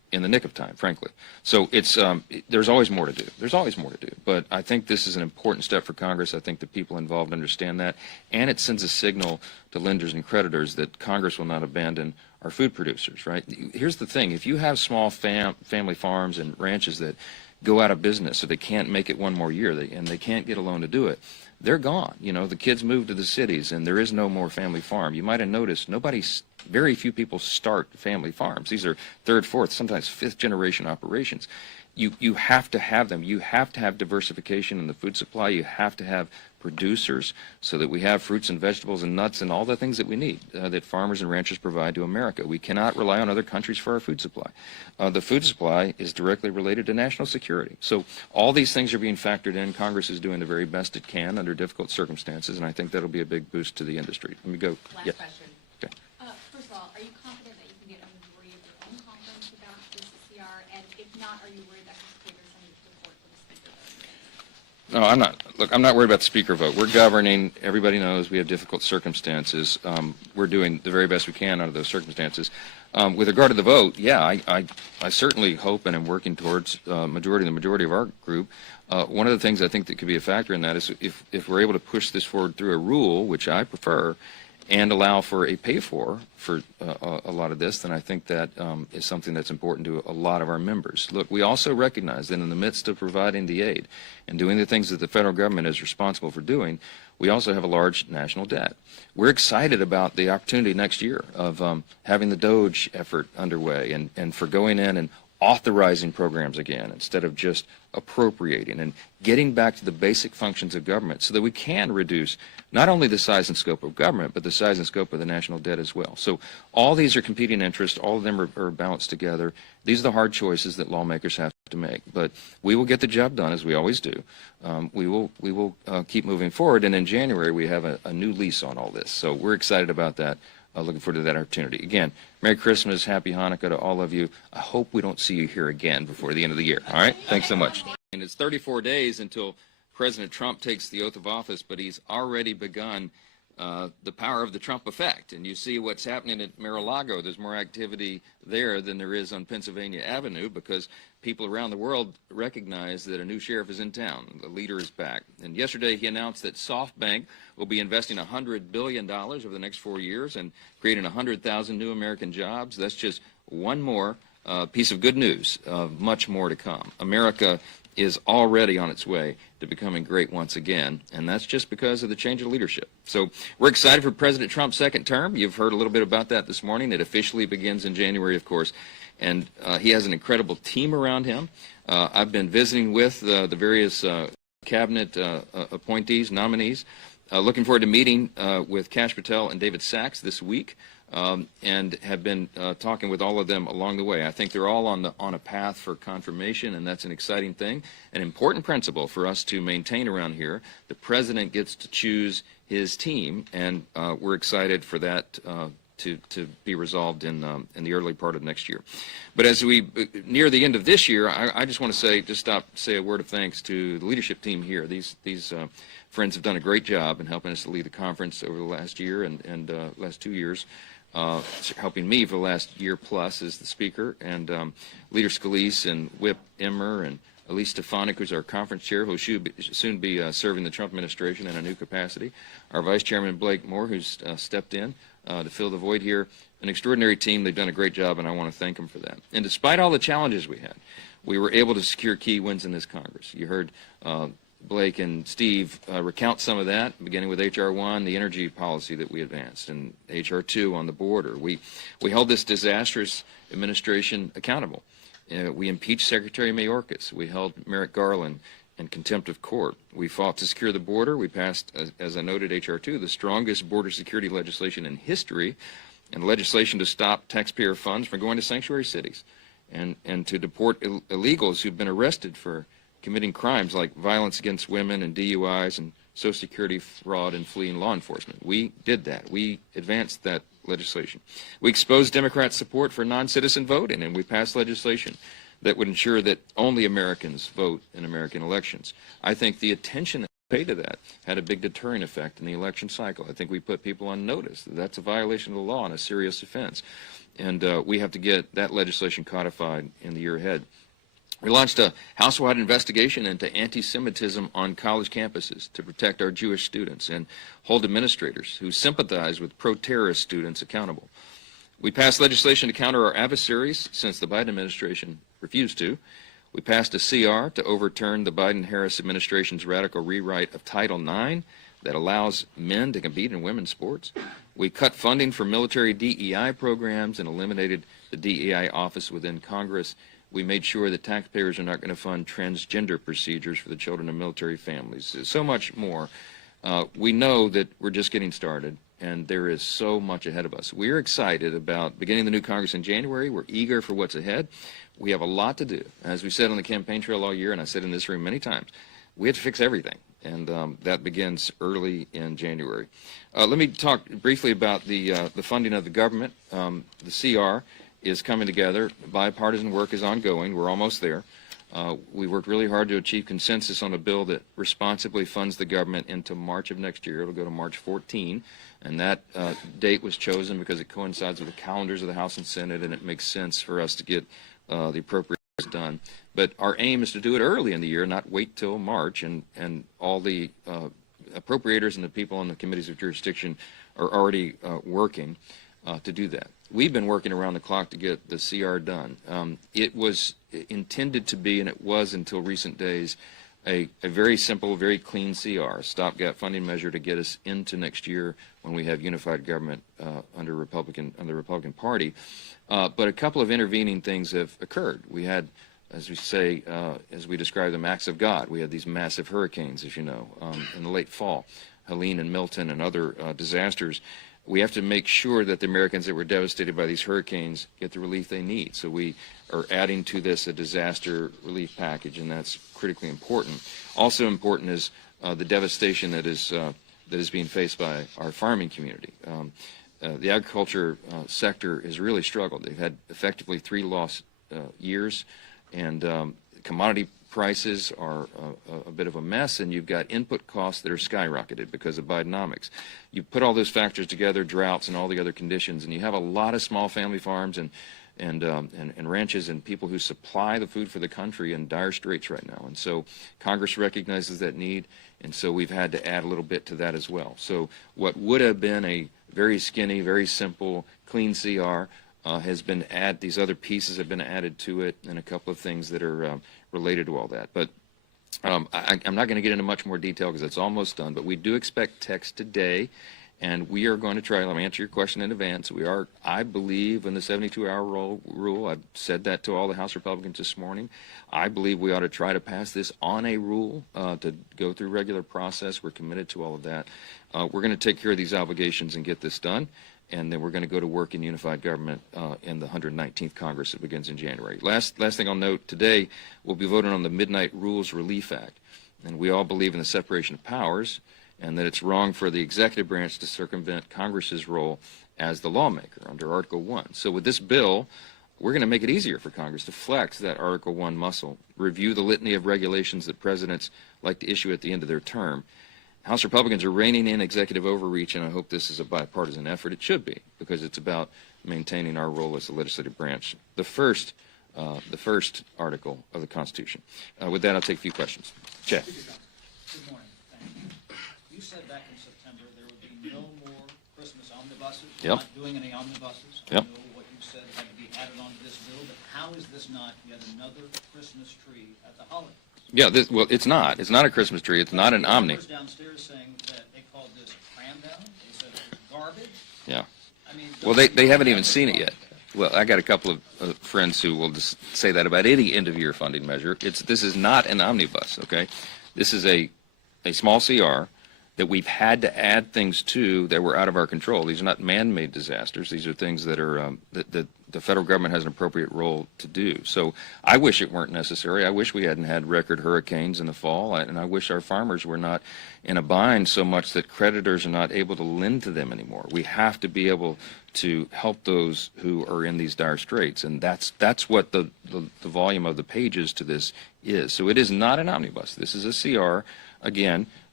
in the nick of time, frankly. So it's there's always more to do. There's always more to do. But I think this is an important step for Congress. I think the people involved understand that, and it sends a signal to lenders and creditors that Congress will not abandon our food producers. Right? Here's the thing: if you have small family farms and ranches that go out of business, so they can't make it one more year, and they can't get a loan to do it, they're gone. You know, the kids move to the cities, and there is no more family farm. You might have noticed very few people start family farms. These are third, fourth, sometimes fifth generation operations. You have to have them. You have to have diversification in the food supply. You have to have producers so that we have fruits and vegetables and nuts and all the things that we need that farmers and ranchers provide to America. We cannot rely on other countries for our food supply. The food supply is directly related to national security. So all these things are being factored in. Congress is doing the very best it can under difficult circumstances, and I think that'll be a big boost to the industry. Let me go. Last question. Okay. First of all, are you confident that you can get a majority of your own conference about this CR? And if not, are you worried that could trigger some of the support for the speaker vote? No, I'm not. Look, I'm not worried about the speaker vote. We're governing. Everybody knows we have difficult circumstances. We're doing the very best we can under those circumstances. With regard to the vote, yeah, I certainly hope and am working towards the majority of our group. One of the things I think that could be a factor in that is if we're able to push this forward through a rule, which I prefer, and allow for a pay-for a lot of this, then I think that is something that's important to a lot of our members. Look, we also recognize that in the midst of providing the aid and doing the things that the federal government is responsible for doing, we also have a large national debt. We're excited about the opportunity next year of having the DOGE effort underway and for going in and authorizing programs again instead of just appropriating and getting back to the basic functions of government so that we can reduce not only the size and scope of government, but the size and scope of the national debt as well. So all these are competing interests. All of them are balanced together. These are the hard choices that lawmakers have to make. But we will get the job done, as we always do. We will keep moving forward. And in January, we have a new lease on all this. So we're excited about that. Looking forward to that opportunity. Again, Merry Christmas, Happy Hanukkah to all of you. I hope we don't see you here again before the end of the year. All right? Thanks so much. And it's 34 days until President Trump takes the oath of office, but he's already begun the power of the Trump effect. And you see what's happening at Mar-a-Lago. There's more activity there than there is on Pennsylvania Avenue because people around the world recognize that a new sheriff is in town. The leader is back. And yesterday he announced that SoftBank will be investing $100 billion over the next 4 years and creating 100,000 new American jobs. That's just one more piece of good news. Much more to come. America is already on its way to becoming great once again, and that's just because of the change of leadership. So we're excited for President Trump's second term. You've heard a little bit about that this morning. It officially begins in January, of course, and he has an incredible team around him. I've been visiting with the various cabinet appointees, nominees. Looking forward to meeting with Kash Patel and David Sachs this week. And have been talking with all of them along the way. I think they're all on a path for confirmation, and that's an exciting thing, an important principle for us to maintain around here. The president gets to choose his team, and we're excited for that to be resolved in the early part of next year. But as we near the end of this year, I just want to say a word of thanks to the leadership team here. These friends have done a great job in helping us to lead the conference over the last year and last 2 years. Helping me for the last year plus as the speaker, and Leader Scalise and Whip Emmer and Elise Stefanik, who's our conference chair, who will soon be serving the Trump administration in a new capacity. Our Vice Chairman Blake Moore, who's stepped in to fill the void here. An extraordinary team. They've done a great job, and I want to thank them for that. And despite all the challenges we had, we were able to secure key wins in this Congress. You heard Blake and Steve recount some of that, beginning with H.R. 1, the energy policy that we advanced, and H.R. 2 on the border. We held this disastrous administration accountable. We impeached Secretary Mayorkas. We held Merrick Garland in contempt of court. We fought to secure the border. We passed, as I noted, H.R. 2, the strongest border security legislation in history, and legislation to stop taxpayer funds from going to sanctuary cities and to deport illegals who've been arrested for committing crimes like violence against women and DUIs and Social Security fraud and fleeing law enforcement. We did that. We advanced that legislation. We exposed Democrat support for non-citizen voting, and we passed legislation that would ensure that only Americans vote in American elections. I think the attention pay to that, had a big deterring effect in the election cycle. I think we put people on notice that that's a violation of the law and a serious offense. And we have to get that legislation codified in the year ahead. We launched a house-wide investigation into anti-Semitism on college campuses to protect our Jewish students and hold administrators who sympathize with pro-terrorist students accountable. We passed legislation to counter our adversaries since the Biden administration refused to. We passed a CR to overturn the Biden-Harris administration's radical rewrite of Title IX that allows men to compete in women's sports. We cut funding for military DEI programs and eliminated the DEI office within Congress. We made sure that taxpayers are not going to fund transgender procedures for the children of military families. So much more. We know that we're just getting started, and there is so much ahead of us. We're excited about beginning the new Congress in January. We're eager for what's ahead. We have a lot to do. As we said on the campaign trail all year, and I said in this room many times, we have to fix everything, and that begins early in January. Let me talk briefly about the funding of the government. The CR is coming together. Bipartisan work is ongoing. We're almost there. We worked really hard to achieve consensus on a bill that responsibly funds the government into March of next year. It'll go to March 14, and that date was chosen because it coincides with the calendars of the House and Senate, and it makes sense for us to get the appropriations done. But our aim is to do it early in the year, not wait till March, and all the appropriators and the people on the committees of jurisdiction are already working to do that. We've been working around the clock to get the CR done. It was intended to be, and it was until recent days, a very simple, very clean CR, stopgap funding measure to get us into next year when we have unified government under the Republican Party. But a couple of intervening things have occurred. We had, as we say, as we describe them, acts of God. We had these massive hurricanes, as you know, in the late fall, Helene and Milton and other disasters. We have to make sure that the Americans that were devastated by these hurricanes get the relief they need. So we are adding to this a disaster relief package, and that's critically important. Also important is the devastation that is being faced by our farming community. The agriculture sector has really struggled. They've had effectively 3 lost years, and commodity prices are a bit of a mess, and you've got input costs that are skyrocketed because of Bidenomics. You put all those factors together, droughts and all the other conditions, and you have a lot of small family farms and ranches and people who supply the food for the country in dire straits right now. And so Congress recognizes that need, and so we've had to add a little bit to that as well. So what would have been a very skinny, very simple, clean CR has been added. These other pieces have been added to it, and a couple of things that are related to all that. But I'm not going to get into much more detail because it's almost done, but we do expect text today, and we are going to try. Let me answer your question in advance. I believe in the 72-hour rule. I've said that to all the House Republicans this morning. I believe we ought to try to pass this on a rule to go through regular process. We're committed to all of that. We're going to take care of these obligations and get this done, and then we're going to go to work in unified government in the 119th Congress that begins in January. Last thing I'll note, today we'll be voting on the Midnight Rules Relief Act, and we all believe in the separation of powers and that it's wrong for the executive branch to circumvent Congress's role as the lawmaker under Article 1. So with this bill, we're going to make it easier for Congress to flex that Article 1 muscle, review the litany of regulations that presidents like to issue at the end of their term. House Republicans are reining in executive overreach, and I hope this is a bipartisan effort. It should be, because it's about maintaining our role as the legislative branch, the first article of the Constitution. With that, I'll take a few questions. Jeff. Good morning. Thank you. You said back in September there would be no more Christmas omnibuses. Yep. Not doing any omnibuses. Yep. I know what you said had to be added onto this bill, but how is this not yet another Christmas tree at the holidays? Yeah, well, it's not. It's not a Christmas tree. It's not an omni. Downstairs saying that they called this cram down. They said it was garbage. Yeah. I mean, Well, they haven't even seen it yet. Well, I got a couple of friends who will just say that about any end-of-year funding measure. This is not an omnibus, okay? This is a small CR that we've had to add things to that were out of our control. These are not man-made disasters. These are things that are that the federal government has an appropriate role to do. So I wish it weren't necessary. I wish we hadn't had record hurricanes in the fall, and I wish our farmers were not in a bind so much that creditors are not able to lend to them anymore. We have to be able to help those who are in these dire straits, and that's what the volume of the pages to this is. So it is not an omnibus. This is a CR, again,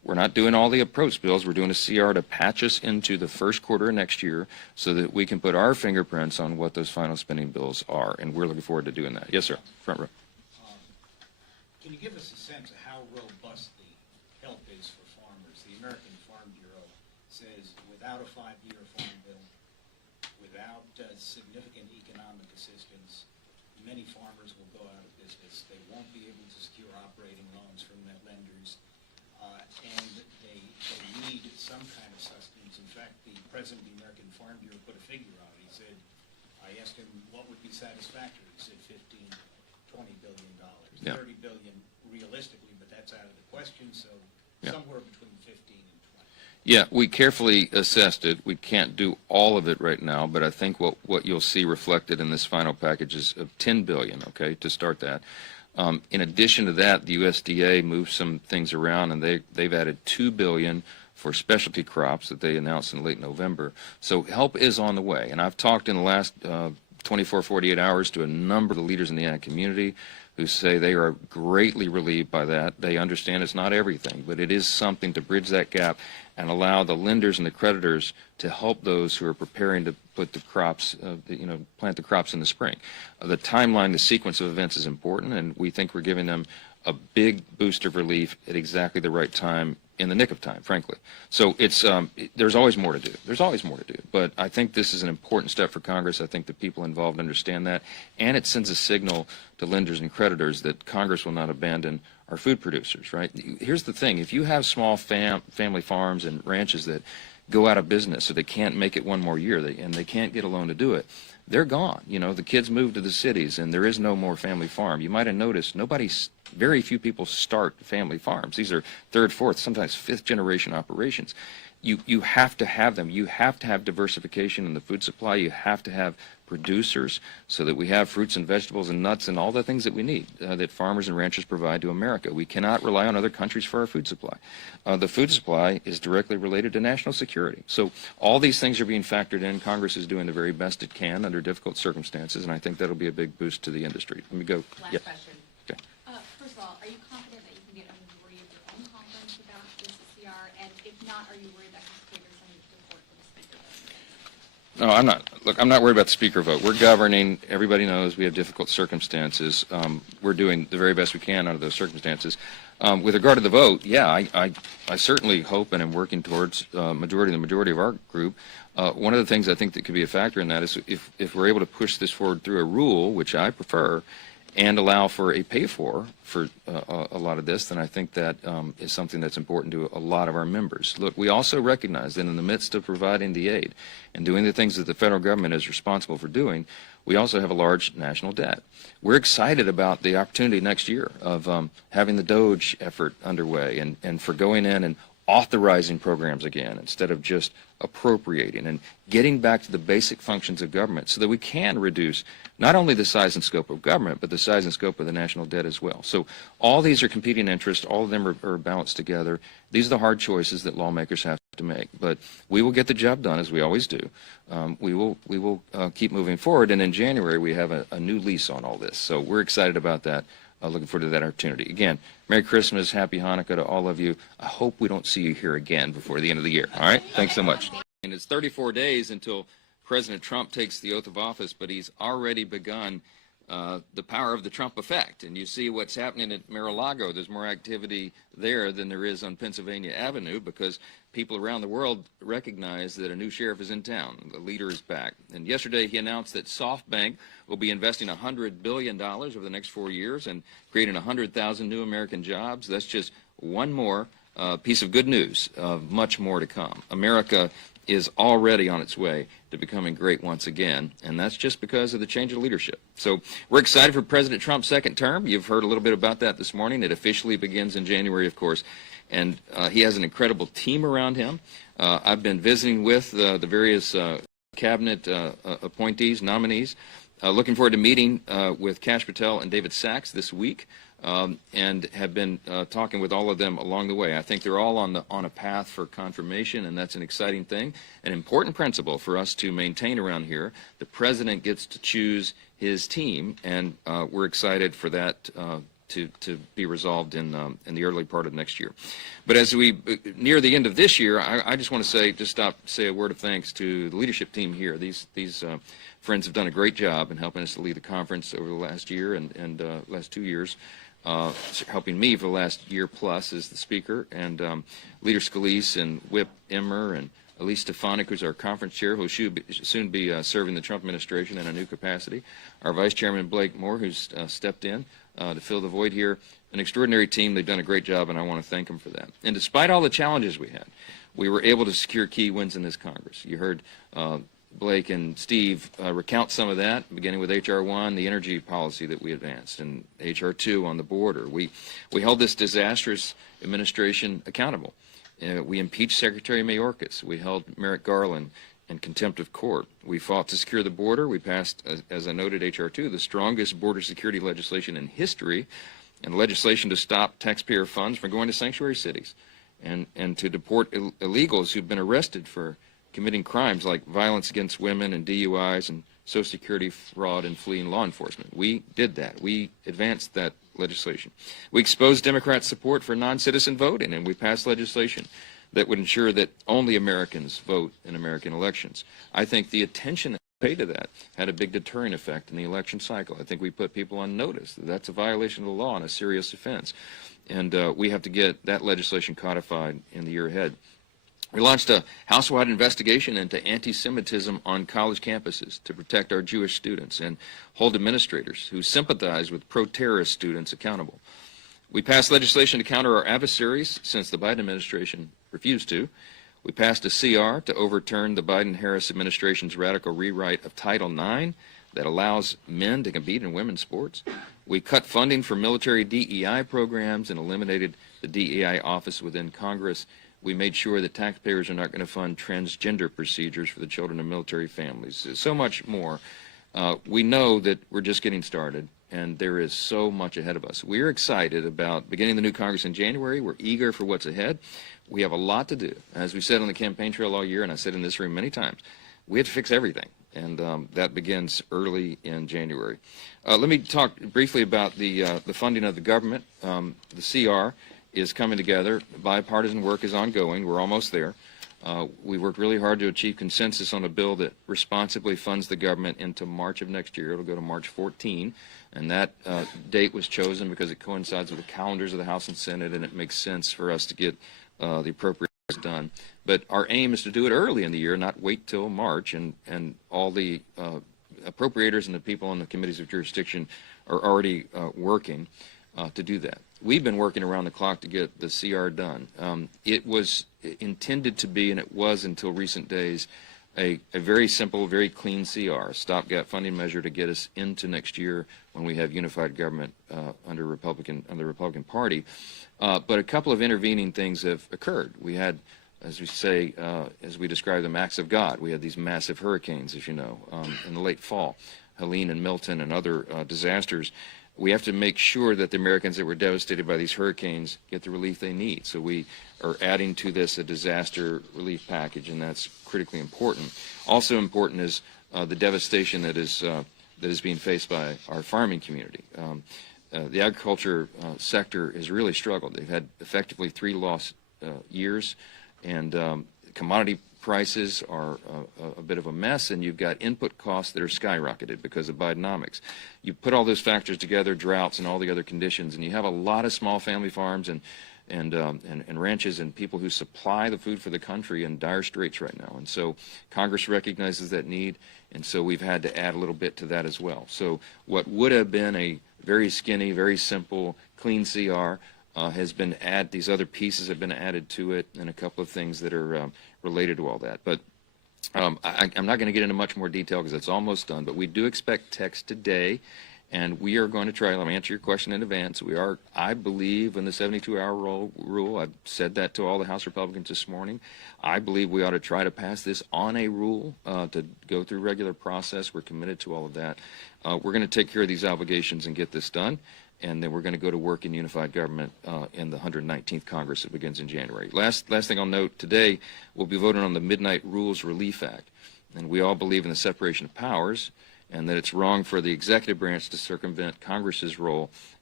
We're not doing all the approach bills. We're doing a CR to patch us into the first quarter of next year so that we can put our fingerprints on what those final spending bills are, and we're looking forward to doing that. Yes, sir. Front row. Can you give us a sense of how robust the help is for farmers? The American Farm Bureau says without a 5-year farm bill, without significant economic assistance, many farmers will go out of business. They won't be able to secure operating loans from their lenders, and they need some kind of sustenance. In fact, the president of the American Farm Bureau put a figure out. He said, I asked him what would be satisfactory. He said $15–20 billion. Yeah. $30 billion realistically, but that's out of the question, so somewhere between 15 and 20. Yeah, we carefully assessed it. We can't do all of it right now, but I think what you'll see reflected in this final package is of $10 billion, okay, to start that. In addition to that, the USDA moved some things around, and they've added $2 billion for specialty crops that they announced in late November. So help is on the way, and I've talked in the last 24, 48 hours to a number of the leaders in the ag community who say they are greatly relieved by that. They understand it's not everything, but it is something to bridge that gap and allow the lenders and the creditors to help those who are preparing to put the crops, plant the crops in the spring. The timeline, the sequence of events is important, and we think we're giving them a big boost of relief at exactly the right time, in the nick of time, frankly. So it's there's always more to do. There's always more to do. But I think this is an important step for Congress. I think the people involved understand that, and it sends a signal to lenders and creditors that Congress will not abandon our food producers, right? Here's the thing. If you have small family farms and ranches that go out of business, so they can't make it one more year, and they can't get a loan to do it, they're gone. You know, the kids move to the cities, and there is no more family farm. You might have noticed very few people start family farms. These are third, fourth, sometimes fifth generation operations. You have to have them. You have to have diversification in the food supply. You have to have producers so that we have fruits and vegetables and nuts and all the things that we need that farmers and ranchers provide to America. We cannot rely on other countries for our food supply. The food supply is directly related to national security. So all these things are being factored in. Congress is doing the very best it can under difficult circumstances, and I think that'll be a big boost to the industry. Let me go. Last question. Okay. First of all, are you confident that you can get a majority of your own conference about this CR? And if not, are you worried that could trigger some support for the speaker vote? No, I'm not. Look, I'm not worried about the speaker vote. We're governing. Everybody knows we have difficult circumstances. We're doing the very best we can under those circumstances. With regard to the vote, yeah, I certainly hope and am working towards the majority of our group. One of the things I think that could be a factor in that is if we're able to push this forward through a rule, which I prefer, and allow for a pay-for a lot of this, then I think that is something that's important to a lot of our members. Look, we also recognize that in the midst of providing the aid and doing the things that the federal government is responsible for doing, we also have a large national debt. We're excited about the opportunity next year of having the DOGE effort underway and for going in and authorizing programs again instead of just appropriating and getting back to the basic functions of government so that we can reduce not only the size and scope of government, but the size and scope of the national debt as well. So all these are competing interests. All of them are balanced together. These are the hard choices that lawmakers have to make. But we will get the job done, as we always do. We will keep moving forward. And in January, we have a new lease on all this. So we're excited about that. Looking forward to that opportunity. Again, Merry Christmas, Happy Hanukkah to all of you. I hope we don't see you here again before the end of the year. All right? Thanks so much. And it's 34 days until President Trump takes the oath of office, but he's already begun the power of the Trump effect. And you see what's happening at Mar-a-Lago. There's more activity there than there is on Pennsylvania Avenue because people around the world recognize that a new sheriff is in town. The leader is back. And yesterday he announced that SoftBank will be investing $100 billion over the next 4 years and creating 100,000 new American jobs. That's just one more piece of good news, much more to come. America is already on its way to becoming great once again, and that's just because of the change of leadership. So we're excited for President Trump's second term. You've heard a little bit about that this morning. It officially begins in January, of course, and he has an incredible team around him. I've been visiting with the various cabinet appointees, nominees. Looking forward to meeting with Kash Patel and David Sachs this week. And have been talking with all of them along the way. I think they're all on a path for confirmation, and that's an exciting thing, an important principle for us to maintain around here. The president gets to choose his team, and we're excited for that to be resolved in the early part of next year. But as we near the end of this year, I just want to say a word of thanks to the leadership team here. These friends have done a great job in helping us to lead the conference over the last year and last 2 years. Helping me for the last year plus as the speaker, and Leader Scalise and Whip Emmer and Elise Stefanik, who's our conference chair, who will soon be serving the Trump administration in a new capacity. Our Vice Chairman Blake Moore, who's stepped in to fill the void here. An extraordinary team. They've done a great job, and I want to thank them for that. And despite all the challenges we had, we were able to secure key wins in this Congress. You heard Blake and Steve recount some of that, beginning with H.R. 1, the energy policy that we advanced, and H.R. 2 on the border. We held this disastrous administration accountable. We impeached Secretary Mayorkas. We held Merrick Garland in contempt of court. We fought to secure the border. We passed, as I noted, H.R. 2, the strongest border security legislation in history, and legislation to stop taxpayer funds from going to sanctuary cities and to deport illegals who've been arrested for committing crimes like violence against women and DUIs and Social Security fraud and fleeing law enforcement. We did that. We advanced that legislation. We exposed Democrats' support for non-citizen voting, and we passed legislation that would ensure that only Americans vote in American elections. I think the attention that we paid to that had a big deterrent effect in the election cycle. I think we put people on notice that that's a violation of the law and a serious offense. And we have to get that legislation codified in the year ahead. We launched a house-wide investigation into anti-Semitism on college campuses to protect our Jewish students and hold administrators who sympathize with pro-terrorist students accountable. We passed legislation to counter our adversaries since the Biden administration refused to. We passed a CR to overturn the Biden-Harris administration's radical rewrite of Title IX that allows men to compete in women's sports. We cut funding for military DEI programs and eliminated the DEI office within Congress. We made sure that taxpayers are not going to fund transgender procedures for the children of military families. So much more. We know that we're just getting started, and there is so much ahead of us. We're excited about beginning the new Congress in January. We're eager for what's ahead. We have a lot to do. As we said on the campaign trail all year, and I said in this room many times, we have to fix everything, and that begins early in January. Let me talk briefly about the funding of the government. The CR is coming together. Bipartisan work is ongoing. We're almost there. We worked really hard to achieve consensus on a bill that responsibly funds the government into March of next year. It'll go to March 14, and that date was chosen because it coincides with the calendars of the House and Senate, and it makes sense for us to get the appropriations done. But our aim is to do it early in the year, not wait till March, and all the appropriators and the people on the committees of jurisdiction are already working to do that. We've been working around the clock to get the CR done. It was intended to be, and it was until recent days, a very simple, very clean CR, stopgap funding measure to get us into next year when we have unified government under the Republican Party. But a couple of intervening things have occurred. We had, as we say, as we describe them, acts of God. We had these massive hurricanes, as you know, in the late fall, Helene and Milton and other disasters. We have to make sure that the Americans that were devastated by these hurricanes get the relief they need. So we are adding to this a disaster relief package, and that's critically important. Also important is the devastation that is being faced by our farming community. The agriculture sector has really struggled. They've had effectively 3 lost years, and commodity prices are a bit of a mess, and you've got input costs that are skyrocketed because of Bidenomics. You put all those factors together, droughts and all the other conditions, and you have a lot of small family farms and ranches and people who supply the food for the country in dire straits right now. And so Congress recognizes that need, and so we've had to add a little bit to that as well. So what would have been a very skinny, very simple, clean CR has been added. These other pieces have been added to it, and a couple of things that are related to all that. But I'm not going to get into much more detail because it's almost done, but we do expect text today, and we are going to try. Let me answer your question in advance. We are, I believe, in the 72-hour rule. I've said that to all the House Republicans this morning. I believe we ought to try to pass this on a rule to go through regular process. We're committed to all of that. We're going to take care of these obligations and get this done, and then we're going to go to work in unified government in the 119th Congress that begins in January. Last thing I'll note, today we'll be voting on the Midnight Rules Relief Act, and we all believe in the separation of powers and that it's wrong for the executive branch to circumvent Congress's role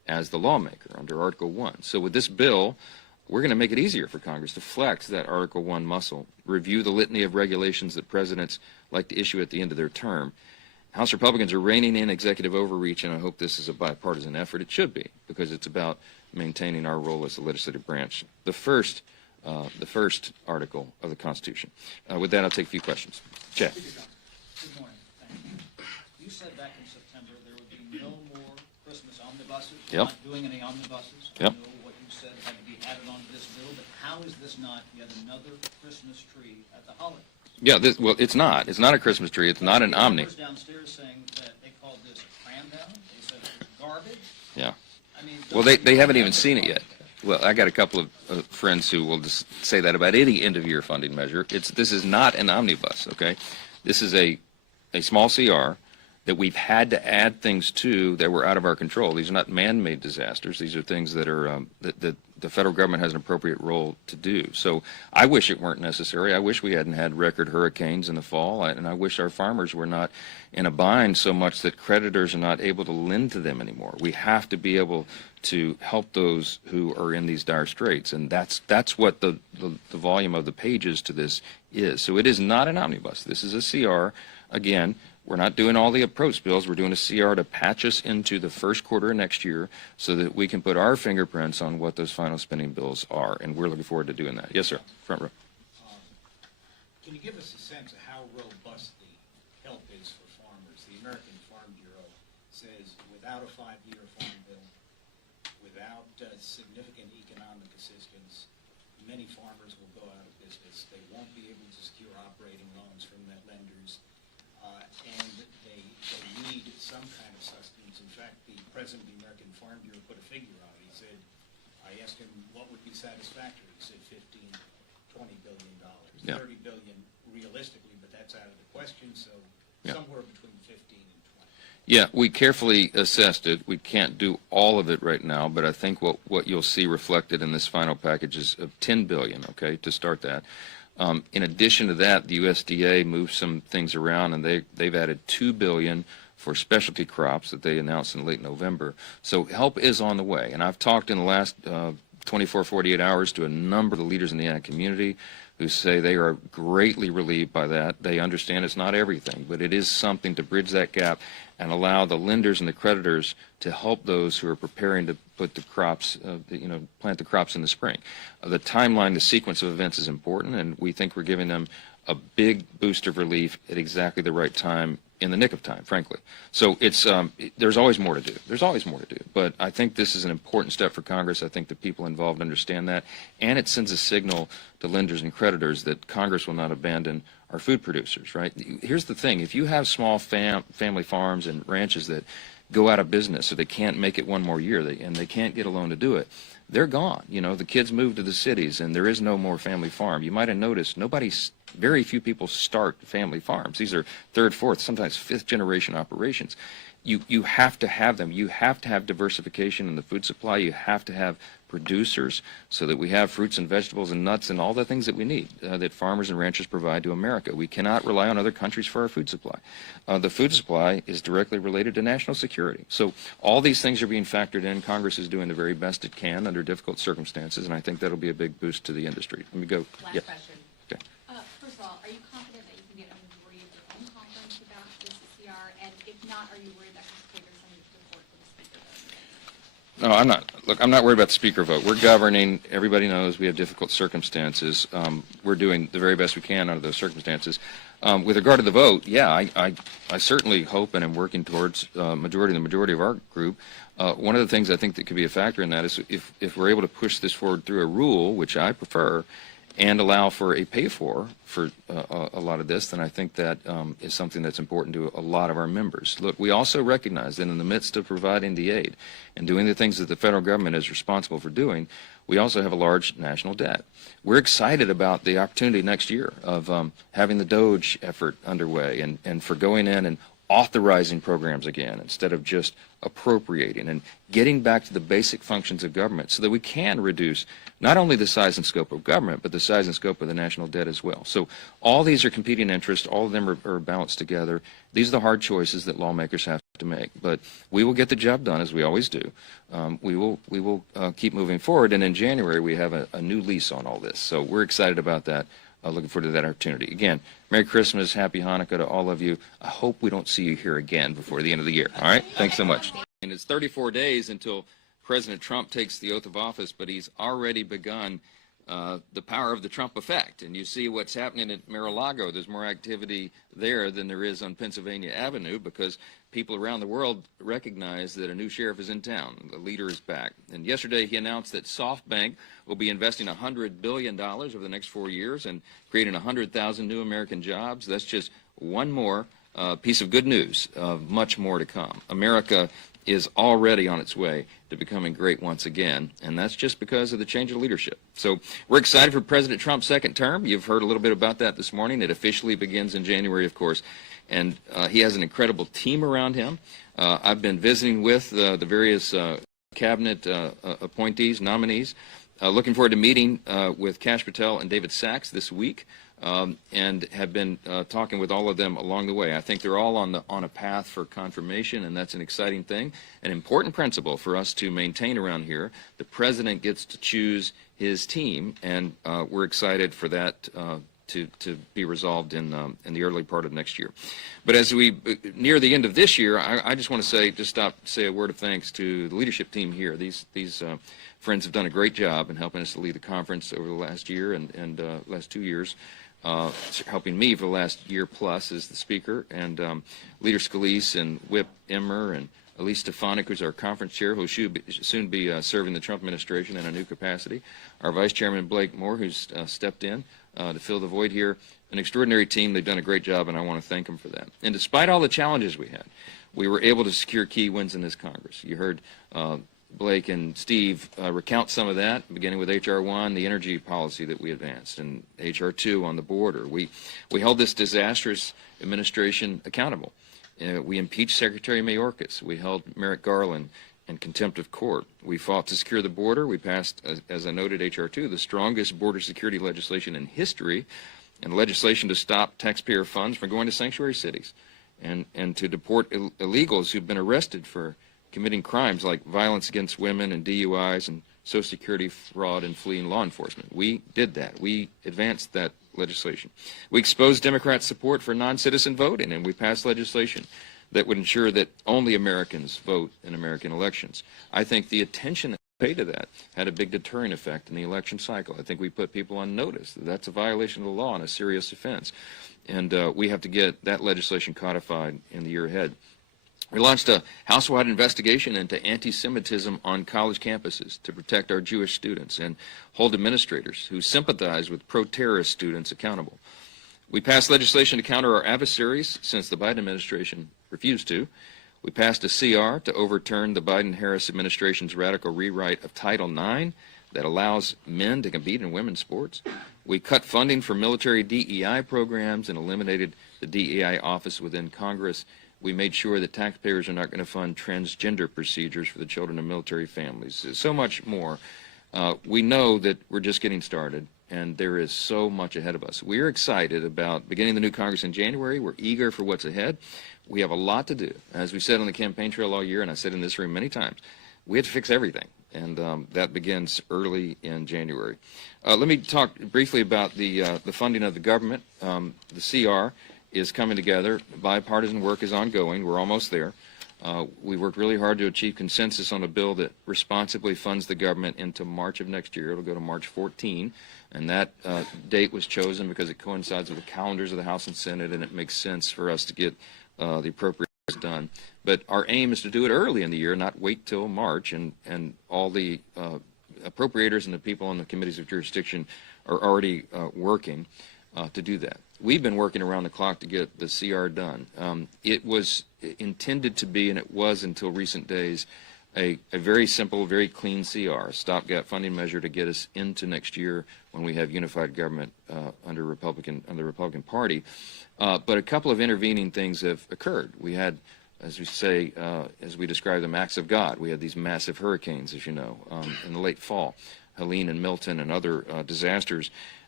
as the lawmaker under Article 1. So with this bill, we're going to make it easier for Congress to flex that Article 1 muscle, review the litany of regulations that presidents like to issue at the end of their term. House Republicans are reining in executive overreach, and I hope this is a bipartisan effort. It should be, because it's about maintaining our role as the legislative branch. The first article of the Constitution. With that, I'll take a few questions. Chad. Good morning. Thank you. You said back in September there would be no more Christmas omnibuses. Yep. Not doing any omnibuses. Yep. I know what you said had to be added onto this bill, but how is this not yet another Christmas tree at the holiday? Yeah, well, it's not. It's not a Christmas tree. It's not an omni. Downstairs saying that they called this a cram down. They said it was garbage. Yeah. I mean, Well, they haven't even seen it yet. Well, I got a couple of friends who will just say that about any end-of-year funding measure. This is not an omnibus, okay? This is a small CR that we've had to add things to that were out of our control. These are not man-made disasters. These are things that are that the federal government has an appropriate role to do. So I wish it weren't necessary. I wish we hadn't had record hurricanes in the fall, and I wish our farmers were not in a bind so much that creditors are not able to lend to them anymore. We have to be able to help those who are in these dire straits, and that's what the volume of the pages to this is. So it is not an omnibus. This is a CR. Again, we're not doing all the approach bills. We're doing a CR to patch us into the first quarter of next year so that we can put our fingerprints on what those final spending bills are, and we're looking forward to doing that. Yes, sir. Front row. Can you give us a sense of how robust the help is for farmers? The American Farm Bureau says without a 5-year farm bill, without significant economic assistance, many farmers will go out of business. They won't be able to secure operating loans from their lenders. And they need some kind of sustenance. In fact, the president of the American Farm Bureau put a figure on it. He said, I asked him what would be satisfactory. He said $15–20 billion. Yeah. $30 billion realistically, but that's out of the question, so Yeah. somewhere between 15 and 20. Yeah, we carefully assessed it. We can't do all of it right now, but I think what you'll see reflected in this final package is of $10 billion, okay, to start that. In addition to that, the USDA moved some things around, and they've added $2 billion for specialty crops that they announced in late November. So help is on the way, and I've talked in the last 24, 48 hours to a number of the leaders in the ag community who say they are greatly relieved by that. They understand it's not everything, but it is something to bridge that gap and allow the lenders and the creditors to help those who are preparing to put the crops, plant the crops in the spring. The timeline, the sequence of events is important, and we think we're giving them a big boost of relief at exactly the right time, in the nick of time, frankly. So it's there's always more to do. There's always more to do. But I think this is an important step for Congress. I think the people involved understand that, and it sends a signal to lenders and creditors that Congress will not abandon our food producers, right? Here's the thing. If you have small family farms and ranches that go out of business so they can't make it one more year and they can't get a loan to do it, they're gone. You know, the kids move to the cities and there is no more family farm. You might have noticed very few people start family farms. These are third, fourth, sometimes fifth generation operations. You have to have them. You have to have diversification in the food supply. You have to have producers so that we have fruits and vegetables and nuts and all the things that we need that farmers and ranchers provide to America. We cannot rely on other countries for our food supply. The food supply is directly related to national security. So all these things are being factored in. Congress is doing the very best it can under difficult circumstances, and I think that'll be a big boost to the industry. Let me go. Last Yeah. question. Okay. First of all, are you confident that you can get a majority of your own conference about this CR? And if not, are you worried that could trigger some of the support for the speaker vote? No, I'm not. Look, I'm not worried about the speaker vote. We're governing. Everybody knows we have difficult circumstances. We're doing the very best we can under those circumstances. With regard to the vote, yeah, I certainly hope and am working towards the majority of our group. One of the things I think that could be a factor in that is if we're able to push this forward through a rule, which I prefer, and allow for a pay-for a lot of this, then I think that is something that's important to a lot of our members. Look, we also recognize that in the midst of providing the aid and doing the things that the federal government is responsible for doing, we also have a large national debt. We're excited about the opportunity next year of having the DOGE effort underway and for going in and authorizing programs again instead of just appropriating and getting back to the basic functions of government so that we can reduce not only the size and scope of government, but the size and scope of the national debt as well. So all these are competing interests. All of them are balanced together. These are the hard choices that lawmakers have. to make. But we will get the job done, as we always do. We will keep moving forward, and in January we have a new lease on all this. So we're excited about that. Looking forward to that opportunity. Again, Merry Christmas, Happy Hanukkah to all of you. I hope we don't see you here again before the end of the year. All right? Thanks so much. And it's 34 days until President Trump takes the oath of office, but he's already begun the power of the Trump effect. And you see what's happening at Mar-a-Lago. There's more activity there than there is on Pennsylvania Avenue because people around the world recognize that a new sheriff is in town. The leader is back. And yesterday he announced that SoftBank will be investing $100 billion over the next 4 years and creating 100,000 new American jobs. That's just one more piece of good news. Much more to come. America is already on its way to becoming great once again, and that's just because of the change of leadership. So we're excited for President Trump's second term. You've heard a little bit about that this morning. It officially begins in January, of course, and he has an incredible team around him. I've been visiting with the various cabinet appointees, nominees. Looking forward to meeting with Kash Patel and David Sachs this week. And have been talking with all of them along the way. I think they're all on a path for confirmation, and that's an exciting thing, an important principle for us to maintain around here. The president gets to choose his team, and we're excited for that to be resolved in the early part of next year. But as we near the end of this year, I just want to say a word of thanks to the leadership team here. These friends have done a great job in helping us to lead the conference over the last year and last 2 years. Helping me for the last year plus as the speaker, and Leader Scalise and Whip Emmer and Elise Stefanik, who's our conference chair, who will soon be serving the Trump administration in a new capacity. Our Vice Chairman Blake Moore, who's stepped in to fill the void here. An extraordinary team. They've done a great job, and I want to thank them for that. And despite all the challenges we had, we were able to secure key wins in this Congress. You heard Blake and Steve recount some of that, beginning with H.R. 1, the energy policy that we advanced, and H.R. 2 on the border. We held this disastrous administration accountable. We impeached Secretary Mayorkas. We held Merrick Garland in contempt of court. We fought to secure the border. We passed, as I noted, H.R. 2, the strongest border security legislation in history, and legislation to stop taxpayer funds from going to sanctuary cities and to deport illegals who've been arrested for committing crimes like violence against women and DUIs and Social Security fraud and fleeing law enforcement. We did that. We advanced that legislation. We exposed Democrats' support for non-citizen voting, and we passed legislation that would ensure that only Americans vote in American elections. I think the attention that we paid to that had a big deterrent effect in the election cycle. I think we put people on notice that that's a violation of the law and a serious offense. And we have to get that legislation codified in the year ahead. We launched a house-wide investigation into anti-Semitism on college campuses to protect our Jewish students and hold administrators who sympathize with pro-terrorist students accountable. We passed legislation to counter our adversaries since the Biden administration refused to. We passed a CR to overturn the Biden-Harris administration's radical rewrite of Title IX that allows men to compete in women's sports. We cut funding for military DEI programs and eliminated the DEI office within Congress. We made sure that taxpayers are not going to fund transgender procedures for the children of military families. So much more. We know that we're just getting started, and there is so much ahead of us. We're excited about beginning the new Congress in January. We're eager for what's ahead. We have a lot to do. As we said on the campaign trail all year, and I said in this room many times, we have to fix everything, and that begins early in January. Let me talk briefly about the funding of the government. The CR is coming together. Bipartisan work is ongoing. We're almost there. We worked really hard to achieve consensus on a bill that responsibly funds the government into March of next year. It'll go to March 14, and that date was chosen because it coincides with the calendars of the House and Senate, and it makes sense for us to get the appropriations done. But our aim is to do it early in the year, not wait till March, and all the appropriators and the people on the committees of jurisdiction are already working to do that. We've been working around the clock to get the CR done. It was intended to be, and it was until recent days, a very simple, very clean CR, stopgap funding measure to get us into next year when we have unified government under the Republican Party. But a couple of intervening things have occurred. We had, as we say, as we describe them, acts of God. We had these massive hurricanes, as you know, in the late fall, Helene and Milton and other disasters.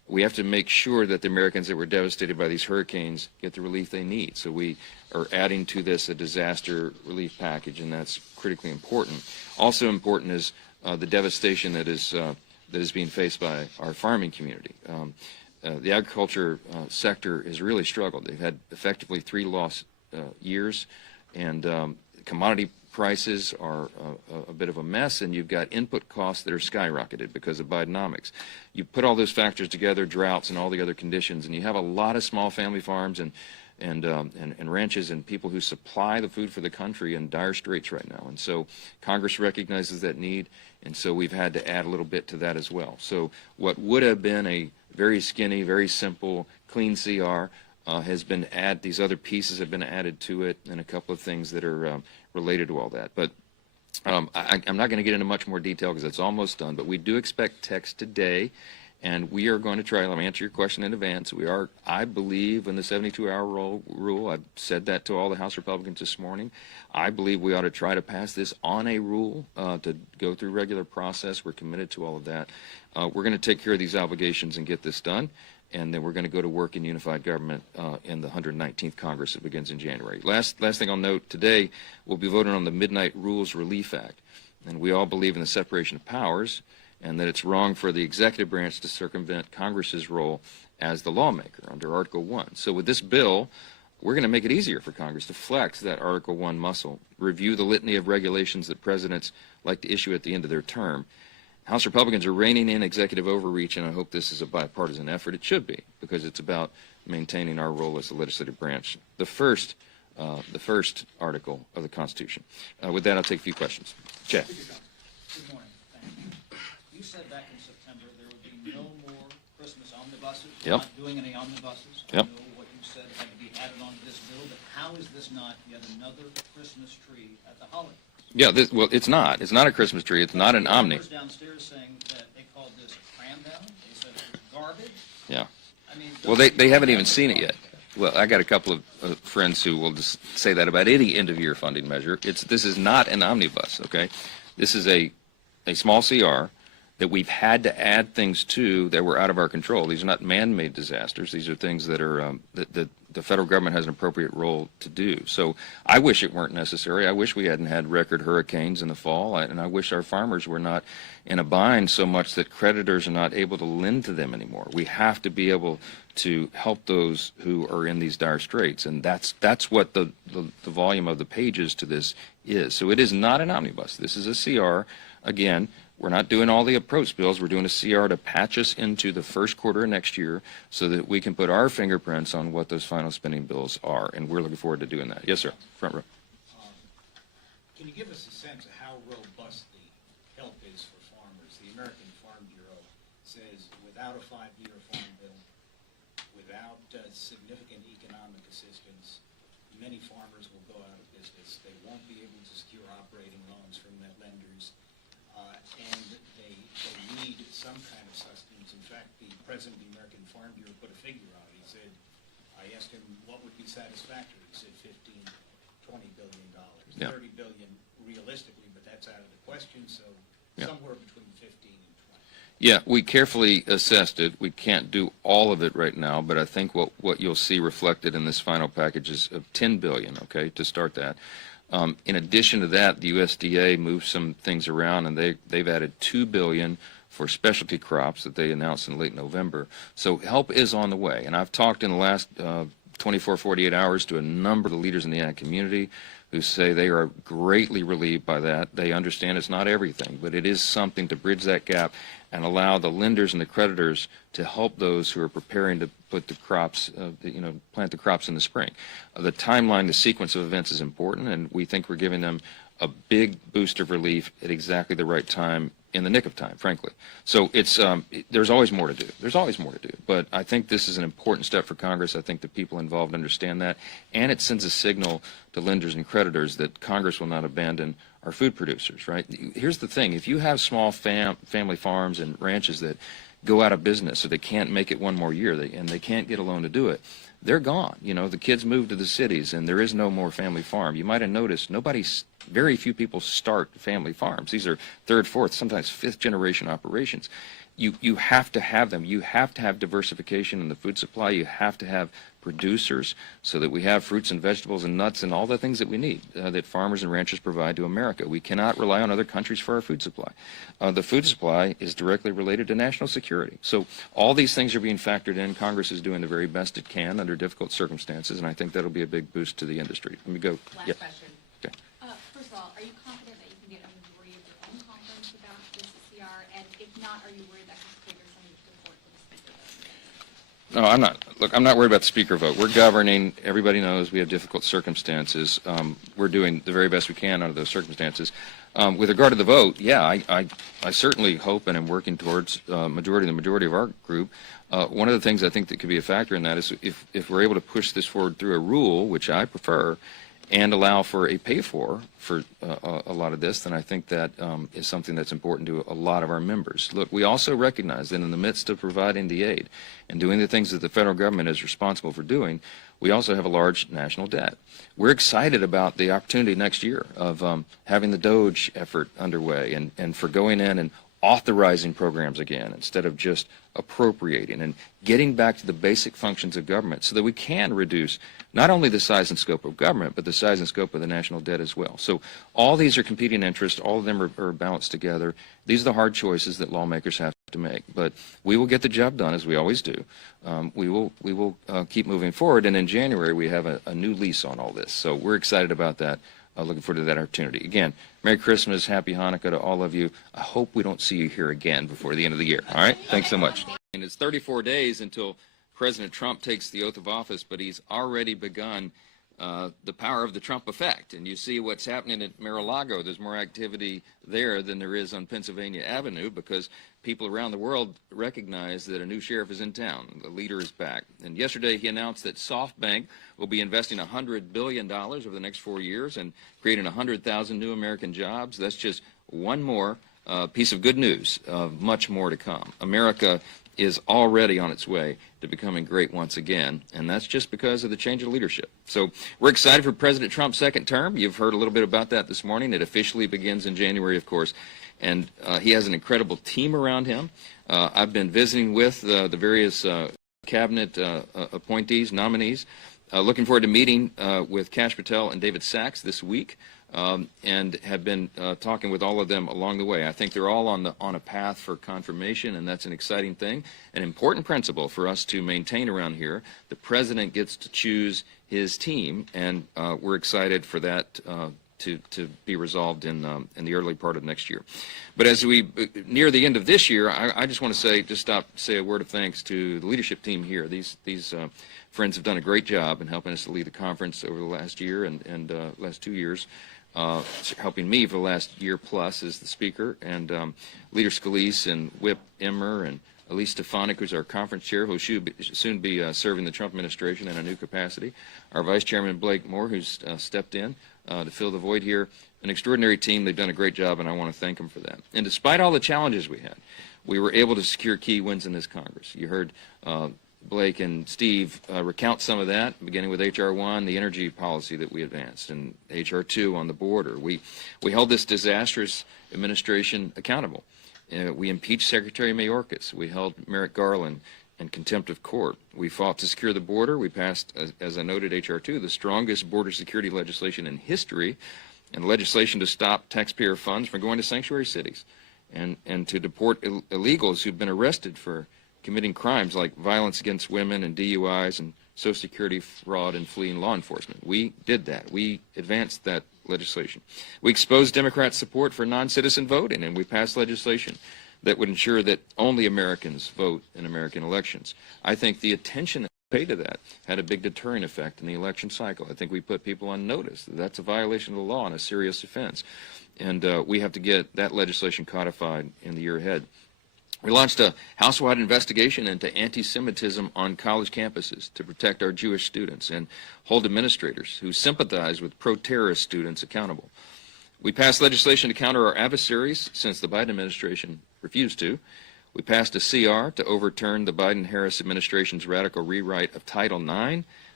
we have to make sure that the Americans that were devastated by these hurricanes get the relief they need. So we are adding to this a disaster relief package, and that's critically important. Also important is the devastation that is being faced by our farming community. The agriculture sector has really struggled. They've had effectively 3 lost years, and commodity prices are a bit of a mess, and you've got input costs that are skyrocketed because of Bidenomics. You put all those factors together, droughts and all the other conditions, and you have a lot of small family farms and ranches and people who supply the food for the country in dire straits right now. And so Congress recognizes that need, and so we've had to add a little bit to that as well. So what would have been a very skinny, very simple, clean CR has been added. These other pieces have been added to it, and a couple of things that are related to all that. But I'm not going to get into much more detail because it's almost done, but we do expect text today, and we are going to try. Let me answer your question in advance. We are, I believe, in the 72-hour rule. I've said that to all the House Republicans this morning. I believe we ought to try to pass this on a rule to go through regular process. We're committed to all of that. We're going to take care of these obligations and get this done, and then we're going to go to work in unified government in the 119th Congress that begins in January. Last thing I'll note, today we'll be voting on the Midnight Rules Relief Act, and we all believe in the separation of powers and that it's wrong for the executive branch to circumvent Congress's role as the lawmaker under Article 1. So with this bill, we're going to make it easier for Congress to flex that Article 1 muscle, review the litany of regulations that presidents like to issue at the end of their term. House Republicans are reining in executive overreach, and I hope this is a bipartisan effort. It should be, because it's about maintaining our role as the legislative branch, the first article of the Constitution. With that, I'll take a few questions. Jeff. Good morning. Thank you. You said back in September there would be no more Christmas omnibuses. You're not doing any omnibuses. I know what you said had to be added onto this bill, but how is this not yet another Christmas tree at the holidays? Yeah, well, it's not. It's not a Christmas tree. It's not an omni. Downstairs saying that they called this cram down. They said it was garbage. Yeah. I mean, well, they haven't even seen it yet. Well, I got a couple of friends who will just say that about any end-of-year funding measure. This is not an omnibus, okay? This is a small CR that we've had to add things to that were out of our control. These are not man-made disasters. These are things that are that the federal government has an appropriate role to do. So I wish it weren't necessary. I wish we hadn't had record hurricanes in the fall, and I wish our farmers were not in a bind so much that creditors are not able to lend to them anymore. We have to be able to help those who are in these dire straits, and that's what the volume of the pages to this is. So it is not an omnibus. This is a CR. Again, we're not doing all the approach bills. We're doing a CR to patch us into the first quarter of next year so that we can put our fingerprints on what those final spending bills are, and we're looking forward to doing that. Yes, sir. Front row. Can you give us a sense of how robust the help is for farmers? The American Farm Bureau says without a 5-year farm bill, without significant economic assistance, many farmers will go out of business. They won't be able to secure operating loans from their lenders. And they need some kind of sustenance. In fact, the president of the American Farm Bureau put a figure on it. He said, I asked him what would be satisfactory. He said $15–20 billion. Yeah. $30 billion realistically, but that's out of the question, so somewhere between 15 and 20. Yeah, we carefully assessed it. We can't do all of it right now, but I think what you'll see reflected in this final package is of $10 billion, okay, to start that. In addition to that, the USDA moved some things around, and they've added $2 billion for specialty crops that they announced in late November. So help is on the way, and I've talked in the last 24, 48 hours to a number of the leaders in the ag community who say they are greatly relieved by that. They understand it's not everything, but it is something to bridge that gap and allow the lenders and the creditors to help those who are preparing to put the crops, plant the crops in the spring. The timeline, the sequence of events is important, and we think we're giving them a big boost of relief at exactly the right time, in the nick of time, frankly. So it's there's always more to do. There's always more to do. But I think this is an important step for Congress. I think the people involved understand that, and it sends a signal to lenders and creditors that Congress will not abandon our food producers, right? Here's the thing. If you have small family farms and ranches that go out of business or they can't make it one more year and they can't get a loan to do it, they're gone. The kids move to the cities and there is no more family farm. You might have noticed nobody very few people start family farms. These are third, fourth, sometimes fifth generation operations. You have to have them. You have to have diversification in the food supply. You have to have producers so that we have fruits and vegetables and nuts and all the things that we need that farmers and ranchers provide to America. We cannot rely on other countries for our food supply. The food supply is directly related to national security. So all these things are being factored in. Congress is doing the very best it can under difficult circumstances, and I think that'll be a big boost to the industry. Let me go. Last Yep. question. Okay. First of all, are you confident that you can get a majority of your own conference about this CR? And if not, are you worried that could trigger some of the support for the speaker vote? No, I'm not. Look, I'm not worried about the speaker vote. We're governing. Everybody knows we have difficult circumstances. We're doing the very best we can under those circumstances. With regard to the vote, yeah, I certainly hope and am working towards the majority of our group. One of the things I think that could be a factor in that is if we're able to push this forward through a rule, which I prefer, and allow for a pay-for a lot of this, then I think that is something that's important to a lot of our members. Look, we also recognize that in the midst of providing the aid and doing the things that the federal government is responsible for doing, we also have a large national debt. We're excited about the opportunity next year of having the DOGE effort underway and for going in and authorizing programs again instead of just appropriating and getting back to the basic functions of government so that we can reduce not only the size and scope of government, but the size and scope of the national debt as well. So all these are competing interests. All of them are balanced together. These are the hard choices that lawmakers have to make. But we will get the job done, as we always do. We will keep moving forward. And in January, we have a new lease on all this. So we're excited about that. Looking forward to that opportunity. Again, Merry Christmas, Happy Hanukkah to all of you. I hope we don't see you here again before the end of the year. All right? Thanks so much. And it's 34 days until President Trump takes the oath of office, but he's already begun the power of the Trump effect. And you see what's happening at Mar-a-Lago. There's more activity there than there is on Pennsylvania Avenue because people around the world recognize that a new sheriff is in town. The leader is back. And yesterday he announced that SoftBank will be investing $100 billion over the next 4 years and creating 100,000 new American jobs. That's just one more piece of good news, much more to come. America is already on its way to becoming great once again, and that's just because of the change of leadership. So we're excited for President Trump's second term. You've heard a little bit about that this morning. It officially begins in January, of course, and he has an incredible team around him. I've been visiting with the various cabinet appointees, nominees. Looking forward to meeting with Kash Patel and David Sachs this week. And have been talking with all of them along the way. I think they're all on a path for confirmation, and that's an exciting thing, an important principle for us to maintain around here. The president gets to choose his team, and we're excited for that to be resolved in the early part of next year. But as we near the end of this year, I just want to say a word of thanks to the leadership team here. These friends have done a great job in helping us to lead the conference over the last year and last 2 years. Helping me for the last year plus as the speaker, and Leader Scalise and Whip Emmer and Elise Stefanik, who's our conference chair, who will soon be serving the Trump administration in a new capacity. Our Vice Chairman Blake Moore, who's stepped in to fill the void here. An extraordinary team. They've done a great job, and I want to thank them for that. And despite all the challenges we had, we were able to secure key wins in this Congress. You heard Blake and Steve recount some of that, beginning with H.R. 1, the energy policy that we advanced, and H.R. 2 on the border. We held this disastrous administration accountable. We impeached Secretary Mayorkas. We held Merrick Garland in contempt of court. We fought to secure the border. We passed, as I noted, H.R. 2, the strongest border security legislation in history, and legislation to stop taxpayer funds from going to sanctuary cities and to deport illegals who've been arrested for committing crimes like violence against women and DUIs and Social Security fraud and fleeing law enforcement. We did that. We advanced that legislation. We exposed Democrats' support for non-citizen voting, and we passed legislation that would ensure that only Americans vote in American elections. I think the attention that we paid to that had a big deterrent effect in the election cycle. I think we put people on notice that that's a violation of the law and a serious offense. And we have to get that legislation codified in the year ahead. We launched a house-wide investigation into anti-Semitism on college campuses to protect our Jewish students and hold administrators who sympathize with pro-terrorist students accountable. We passed legislation to counter our adversaries since the Biden administration refused to. We passed a CR to overturn the Biden-Harris administration's radical rewrite of Title IX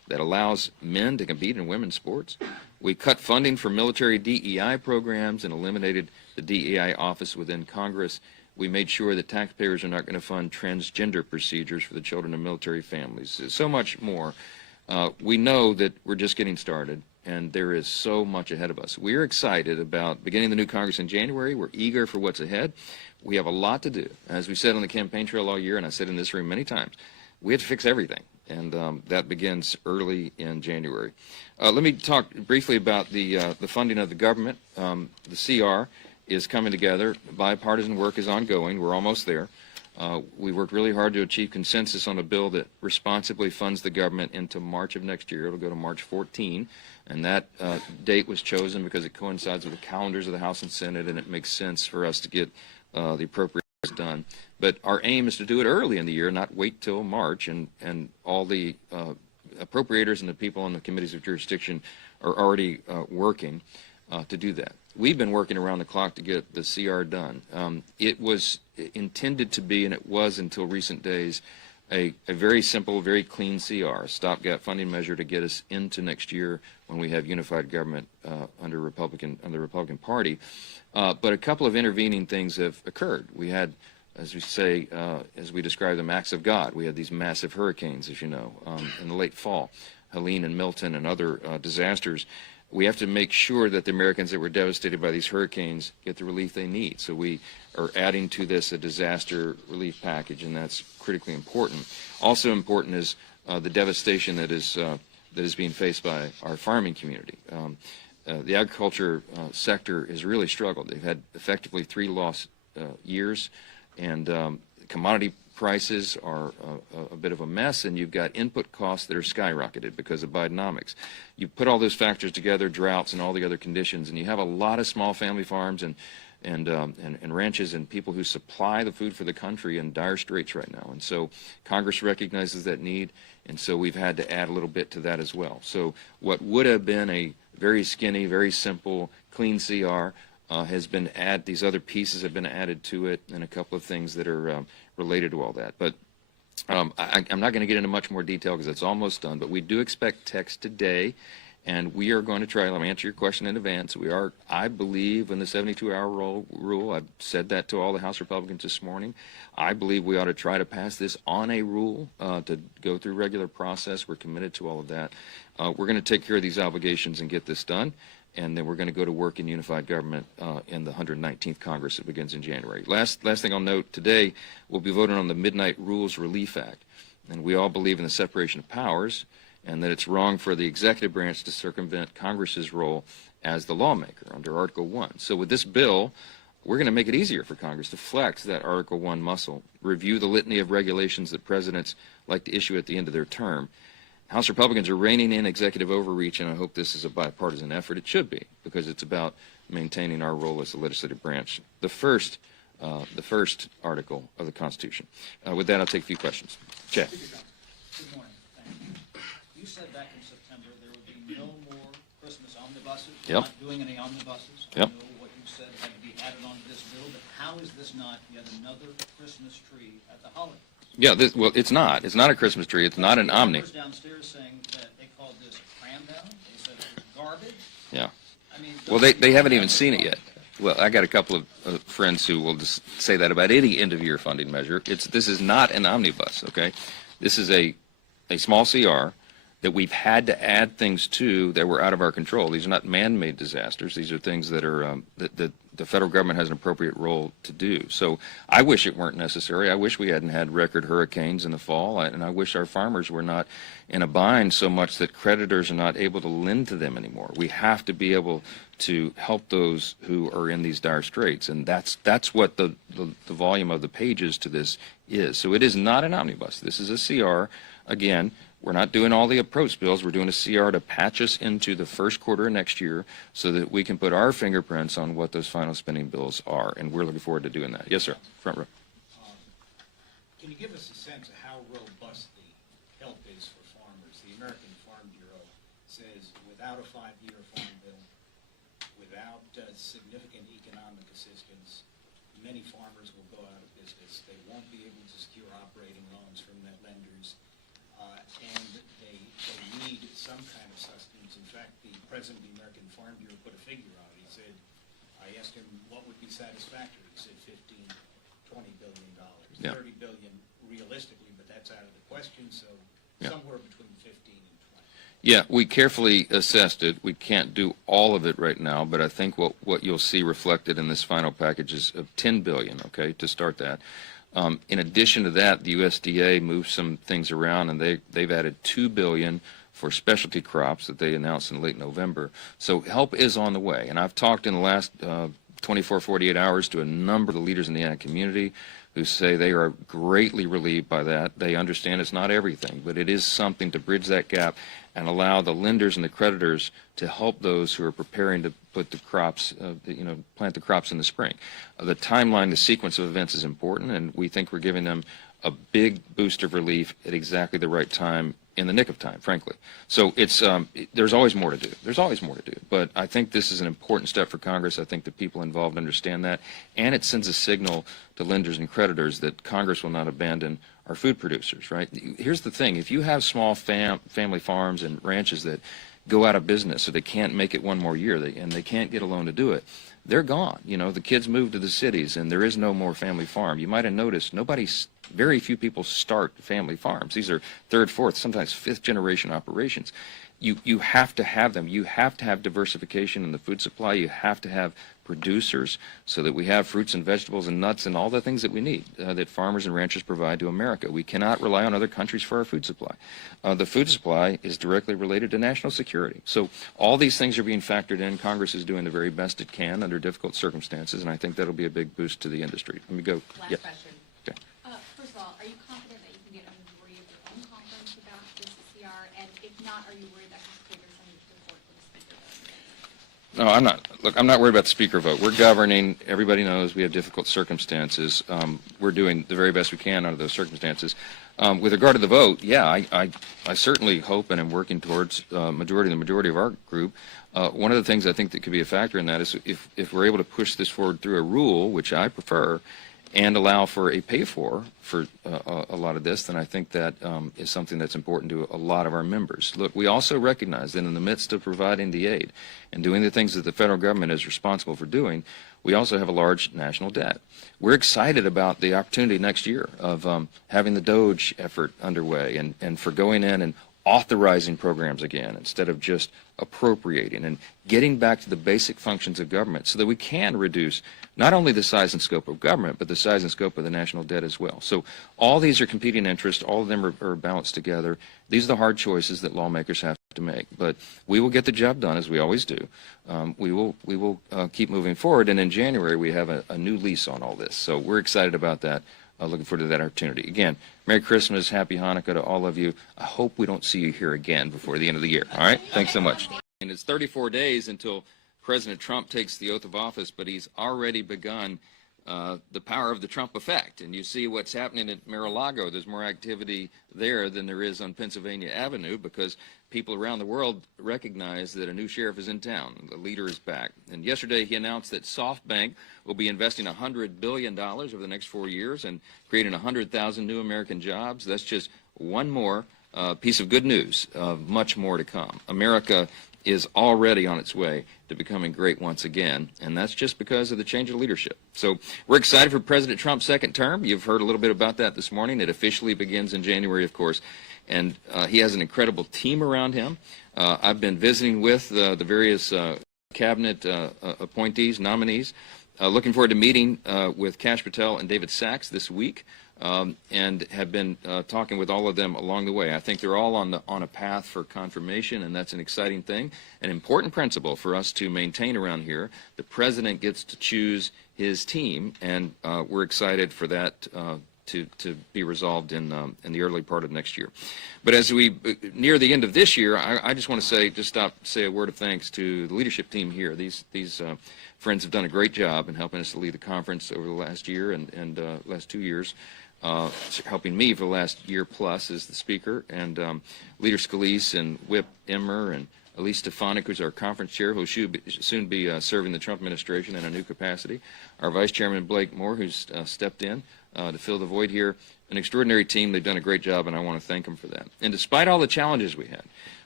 that allows men to compete in women's sports. We cut funding for military DEI programs and eliminated the DEI office within Congress. We made sure that taxpayers are not going to fund transgender procedures for the children of military families. So much more. We know that we're just getting started, and there is so much ahead of us. We're excited about beginning the new Congress in January. We're eager for what's ahead. We have a lot to do. As we said on the campaign trail all year, and I said in this room many times, we have to fix everything, and that begins early in January. Let me talk briefly about the funding of the government. The CR is coming together. Bipartisan work is ongoing. We're almost there. We worked really hard to achieve consensus on a bill that responsibly funds the government into March of next year. It'll go to March 14, and that date was chosen because it coincides with the calendars of the House and Senate, and it makes sense for us to get the appropriations done. But our aim is to do it early in the year, not wait till March, and all the appropriators and the people on the committees of jurisdiction are already working to do that. We've been working around the clock to get the CR done. It was intended to be, and it was until recent days, a very simple, very clean CR, a stopgap funding measure to get us into next year when we have unified government under the Republican Party. But a couple of intervening things have occurred. We had, as we say, as we describe them, acts of God. We had these massive hurricanes, as you know, in the late fall, Helene and Milton and other disasters. We have to make sure that the Americans that were devastated by these hurricanes get the relief they need. So we are adding to this a disaster relief package, and that's critically important. Also important is the devastation that is being faced by our farming community. The agriculture sector has really struggled. They've had effectively 3 lost years, and commodity prices are a bit of a mess, and you've got input costs that are skyrocketed because of Bidenomics. You put all those factors together, droughts and all the other conditions, and you have a lot of small family farms and ranches and people who supply the food for the country in dire straits right now. And so Congress recognizes that need, and so we've had to add a little bit to that as well. So what would have been a very skinny, very simple, clean CR has been added. These other pieces have been added to it, and a couple of things that are related to all that. But I'm not going to get into much more detail because it's almost done, but we do expect text today, and we are going to try. Let me answer your question in advance. We are, I believe, in the 72-hour rule. I've said that to all the House Republicans this morning. I believe we ought to try to pass this on a rule to go through regular process. We're committed to all of that. We're going to take care of these obligations and get this done, and then we're going to go to work in unified government in the 119th Congress that begins in January. Last thing I'll note, today we'll be voting on the Midnight Rules Relief Act, and we all believe in the separation of powers and that it's wrong for the executive branch to circumvent Congress's role as the lawmaker under Article 1. So with this bill, we're going to make it easier for Congress to flex that Article 1 muscle, review the litany of regulations that presidents like to issue at the end of their term. House Republicans are reining in executive overreach, and I hope this is a bipartisan effort. It should be, because it's about maintaining our role as the legislative branch, the first article of the Constitution. With that, I'll take a few questions. Chad. Good morning. Thank you. You said back in September there would be no more Christmas omnibuses. Yep. Not doing any omnibuses. Yep. I know what you said had to be added onto this bill, but how is this not yet another Christmas tree at the holiday? Yeah, well, it's not. It's not a Christmas tree. It's not an Omni. Downstairs saying that they called this a cram down. They said it was garbage. Yeah. I mean, Well, they haven't even seen it yet. Well, I got a couple of friends who will just say that about any end-of-year funding measure. This is not an omnibus, okay? This is a small CR that we've had to add things to that were out of our control. These are not man-made disasters. These are things that are that the federal government has an appropriate role to do. So I wish it weren't necessary. I wish we hadn't had record hurricanes in the fall, and I wish our farmers were not in a bind so much that creditors are not able to lend to them anymore. We have to be able to help those who are in these dire straits, and that's what the volume of the pages to this is. So it is not an omnibus. This is a CR. Again, we're not doing all the approach bills. We're doing a CR to patch us into the first quarter of next year so that we can put our fingerprints on what those final spending bills are, and we're looking forward to doing that. Yes, sir. Front row. Can you give us a sense of how robust the help is for farmers? The American Farm Bureau says without a 5-year farm bill, without significant economic assistance, many farmers will go out of business. They won't be able to secure operating loans from their lenders, and they need some kind of sustenance. In fact, the president of the American Farm Bureau put a figure on it. He said, I asked him what would be satisfactory. He said $15–20 billion. Yeah. $30 billion realistically, but that's out of the question, so Yeah. somewhere between 15 and 20. Yeah, we carefully assessed it. We can't do all of it right now, but I think what you'll see reflected in this final package is of $10 billion, okay, to start that. In addition to that, the USDA moved some things around, and they've added $2 billion for specialty crops that they announced in late November. So help is on the way, and I've talked in the last 24, 48 hours to a number of the leaders in the ag community who say they are greatly relieved by that. They understand it's not everything, but it is something to bridge that gap and allow the lenders and the creditors to help those who are preparing to put the crops, plant the crops in the spring. The timeline, the sequence of events is important, and we think we're giving them a big boost of relief at exactly the right time, in the nick of time, frankly. So it's there's always more to do. There's always more to do. But I think this is an important step for Congress. I think the people involved understand that, and it sends a signal to lenders and creditors that Congress will not abandon our food producers, right? Here's the thing. If you have small family farms and ranches that go out of business, so they can't make it one more year, and they can't get a loan to do it, they're gone. You know, the kids move to the cities, and there is no more family farm. You might have noticed very few people start family farms. These are third, fourth, sometimes fifth generation operations. You have to have them. You have to have diversification in the food supply. You have to have producers so that we have fruits and vegetables and nuts and all the things that we need that farmers and ranchers provide to America. We cannot rely on other countries for our food supply. The food supply is directly related to national security. So all these things are being factored in. Congress is doing the very best it can under difficult circumstances, and I think that'll be a big boost to the industry. Let me go. Last Yeah. question. Okay. First of all, are you confident that you can get a majority of your own conference about this CR? And if not, are you worried that could trigger some support for the speaker vote? No, I'm not. Look, I'm not worried about the speaker vote. We're governing. Everybody knows we have difficult circumstances. We're doing the very best we can under those circumstances. With regard to the vote, yeah, I certainly hope and am working towards the majority of our group. One of the things I think that could be a factor in that is if we're able to push this forward through a rule, which I prefer, and allow for a pay-for a lot of this, then I think that is something that's important to a lot of our members. Look, we also recognize that in the midst of providing the aid and doing the things that the federal government is responsible for doing, we also have a large national debt. We're excited about the opportunity next year of having the DOGE effort underway and for going in and authorizing programs again instead of just appropriating and getting back to the basic functions of government so that we can reduce not only the size and scope of government, but the size and scope of the national debt as well. So all these are competing interests. All of them are balanced together. These are the hard choices that lawmakers have to make. But we will get the job done, as we always do. We will keep moving forward. And in January, we have a new lease on all this. So we're excited about that. Looking forward to that opportunity. Again, Merry Christmas, Happy Hanukkah to all of you. I hope we don't see you here again before the end of the year. All right? Thanks so much. And it's 34 days until President Trump takes the oath of office, but he's already begun the power of the Trump effect. And you see what's happening at Mar-a-Lago. There's more activity there than there is on Pennsylvania Avenue because people around the world recognize that a new sheriff is in town. The leader is back. And yesterday he announced that SoftBank will be investing $100 billion over the next 4 years and creating 100,000 new American jobs. That's just one more piece of good news. Much more to come. America is already on its way to becoming great once again, and that's just because of the change of leadership. So we're excited for President Trump's second term. You've heard a little bit about that this morning. It officially begins in January, of course, and he has an incredible team around him. I've been visiting with the various cabinet appointees, nominees. Looking forward to meeting with Kash Patel and David Sachs this week. And have been talking with all of them along the way. I think they're all on a path for confirmation, and that's an exciting thing, an important principle for us to maintain around here. The president gets to choose his team, and we're excited for that to be resolved in the early part of next year. But as we near the end of this year, I just want to say a word of thanks to the leadership team here. These friends have done a great job in helping us to lead the conference over the last year and last 2 years. Helping me for the last year plus as the speaker, and Leader Scalise and Whip Emmer and Elise Stefanik, who's our conference chair, who will soon be serving the Trump administration in a new capacity. Our Vice Chairman Blake Moore, who's stepped in to fill the void here. An extraordinary team. They've done a great job, and I want to thank them for that. And despite all the challenges we had,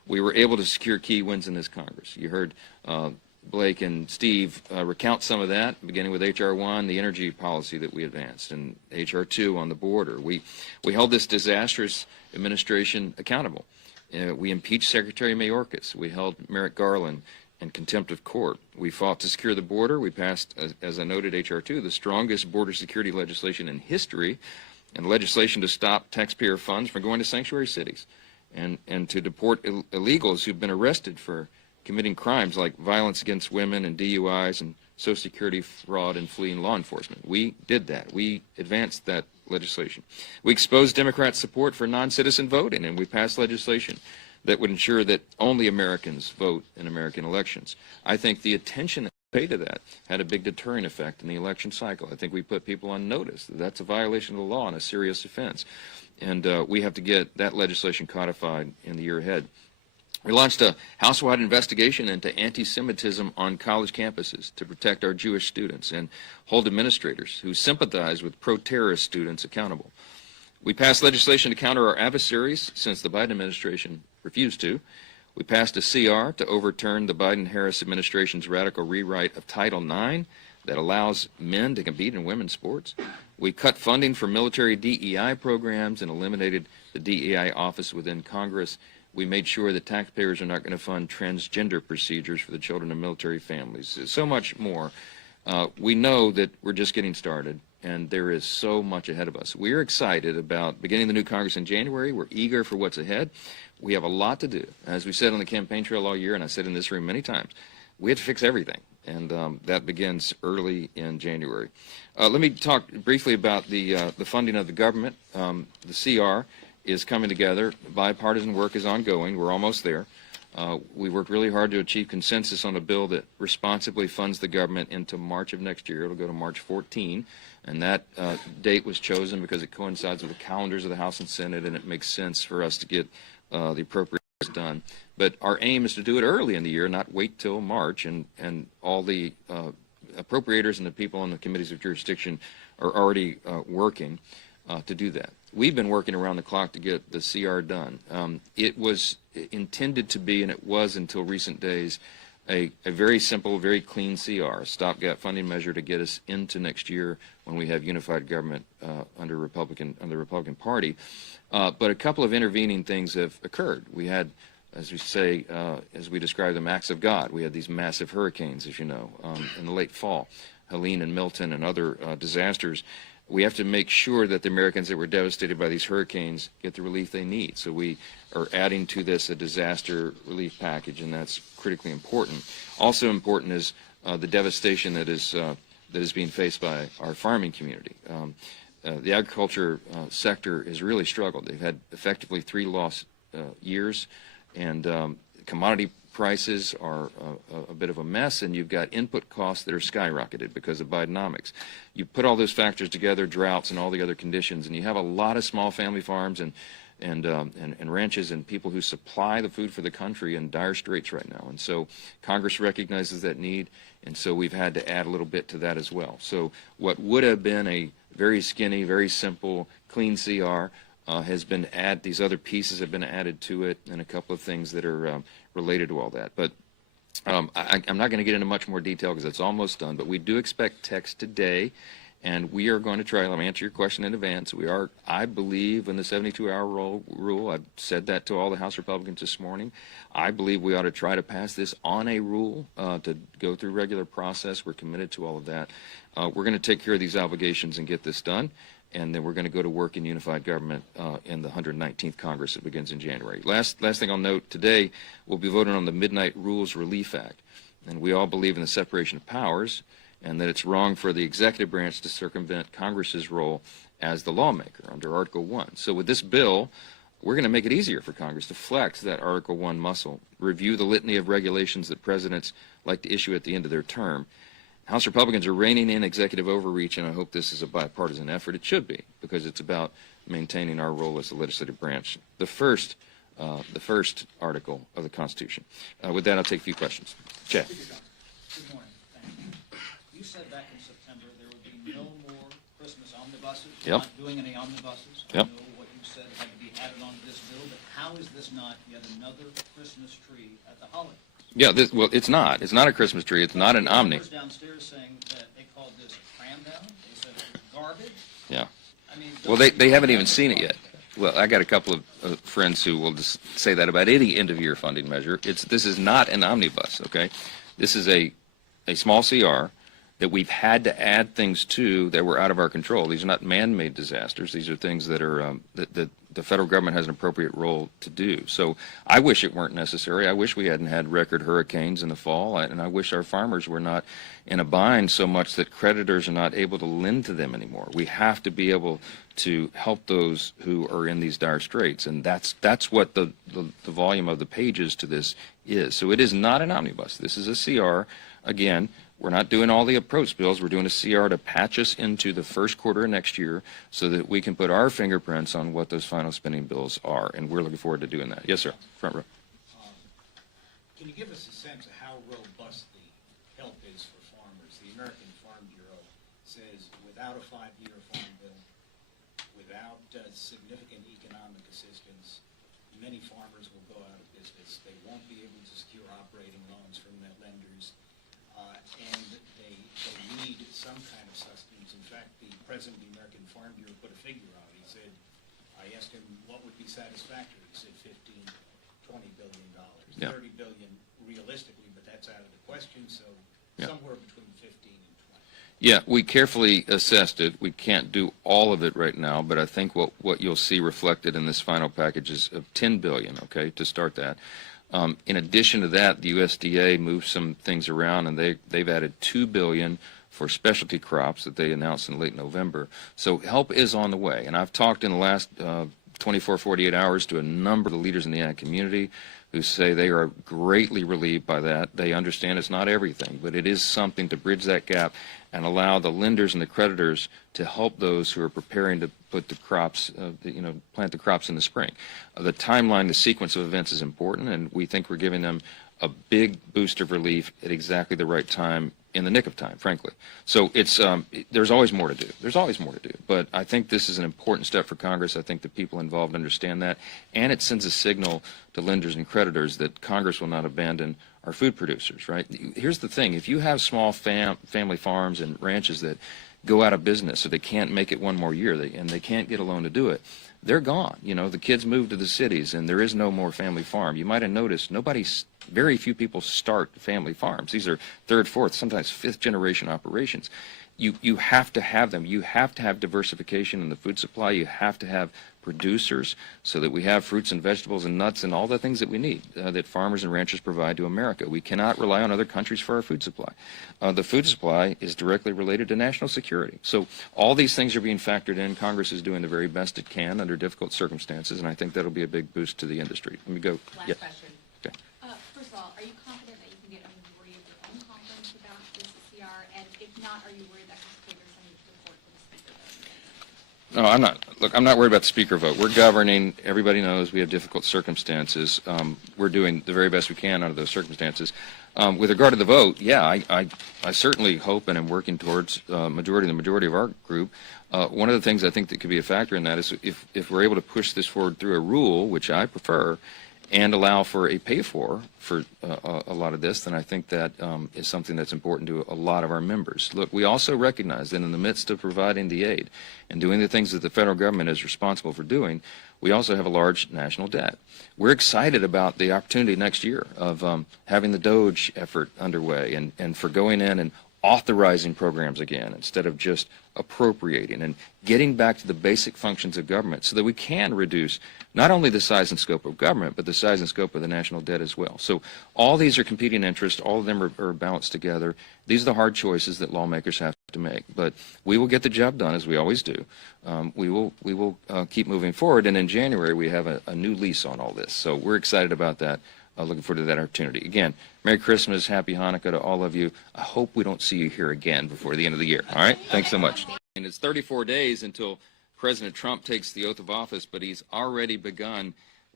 we were able to secure key wins in this Congress. You heard Blake and Steve recount some of that, beginning with H.R. 1, the energy policy that we advanced, and H.R. 2 on the border. We held this disastrous administration accountable. We impeached Secretary Mayorkas. We held Merrick Garland in contempt of court. We fought to secure the border. We passed, as I noted, H.R. 2, the strongest border security legislation in history, and legislation to stop taxpayer funds from going to sanctuary cities and to deport illegals who've been arrested for committing crimes like violence against women and DUIs and Social Security fraud and fleeing law enforcement. We did that. We advanced that legislation. We exposed Democrats' support for non-citizen voting, and we passed legislation that would ensure that only Americans vote in American elections. I think the attention that we paid to that had a big deterrent effect in the election cycle. I think we put people on notice that that's a violation of the law and a serious offense. And we have to get that legislation codified in the year ahead. We launched a house-wide investigation into anti-Semitism on college campuses to protect our Jewish students and hold administrators who sympathize with pro-terrorist students accountable. We passed legislation to counter our adversaries since the Biden administration refused to. We passed a CR to overturn the Biden-Harris administration's radical rewrite of Title IX that allows men to compete in women's sports. We cut funding for military DEI programs and eliminated the DEI office within Congress. We made sure that taxpayers are not going to fund transgender procedures for the children of military families. So much more. We know that we're just getting started, and there is so much ahead of us. We're excited about beginning the new Congress in January. We're eager for what's ahead. We have a lot to do. As we said on the campaign trail all year, and I said in this room many times, we have to fix everything, and that begins early in January. Let me talk briefly about the funding of the government. The CR is coming together. Bipartisan work is ongoing. We're almost there. We worked really hard to achieve consensus on a bill that responsibly funds the government into March of next year. It'll go to March 14, and that date was chosen because it coincides with the calendars of the House and Senate, and it makes sense for us to get the appropriations done. But our aim is to do it early in the year, not wait till March, and all the appropriators and the people on the committees of jurisdiction are already working to do that. We've been working around the clock to get the CR done. It was intended to be, and it was until recent days, a very simple, very clean CR, a stopgap funding measure to get us into next year when we have unified government under the Republican Party. But a couple of intervening things have occurred. We had, as we say, as we describe them, acts of God. We had these massive hurricanes, as you know, in the late fall, Helene and Milton and other disasters. We have to make sure that the Americans that were devastated by these hurricanes get the relief they need. So we are adding to this a disaster relief package, and that's critically important. Also important is the devastation that is being faced by our farming community. The agriculture sector has really struggled. They've had effectively 3 lost years, and commodity prices are a bit of a mess, and you've got input costs that are skyrocketed because of Bidenomics. You put all those factors together, droughts and all the other conditions, and you have a lot of small family farms and ranches and people who supply the food for the country in dire straits right now. And so Congress recognizes that need, and so we've had to add a little bit to that as well. So what would have been a very skinny, very simple, clean CR has been added. These other pieces have been added to it, and a couple of things that are related to all that. But I'm not going to get into much more detail because it's almost done, but we do expect text today, and we are going to try. Let me answer your question in advance. We are, I believe, in the 72-hour rule. I've said that to all the House Republicans this morning. I believe we ought to try to pass this on a rule to go through regular process. We're committed to all of that. We're going to take care of these obligations and get this done, and then we're going to go to work in unified government in the 119th Congress that begins in January. Last thing I'll note, today we'll be voting on the Midnight Rules Relief Act, and we all believe in the separation of powers and that it's wrong for the executive branch to circumvent Congress's role as the lawmaker under Article 1. So with this bill, we're going to make it easier for Congress to flex that Article 1 muscle, review the litany of regulations that presidents like to issue at the end of their term. House Republicans are reining in executive overreach, and I hope this is a bipartisan effort. It should be, because it's about maintaining our role as the legislative branch, the first article of the Constitution. With that, I'll take a few questions. Chad. Good morning. Thank you. You said back in September there would be no more Christmas omnibuses. Yep. Not doing any omnibuses. Yep. I know what you said had to be added onto this bill, but how is this not yet another Christmas tree at the holidays? Yeah, well, it's not. It's not a Christmas tree. It's not an omni. Downstairs saying that they called this cram down. They said it was garbage. Yeah. I mean, Well, they haven't even seen it yet. Well, I got a couple of friends who will just say that about any end-of-year funding measure. This is not an omnibus, okay? This is a small CR that we've had to add things to that were out of our control. These are not man-made disasters. These are things that are that the federal government has an appropriate role to do. So I wish it weren't necessary. I wish we hadn't had record hurricanes in the fall, and I wish our farmers were not in a bind so much that creditors are not able to lend to them anymore. We have to be able to help those who are in these dire straits, and that's what the volume of the pages to this is. So it is not an omnibus. This is a CR. Again, we're not doing all the approach bills. We're doing a CR to patch us into the first quarter of next year so that we can put our fingerprints on what those final spending bills are, and we're looking forward to doing that. Yes, sir. Front row. Can you give us a sense of how robust the help is for farmers? The American Farm Bureau says without a 5-year farm bill, without significant economic assistance, many farmers will go out of business. They won't be able to secure operating loans from their lenders. And they need some kind of sustenance. In fact, the president of the American Farm Bureau put a figure on it. He said, I asked him what would be satisfactory. He said $15–20 billion. Yeah. $30 billion realistically, but that's out of the question, so Yeah. somewhere between 15 and 20. Yeah, we carefully assessed it. We can't do all of it right now, but I think what you'll see reflected in this final package is of $10 billion, okay, to start that. In addition to that, the USDA moved some things around, and they've added $2 billion for specialty crops that they announced in late November. So help is on the way, and I've talked in the last 24, 48 hours to a number of the leaders in the ag community who say they are greatly relieved by that. They understand it's not everything, but it is something to bridge that gap and allow the lenders and the creditors to help those who are preparing to put the crops, plant the crops in the spring. The timeline, the sequence of events is important, and we think we're giving them a big boost of relief at exactly the right time, in the nick of time, frankly. So it's there's always more to do. There's always more to do. But I think this is an important step for Congress. I think the people involved understand that, and it sends a signal to lenders and creditors that Congress will not abandon our food producers, right? Here's the thing. If you have small family farms and ranches that go out of business or they can't make it one more year and they can't get a loan to do it, they're gone. The kids move to the cities and there is no more family farm. You might have noticed very few people start family farms. These are third, fourth, sometimes fifth generation operations. You have to have them. You have to have diversification in the food supply. You have to have producers so that we have fruits and vegetables and nuts and all the things that we need that farmers and ranchers provide to America. We cannot rely on other countries for our food supply. The food supply is directly related to national security. So all these things are being factored in. Congress is doing the very best it can under difficult circumstances, and I think that'll be a big boost to the industry. Let me go. Last question. Okay. First of all, are you confident that you can get a majority of your own conference about this CR? And if not, are you worried that could trigger some support for the speaker vote? No, I'm not. Look, I'm not worried about the speaker vote. We're governing. Everybody knows we have difficult circumstances. We're doing the very best we can under those circumstances. With regard to the vote, yeah, I certainly hope and am working towards the majority of our group. One of the things I think that could be a factor in that is if we're able to push this forward through a rule, which I prefer, and allow for a pay-for a lot of this, then I think that is something that's important to a lot of our members. Look, we also recognize that in the midst of providing the aid and doing the things that the federal government is responsible for doing, we also have a large national debt. We're excited about the opportunity next year of having the DOGE effort underway and for going in and authorizing programs again instead of just appropriating and getting back to the basic functions of government so that we can reduce not only the size and scope of government, but the size and scope of the national debt as well. So all these are competing interests. All of them are balanced together. These are the hard choices that lawmakers have to make. But we will get the job done, as we always do. We will keep moving forward. And in January, we have a new lease on all this. So we're excited about that. Looking forward to that opportunity. Again, Merry Christmas, Happy Hanukkah to all of you. I hope we don't see you here again before the end of the year. All right? Thanks so much. And it's 34 days until President Trump takes the oath of office, but he's already begun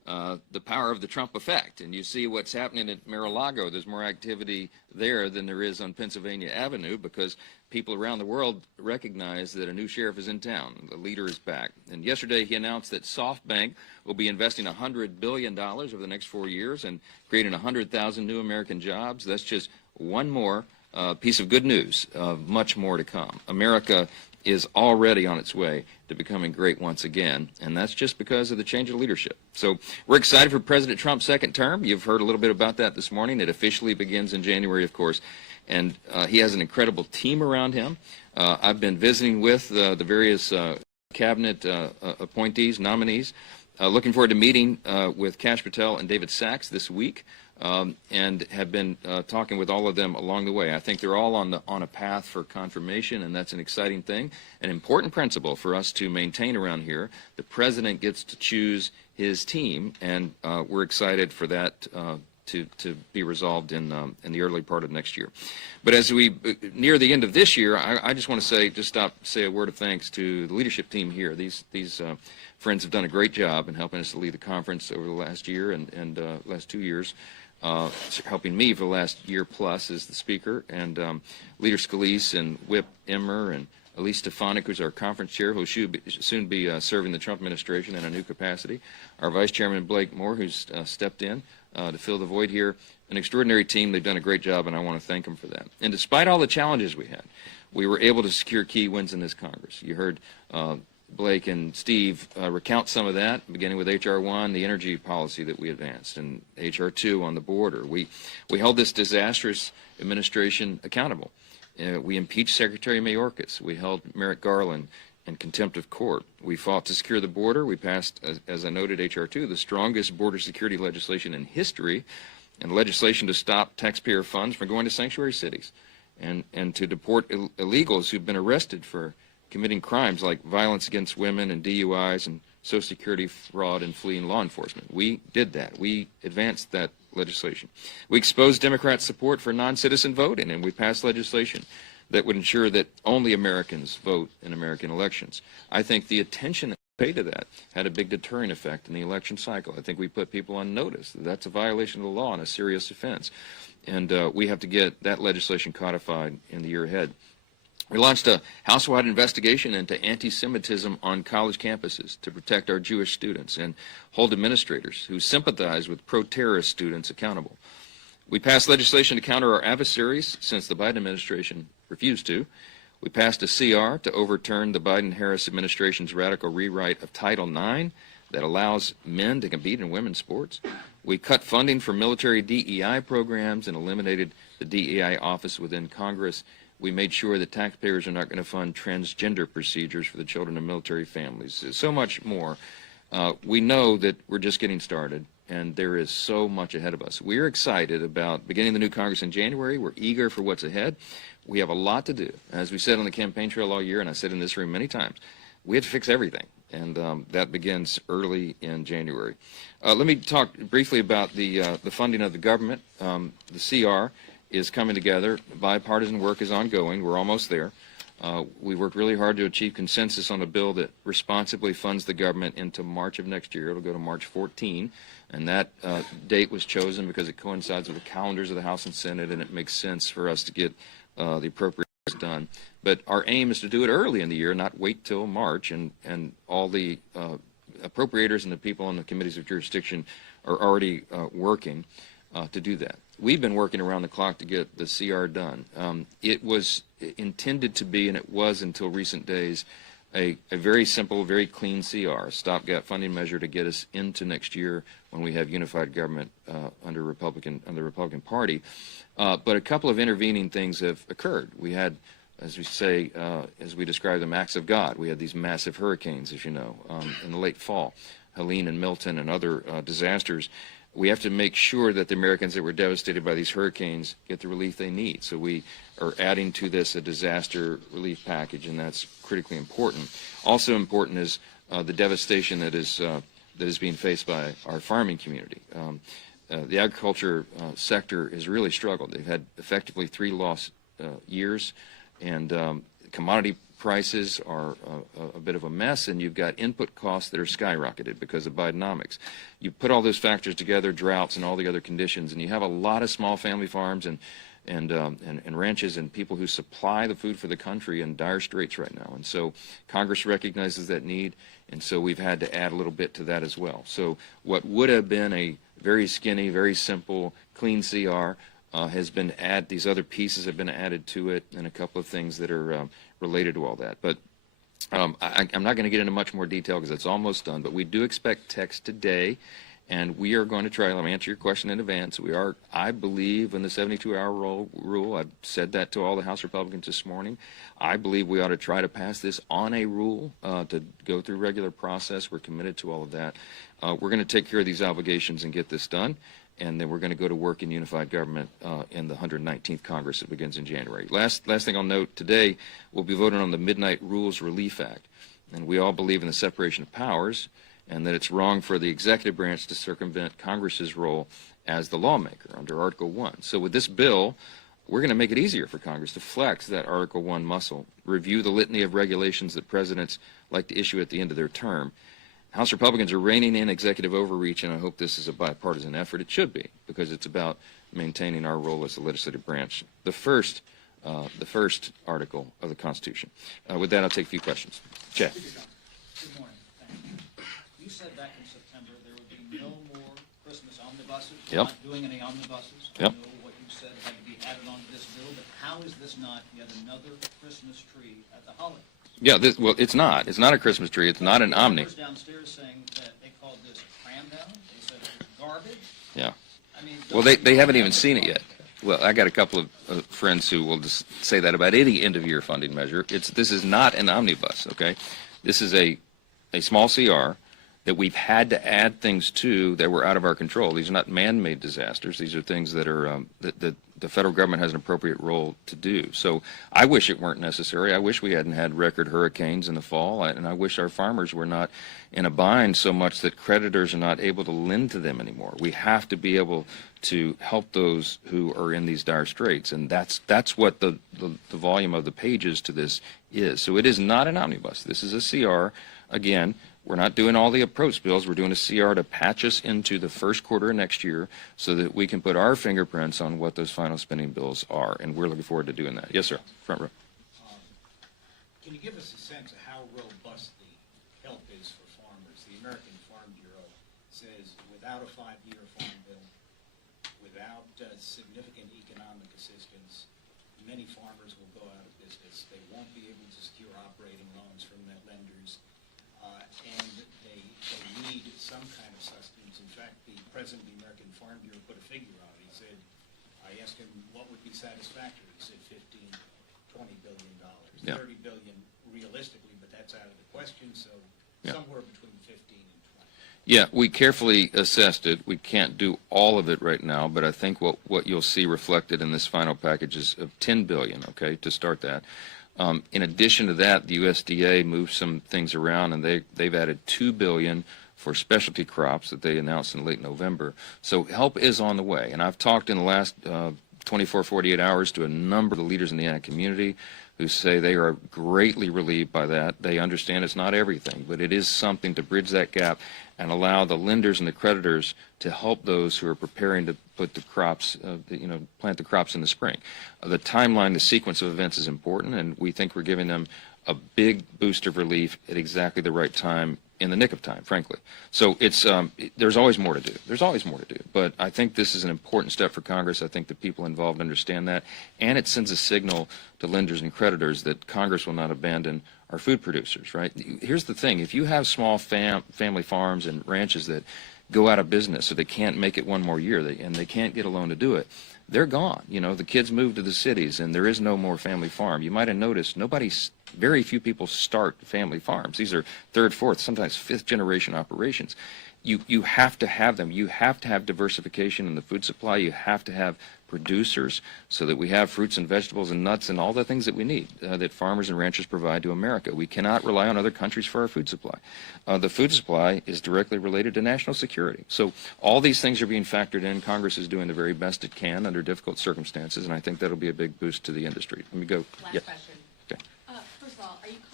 the power of the Trump effect. And you see what's happening at Mar-a-Lago. There's more activity there than there is on Pennsylvania Avenue because people around the world recognize that a new sheriff is in town. The leader is back. And yesterday he announced that SoftBank will be investing $100 billion over the next 4 years and creating 100,000 new American jobs. That's just one more piece of good news. Much more to come. America is already on its way to becoming great once again, and that's just because of the change of leadership. So we're excited for President Trump's second term. You've heard a little bit about that this morning. It officially begins in January, of course, and he has an incredible team around him. I've been visiting with the various cabinet appointees, nominees. Looking forward to meeting with Kash Patel and David Sachs this week. And have been talking with all of them along the way. I think they're all on a path for confirmation, and that's an exciting thing, an important principle for us to maintain around here. The president gets to choose his team, and we're excited for that to be resolved in the early part of next year. But as we near the end of this year, I just want to say a word of thanks to the leadership team here. These friends have done a great job in helping us to lead the conference over the last year and last 2 years. Helping me for the last year plus as the speaker, and Leader Scalise and Whip Emmer and Elise Stefanik, who's our conference chair, who will soon be serving the Trump administration in a new capacity. Our Vice Chairman Blake Moore, who's stepped in to fill the void here. An extraordinary team. They've done a great job, and I want to thank them for that. And despite all the challenges we had, we were able to secure key wins in this Congress. You heard Blake and Steve recount some of that, beginning with H.R. 1, the energy policy that we advanced, and H.R. 2 on the border. We held this disastrous administration accountable. We impeached Secretary Mayorkas. We held Merrick Garland in contempt of court. We fought to secure the border. We passed, as I noted, H.R. 2, the strongest border security legislation in history, and legislation to stop taxpayer funds from going to sanctuary cities and to deport illegals who've been arrested for committing crimes like violence against women and DUIs and Social Security fraud and fleeing law enforcement. We did that. We advanced that legislation. We exposed Democrats' support for non-citizen voting, and we passed legislation that would ensure that only Americans vote in American elections. I think the attention that we paid to that had a big deterring effect in the election cycle. I think we put people on notice that that's a violation of the law and a serious offense. And we have to get that legislation codified in the year ahead. We launched a house-wide investigation into anti-Semitism on college campuses to protect our Jewish students and hold administrators who sympathize with pro-terrorist students accountable. We passed legislation to counter our adversaries since the Biden administration refused to. We passed a CR to overturn the Biden-Harris administration's radical rewrite of Title IX that allows men to compete in women's sports. We cut funding for military DEI programs and eliminated the DEI office within Congress. We made sure that taxpayers are not going to fund transgender procedures for the children of military families. So much more. We know that we're just getting started, and there is so much ahead of us. We're excited about beginning the new Congress in January. We're eager for what's ahead. We have a lot to do. As we said on the campaign trail all year, and I said in this room many times, we have to fix everything, and that begins early in January. Let me talk briefly about the funding of the government. The CR is coming together. Bipartisan work is ongoing. We're almost there. We worked really hard to achieve consensus on a bill that responsibly funds the government into March of next year. It'll go to March 14, and that date was chosen because it coincides with the calendars of the House and Senate, and it makes sense for us to get the appropriations done. But our aim is to do it early in the year, not wait till March, and all the appropriators and the people on the committees of jurisdiction are already working to do that. We've been working around the clock to get the CR done. It was intended to be, and it was until recent days, a very simple, very clean CR, a stopgap funding measure to get us into next year when we have unified government under the Republican Party. But a couple of intervening things have occurred. We had, as we say, as we describe them, acts of God. We had these massive hurricanes, as you know, in the late fall, Helene and Milton and other disasters. We have to make sure that the Americans that were devastated by these hurricanes get the relief they need. So we are adding to this a disaster relief package, and that's critically important. Also important is the devastation that is being faced by our farming community. The agriculture sector has really struggled. They've had effectively 3 lost years, and commodity prices are a bit of a mess, and you've got input costs that are skyrocketed because of Bidenomics. You put all those factors together, droughts and all the other conditions, and you have a lot of small family farms and ranches and people who supply the food for the country in dire straits right now. And so Congress recognizes that need, and so we've had to add a little bit to that as well. So what would have been a very skinny, very simple, clean CR has been these other pieces have been added to it, and a couple of things that are related to all that. But I'm not going to get into much more detail because it's almost done, but we do expect text today. And we are going to try, let me answer your question in advance. We are, I believe, in the 72-hour rule. I've said that to all the House Republicans this morning. I believe we ought to try to pass this on a rule to go through regular process. We're committed to all of that. We're going to take care of these obligations and get this done. And then we're going to go to work in unified government in the 119th Congress that begins in January. Last thing I'll note, today we'll be voting on the Midnight Rules Relief Act. And we all believe in the separation of powers, and that it's wrong for the executive branch to circumvent Congress's role as the lawmaker under Article 1. So with this bill, we're going to make it easier for Congress to flex that Article 1 muscle, review the litany of regulations that presidents like to issue at the end of their term. House Republicans are reining in executive overreach, and I hope this is a bipartisan effort. It should be, because it's about maintaining our role as the legislative branch, the first article of the Constitution. With that, I'll take a few questions. Jeff. Good morning. Thank you. You said back in September there would be no more Christmas omnibuses. We're not doing any omnibuses. I know what you said had to be added onto this bill, but how is this not yet another Christmas tree at the holidays? Yeah, well, it's not. It's not a Christmas tree. It's not an omni. Downstairs saying that they called this cram down. They said it was garbage. Yeah. I mean, well, they haven't even seen it yet. Well, I got a couple of friends who will just say that about any end-of-year funding measure. This is not an omnibus, okay? This is a small CR that we've had to add things to that were out of our control. These are not man-made disasters. These are things that are that the federal government has an appropriate role to do. So I wish it weren't necessary. I wish we hadn't had record hurricanes in the fall, and I wish our farmers were not in a bind so much that creditors are not able to lend to them anymore. We have to be able to help those who are in these dire straits, and that's what the volume of the pages to this is. So it is not an omnibus. This is a CR. Again, we're not doing all the approach bills. We're doing a CR to patch us into the first quarter of next year so that we can put our fingerprints on what those final spending bills are, and we're looking forward to doing that. Yes, sir. Front row. Can you give us a sense of how robust the help is for farmers? The American Farm Bureau says without a 5-year farm bill, without significant economic assistance, many farmers will go out of business. They won't be able to secure operating loans from their lenders. And they need some kind of sustenance. In fact, the president of the American Farm Bureau put a figure on it. He said, I asked him what would be satisfactory. He said $15–20 billion. Yeah. $30 billion realistically, but that's out of the question, so somewhere between 15 and 20. Yeah, we carefully assessed it. We can't do all of it right now, but I think what you'll see reflected in this final package is of $10 billion, okay, to start that. In addition to that, the USDA moved some things around, and they've added $2 billion for specialty crops that they announced in late November. So help is on the way, and I've talked in the last 24, 48 hours to a number of the leaders in the ag community who say they are greatly relieved by that. They understand it's not everything, but it is something to bridge that gap and allow the lenders and the creditors to help those who are preparing to put the crops, plant the crops in the spring. The timeline, the sequence of events is important, and we think we're giving them a big boost of relief at exactly the right time, in the nick of time, frankly. So it's there's always more to do. There's always more to do. But I think this is an important step for Congress. I think the people involved understand that, and it sends a signal to lenders and creditors that Congress will not abandon our food producers, right? Here's the thing. If you have small family farms and ranches that go out of business, or they can't make it one more year, and they can't get a loan to do it, they're gone. The kids move to the cities, and there is no more family farm. You might have noticed very few people start family farms. These are third, fourth, sometimes fifth generation operations. You have to have them. You have to have diversification in the food supply. You have to have producers so that we have fruits and vegetables and nuts and all the things that we need that farmers and ranchers provide to America. We cannot rely on other countries for our food supply. The food supply is directly related to national security. So all these things are being factored in. Congress is doing the very best it can under difficult circumstances, and I think that'll be a big boost to the industry. Let me go. Last question. Okay. First of all, are you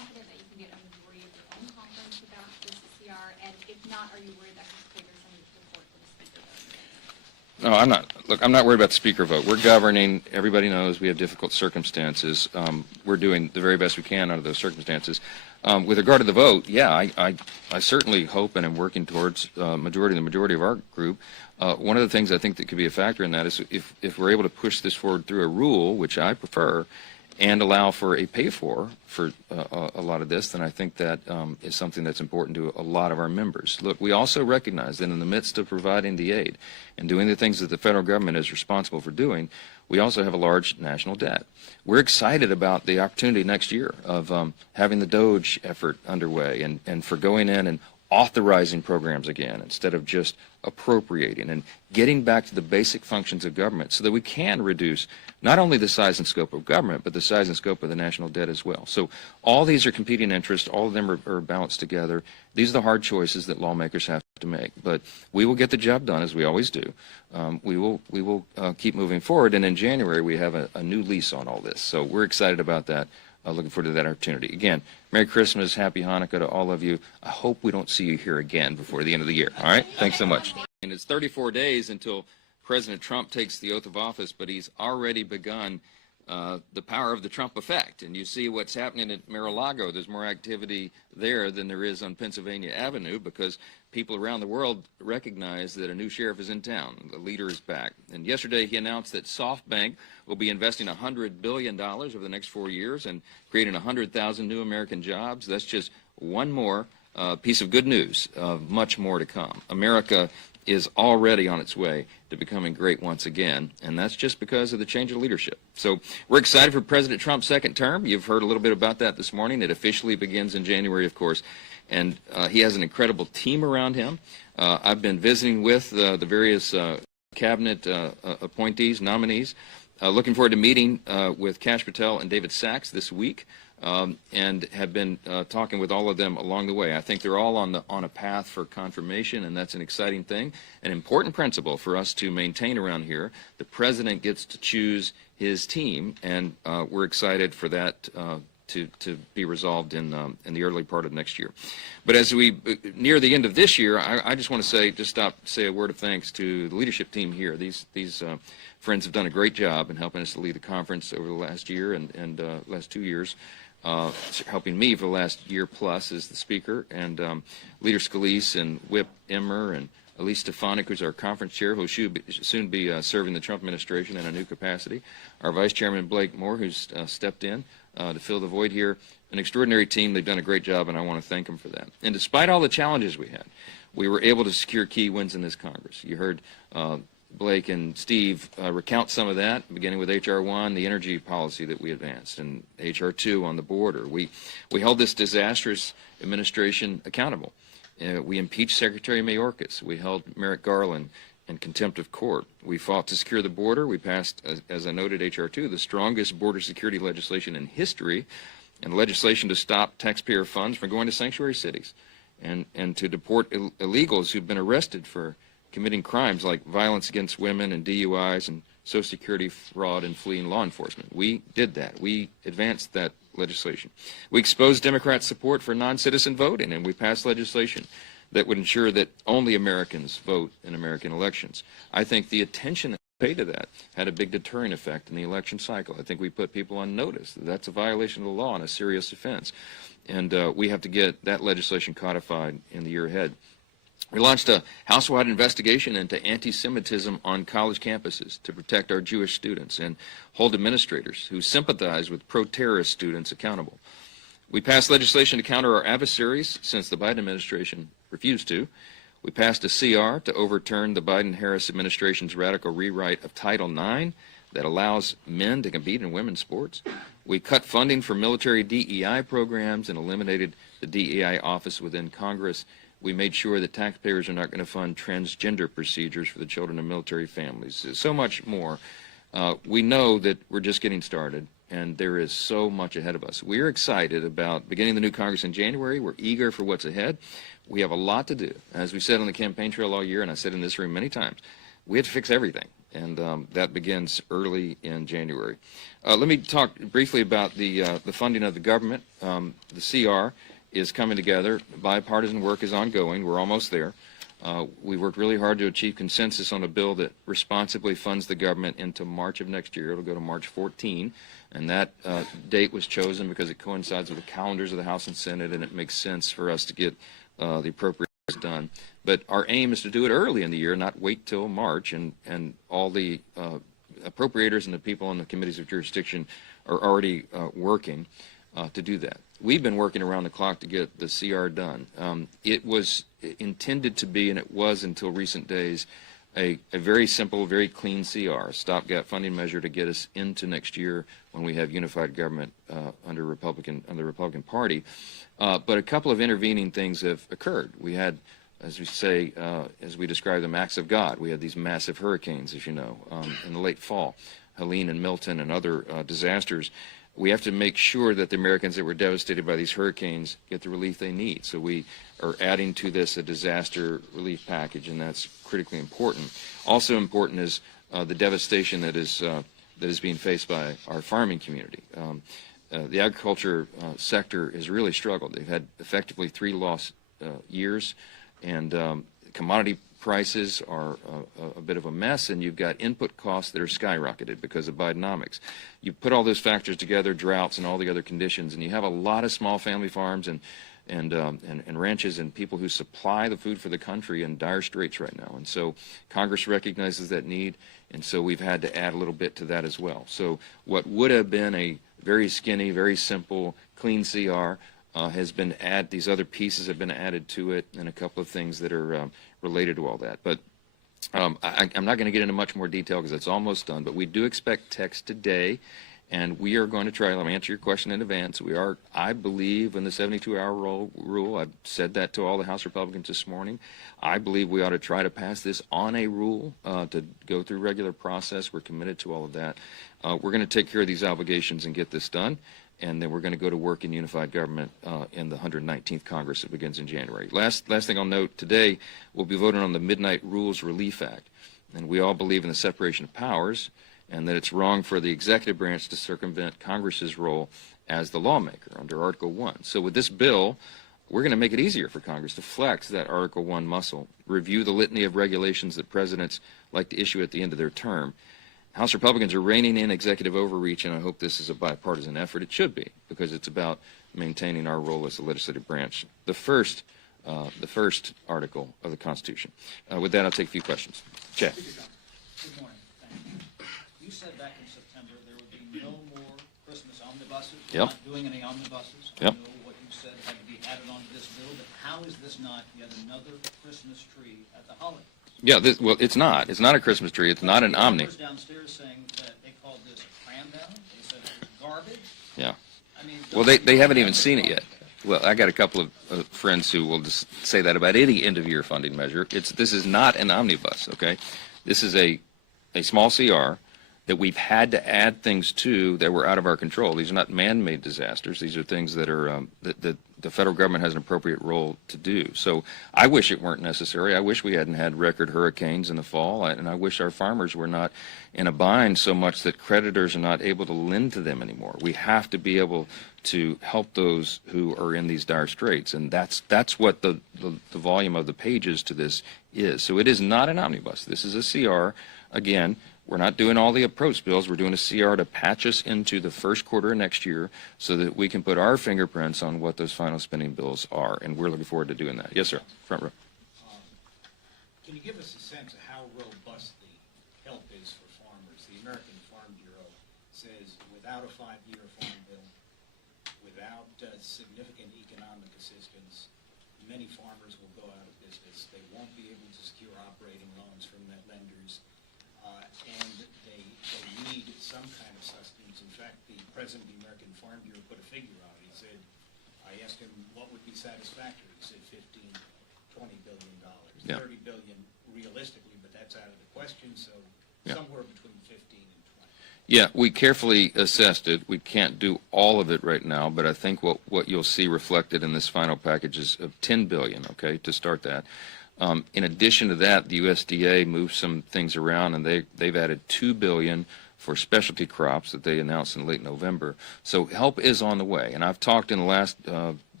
And if not, are you worried that could trigger some support for the speaker vote? No, I'm not. Look, I'm not worried about the speaker vote. We're governing. Everybody knows we have difficult circumstances. We're doing the very best we can under those circumstances. With regard to the vote, yeah, I certainly hope and am working towards the majority of our group. One of the things I think that could be a factor in that is if we're able to push this forward through a rule, which I prefer, and allow for a pay-for a lot of this, then I think that is something that's important to a lot of our members. Look, we also recognize that in the midst of providing the aid and doing the things that the federal government is responsible for doing, we also have a large national debt. We're excited about the opportunity next year of having the DOGE effort underway and for going in and authorizing programs again instead of just appropriating and getting back to the basic functions of government so that we can reduce not only the size and scope of government, but the size and scope of the national debt as well. So all these are competing interests. All of them are balanced together. These are the hard choices that lawmakers have to make. But we will get the job done, as we always do. We will keep moving forward. And in January, we have a new lease on all this. So we're excited about that. Looking forward to that opportunity. Again, Merry Christmas, Happy Hanukkah to all of you. I hope we don't see you here again before the end of the year. All right? Thanks so much. And it's 34 days until President Trump takes the oath of office, but he's already begun the power of the Trump effect. And you see what's happening at Mar-a-Lago. There's more activity there than there is on Pennsylvania Avenue because people around the world recognize that a new sheriff is in town. The leader is back. And yesterday he announced that SoftBank will be investing $100 billion over the next 4 years and creating 100,000 new American jobs. That's just one more piece of good news, much more to come. America is already on its way to becoming great once again, and that's just because of the change of leadership. So we're excited for President Trump's second term. You've heard a little bit about that this morning. It officially begins in January, of course, and he has an incredible team around him. I've been visiting with the various cabinet appointees, nominees. Looking forward to meeting with Kash Patel and David Sachs this week. And have been talking with all of them along the way. I think they're all on a path for confirmation, and that's an exciting thing, an important principle for us to maintain around here. The president gets to choose his team, and we're excited for that to be resolved in the early part of next year. But as we near the end of this year, I just want to say a word of thanks to the leadership team here. These friends have done a great job in helping us to lead the conference over the last year and last 2 years. Helping me for the last year plus as the speaker, and Leader Scalise and Whip Emmer and Elise Stefanik, who's our conference chair, who will soon be serving the Trump administration in a new capacity. Our Vice Chairman Blake Moore, who's stepped in to fill the void here. An extraordinary team. They've done a great job, and I want to thank them for that. And despite all the challenges we had, we were able to secure key wins in this Congress. You heard Blake and Steve recount some of that, beginning with H.R. 1, the energy policy that we advanced, and H.R. 2 on the border. We held this disastrous administration accountable. We impeached Secretary Mayorkas. We held Merrick Garland in contempt of court. We fought to secure the border. We passed, as I noted, H.R. 2, the strongest border security legislation in history, and legislation to stop taxpayer funds from going to sanctuary cities and to deport illegals who've been arrested for committing crimes like violence against women and DUIs and Social Security fraud and fleeing law enforcement. We did that. We advanced that legislation. We exposed Democrat support for non-citizen voting, and we passed legislation that would ensure that only Americans vote in American elections. I think the attention that we paid to that had a big deterring effect in the election cycle. I think we put people on notice that that's a violation of the law and a serious offense. And we have to get that legislation codified in the year ahead. We launched a house-wide investigation into anti-Semitism on college campuses to protect our Jewish students and hold administrators who sympathize with pro-terrorist students accountable. We passed legislation to counter our adversaries since the Biden administration refused to. We passed a CR to overturn the Biden-Harris administration's radical rewrite of Title IX that allows men to compete in women's sports. We cut funding for military DEI programs and eliminated the DEI office within Congress. We made sure that taxpayers are not going to fund transgender procedures for the children of military families. So much more. We know that we're just getting started, and there is so much ahead of us. We're excited about beginning the new Congress in January. We're eager for what's ahead. We have a lot to do. As we said on the campaign trail all year, and I said in this room many times, we have to fix everything, and that begins early in January. Let me talk briefly about the funding of the government, the CR. is coming together. Bipartisan work is ongoing. We're almost there. We worked really hard to achieve consensus on a bill that responsibly funds the government into March of next year. It'll go to March 14, and that date was chosen because it coincides with the calendars of the House and Senate, and it makes sense for us to get the appropriations done. But our aim is to do it early in the year, not wait till March, and all the appropriators and the people on the committees of jurisdiction are already working to do that. We've been working around the clock to get the CR done. It was intended to be, and it was until recent days, a very simple, very clean CR, a stopgap funding measure to get us into next year when we have unified government under the Republican Party. But a couple of intervening things have occurred. We had, as we say, as we describe them, acts of God. We had these massive hurricanes, as you know, in the late fall, Helene and Milton and other disasters. We have to make sure that the Americans that were devastated by these hurricanes get the relief they need. So we are adding to this a disaster relief package, and that's critically important. Also important is the devastation that is being faced by our farming community. The agriculture sector has really struggled. They've had effectively 3 lost years, and commodity prices are a bit of a mess, and you've got input costs that are skyrocketed because of Bidenomics. You put all those factors together, droughts and all the other conditions, and you have a lot of small family farms and ranches and people who supply the food for the country in dire straits right now. And so Congress recognizes that need, and so we've had to add a little bit to that as well. So what would have been a very skinny, very simple, clean CR has been added. These other pieces have been added to it, and a couple of things that are related to all that. But I'm not going to get into much more detail because it's almost done, but we do expect text today, and we are going to try. Let me answer your question in advance. We are, I believe, in the 72-hour rule. I've said that to all the House Republicans this morning. I believe we ought to try to pass this on a rule to go through regular process. We're committed to all of that. We're going to take care of these obligations and get this done, and then we're going to go to work in unified government in the 119th Congress that begins in January. Last thing I'll note, today we'll be voting on the Midnight Rules Relief Act, and we all believe in the separation of powers and that it's wrong for the executive branch to circumvent Congress's role as the lawmaker under Article 1. So with this bill, we're going to make it easier for Congress to flex that Article 1 muscle, review the litany of regulations that presidents like to issue at the end of their term. House Republicans are reining in executive overreach, and I hope this is a bipartisan effort. It should be, because it's about maintaining our role as the legislative branch, the first article of the Constitution. With that, I'll take a few questions. Chad. Good morning. Thank you. You said back in September there would be no more Christmas omnibuses. You're not doing any omnibuses. I know what you said had to be added onto this bill, but how is this not yet another Christmas tree at the holidays? Yeah, well, it's not. It's not a Christmas tree. It's not an omni. Downstairs saying that they called this cram down. They said it was garbage. Yeah. I mean, well, they haven't even seen it yet. Well, I got a couple of friends who will just say that about any end-of-year funding measure. This is not an omnibus, okay? This is a small CR that we've had to add things to that were out of our control. These are not man-made disasters. These are things that are that the federal government has an appropriate role to do. So I wish it weren't necessary. I wish we hadn't had record hurricanes in the fall, and I wish our farmers were not in a bind so much that creditors are not able to lend to them anymore. We have to be able to help those who are in these dire straits, and that's what the volume of the pages to this is. So it is not an omnibus. This is a CR. Again, we're not doing all the approach bills. We're doing a CR to patch us into the first quarter of next year so that we can put our fingerprints on what those final spending bills are, and we're looking forward to doing that. Yes, sir. Front row. Can you give us a sense of how robust the help is for farmers? The American Farm Bureau says without a 5-year farm bill, without significant economic assistance, many farmers will go out of business. They won't be able to secure operating loans from their lenders. And they need some kind of sustenance. In fact, the president of the American Farm Bureau put a figure on it. He said, I asked him what would be satisfactory. He said $15–20 billion. Yeah. $30 billion realistically, but that's out of the question, so somewhere between 15 and 20. Yeah, we carefully assessed it. We can't do all of it right now, but I think what you'll see reflected in this final package is of $10 billion, okay, to start that. In addition to that, the USDA moved some things around, and they've added $2 billion for specialty crops that they announced in late November. So help is on the way. And I've talked in the last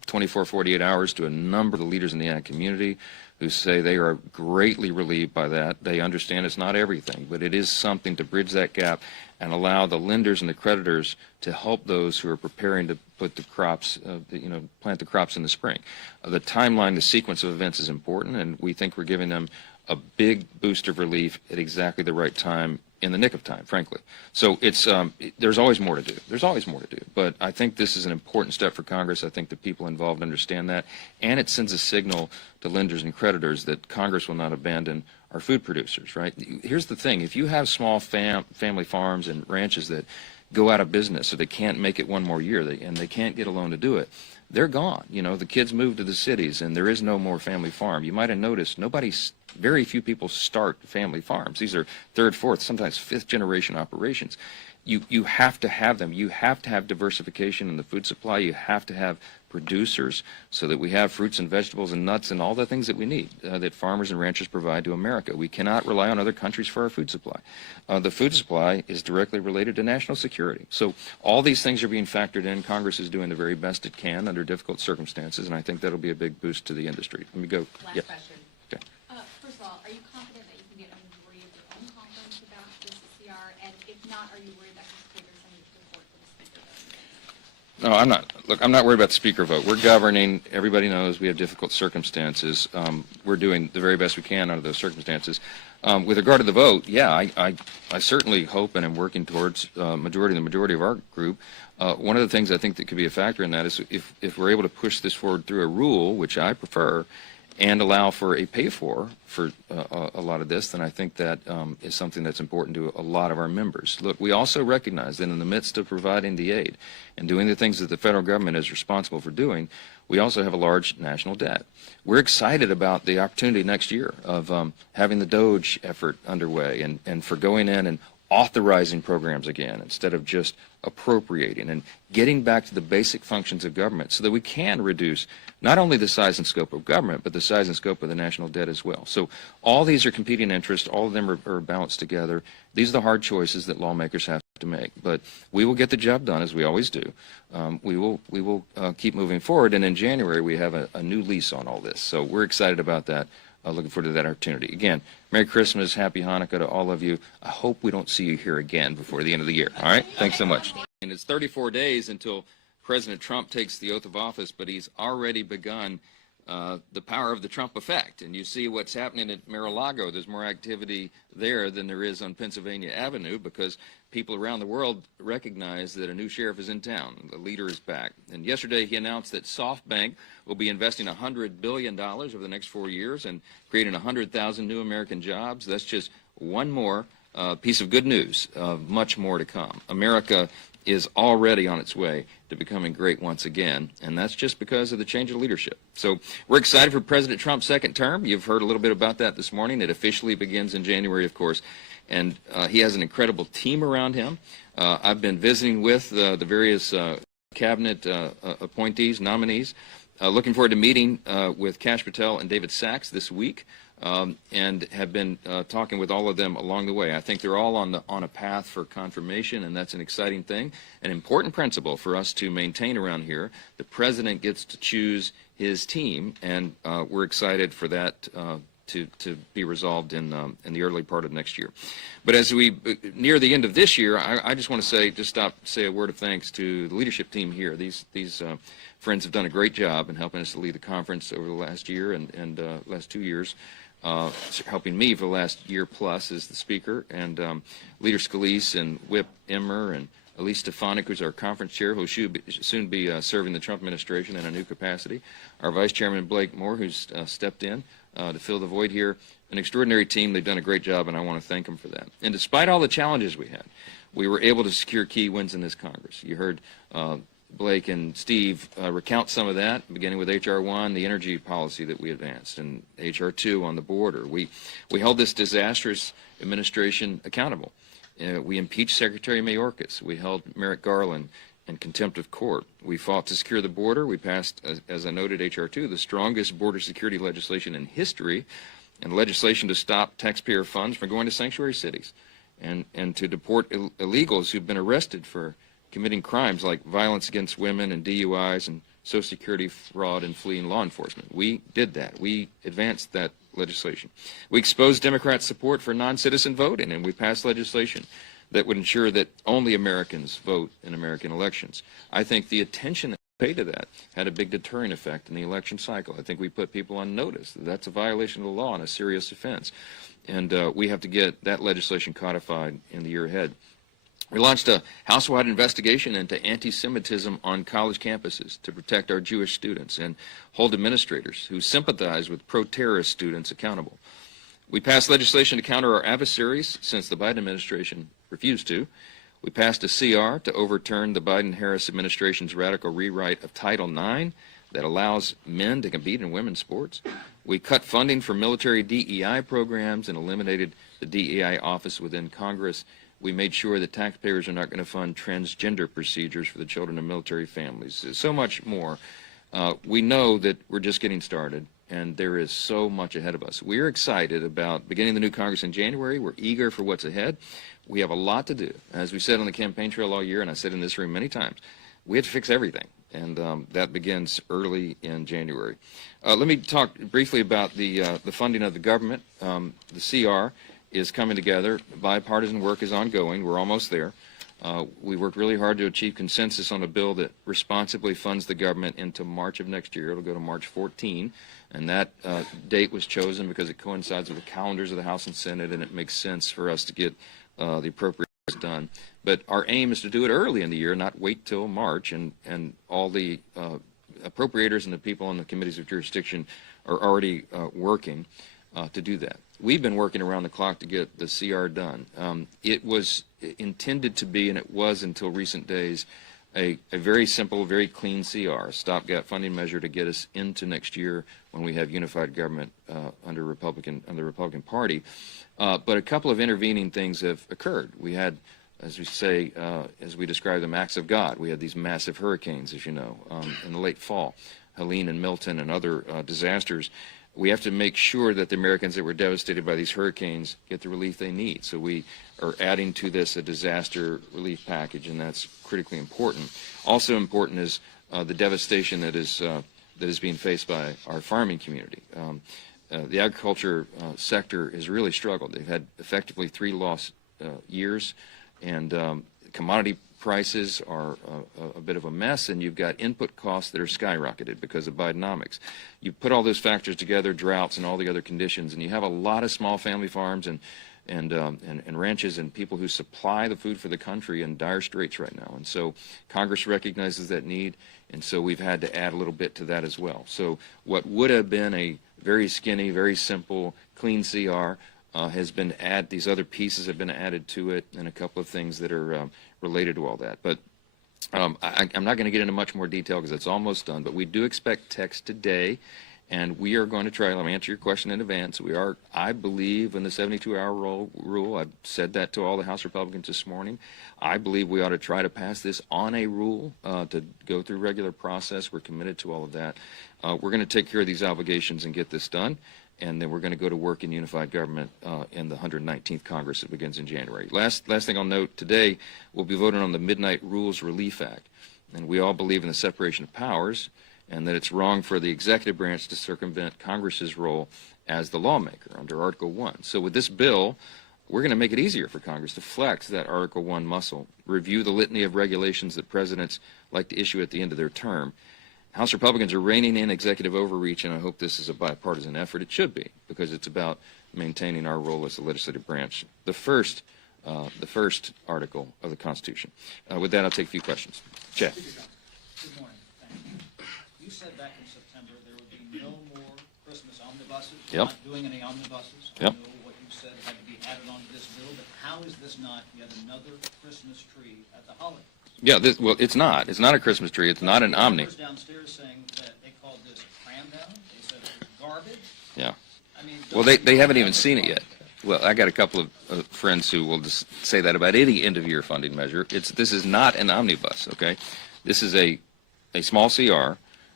24, 48 hours to a number of the leaders in the ag community who say they are greatly relieved by that. They understand it's not everything, but it is something to bridge that gap and allow the lenders and the creditors to help those who are preparing to put the crops, plant the crops in the spring. The timeline, the sequence of events is important, and we think we're giving them a big boost of relief at exactly the right time, in the nick of time, frankly. So it's there's always more to do. There's always more to do. But I think this is an important step for Congress. I think the people involved understand that, and it sends a signal to lenders and creditors that Congress will not abandon our food producers, right? Here's the thing. If you have small family farms and ranches that go out of business or they can't make it one more year and they can't get a loan to do it, they're gone. The kids move to the cities and there is no more family farm. You might have noticed very few people start family farms. These are third, fourth, sometimes fifth generation operations. You have to have them. You have to have diversification in the food supply. You have to have producers so that we have fruits and vegetables and nuts and all the things that we need that farmers and ranchers provide to America. We cannot rely on other countries for our food supply. The food supply is directly related to national security. So all these things are being factored in. Congress is doing the very best it can under difficult circumstances, and I think that'll be a big boost to the industry. Let me go. Last question. Okay. First of all, are you confident that you can get a majority of your own conference about this CR? And if not, are you worried that could trigger some support for the speaker vote? No, I'm not. Look, I'm not worried about the speaker vote. We're governing. Everybody knows we have difficult circumstances. We're doing the very best we can under those circumstances. With regard to the vote, yeah, I certainly hope and am working towards the majority of our group. One of the things I think that could be a factor in that is if we're able to push this forward through a rule, which I prefer, and allow for a pay-for a lot of this, then I think that is something that's important to a lot of our members. Look, we also recognize that in the midst of providing the aid and doing the things that the federal government is responsible for doing, we also have a large national debt. We're excited about the opportunity next year of having the DOGE effort underway and for going in and authorizing programs again instead of just appropriating and getting back to the basic functions of government so that we can reduce not only the size and scope of government, but the size and scope of the national debt as well. So all these are competing interests. All of them are balanced together. These are the hard choices that lawmakers have to make. But we will get the job done, as we always do. We will keep moving forward. And in January, we have a new lease on all this. So we're excited about that. Looking forward to that opportunity. Again, Merry Christmas, Happy Hanukkah to all of you. I hope we don't see you here again before the end of the year. All right? Thanks so much. And it's 34 days until President Trump takes the oath of office, but he's already begun the power of the Trump effect. And you see what's happening at Mar-a-Lago. There's more activity there than there is on Pennsylvania Avenue because people around the world recognize that a new sheriff is in town. The leader is back. And yesterday he announced that SoftBank will be investing $100 billion over the next 4 years and creating 100,000 new American jobs. That's just one more piece of good news. Much more to come. America is already on its way to becoming great once again, and that's just because of the change of leadership. So we're excited for President Trump's second term. You've heard a little bit about that this morning. It officially begins in January, of course, and he has an incredible team around him. I've been visiting with the various cabinet appointees, nominees. Looking forward to meeting with Kash Patel and David Sachs this week. And have been talking with all of them along the way. I think they're all on a path for confirmation, and that's an exciting thing, an important principle for us to maintain around here. The president gets to choose his team, and we're excited for that to be resolved in the early part of next year. But as we near the end of this year, I just want to say a word of thanks to the leadership team here. These friends have done a great job in helping us to lead the conference over the last year and last 2 years. Helping me for the last year plus as the speaker, and Leader Scalise and Whip Emmer and Elise Stefanik, who's our conference chair, who will soon be serving the Trump administration in a new capacity. Our Vice Chairman Blake Moore, who's stepped in to fill the void here. An extraordinary team. They've done a great job, and I want to thank them for that. And despite all the challenges we had, we were able to secure key wins in this Congress. You heard Blake and Steve recount some of that, beginning with H.R. 1, the energy policy that we advanced, and H.R. 2 on the border. We held this disastrous administration accountable. We impeached Secretary Mayorkas. We held Merrick Garland in contempt of court. We fought to secure the border. We passed, as I noted, H.R. 2, the strongest border security legislation in history, and legislation to stop taxpayer funds from going to sanctuary cities and to deport illegals who've been arrested for committing crimes like violence against women and DUIs and Social Security fraud and fleeing law enforcement. We did that. We advanced that legislation. We exposed Democrat support for non-citizen voting, and we passed legislation that would ensure that only Americans vote in American elections. I think the attention that we paid to that had a big deterrent effect in the election cycle. I think we put people on notice that that's a violation of the law and a serious offense. And we have to get that legislation codified in the year ahead. We launched a house-wide investigation into anti-Semitism on college campuses to protect our Jewish students and hold administrators who sympathize with pro-terrorist students accountable. We passed legislation to counter our adversaries since the Biden administration refused to. We passed a CR to overturn the Biden-Harris administration's radical rewrite of Title IX that allows men to compete in women's sports. We cut funding for military DEI programs and eliminated the DEI office within Congress. We made sure that taxpayers are not going to fund transgender procedures for the children of military families. So much more. We know that we're just getting started, and there is so much ahead of us. We're excited about beginning the new Congress in January. We're eager for what's ahead. We have a lot to do. As we said on the campaign trail all year, and I said in this room many times, we have to fix everything, and that begins early in January. Let me talk briefly about the funding of the government. The CR is coming together. Bipartisan work is ongoing. We're almost there. We worked really hard to achieve consensus on a bill that responsibly funds the government into March of next year. It'll go to March 14, and that date was chosen because it coincides with the calendars of the House and Senate, and it makes sense for us to get the appropriations done. But our aim is to do it early in the year, not wait till March, and all the appropriators and the people on the committees of jurisdiction are already working to do that. We've been working around the clock to get the CR done. It was intended to be, and it was until recent days, a very simple, very clean CR, a stopgap funding measure to get us into next year when we have unified government under the Republican Party. But a couple of intervening things have occurred. We had, as we say, as we describe them, acts of God. We had these massive hurricanes, as you know, in the late fall, Helene and Milton and other disasters. We have to make sure that the Americans that were devastated by these hurricanes get the relief they need. So we are adding to this a disaster relief package, and that's critically important. Also important is the devastation that is being faced by our farming community. The agriculture sector has really struggled. They've had effectively 3 lost years, and commodity prices are a bit of a mess, and you've got input costs that are skyrocketed because of Bidenomics. You put all those factors together, droughts and all the other conditions, and you have a lot of small family farms and ranches and people who supply the food for the country in dire straits right now. And so Congress recognizes that need, and so we've had to add a little bit to that as well. So what would have been a very skinny, very simple, clean CR has been added. These other pieces have been added to it, and a couple of things that are related to all that. But I'm not going to get into much more detail because it's almost done, but we do expect text today, and we are going to try. Let me answer your question in advance. We are, I believe, in the 72-hour rule. I've said that to all the House Republicans this morning. I believe we ought to try to pass this on a rule to go through regular process. We're committed to all of that. We're going to take care of these obligations and get this done, and then we're going to go to work in unified government in the 119th Congress that begins in January. Last thing I'll note, today we'll be voting on the Midnight Rules Relief Act, and we all believe in the separation of powers and that it's wrong for the executive branch to circumvent Congress's role as the lawmaker under Article 1. So with this bill, we're going to make it easier for Congress to flex that Article 1 muscle, review the litany of regulations that presidents like to issue at the end of their term. House Republicans are reining in executive overreach, and I hope this is a bipartisan effort. It should be, because it's about maintaining our role as the legislative branch, the first article of the Constitution. With that, I'll take a few questions. Jeff. Good morning. Thank you. You said back in September there would be no more Christmas omnibuses. You're not doing any omnibuses. I know what you said had to be added onto this bill, but how is this not yet another Christmas tree at the holidays? Yeah, well, it's not. It's not a Christmas tree. It's not an omni. Downstairs saying that they called this cram down. They said it was garbage. Yeah. I mean, well, they haven't even seen it yet. Well, I got a couple of friends who will just say that about any end-of-year funding measure. This is not an omnibus, okay? This is a small CR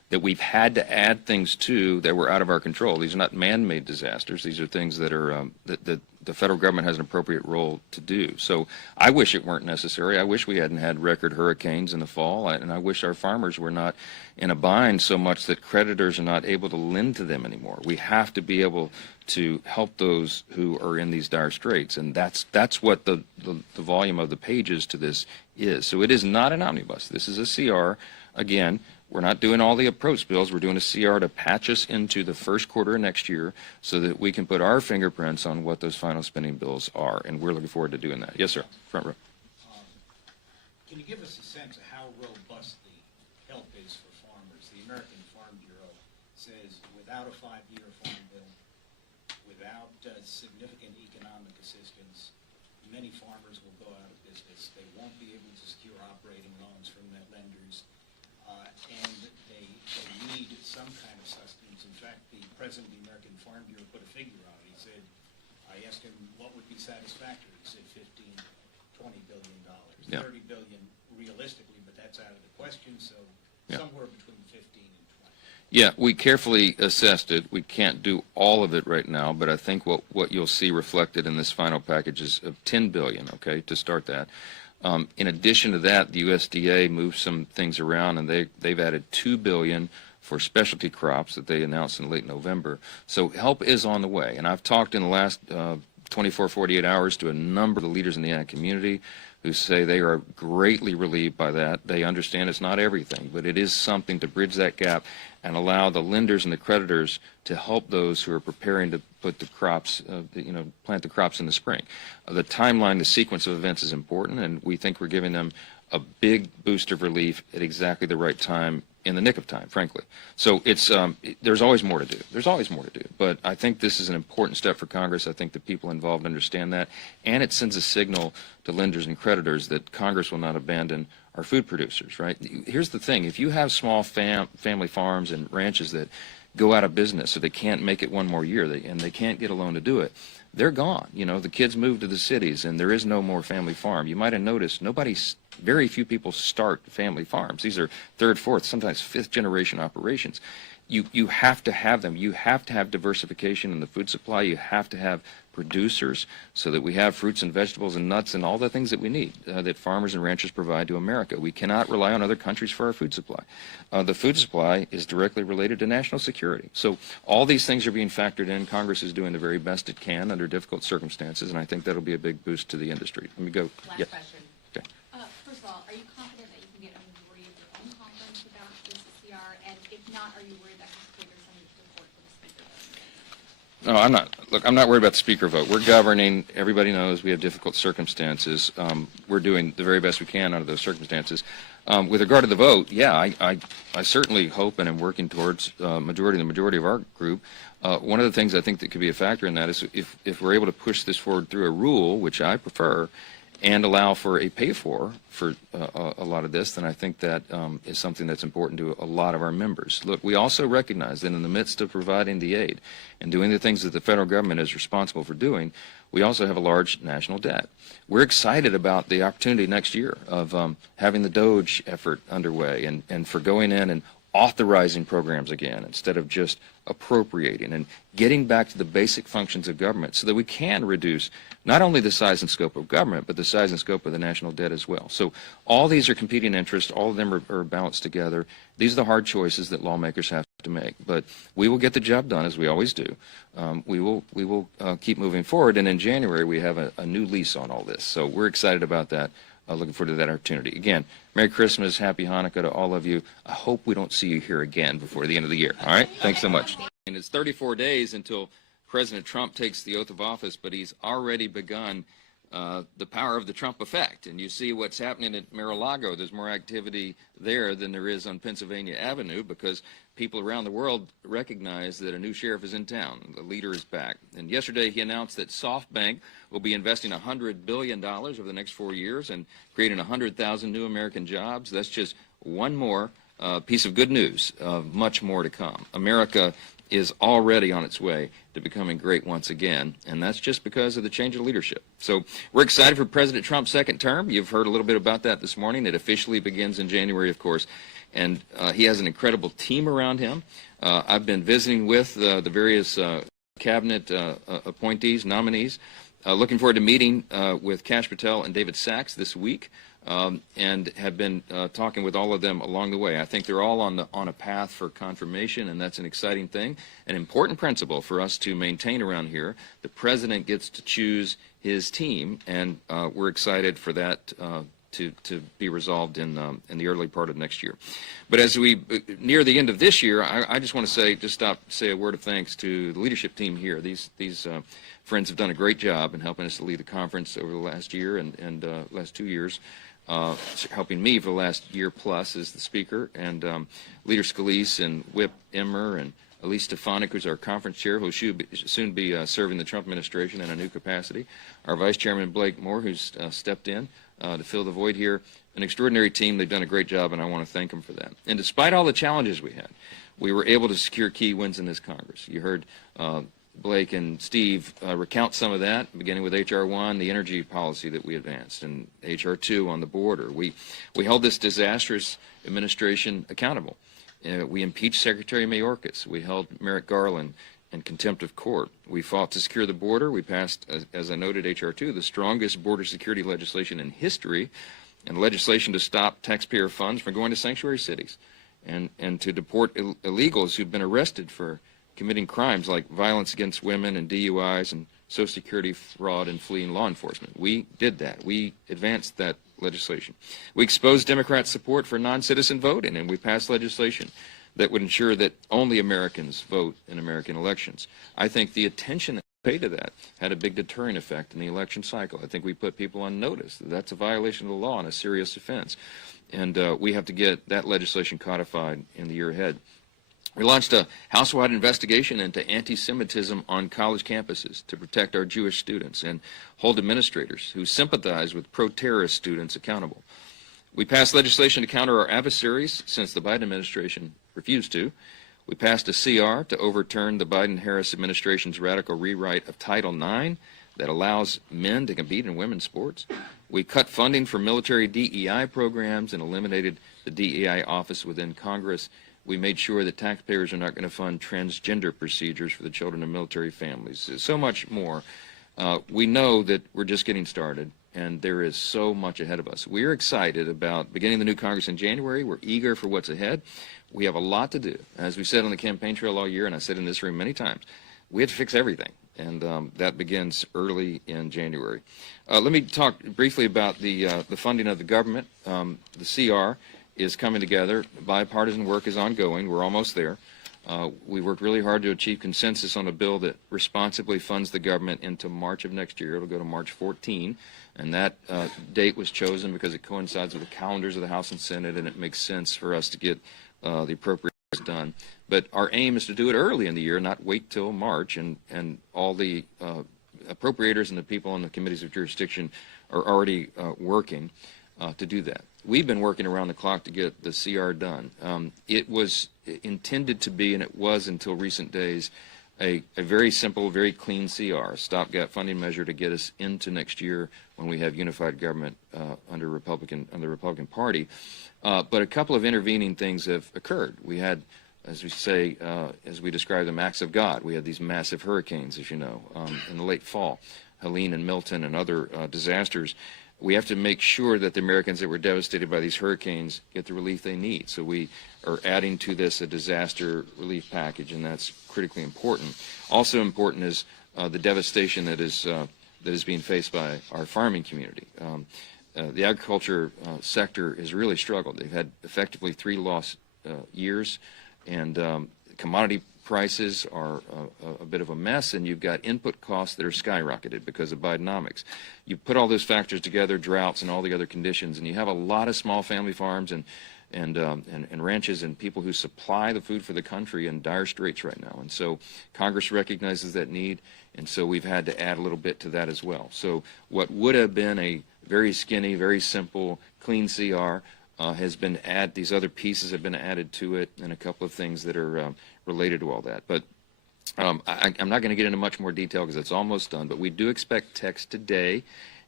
that we've had to add things to that were out of our control. These are not man-made disasters. These are things that are that the federal government has an appropriate role to do. So I wish it weren't necessary. I wish we hadn't had record hurricanes in the fall, and I wish our farmers were not in a bind so much that creditors are not able to lend to them anymore. We have to be able to help those who are in these dire straits, and that's what the volume of the pages to this is. So it is not an omnibus. This is a CR. Again, we're not doing all the approach bills. We're doing a CR to patch us into the first quarter of next year so that we can put our fingerprints on what those final spending bills are, and we're looking forward to doing that. Yes, sir. Front row. Can you give us a sense of how robust the help is for farmers? The American Farm Bureau says without a 5-year farm bill, without significant economic assistance, many farmers will go out of business. They won't be able to secure operating loans from their lenders. And they need some kind of sustenance. In fact, the president of the American Farm Bureau put a figure on it. He said, I asked him what would be satisfactory. He said $15–20 billion. Yeah. $30 billion realistically, but that's out of the question, so Yeah. somewhere between 15 and 20. Yeah, we carefully assessed it. We can't do all of it right now, but I think what you'll see reflected in this final package is of $10 billion, okay, to start that. In addition to that, the USDA moved some things around, and they've added $2 billion for specialty crops that they announced in late November. So help is on the way, and I've talked in the last 24, 48 hours to a number of the leaders in the ag community who say they are greatly relieved by that. They understand it's not everything, but it is something to bridge that gap and allow the lenders and the creditors to help those who are preparing to put the crops, plant the crops in the spring. The timeline, the sequence of events is important, and we think we're giving them a big boost of relief at exactly the right time, in the nick of time, frankly. So it's there's always more to do. There's always more to do. But I think this is an important step for Congress. I think the people involved understand that, and it sends a signal to lenders and creditors that Congress will not abandon our food producers, right? Here's the thing. If you have small family farms and ranches that go out of business or they can't make it one more year and they can't get a loan to do it, they're gone. You know, the kids move to the cities and there is no more family farm. You might have noticed very few people start family farms. These are third, fourth, sometimes fifth generation operations. You have to have them. You have to have diversification in the food supply. You have to have producers so that we have fruits and vegetables and nuts and all the things that we need that farmers and ranchers provide to America. We cannot rely on other countries for our food supply. The food supply is directly related to national security. So all these things are being factored in. Congress is doing the very best it can under difficult circumstances, and I think that'll be a big boost to the industry. Let me go. Last question. Okay. First of all, are you confident that you can get a majority of your own conference about this CR? And if not, are you worried that could trigger some support for the speaker vote? No, I'm not. Look, I'm not worried about the speaker vote. We're governing. Everybody knows we have difficult circumstances. We're doing the very best we can under those circumstances. With regard to the vote, yeah, I certainly hope and am working towards the majority of our group. One of the things I think that could be a factor in that is if we're able to push this forward through a rule, which I prefer, and allow for a pay-for a lot of this, then I think that is something that's important to a lot of our members. Look, we also recognize that in the midst of providing the aid and doing the things that the federal government is responsible for doing, we also have a large national debt. We're excited about the opportunity next year of having the DOGE effort underway and for going in and authorizing programs again instead of just appropriating and getting back to the basic functions of government so that we can reduce not only the size and scope of government, but the size and scope of the national debt as well. So all these are competing interests. All of them are balanced together. These are the hard choices that lawmakers have to make. But we will get the job done, as we always do. We will keep moving forward. And in January, we have a new lease on all this. So we're excited about that. Looking forward to that opportunity. Again, Merry Christmas, Happy Hanukkah to all of you. I hope we don't see you here again before the end of the year. All right? Thanks so much. And it's 34 days until President Trump takes the oath of office, but he's already begun the power of the Trump effect. And you see what's happening at Mar-a-Lago. There's more activity there than there is on Pennsylvania Avenue because people around the world recognize that a new sheriff is in town. The leader is back. And yesterday he announced that SoftBank will be investing $100 billion over the next 4 years and creating 100,000 new American jobs. That's just one more piece of good news. Much more to come. America is already on its way to becoming great once again, and that's just because of the change of leadership. So we're excited for President Trump's second term. You've heard a little bit about that this morning. It officially begins in January, of course, and he has an incredible team around him. I've been visiting with the various cabinet appointees, nominees. Looking forward to meeting with Kash Patel and David Sachs this week, and have been talking with all of them along the way. I think they're all on a path for confirmation, and that's an exciting thing, an important principle for us to maintain around here. The president gets to choose his team, and we're excited for that to be resolved in the early part of next year. But as we near the end of this year, I just want to say a word of thanks to the leadership team here. These friends have done a great job in helping us to lead the conference over the last year and last 2 years, helping me for the last year plus as the speaker, and Leader Scalise and Whip Emmer and Elise Stefanik, who's our conference chair, who will soon be serving the Trump administration in a new capacity. Our Vice Chairman Blake Moore, who's stepped in to fill the void here. An extraordinary team. They've done a great job, and I want to thank them for that. And despite all the challenges we had, we were able to secure key wins in this Congress. You heard Blake and Steve recount some of that, beginning with H.R. 1, the energy policy that we advanced, and H.R. 2 on the border. We held this disastrous administration accountable. We impeached Secretary Mayorkas. We held Merrick Garland in contempt of court. We fought to secure the border. We passed, as I noted, H.R. 2, the strongest border security legislation in history, and legislation to stop taxpayer funds from going to sanctuary cities and to deport illegals who've been arrested for committing crimes like violence against women and DUIs and Social Security fraud and fleeing law enforcement. We did that. We advanced that legislation. We exposed Democrat support for non-citizen voting, and we passed legislation that would ensure that only Americans vote in American elections. I think the attention that we paid to that had a big deterrent effect in the election cycle. I think we put people on notice that that's a violation of the law and a serious offense. And we have to get that legislation codified in the year ahead. We launched a house-wide investigation into anti-Semitism on college campuses to protect our Jewish students and hold administrators who sympathize with pro-terrorist students accountable. We passed legislation to counter our adversaries since the Biden administration refused to. We passed a CR to overturn the Biden-Harris administration's radical rewrite of Title IX that allows men to compete in women's sports. We cut funding for military DEI programs and eliminated the DEI office within Congress. We made sure that taxpayers are not going to fund transgender procedures for the children of military families. There's so much more. We know that we're just getting started, and there is so much ahead of us. We're excited about beginning the new Congress in January. We're eager for what's ahead. We have a lot to do. As we said on the campaign trail all year, and I said in this room many times, we have to fix everything, and that begins early in January. Let me talk briefly about the funding of the government. The CR is coming together. Bipartisan work is ongoing. We're almost there. We worked really hard to achieve consensus on a bill that responsibly funds the government into March of next year. It'll go to March 14, and that date was chosen because it coincides with the calendars of the House and Senate, and it makes sense for us to get the appropriations done. But our aim is to do it early in the year, not wait till March, and all the appropriators and the people on the committees of jurisdiction are already working to do that. We've been working around the clock to get the CR done. It was intended to be, and it was until recent days, a very simple, very clean CR, stopgap funding measure to get us into next year when we have unified government under the Republican Party. But a couple of intervening things have occurred. We had, as we say, as we describe them, acts of God. We had these massive hurricanes, as you know, in the late fall, Helene and Milton and other disasters. We have to make sure that the Americans that were devastated by these hurricanes get the relief they need. So we are adding to this a disaster relief package, and that's critically important. Also important is the devastation that is being faced by our farming community. The agriculture sector has really struggled. They've had effectively 3 lost years, and commodity prices are a bit of a mess, and you've got input costs that are skyrocketed because of Bidenomics. You put all those factors together, droughts and all the other conditions, and you have a lot of small family farms and ranches and people who supply the food for the country in dire straits right now. And so Congress recognizes that need, and so we've had to add a little bit to that as well. So what would have been a very skinny, very simple, clean CR has been these other pieces have been added to it, and a couple of things that are related to all that. But I'm not going to get into much more detail because it's almost done, but we do expect text today,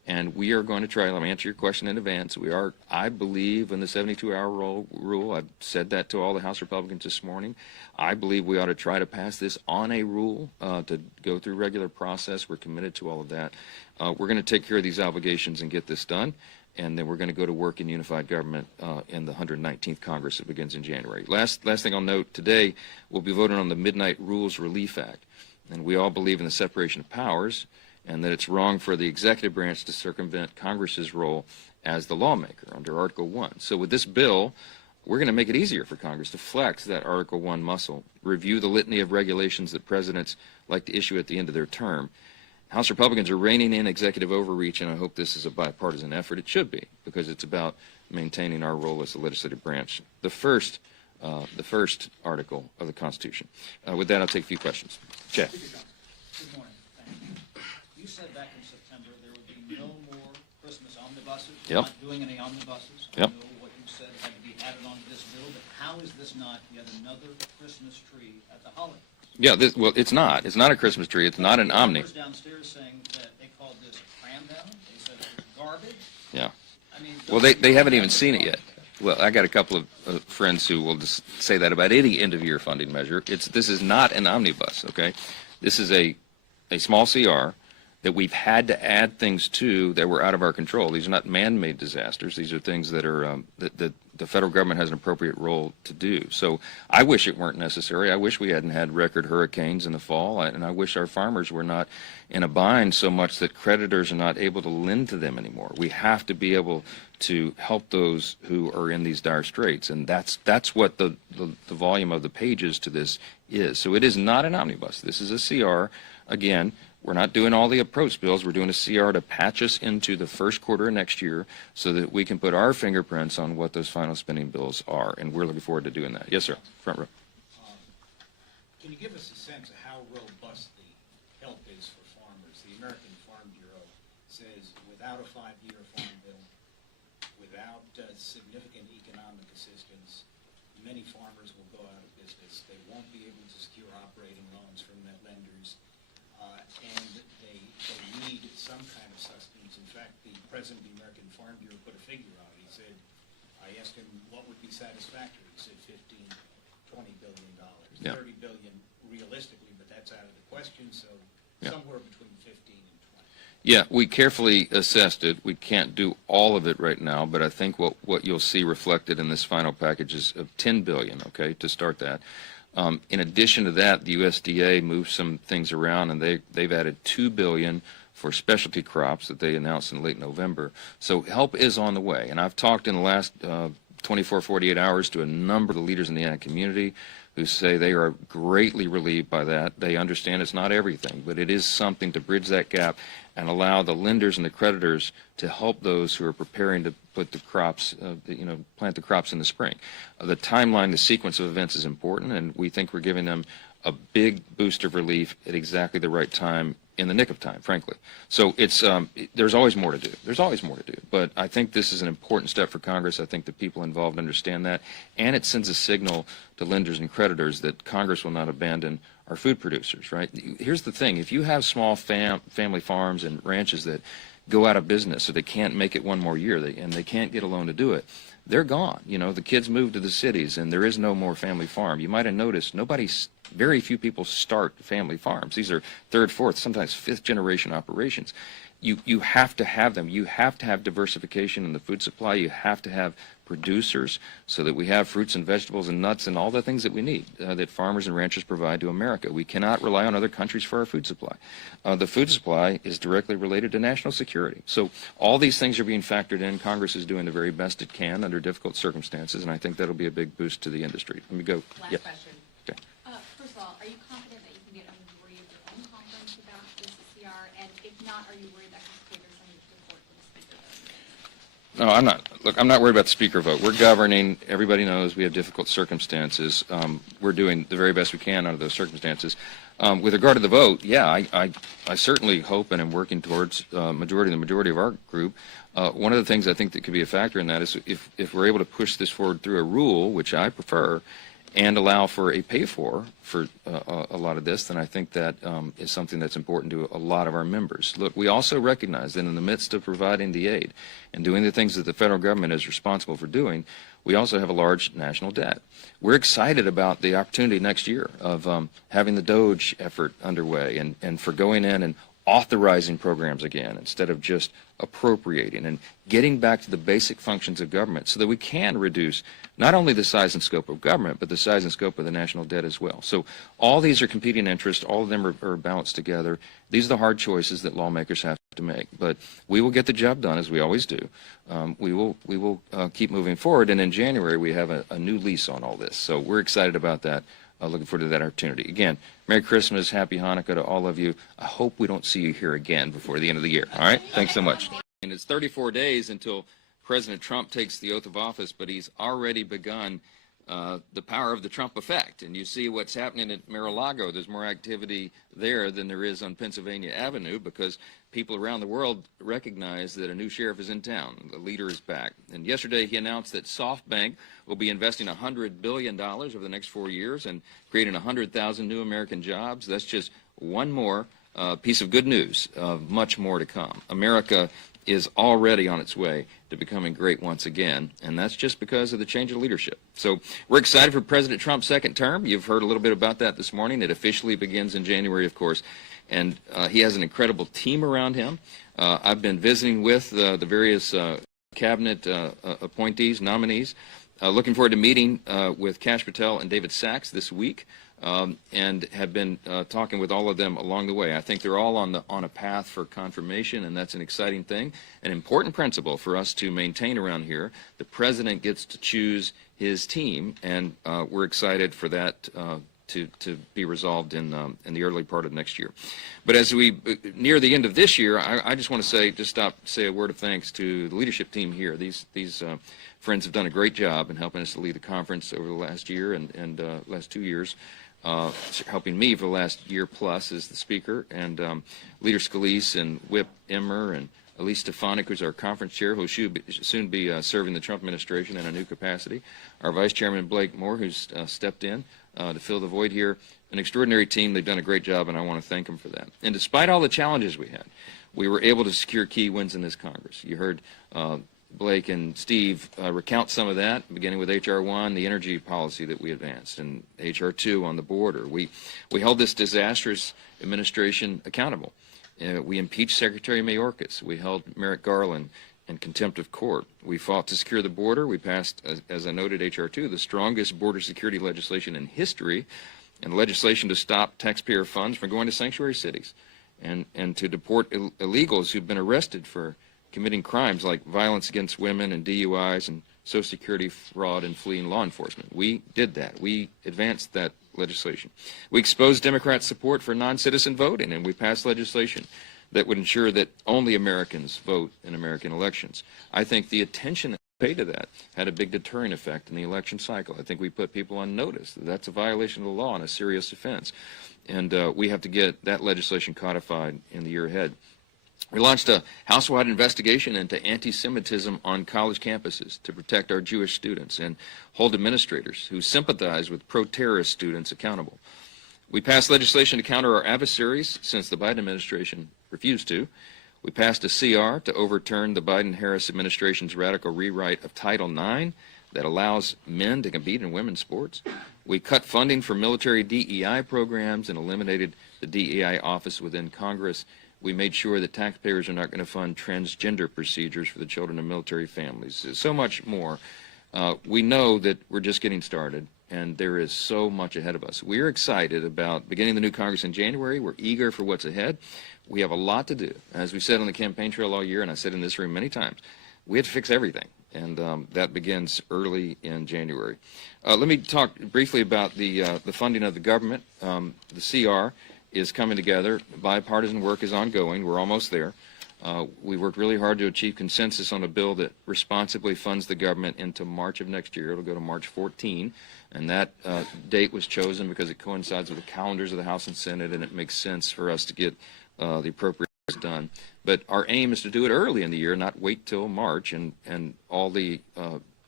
And we are going to try, let me answer your question in advance. We are, I believe, in the 72-hour rule. I've said that to all the House Republicans this morning. I believe we ought to try to pass this on a rule to go through regular process. We're committed to all of that. We're going to take care of these obligations and get this done. And then we're going to go to work in unified government in the 119th Congress that begins in January. Last thing I'll note, today we'll be voting on the Midnight Rules Relief Act. And we all believe in the separation of powers, and that it's wrong for the executive branch to circumvent Congress's role as the lawmaker under Article 1. So with this bill, we're going to make it easier for Congress to flex that Article 1 muscle, review the litany of regulations that presidents like to issue at the end of their term. House Republicans are reining in executive overreach, and I hope this is a bipartisan effort. It should be, because it's about maintaining our role as the legislative branch. The first article of the Constitution. With that, I'll take a few questions. Chad. Good morning. Thank you. You said back in September there would be no more Christmas omnibuses. Yep. Not doing any omnibuses. Yep. I know what you said had to be added onto this bill, but how is this not yet another Christmas tree at the holidays? Yeah, well, it's not. It's not a Christmas tree. It's not an omni. Downstairs saying that they called this cram down. They said it was garbage. Yeah. I mean, Well, they haven't even seen it yet. Well, I got a couple of friends who will just say that about any end-of-year funding measure. This is not an omnibus, okay? This is a small CR that we've had to add things to that were out of our control. These are not man-made disasters. These are things that are that the federal government has an appropriate role to do. So I wish it weren't necessary. I wish we hadn't had record hurricanes in the fall, and I wish our farmers were not in a bind so much that creditors are not able to lend to them anymore. We have to be able to help those who are in these dire straits, and that's what the volume of the pages to this is. So it is not an omnibus. This is a CR. Again, we're not doing all the approach bills. We're doing a CR to patch us into the first quarter of next year so that we can put our fingerprints on what those final spending bills are, and we're looking forward to doing that. Yes, sir. Front row. Can you give us a sense of how robust the help is for farmers? The American Farm Bureau says without a 5-year farm bill, without significant economic assistance, many farmers will go out of business. They won't be able to secure operating loans from their lenders, and they need some kind of sustenance. In fact, the president of the American Farm Bureau put a figure on it. He said, I asked him what would be satisfactory. He said $15–20 billion. Yeah. $30 billion realistically, but that's out of the question, so Yeah. somewhere between 15 and 20. Yeah, we carefully assessed it. We can't do all of it right now, but I think what you'll see reflected in this final package is of $10 billion, okay, to start that. In addition to that, the USDA moved some things around, and they've added $2 billion for specialty crops that they announced in late November. So help is on the way, and I've talked in the last 24, 48 hours to a number of the leaders in the ag community who say they are greatly relieved by that. They understand it's not everything, but it is something to bridge that gap and allow the lenders and the creditors to help those who are preparing to put the crops, plant the crops in the spring. The timeline, the sequence of events is important, and we think we're giving them a big boost of relief at exactly the right time, in the nick of time, frankly. So it's there's always more to do. There's always more to do. But I think this is an important step for Congress. I think the people involved understand that, and it sends a signal to lenders and creditors that Congress will not abandon our food producers, right? Here's the thing. If you have small family farms and ranches that go out of business, or they can't make it one more year, and they can't get a loan to do it, they're gone. The kids move to the cities, and there is no more family farm. You might have noticed very few people start family farms. These are third, fourth, sometimes fifth generation operations. You have to have them. You have to have diversification in the food supply. You have to have producers so that we have fruits and vegetables and nuts and all the things that we need that farmers and ranchers provide to America. We cannot rely on other countries for our food supply. The food supply is directly related to national security. So all these things are being factored in. Congress is doing the very best it can under difficult circumstances, and I think that'll be a big boost to the industry. Let me go. Last question. Okay. First of all, are you confident that you can get a majority of your own conference about this CR? And if not, are you worried that could trigger some support from the speaker vote? No, I'm not. Look, I'm not worried about the speaker vote. We're governing. Everybody knows we have difficult circumstances. We're doing the very best we can under those circumstances. With regard to the vote, yeah, I certainly hope and am working towards the majority of our group. One of the things I think that could be a factor in that is if we're able to push this forward through a rule, which I prefer, and allow for a pay-for a lot of this, then I think that is something that's important to a lot of our members. Look, we also recognize that in the midst of providing the aid and doing the things that the federal government is responsible for doing, we also have a large national debt. We're excited about the opportunity next year of having the DOGE effort underway and for going in and authorizing programs again instead of just appropriating and getting back to the basic functions of government so that we can reduce not only the size and scope of government, but the size and scope of the national debt as well. So all these are competing interests. All of them are balanced together. These are the hard choices that lawmakers have to make. But we will get the job done, as we always do. We will keep moving forward. And in January, we have a new lease on all this. So we're excited about that. Looking forward to that opportunity. Again, Merry Christmas, Happy Hanukkah to all of you. I hope we don't see you here again before the end of the year. All right? Thanks so much. And it's 34 days until President Trump takes the oath of office, but he's already begun the power of the Trump effect. And you see what's happening at Mar-a-Lago. There's more activity there than there is on Pennsylvania Avenue because people around the world recognize that a new sheriff is in town. The leader is back. And yesterday he announced that SoftBank will be investing $100 billion over the next 4 years and creating 100,000 new American jobs. That's just one more piece of good news, much more to come. America is already on its way to becoming great once again, and that's just because of the change of leadership. So we're excited for President Trump's second term. You've heard a little bit about that this morning. It officially begins in January, of course, and he has an incredible team around him. I've been visiting with the various cabinet appointees, nominees, looking forward to meeting with Kash Patel and David Sachs this week. And have been talking with all of them along the way. I think they're all on a path for confirmation, and that's an exciting thing, an important principle for us to maintain around here. The president gets to choose his team, and we're excited for that to be resolved in the early part of next year. But as we near the end of this year, I just want to say a word of thanks to the leadership team here. These friends have done a great job in helping us to lead the conference over the last year and last 2 years. Helping me for the last year plus as the speaker, and Leader Scalise and Whip Emmer and Elise Stefanik, who's our conference chair, who will soon be serving the Trump administration in a new capacity. Our Vice Chairman Blake Moore, who's stepped in to fill the void here. An extraordinary team. They've done a great job, and I want to thank them for that. And despite all the challenges we had, we were able to secure key wins in this Congress. You heard Blake and Steve recount some of that, beginning with H.R. 1, the energy policy that we advanced, and H.R. 2 on the border. We held this disastrous administration accountable. We impeached Secretary Mayorkas. We held Merrick Garland in contempt of court. We fought to secure the border. We passed, as I noted, H.R. 2, the strongest border security legislation in history, and legislation to stop taxpayer funds from going to sanctuary cities and to deport illegals who've been arrested for committing crimes like violence against women and DUIs and Social Security fraud and fleeing law enforcement. We did that. We advanced that legislation. We exposed Democrat support for non-citizen voting, and we passed legislation that would ensure that only Americans vote in American elections. I think the attention that we paid to that had a big deterring effect in the election cycle. I think we put people on notice that that's a violation of the law and a serious offense. And we have to get that legislation codified in the year ahead. We launched a house-wide investigation into anti-Semitism on college campuses to protect our Jewish students and hold administrators who sympathize with pro-terrorist students accountable. We passed legislation to counter our adversaries since the Biden administration refused to. We passed a CR to overturn the Biden-Harris administration's radical rewrite of Title IX that allows men to compete in women's sports. We cut funding for military DEI programs and eliminated the DEI office within Congress. We made sure that taxpayers are not going to fund transgender procedures for the children of military families. So much more. We know that we're just getting started, and there is so much ahead of us. We're excited about beginning the new Congress in January. We're eager for what's ahead. We have a lot to do. As we said on the campaign trail all year, and I said in this room many times, we have to fix everything, and that begins early in January. Let me talk briefly about the funding of the government. The CR is coming together. Bipartisan work is ongoing. We're almost there. We worked really hard to achieve consensus on a bill that responsibly funds the government into March of next year. It'll go to March 14, and that date was chosen because it coincides with the calendars of the House and Senate, and it makes sense for us to get the appropriations done. But our aim is to do it early in the year, not wait till March, and all the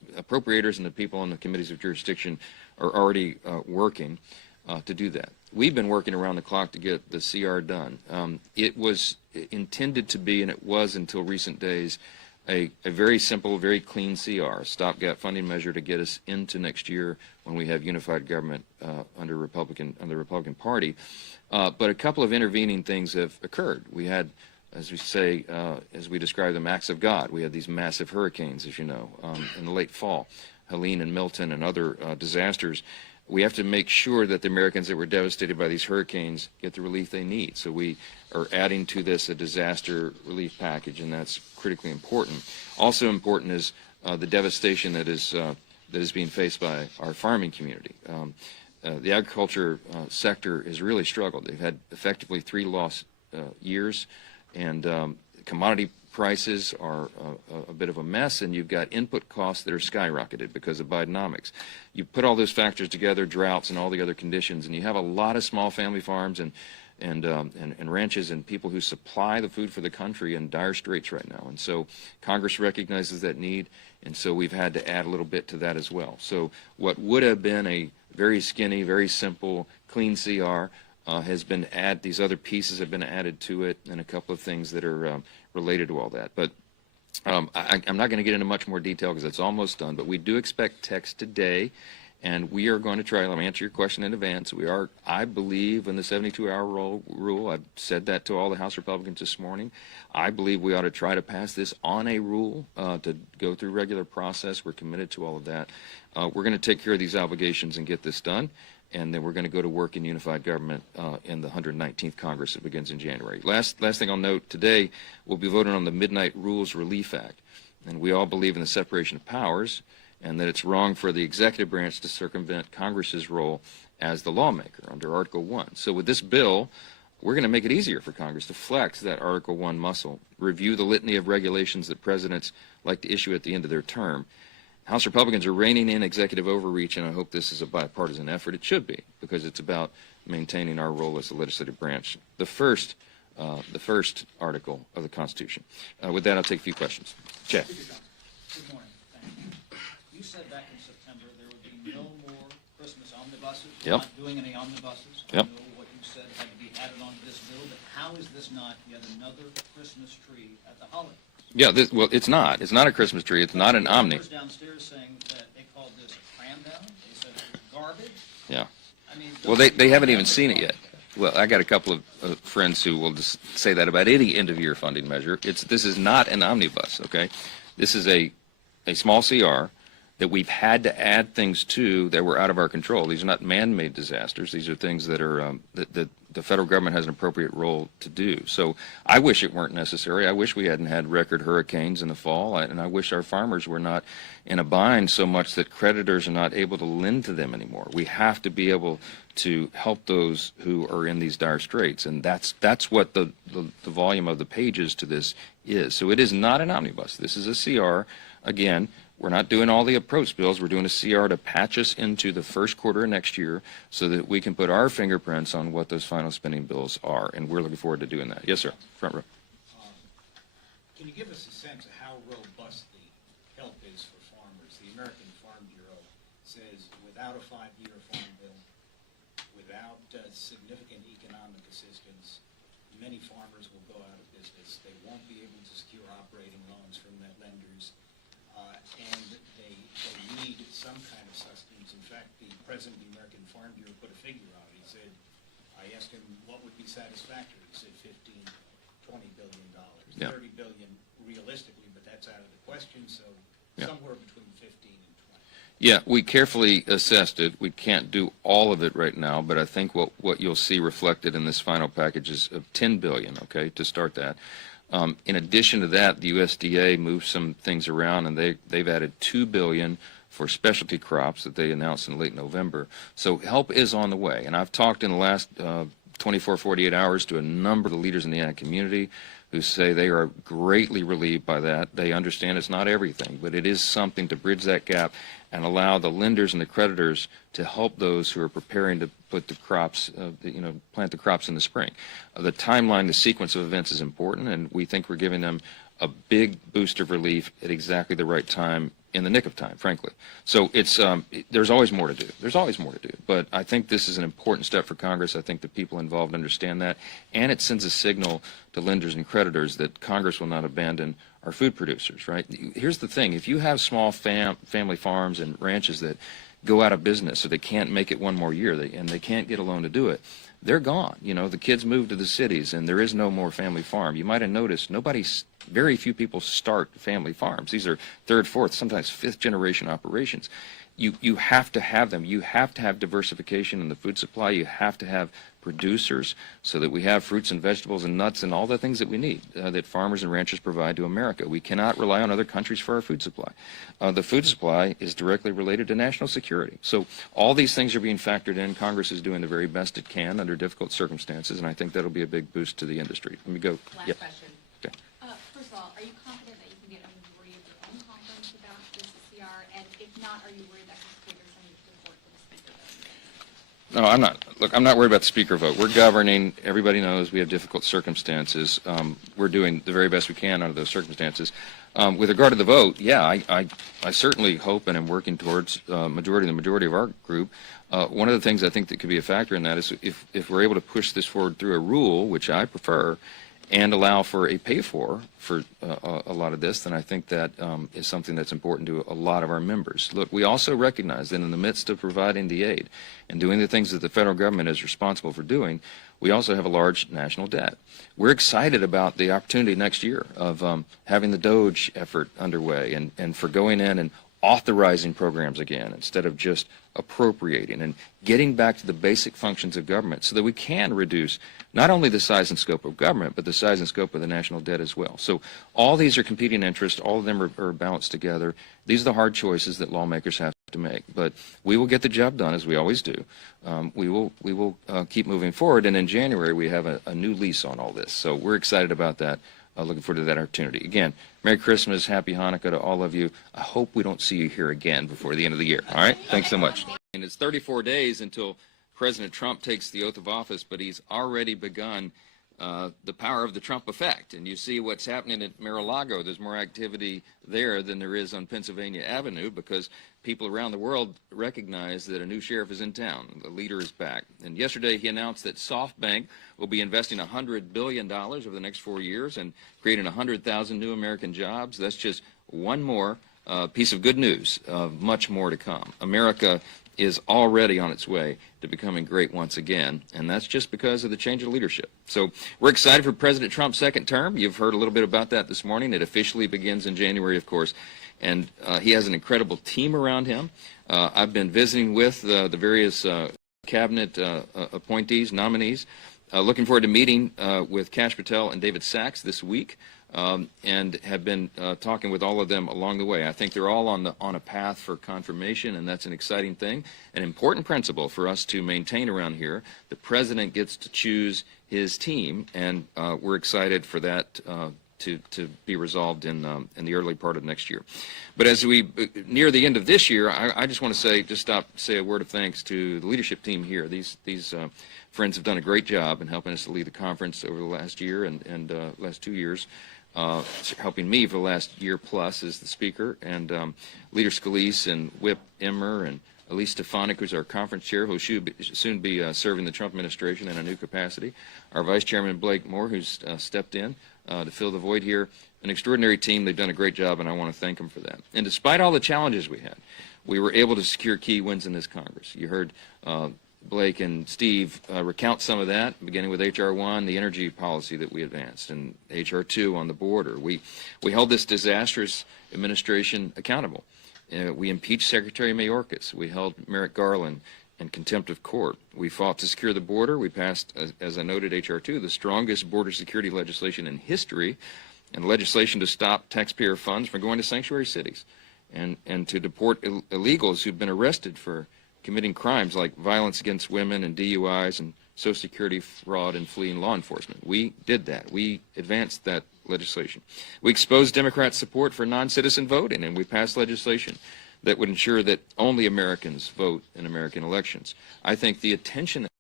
appropriators and the people on the committees of jurisdiction are already working to do that. We've been working around the clock to get the CR done. It was intended to be, and it was until recent days, a very simple, very clean CR, stopgap funding measure to get us into next year when we have unified government under the Republican Party. But a couple of intervening things have occurred. We had, as we say, as we describe them, acts of God. We had these massive hurricanes, as you know, in the late fall, Helene and Milton and other disasters. We have to make sure that the Americans that were devastated by these hurricanes get the relief they need. So we are adding to this a disaster relief package, and that's critically important. Also important is the devastation that is being faced by our farming community. The agriculture sector has really struggled. They've had effectively 3 lost years, and commodity prices are a bit of a mess, and you've got input costs that are skyrocketed because of Bidenomics. You put all those factors together, droughts and all the other conditions, and you have a lot of small family farms and ranches and people who supply the food for the country in dire straits right now. And so Congress recognizes that need, and so we've had to add a little bit to that as well. So what would have been a very skinny, very simple, clean CR has been added. These other pieces have been added to it, and a couple of things that are related to all that. But I'm not going to get into much more detail because it's almost done, but we do expect text today, and we are going to try. Let me answer your question in advance. We are, I believe, in the 72-hour rule. I've said that to all the House Republicans this morning. I believe we ought to try to pass this on a rule to go through regular process. We're committed to all of that. We're going to take care of these obligations and get this done, and then we're going to go to work in unified government in the 119th Congress that begins in January. Last thing I'll note, today we'll be voting on the Midnight Rules Relief Act, and we all believe in the separation of powers and that it's wrong for the executive branch to circumvent Congress's role as the lawmaker under Article 1. So with this bill, we're going to make it easier for Congress to flex that Article 1 muscle, review the litany of regulations that presidents like to issue at the end of their term. House Republicans are reining in executive overreach, and I hope this is a bipartisan effort. It should be, because it's about maintaining our role as the legislative branch, the first article of the Constitution. With that, I'll take a few questions. Chad. Good morning. Thank you. You said back in September there would be no more Christmas omnibuses. Yep. Not doing any omnibuses. Yep. I know what you said had to be added onto this bill, but how is this not yet another Christmas tree at the holidays? Yeah, well, it's not. It's not a Christmas tree. It's not an omni. Downstairs saying that they called this a cram down. They said it was garbage. Yeah. I mean, Well, they haven't even seen it yet. Well, I got a couple of friends who will just say that about any end-of-year funding measure. This is not an omnibus, okay? This is a small CR that we've had to add things to that were out of our control. These are not man-made disasters. These are things that are that the federal government has an appropriate role to do. So I wish it weren't necessary. I wish we hadn't had record hurricanes in the fall, and I wish our farmers were not in a bind so much that creditors are not able to lend to them anymore. We have to be able to help those who are in these dire straits, and that's what the volume of the pages to this is. So it is not an omnibus. This is a CR. Again, we're not doing all the approach bills. We're doing a CR to patch us into the first quarter of next year so that we can put our fingerprints on what those final spending bills are, and we're looking forward to doing that. Yes, sir. Front row. Can you give us a sense of how robust the help is for farmers? The American Farm Bureau says without a 5-year farm bill, without significant economic assistance, many farmers will go out of business. They won't be able to secure operating loans from their lenders. And they need some kind of sustenance. In fact, the president of the American Farm Bureau put a figure out. He said, I asked him what would be satisfactory. He said $15–20 billion. Yeah. $30 billion realistically, but that's out of the question, so Yeah. somewhere between 15 and 20. Yeah, we carefully assessed it. We can't do all of it right now, but I think what you'll see reflected in this final package is of $10 billion, okay, to start that. In addition to that, the USDA moved some things around, and they've added $2 billion for specialty crops that they announced in late November. So help is on the way, and I've talked in the last 24, 48 hours to a number of the leaders in the ag community who say they are greatly relieved by that. They understand it's not everything, but it is something to bridge that gap and allow the lenders and the creditors to help those who are preparing to put the crops, plant the crops in the spring. The timeline, the sequence of events is important, and we think we're giving them a big boost of relief at exactly the right time, in the nick of time, frankly. So it's there's always more to do. There's always more to do. But I think this is an important step for Congress. I think the people involved understand that, and it sends a signal to lenders and creditors that Congress will not abandon our food producers. Right? Here's the thing: if you have small family farms and ranches that go out of business, so they can't make it one more year, and they can't get a loan to do it, they're gone. You know, the kids move to the cities, and there is no more family farm. You might have noticed very few people start family farms. These are third, fourth, sometimes fifth generation operations. You have to have them. You have to have diversification in the food supply. You have to have producers so that we have fruits and vegetables and nuts and all the things that we need that farmers and ranchers provide to America. We cannot rely on other countries for our food supply. The food supply is directly related to national security. So all these things are being factored in. Congress is doing the very best it can under difficult circumstances, and I think that'll be a big boost to the industry. Let me go. Last question. Okay. First of all, are you confident that you can get a majority of your own conference about this CR? And if not, are you worried that could trigger some support for the speaker vote? No, I'm not. Look, I'm not worried about the speaker vote. We're governing. Everybody knows we have difficult circumstances. We're doing the very best we can under those circumstances. With regard to the vote, yeah, I certainly hope and am working towards the majority of our group. One of the things I think that could be a factor in that is if we're able to push this forward through a rule, which I prefer, and allow for a pay-for a lot of this, then I think that is something that's important to a lot of our members. Look, we also recognize that in the midst of providing the aid and doing the things that the federal government is responsible for doing, we also have a large national debt. We're excited about the opportunity next year of having the DOGE effort underway and for going in and authorizing programs again instead of just appropriating and getting back to the basic functions of government so that we can reduce not only the size and scope of government, but the size and scope of the national debt as well. So all these are competing interests. All of them are balanced together. These are the hard choices that lawmakers have to make. But we will get the job done, as we always do. We will keep moving forward. And in January, we have a new lease on all this. So we're excited about that. Looking forward to that opportunity. Again, Merry Christmas, Happy Hanukkah to all of you. I hope we don't see you here again before the end of the year. All right? Thanks so much. And it's 34 days until President Trump takes the oath of office, but he's already begun the power of the Trump effect. And you see what's happening at Mar-a-Lago. There's more activity there than there is on Pennsylvania Avenue because people around the world recognize that a new sheriff is in town. The leader is back. And yesterday he announced that SoftBank will be investing $100 billion over the next 4 years and creating 100,000 new American jobs. That's just one more piece of good news. Much more to come. America is already on its way to becoming great once again, and that's just because of the change of leadership. So we're excited for President Trump's second term. You've heard a little bit about that this morning. It officially begins in January, of course, and he has an incredible team around him. I've been visiting with the various cabinet appointees, nominees, looking forward to meeting with Kash Patel and David Sachs this week. And have been talking with all of them along the way. I think they're all on a path for confirmation, and that's an exciting thing, an important principle for us to maintain around here. The president gets to choose his team, and we're excited for that to be resolved in the early part of next year. But as we near the end of this year, I just want to say a word of thanks to the leadership team here. These friends have done a great job in helping us to lead the conference over the last year and last 2 years. Helping me for the last year plus as the speaker, and Leader Scalise and Whip Emmer and Elise Stefanik, who's our conference chair, who will soon be serving the Trump administration in a new capacity. Our Vice Chairman Blake Moore, who's stepped in to fill the void here. An extraordinary team. They've done a great job, and I want to thank them for that. And despite all the challenges we had, we were able to secure key wins in this Congress. You heard Blake and Steve recount some of that, beginning with H.R. 1, the energy policy that we advanced, and H.R. 2 on the border. We held this disastrous administration accountable. We impeached Secretary Mayorkas. We held Merrick Garland in contempt of court. We fought to secure the border. We passed, as I noted, H.R. 2, the strongest border security legislation in history, and legislation to stop taxpayer funds from going to sanctuary cities and to deport illegals who've been arrested for committing crimes like violence against women and DUIs and Social Security fraud and fleeing law enforcement. We did that. We advanced that legislation. We exposed Democrats' support for non-citizen voting, and we passed legislation that would ensure that only Americans vote in American elections. I think the attention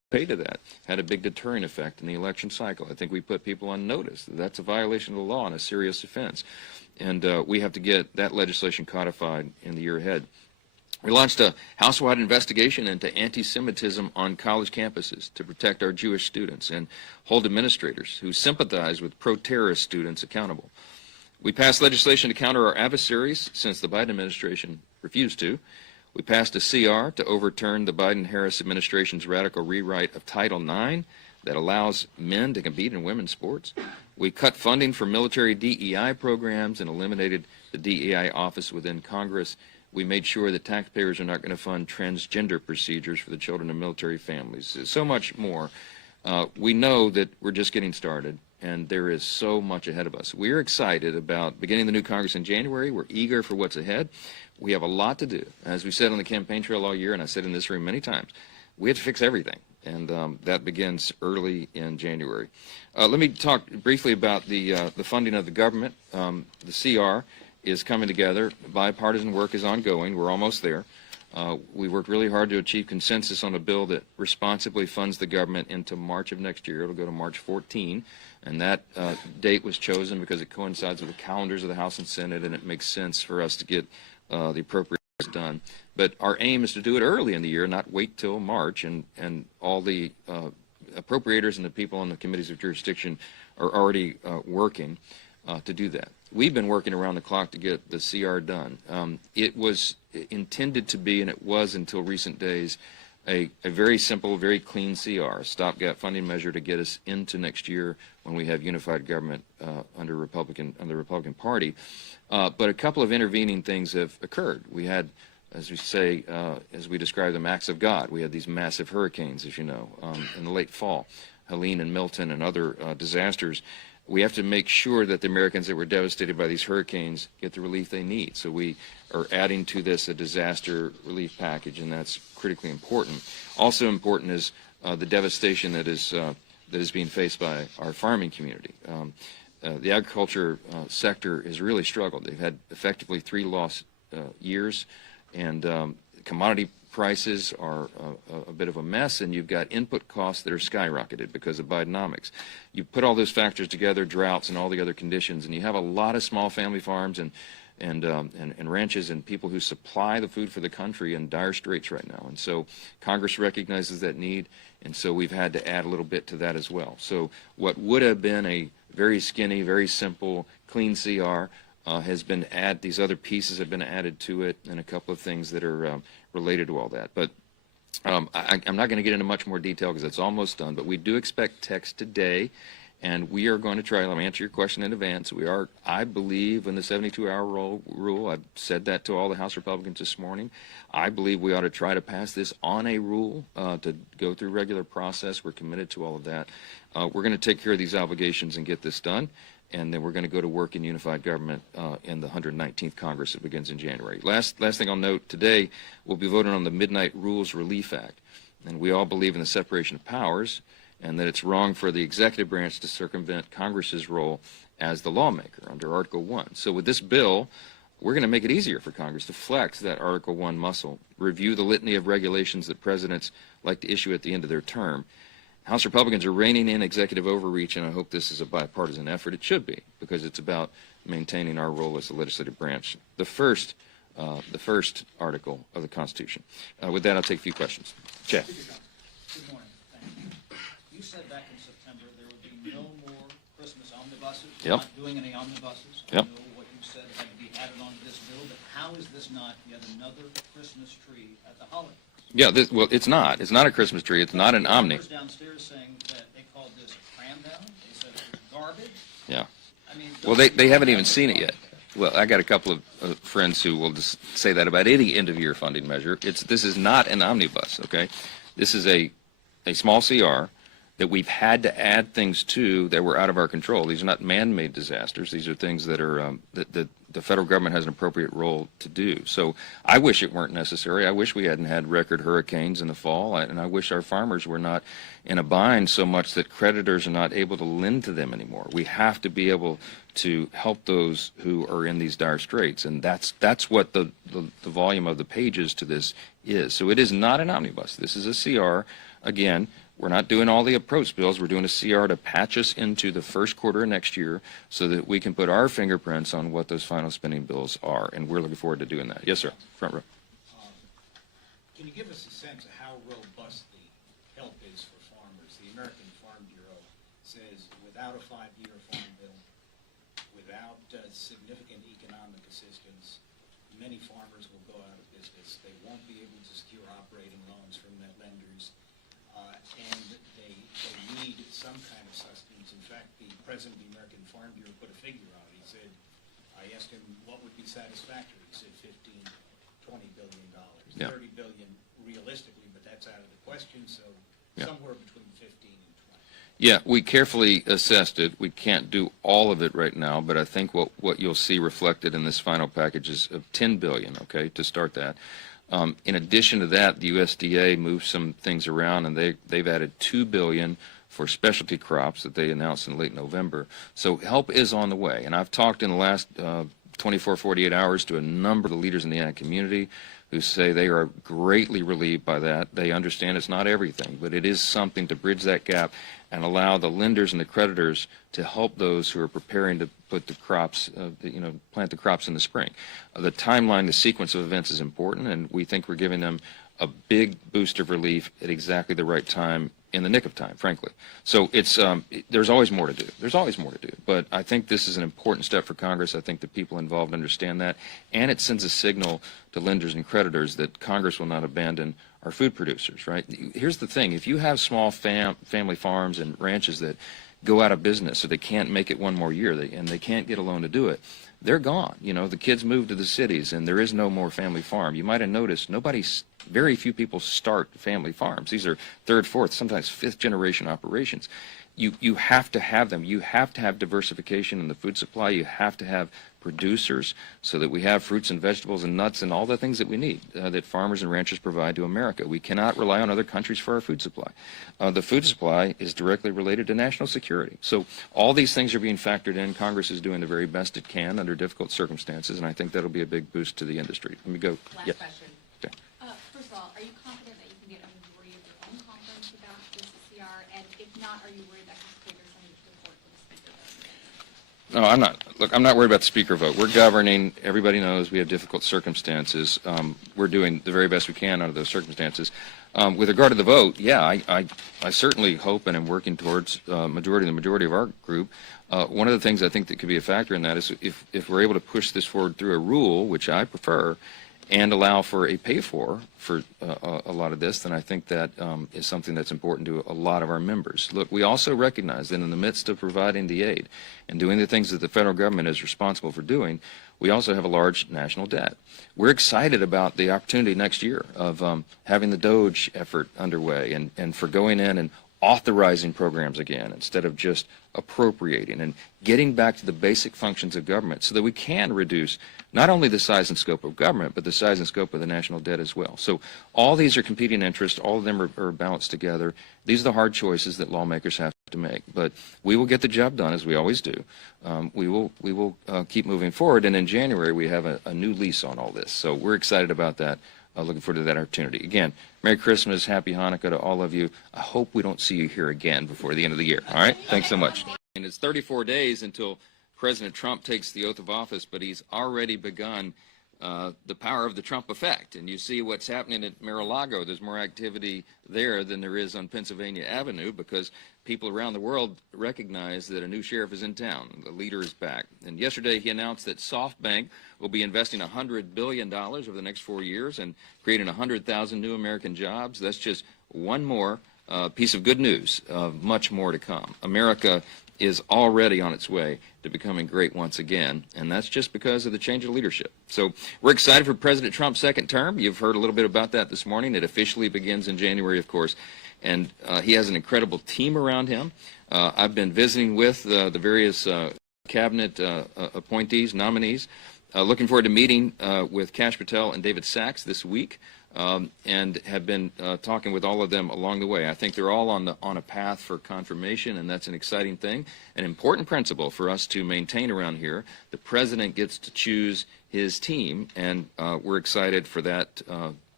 pay to that, had a big deterrent effect in the election cycle. I think we put people on notice that that's a violation of the law and a serious offense. And we have to get that legislation codified in the year ahead. We launched a house-wide investigation into anti-Semitism on college campuses to protect our Jewish students and hold administrators who sympathize with pro-terrorist students accountable. We passed legislation to counter our adversaries since the Biden administration refused to. We passed a CR to overturn the Biden-Harris administration's radical rewrite of Title IX that allows men to compete in women's sports. We cut funding for military DEI programs and eliminated the DEI office within Congress. We made sure that taxpayers are not going to fund transgender procedures for the children of military families. So much more. We know that we're just getting started, and there is so much ahead of us. We're excited about beginning the new Congress in January. We're eager for what's ahead. We have a lot to do. As we said on the campaign trail all year, and I said in this room many times, we have to fix everything, and that begins early in January. Let me talk briefly about the funding of the government. The CR is coming together. Bipartisan work is ongoing. We're almost there. We worked really hard to achieve consensus on a bill that responsibly funds the government into March of next year. It'll go to March 14, and that date was chosen because it coincides with the calendars of the House and Senate, and it makes sense for us to get the appropriations done. But our aim is to do it early in the year, not wait till March, and all the appropriators and the people on the committees of jurisdiction are already working to do that. We've been working around the clock to get the CR done. It was intended to be, and it was until recent days, a very simple, very clean CR, a stopgap funding measure to get us into next year when we have unified government under the Republican Party. But a couple of intervening things have occurred. We had, as we say, as we describe them, acts of God. We had these massive hurricanes, as you know, in the late fall, Helene and Milton and other disasters. We have to make sure that the Americans that were devastated by these hurricanes get the relief they need. So we are adding to this a disaster relief package, and that's critically important. Also important is the devastation that is being faced by our farming community. The agriculture sector has really struggled. They've had effectively 3 lost years, and commodity prices are a bit of a mess, and you've got input costs that are skyrocketed because of Bidenomics. You put all those factors together, droughts and all the other conditions, and you have a lot of small family farms and ranches and people who supply the food for the country in dire straits right now. And so Congress recognizes that need, and so we've had to add a little bit to that as well. So what would have been a very skinny, very simple, clean CR has been added. These other pieces have been added to it, and a couple of things that are related to all that. But I'm not going to get into much more detail because it's almost done, but we do expect text today, and we are going to try. Let me answer your question in advance. We are, I believe, in the 72-hour rule. I've said that to all the House Republicans this morning. I believe we ought to try to pass this on a rule to go through regular process. We're committed to all of that. We're going to take care of these obligations and get this done, and then we're going to go to work in unified government in the 119th Congress that begins in January. Last thing I'll note, today we'll be voting on the Midnight Rules Relief Act, and we all believe in the separation of powers and that it's wrong for the executive branch to circumvent Congress's role as the lawmaker under Article 1. So with this bill, we're going to make it easier for Congress to flex that Article 1 muscle, review the litany of regulations that presidents like to issue at the end of their term. House Republicans are reining in executive overreach, and I hope this is a bipartisan effort. It should be, because it's about maintaining our role as the legislative branch, the first article of the Constitution. With that, I'll take a few questions. Chad. Good morning. Thank you. You said back in September there would be no more Christmas omnibuses. Yep. Not doing any omnibuses. Yep. I know what you said had to be added onto this bill, but how is this not yet another Christmas tree at the holidays? Yeah, well, it's not. It's not a Christmas tree. It's not an omni. Downstairs saying that they called this a cram down. They said it was garbage. Yeah. I mean, Well, they haven't even seen it yet. Well, I got a couple of friends who will just say that about any end-of-year funding measure. This is not an omnibus, okay? This is a small CR that we've had to add things to that were out of our control. These are not man-made disasters. These are things that are that the federal government has an appropriate role to do. So I wish it weren't necessary. I wish we hadn't had record hurricanes in the fall, and I wish our farmers were not in a bind so much that creditors are not able to lend to them anymore. We have to be able to help those who are in these dire straits, and that's what the volume of the pages to this is. So it is not an omnibus. This is a CR, again, We're not doing all the approach bills. We're doing a CR to patch us into the first quarter of next year so that we can put our fingerprints on what those final spending bills are, and we're looking forward to doing that. Yes, sir. Front row. Can you give us a sense of how robust the help is for farmers? The American Farm Bureau says without a 5-year farm bill, without significant economic assistance, many farmers will go out of business. They won't be able to secure operating loans from their lenders, and they need some kind of sustenance. In fact, the president of the American Farm Bureau put a figure out. He said, I asked him what would be satisfactory. He said $15–20 billion. Yeah. 30 billion realistically, but that's out of the question, so Yeah. somewhere between 15 and 20. Yeah, we carefully assessed it. We can't do all of it right now, but I think what you'll see reflected in this final package is of $10 billion, okay, to start that. In addition to that, the USDA moved some things around, and they've added $2 billion for specialty crops that they announced in late November. So help is on the way, and I've talked in the last 24, 48 hours to a number of the leaders in the ag community who say they are greatly relieved by that. They understand it's not everything, but it is something to bridge that gap and allow the lenders and the creditors to help those who are preparing to put the crops, plant the crops in the spring. The timeline, the sequence of events is important, and we think we're giving them a big boost of relief at exactly the right time, in the nick of time, frankly. So it's there's always more to do. There's always more to do. But I think this is an important step for Congress. I think the people involved understand that, and it sends a signal to lenders and creditors that Congress will not abandon our food producers, right? Here's the thing. If you have small family farms and ranches that go out of business, so they can't make it one more year, and they can't get a loan to do it, they're gone. You know, the kids move to the cities, and there is no more family farm. You might have noticed very few people start family farms. These are third, fourth, sometimes fifth generation operations. You have to have them. You have to have diversification in the food supply. You have to have producers so that we have fruits and vegetables and nuts and all the things that we need that farmers and ranchers provide to America. We cannot rely on other countries for our food supply. The food supply is directly related to national security. So all these things are being factored in. Congress is doing the very best it can under difficult circumstances, and I think that'll be a big boost to the industry. Let me go. Last question. Okay. First of all, are you confident that you can get a majority of your own conference about this CR? And if not, are you worried that could trigger some of the support for the speaker vote? No, I'm not. Look, I'm not worried about the speaker vote. We're governing. Everybody knows we have difficult circumstances. We're doing the very best we can under those circumstances. With regard to the vote, yeah, I certainly hope and am working towards the majority of our group. One of the things I think that could be a factor in that is if we're able to push this forward through a rule, which I prefer, and allow for a pay-for a lot of this, then I think that is something that's important to a lot of our members. Look, we also recognize that in the midst of providing the aid and doing the things that the federal government is responsible for doing, we also have a large national debt. We're excited about the opportunity next year of having the DOGE effort underway and for going in and authorizing programs again instead of just appropriating and getting back to the basic functions of government so that we can reduce not only the size and scope of government, but the size and scope of the national debt as well. So all these are competing interests. All of them are balanced together. These are the hard choices that lawmakers have to make. But we will get the job done, as we always do. We will keep moving forward. And in January, we have a new lease on all this. So we're excited about that. Looking forward to that opportunity. Again, Merry Christmas, Happy Hanukkah to all of you. I hope we don't see you here again before the end of the year. All right? Thanks so much. And it's 34 days until President Trump takes the oath of office, but he's already begun the power of the Trump effect. And you see what's happening at Mar-a-Lago. There's more activity there than there is on Pennsylvania Avenue because people around the world recognize that a new sheriff is in town. The leader is back. And yesterday he announced that SoftBank will be investing $100 billion over the next 4 years and creating 100,000 new American jobs. That's just one more piece of good news, much more to come. America is already on its way to becoming great once again, and that's just because of the change of leadership. So we're excited for President Trump's second term. You've heard a little bit about that this morning. It officially begins in January, of course, and he has an incredible team around him. I've been visiting with the various cabinet appointees, nominees, looking forward to meeting with Kash Patel and David Sachs this week. And have been talking with all of them along the way. I think they're all on a path for confirmation, and that's an exciting thing, an important principle for us to maintain around here. The president gets to choose his team, and we're excited for that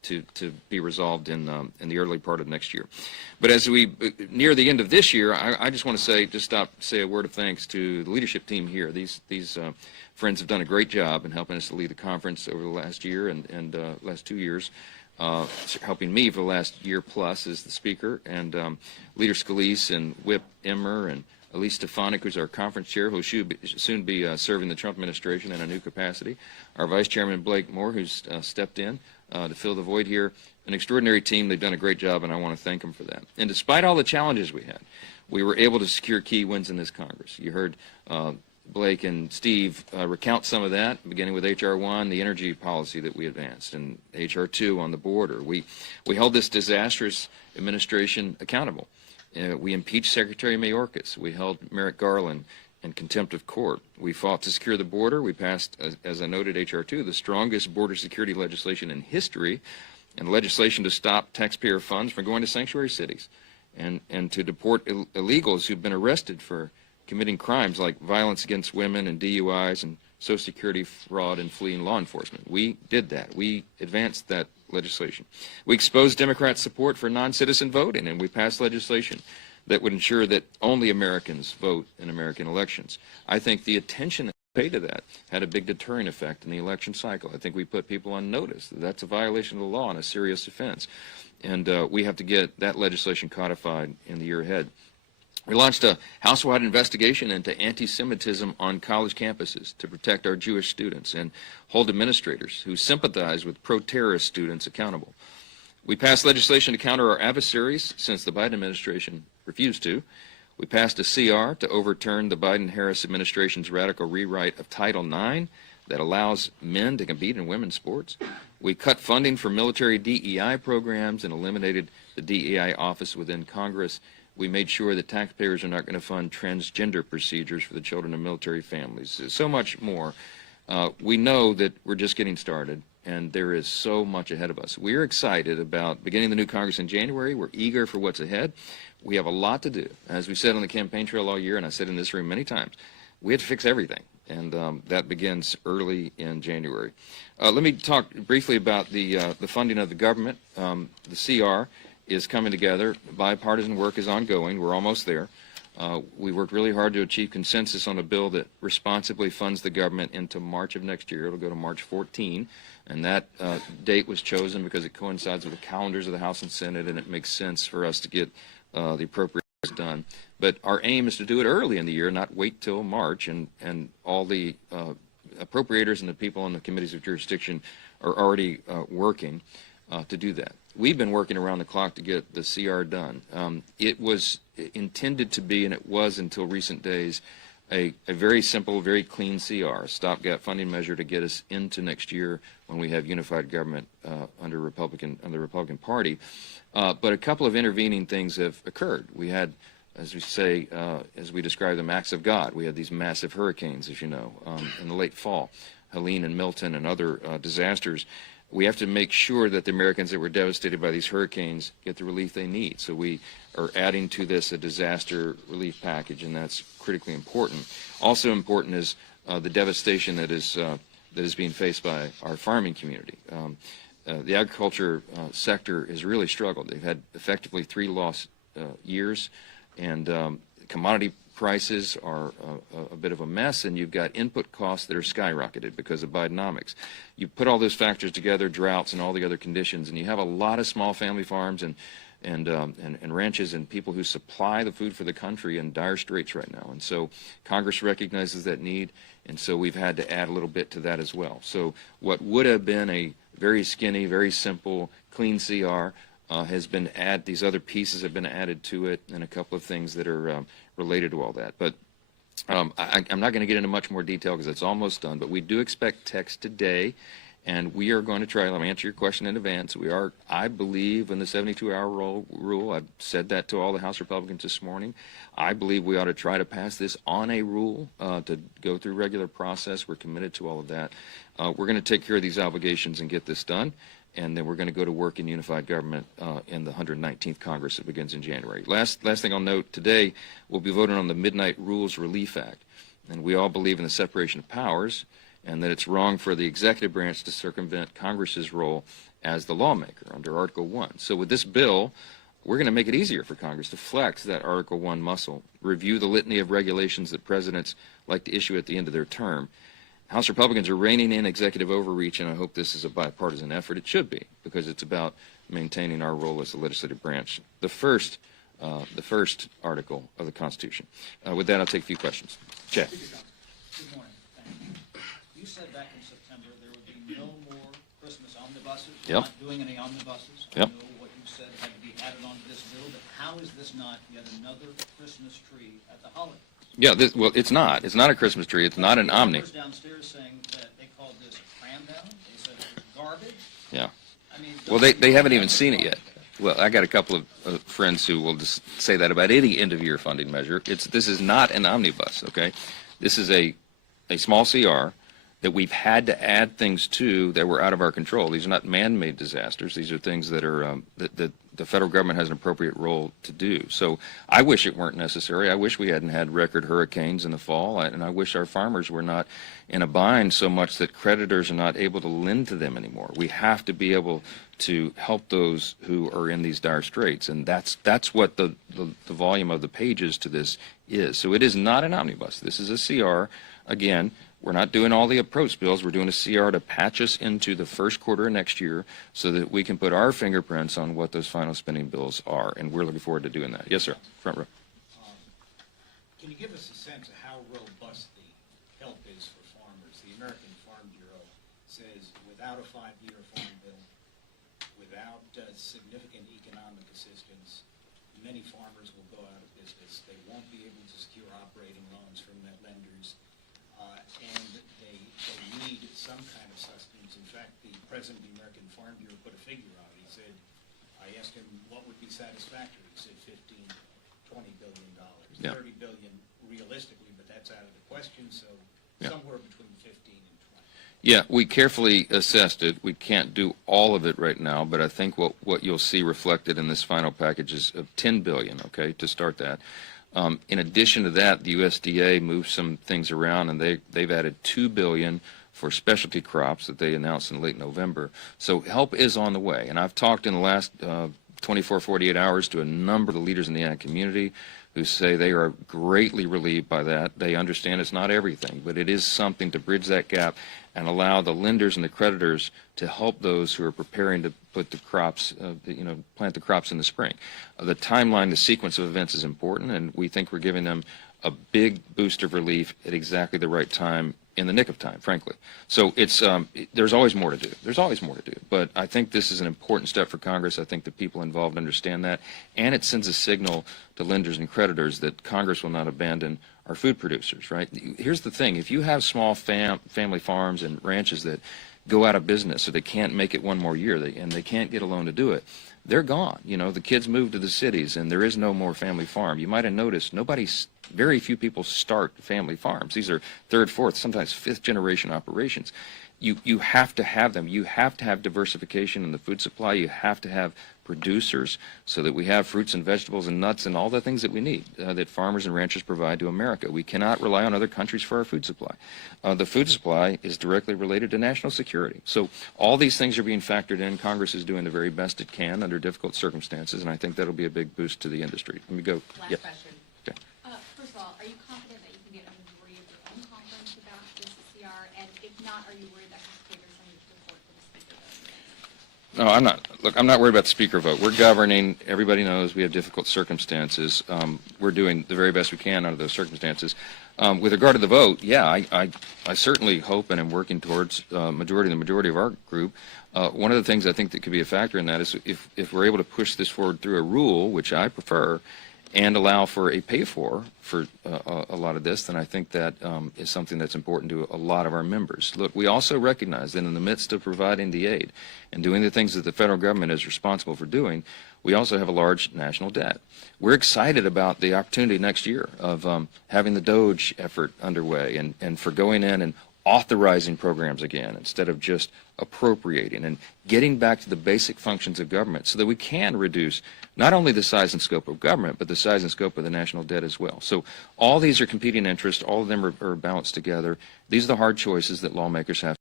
to be resolved in the early part of next year. But as we near the end of this year, I just want to say a word of thanks to the leadership team here. These friends have done a great job in helping us to lead the conference over the last year and last 2 years. Helping me for the last year plus as the speaker, and Leader Scalise and Whip Emmer and Elise Stefanik, who's our conference chair, who will soon be serving the Trump administration in a new capacity. Our Vice Chairman Blake Moore, who's stepped in to fill the void here. An extraordinary team. They've done a great job, and I want to thank them for that. And despite all the challenges we had, we were able to secure key wins in this Congress. You heard Blake and Steve recount some of that, beginning with H.R. 1, the energy policy that we advanced, and H.R. 2 on the border. We held this disastrous administration accountable. We impeached Secretary Mayorkas. We held Merrick Garland in contempt of court. We fought to secure the border. We passed, as I noted, H.R. 2, the strongest border security legislation in history, and legislation to stop taxpayer funds from going to sanctuary cities and to deport illegals who've been arrested for committing crimes like violence against women and DUIs and Social Security fraud and fleeing law enforcement. We did that. We advanced that legislation. We exposed Democrats' support for non-citizen voting, and we passed legislation that would ensure that only Americans vote in American elections. I think the attention that we paid to that had a big deterrent effect in the election cycle. I think we put people on notice that that's a violation of the law and a serious offense. And we have to get that legislation codified in the year ahead. We launched a house-wide investigation into anti-Semitism on college campuses to protect our Jewish students and hold administrators who sympathize with pro-terrorist students accountable. We passed legislation to counter our adversaries since the Biden administration refused to. We passed a CR to overturn the Biden-Harris administration's radical rewrite of Title IX that allows men to compete in women's sports. We cut funding for military DEI programs and eliminated the DEI office within Congress. We made sure that taxpayers are not going to fund transgender procedures for the children of military families. So much more. We know that we're just getting started, and there is so much ahead of us. We're excited about beginning the new Congress in January. We're eager for what's ahead. We have a lot to do. As we said on the campaign trail all year, and I said in this room many times, we have to fix everything, and that begins early in January. Let me talk briefly about the funding of the government. The CR is coming together. Bipartisan work is ongoing. We're almost there. We worked really hard to achieve consensus on a bill that responsibly funds the government into March of next year. It'll go to March 14, and that date was chosen because it coincides with the calendars of the House and Senate, and it makes sense for us to get the appropriations done. But our aim is to do it early in the year, not wait till March, and all the appropriators and the people on the committees of jurisdiction are already working to do that. We've been working around the clock to get the CR done. It was intended to be, and it was until recent days, a very simple, very clean CR, stopgap funding measure to get us into next year when we have unified government under the Republican Party. But a couple of intervening things have occurred. We had, as we say, as we describe them, acts of God. We had these massive hurricanes, as you know, in the late fall, Helene and Milton and other disasters. We have to make sure that the Americans that were devastated by these hurricanes get the relief they need. So we are adding to this a disaster relief package, and that's critically important. Also important is the devastation that is being faced by our farming community. The agriculture sector has really struggled. They've had effectively 3 lost years, and commodity prices are a bit of a mess, and you've got input costs that are skyrocketed because of Bidenomics. You put all those factors together, droughts and all the other conditions, and you have a lot of small family farms and ranches and people who supply the food for the country in dire straits right now. And so Congress recognizes that need, and so we've had to add a little bit to that as well. So what would have been a very skinny, very simple, clean CR has been added. These other pieces have been added to it, and a couple of things that are related to all that. But I'm not going to get into much more detail because it's almost done, but we do expect text today, and we are going to try. Let me answer your question in advance. We are, I believe, in the 72-hour rule. I've said that to all the House Republicans this morning. I believe we ought to try to pass this on a rule to go through regular process. We're committed to all of that. We're going to take care of these obligations and get this done, and then we're going to go to work in unified government in the 119th Congress that begins in January. Last thing I'll note, today we'll be voting on the Midnight Rules Relief Act, and we all believe in the separation of powers and that it's wrong for the executive branch to circumvent Congress's role as the lawmaker under Article 1. So with this bill, we're going to make it easier for Congress to flex that Article 1 muscle, review the litany of regulations that presidents like to issue at the end of their term. House Republicans are reining in executive overreach, and I hope this is a bipartisan effort. It should be, because it's about maintaining our role as the legislative branch. The first article of the Constitution. With that, I'll take a few questions. Jay. Good morning. Thank you. You said back in September there would be no more Christmas omnibuses. You're Yep. not doing any omnibuses. Yep. I know what you said had to be added onto this bill, but how is this not yet another Christmas tree at the holiday? Yeah, well, it's not. It's not a Christmas tree. It's not an omni. Members downstairs saying that they called this a cram down. They said it was garbage. Yeah. I mean, Well, they haven't even seen it yet. Well, I got a couple of friends who will just say that about any end-of-year funding measure. This is not an omnibus, okay? This is a small CR that we've had to add things to that were out of our control. These are not man-made disasters. These are things that are that the federal government has an appropriate role to do. So I wish it weren't necessary. I wish we hadn't had record hurricanes in the fall, and I wish our farmers were not in a bind so much that creditors are not able to lend to them anymore. We have to be able to help those who are in these dire straits, and that's what the volume of the pages to this is. So it is not an omnibus. This is a CR. Again, we're not doing all the approach bills. We're doing a CR to patch us into the first quarter of next year so that we can put our fingerprints on what those final spending bills are, and we're looking forward to doing that. Yes, sir. Front row. Can you give us a sense of how robust the help is for farmers? The American Farm Bureau says without a 5-year farm bill, without significant economic assistance, many farmers will go out of business. They won't be able to secure operating loans from their lenders, and they need some kind of sustenance. In fact, the president of the American Farm Bureau put a figure out. He said, I asked him what would be satisfactory. He said $15–20 billion. Yeah. $30 billion realistically, but that's out of the question, so Yeah. somewhere between 15 and 20. Yeah, we carefully assessed it. We can't do all of it right now, but I think what you'll see reflected in this final package is of $10 billion, okay, to start that. In addition to that, the USDA moved some things around, and they've added $2 billion for specialty crops that they announced in late November. So help is on the way, and I've talked in the last 24, 48 hours to a number of the leaders in the ag community who say they are greatly relieved by that. They understand it's not everything, but it is something to bridge that gap and allow the lenders and the creditors to help those who are preparing to put the crops, plant the crops in the spring. The timeline, the sequence of events is important, and we think we're giving them a big boost of relief at exactly the right time, in the nick of time, frankly. So it's there's always more to do. There's always more to do. But I think this is an important step for Congress. I think the people involved understand that, and it sends a signal to lenders and creditors that Congress will not abandon our food producers, right? Here's the thing. If you have small family farms and ranches that go out of business so they can't make it one more year, and they can't get a loan to do it, they're gone. You know, the kids move to the cities, and there is no more family farm. You might have noticed very few people start family farms. These are third, fourth, sometimes fifth generation operations. You have to have them. You have to have diversification in the food supply. You have to have producers so that we have fruits and vegetables and nuts and all the things that we need that farmers and ranchers provide to America. We cannot rely on other countries for our food supply. The food supply is directly related to national security. So all these things are being factored in. Congress is doing the very best it can under difficult circumstances, and I think that'll be a big boost to the industry. Let me go. Last Yep. question. Okay. First of all, are you confident that you can get a majority of your own conference about this CR? And if not, are you worried that could trigger some support for the speaker vote? No, I'm not. Look, I'm not worried about the speaker vote. We're governing. Everybody knows we have difficult circumstances. We're doing the very best we can under those circumstances. With regard to the vote, yeah, I certainly hope and am working towards the majority of our group. One of the things I think that could be a factor in that is if we're able to push this forward through a rule, which I prefer, and allow for a pay-for a lot of this, then I think that is something that's important to a lot of our members. Look, we also recognize that in the midst of providing the aid and doing the things that the federal government is responsible for doing, we also have a large national debt. We're excited about the opportunity next year of having the DOGE effort underway and for going in and authorizing programs again instead of just appropriating and getting back to the basic functions of government so that we can reduce not only the size and scope of government, but the size and scope of the national debt as well. So all these are competing interests. All of them are balanced together. These are the hard choices that lawmakers have.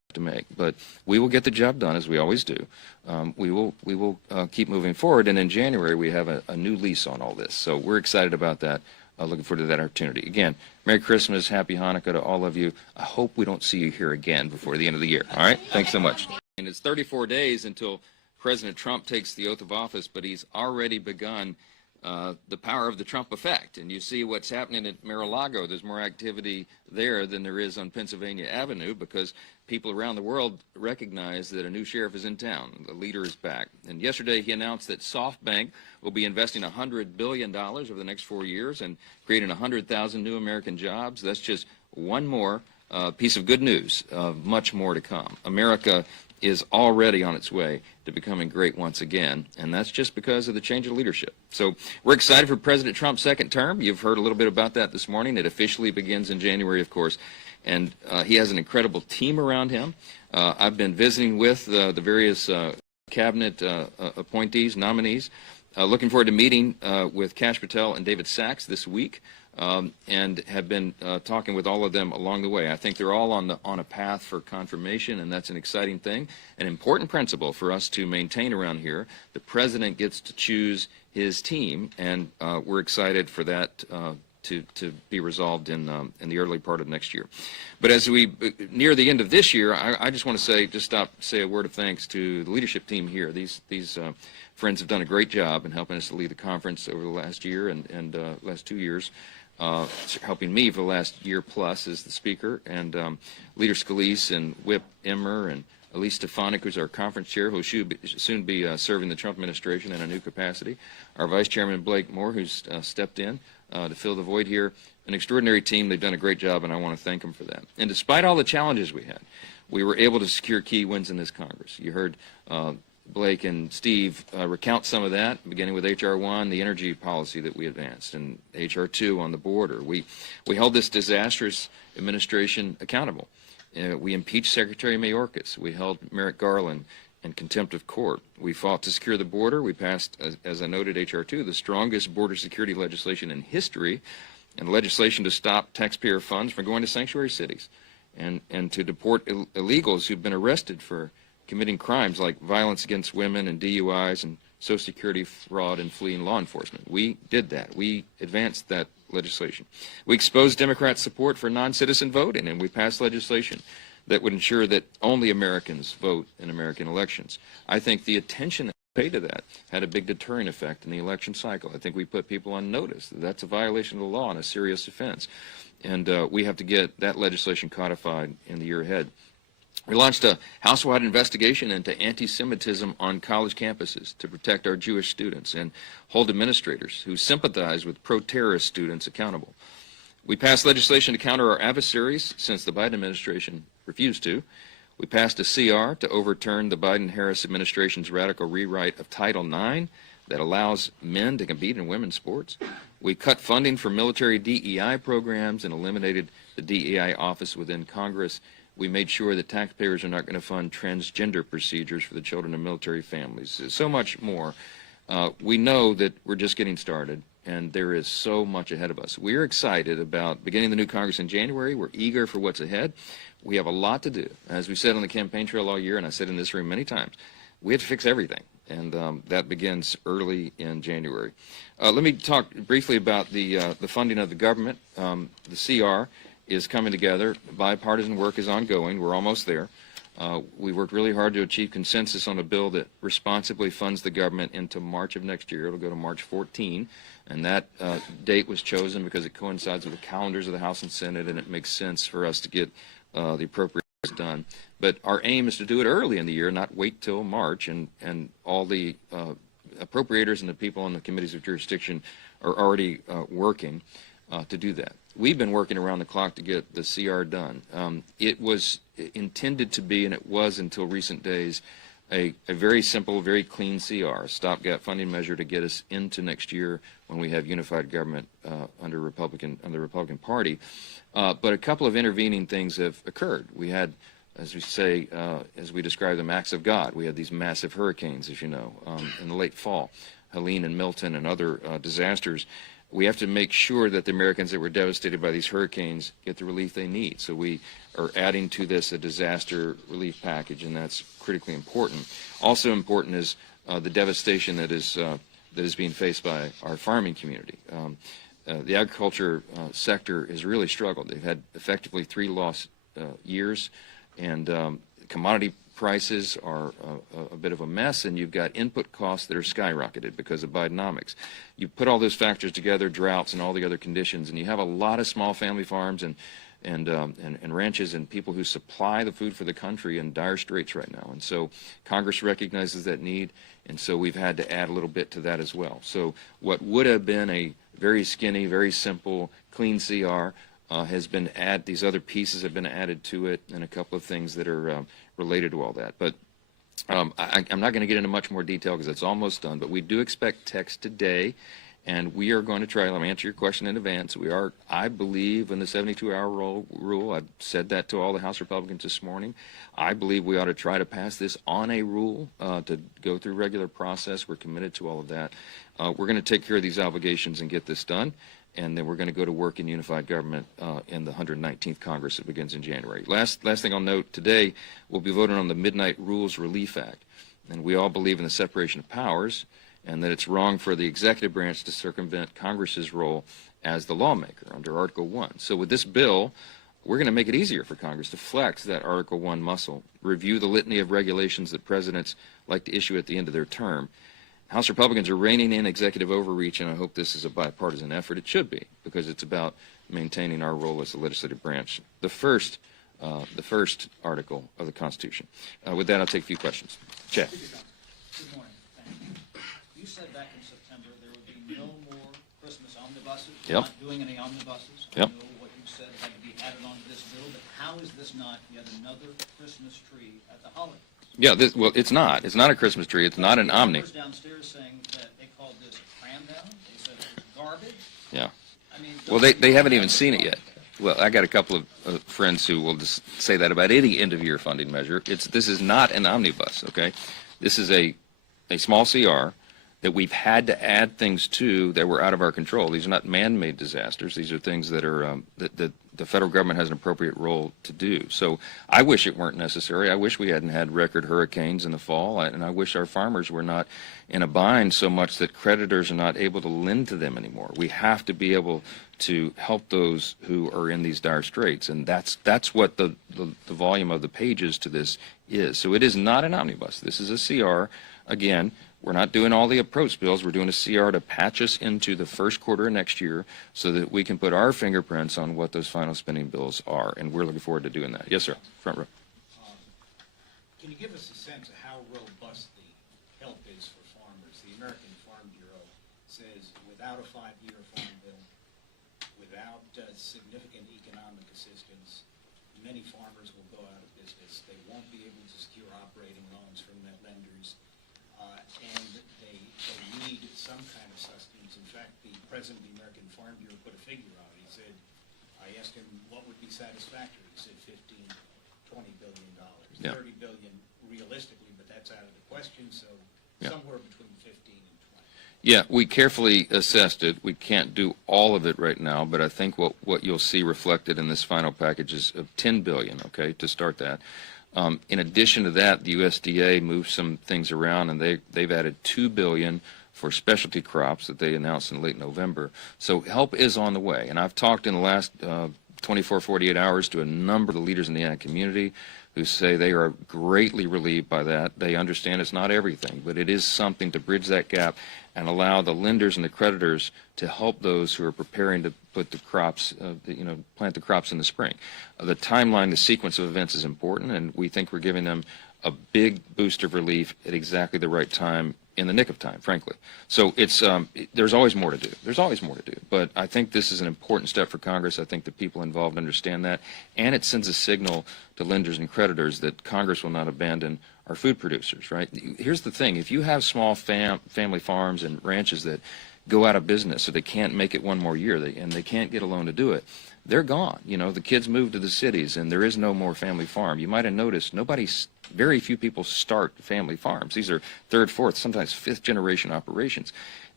to make. But we will get the job done, as we always do. We will keep moving forward, and in January we have a new lease on all this. So we're excited about that. Looking forward to that opportunity. Again, Merry Christmas, Happy Hanukkah to all of you. I hope we don't see you here again before the end of the year. All right? Thanks so much. And it's 34 days until President Trump takes the oath of office, but he's already begun the power of the Trump effect. And you see what's happening at Mar-a-Lago. There's more activity there than there is on Pennsylvania Avenue because people around the world recognize that a new sheriff is in town. The leader is back. And yesterday he announced that SoftBank will be investing $100 billion over the next 4 years and creating 100,000 new American jobs. That's just one more piece of good news. Much more to come. America is already on its way to becoming great once again, and that's just because of the change of leadership. So we're excited for President Trump's second term. You've heard a little bit about that this morning. It officially begins in January, of course, and he has an incredible team around him. I've been visiting with the various cabinet appointees, nominees. Looking forward to meeting with Kash Patel and David Sachs this week. And have been talking with all of them along the way. I think they're all on a path for confirmation, and that's an exciting thing, an important principle for us to maintain around here. The president gets to choose his team, and we're excited for that to be resolved in the early part of next year. But as we near the end of this year, I just want to say a word of thanks to the leadership team here. These friends have done a great job in helping us to lead the conference over the last year and last 2 years. Helping me for the last year plus as the speaker, and Leader Scalise and Whip Emmer and Elise Stefanik, who's our conference chair, who will soon be serving the Trump administration in a new capacity. Our Vice Chairman Blake Moore, who's stepped in to fill the void here. An extraordinary team. They've done a great job, and I want to thank them for that. And despite all the challenges we had, we were able to secure key wins in this Congress. You heard Blake and Steve recount some of that, beginning with H.R. 1, the energy policy that we advanced, and H.R. 2 on the border. We held this disastrous administration accountable. We impeached Secretary Mayorkas. We held Merrick Garland in contempt of court. We fought to secure the border. We passed, as I noted, H.R. 2, the strongest border security legislation in history, and legislation to stop taxpayer funds from going to sanctuary cities and to deport illegals who've been arrested for committing crimes like violence against women and DUIs and Social Security fraud and fleeing law enforcement. We did that. We advanced that legislation. We exposed Democrats' support for non-citizen voting, and we passed legislation that would ensure that only Americans vote in American elections. I think the attention that we paid to that had a big deterrent effect in the election cycle. I think we put people on notice that that's a violation of the law and a serious offense. And we have to get that legislation codified in the year ahead. We launched a house-wide investigation into anti-Semitism on college campuses to protect our Jewish students and hold administrators who sympathize with pro-terrorist students accountable. We passed legislation to counter our adversaries since the Biden administration refused to. We passed a CR to overturn the Biden-Harris administration's radical rewrite of Title IX that allows men to compete in women's sports. We cut funding for military DEI programs and eliminated the DEI office within Congress. We made sure that taxpayers are not going to fund transgender procedures for the children of military families. So much more. We know that we're just getting started, and there is so much ahead of us. We're excited about beginning the new Congress in January. We're eager for what's ahead. We have a lot to do. As we said on the campaign trail all year, and I said in this room many times, we have to fix everything, and that begins early in January. Let me talk briefly about the funding of the government. The CR is coming together. Bipartisan work is ongoing. We're almost there. We worked really hard to achieve consensus on a bill that responsibly funds the government into March of next year. It'll go to March 14, and that date was chosen because it coincides with the calendars of the House and Senate, and it makes sense for us to get the appropriations done. But our aim is to do it early in the year, not wait till March, and all the appropriators and the people on the committees of jurisdiction are already working to do that. We've been working around the clock to get the CR done. It was intended to be, and it was until recent days, a very simple, very clean CR, stopgap funding measure to get us into next year when we have unified government under the Republican Party. But a couple of intervening things have occurred. We had, as we say, as we describe them, acts of God. We had these massive hurricanes, as you know, in the late fall, Helene and Milton and other disasters. we have to make sure that the Americans that were devastated by these hurricanes get the relief they need. So we are adding to this a disaster relief package, and that's critically important. Also important is the devastation that is being faced by our farming community. The agriculture sector has really struggled. They've had effectively 3 lost years, and commodity prices are a bit of a mess, and you've got input costs that are skyrocketed because of Bidenomics. You put all those factors together, droughts and all the other conditions, and you have a lot of small family farms and ranches and people who supply the food for the country in dire straits right now. And so Congress recognizes that need, and so we've had to add a little bit to that as well. So what would have been a very skinny, very simple, clean CR has been added. These other pieces have been added to it, and a couple of things that are related to all that. But I'm not going to get into much more detail because it's almost done, but we do expect text today, and we are going to try. Let me answer your question in advance. We are, I believe, in the 72-hour rule. I've said that to all the House Republicans this morning. I believe we ought to try to pass this on a rule to go through regular process. We're committed to all of that. We're going to take care of these obligations and get this done, and then we're going to go to work in unified government in the 119th Congress that begins in January. Last thing I'll note, today we'll be voting on the Midnight Rules Relief Act, and we all believe in the separation of powers and that it's wrong for the executive branch to circumvent Congress's role as the lawmaker under Article 1. So with this bill, we're going to make it easier for Congress to flex that Article 1 muscle, review the litany of regulations that presidents like to issue at the end of their term. House Republicans are reining in executive overreach, and I hope this is a bipartisan effort. It should be, because it's about maintaining our role as the legislative branch, the first article of the Constitution. With that, I'll take a few questions. Chad. Good morning. Thank you. You said back in September there would be no more Christmas omnibuses. You're not doing any omnibuses. I know what you said had to be added onto this bill, but how is this not yet another Christmas tree at the holidays? Yeah, well, it's not. It's not a Christmas tree. It's not an omni. Downstairs saying that they called this a cram down. They said it was garbage. Yeah. I mean, well, they haven't even seen it yet. Well, I got a couple of friends who will just say that about any end-of-year funding measure. This is not an omnibus, okay? This is a small CR that we've had to add things to that were out of our control. These are not man-made disasters. These are things that are that the federal government has an appropriate role to do. So I wish it weren't necessary. I wish we hadn't had record hurricanes in the fall, and I wish our farmers were not in a bind so much that creditors are not able to lend to them anymore. We have to be able to help those who are in these dire straits, and that's what the volume of the pages to this is. So it is not an omnibus. This is a CR. Again, we're not doing all the approach bills. We're doing a CR to patch us into the first quarter of next year so that we can put our fingerprints on what those final spending bills are, and we're looking forward to doing that. Yes, sir. Front row. Can you give us a sense of how robust the help is for farmers? The American Farm Bureau says without a 5-year farm bill, without significant economic assistance, many farmers will go out of business. They won't be able to secure operating loans from their lenders. And they need some kind of sustenance. In fact, the president of the American Farm Bureau put a figure out. He said, I asked him what would be satisfactory. He said $15–20 billion. Yeah. $30 billion realistically, but that's out of the question. So somewhere between 15 and 20. Yeah, we carefully assessed it. We can't do all of it right now, but I think what you'll see reflected in this final package is of $10 billion, okay, to start that. In addition to that, the USDA moved some things around, and they've added $2 billion for specialty crops that they announced in late November. So help is on the way, and I've talked in the last 24, 48 hours to a number of the leaders in the ag community who say they are greatly relieved by that. They understand it's not everything, but it is something to bridge that gap and allow the lenders and the creditors to help those who are preparing to put the crops, plant the crops in the spring. The timeline, the sequence of events is important, and we think we're giving them a big boost of relief at exactly the right time, in the nick of time, frankly. So it's there's always more to do. There's always more to do. But I think this is an important step for Congress. I think the people involved understand that, and it sends a signal to lenders and creditors that Congress will not abandon our food producers, right? Here's the thing. If you have small family farms and ranches that go out of business so they can't make it one more year and they can't get a loan to do it, they're gone. The kids move to the cities and there is no more family farm. You might have noticed very few people start family farms. These are third, fourth, sometimes fifth generation operations.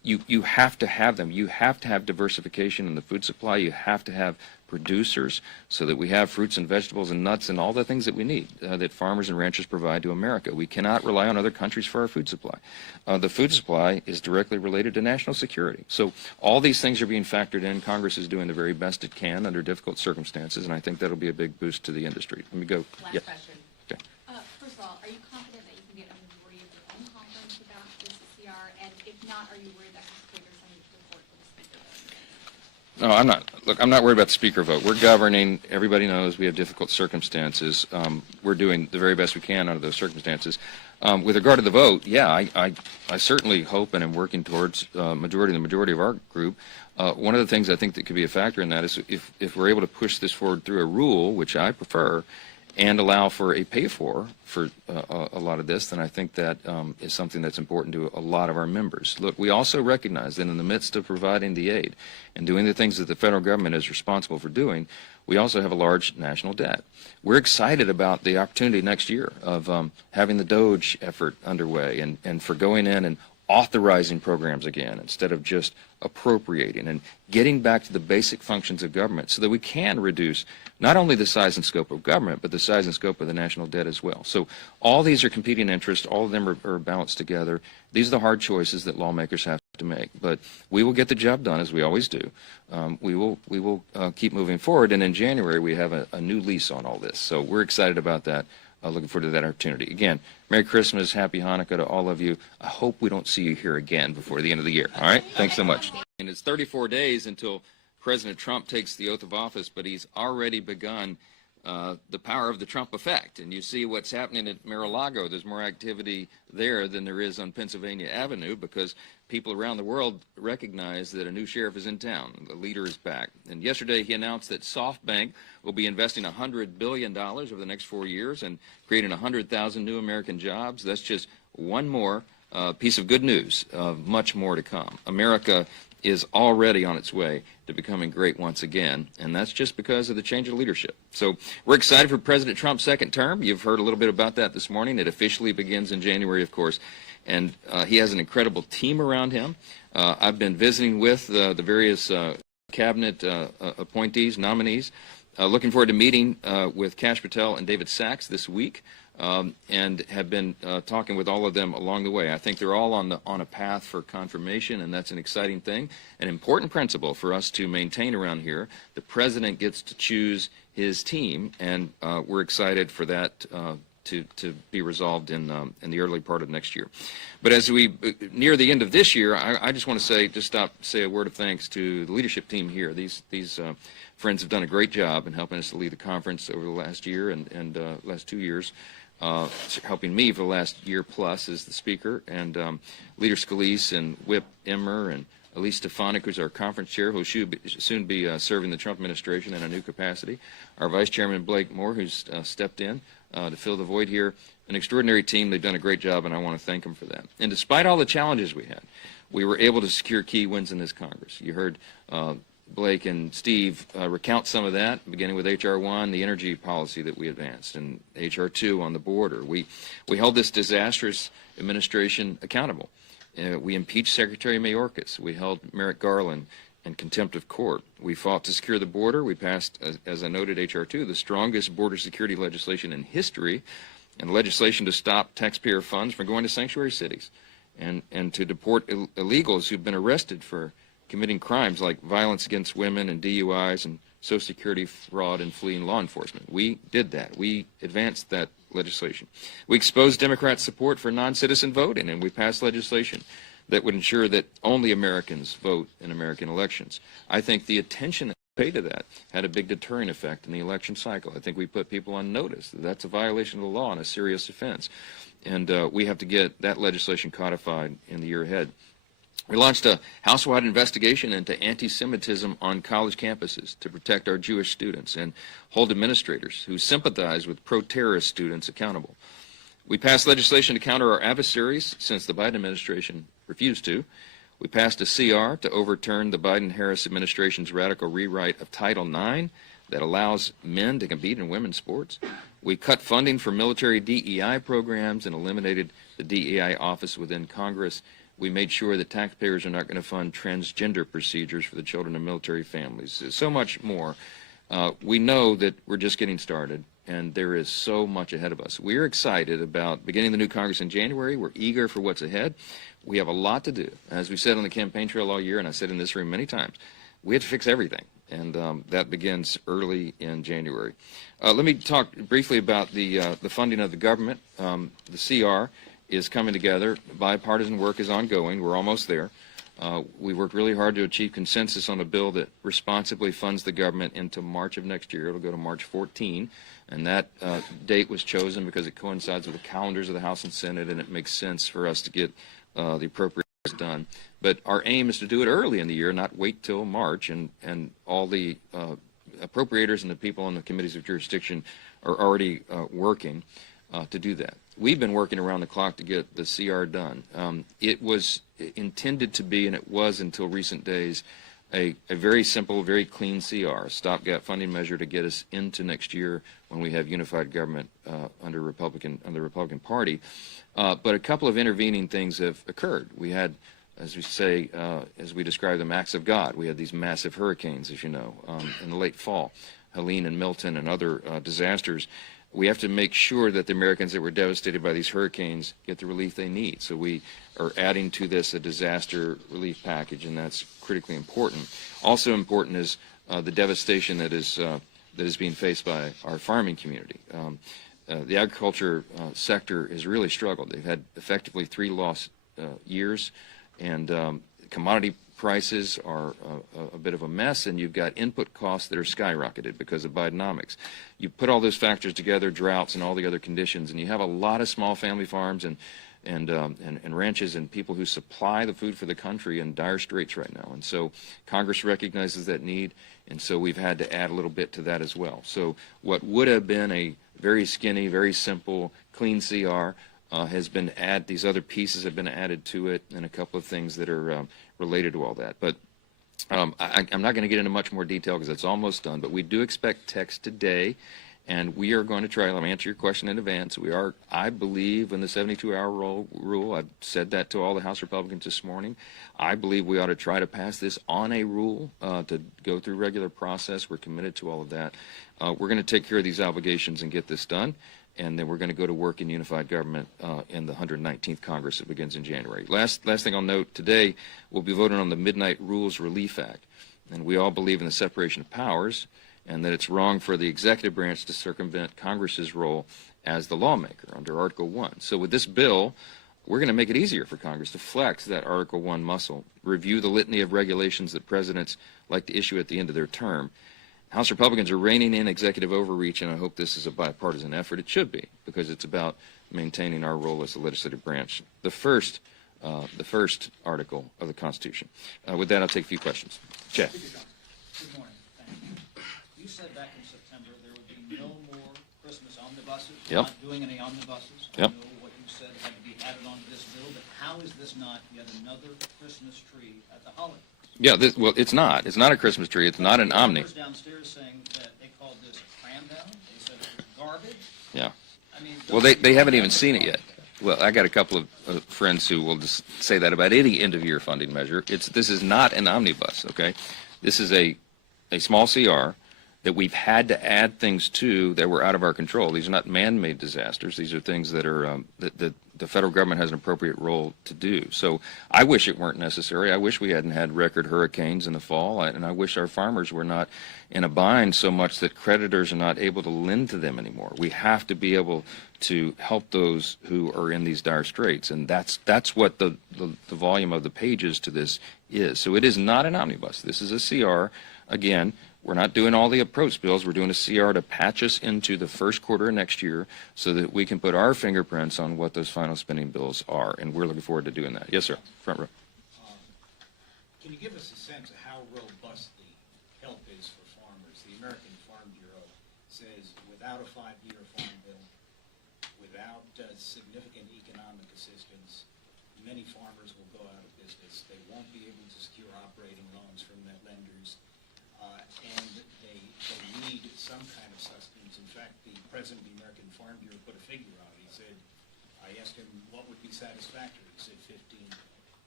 you have to have them. You have to have diversification in the food supply. You have to have producers so that we have fruits and vegetables and nuts and all the things that we need that farmers and ranchers provide to America. We cannot rely on other countries for our food supply. The food supply is directly related to national security. So all these things are being factored in. Congress is doing the very best it can under difficult circumstances, and I think that'll be a big boost to the industry. Let me go. Last Yep. question. Okay. First of all, are you confident that you can get a majority of your own conference about this CR? And if not, are you worried that could trigger some support for the speaker vote? No, I'm not. Look, I'm not worried about the speaker vote. We're governing. Everybody knows we have difficult circumstances. We're doing the very best we can under those circumstances. With regard to the vote, yeah, I certainly hope and am working towards the majority of our group. One of the things I think that could be a factor in that is if we're able to push this forward through a rule, which I prefer, and allow for a pay-for a lot of this, then I think that is something that's important to a lot of our members. Look, we also recognize that in the midst of providing the aid and doing the things that the federal government is responsible for doing, we also have a large national debt. We're excited about the opportunity next year of having the DOGE effort underway and for going in and authorizing programs again instead of just appropriating and getting back to the basic functions of government so that we can reduce not only the size and scope of government, but the size and scope of the national debt as well. So all these are competing interests. All of them are balanced together. These are the hard choices that lawmakers have to make. But we will get the job done, as we always do. We will keep moving forward. And in January, we have a new lease on all this. So we're excited about that. Looking forward to that opportunity. Again, Merry Christmas, Happy Hanukkah to all of you. I hope we don't see you here again before the end of the year. All right? Thanks so much. And it's 34 days until President Trump takes the oath of office, but he's already begun the power of the Trump effect. And you see what's happening at Mar-a-Lago. There's more activity there than there is on Pennsylvania Avenue because people around the world recognize that a new sheriff is in town. The leader is back. And yesterday he announced that SoftBank will be investing $100 billion over the next 4 years and creating 100,000 new American jobs. That's just one more piece of good news. Much more to come. America is already on its way to becoming great once again, and that's just because of the change of leadership. So we're excited for President Trump's second term. You've heard a little bit about that this morning. It officially begins in January, of course, and he has an incredible team around him. I've been visiting with the various cabinet appointees, nominees, looking forward to meeting with Kash Patel and David Sachs this week. And have been talking with all of them along the way. I think they're all on a path for confirmation, and that's an exciting thing. An important principle for us to maintain around here. The president gets to choose his team, and we're excited for that to be resolved in the early part of next year. But as we near the end of this year, I just want to say a word of thanks to the leadership team here. These friends have done a great job in helping us to lead the conference over the last year and last 2 years. Helping me for the last year plus as the speaker, and Leader Scalise and Whip Emmer and Elise Stefanik, who's our conference chair, who will soon be serving the Trump administration in a new capacity. Our Vice Chairman Blake Moore, who's stepped in to fill the void here. An extraordinary team. They've done a great job, and I want to thank them for that. And despite all the challenges we had, we were able to secure key wins in this Congress. You heard Blake and Steve recount some of that, beginning with H.R. 1, the energy policy that we advanced, and H.R. 2 on the border. We held this disastrous administration accountable. We impeached Secretary Mayorkas. We held Merrick Garland in contempt of court. We fought to secure the border. We passed, as I noted, H.R. 2, the strongest border security legislation in history, and legislation to stop taxpayer funds from going to sanctuary cities and to deport illegals who've been arrested for committing crimes like violence against women and DUIs and Social Security fraud and fleeing law enforcement. We did that. We advanced that legislation. We exposed Democrats' support for non-citizen voting, and we passed legislation that would ensure that only Americans vote in American elections. I think the attention that we paid to that had a big deterring effect in the election cycle. I think we put people on notice that that's a violation of the law and a serious offense. And we have to get that legislation codified in the year ahead. We launched a house-wide investigation into anti-Semitism on college campuses to protect our Jewish students and hold administrators who sympathize with pro-terrorist students accountable. We passed legislation to counter our adversaries since the Biden administration refused to. We passed a CR to overturn the Biden-Harris administration's radical rewrite of Title IX that allows men to compete in women's sports. We cut funding for military DEI programs and eliminated the DEI office within Congress. We made sure that taxpayers are not going to fund transgender procedures for the children of military families. So much more. We know that we're just getting started, and there is so much ahead of us. We're excited about beginning the new Congress in January. We're eager for what's ahead. We have a lot to do. As we said on the campaign trail all year, and I said in this room many times, we have to fix everything, and that begins early in January. Let me talk briefly about the funding of the government. The CR is coming together. Bipartisan work is ongoing. We're almost there. We worked really hard to achieve consensus on a bill that responsibly funds the government into March of next year. It'll go to March 14, and that date was chosen because it coincides with the calendars of the House and Senate, and it makes sense for us to get the appropriations done. But our aim is to do it early in the year, not wait till March, and all the appropriators and the people on the committees of jurisdiction are already working to do that. We've been working around the clock to get the CR done. It was intended to be, and it was until recent days, a very simple, very clean CR, a stopgap funding measure to get us into next year when we have unified government under the Republican Party. But a couple of intervening things have occurred. We had, as we say, as we describe them, acts of God. We had these massive hurricanes, as you know, in the late fall, Helene and Milton and other disasters. We have to make sure that the Americans that were devastated by these hurricanes get the relief they need. So we are adding to this a disaster relief package, and that's critically important. Also important is the devastation that is being faced by our farming community. The agriculture sector has really struggled. They've had effectively 3 lost years, and commodity prices are a bit of a mess, and you've got input costs that are skyrocketed because of Bidenomics. You put all those factors together, droughts and all the other conditions, and you have a lot of small family farms and ranches and people who supply the food for the country in dire straits right now. And so Congress recognizes that need, and so we've had to add a little bit to that as well. So what would have been a very skinny, very simple, clean CR has been added. These other pieces have been added to it, and a couple of things that are related to all that. But I'm not going to get into much more detail because it's almost done, but we do expect text today, and we are going to try. Let me answer your question in advance. We are, I believe, in the 72-hour rule. I've said that to all the House Republicans this morning. I believe we ought to try to pass this on a rule to go through regular process. We're committed to all of that. We're going to take care of these obligations and get this done, and then we're going to go to work in unified government in the 119th Congress that begins in January. Last thing I'll note, today we'll be voting on the Midnight Rules Relief Act, and we all believe in the separation of powers and that it's wrong for the executive branch to circumvent Congress's role as the lawmaker under Article 1. So with this bill, we're going to make it easier for Congress to flex that Article 1 muscle, review the litany of regulations that presidents like to issue at the end of their term. House Republicans are reining in executive overreach, and I hope this is a bipartisan effort. It should be, because it's about maintaining our role as the legislative branch, the first article of the Constitution. With that, I'll take a few questions. Jeff. Good morning. Thank you. You said back in September there would be no more Christmas omnibuses. Yep. Not doing any omnibuses. Yep. I know what you said had to be added onto this bill, but how is this not yet another Christmas tree at the holidays? Yeah, well, it's not. It's not a Christmas tree. It's not an omni. Members downstairs saying that they called this cram down. They said it was garbage. Yeah. I mean, Well, they haven't even seen it yet. Well, I got a couple of friends who will just say that about any end-of-year funding measure. This is not an omnibus, okay? This is a small CR that we've had to add things to that were out of our control. These are not man-made disasters. These are things that are that the federal government has an appropriate role to do. So I wish it weren't necessary. I wish we hadn't had record hurricanes in the fall, and I wish our farmers were not in a bind so much that creditors are not able to lend to them anymore. We have to be able to help those who are in these dire straits, and that's what the volume of the pages to this is. So it is not an omnibus. This is a CR. Again, we're not doing all the approach bills. We're doing a CR to patch us into the first quarter of next year so that we can put our fingerprints on what those final spending bills are, and we're looking forward to doing that. Yes, sir. Front row. Can you give us a sense of how robust the help is for farmers? The American Farm Bureau says without a 5-year farm bill, without significant economic assistance, many farmers will go out of business. They won't be able to secure operating loans from their lenders. And they need some kind of sustenance. In fact, the president of the American Farm Bureau put a figure out. He said, I asked him what would be satisfactory. He said $15, $20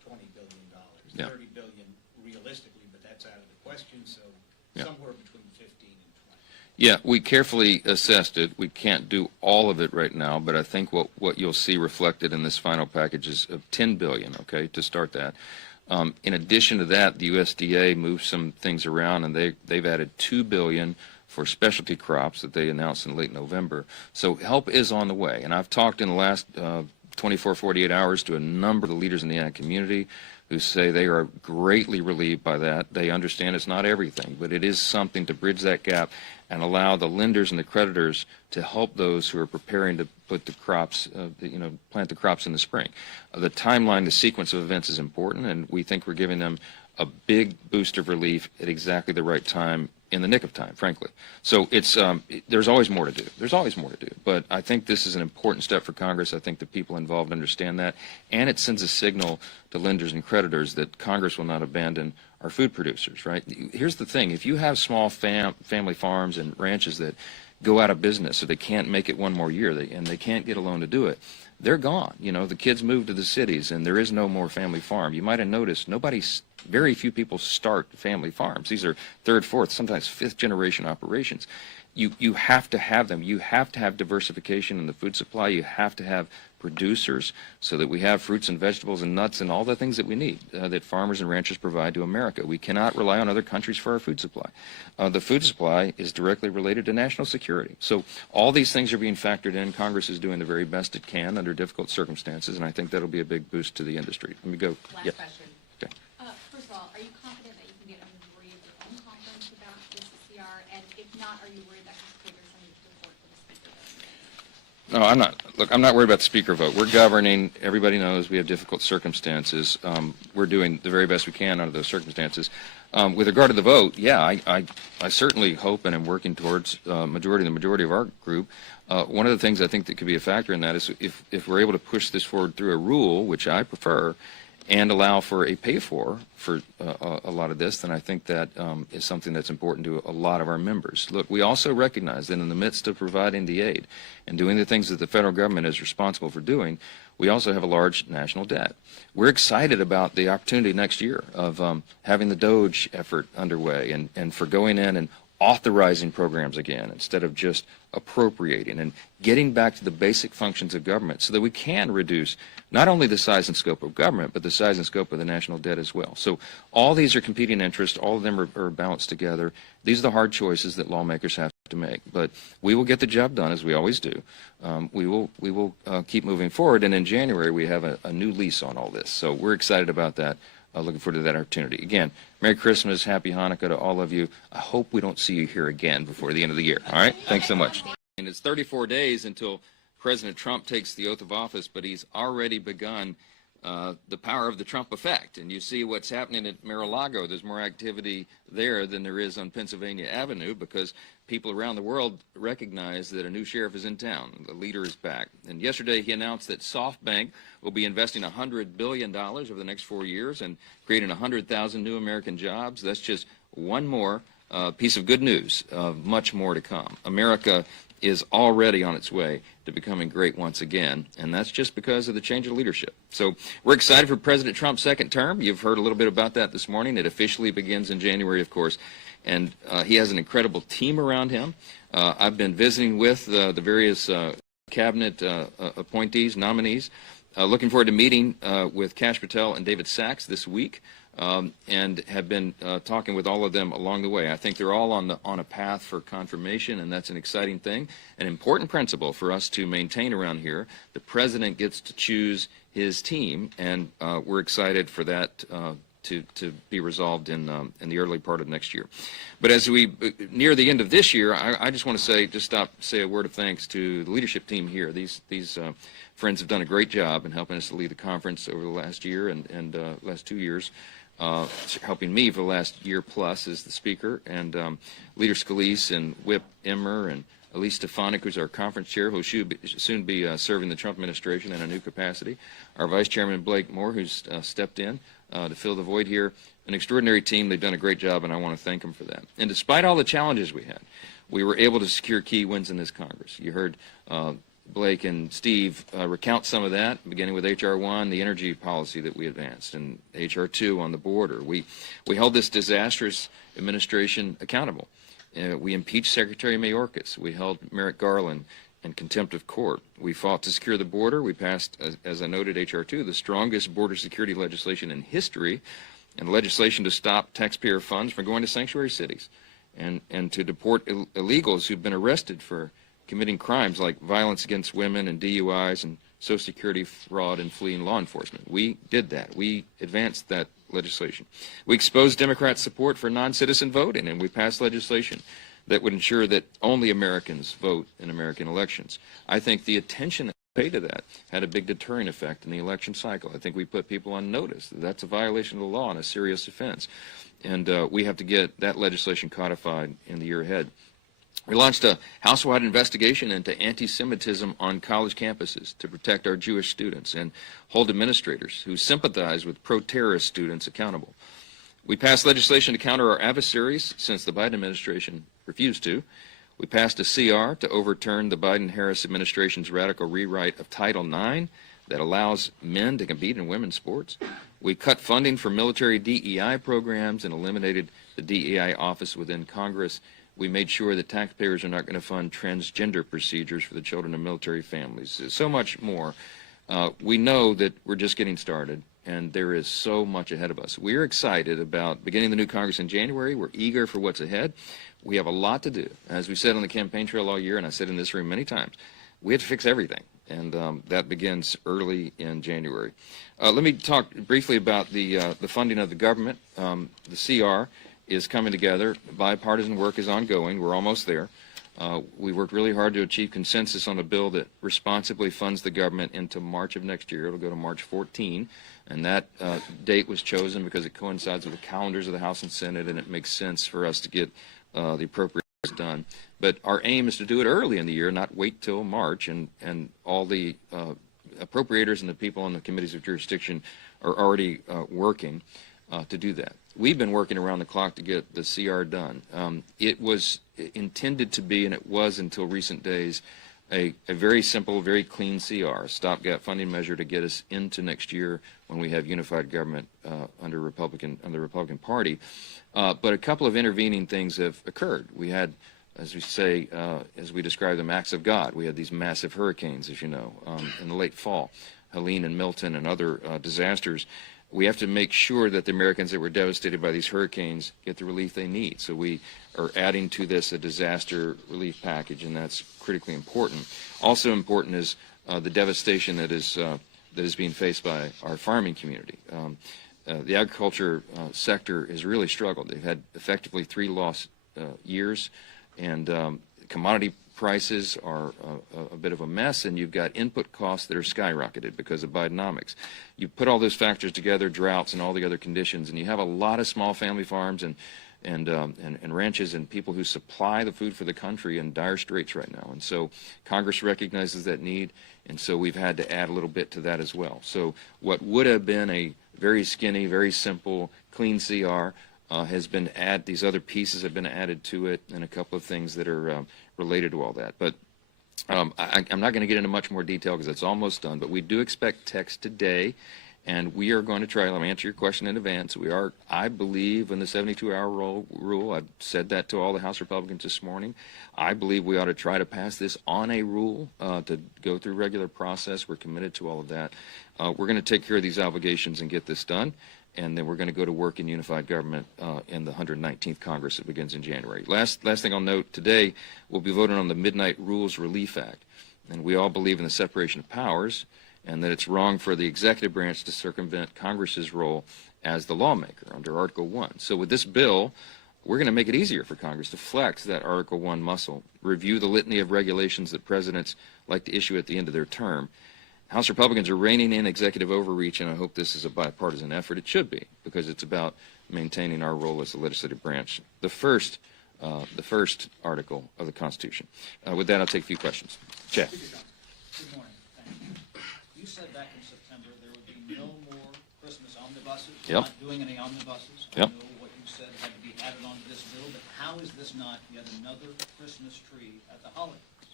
$20 billion. Yeah. $30 billion realistically, but that's out of the question, so Yeah. somewhere between 15 and 20. Yeah, we carefully assessed it. We can't do all of it right now, but I think what you'll see reflected in this final package is of $10 billion, okay, to start that. In addition to that, the USDA moved some things around, and they've added $2 billion for specialty crops that they announced in late November. So help is on the way, and I've talked in the last 24, 48 hours to a number of the leaders in the ag community who say they are greatly relieved by that. They understand it's not everything, but it is something to bridge that gap and allow the lenders and the creditors to help those who are preparing to put the crops, plant the crops in the spring. The timeline, the sequence of events is important, and we think we're giving them a big boost of relief at exactly the right time, in the nick of time, frankly. So it's there's always more to do. There's always more to do. But I think this is an important step for Congress. I think the people involved understand that, and it sends a signal to lenders and creditors that Congress will not abandon our food producers, right? Here's the thing. If you have small family farms and ranches that go out of business, so they can't make it one more year, and they can't get a loan to do it, they're gone. You know, the kids move to the cities, and there is no more family farm. You might have noticed very few people start family farms. These are third, fourth, sometimes fifth generation operations. You have to have them. You have to have diversification in the food supply. You have to have producers so that we have fruits and vegetables and nuts and all the things that we need that farmers and ranchers provide to America. We cannot rely on other countries for our food supply. The food supply is directly related to national security. So all these things are being factored in. Congress is doing the very best it can under difficult circumstances, and I think that'll be a big boost to the industry. Let me go. Last Yes. question. Okay. First of all, are you confident that you can get a majority of your own conference about this CR? And if not, are you worried that could trigger some of the support for the speaker? No, I'm not. Look, I'm not worried about the speaker vote. We're governing. Everybody knows we have difficult circumstances. We're doing the very best we can under those circumstances. With regard to the vote, yeah, I certainly hope and am working towards the majority of our group. One of the things I think that could be a factor in that is if we're able to push this forward through a rule, which I prefer, and allow for a pay-for a lot of this, then I think that is something that's important to a lot of our members. Look, we also recognize that in the midst of providing the aid and doing the things that the federal government is responsible for doing, we also have a large national debt. We're excited about the opportunity next year of having the DOGE effort underway and for going in and authorizing programs again instead of just appropriating and getting back to the basic functions of government so that we can reduce not only the size and scope of government, but the size and scope of the national debt as well. So all these are competing interests. All of them are balanced together. These are the hard choices that lawmakers have to make. But we will get the job done, as we always do. We will keep moving forward. And in January, we have a new lease on all this. So we're excited about that. Looking forward to that opportunity. Again, Merry Christmas, Happy Hanukkah to all of you. I hope we don't see you here again before the end of the year. All right? Thanks so much. And it's 34 days until President Trump takes the oath of office, but he's already begun the power of the Trump effect. And you see what's happening at Mar-a-Lago. There's more activity there than there is on Pennsylvania Avenue because people around the world recognize that a new sheriff is in town. The leader is back. And yesterday he announced that SoftBank will be investing $100 billion over the next 4 years and creating 100,000 new American jobs. That's just one more piece of good news. Much more to come. America is already on its way to becoming great once again, and that's just because of the change of leadership. So we're excited for President Trump's second term. You've heard a little bit about that this morning. It officially begins in January, of course, and he has an incredible team around him. I've been visiting with the various cabinet appointees, nominees. Looking forward to meeting with Kash Patel and David Sachs this week. And have been talking with all of them along the way. I think they're all on a path for confirmation, and that's an exciting thing, an important principle for us to maintain around here. The president gets to choose his team, and we're excited for that to be resolved in the early part of next year. But as we near the end of this year, I just want to say a word of thanks to the leadership team here. These friends have done a great job in helping us to lead the conference over the last year and last 2 years. Helping me for the last year plus as the speaker, and Leader Scalise and Whip Emmer and Elise Stefanik, who's our conference chair, who will soon be serving the Trump administration in a new capacity. Our Vice Chairman Blake Moore, who's stepped in to fill the void here. An extraordinary team. They've done a great job, and I want to thank them for that. And despite all the challenges we had, we were able to secure key wins in this Congress. You heard Blake and Steve recount some of that, beginning with H.R. 1, the energy policy that we advanced, and H.R. 2 on the border. We held this disastrous administration accountable. We impeached Secretary Mayorkas. We held Merrick Garland in contempt of court. We fought to secure the border. We passed, as I noted, H.R. 2, the strongest border security legislation in history, and legislation to stop taxpayer funds from going to sanctuary cities and to deport illegals who've been arrested for committing crimes like violence against women and DUIs and Social Security fraud and fleeing law enforcement. We did that. We advanced that legislation. We exposed Democrat support for non-citizen voting, and we passed legislation that would ensure that only Americans vote in American elections. I think the attention that we paid to that had a big deterring effect in the election cycle. I think we put people on notice that that's a violation of the law and a serious offense. And we have to get that legislation codified in the year ahead. We launched a house-wide investigation into anti-Semitism on college campuses to protect our Jewish students and hold administrators who sympathize with pro-terrorist students accountable. We passed legislation to counter our adversaries since the Biden administration refused to. We passed a CR to overturn the Biden-Harris administration's radical rewrite of Title IX that allows men to compete in women's sports. We cut funding for military DEI programs and eliminated the DEI office within Congress. We made sure that taxpayers are not going to fund transgender procedures for the children of military families. So much more. We know that we're just getting started, and there is so much ahead of us. We're excited about beginning the new Congress in January. We're eager for what's ahead. We have a lot to do. As we said on the campaign trail all year, and I said in this room many times, we have to fix everything, and that begins early in January. Let me talk briefly about the funding of the government. The CR is coming together. Bipartisan work is ongoing. We're almost there. We worked really hard to achieve consensus on a bill that responsibly funds the government into March of next year. It'll go to March 14, and that date was chosen because it coincides with the calendars of the House and Senate, and it makes sense for us to get the appropriations done. But our aim is to do it early in the year, not wait till March, and all the appropriators and the people on the committees of jurisdiction are already working to do that. We've been working around the clock to get the CR done. It was intended to be, and it was until recent days, a very simple, very clean CR, a stopgap funding measure to get us into next year when we have unified government under the Republican Party. But a couple of intervening things have occurred. We had, as we say, as we describe them, acts of God. We had these massive hurricanes, as you know, in the late fall, Helene and Milton and other disasters. We have to make sure that the Americans that were devastated by these hurricanes get the relief they need. So we are adding to this a disaster relief package, and that's critically important. Also important is the devastation that is being faced by our farming community. The agriculture sector has really struggled. They've had effectively 3 lost years, and commodity prices are a bit of a mess, and you've got input costs that are skyrocketed because of Bidenomics. You put all those factors together, droughts and all the other conditions, and you have a lot of small family farms and ranches and people who supply the food for the country in dire straits right now. And so Congress recognizes that need, and so we've had to add a little bit to that as well. So what would have been a very skinny, very simple, clean CR has been added. These other pieces have been added to it, and a couple of things that are related to all that. But I'm not going to get into much more detail because it's almost done, but we do expect text today, and we are going to try. Let me answer your question in advance. We are, I believe, in the 72-hour rule. I've said that to all the House Republicans this morning. I believe we ought to try to pass this on a rule to go through regular process. We're committed to all of that. We're going to take care of these obligations and get this done, and then we're going to go to work in unified government in the 119th Congress that begins in January. Last thing I'll note, today we'll be voting on the Midnight Rules Relief Act, and we all believe in the separation of powers and that it's wrong for the executive branch to circumvent Congress's role as the lawmaker under Article 1. So with this bill, we're going to make it easier for Congress to flex that Article 1 muscle, review the litany of regulations that presidents like to issue at the end of their term. House Republicans are reining in executive overreach, and I hope this is a bipartisan effort. It should be, because it's about maintaining our role as the legislative branch, the first article of the Constitution. With that, I'll take a few questions. Chad. Good morning. Thank you. You said back in September there would be no more Christmas omnibuses. Yep. Not doing any omnibuses. Yep. I know what you said had to be added onto this bill, but how is this not yet another Christmas tree at the holidays?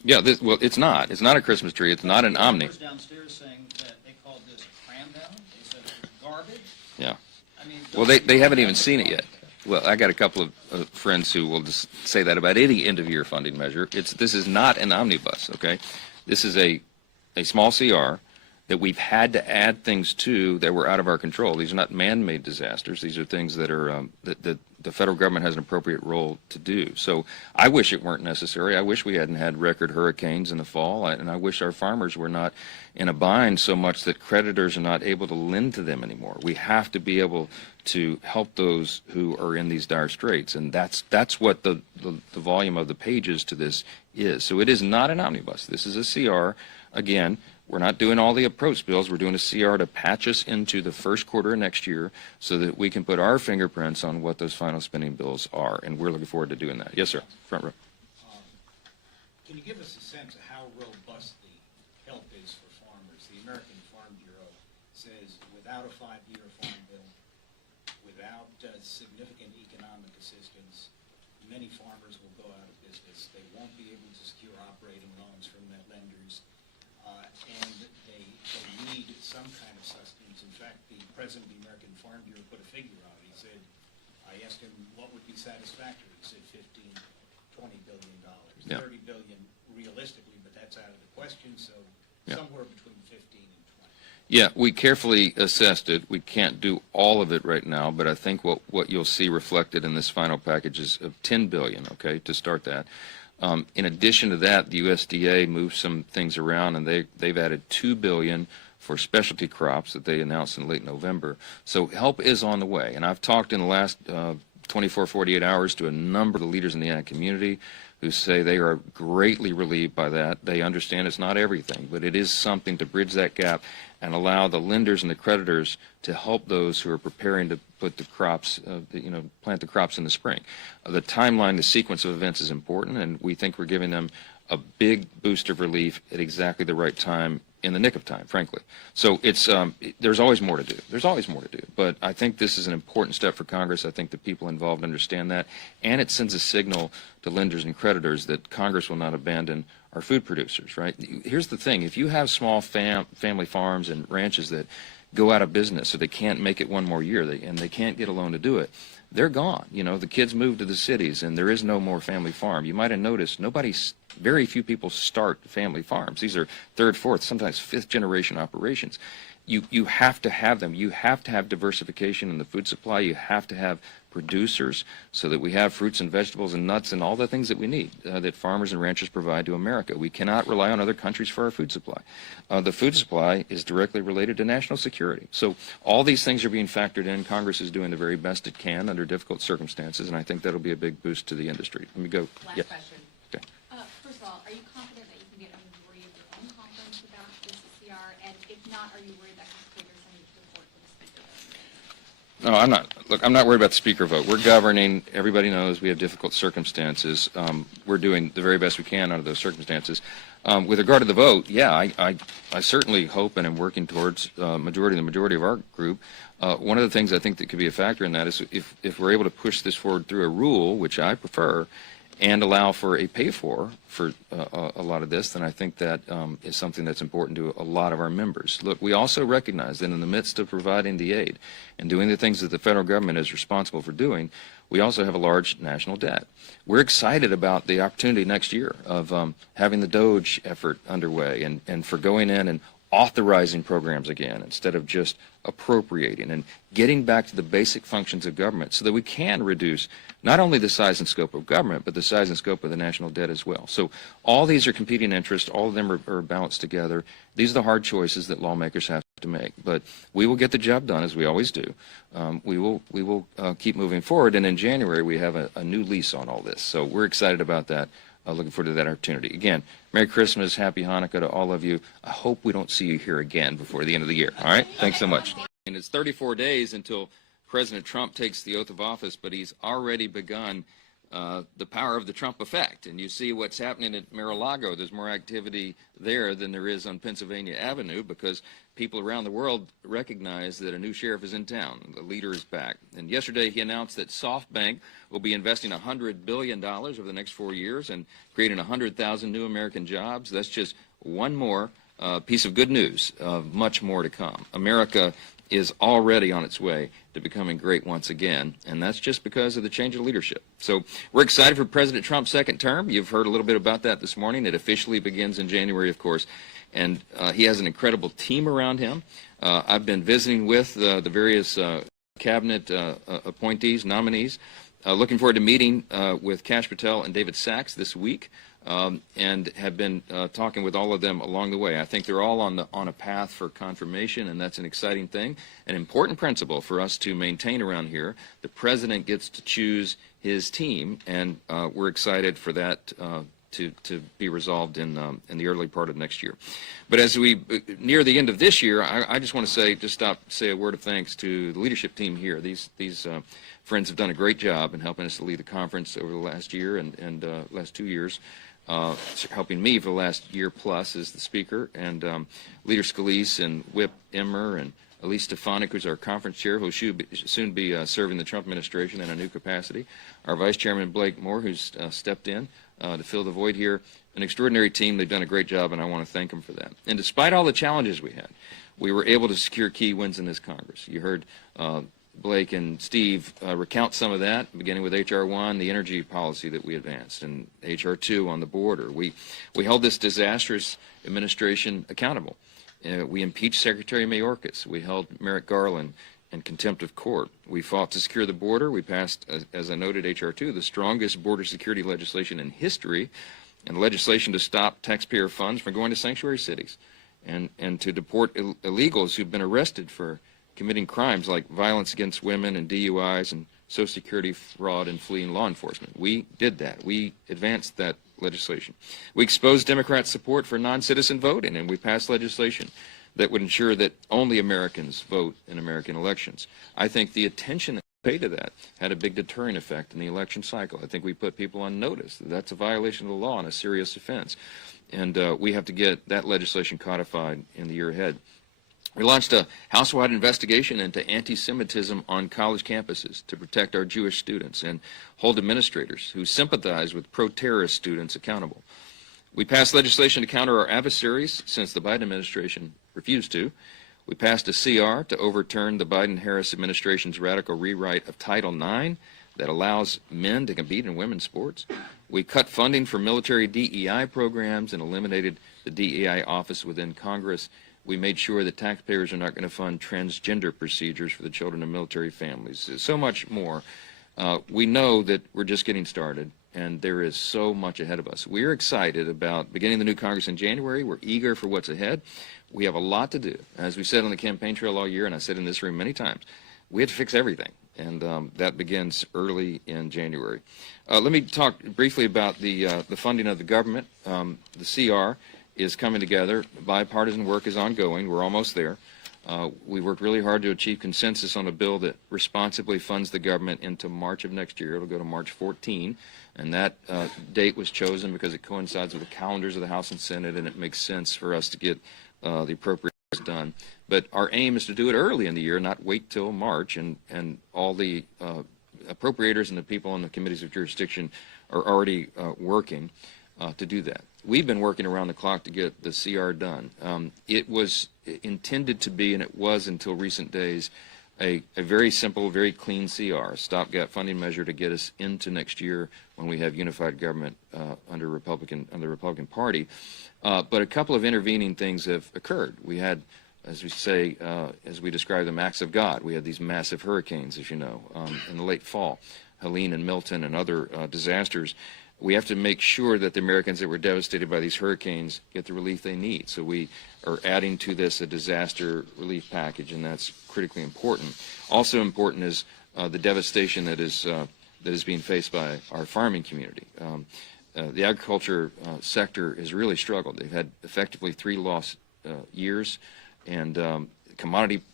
Yeah, well, it's not. It's not a Christmas tree. It's not an Omni. Downstairs saying that they called this a cram down. They said it was garbage. Yeah. I mean, Well, they haven't even seen it yet. Well, I got a couple of friends who will just say that about any end-of-year funding measure. This is not an omnibus, okay? This is a small CR that we've had to add things to that were out of our control. These are not man-made disasters. These are things that are that the federal government has an appropriate role to do. So I wish it weren't necessary. I wish we hadn't had record hurricanes in the fall, and I wish our farmers were not in a bind so much that creditors are not able to lend to them anymore. We have to be able to help those who are in these dire straits, and that's what the volume of the pages to this is. So it is not an omnibus. This is a CR. Again, we're not doing all the approach bills. We're doing a CR to patch us into the first quarter of next year so that we can put our fingerprints on what those final spending bills are, and we're looking forward to doing that. Yes, sir. Front row. Can you give us a sense of how robust the help is for farmers? The American Farm Bureau says without a 5-year farm bill, without significant economic assistance, many farmers will go out of business. They won't be able to secure operating loans from their lenders. And they need some kind of sustenance. In fact, the president of the American Farm Bureau put a figure on it. He said, I asked him what would be satisfactory. He said $15–20 billion. Yeah. $30 billion realistically, but that's out of the question, so Yeah. somewhere between 15 and 20. Yeah, we carefully assessed it. We can't do all of it right now, but I think what you'll see reflected in this final package is of $10 billion, okay, to start that. In addition to that, the USDA moved some things around, and they've added $2 billion for specialty crops that they announced in late November. So help is on the way, and I've talked in the last 24, 48 hours to a number of the leaders in the ag community who say they are greatly relieved by that. They understand it's not everything, but it is something to bridge that gap and allow the lenders and the creditors to help those who are preparing to put the crops, plant the crops in the spring. The timeline, the sequence of events is important, and we think we're giving them a big boost of relief at exactly the right time, in the nick of time, frankly. So it's there's always more to do. There's always more to do. But I think this is an important step for Congress. I think the people involved understand that, and it sends a signal to lenders and creditors that Congress will not abandon our food producers, right? Here's the thing. If you have small family farms and ranches that go out of business, or they can't make it one more year, and they can't get a loan to do it, they're gone. You know, the kids move to the cities, and there is no more family farm. You might have noticed very few people start family farms. These are third, fourth, sometimes fifth generation operations. You have to have them. You have to have diversification in the food supply. You have to have producers so that we have fruits and vegetables and nuts and all the things that we need that farmers and ranchers provide to America. We cannot rely on other countries for our food supply. The food supply is directly related to national security. So all these things are being factored in. Congress is doing the very best it can under difficult circumstances, and I think that'll be a big boost to the industry. Let me go. Last question. Okay. First of all, are you confident that you can get a majority of your own conference about this CR? And if not, are you worried that could trigger some support for the speaker vote? No, I'm not. Look, I'm not worried about the speaker vote. We're governing. Everybody knows we have difficult circumstances. We're doing the very best we can under those circumstances. With regard to the vote, yeah, I certainly hope and am working towards the majority of our group. One of the things I think that could be a factor in that is if we're able to push this forward through a rule, which I prefer, and allow for a pay-for a lot of this, then I think that is something that's important to a lot of our members. Look, we also recognize that in the midst of providing the aid and doing the things that the federal government is responsible for doing, we also have a large national debt. We're excited about the opportunity next year of having the DOGE effort underway and for going in and authorizing programs again instead of just appropriating, and getting back to the basic functions of government so that we can reduce not only the size and scope of government, but the size and scope of the national debt as well. So all these are competing interests. All of them are balanced together. These are the hard choices that lawmakers have to make. But we will get the job done, as we always do. We will keep moving forward, and in January we have a new lease on all this. So we're excited about that. Looking forward to that opportunity. Again, Merry Christmas, Happy Hanukkah to all of you. I hope we don't see you here again before the end of the year. All right? Thanks so much. And it's 34 days until President Trump takes the oath of office, but he's already begun the power of the Trump effect. And you see what's happening at Mar-a-Lago. There's more activity there than there is on Pennsylvania Avenue because people around the world recognize that a new sheriff is in town. The leader is back. And yesterday he announced that SoftBank will be investing $100 billion over the next 4 years and creating 100,000 new American jobs. That's just one more piece of good news. Much more to come. America is already on its way to becoming great once again, and that's just because of the change of leadership. So we're excited for President Trump's second term. You've heard a little bit about that this morning. It officially begins in January, of course, and he has an incredible team around him. I've been visiting with the various cabinet appointees, nominees, looking forward to meeting with Kash Patel and David Sachs this week. And have been talking with all of them along the way. I think they're all on a path for confirmation, and that's an exciting thing, an important principle for us to maintain around here. The president gets to choose his team, and we're excited for that to be resolved in the early part of next year. But as we near the end of this year, I just want to say a word of thanks to the leadership team here. These friends have done a great job in helping us to lead the conference over the last year and last 2 years. Helping me for the last year plus as the speaker, and Leader Scalise and Whip Emmer and Elise Stefanik, who's our conference chair, who will soon be serving the Trump administration in a new capacity. Our Vice Chairman Blake Moore, who's stepped in to fill the void here. An extraordinary team. They've done a great job, and I want to thank them for that. And despite all the challenges we had, we were able to secure key wins in this Congress. You heard Blake and Steve recount some of that, beginning with H.R. 1, the energy policy that we advanced, and H.R. 2 on the border. We held this disastrous administration accountable. We impeached Secretary Mayorkas. We held Merrick Garland in contempt of court. We fought to secure the border. We passed, as I noted, H.R. 2, the strongest border security legislation in history, and legislation to stop taxpayer funds from going to sanctuary cities and to deport illegals who've been arrested for committing crimes like violence against women and DUIs and Social Security fraud and fleeing law enforcement. We did that. We advanced that legislation. We exposed Democrat support for non-citizen voting, and we passed legislation that would ensure that only Americans vote in American elections. I think the attention that we paid to that had a big deterring effect in the election cycle. I think we put people on notice that that's a violation of the law and a serious offense. And we have to get that legislation codified in the year ahead. We launched a house-wide investigation into anti-Semitism on college campuses to protect our Jewish students and hold administrators who sympathize with pro-terrorist students accountable. We passed legislation to counter our adversaries since the Biden administration refused to. We passed a CR to overturn the Biden-Harris administration's radical rewrite of Title IX that allows men to compete in women's sports. We cut funding for military DEI programs and eliminated the DEI office within Congress. We made sure that taxpayers are not going to fund transgender procedures for the children of military families. So much more. We know that we're just getting started, and there is so much ahead of us. We're excited about beginning the new Congress in January. We're eager for what's ahead. We have a lot to do. As we said on the campaign trail all year, and I said in this room many times, we have to fix everything, and that begins early in January. Let me talk briefly about the funding of the government. The CR is coming together. Bipartisan work is ongoing. We're almost there. We worked really hard to achieve consensus on a bill that responsibly funds the government into March of next year. It'll go to March 14, and that date was chosen because it coincides with the calendars of the House and Senate, and it makes sense for us to get the appropriations done. But our aim is to do it early in the year, not wait till March, and all the appropriators and the people on the committees of jurisdiction are already working to do that. We've been working around the clock to get the CR done. It was intended to be, and it was until recent days, a very simple, very clean CR, stopgap funding measure to get us into next year when we have unified government under the Republican Party. But a couple of intervening things have occurred. We had, as we say, as we describe them, acts of God. We had these massive hurricanes, as you know, in the late fall, Helene and Milton and other disasters. We have to make sure that the Americans that were devastated by these hurricanes get the relief they need. So we are adding to this a disaster relief package, and that's critically important. Also important is the devastation that is being faced by our farming community. The agriculture sector has really struggled. They've had effectively 3 lost years, and commodity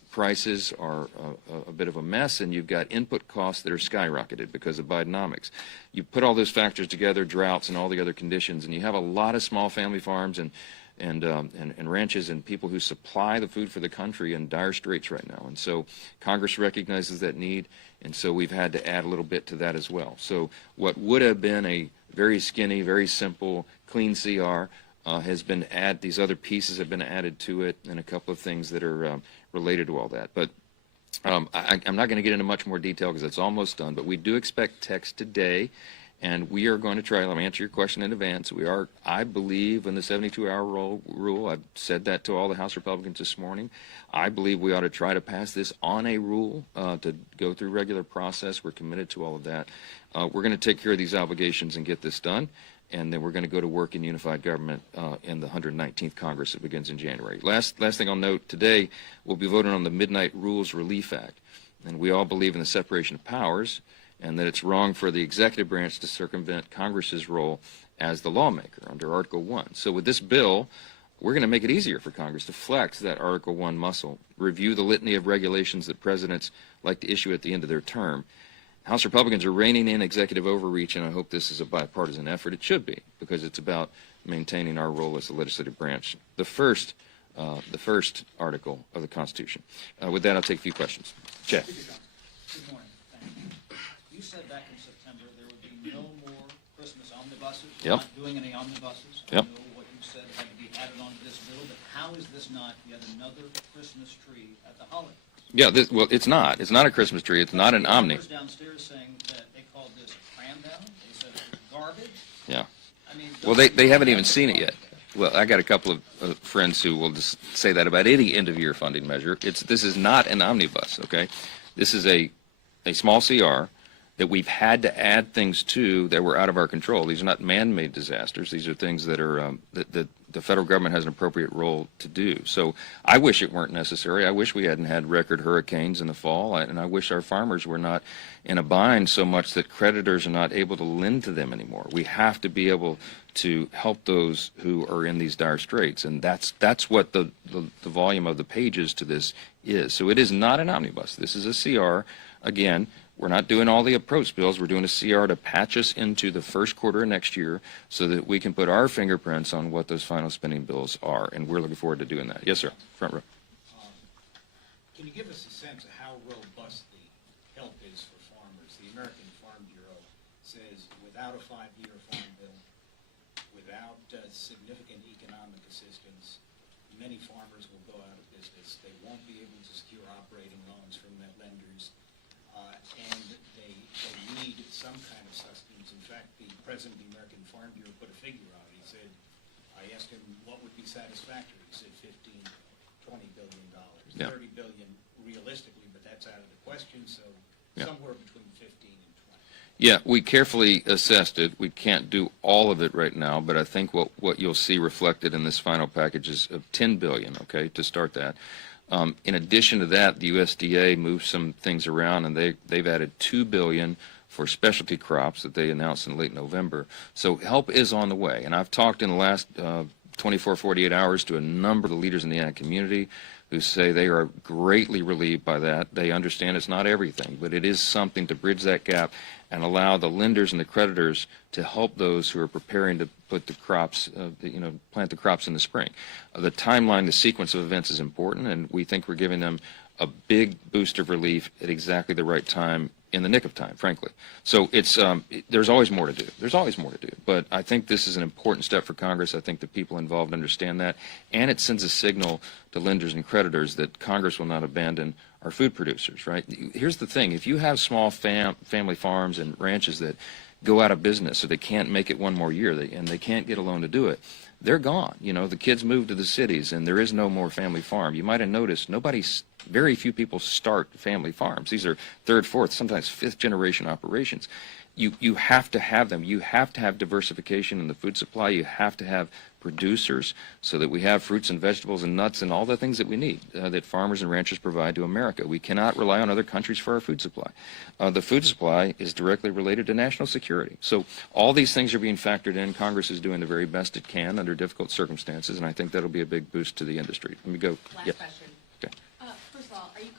prices are a bit of a mess, and you've got input costs that are skyrocketed because of Bidenomics. You put all those factors together, droughts and all the other conditions, and you have a lot of small family farms and ranches and people who supply the food for the country in dire straits right now. And so Congress recognizes that need, and so we've had to add a little bit to that as well. So what would have been a very skinny, very simple, clean CR has been added. These other pieces have been added to it, and a couple of things that are related to all that. But I'm not going to get into much more detail because it's almost done, but we do expect text today, and we are going to try. Let me answer your question in advance. I believe in the 72-hour rule. I've said that to all the House Republicans this morning. I believe we ought to try to pass this on a rule to go through regular process. We're committed to all of that. We're going to take care of these obligations and get this done, and then we're going to go to work in unified government in the 119th Congress that begins in January. Last thing I'll note, today we'll be voting on the Midnight Rules Relief Act, and we all believe in the separation of powers and that it's wrong for the executive branch to circumvent Congress's role as the lawmaker under Article 1. So with this bill, we're going to make it easier for Congress to flex that Article 1 muscle, review the litany of regulations that presidents like to issue at the end of their term. House Republicans are reining in executive overreach, and I hope this is a bipartisan effort. It should be, because it's about maintaining our role as the legislative branch, the first article of the Constitution. With that, I'll take a few questions. Jay. Good morning. Thank you. You said back in September there would be no more Christmas omnibuses. You're Yep. not doing any omnibuses. Yep. I know what you said had to be added onto this bill, but how is this not yet another Christmas tree at the holidays? Yeah, well, it's not. It's not a Christmas tree. It's not an omni. Downstairs saying that they called this cram down. They said it was garbage. Yeah. I mean, Well, they haven't even seen it yet. Well, I got a couple of friends who will just say that about any end-of-year funding measure. This is not an omnibus, okay? This is a small CR that we've had to add things to that were out of our control. These are not man-made disasters. These are things that are that the federal government has an appropriate role to do. So I wish it weren't necessary. I wish we hadn't had record hurricanes in the fall, and I wish our farmers were not in a bind so much that creditors are not able to lend to them anymore. We have to be able to help those who are in these dire straits, and that's what the volume of the pages to this is. So it is not an omnibus. This is a CR. Again, we're not doing all the approach bills. We're doing a CR to patch us into the first quarter of next year so that we can put our fingerprints on what those final spending bills are, and we're looking forward to doing that. Yes, sir. Front row. Can you give us a sense of how robust the help is for farmers? The American Farm Bureau says without a 5-year farm bill, without significant economic assistance, many farmers will go out of business. They won't be able to secure operating loans from their lenders, and they need some kind of sustenance. In fact, the president of the American Farm Bureau put a figure out. He said, I asked him what would be satisfactory. He said $15, $20 billion. Yeah. $30 billion realistically, but that's out of the question, so Yeah. somewhere between 15 and 20. Yeah, we carefully assessed it. We can't do all of it right now, but I think what you'll see reflected in this final package is of $10 billion, okay, to start that. In addition to that, the USDA moved some things around, and they've added $2 billion for specialty crops that they announced in late November. So help is on the way, and I've talked in the last 24, 48 hours to a number of the leaders in the ag community who say they are greatly relieved by that. They understand it's not everything, but it is something to bridge that gap and allow the lenders and the creditors to help those who are preparing to put the crops, plant the crops in the spring. The timeline, the sequence of events is important, and we think we're giving them a big boost of relief at exactly the right time, in the nick of time, frankly. So there's always more to do. There's always more to do. But I think this is an important step for Congress. I think the people involved understand that. And it sends a signal to lenders and creditors that Congress will not abandon our food producers, right? Here's the thing. If you have small family farms and ranches that go out of business, so they can't make it one more year, and they can't get a loan to do it, they're gone. The kids move to the cities, and there is no more family farm. You might have noticed very few people start family farms. These are third, fourth, sometimes fifth generation operations. You have to have them. You have to have diversification in the food supply. You have to have producers so that we have fruits and vegetables and nuts and all the things that we need that farmers and ranchers provide to America. We cannot rely on other countries for our food supply. The food supply is directly related to national security. So all these things are being factored in. Congress is doing the very best it can under difficult circumstances, and I think that'll be a big boost to the industry. Let me go. Last Yeah. question. Okay. First of all, are you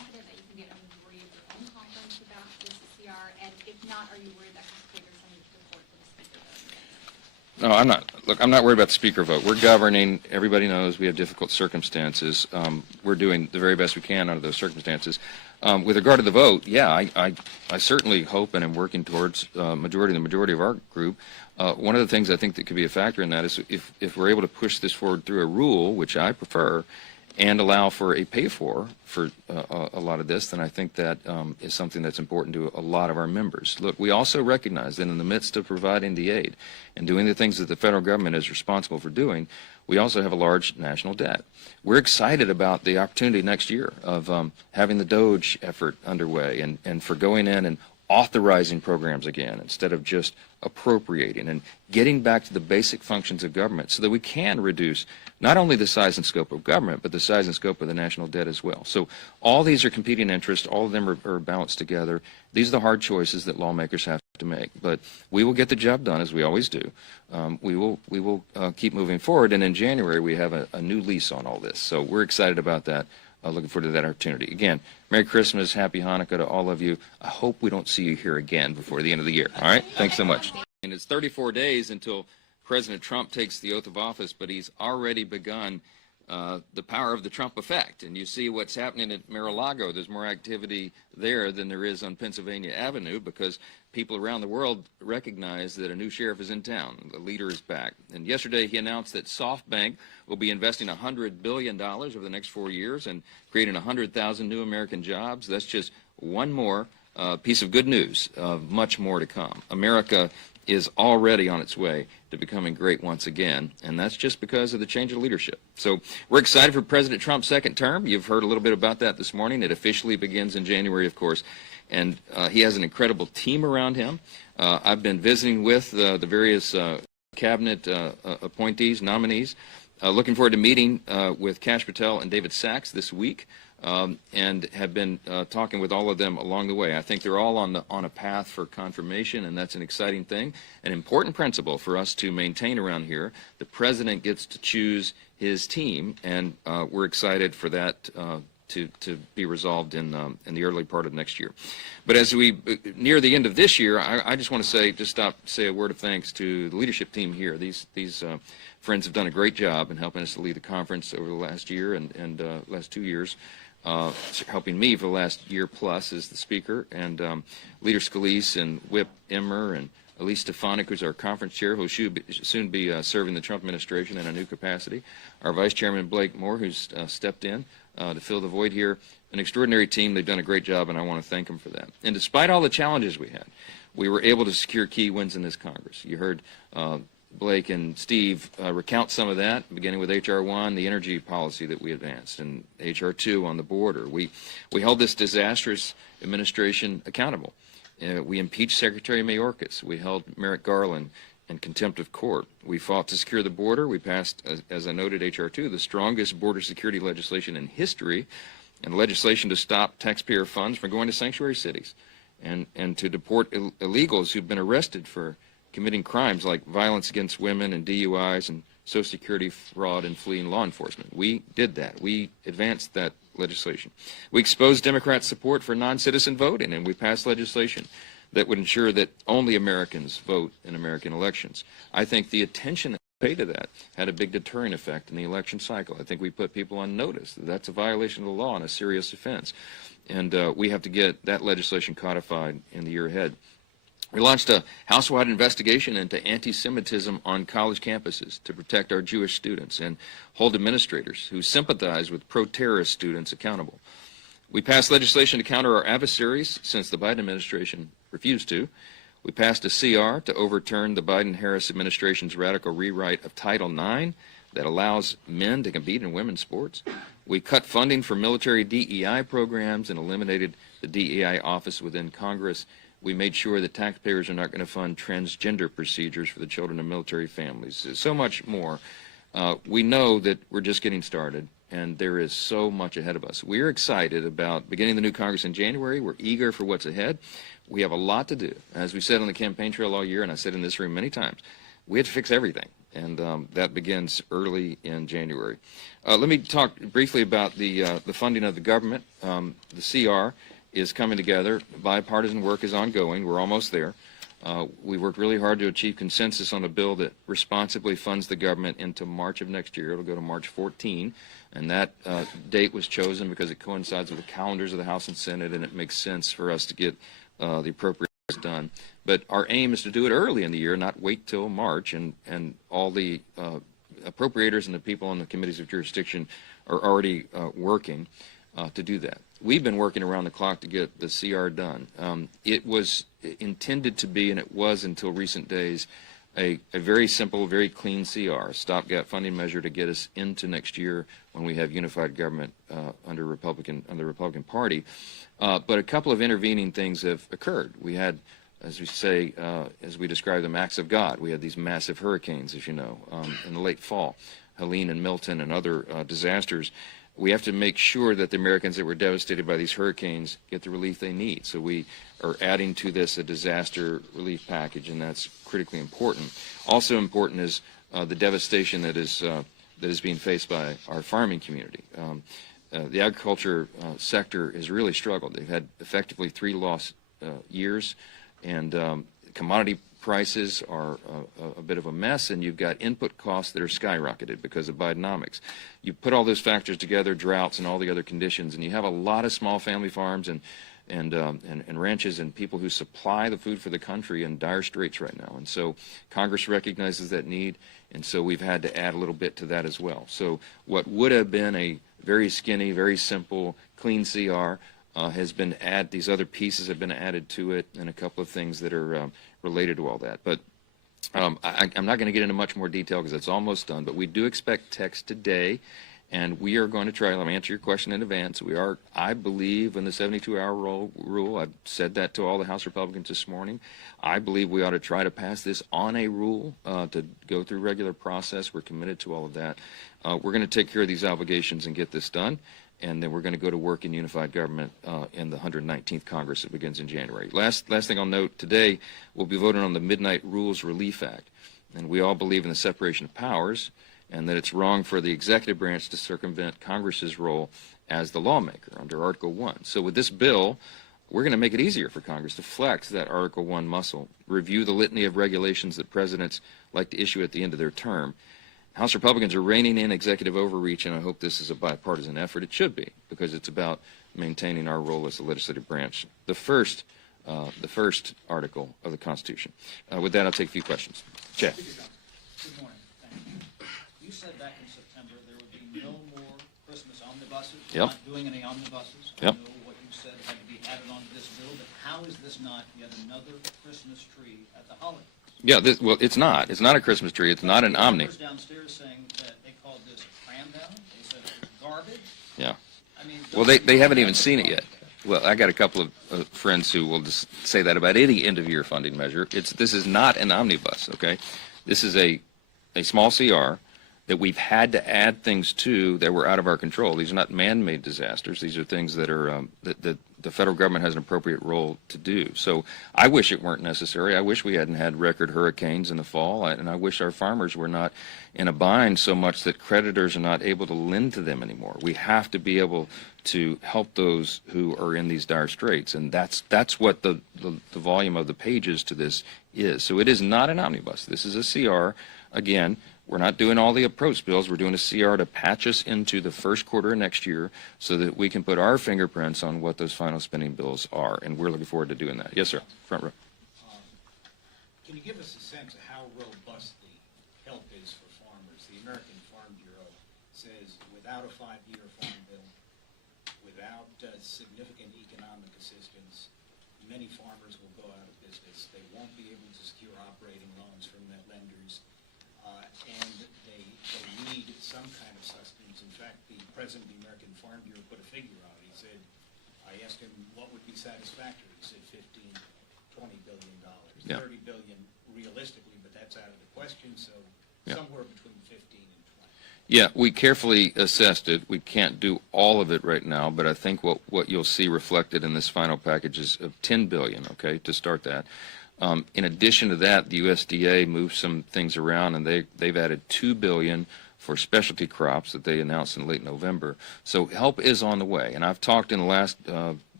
not, are you worried that could trigger some of the support for the speaker vote? No, I'm not. Look, I'm not worried about the speaker vote. We're governing. Everybody knows we have difficult circumstances. We're doing the very best we can under those circumstances. With regard to the vote, yeah, I certainly hope and am working towards the majority of our group. One of the things I think that could be a factor in that is if we're able to push this forward through a rule, which I prefer, and allow for a pay-for a lot of this, then I think that is something that's important to a lot of our members. Look, we also recognize that in the midst of providing the aid and doing the things that the federal government is responsible for doing, we also have a large national debt. We're excited about the opportunity next year of having the DOGE effort underway and for going in and authorizing programs again instead of just appropriating and getting back to the basic functions of government so that we can reduce not only the size and scope of government, but the size and scope of the national debt as well. So all these are competing interests. All of them are balanced together. These are the hard choices that lawmakers have to make. But we will get the job done, as we always do. We will keep moving forward. And in January, we have a new lease on all this. So we're excited about that. Looking forward to that opportunity. Again, Merry Christmas, Happy Hanukkah to all of you. I hope we don't see you here again before the end of the year. All right? Thanks so much. And it's 34 days until President Trump takes the oath of office, but he's already begun the power of the Trump effect. And you see what's happening at Mar-a-Lago. There's more activity there than there is on Pennsylvania Avenue because people around the world recognize that a new sheriff is in town. The leader is back. And yesterday he announced that SoftBank will be investing $100 billion over the next 4 years and creating 100,000 new American jobs. That's just one more piece of good news, much more to come. America is already on its way to becoming great once again, and that's just because of the change of leadership. So we're excited for President Trump's second term. You've heard a little bit about that this morning. It officially begins in January, of course, and he has an incredible team around him. I've been visiting with the various cabinet appointees, nominees. Looking forward to meeting with Kash Patel and David Sachs this week. And have been talking with all of them along the way. I think they're all on a path for confirmation, and that's an exciting thing. An important principle for us to maintain around here. The president gets to choose his team, and we're excited for that to be resolved in the early part of next year. But as we near the end of this year, I just want to say a word of thanks to the leadership team here. These friends have done a great job in helping us to lead the conference over the last year and last 2 years. Helping me for the last year plus as the speaker, and Leader Scalise and Whip Emmer and Elise Stefanik, who's our conference chair, who will soon be serving the Trump administration in a new capacity. Our Vice Chairman Blake Moore, who's stepped in to fill the void here. An extraordinary team. They've done a great job, and I want to thank them for that. And despite all the challenges we had, we were able to secure key wins in this Congress. You heard Blake and Steve recount some of that, beginning with H.R. 1, the energy policy that we advanced, and H.R. 2 on the border. We held this disastrous administration accountable. We impeached Secretary Mayorkas. We held Merrick Garland in contempt of court. We fought to secure the border. We passed, as I noted, H.R. 2, the strongest border security legislation in history, and legislation to stop taxpayer funds from going to sanctuary cities and to deport illegals who've been arrested for committing crimes like violence against women and DUIs and Social Security fraud and fleeing law enforcement. We did that. We advanced that legislation. We exposed Democrats' support for non-citizen voting, and we passed legislation that would ensure that only Americans vote in American elections. I think the attention that we paid to that had a big deterring effect in the election cycle. I think we put people on notice that that's a violation of the law and a serious offense. And we have to get that legislation codified in the year ahead. We launched a house-wide investigation into anti-Semitism on college campuses to protect our Jewish students and hold administrators who sympathize with pro-terrorist students accountable. We passed legislation to counter our adversaries since the Biden administration refused to. We passed a CR to overturn the Biden-Harris administration's radical rewrite of Title IX that allows men to compete in women's sports. We cut funding for military DEI programs and eliminated the DEI office within Congress. We made sure that taxpayers are not going to fund transgender procedures for the children of military families. So much more. We know that we're just getting started, and there is so much ahead of us. We're excited about beginning the new Congress in January. We're eager for what's ahead. We have a lot to do. As we said on the campaign trail all year, and I said in this room many times, we have to fix everything, and that begins early in January. Let me talk briefly about the funding of the government. The CR is coming together. Bipartisan work is ongoing. We're almost there. We worked really hard to achieve consensus on a bill that responsibly funds the government into March of next year. It'll go to March 14, and that date was chosen because it coincides with the calendars of the House and Senate, and it makes sense for us to get the appropriations done. But our aim is to do it early in the year, not wait till March, and all the appropriators and the people on the committees of jurisdiction are already working to do that. We've been working around the clock to get the CR done. It was intended to be, and it was until recent days, a very simple, very clean CR, stopgap funding measure to get us into next year when we have unified government under the Republican Party. But a couple of intervening things have occurred. We had, as we say, as we describe them, acts of God. We had these massive hurricanes, as you know, in the late fall, Helene and Milton and other disasters. We have to make sure that the Americans that were devastated by these hurricanes get the relief they need. So we are adding to this a disaster relief package, and that's critically important. Also important is the devastation that is being faced by our farming community. The agriculture sector has really struggled. They've had effectively 3 lost years, and commodity prices are a bit of a mess, and you've got input costs that are skyrocketed because of Bidenomics. You put all those factors together, droughts and all the other conditions, and you have a lot of small family farms and ranches and people who supply the food for the country in dire straits right now. And so Congress recognizes that need, and so we've had to add a little bit to that as well. So what would have been a very skinny, very simple, clean CR has been added. These other pieces have been added to it, and a couple of things that are related to all that. But I'm not going to get into much more detail because it's almost done, but we do expect text today, and we are going to try. Let me answer your question in advance. We are, I believe, in the 72-hour rule. I've said that to all the House Republicans this morning. I believe we ought to try to pass this on a rule to go through regular process. We're committed to all of that. We're going to take care of these obligations and get this done, and then we're going to go to work in unified government in the 119th Congress that begins in January. Last thing I'll note, today we'll be voting on the Midnight Rules Relief Act, and we all believe in the separation of powers and that it's wrong for the executive branch to circumvent Congress's role as the lawmaker under Article 1. So with this bill, we're going to make it easier for Congress to flex that Article 1 muscle, review the litany of regulations that presidents like to issue at the end of their term. House Republicans are reining in executive overreach, and I hope this is a bipartisan effort. It should be, because it's about maintaining our role as the legislative branch, the first article of the Constitution. With that, I'll take a few questions. Chad. Good morning. Thank you. You said back in September there would be no more Christmas omnibuses. Yep. Not doing any omnibuses. Yep. I know what you said had to be added onto this bill, but how is this not yet another Christmas tree at the holidays? Yeah, well, it's not. It's not a Christmas tree. It's not an Omni. Neighbors downstairs saying that they called this cram down. They said it was garbage. Yeah. I mean, Well, they haven't even seen it yet. Well, I got a couple of friends who will just say that about any end-of-year funding measure. This is not an omnibus, okay? This is a small CR that we've had to add things to that were out of our control. These are not man-made disasters. These are things that are that the federal government has an appropriate role to do. So I wish it weren't necessary. I wish we hadn't had record hurricanes in the fall, and I wish our farmers were not in a bind so much that creditors are not able to lend to them anymore. We have to be able to help those who are in these dire straits, and that's what the volume of the pages to this is. So it is not an omnibus. This is a CR. Again, we're not doing all the approach bills. We're doing a CR to patch us into the first quarter of next year so that we can put our fingerprints on what those final spending bills are, and we're looking forward to doing that. Yes, sir. Front row. Can you give us a sense of how robust the help is for farmers? The American Farm Bureau says without a 5-year farm bill, without significant economic assistance, many farmers will go out of business. They won't be able to secure operating loans from their lenders. And they need some kind of sustenance. In fact, the president of the American Farm Bureau put a figure out. He said, I asked him what would be satisfactory. He said $15–20 billion. Yeah. $30 billion realistically, but that's out of the question. So somewhere between 15 and 20. Yeah, we carefully assessed it. We can't do all of it right now, but I think what you'll see reflected in this final package is of $10 billion, okay, to start that. In addition to that, the USDA moved some things around, and they've added $2 billion for specialty crops that they announced in late November. So help is on the way. And I've talked in the last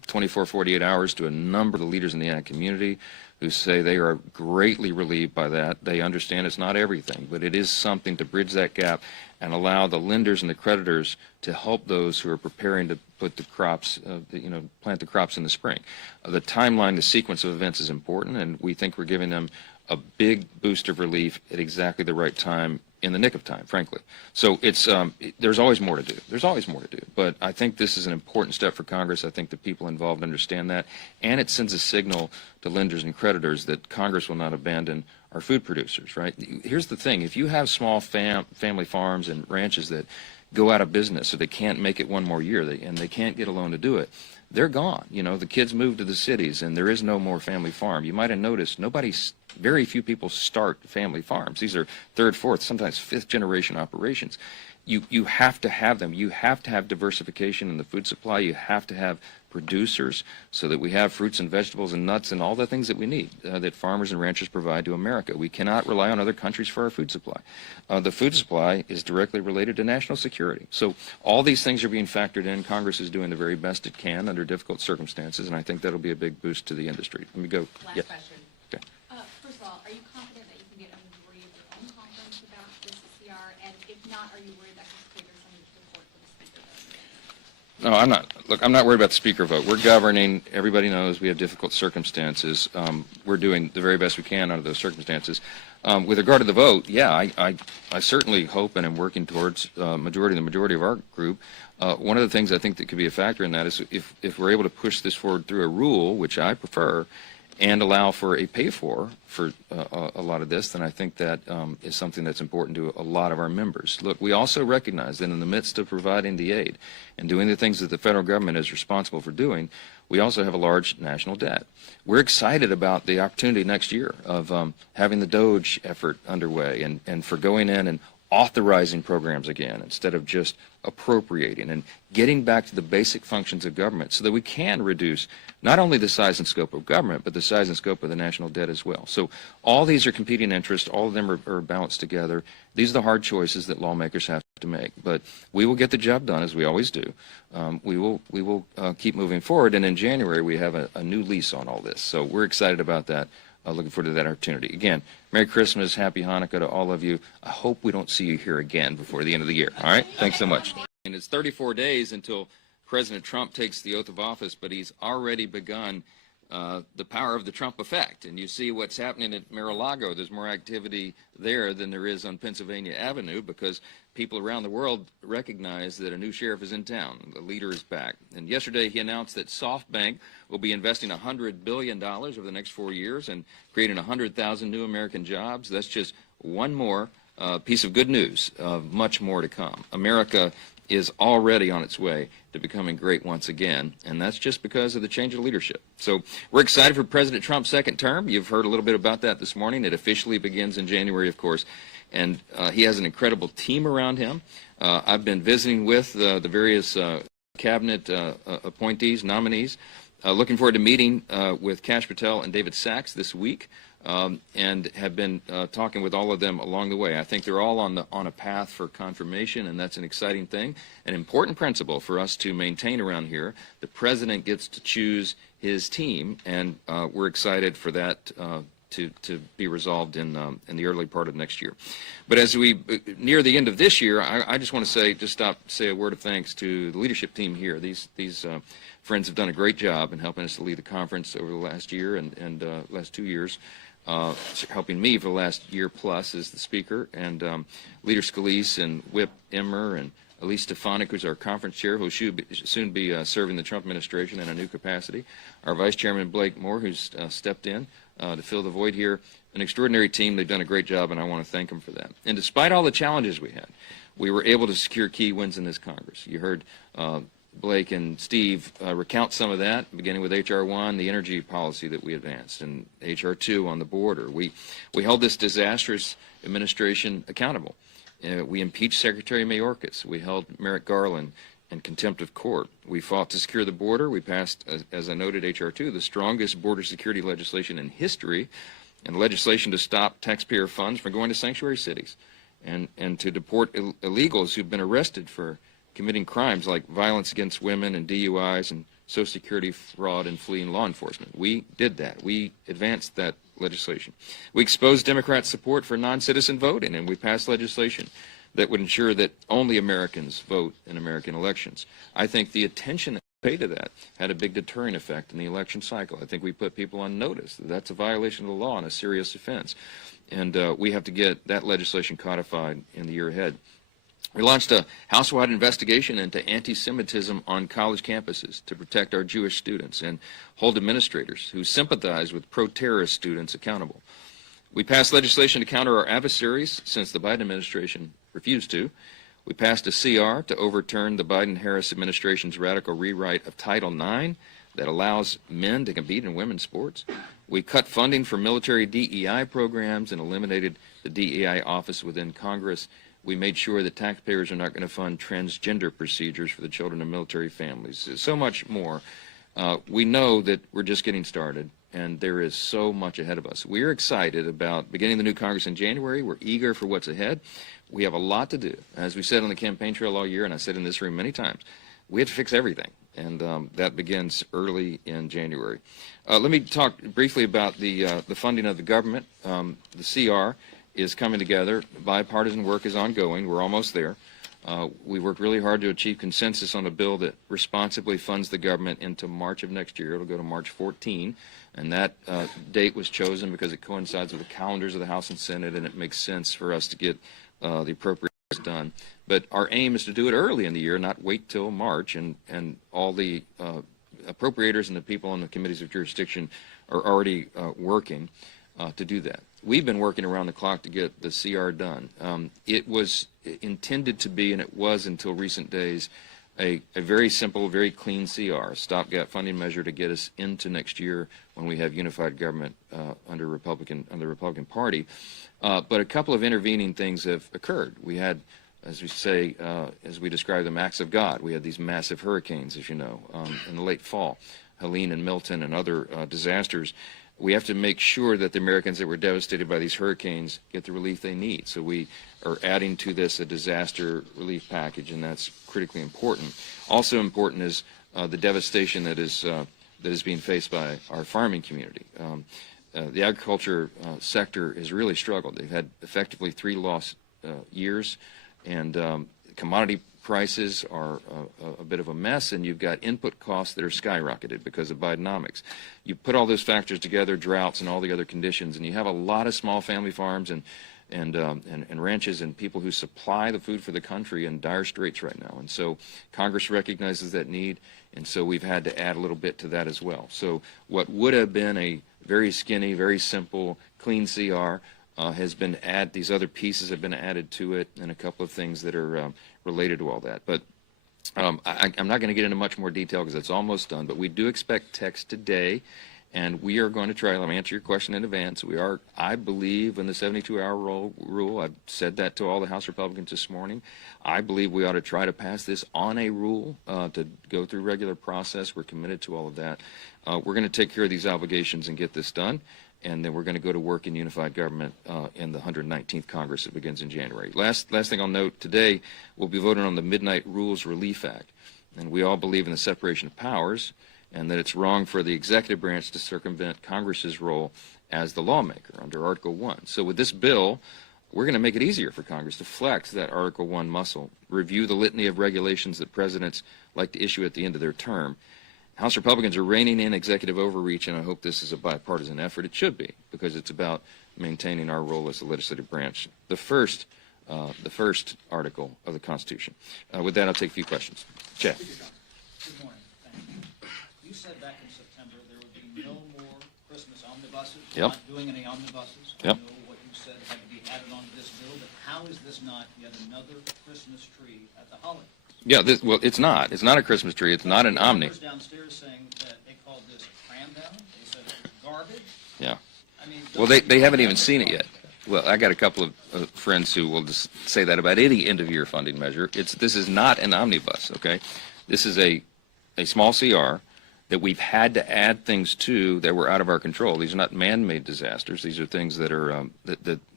24, 48 hours to a number of the leaders in the ag community who say they are greatly relieved by that. They understand it's not everything, but it is something to bridge that gap and allow the lenders and the creditors to help those who are preparing to put the crops, plant the crops in the spring. The timeline, the sequence of events is important, and we think we're giving them a big boost of relief at exactly the right time, in the nick of time, frankly. So it's there's always more to do. There's always more to do. But I think this is an important step for Congress. I think the people involved understand that, and it sends a signal to lenders and creditors that Congress will not abandon our food producers, right? Here's the thing. If you have small family farms and ranches that go out of business, so they can't make it one more year, and they can't get a loan to do it, they're gone. The kids move to the cities, and there is no more family farm. You might have noticed very few people start family farms. These are third, fourth, sometimes fifth generation operations. You have to have them. You have to have diversification in the food supply. You have to have producers so that we have fruits and vegetables and nuts and all the things that we need that farmers and ranchers provide to America. We cannot rely on other countries for our food supply. The food supply is directly related to national security. So all these things are being factored in. Congress is doing the very best it can under difficult circumstances, and I think that'll be a big boost to the industry. Let me go. Last question. Okay. First of all, are you confident that you can get a majority of your own conference about this CR? And if not, are you worried that could trigger some of the support for the speaker vote? No, I'm not. Look, I'm not worried about the speaker vote. We're governing. Everybody knows we have difficult circumstances. We're doing the very best we can under those circumstances. With regard to the vote, yeah, I certainly hope and am working towards the majority of our group. One of the things I think that could be a factor in that is if we're able to push this forward through a rule, which I prefer, and allow for a pay-for a lot of this, then I think that is something that's important to a lot of our members. Look, we also recognize that in the midst of providing the aid and doing the things that the federal government is responsible for doing, we also have a large national debt. We're excited about the opportunity next year of having the DOGE effort underway and for going in and authorizing programs again instead of just appropriating and getting back to the basic functions of government so that we can reduce not only the size and scope of government, but the size and scope of the national debt as well. So all these are competing interests. All of them are balanced together. These are the hard choices that lawmakers have to make. But we will get the job done, as we always do. We will keep moving forward. And in January, we have a new lease on all this. So we're excited about that. Looking forward to that opportunity. Again, Merry Christmas, Happy Hanukkah to all of you. I hope we don't see you here again before the end of the year. All right? Thanks so much. And it's 34 days until President Trump takes the oath of office, but he's already begun the power of the Trump effect. And you see what's happening at Mar-a-Lago. There's more activity there than there is on Pennsylvania Avenue because people around the world recognize that a new sheriff is in town. The leader is back. And yesterday he announced that SoftBank will be investing $100 billion over the next 4 years and creating 100,000 new American jobs. That's just one more piece of good news, much more to come. America is already on its way to becoming great once again, and that's just because of the change of leadership. So we're excited for President Trump's second term. You've heard a little bit about that this morning. It officially begins in January, of course, and he has an incredible team around him. I've been visiting with the various cabinet appointees, nominees. Looking forward to meeting with Kash Patel and David Sachs this week. And have been talking with all of them along the way. I think they're all on a path for confirmation, and that's an exciting thing, an important principle for us to maintain around here. The president gets to choose his team, and we're excited for that to be resolved in the early part of next year. But as we near the end of this year, I just want to say a word of thanks to the leadership team here. These friends have done a great job in helping us to lead the conference over the last year and last 2 years. Helping me for the last year plus as the speaker, and Leader Scalise and Whip Emmer and Elise Stefanik, who's our conference chair, who will soon be serving the Trump administration in a new capacity. Our Vice Chairman Blake Moore, who's stepped in to fill the void here. An extraordinary team. They've done a great job, and I want to thank them for that. And despite all the challenges we had, we were able to secure key wins in this Congress. You heard Blake and Steve recount some of that, beginning with H.R. 1, the energy policy that we advanced, and H.R. 2 on the border. We held this disastrous administration accountable. We impeached Secretary Mayorkas. We held Merrick Garland in contempt of court. We fought to secure the border. We passed, as I noted, H.R. 2, the strongest border security legislation in history, and legislation to stop taxpayer funds from going to sanctuary cities and to deport illegals who've been arrested for committing crimes like violence against women and DUIs and Social Security fraud and fleeing law enforcement. We did that. We advanced that legislation. We exposed Democrat support for non-citizen voting, and we passed legislation that would ensure that only Americans vote in American elections. I think the attention that we paid to that had a big deterrent effect in the election cycle. I think we put people on notice that that's a violation of the law and a serious offense. And we have to get that legislation codified in the year ahead. We launched a house-wide investigation into anti-Semitism on college campuses to protect our Jewish students and hold administrators who sympathize with pro-terrorist students accountable. We passed legislation to counter our adversaries since the Biden administration refused to. We passed a CR to overturn the Biden-Harris administration's radical rewrite of Title IX that allows men to compete in women's sports. We cut funding for military DEI programs and eliminated the DEI office within Congress. We made sure that taxpayers are not going to fund transgender procedures for the children of military families. So much more. We know that we're just getting started, and there is so much ahead of us. We're excited about beginning the new Congress in January. We're eager for what's ahead. We have a lot to do. As we said on the campaign trail all year, and I said in this room many times, we have to fix everything, and that begins early in January. Let me talk briefly about the funding of the government. The CR is coming together. Bipartisan work is ongoing. We're almost there. We worked really hard to achieve consensus on a bill that responsibly funds the government into March of next year. It'll go to March 14, and that date was chosen because it coincides with the calendars of the House and Senate, and it makes sense for us to get the appropriations done. But our aim is to do it early in the year, not wait till March, and all the appropriators and the people on the committees of jurisdiction are already working to do that. We've been working around the clock to get the CR done. It was intended to be, and it was until recent days, a very simple, very clean CR, a stopgap funding measure to get us into next year when we have unified government under the Republican Party. But a couple of intervening things have occurred. We had, as we say, as we describe them, acts of God. We had these massive hurricanes, as you know, in the late fall, Helene and Milton and other disasters. We have to make sure that the Americans that were devastated by these hurricanes get the relief they need. So we are adding to this a disaster relief package, and that's critically important. Also important is the devastation that is being faced by our farming community. The agriculture sector has really struggled. They've had effectively 3 lost years, and commodity prices are a bit of a mess, and you've got input costs that are skyrocketed because of Bidenomics. You put all those factors together, droughts and all the other conditions, and you have a lot of small family farms and ranches and people who supply the food for the country in dire straits right now. And so Congress recognizes that need, and so we've had to add a little bit to that as well. So what would have been a very skinny, very simple, clean CR has been added. These other pieces have been added to it, and a couple of things that are related to all that. But I'm not going to get into much more detail because it's almost done, but we do expect text today, and we are going to try. Let me answer your question in advance. We are, I believe, in the 72-hour rule. I've said that to all the House Republicans this morning. I believe we ought to try to pass this on a rule to go through regular process. We're committed to all of that. We're going to take care of these obligations and get this done, and then we're going to go to work in unified government in the 119th Congress that begins in January. Last thing I'll note, today we'll be voting on the Midnight Rules Relief Act, and we all believe in the separation of powers and that it's wrong for the executive branch to circumvent Congress's role as the lawmaker under Article 1. So with this bill, we're going to make it easier for Congress to flex that Article 1 muscle, review the litany of regulations that presidents like to issue at the end of their term. House Republicans are reining in executive overreach, and I hope this is a bipartisan effort. It should be, because it's about maintaining our role as the legislative branch, the first article of the Constitution. With that, I'll take a few questions. Chad. Good morning. Thank you. You said back in September there would be no more Christmas omnibuses. Yep. Not doing any omnibuses. Yep. I know what you said had to be added onto this bill, but how is this not yet another Christmas tree at the holidays? Yeah, well, it's not. It's not a Christmas tree. It's not an omni. Downstairs saying that they called this cram down. They said it was garbage. Yeah. I mean, Well, they haven't even seen it yet. Well, I got a couple of friends who will just say that about any end-of-year funding measure. This is not an omnibus, okay? This is a small CR that we've had to add things to that were out of our control. These are not man-made disasters. These are things that are that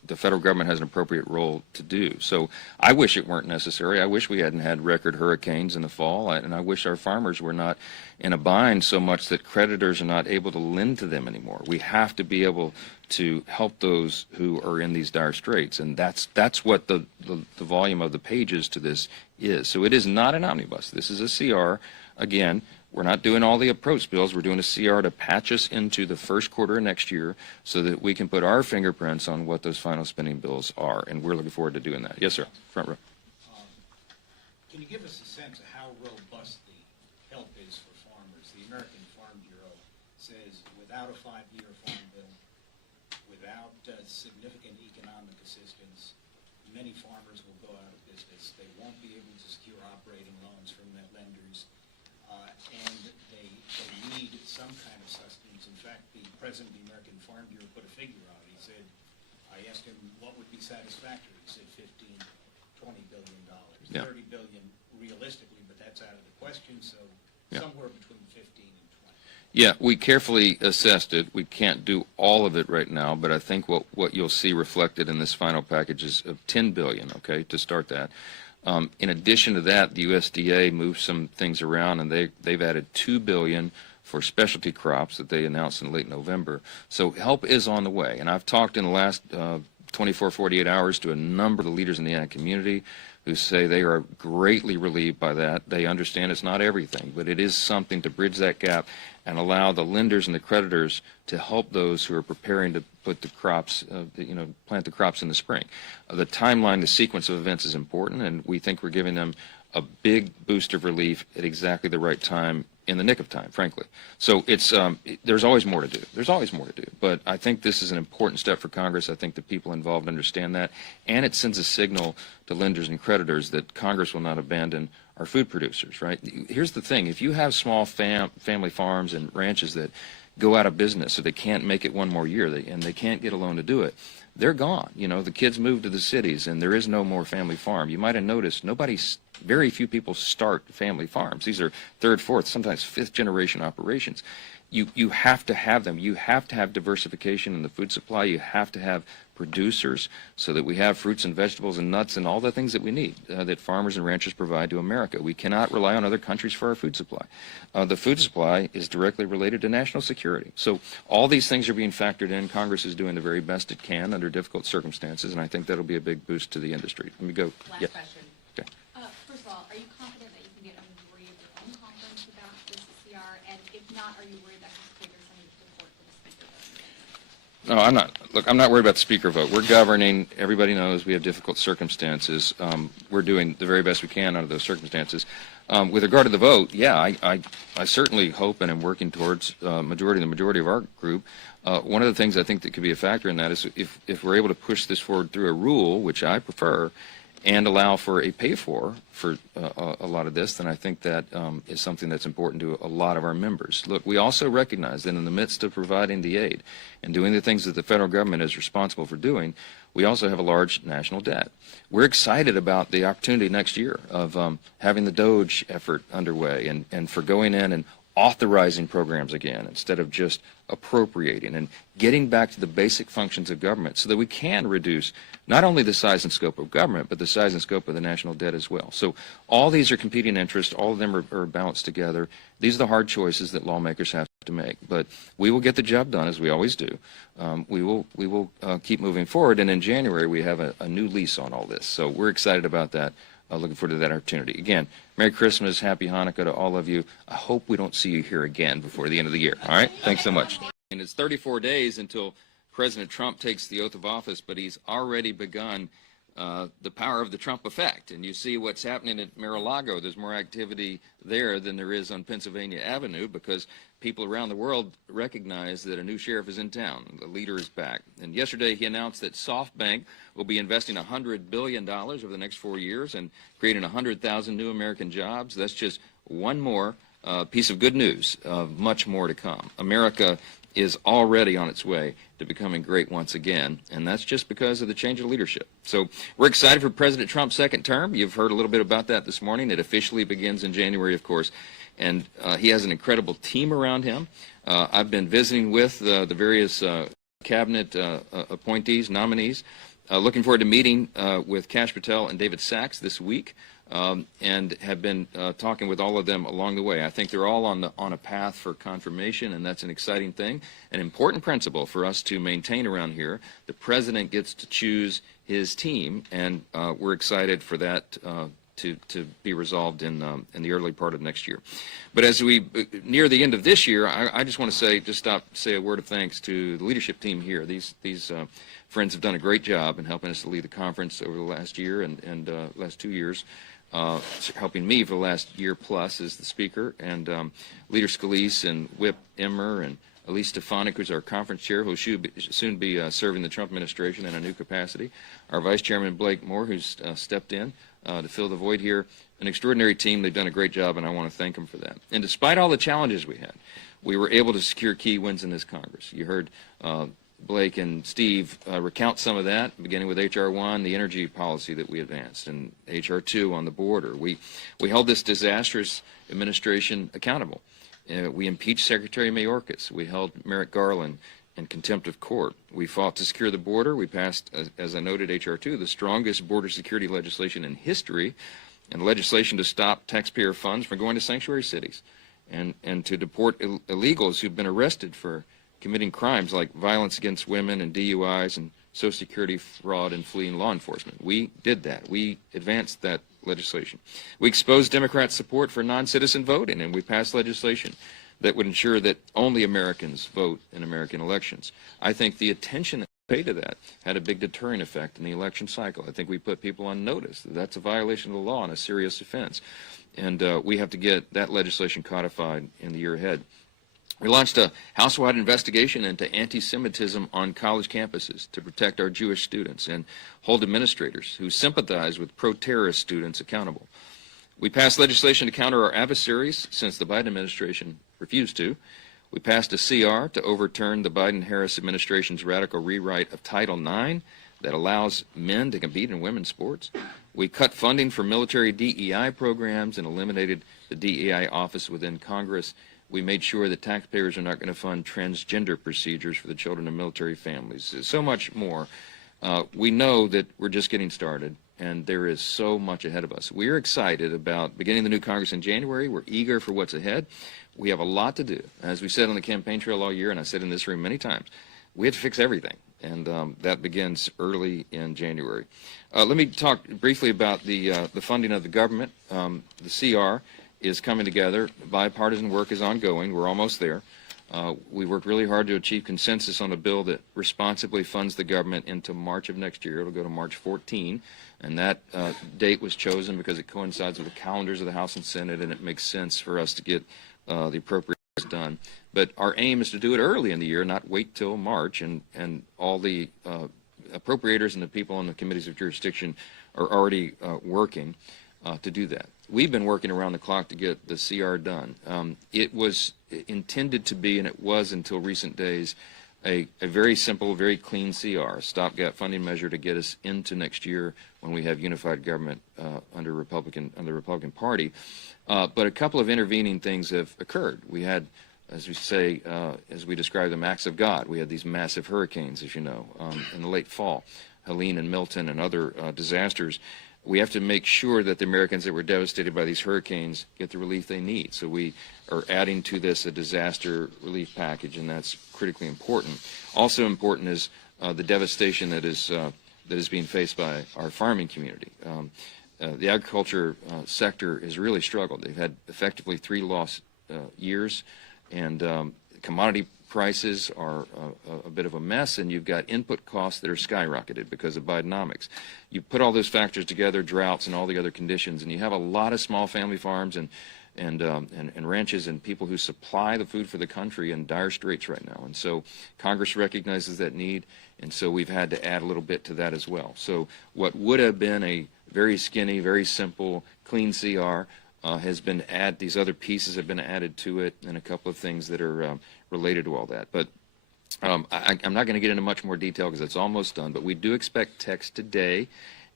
the federal government has an appropriate role to do. So I wish it weren't necessary. I wish we hadn't had record hurricanes in the fall, and I wish our farmers were not in a bind so much that creditors are not able to lend to them anymore. We have to be able to help those who are in these dire straits, and that's what the volume of the pages to this is. So it is not an omnibus. This is a CR. Again, we're not doing all the approach bills. We're doing a CR to patch us into the first quarter of next year so that we can put our fingerprints on what those final spending bills are, and we're looking forward to doing that. Yes, sir. Front row. Can you give us a sense of how robust the help is for farmers? The American Farm Bureau says without a 5-year farm bill, without significant economic assistance, many farmers will go out of business. They won't be able to secure operating loans from their lenders, and they need some kind of sustenance. In fact, the president of the American Farm Bureau put a figure on it. He said, I asked him what would be satisfactory. He said $15–20 billion. Yeah. 30 billion realistically, but that's out of the question, so Yeah. somewhere between 15 and 20. Yeah, we carefully assessed it. We can't do all of it right now, but I think what you'll see reflected in this final package is of $10 billion, okay, to start that. In addition to that, the USDA moved some things around, and they've added $2 billion for specialty crops that they announced in late November. So help is on the way, and I've talked in the last 24, 48 hours to a number of the leaders in the ag community who say they are greatly relieved by that. They understand it's not everything, but it is something to bridge that gap and allow the lenders and the creditors to help those who are preparing to put the crops, plant the crops in the spring. The timeline, the sequence of events is important, and we think we're giving them a big boost of relief at exactly the right time, in the nick of time, frankly. So it's there's always more to do. There's always more to do. But I think this is an important step for Congress. I think the people involved understand that, and it sends a signal to lenders and creditors that Congress will not abandon our food producers, right? Here's the thing. If you have small family farms and ranches that go out of business so they can't make it one more year and they can't get a loan to do it, they're gone. The kids move to the cities and there is no more family farm. You might have noticed very few people start family farms. These are third, fourth, sometimes fifth generation operations. You have to have them. You have to have diversification in the food supply. You have to have producers so that we have fruits and vegetables and nuts and all the things that we need that farmers and ranchers provide to America. We cannot rely on other countries for our food supply. The food supply is directly related to national security. So all these things are being factored in. Congress is doing the very best it can under difficult circumstances, and I think that'll be a big boost to the industry. Let me go. Last Yeah. question. Okay. First of all, are you confident that you can get a majority of your own conference about this CR? And if not, are you worried that could trigger some of the support for the speaker vote? No, I'm not. Look, I'm not worried about the speaker vote. We're governing. Everybody knows we have difficult circumstances. We're doing the very best we can under those circumstances. With regard to the vote, yeah, I certainly hope and am working towards the majority of our group. One of the things I think that could be a factor in that is if we're able to push this forward through a rule, which I prefer, and allow for a pay-for a lot of this, then I think that is something that's important to a lot of our members. Look, we also recognize that in the midst of providing the aid and doing the things that the federal government is responsible for doing, we also have a large national debt. We're excited about the opportunity next year of having the DOGE effort underway and for going in and authorizing programs again instead of just appropriating and getting back to the basic functions of government so that we can reduce not only the size and scope of government, but the size and scope of the national debt as well. So all these are competing interests. All of them are balanced together. These are the hard choices that lawmakers have to make. But we will get the job done, as we always do. We will keep moving forward. And in January, we have a new lease on all this. So we're excited about that. Looking forward to that opportunity. Again, Merry Christmas, Happy Hanukkah to all of you. I hope we don't see you here again before the end of the year. All right? Thanks so much. And it's 34 days until President Trump takes the oath of office, but he's already begun the power of the Trump effect. And you see what's happening at Mar-a-Lago. There's more activity there than there is on Pennsylvania Avenue because people around the world recognize that a new sheriff is in town. The leader is back. And yesterday he announced that SoftBank will be investing $100 billion over the next 4 years and creating 100,000 new American jobs. That's just one more piece of good news. Much more to come. America is already on its way to becoming great once again, and that's just because of the change of leadership. So we're excited for President Trump's second term. You've heard a little bit about that this morning. It officially begins in January, of course, and he has an incredible team around him. I've been visiting with the various cabinet appointees, nominees, looking forward to meeting with Kash Patel and David Sachs this week, and have been talking with all of them along the way. I think they're all on a path for confirmation, and that's an exciting thing, an important principle for us to maintain around here. The president gets to choose his team, and we're excited for that to be resolved in the early part of next year. But as we near the end of this year, I just want to say a word of thanks to the leadership team here. These friends have done a great job in helping us to lead the conference over the last year and last 2 years. Helping me for the last year plus as the speaker, and Leader Scalise and Whip Emmer and Elise Stefanik, who's our conference chair, who will soon be serving the Trump administration in a new capacity. Our Vice Chairman Blake Moore, who's stepped in to fill the void here. An extraordinary team. They've done a great job, and I want to thank them for that. And despite all the challenges we had, we were able to secure key wins in this Congress. You heard Blake and Steve recount some of that, beginning with H.R. 1, the energy policy that we advanced, and H.R. 2 on the border. We held this disastrous administration accountable. We impeached Secretary Mayorkas. We held Merrick Garland in contempt of court. We fought to secure the border. We passed, as I noted, H.R. 2, the strongest border security legislation in history, and legislation to stop taxpayer funds from going to sanctuary cities, and to deport illegals who've been arrested for committing crimes like violence against women and DUIs and Social Security fraud and fleeing law enforcement. We did that. We advanced that legislation. We exposed Democrats' support for non-citizen voting, and we passed legislation that would ensure that only Americans vote in American elections. I think the attention that we paid to that had a big deterrent effect in the election cycle. I think we put people on notice that that's a violation of the law and a serious offense. And we have to get that legislation codified in the year ahead. We launched a house-wide investigation into anti-Semitism on college campuses to protect our Jewish students and hold administrators who sympathize with pro-terrorist students accountable. We passed legislation to counter our adversaries since the Biden administration refused to. We passed a CR to overturn the Biden-Harris administration's radical rewrite of Title IX that allows men to compete in women's sports. We cut funding for military DEI programs and eliminated the DEI office within Congress. We made sure that taxpayers are not going to fund transgender procedures for the children of military families. So much more. We know that we're just getting started, and there is so much ahead of us. We're excited about beginning the new Congress in January. We're eager for what's ahead. We have a lot to do. As we said on the campaign trail all year, and I said in this room many times, we have to fix everything, and that begins early in January. Let me talk briefly about the funding of the government. The CR is coming together. Bipartisan work is ongoing. We're almost there. We worked really hard to achieve consensus on a bill that responsibly funds the government into March of next year. It'll go to March 14, and that date was chosen because it coincides with the calendars of the House and Senate, and it makes sense for us to get the appropriations done. But our aim is to do it early in the year, not wait till March, and all the appropriators and the people on the committees of jurisdiction are already working to do that. We've been working around the clock to get the CR done. It was intended to be, and it was until recent days, a very simple, very clean CR, a stopgap funding measure to get us into next year when we have unified government under the Republican Party. But a couple of intervening things have occurred. We had, as we say, as we describe them, acts of God. We had these massive hurricanes, as you know, in the late fall, Helene and Milton and other disasters. We have to make sure that the Americans that were devastated by these hurricanes get the relief they need. So we are adding to this a disaster relief package, and that's critically important. Also important is the devastation that is being faced by our farming community. The agriculture sector has really struggled. They've had effectively 3 lost years, and commodity prices are a bit of a mess, and you've got input costs that are skyrocketed because of Bidenomics. You put all those factors together, droughts and all the other conditions, and you have a lot of small family farms and ranches and people who supply the food for the country in dire straits right now. And so Congress recognizes that need, and so we've had to add a little bit to that as well. So what would have been a very skinny, very simple, clean CR has been these other pieces have been added to it, and a couple of things that are related to all that. But I'm not going to get into much more detail because it's almost done, but we do expect text today,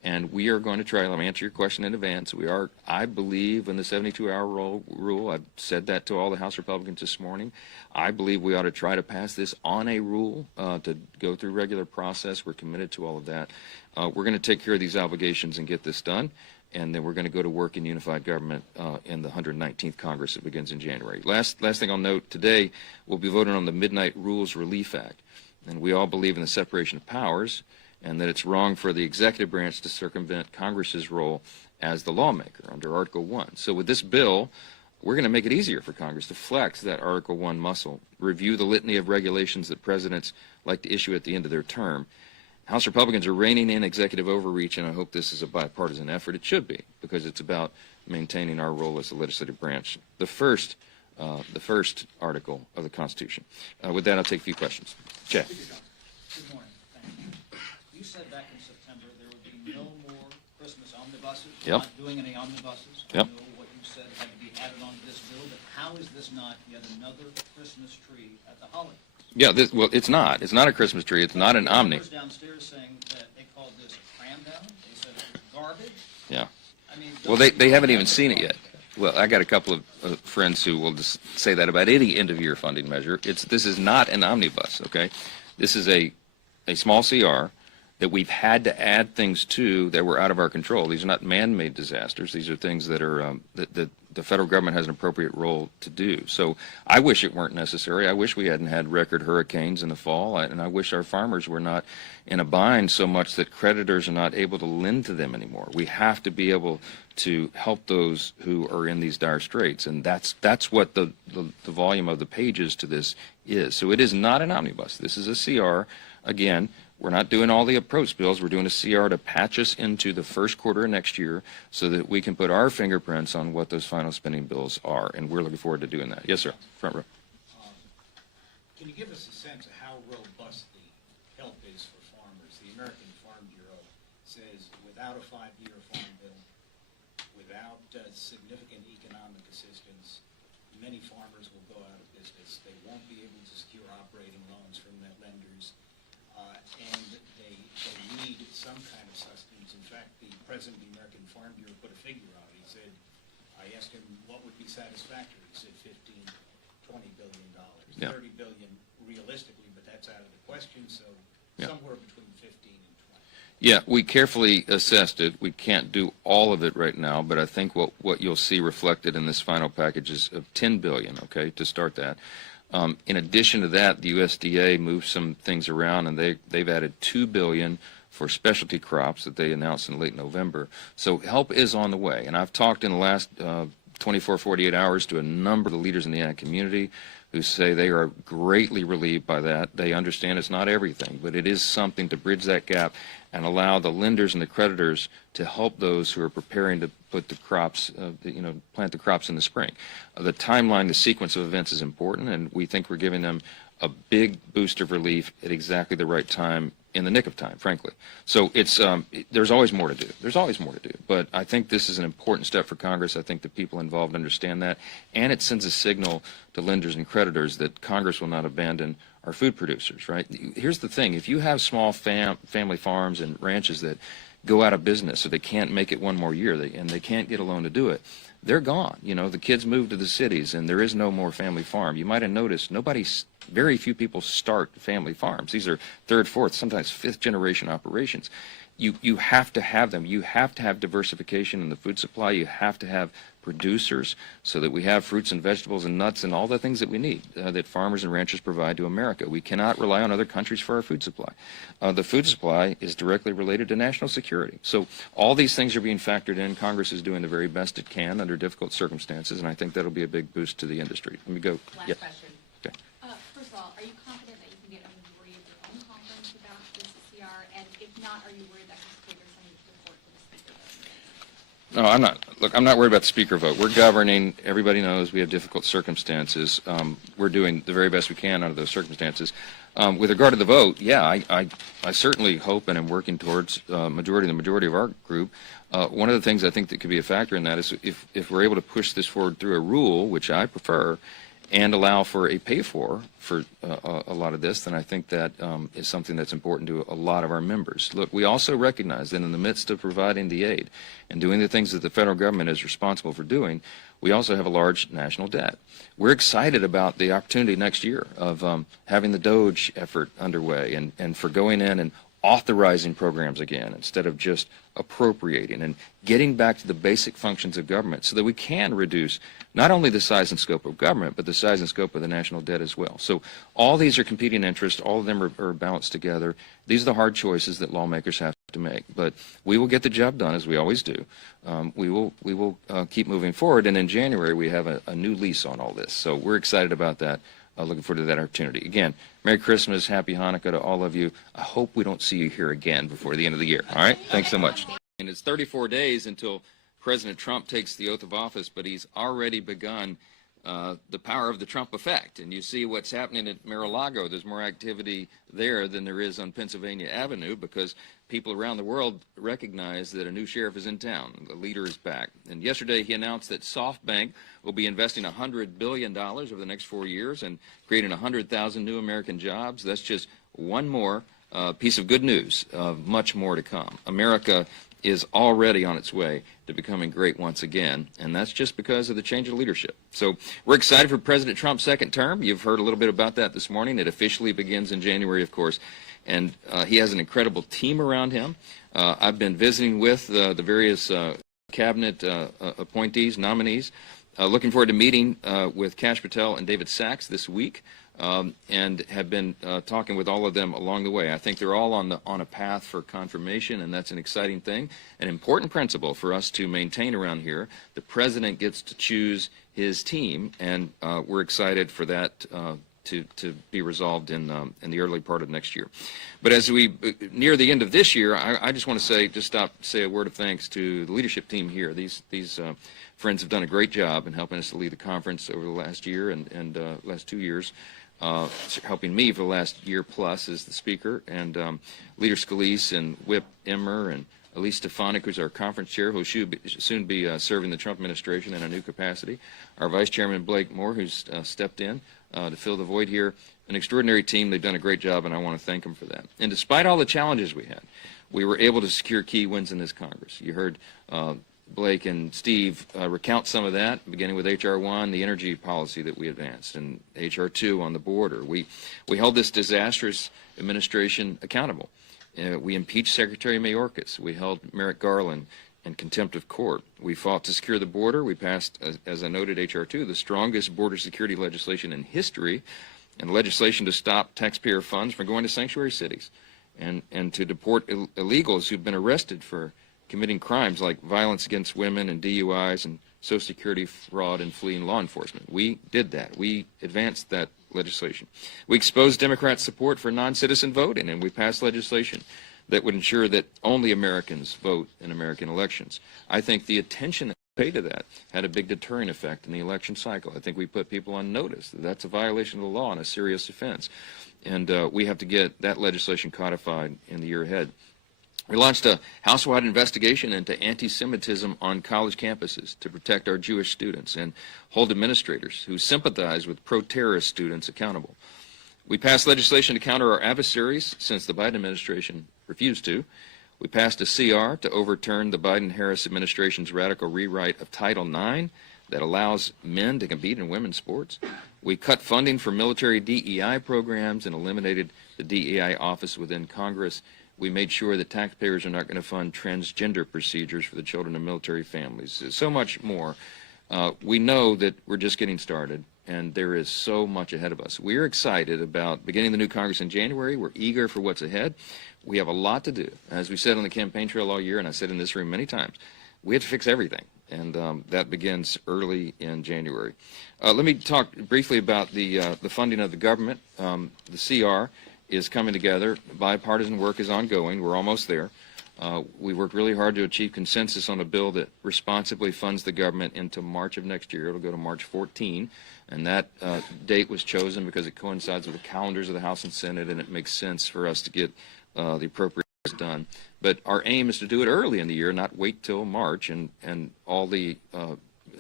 And we are going to try, let me answer your question in advance. I believe in the 72-hour rule. I've said that to all the House Republicans this morning. I believe we ought to try to pass this on a rule to go through regular process. We're committed to all of that. We're going to take care of these obligations and get this done. And then we're going to go to work in unified government in the 119th Congress that begins in January. Last thing I'll note, today we'll be voting on the Midnight Rules Relief Act. And we all believe in the separation of powers, and that it's wrong for the executive branch to circumvent Congress's role as the lawmaker under Article 1. So with this bill, we're going to make it easier for Congress to flex that Article 1 muscle, review the litany of regulations that presidents like to issue at the end of their term. House Republicans are reining in executive overreach, and I hope this is a bipartisan effort. It should be, because it's about maintaining our role as the legislative branch, the first article of the Constitution. With that, I'll take a few questions. Jeff. Good morning. Thank you. You said back in September there would be no more Christmas omnibuses. We're not doing any omnibuses. Yep. I know what you said had to be added onto this bill, but how is this not yet another Christmas tree at the holidays? Yeah, well, it's not. It's not a Christmas tree. It's not an omni. Downstairs saying that they called this a cram down. They said it was garbage. Yeah. I mean, Well, they haven't even seen it yet. Well, I got a couple of friends who will just say that about any end-of-year funding measure. This is not an omnibus, okay? This is a small CR that we've had to add things to that were out of our control. These are not man-made disasters. These are things that are that the federal government has an appropriate role to do. So I wish it weren't necessary. I wish we hadn't had record hurricanes in the fall, and I wish our farmers were not in a bind so much that creditors are not able to lend to them anymore. We have to be able to help those who are in these dire straits, and that's what the volume of the pages to this is. So it is not an omnibus. This is a CR. Again, we're not doing all the approach bills. We're doing a CR to patch us into the first quarter of next year so that we can put our fingerprints on what those final spending bills are, and we're looking forward to doing that. Yes, sir. Front row. Can you give us a sense of how robust the help is for farmers? The American Farm Bureau says without a 5-year farm bill, without significant economic assistance, many farmers will go out of business. They won't be able to secure operating loans from their lenders, and they need some kind of sustenance. In fact, the president of the American Farm Bureau put a figure on it. He said, I asked him what would be satisfactory. He said $15–20 billion. Yeah. 30 billion realistically, but that's out of the question, so somewhere between 15 and 20. Yeah, we carefully assessed it. We can't do all of it right now, but I think what you'll see reflected in this final package is of $10 billion, okay, to start that. In addition to that, the USDA moved some things around, and they've added $2 billion for specialty crops that they announced in late November. So help is on the way, and I've talked in the last 24, 48 hours to a number of the leaders in the ag community who say they are greatly relieved by that. They understand it's not everything, but it is something to bridge that gap and allow the lenders and the creditors to help those who are preparing to put the crops, plant the crops in the spring. The timeline, the sequence of events is important, and we think we're giving them a big boost of relief at exactly the right time, in the nick of time, frankly. So it's there's always more to do. There's always more to do. But I think this is an important step for Congress. I think the people involved understand that, and it sends a signal to lenders and creditors that Congress will not abandon our food producers, right? Here's the thing. If you have small family farms and ranches that go out of business or they can't make it one more year and they can't get a loan to do it, they're gone. The kids move to the cities and there is no more family farm. You might have noticed very few people start family farms. These are third, fourth, sometimes fifth generation operations. You have to have them. You have to have diversification in the food supply. You have to have producers so that we have fruits and vegetables and nuts and all the things that we need that farmers and ranchers provide to America. We cannot rely on other countries for our food supply. The food supply is directly related to national security. So all these things are being factored in. Congress is doing the very best it can under difficult circumstances, and I think that'll be a big boost to the industry. Let me go. Last question. Okay. First of all, are you confident that you can get a majority of your own conference about this CR? And if not, are you worried that could trigger some support for the speaker vote? No, I'm not. Look, I'm not worried about the speaker vote. We're governing. Everybody knows we have difficult circumstances. We're doing the very best we can under those circumstances. With regard to the vote, yeah, I certainly hope and am working towards the majority of our group. One of the things I think that could be a factor in that is if we're able to push this forward through a rule, which I prefer, and allow for a pay-for a lot of this, then I think that is something that's important to a lot of our members. Look, we also recognize that in the midst of providing the aid and doing the things that the federal government is responsible for doing, we also have a large national debt. We're excited about the opportunity next year of having the DOGE effort underway and for going in and authorizing programs again instead of just appropriating and getting back to the basic functions of government so that we can reduce not only the size and scope of government, but the size and scope of the national debt as well. So all these are competing interests. All of them are balanced together. These are the hard choices that lawmakers have to make. But we will get the job done, as we always do. We will keep moving forward. And in January, we have a new lease on all this. So we're excited about that. Looking forward to that opportunity. Again, Merry Christmas, Happy Hanukkah to all of you. I hope we don't see you here again before the end of the year. All right? Thanks so much. And it's 34 days until President Trump takes the oath of office, but he's already begun the power of the Trump effect. And you see what's happening at Mar-a-Lago. There's more activity there than there is on Pennsylvania Avenue because people around the world recognize that a new sheriff is in town. The leader is back. And yesterday he announced that SoftBank will be investing $100 billion over the next 4 years and creating 100,000 new American jobs. That's just one more piece of good news, much more to come. America is already on its way to becoming great once again, and that's just because of the change of leadership. So we're excited for President Trump's second term. You've heard a little bit about that this morning. It officially begins in January, of course, and he has an incredible team around him. I've been visiting with the various cabinet appointees, nominees, looking forward to meeting with Kash Patel and David Sachs this week. And have been talking with all of them along the way. I think they're all on a path for confirmation, and that's an exciting thing, an important principle for us to maintain around here. The president gets to choose his team, and we're excited for that to be resolved in the early part of next year. But as we near the end of this year, I just want to say a word of thanks to the leadership team here. These friends have done a great job in helping us to lead the conference over the last year and last 2 years. Helping me for the last year plus as the speaker, and Leader Scalise and Whip Emmer and Elise Stefanik, who's our conference chair, who will soon be serving the Trump administration in a new capacity. Our Vice Chairman Blake Moore, who's stepped in to fill the void here. An extraordinary team. They've done a great job, and I want to thank them for that. And despite all the challenges we had, we were able to secure key wins in this Congress. You heard Blake and Steve recount some of that, beginning with H.R. 1, the energy policy that we advanced, and H.R. 2 on the border. We held this disastrous administration accountable. We impeached Secretary Mayorkas. We held Merrick Garland in contempt of court. We fought to secure the border. We passed, as I noted, H.R. 2, the strongest border security legislation in history, and legislation to stop taxpayer funds from going to sanctuary cities and to deport illegals who've been arrested for committing crimes like violence against women and DUIs and Social Security fraud and fleeing law enforcement. We did that. We advanced that legislation. We exposed Democrats' support for non-citizen voting, and we passed legislation that would ensure that only Americans vote in American elections. I think the attention that we paid to that had a big deterring effect in the election cycle. I think we put people on notice that that's a violation of the law and a serious offense. And we have to get that legislation codified in the year ahead. We launched a house-wide investigation into anti-Semitism on college campuses to protect our Jewish students and hold administrators who sympathize with pro-terrorist students accountable. We passed legislation to counter our adversaries since the Biden administration refused to. We passed a CR to overturn the Biden-Harris administration's radical rewrite of Title IX that allows men to compete in women's sports. We cut funding for military DEI programs and eliminated the DEI office within Congress. We made sure that taxpayers are not going to fund transgender procedures for the children of military families. So much more. We know that we're just getting started, and there is so much ahead of us. We're excited about beginning the new Congress in January. We're eager for what's ahead. We have a lot to do. As we said on the campaign trail all year, and I said in this room many times, we have to fix everything, and that begins early in January. Let me talk briefly about the funding of the government. The CR is coming together. Bipartisan work is ongoing. We're almost there. We worked really hard to achieve consensus on a bill that responsibly funds the government into March of next year. It'll go to March 14, and that date was chosen because it coincides with the calendars of the House and Senate, and it makes sense for us to get the appropriations done. But our aim is to do it early in the year, not wait till March, and all the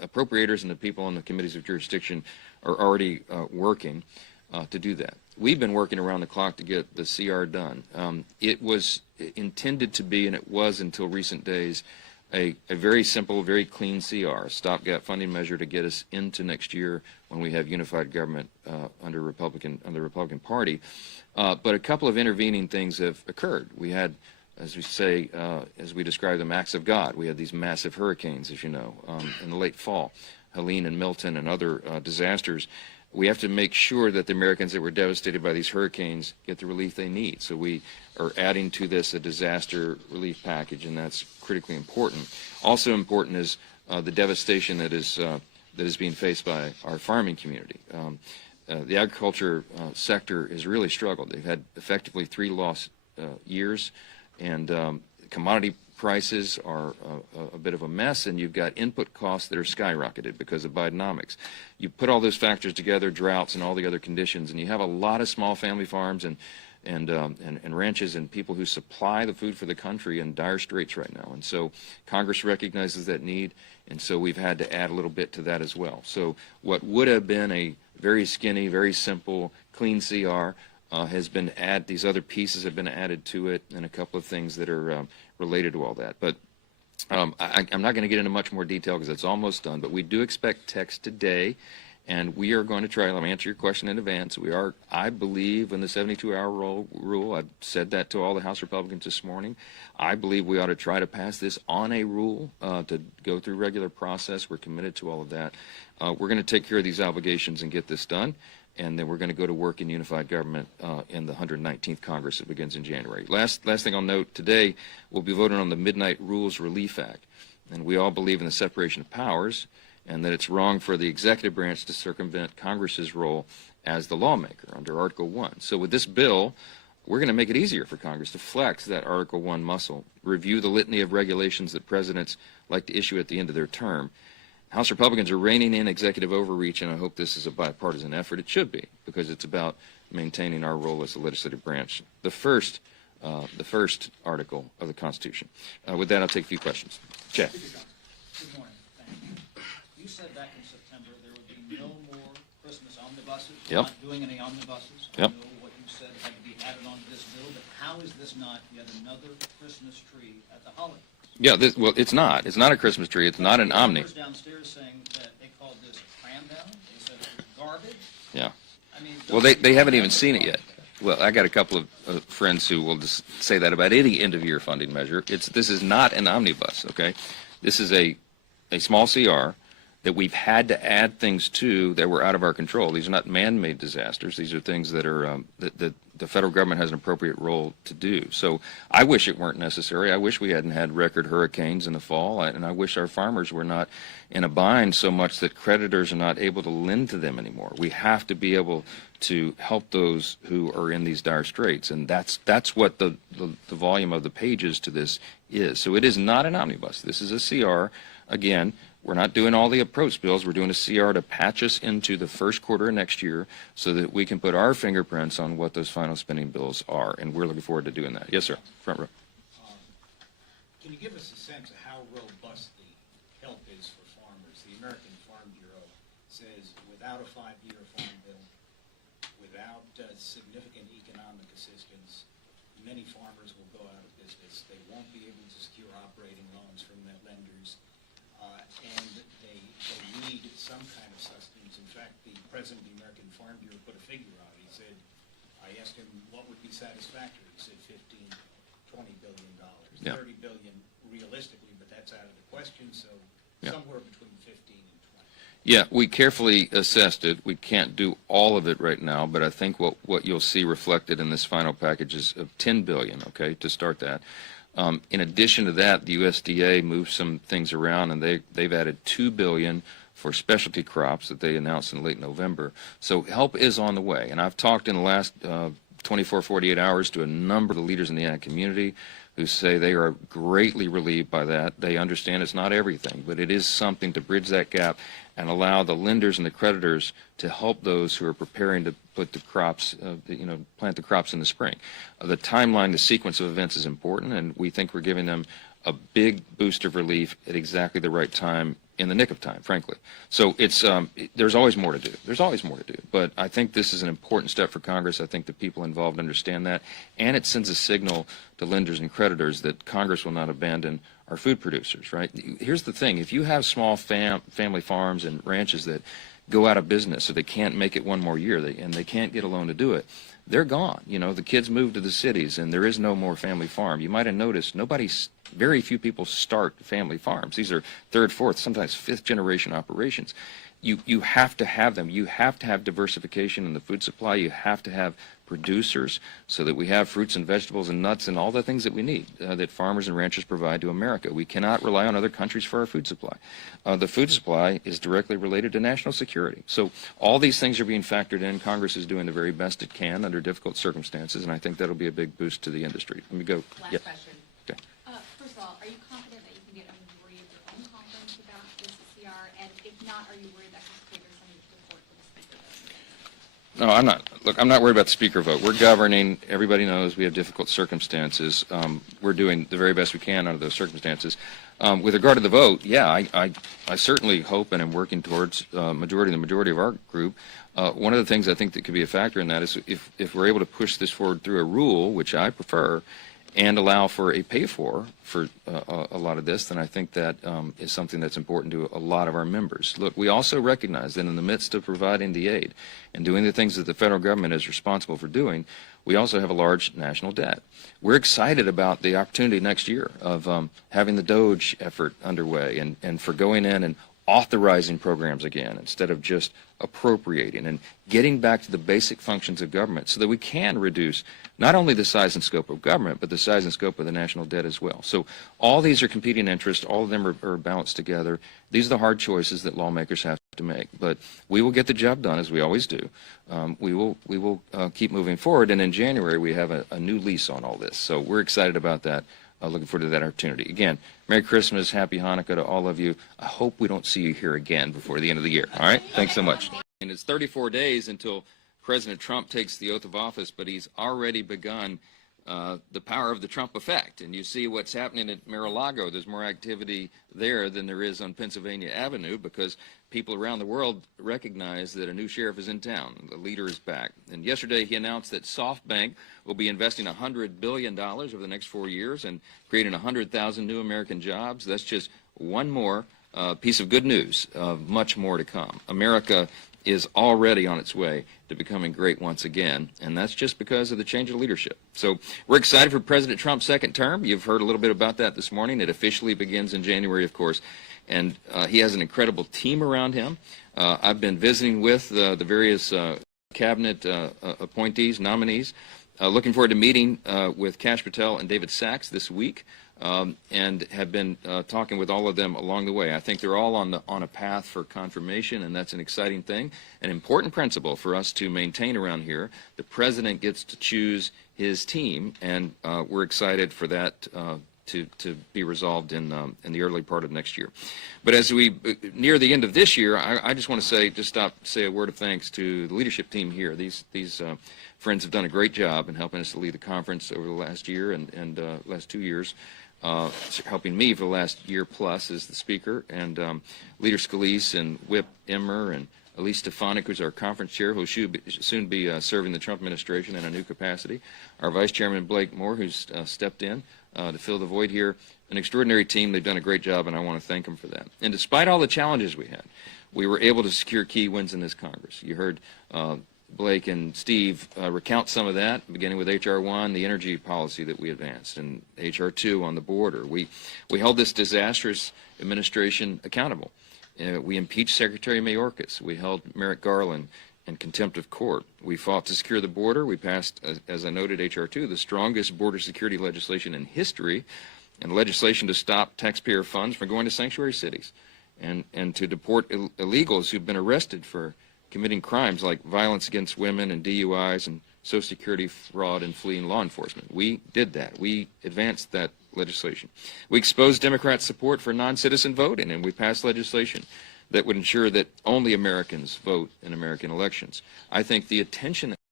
appropriators and the people on the committees of jurisdiction are already working to do that. We've been working around the clock to get the CR done. It was intended to be, and it was until recent days, a very simple, very clean CR, a stopgap funding measure to get us into next year when we have unified government under the Republican Party. But a couple of intervening things have occurred. We had, as we say, as we describe them, acts of God. We had these massive hurricanes, as you know, in the late fall, Helene and Milton and other disasters. We have to make sure that the Americans that were devastated by these hurricanes get the relief they need. So we are adding to this a disaster relief package, and that's critically important. Also important is the devastation that is being faced by our farming community. The agriculture sector has really struggled. They've had effectively 3 lost years, and commodity prices are a bit of a mess, and you've got input costs that are skyrocketed because of Bidenomics. You put all those factors together, droughts and all the other conditions, and you have a lot of small family farms and ranches and people who supply the food for the country in dire straits right now. And so Congress recognizes that need, and so we've had to add a little bit to that as well. So what would have been a very skinny, very simple, clean CR has been added. These other pieces have been added to it, and a couple of things that are related to all that. But I'm not going to get into much more detail because it's almost done, but we do expect text today, and we are going to try. Let me answer your question in advance. We are, I believe, in the 72-hour rule. I've said that to all the House Republicans this morning. I believe we ought to try to pass this on a rule to go through regular process. We're committed to all of that. We're going to take care of these obligations and get this done, and then we're going to go to work in unified government in the 119th Congress that begins in January. Last thing I'll note, today we'll be voting on the Midnight Rules Relief Act, and we all believe in the separation of powers and that it's wrong for the executive branch to circumvent Congress's role as the lawmaker under Article 1. So with this bill, we're going to make it easier for Congress to flex that Article 1 muscle, review the litany of regulations that presidents like to issue at the end of their term. House Republicans are reining in executive overreach, and I hope this is a bipartisan effort. It should be, because it's about maintaining our role as the legislative branch, the first article of the Constitution. With that, I'll take a few questions. Chad. Good morning. Thank you. You said back in September there would be no more Christmas omnibuses. Yep. Not doing any omnibuses. Yep. I know what you said had to be added onto this bill, but how is this not yet another Christmas tree at the holidays? Yeah, well, it's not. It's not a Christmas tree. It's not an omni. Downstairs saying that they called this cram down. They said it was garbage. Yeah. I mean, Well, they haven't even seen it yet. Well, I got a couple of friends who will just say that about any end-of-year funding measure. This is not an omnibus, okay? This is a small CR that we've had to add things to that were out of our control. These are not man-made disasters. These are things that are that the federal government has an appropriate role to do. So I wish it weren't necessary. I wish we hadn't had record hurricanes in the fall, and I wish our farmers were not in a bind so much that creditors are not able to lend to them anymore. We have to be able to help those who are in these dire straits, and that's what the volume of the pages to this is. So it is not an omnibus. This is a CR. Again, we're not doing all the approach bills. We're doing a CR to patch us into the first quarter of next year so that we can put our fingerprints on what those final spending bills are, and we're looking forward to doing that. Yes, sir. Front row. Can you give us a sense of how robust the help is for farmers? The American Farm Bureau says without a 5-year farm bill, without significant economic assistance, many farmers will go out of business. They won't be able to secure operating loans from their lenders. And they need some kind of sustenance. In fact, the president of the American Farm Bureau put a figure out. He said, I asked him what would be satisfactory. He said $15–20 billion. Yeah. $30 billion realistically, but that's out of the question, so Yeah. somewhere between 15 and 20. Yeah, we carefully assessed it. We can't do all of it right now, but I think what you'll see reflected in this final package is of $10 billion, okay, to start that. In addition to that, the USDA moved some things around, and they've added $2 billion for specialty crops that they announced in late November. So help is on the way, and I've talked in the last 24, 48 hours to a number of the leaders in the ag community who say they are greatly relieved by that. They understand it's not everything, but it is something to bridge that gap and allow the lenders and the creditors to help those who are preparing to put the crops, plant the crops in the spring. The timeline, the sequence of events is important, and we think we're giving them a big boost of relief at exactly the right time in the nick of time, frankly. So it's there's always more to do. There's always more to do. But I think this is an important step for Congress. I think the people involved understand that, and it sends a signal to lenders and creditors that Congress will not abandon our food producers. Right? Here's the thing: if you have small family farms and ranches that go out of business, so they can't make it one more year, and they can't get a loan to do it, they're gone. You know, the kids move to the cities, and there is no more family farm. You might have noticed very few people start family farms. These are third, fourth, sometimes fifth generation operations. You have to have them. You have to have diversification in the food supply. You have to have producers so that we have fruits and vegetables and nuts and all the things that we need that farmers and ranchers provide to America. We cannot rely on other countries for our food supply. The food supply is directly related to national security. So all these things are being factored in. Congress is doing the very best it can under difficult circumstances, and I think that'll be a big boost to the industry. Let me go. Last question. Okay. First of all, are you confident that you can get a majority of your own conference about this CR? And if not, are you worried that could trigger some of the support for the speaker vote? No, I'm not. Look, I'm not worried about the speaker vote. We're governing. Everybody knows we have difficult circumstances. We're doing the very best we can under those circumstances. With regard to the vote, yeah, I certainly hope and am working towards the majority of our group. One of the things I think that could be a factor in that is if we're able to push this forward through a rule, which I prefer, and allow for a pay-for a lot of this, then I think that is something that's important to a lot of our members. Look, we also recognize that in the midst of providing the aid and doing the things that the federal government is responsible for doing, we also have a large national debt. We're excited about the opportunity next year of having the DOGE effort underway and for going in and authorizing programs again instead of just appropriating and getting back to the basic functions of government so that we can reduce not only the size and scope of government, but the size and scope of the national debt as well. So all these are competing interests. All of them are balanced together. These are the hard choices that lawmakers have to make. But we will get the job done, as we always do. We will keep moving forward. And in January, we have a new lease on all this. So we're excited about that. Looking forward to that opportunity. Again, Merry Christmas, Happy Hanukkah to all of you. I hope we don't see you here again before the end of the year. All right? Thanks so much. And it's 34 days until President Trump takes the oath of office, but he's already begun the power of the Trump effect. And you see what's happening at Mar-a-Lago. There's more activity there than there is on Pennsylvania Avenue because people around the world recognize that a new sheriff is in town. The leader is back. And yesterday he announced that SoftBank will be investing $100 billion over the next 4 years and creating 100,000 new American jobs. That's just one more piece of good news. Much more to come. America is already on its way to becoming great once again, and that's just because of the change of leadership. So we're excited for President Trump's second term. You've heard a little bit about that this morning. It officially begins in January, of course, and he has an incredible team around him. I've been visiting with the various cabinet appointees, nominees, looking forward to meeting with Kash Patel and David Sachs this week. And have been talking with all of them along the way. I think they're all on a path for confirmation, and that's an exciting thing, an important principle for us to maintain around here. The president gets to choose his team, and we're excited for that to be resolved in the early part of next year. But as we near the end of this year, I just want to say a word of thanks to the leadership team here. These friends have done a great job in helping us to lead the conference over the last year and last 2 years. Helping me for the last year plus as the speaker, and Leader Scalise and Whip Emmer and Elise Stefanik, who's our conference chair, who will soon be serving the Trump administration in a new capacity. Our Vice Chairman Blake Moore, who's stepped in to fill the void here. An extraordinary team. They've done a great job, and I want to thank them for that. And despite all the challenges we had, we were able to secure key wins in this Congress. You heard Blake and Steve recount some of that, beginning with H.R. 1, the energy policy that we advanced, and H.R. 2 on the border. We held this disastrous administration accountable. We impeached Secretary Mayorkas. We held Merrick Garland in contempt of court. We fought to secure the border. We passed, as I noted, H.R. 2, the strongest border security legislation in history, and legislation to stop taxpayer funds from going to sanctuary cities and to deport illegals who've been arrested for committing crimes like violence against women and DUIs and Social Security fraud and fleeing law enforcement. We did that. We advanced that legislation. We exposed Democrats' support for non-citizen voting, and we passed legislation that would ensure that only Americans vote in American elections. I think the attention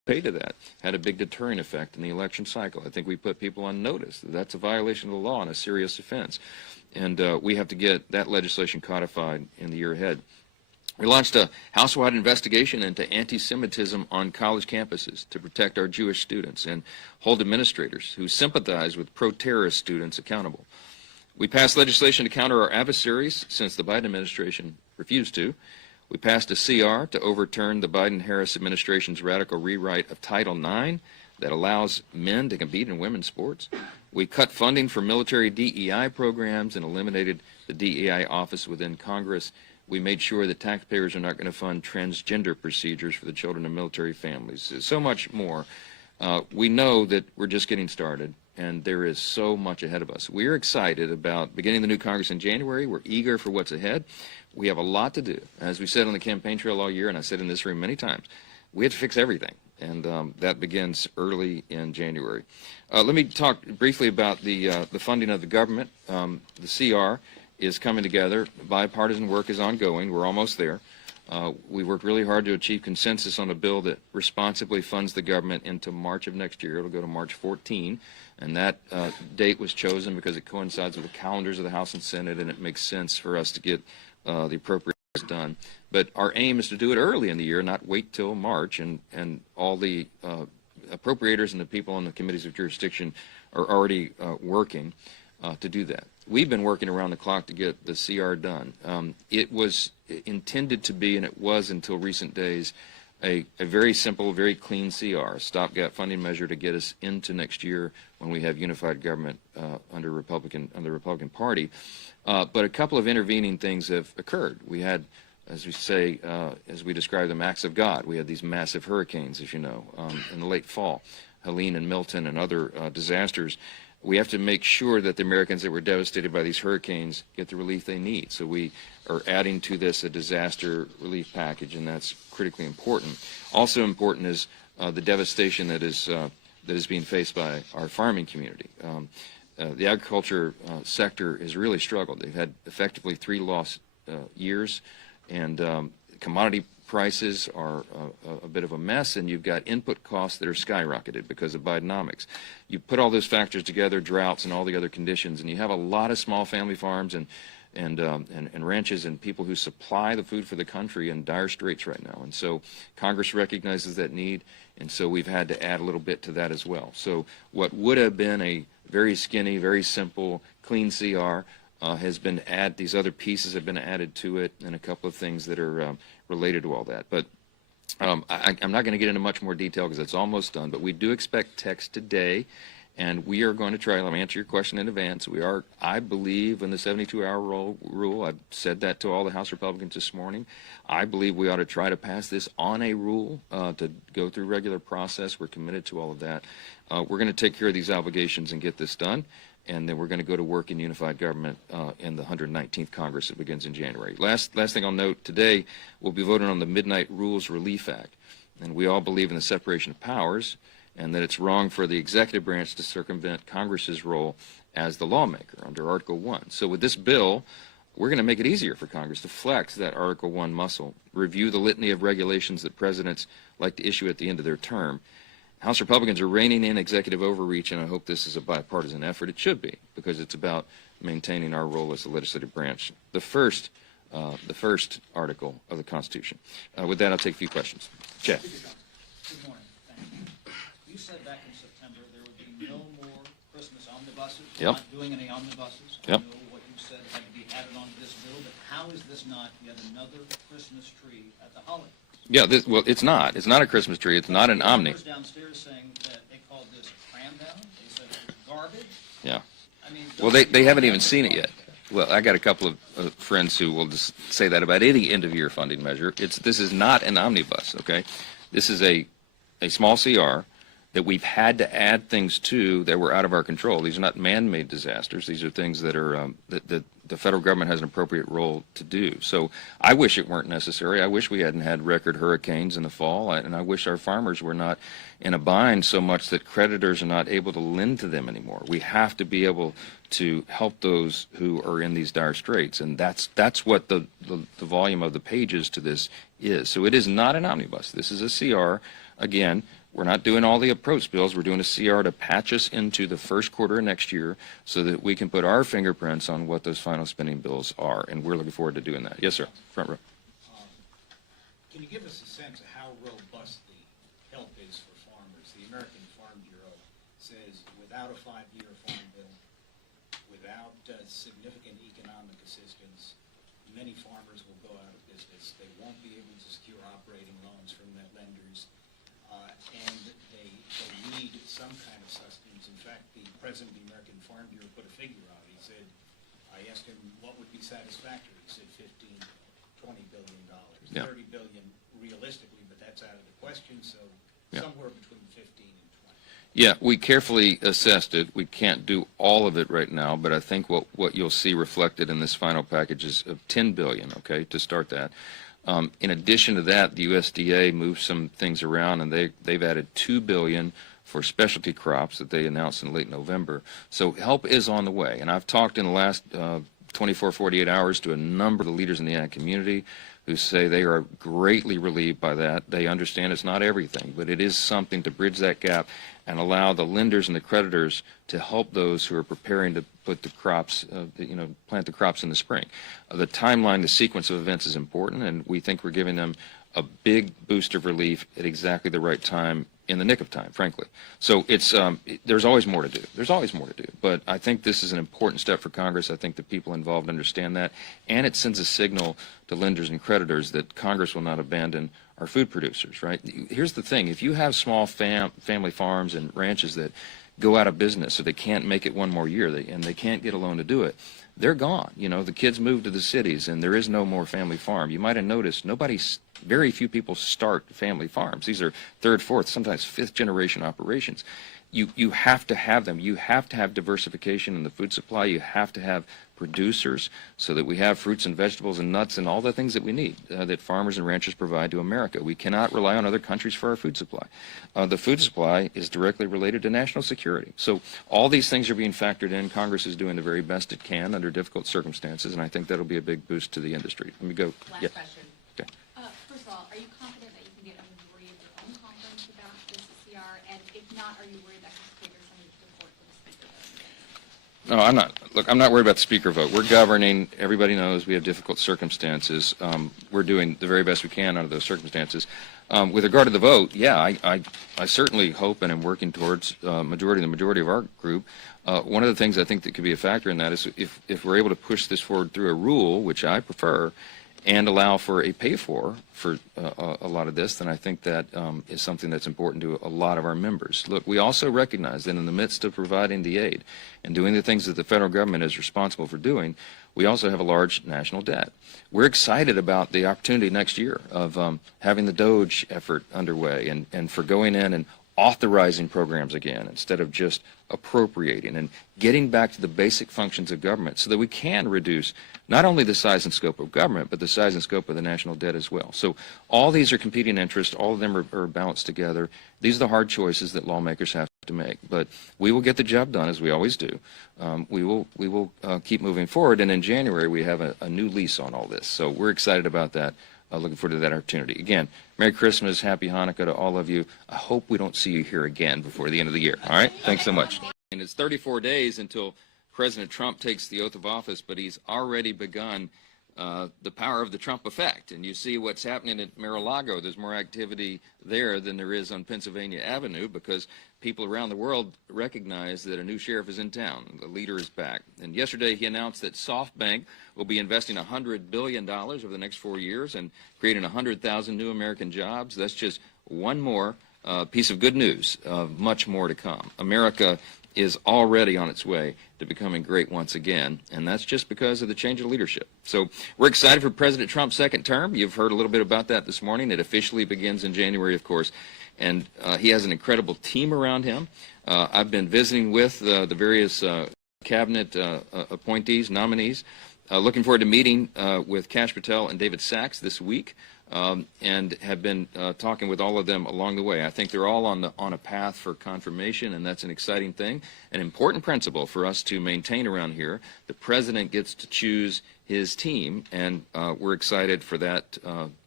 pay to that, had a big deterrent effect in the election cycle. I think we put people on notice that that's a violation of the law and a serious offense. And we have to get that legislation codified in the year ahead. We launched a house-wide investigation into anti-Semitism on college campuses to protect our Jewish students and hold administrators who sympathize with pro-terrorist students accountable. We passed legislation to counter our adversaries since the Biden administration refused to. We passed a CR to overturn the Biden-Harris administration's radical rewrite of Title IX that allows men to compete in women's sports. We cut funding for military DEI programs and eliminated the DEI office within Congress. We made sure that taxpayers are not going to fund transgender procedures for the children of military families. So much more. We know that we're just getting started, and there is so much ahead of us. We're excited about beginning the new Congress in January. We're eager for what's ahead. We have a lot to do. As we said on the campaign trail all year, and I said in this room many times, we have to fix everything, and that begins early in January. Let me talk briefly about the funding of the government. The CR is coming together. Bipartisan work is ongoing. We're almost there. We worked really hard to achieve consensus on a bill that responsibly funds the government into March of next year. It'll go to March 14, and that date was chosen because it coincides with the calendars of the House and Senate, and it makes sense for us to get the appropriations done. But our aim is to do it early in the year, not wait till March, and all the appropriators and the people on the committees of jurisdiction are already working to do that. We've been working around the clock to get the CR done. It was intended to be, and it was until recent days, a very simple, very clean CR, stopgap funding measure to get us into next year when we have unified government under the Republican Party. But a couple of intervening things have occurred. We had, as we say, as we describe them, acts of God. We had these massive hurricanes, as you know, in the late fall, Helene and Milton and other disasters. We have to make sure that the Americans that were devastated by these hurricanes get the relief they need. So we are adding to this a disaster relief package, and that's critically important. Also important is the devastation that is being faced by our farming community. The agriculture sector has really struggled. They've had effectively 3 lost years, and commodity prices are a bit of a mess, and you've got input costs that are skyrocketed because of Bidenomics. You put all those factors together, droughts and all the other conditions, and you have a lot of small family farms and ranches and people who supply the food for the country in dire straits right now. And so Congress recognizes that need, and so we've had to add a little bit to that as well. So what would have been a very skinny, very simple, clean CR has been added. These other pieces have been added to it, and a couple of things that are related to all that. But I'm not going to get into much more detail because it's almost done, but we do expect text today, and we are going to try. Let me answer your question in advance. We are, I believe, in the 72-hour rule. I've said that to all the House Republicans this morning. I believe we ought to try to pass this on a rule to go through regular process. We're committed to all of that. We're going to take care of these obligations and get this done, and then we're going to go to work in unified government in the 119th Congress that begins in January. Last thing I'll note, today we'll be voting on the Midnight Rules Relief Act, and we all believe in the separation of powers and that it's wrong for the executive branch to circumvent Congress's role as the lawmaker under Article 1. So with this bill, we're going to make it easier for Congress to flex that Article 1 muscle, review the litany of regulations that presidents like to issue at the end of their term. House Republicans are reining in executive overreach, and I hope this is a bipartisan effort. It should be, because it's about maintaining our role as the legislative branch, the first article of the Constitution. With that, I'll take a few questions. Chad. Good morning. Thank you. You said back in September there would be no more Christmas omnibuses. Yep. Not doing any omnibuses. Yep. I know what you said had to be added onto this bill, but how is this not yet another Christmas tree at the holidays? Yeah, well, it's not. It's not a Christmas tree. It's not an Omni. I was downstairs saying that they called this cram down. They said it was garbage. Yeah. I mean, Well, they haven't even seen it yet. Well, I got a couple of friends who will just say that about any end-of-year funding measure. This is not an omnibus, okay? This is a small CR that we've had to add things to that were out of our control. These are not man-made disasters. These are things that are that the federal government has an appropriate role to do. So I wish it weren't necessary. I wish we hadn't had record hurricanes in the fall, and I wish our farmers were not in a bind so much that creditors are not able to lend to them anymore. We have to be able to help those who are in these dire straits, and that's what the volume of the pages to this is. So it is not an omnibus. This is a CR, again, we're not doing all the approach bills. We're doing a CR to patch us into the first quarter of next year so that we can put our fingerprints on what those final spending bills are, and we're looking forward to doing that. Yes, sir. Front row. Can you give us a sense of how robust the help is for farmers? The American Farm Bureau says without a 5-year farm bill, without significant economic assistance, many farmers will go out of business. They won't be able to secure operating loans from their lenders, and they need some kind of sustenance. In fact, the president of the American Farm Bureau put a figure out. He said, I asked him what would be satisfactory. He said $15–20 billion. Yeah. 30 billion realistically, but that's out of the question, so somewhere between 15 and 20. Yeah, we carefully assessed it. We can't do all of it right now, but I think what you'll see reflected in this final package is of $10 billion, okay, to start that. In addition to that, the USDA moved some things around, and they've added $2 billion for specialty crops that they announced in late November. So help is on the way, and I've talked in the last 24, 48 hours to a number of the leaders in the ag community who say they are greatly relieved by that. They understand it's not everything, but it is something to bridge that gap and allow the lenders and the creditors to help those who are preparing to put the crops, plant the crops in the spring. The timeline, the sequence of events is important, and we think we're giving them a big boost of relief at exactly the right time, in the nick of time, frankly. So it's there's always more to do. There's always more to do. But I think this is an important step for Congress. I think the people involved understand that, and it sends a signal to lenders and creditors that Congress will not abandon our food producers, right? Here's the thing. If you have small family farms and ranches that go out of business, so they can't make it one more year, and they can't get a loan to do it, they're gone. The kids move to the cities, and there is no more family farm. You might have noticed very few people start family farms. These are third, fourth, sometimes fifth generation operations. You have to have them. You have to have diversification in the food supply. You have to have producers so that we have fruits and vegetables and nuts and all the things that we need that farmers and ranchers provide to America. We cannot rely on other countries for our food supply. The food supply is directly related to national security. So all these things are being factored in. Congress is doing the very best it can under difficult circumstances, and I think that'll be a big boost to the industry. Let me go. Last question. Okay. First of all, are you confident that you can get a majority of your own conference about this CR? And if not, are you worried that could trigger some of the support for the speaker vote? No, I'm not. Look, I'm not worried about the speaker vote. We're governing. Everybody knows we have difficult circumstances. We're doing the very best we can under those circumstances. With regard to the vote, yeah, I certainly hope and am working towards the majority of our group. One of the things I think that could be a factor in that is if we're able to push this forward through a rule, which I prefer, and allow for a pay-for a lot of this, then I think that is something that's important to a lot of our members. Look, we also recognize that in the midst of providing the aid and doing the things that the federal government is responsible for doing, we also have a large national debt. We're excited about the opportunity next year of having the DOGE effort underway and for going in and authorizing programs again instead of just appropriating and getting back to the basic functions of government so that we can reduce not only the size and scope of government, but the size and scope of the national debt as well. So all these are competing interests. All of them are balanced together. These are the hard choices that lawmakers have to make. But we will get the job done, as we always do. We will keep moving forward. And in January, we have a new lease on all this. So we're excited about that. Looking forward to that opportunity. Again, Merry Christmas, Happy Hanukkah to all of you. I hope we don't see you here again before the end of the year. All right? Thanks so much. And it's 34 days until President Trump takes the oath of office, but he's already begun the power of the Trump effect. And you see what's happening at Mar-a-Lago. There's more activity there than there is on Pennsylvania Avenue because people around the world recognize that a new sheriff is in town. The leader is back. And yesterday he announced that SoftBank will be investing $100 billion over the next 4 years and creating 100,000 new American jobs. That's just one more piece of good news. Much more to come. America is already on its way to becoming great once again, and that's just because of the change of leadership. So we're excited for President Trump's second term. You've heard a little bit about that this morning. It officially begins in January, of course, and he has an incredible team around him. I've been visiting with the various cabinet appointees, nominees. Looking forward to meeting with Kash Patel and David Sachs this week. And have been talking with all of them along the way. I think they're all on a path for confirmation, and that's an exciting thing, an important principle for us to maintain around here. The president gets to choose his team, and we're excited for that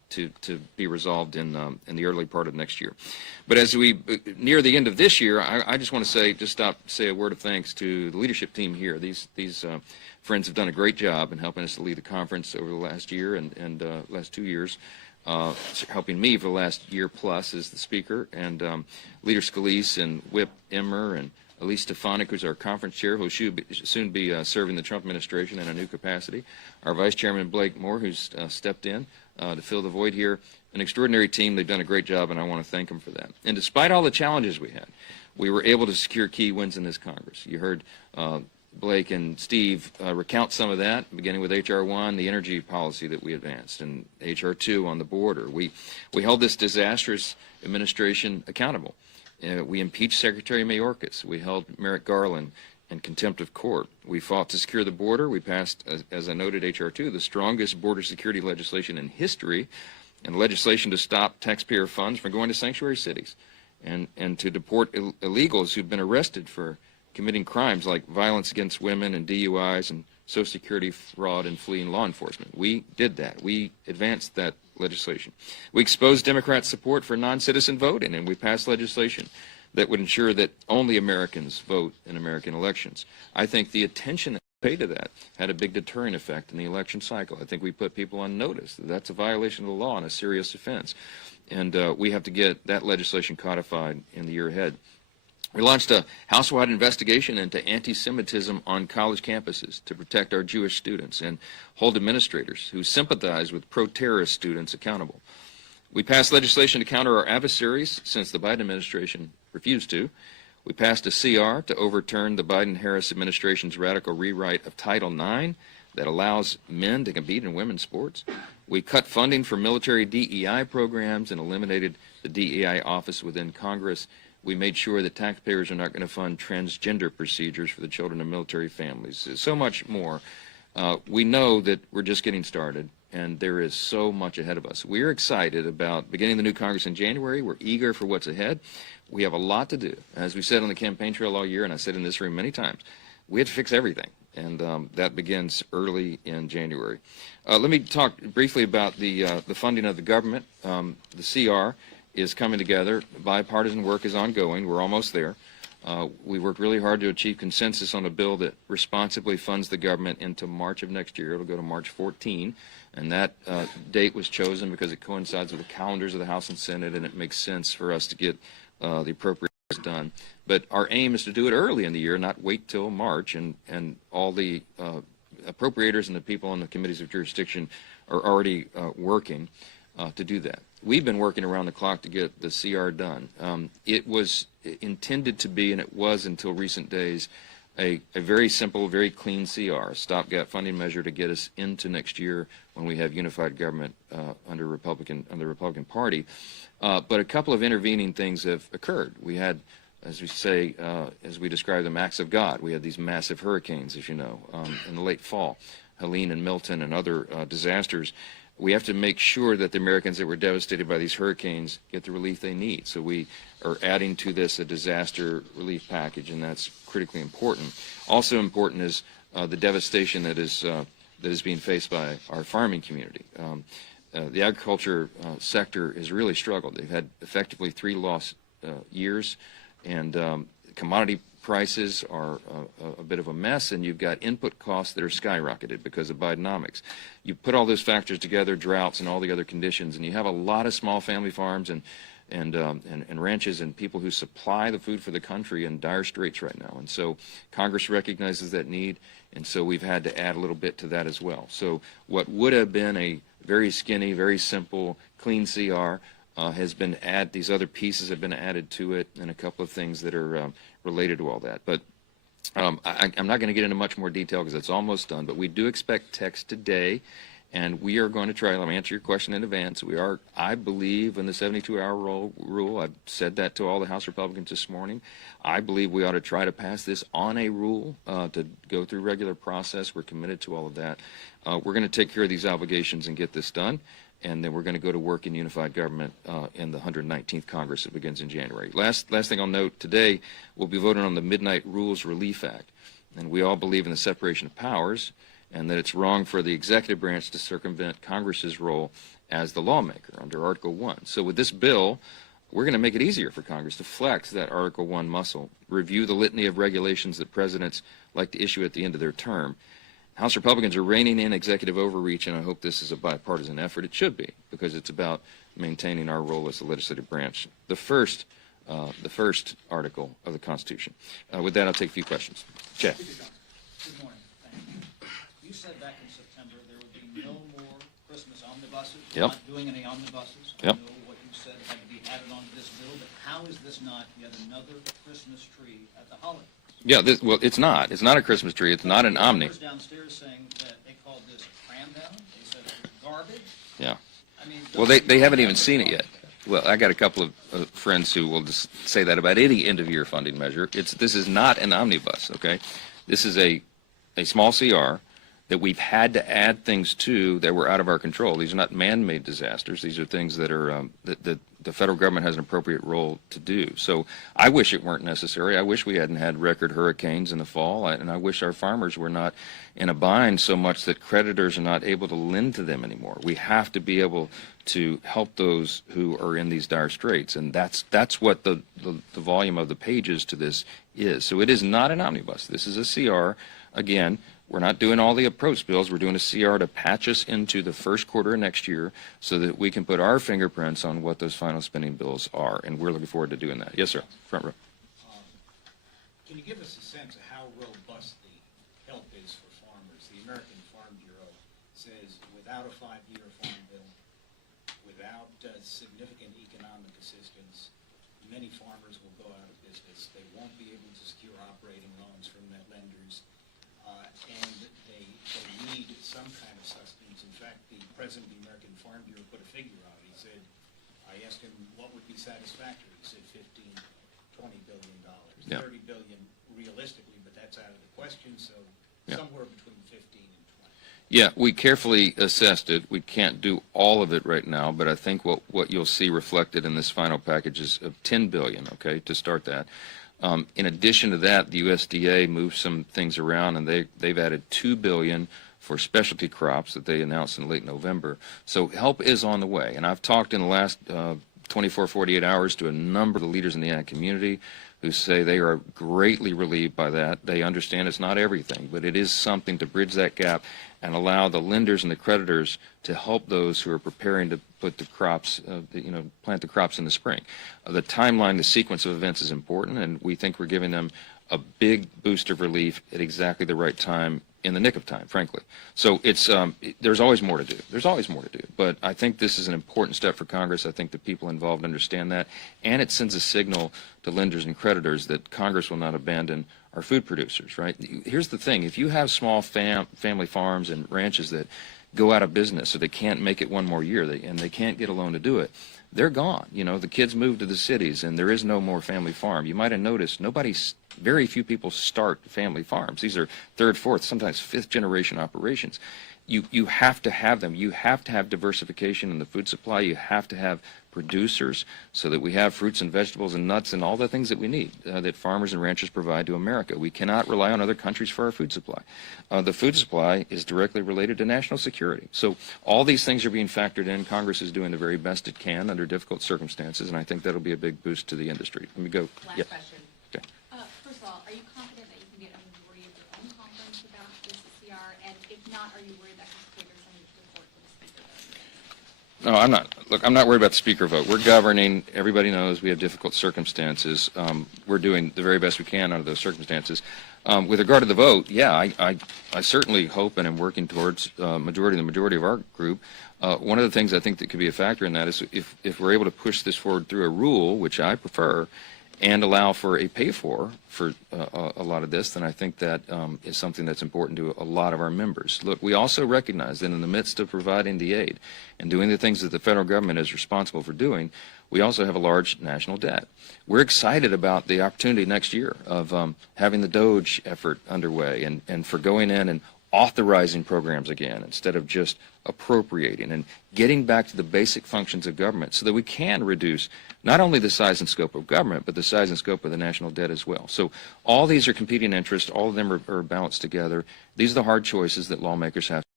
to be resolved in the early part of next year. But as we near the end of this year, I just want to say a word of thanks to the leadership team here. These friends have done a great job in helping us to lead the conference over the last year and last 2 years, helping me for the last year plus as the speaker, and Leader Scalise and Whip Emmer and Elise Stefanik, who's our conference chair, who will soon be serving the Trump administration in a new capacity. Our Vice Chairman Blake Moore, who's stepped in to fill the void here. An extraordinary team. They've done a great job, and I want to thank them for that. And despite all the challenges we had, we were able to secure key wins in this Congress. You heard Blake and Steve recount some of that, beginning with H.R. 1, the energy policy that we advanced, and H.R. 2 on the border. We held this disastrous administration accountable. We impeached Secretary Mayorkas. We held Merrick Garland in contempt of court. We fought to secure the border. We passed, as I noted, H.R. 2, the strongest border security legislation in history, and legislation to stop taxpayer funds from going to sanctuary cities and to deport illegals who've been arrested for committing crimes like violence against women and DUIs and Social Security fraud and fleeing law enforcement. We did that. We advanced that legislation. We exposed Democrat support for non-citizen voting, and we passed legislation that would ensure that only Americans vote in American elections. I think the attention that we paid to that had a big deterrent effect in the election cycle. I think we put people on notice that that's a violation of the law and a serious offense. And we have to get that legislation codified in the year ahead. We launched a house-wide investigation into anti-Semitism on college campuses to protect our Jewish students and hold administrators who sympathize with pro-terrorist students accountable. We passed legislation to counter our adversaries since the Biden administration refused to. We passed a CR to overturn the Biden-Harris administration's radical rewrite of Title IX that allows men to compete in women's sports. We cut funding for military DEI programs and eliminated the DEI office within Congress. We made sure that taxpayers are not going to fund transgender procedures for the children of military families. So much more. We know that we're just getting started, and there is so much ahead of us. We're excited about beginning the new Congress in January. We're eager for what's ahead. We have a lot to do. As we said on the campaign trail all year, and I said in this room many times, we have to fix everything, and that begins early in January. Let me talk briefly about the funding of the government. The CR is coming together. Bipartisan work is ongoing. We're almost there. We worked really hard to achieve consensus on a bill that responsibly funds the government into March of next year. It'll go to March 14, and that date was chosen because it coincides with the calendars of the House and Senate, and it makes sense for us to get the appropriations done. But our aim is to do it early in the year, not wait till March, and all the appropriators and the people on the committees of jurisdiction are already working to do that. We've been working around the clock to get the CR done. It was intended to be, and it was until recent days, a very simple, very clean CR, a stopgap funding measure to get us into next year when we have unified government under the Republican Party. But a couple of intervening things have occurred. We had, as we say, as we describe them, acts of God. We had these massive hurricanes, as you know, in the late fall, Helene and Milton and other disasters. We have to make sure that the Americans that were devastated by these hurricanes get the relief they need. So we are adding to this a disaster relief package, and that's critically important. Also important is the devastation that is being faced by our farming community. The agriculture sector has really struggled. They've had effectively 3 lost years, and commodity prices are a bit of a mess, and you've got input costs that are skyrocketed because of Bidenomics. You put all those factors together, droughts and all the other conditions, and you have a lot of small family farms and ranches and people who supply the food for the country in dire straits right now. And so Congress recognizes that need, and so we've had to add a little bit to that as well. So what would have been a very skinny, very simple, clean CR has been added. These other pieces have been added to it, and a couple of things that are related to all that. But I'm not going to get into much more detail because it's almost done, but we do expect text today, and we are going to try. Let me answer your question in advance. We are, I believe, in the 72-hour rule. I've said that to all the House Republicans this morning. I believe we ought to try to pass this on a rule to go through regular process. We're committed to all of that. We're going to take care of these obligations and get this done, and then we're going to go to work in unified government in the 119th Congress that begins in January. Last thing I'll note, today we'll be voting on the Midnight Rules Relief Act, and we all believe in the separation of powers and that it's wrong for the executive branch to circumvent Congress's role as the lawmaker under Article 1. So with this bill, we're going to make it easier for Congress to flex that Article 1 muscle, review the litany of regulations that presidents like to issue at the end of their term. House Republicans are reining in executive overreach, and I hope this is a bipartisan effort. It should be, because it's about maintaining our role as the legislative branch. The first article of the Constitution. With that, I'll take a few questions. Chad. Good morning. Thank you. You said back in September there would be no more Christmas omnibuses. Yep. You're not doing any omnibuses. Yep. I know what you said had to be added onto this bill, but how is this not yet another Christmas tree at the holidays? Yeah, well, it's not. It's not a Christmas tree. It's not an omni. Downstairs saying that they called this cram down. They said it was garbage. Yeah. I mean, Well, they haven't even seen it yet. Well, I got a couple of friends who will just say that about any end-of-year funding measure. This is not an omnibus, okay? This is a small CR that we've had to add things to that were out of our control. These are not man-made disasters. These are things that are that the federal government has an appropriate role to do. So I wish it weren't necessary. I wish we hadn't had record hurricanes in the fall, and I wish our farmers were not in a bind so much that creditors are not able to lend to them anymore. We have to be able to help those who are in these dire straits, and that's what the volume of the pages to this is. So it is not an omnibus. This is a CR. Again, we're not doing all the approach bills. We're doing a CR to patch us into the first quarter of next year so that we can put our fingerprints on what those final spending bills are, and we're looking forward to doing that. Yes, sir. Front row. Can you give us a sense of how robust the help is for farmers? The American Farm Bureau says without a 5-year farm bill, without significant economic assistance, many farmers will go out of business. They won't be able to secure operating loans from their lenders. And they need some kind of sustenance. In fact, the president of the American Farm Bureau put a figure on it. He said, I asked him what would be satisfactory. He said $15–20 billion. Yeah. $30 billion realistically, but that's out of the question, so Yeah. somewhere between 15 and 20. Yeah, we carefully assessed it. We can't do all of it right now, but I think what you'll see reflected in this final package is of $10 billion, okay, to start that. In addition to that, the USDA moved some things around, and they've added $2 billion for specialty crops that they announced in late November. So help is on the way, and I've talked in the last 24, 48 hours to a number of the leaders in the ag community who say they are greatly relieved by that. They understand it's not everything, but it is something to bridge that gap and allow the lenders and the creditors to help those who are preparing to put the crops, plant the crops in the spring. The timeline, the sequence of events is important, and we think we're giving them a big boost of relief at exactly the right time, in the nick of time, frankly. So it's there's always more to do. There's always more to do. But I think this is an important step for Congress. I think the people involved understand that, and it sends a signal to lenders and creditors that Congress will not abandon our food producers, right? Here's the thing. If you have small family farms and ranches that go out of business so they can't make it one more year, and they can't get a loan to do it, they're gone. The kids move to the cities, and there is no more family farm. You might have noticed very few people start family farms. These are third, fourth, sometimes fifth generation operations. You have to have them. You have to have diversification in the food supply. You have to have producers so that we have fruits and vegetables and nuts and all the things that we need that farmers and ranchers provide to America. We cannot rely on other countries for our food supply. The food supply is directly related to national security. So all these things are being factored in. Congress is doing the very best it can under difficult circumstances, and I think that'll be a big boost to the industry. Let me go. Last Yep. question. Okay. First of all, are you confident that you can get a majority of your own conference about this CR? And if not, are you worried that could trigger some support for the speaker vote? No, I'm not. Look, I'm not worried about the speaker vote. We're governing. Everybody knows we have difficult circumstances. We're doing the very best we can under those circumstances. With regard to the vote, yeah, I certainly hope and am working towards the majority of our group. One of the things I think that could be a factor in that is if we're able to push this forward through a rule, which I prefer, and allow for a pay-for a lot of this, then I think that is something that's important to a lot of our members. Look, we also recognize that in the midst of providing the aid and doing the things that the federal government is responsible for doing, we also have a large national debt. We're excited about the opportunity next year of having the DOGE effort underway and for going in and authorizing programs again instead of just appropriating and getting back to the basic functions of government so that we can reduce not only the size and scope of government, but the size and scope of the national debt as well. So all these are competing interests. All of them are balanced together. These are the hard choices that lawmakers have to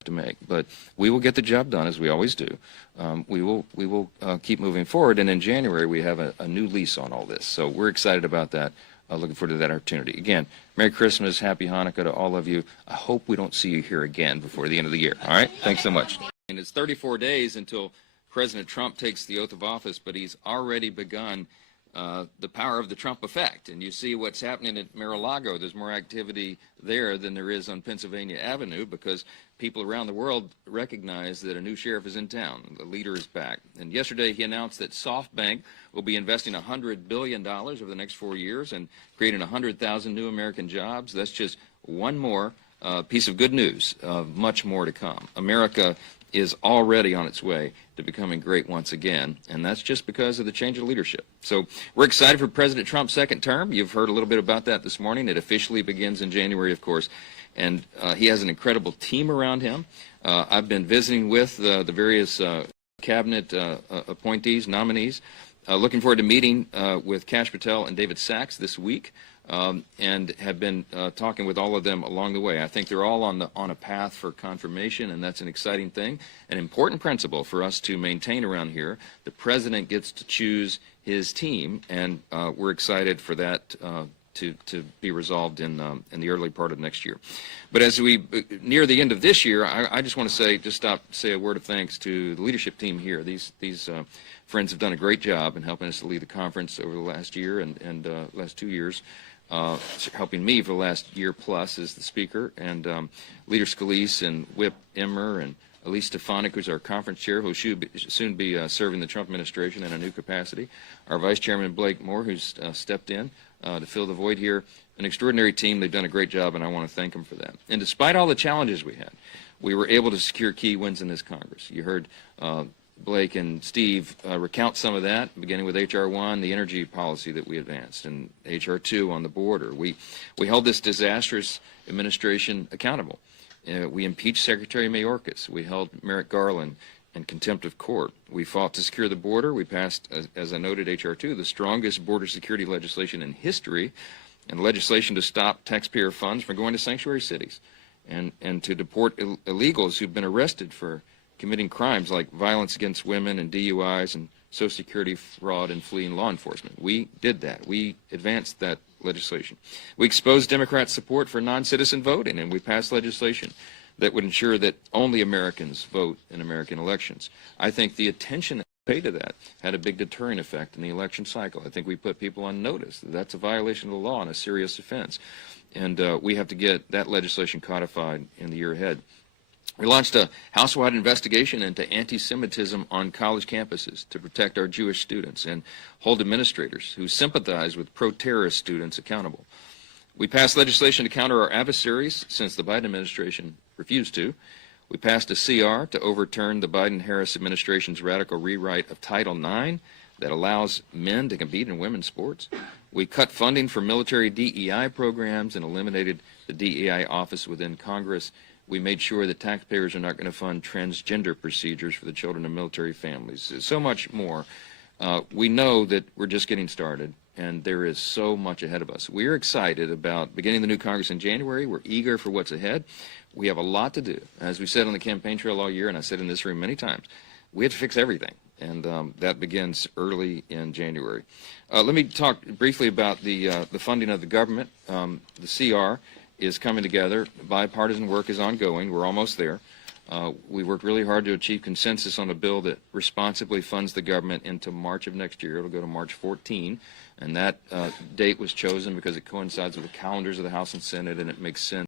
to make. But we will get the job done, as we always do. We will keep moving forward, and in January we have a new lease on all this. So we're excited about that. Looking forward to that opportunity. Again, Merry Christmas, Happy Hanukkah to all of you. I hope we don't see you here again before the end of the year. All right? Thanks so much. And it's 34 days until President Trump takes the oath of office, but he's already begun the power of the Trump effect. And you see what's happening at Mar-a-Lago. There's more activity there than there is on Pennsylvania Avenue because people around the world recognize that a new sheriff is in town. The leader is back. And yesterday he announced that SoftBank will be investing $100 billion over the next 4 years and creating 100,000 new American jobs. That's just one more piece of good news. Much more to come. America is already on its way to becoming great once again, and that's just because of the change of leadership. So we're excited for President Trump's second term. You've heard a little bit about that this morning. It officially begins in January, of course, and he has an incredible team around him. I've been visiting with the various cabinet appointees, nominees. Looking forward to meeting with Kash Patel and David Sachs this week. And have been talking with all of them along the way. I think they're all on a path for confirmation, and that's an exciting thing, an important principle for us to maintain around here. The president gets to choose his team, and we're excited for that to be resolved in the early part of next year. But as we near the end of this year, I just want to say a word of thanks to the leadership team here. These friends have done a great job in helping us to lead the conference over the last year and last 2 years. Helping me for the last year plus as the speaker, and Leader Scalise and Whip Emmer and Elise Stefanik, who's our conference chair, who will soon be serving the Trump administration in a new capacity. Our Vice Chairman Blake Moore, who's stepped in to fill the void here. An extraordinary team. They've done a great job, and I want to thank them for that. And despite all the challenges we had, we were able to secure key wins in this Congress. You heard Blake and Steve recount some of that, beginning with H.R. 1, the energy policy that we advanced, and H.R. 2 on the border. We held this disastrous administration accountable. We impeached Secretary Mayorkas. We held Merrick Garland in contempt of court. We fought to secure the border. We passed, as I noted, H.R. 2, the strongest border security legislation in history, and legislation to stop taxpayer funds from going to sanctuary cities and to deport illegals who've been arrested for committing crimes like violence against women and DUIs and Social Security fraud and fleeing law enforcement. We did that. We advanced that legislation. We exposed Democrat support for non-citizen voting, and we passed legislation that would ensure that only Americans vote in American elections. I think the attention paid to that had a big deterring effect in the election cycle. I think we put people on notice that that's a violation of the law and a serious offense. And we have to get that legislation codified in the year ahead. We launched a house-wide investigation into anti-Semitism on college campuses to protect our Jewish students and hold administrators who sympathize with pro-terrorist students accountable. We passed legislation to counter our adversaries since the Biden administration refused to. We passed a CR to overturn the Biden-Harris administration's radical rewrite of Title IX that allows men to compete in women's sports. We cut funding for military DEI programs and eliminated the DEI office within Congress. We made sure that taxpayers are not going to fund transgender procedures for the children of military families. So much more. We know that we're just getting started, and there is so much ahead of us. We're excited about beginning the new Congress in January. We're eager for what's ahead. We have a lot to do. As we said on the campaign trail all year, and I said in this room many times, we have to fix everything, and that begins early in January. Let me talk briefly about the funding of the government. The CR is coming together. Bipartisan work is ongoing. We're almost there. We worked really hard to achieve consensus on a bill that responsibly funds the government into March of next year. It'll go to March 14, and that date was chosen because it coincides with the calendars of the House and Senate, and it makes sense.